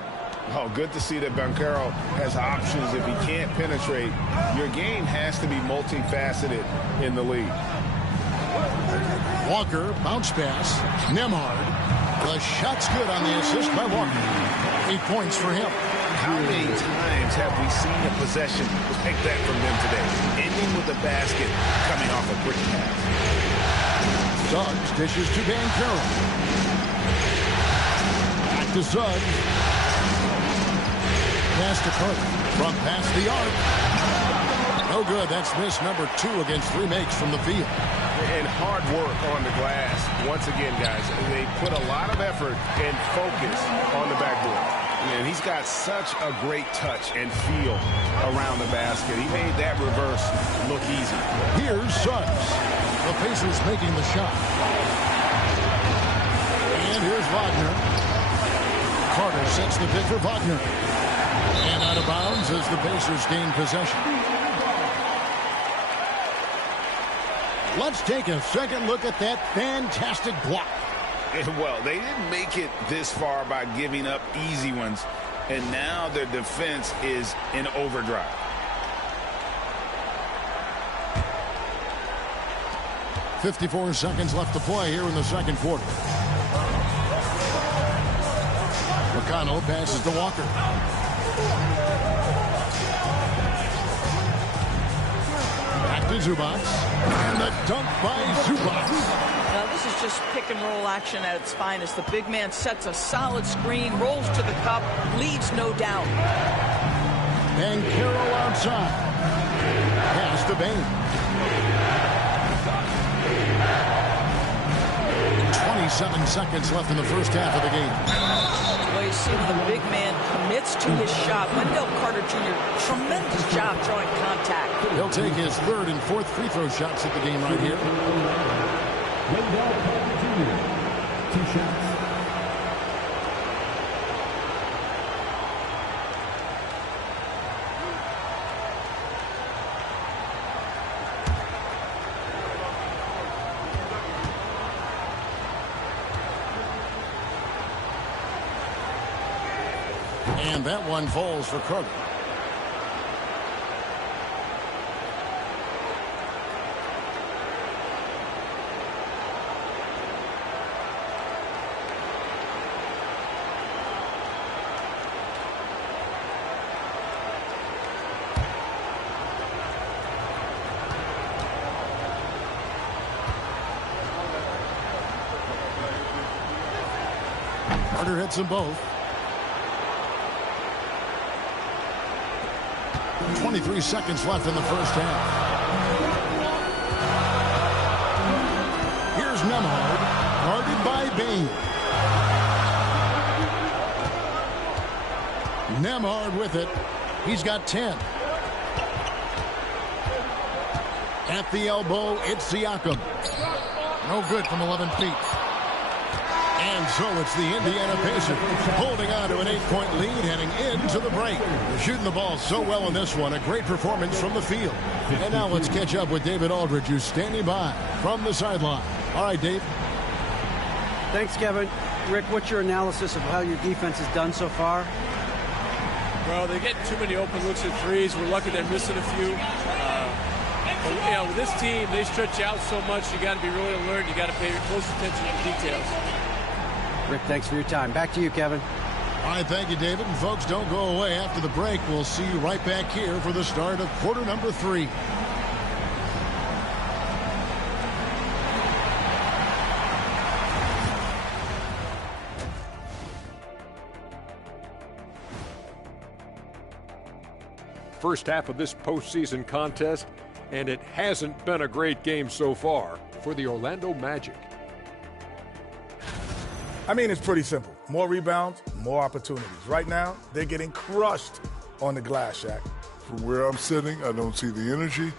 Oh, good to see that Banchero has options if he can't penetrate. Your game has to be multifaceted in the league. Walker, bounce pass. Nembhard. The shot's good on the assist by Walker. 8 points for him. How many times have we seen a possession take that from them today? Ending with a basket coming off a quick pass. Suggs dishes to Banchero. Back to Suggs. Pass to Carter from past the arc. No good. That's miss number 2 against 3 makes from the field. And hard work on the glass. Once again, guys, they put a lot of effort and focus on the backboard. And he's got such a great touch and feel around the basket. He made that reverse look easy. Here's Suggs. The Pacers making the shot. And here's Wagner. Carter sets the pick for Wagner. And out of bounds as the Pacers gain possession. Let's take a second look at that fantastic block. Well, they didn't make it this far by giving up easy ones, and now their defense is in overdrive. .54 seconds left to play here in the second quarter. McConnell passes to Walker. Back to Zubac. And the dunk by Zubac. Now, this is just pick and roll action at its finest. The big man sets a solid screen, rolls to the cup, leaves no doubt. Banchero outside. Pass to Bane. 27 seconds left in the first half of the game. Well, you see when the big man commits to his shot. Wendell Carter Jr., tremendous job drawing contact. He'll take his 3rd and 4th free throw shots at the game right here. Wendell Carter Jr. 2 shots. And that one falls for Carter. Carter hits them both. 23 seconds left in the first half. Here's Nemhard, guarded by Bain. Nemhard with it. He's got 10. At the elbow, it's Siakam. No good from 11 feet. And so it's the Indiana Pacers holding on to an 8-point lead heading into the break. They're shooting the ball so well in this one. A great performance from the field. And now let's catch up with David Aldridge, who's standing by from the sideline. All right, Dave. Thanks, Kevin. Rick, what's your analysis of how your defense has done so far? Well, they're getting too many open looks at threes. We're lucky they're missing a few. With this team, they stretch out so much. You got to be really alert. You got to pay close attention to the details. Rick, thanks for your time. Back to you, Kevin. All right, thank you, David. And folks, don't go away. After the break, we'll see you right back here for the start of quarter number 3. First half of this postseason contest, and it hasn't been a great game so far for the Orlando Magic. I mean, it's pretty simple. More rebounds, more opportunities. Right now, they're getting crushed on the glass, Shaq. From where I'm sitting, I don't see the energy,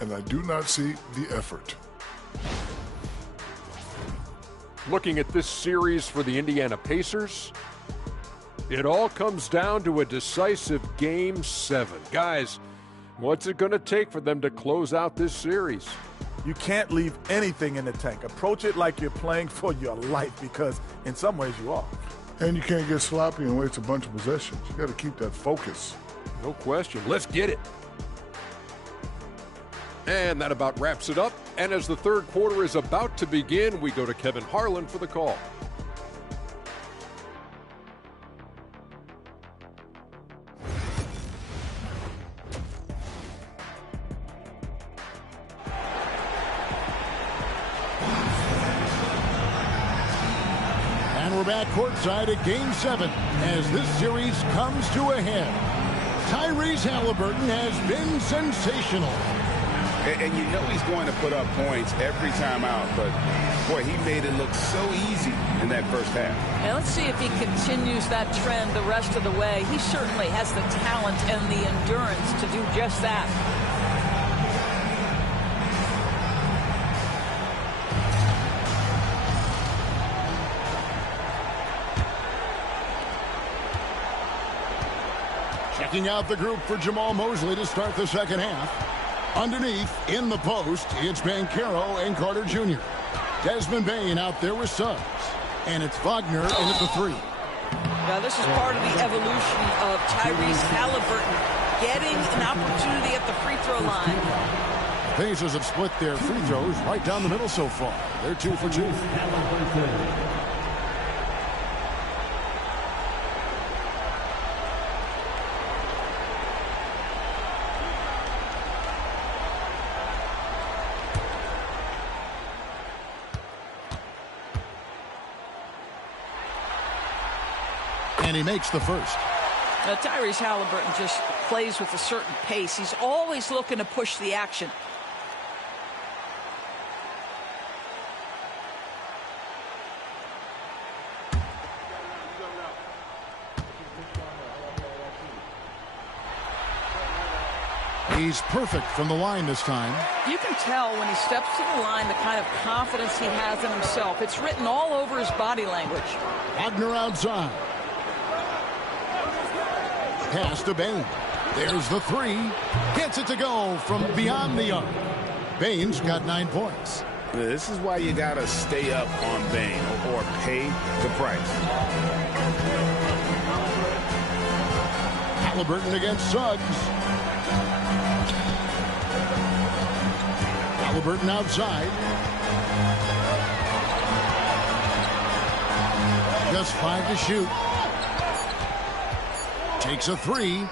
and I do not see the effort. Looking at this series for the Indiana Pacers, it all comes down to a decisive Game 7. Guys, what's it going to take for them to close out this series? You can't leave anything in the tank. Approach it like you're playing for your life, because in some ways you are. And you can't get sloppy and waste a bunch of possessions. You got to keep that focus. No question. Let's get it. And that about wraps it up. And as the third quarter is about to begin, we go to Kevin Harlan for the call. We're back courtside at Game 7 as this series comes to a head. Tyrese Halliburton has been sensational. And you know he's going to put up points every time out, but boy, he made it look so easy in that first half. And let's see if he continues that trend the rest of the way. He certainly has the talent and the endurance to do just that. Checking out the group for Jamal Mosley to start the second half. Underneath, in the post, it's Banchero and Carter Jr. Desmond Bain out there with Suggs. And it's Wagner in at the 3. Now, this is part of the evolution of Tyrese Halliburton getting an opportunity at the free throw line. The Pacers have split their free throws right down the middle so far. They're 2 for 2. And he makes the first. Now, Tyrese Halliburton just plays with a certain pace. He's always looking to push the action. He's perfect from the line this time. You can tell when he steps to the line the kind of confidence he has in himself. It's written all over his body language. Wagner outside. Pass to Bain. There's the 3. Gets it to go from beyond the arc. Bain's got 9 points. This is why you got to stay up on Bain or pay the price. Halliburton against Suggs. Halliburton outside. Just 5 to shoot. Takes a 3.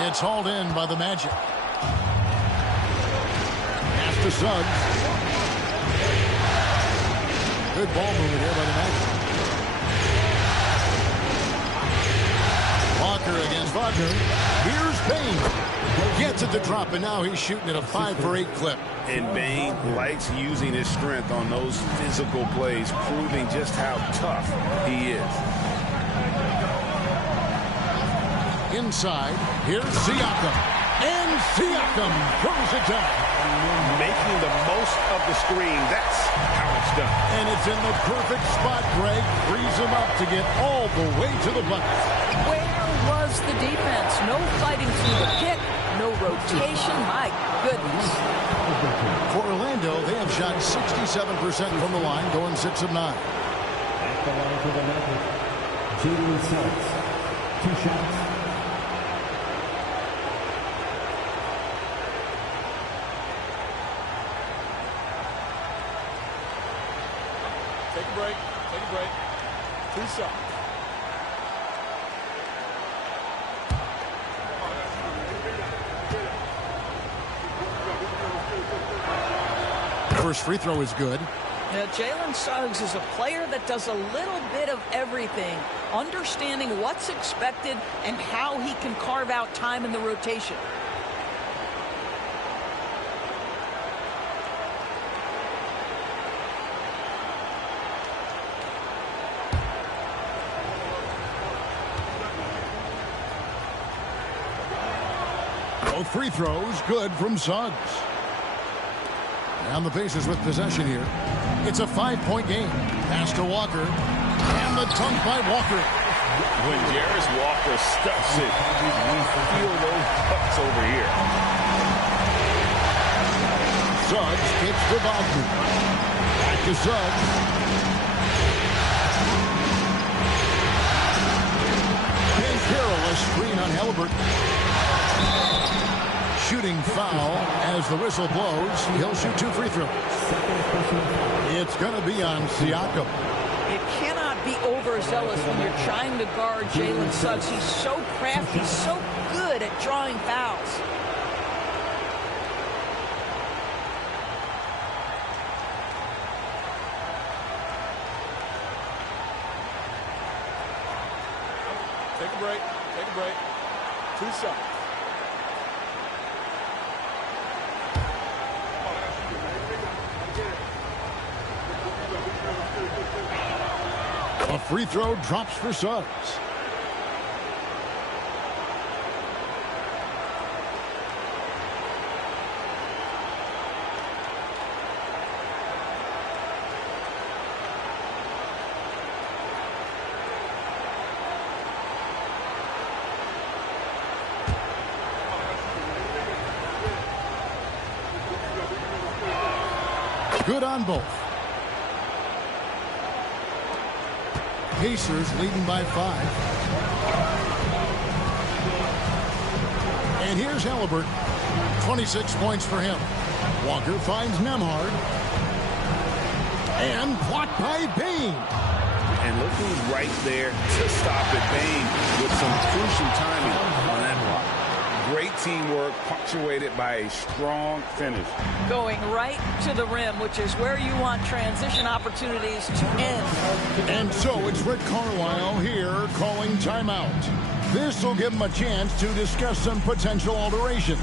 It's hauled in by the Magic. Pass to Suggs. Good ball movement here by the Magic. Walker against Wagner. Here's Bain. Gets it to drop, and now he's shooting at a 5-for-8 clip. And Bain likes using his strength on those physical plays, proving just how tough he is. Inside, here's Siakam. And Siakam throws it down. Making the most of the screen, that's how it's done. And it's in the perfect spot, Greg. Frees him up to get all the way to the bucket. Where was the defense? No fighting through the pick, no rotation. My goodness. For Orlando, they have shot 67% from the line, going 6 of 9. At the line for the Magic, Jalen Suggs. 2 shots. Take a break. Take a break. 2 shots. First free throw is good. Now, Jalen Suggs is a player that does a little bit of everything, understanding what's expected and how he can carve out time in the rotation. Both free throws good from Suggs. And the Pacers with possession here. It's a 5-point game. Pass to Walker. And the dunk by Walker. When Jarris Walker stuffs it, we feel those bucks over here. Suggs kicks to Wagner. Back to Suggs. And Carroll, a screen on Halliburton. Shooting foul as the whistle blows. He'll shoot 2 free throws. It's going to be on Siakam. You cannot be overzealous when you're trying to guard Jalen Suggs. He's so crafty, so good at drawing fouls. Take a break. Take a break. 2 shots. A free throw drops for Suggs. Good on both. Pacers leading by 5. And here's Halliburton. 26 points for him. Walker finds Nembhard. And blocked by Bain. And look who's right there to stop it. Bain with some crucial timing on that block. Great teamwork, punctuated by a strong finish. Going right to the rim, which is where you want transition opportunities to end. And so it's Rick Carlisle here calling timeout. This will give him a chance to discuss some potential alterations.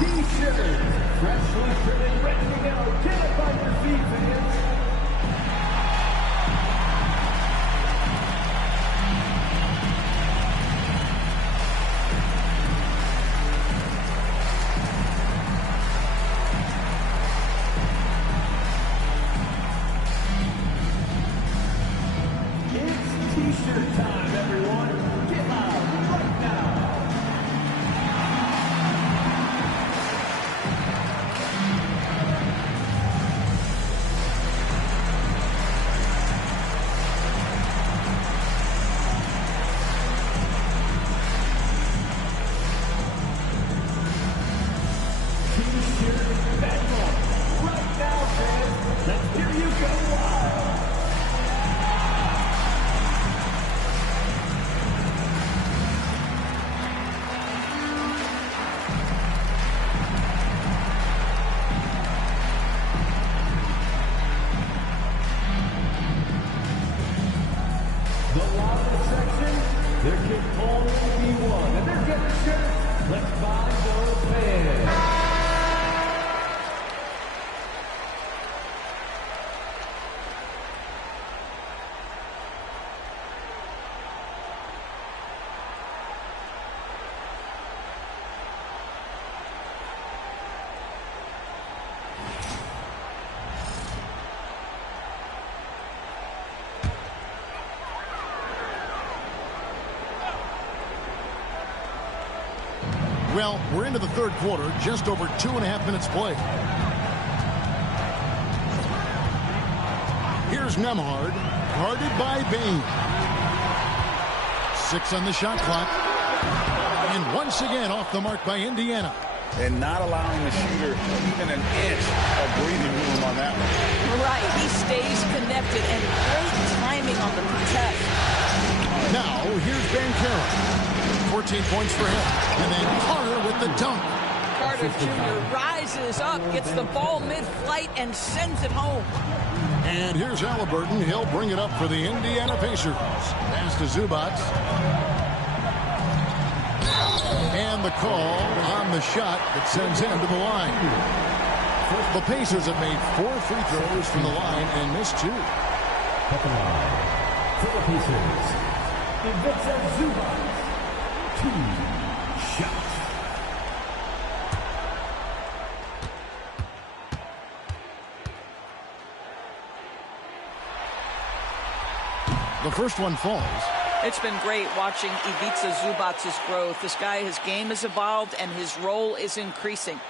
T-shirt, freshly printed, ready to go. Get up on your feet, fans. T-shirt time, everyone. Get out right now. T-shirt battle. Right now, fans. Let's hear you go wild. The water section, their kick only be one. And their getting shirt, let's find those fans. Well, we're into the third quarter, just over 2.5 minutes played. Here's Nemhard, guarded by Bain. 6 on the shot clock. And once again off the mark by Indiana. And not allowing the shooter even an inch of breathing room on that one. Right, he stays connected and great timing on the contest. Now, here's Bancaro. 14 points for him. And then Carter with the dunk. Carter Jr. rises up, gets the ball mid-flight, and sends it home. And here's Halliburton. He'll bring it up for the Indiana Pacers. Pass to Zubats. And the call on the shot that sends him to the line. The Pacers have made 4 free throws from the line and missed 2. At the line, for the Pacers, Ivica Zubats. 2 shots. The first one falls. It's been great watching Ivica Zubats' growth. This guy, his game has evolved and his role is increasing.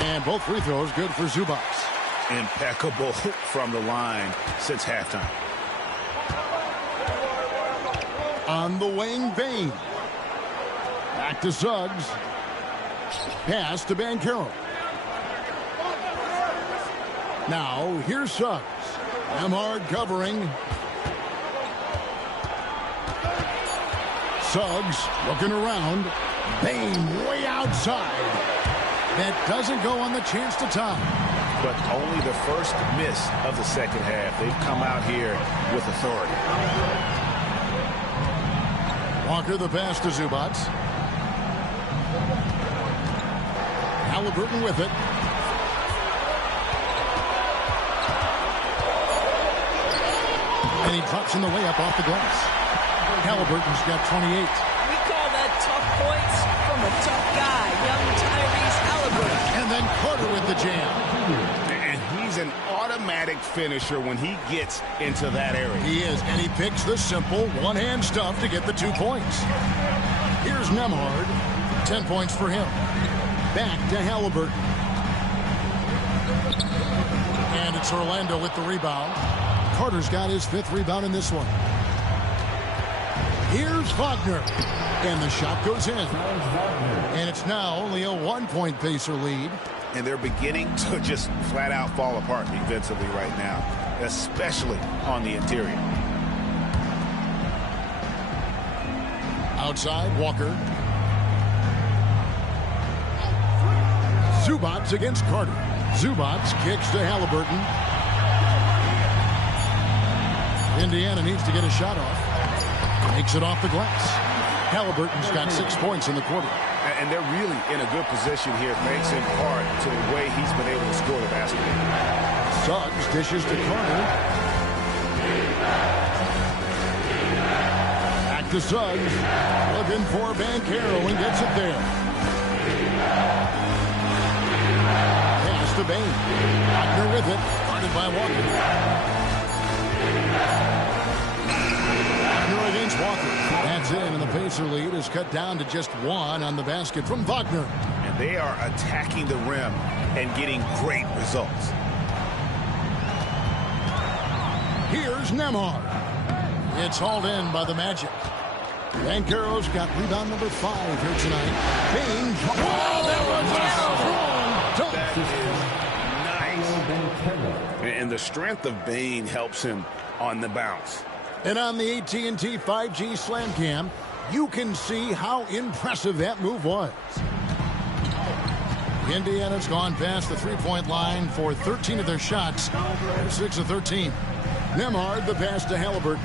And both free throws good for Zubats. Impeccable from the line since halftime. On the wing, Bain. Back to Suggs. Pass to Bancaro. Now, here's Suggs. Nemhard covering. Suggs looking around. Bain way outside. That doesn't go on the chance to tie. But only the first miss of the second half. They've come out here with authority. Walker the pass to Zubats. Halliburton with it. And he drops in the way up off the glass. Halliburton's got 28. We call that tough points from a tough guy, young Tyrese Halliburton. And then Carter with the jam. And he's an automatic finisher when he gets into that area. He is, and he picks the simple one-hand stuff to get the 2 points. Here's Nemhard. 10 points for him. Back to Halliburton. And it's Orlando with the rebound. Carter's got his 5th rebound in this one. Here's Wagner. And the shot goes in. And it's now only a 1-point Pacer lead. And they're beginning to just flat out fall apart defensively right now, especially on the interior. Outside, Walker. Zubats against Carter. Zubats kicks to Halliburton. Indiana needs to get a shot off. Makes it off the glass. Halliburton's got 6 points in the quarter. And they're really in a good position here, thanks in part to the way he's been able to score the basketball. Suggs dishes to Carter. Back to Suggs. Looking for Bancaro and gets it there. Pass to Bain. Wagner with it. Guarded by Walker. Wagner against Walker. That's in, and the Pacer lead is cut down to just 1 on the basket from Wagner. And they are attacking the rim and getting great results. Here's Nemhard. It's hauled in by the Magic. Bancaro's got rebound number 5 here tonight. Bain. Wow, that was nice. And the strength of Bain helps him on the bounce. And on the AT&T 5G Slam Cam, you can see how impressive that move was. Indiana's gone past the three-point line for 13 of their shots. They're 6 of 13. Nembhard, the pass to Halliburton.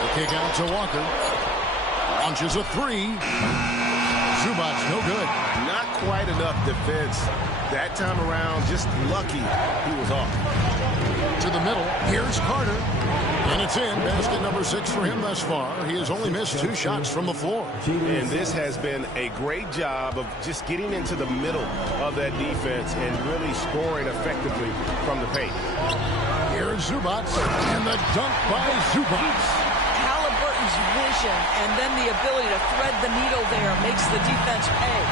The kick out to Walker. Launches a three. Zubac, no good. Not quite enough defense. That time around, just lucky he was off. To the middle, here's Carter. And it's in. Basket number 6 for him thus far. He has only missed 2 shots from the floor. And this has been a great job of just getting into the middle of that defense and really scoring effectively from the paint. Here's Zubac, and the dunk by Zubac. Halliburton's vision and then the ability to thread the needle there makes the defense pay.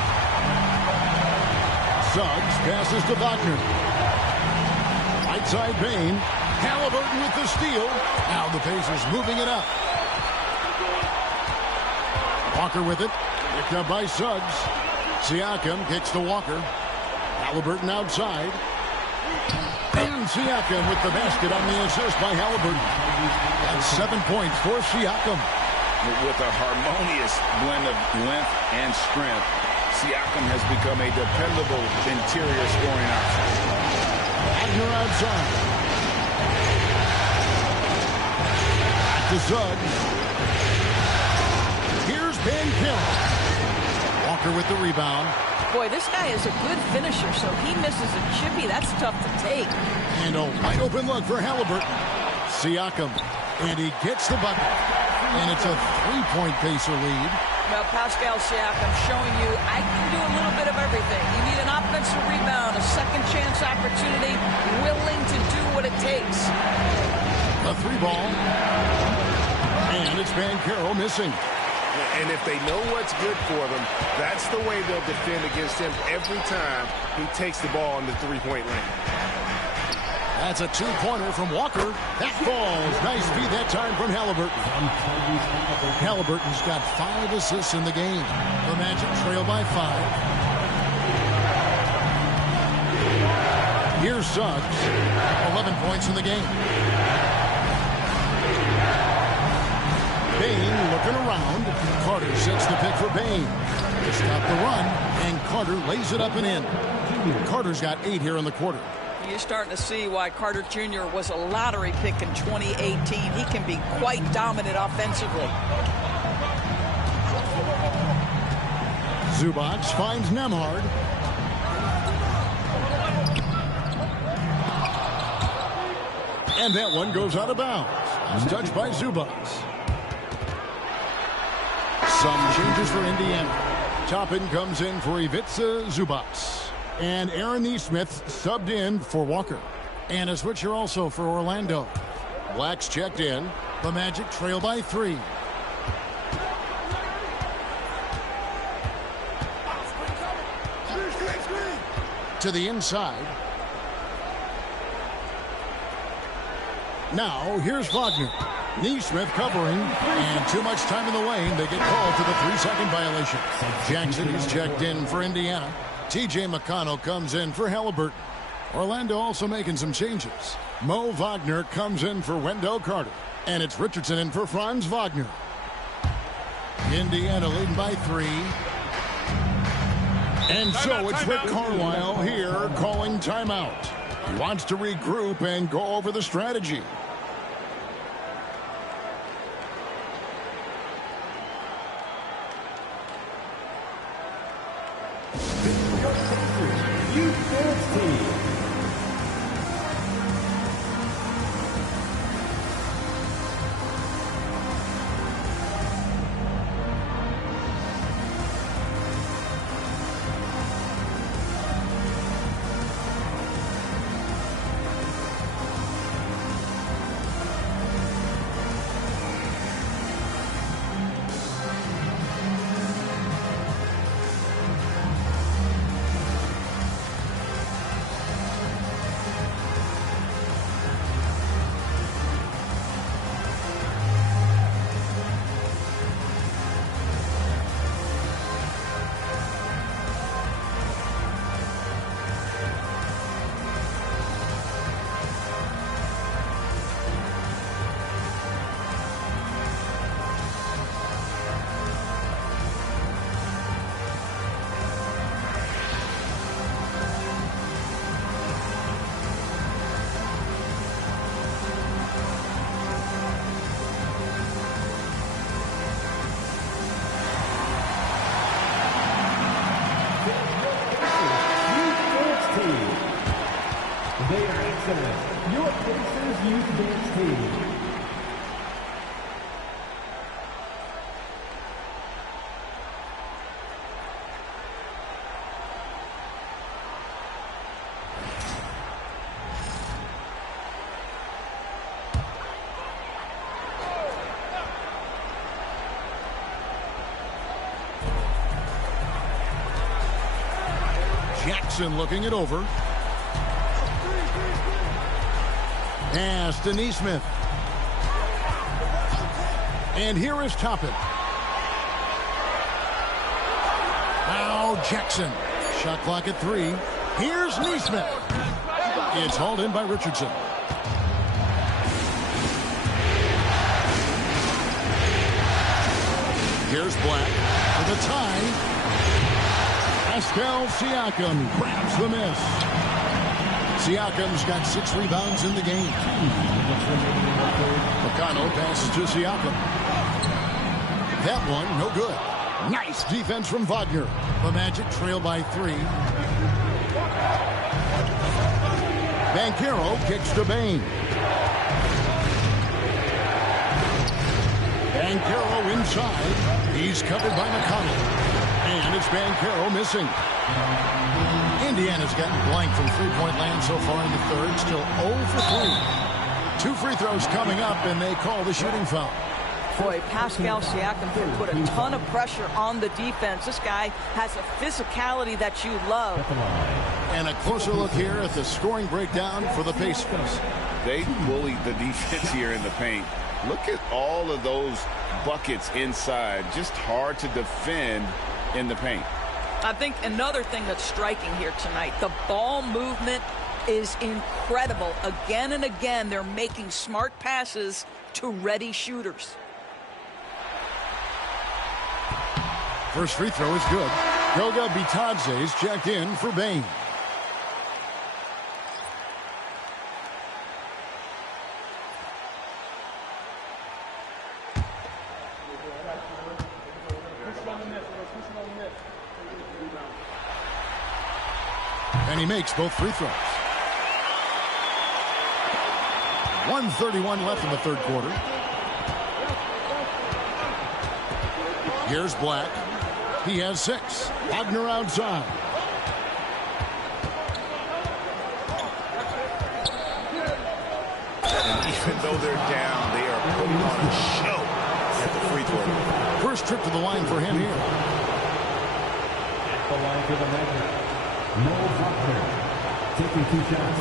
Suggs passes to Wagner. Right side Bain. Halliburton with the steal. Now the Pacers moving it up. Walker with it. Picked up by Suggs. Siakam kicks to Walker. Halliburton outside. And Siakam with the basket on the assist by Halliburton. That's 7 points for Siakam. With a harmonious blend of length and strength, Siakam has become a dependable interior scoring option. Wagner outside. Back to Suggs. Here's Banchero. Walker with the rebound. Boy, this guy is a good finisher, so he misses a chippy. That's tough to take. And a wide open look for Halliburton. Siakam. And he gets the bucket. And it's a 3-point Pacer lead. Well, Pascal Siakam showing you I can do a little bit of everything. You need an offensive rebound, a second chance opportunity, willing to do what it takes. A 3-ball. And it's Banchero missing. And if they know what's good for them, that's the way they'll defend against him every time he takes the ball in the three-point lane. That's a 2-pointer from Walker. That falls. Nice feed that time from Halliburton. Halliburton's got 5 assists in the game. The Magic trail by 5. Here's Suggs. 11 points in the game. Bain looking around. Carter sets the pick for Bain. To stop the run, and Carter lays it up and in. Carter's got 8 here in the quarter. You're starting to see why Carter Jr. was a lottery pick in 2018. He can be quite dominant offensively. Zubac finds Nembhard. And that one goes out of bounds. It's touched by Zubac. Some changes for Indiana. Toppin comes in for Ivica Zubac. And Aaron Nesmith subbed in for Walker. And a switcher also for Orlando. Black's checked in. The Magic trail by 3. To the inside. Now, here's Wagner. Nesmith covering, and too much time in the lane. They get called to the 3-second violation. Jackson is checked in for Indiana. T.J. McConnell comes in for Halliburton. Orlando also making some changes. Mo Wagner comes in for Wendell Carter. And it's Richardson in for Franz Wagner. Indiana leading by 3. And so it's Rick Carlisle here calling timeout. He wants to regroup and go over the strategy. Pacers Youth Dance Team. Jackson looking it over. Pass to Neesmith. And here is Toppin. Now Jackson. Shot clock at 3. Here's Neesmith. It's hauled in by Richardson. Here's Black for the tie. Pascal Siakam grabs the miss. Siakam's got 6 rebounds in the game. McConnell passes to Siakam. That one, no good. Nice defense from Wagner. The Magic trail by 3. Banchero kicks to Bain. Banchero inside. He's covered by McConnell. And it's Banchero missing. Indiana's gotten blank from three-point land so far in the third. Still 0 for 3. 2 free throws coming up, and they call the shooting foul. Boy, Pascal Siakam can put a ton of pressure on the defense. This guy has a physicality that you love. And a closer look here at the scoring breakdown for the Pacers. They bullied the defense here in the paint. Look at all of those buckets inside. Just hard to defend in the paint. I think another thing that's striking here tonight, the ball movement is incredible. Again and again, they're making smart passes to ready shooters. First free throw is good. Goga Bitadze's checked in for Bain. And he makes both free throws. 1:31 left in the third quarter. Here's Black. He has 6. Wagner outside. And even though they're down, they are putting on a show at the free throw. First trip to the line for him here. At the line for the Magic, Mo Wagner taking 2 shots.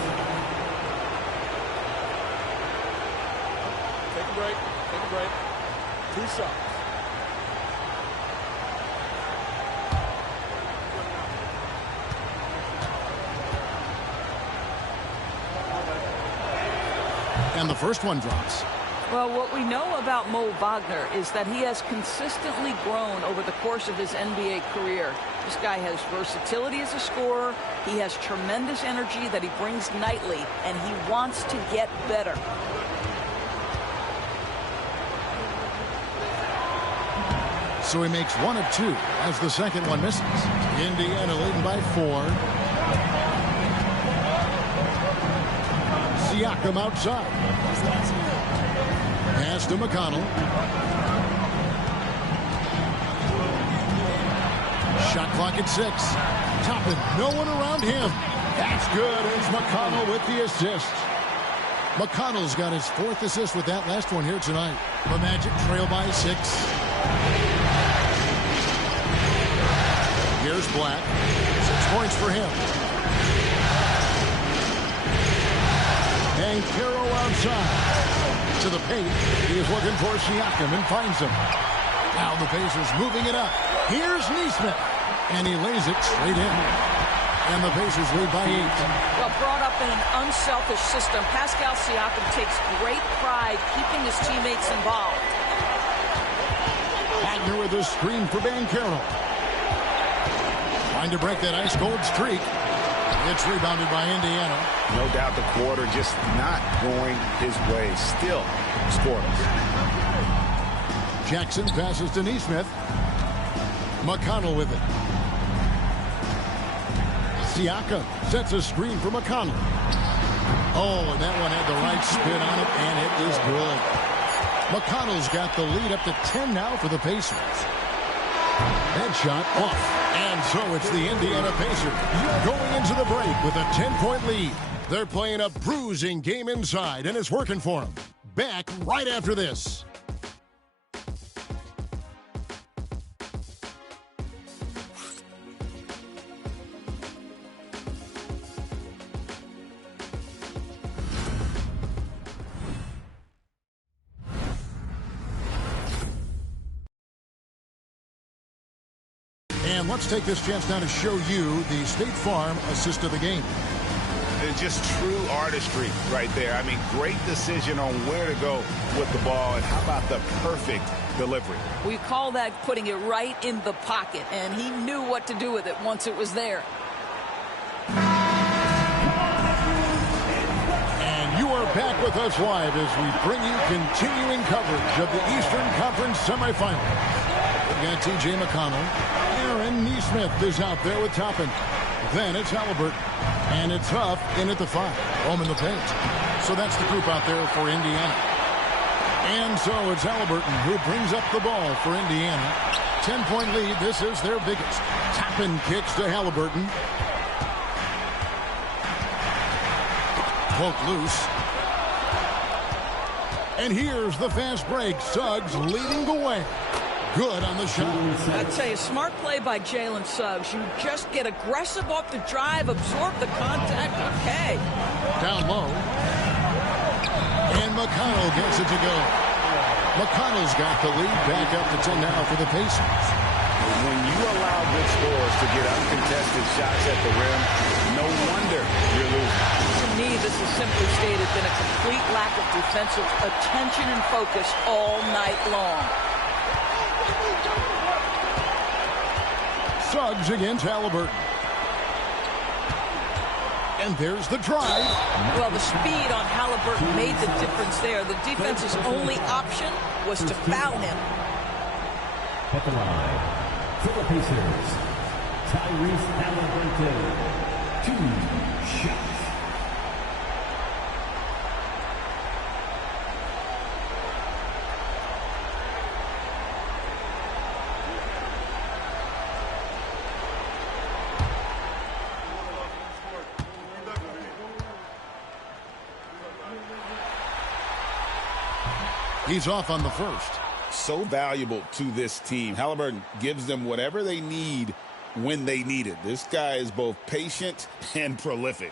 Take a break. Take a break. 2 shots. And the first one drops. Well, what we know about Mo Wagner is that he has consistently grown over the course of his NBA career. This guy has versatility as a scorer. He has tremendous energy that he brings nightly, and he wants to get better. So he makes 1 of 2 as the second one misses. Indiana leading by 4. Siakam outside. Pass to McConnell. Shot clock at 6. Toppin, no one around him. That's good. It's McConnell with the assist. McConnell's got his 4th assist with that last one here tonight. The Magic trail by 6. Here's Black. 6 points for him. Banchero outside. To the paint. He is looking for Siakam and finds him. Now the Pacers moving it up. Here's Neesmith. And he lays it straight in. And the Pacers lead by 8. Well, brought up in an unselfish system, Pascal Siakam takes great pride keeping his teammates involved. Wagner with a screen for Banchero. Trying to break that ice-cold streak. It's rebounded by Indiana. No doubt the quarter just not going his way. Still scoreless. Jackson passes to Neesmith. McConnell with it. Siakam sets a screen for McConnell. Oh, and that one had the right spin on it, and it is good. McConnell's got the lead up to 10 now for the Pacers. That shot off. And so it's the Indiana Pacers going into the break with a 10-point lead. They're playing a bruising game inside, and it's working for them. Back right after this. And let's take this chance now to show you the State Farm assist of the game. It's just true artistry right there. I mean, great decision on where to go with the ball, and how about the perfect delivery? We call that putting it right in the pocket, and he knew what to do with it once it was there. And you are back with us live as we bring you continuing coverage of the Eastern Conference semifinals. We've got T.J. McConnell. Aaron Neesmith is out there with Toppin. Then it's Halliburton. And it's Huff in at the 5. Home in the paint. So that's the group out there for Indiana. And so it's Halliburton who brings up the ball for Indiana. 10-point lead. This is their biggest. Toppin kicks to Halliburton. Poke loose. And here's the fast break. Suggs leading the way. Good on the shot. I'd say a smart play by Jalen Suggs. You just get aggressive off the drive, absorb the contact. Okay. Down low. And McConnell gets it to go. McConnell's got the lead back up to 10 now for the Pacers. When you allow good scorers to get uncontested shots at the rim, no wonder you're losing. To me, this has simply stated been a complete lack of defensive attention and focus all night long. Suggs against Halliburton. And there's the drive. Well, the speed on Halliburton made the difference there. The defense's only option was to foul him. At the line, for the Pacers, Tyrese Halliburton, 2 shots. He's off on the first. So valuable to this team. Halliburton gives them whatever they need when they need it. This guy is both patient and prolific.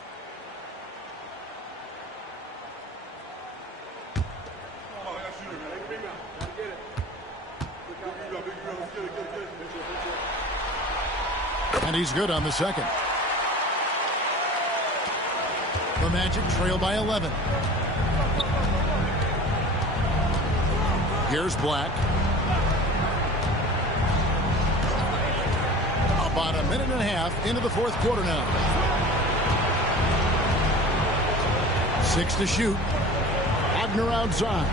And he's good on the second. The Magic trail by 11. Here's Black. About a minute and a half into the fourth quarter now. 6 to shoot. Wagner outside.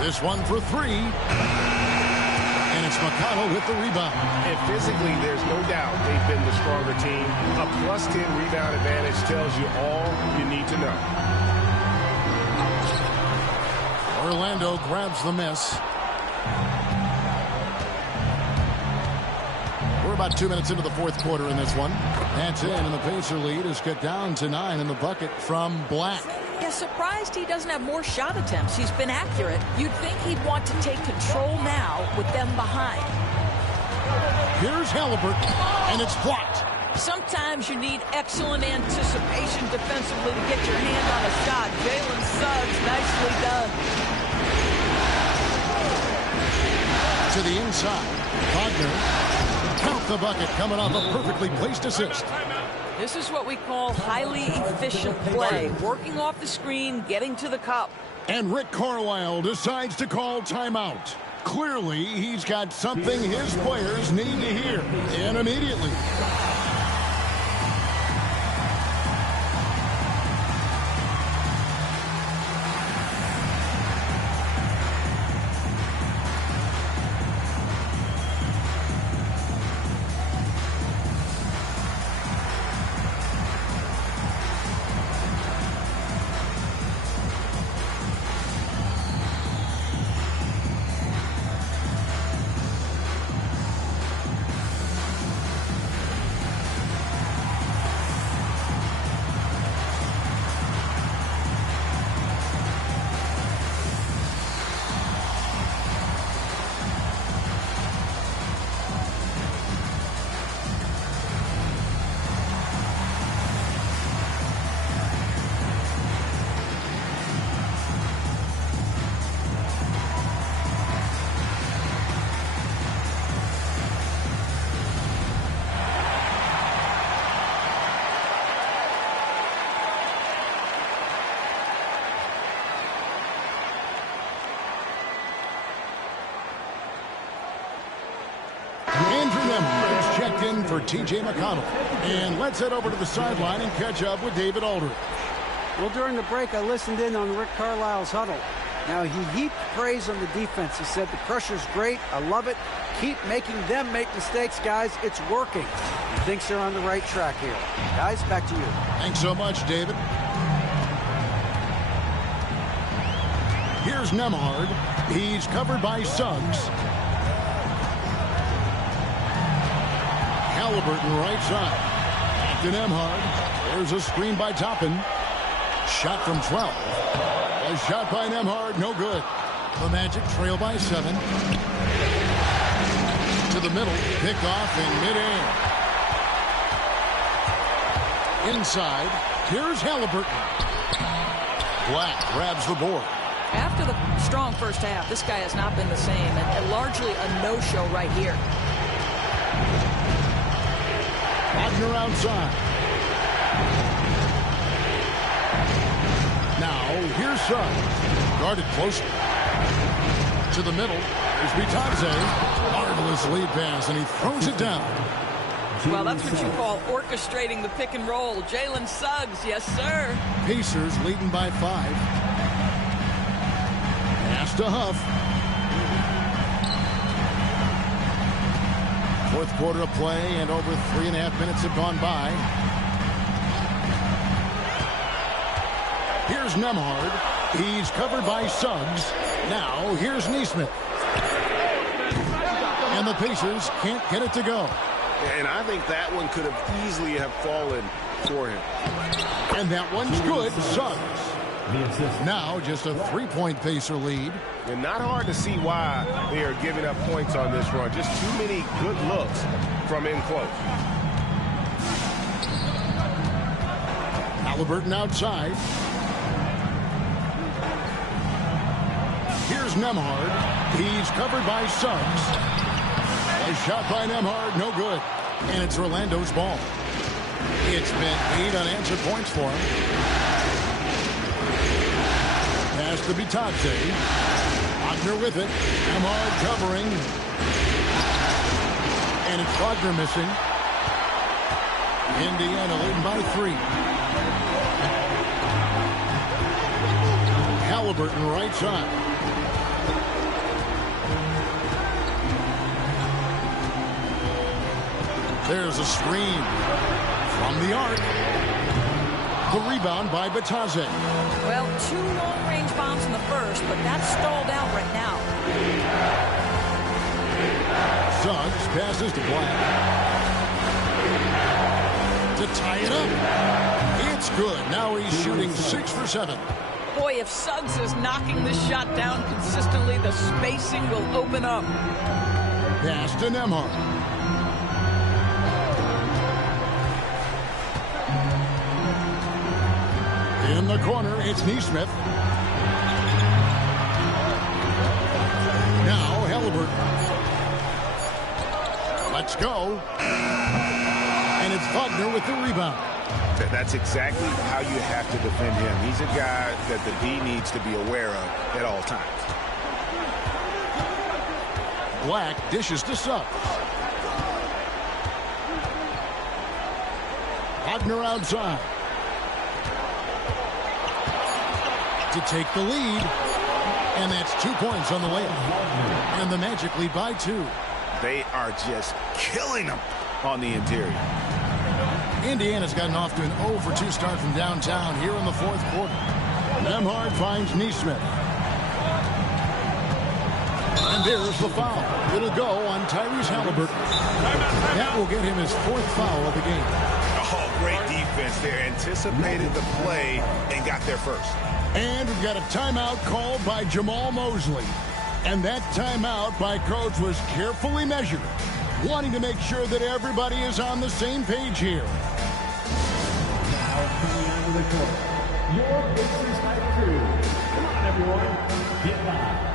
This one for 3. And it's McConnell with the rebound. And physically, there's no doubt they've been the stronger team. A +10 rebound advantage tells you all you need to know. Orlando grabs the miss. We're about 2 minutes into the fourth quarter in this one. That's in, and the Pacer lead is cut down to 9 in the bucket from Black. Yeah, surprised he doesn't have more shot attempts. He's been accurate. You'd think he'd want to take control now with them behind. Here's Halliburton, and it's blocked. Sometimes you need excellent anticipation defensively to get your hand on a shot. Jalen Suggs, nicely done. To the inside. Wagner. Count the bucket coming off a perfectly placed assist. This is what we call highly efficient play. Working off the screen, getting to the cup. And Rick Carlisle decides to call timeout. Clearly, he's got something his players need to hear. And immediately. Andrew Nemhard's checked in for T.J. McConnell. And let's head over to the sideline and catch up with David Aldridge. Well, during the break, I listened in on Rick Carlisle's huddle. Now, he heaped praise on the defense. He said, the pressure's great. I love it. Keep making them make mistakes, guys. It's working. He thinks they're on the right track here. Guys, back to you. Thanks so much, David. Here's Nemhard. He's covered by Suggs. Halliburton right side. Back to Nemhard. There's a screen by Toppin. Shot from 12. A shot by Nemhard, no good. The Magic trail by 7. To the middle, pick off in midair. Inside, here's Halliburton. Black grabs the board. After the strong first half, this guy has not been the same, and largely a no-show right here. Wagner outside. Now, here's Suggs. Guarded closely. To the middle. There's Bitadze. Marvelous lead pass, and he throws it down. Well, that's what you call orchestrating the pick and roll. Jalen Suggs, yes, sir. Pacers leading by 5. Pass to Huff. Fourth quarter of play, and over 3.5 minutes have gone by. Here's Nemhard. He's covered by Suggs. Now, here's Nesmith. And the Pacers can't get it to go. And I think that one could have easily have fallen for him. And that one's good. Suggs. Now just a 3-point Pacer lead. And not hard to see why they are giving up points on this run. Just too many good looks from in close. Halliburton outside. Here's Nemhard. He's covered by Suggs. A shot by Nemhard, no good. And it's Orlando's ball. It's been 8 unanswered points for him. Pass to Bitadze. Wagner with it. Nemhard covering. And it's Wagner missing. Indiana leading by 3. Halliburton right side. There's a screen from the arc. The rebound by Bitadze. Well, 2 long-range bombs in the first, but that's stalled out right now. Suggs passes to Black. To tie it up. It's good. Now he's shooting 6 for 7. Boy, if Suggs is knocking this shot down consistently, the spacing will open up. Pass to Nemhard. In the corner, it's Nesmith. Now, Halliburton. Let's go. And it's Wagner with the rebound. That's exactly how you have to defend him. He's a guy that the D needs to be aware of at all times. Black dishes to Suggs. Wagner outside. To take the lead. And that's 2 points on the layup. And the Magic lead by 2. They are just killing them on the interior. Indiana's gotten off to an 0 for 2 start from downtown here in the fourth quarter. Nemhard finds Nesmith. And there's the foul. It'll go on Tyrese Halliburton. That will get him his 4th foul of the game. Oh, great defense there. Anticipated the play and got there first. And we've got a timeout called by Jamal Mosley. And that timeout by Coach was carefully measured, wanting to make sure that everybody is on the same page here. Now coming onto the court, your Pacers High crew. Come on, everyone, get live.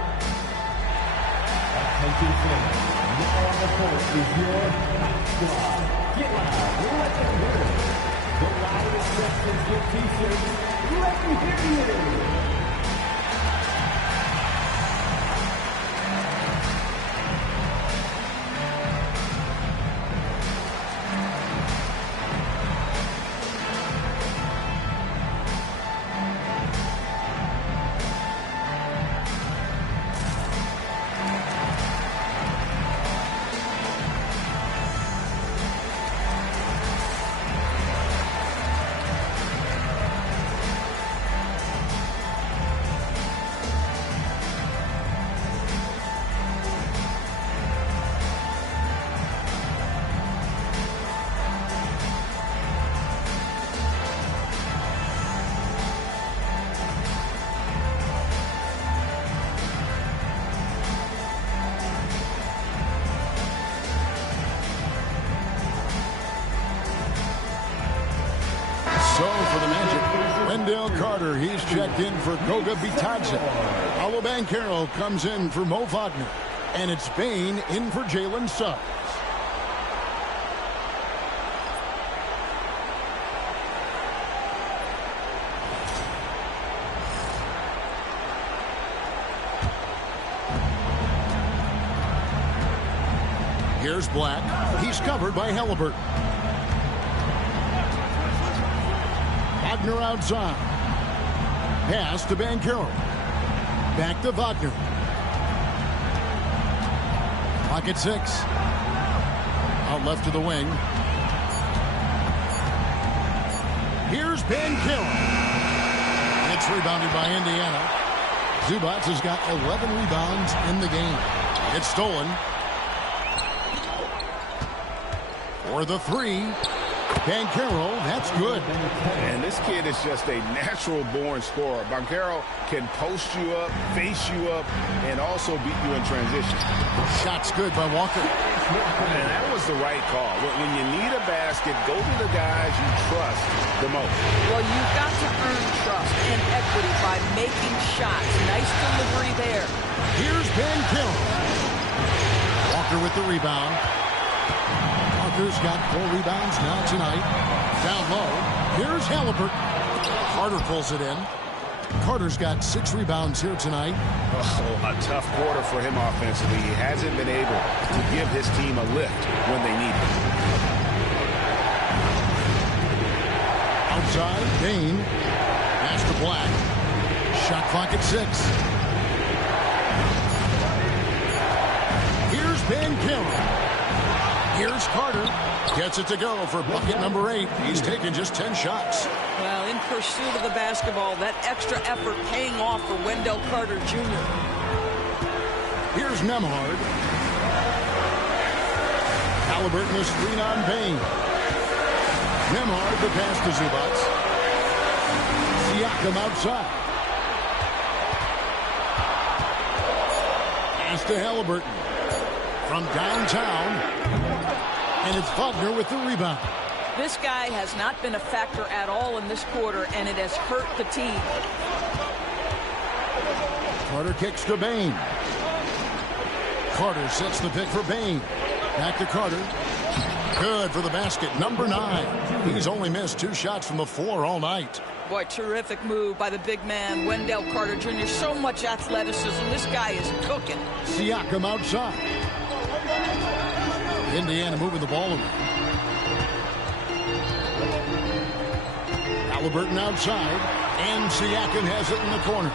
Attention fans, now on the court is your Hot Squad. Get live, let them hear it. The loudest Texans get t-shirts, let me hear you. So for the Magic, Wendell Carter, he's checked in for Goga Bitadze. Paolo Banchero comes in for Mo Wagner. And it's Bain in for Jalen Suggs. Here's Black. He's covered by Halliburton. Wagner outside. Pass to Banchero. Back to Wagner. Pocket 6. Out left to the wing. Here's Banchero. It's rebounded by Indiana. Zubac has got 11 rebounds in the game. It's stolen. For the 3. Banchero, that's good. And this kid is just a natural-born scorer. Banchero can post you up, face you up, and also beat you in transition. Shot's good by Walker. And that was the right call. When you need a basket, go to the guys you trust the most. Well, you've got to earn trust and equity by making shots. Nice delivery there. Here's Banchero. Walker with the rebound. Walker's got 4 rebounds now tonight. Down low. Here's Halliburton. Carter pulls it in. Carter's got 6 rebounds here tonight. Oh, a tough quarter for him offensively. He hasn't been able to give his team a lift when they need it. Outside, Bain. Pass to Black. Shot clock at 6. Here's Banchero. Here's Carter. Gets it to go for bucket number 8. He's taken just 10 shots. Well, in pursuit of the basketball, that extra effort paying off for Wendell Carter Jr. Here's Nembhard. Halliburton is screen on Bain. Nembhard, the pass to Zubac. Siakam outside. Pass to Halliburton. From downtown. And it's Wagner with the rebound. This guy has not been a factor at all in this quarter, and it has hurt the team. Carter kicks to Bain. Carter sets the pick for Bain. Back to Carter. Good for the basket. Number 9. He's only missed 2 shots from the floor all night. Boy, terrific move by the big man, Wendell Carter Jr. So much athleticism. This guy is cooking. Siakam outside. Indiana moving the ball around. Halliburton outside, and Siakam has it in the corner.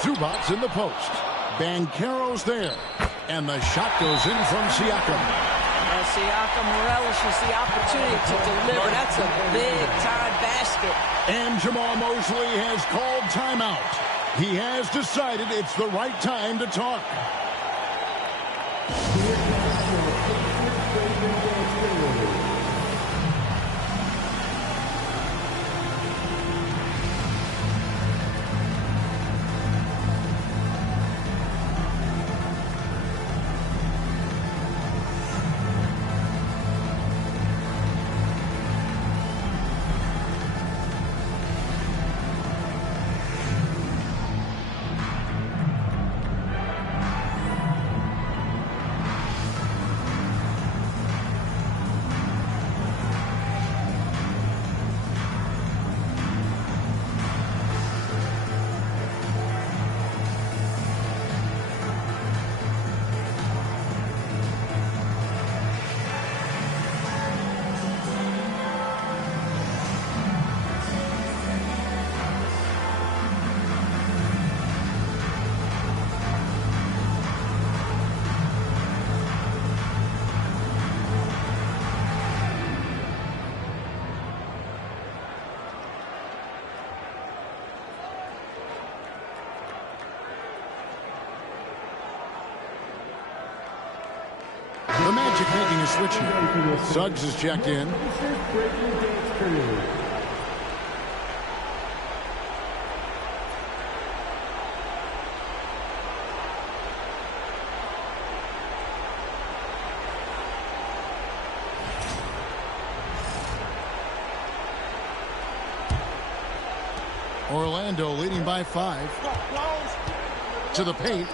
Zubac in the post. Banchero's there, and the shot goes in from Siakam. Siakam relishes the opportunity to deliver. That's a big-time basket. And Jamal Mosley has called timeout. He has decided it's the right time to talk. The Magic making a switch here. Suggs is checked in. Orlando leading by 5. To the paint.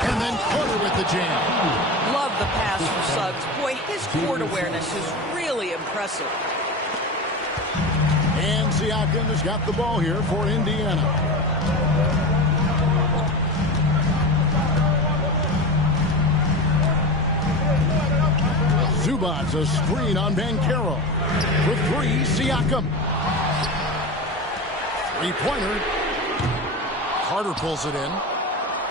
And then Carter with the jam. Love the pass from Suggs. Boy, his court awareness is really impressive. And Siakam has got the ball here for Indiana. Zubac, a screen on Banchero. For 3, Siakam. Three-pointer. Carter pulls it in.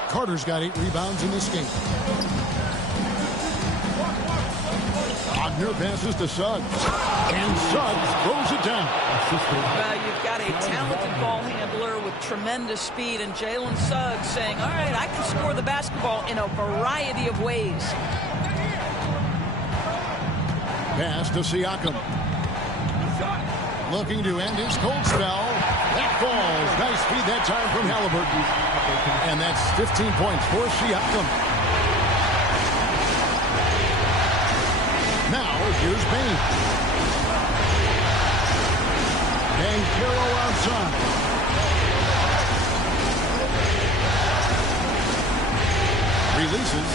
Carter's got 8 rebounds in this game. Wagner passes to Suggs. And Suggs throws it down. Well, you've got a talented ball handler with tremendous speed, and Jalen Suggs saying, all right, I can score the basketball in a variety of ways. Pass to Siakam. Looking to end his cold spell. That falls. Nice speed that time from Halliburton. And that's 15 points for Siakam. Now, here's Payne. Banchero outside. Releases.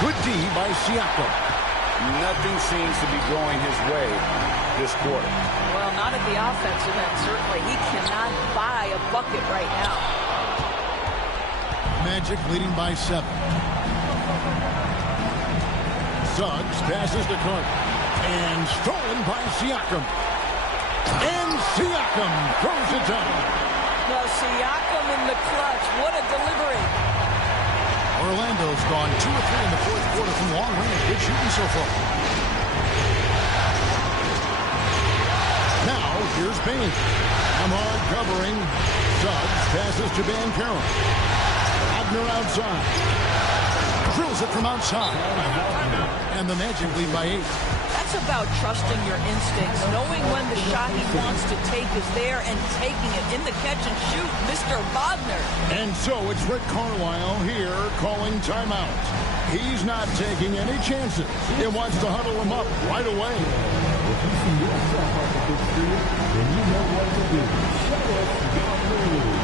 Good D by Siakam. Nothing seems to be going his way this quarter. Well, not at the offensive end, certainly. He cannot buy a bucket right now. Magic leading by 7. Suggs passes to Carter. And stolen by Siakam. And Siakam throws it down. Well, Siakam in the clutch. What a delivery. Orlando's gone 2 of 3 in the fourth quarter from long range. Good shooting so far. Now, here's Payne. Ahmad covering. Suggs passes to Banchero. Wagner outside. Drills it from outside. And the Magic lead by 8. That's about trusting your instincts, knowing when the shot he wants to take is there and taking it in the catch and shoot, Mr. Wagner. And so it's Rick Carlisle here calling timeout. He's not taking any chances. He wants to huddle him up right away. If you see yourself on the big screen, then you know what to do. Show us your move.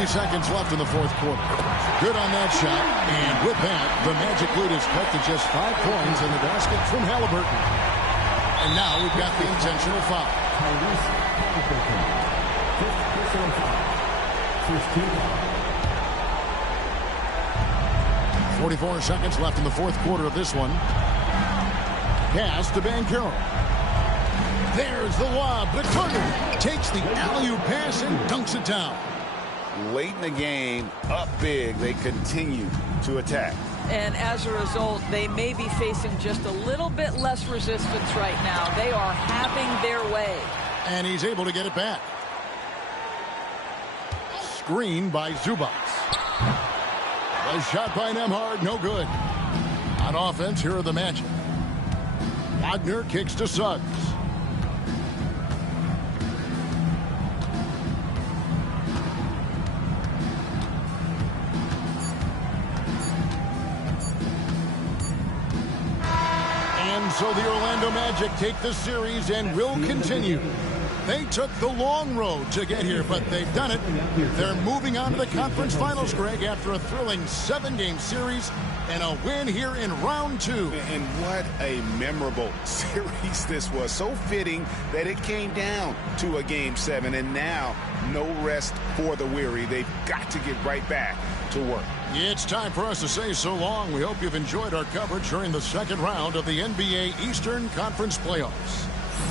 Seconds left in the fourth quarter. Good on that shot. And with that, the Magic lead is cut to just 5 points in the basket from Halliburton. And now we've got the intentional foul. 44 seconds left in the fourth quarter of this one. Pass to Banchero. There's the lob. The Carter takes the alley-oop pass and dunks it down. Late in the game, up big, they continue to attack. And as a result, they may be facing just a little bit less resistance right now. They are having their way. And he's able to get it back. Screen by Zubac. A shot by Nembhard, no good. On offense, here are the Magic. Wagner kicks to Suggs. So the Orlando Magic take the series and will continue. They took the long road to get here, but they've done it. They're moving on to the conference finals, Greg, after a thrilling 7-game series and a win here in round 2. And what a memorable series this was. So fitting that it came down to a Game 7, and now no rest for the weary. They've got to get right back to work. It's time for us to say so long. We hope you've enjoyed our coverage during the second round of the NBA Eastern Conference Playoffs.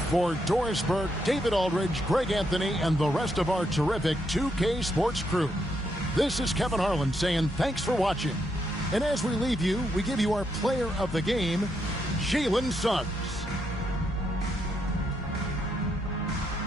For Doris Burke, David Aldridge, Greg Anthony, and the rest of our terrific 2K Sports crew, this is Kevin Harlan saying thanks for watching. And as we leave you, we give you our player of the game, Jalen Suggs.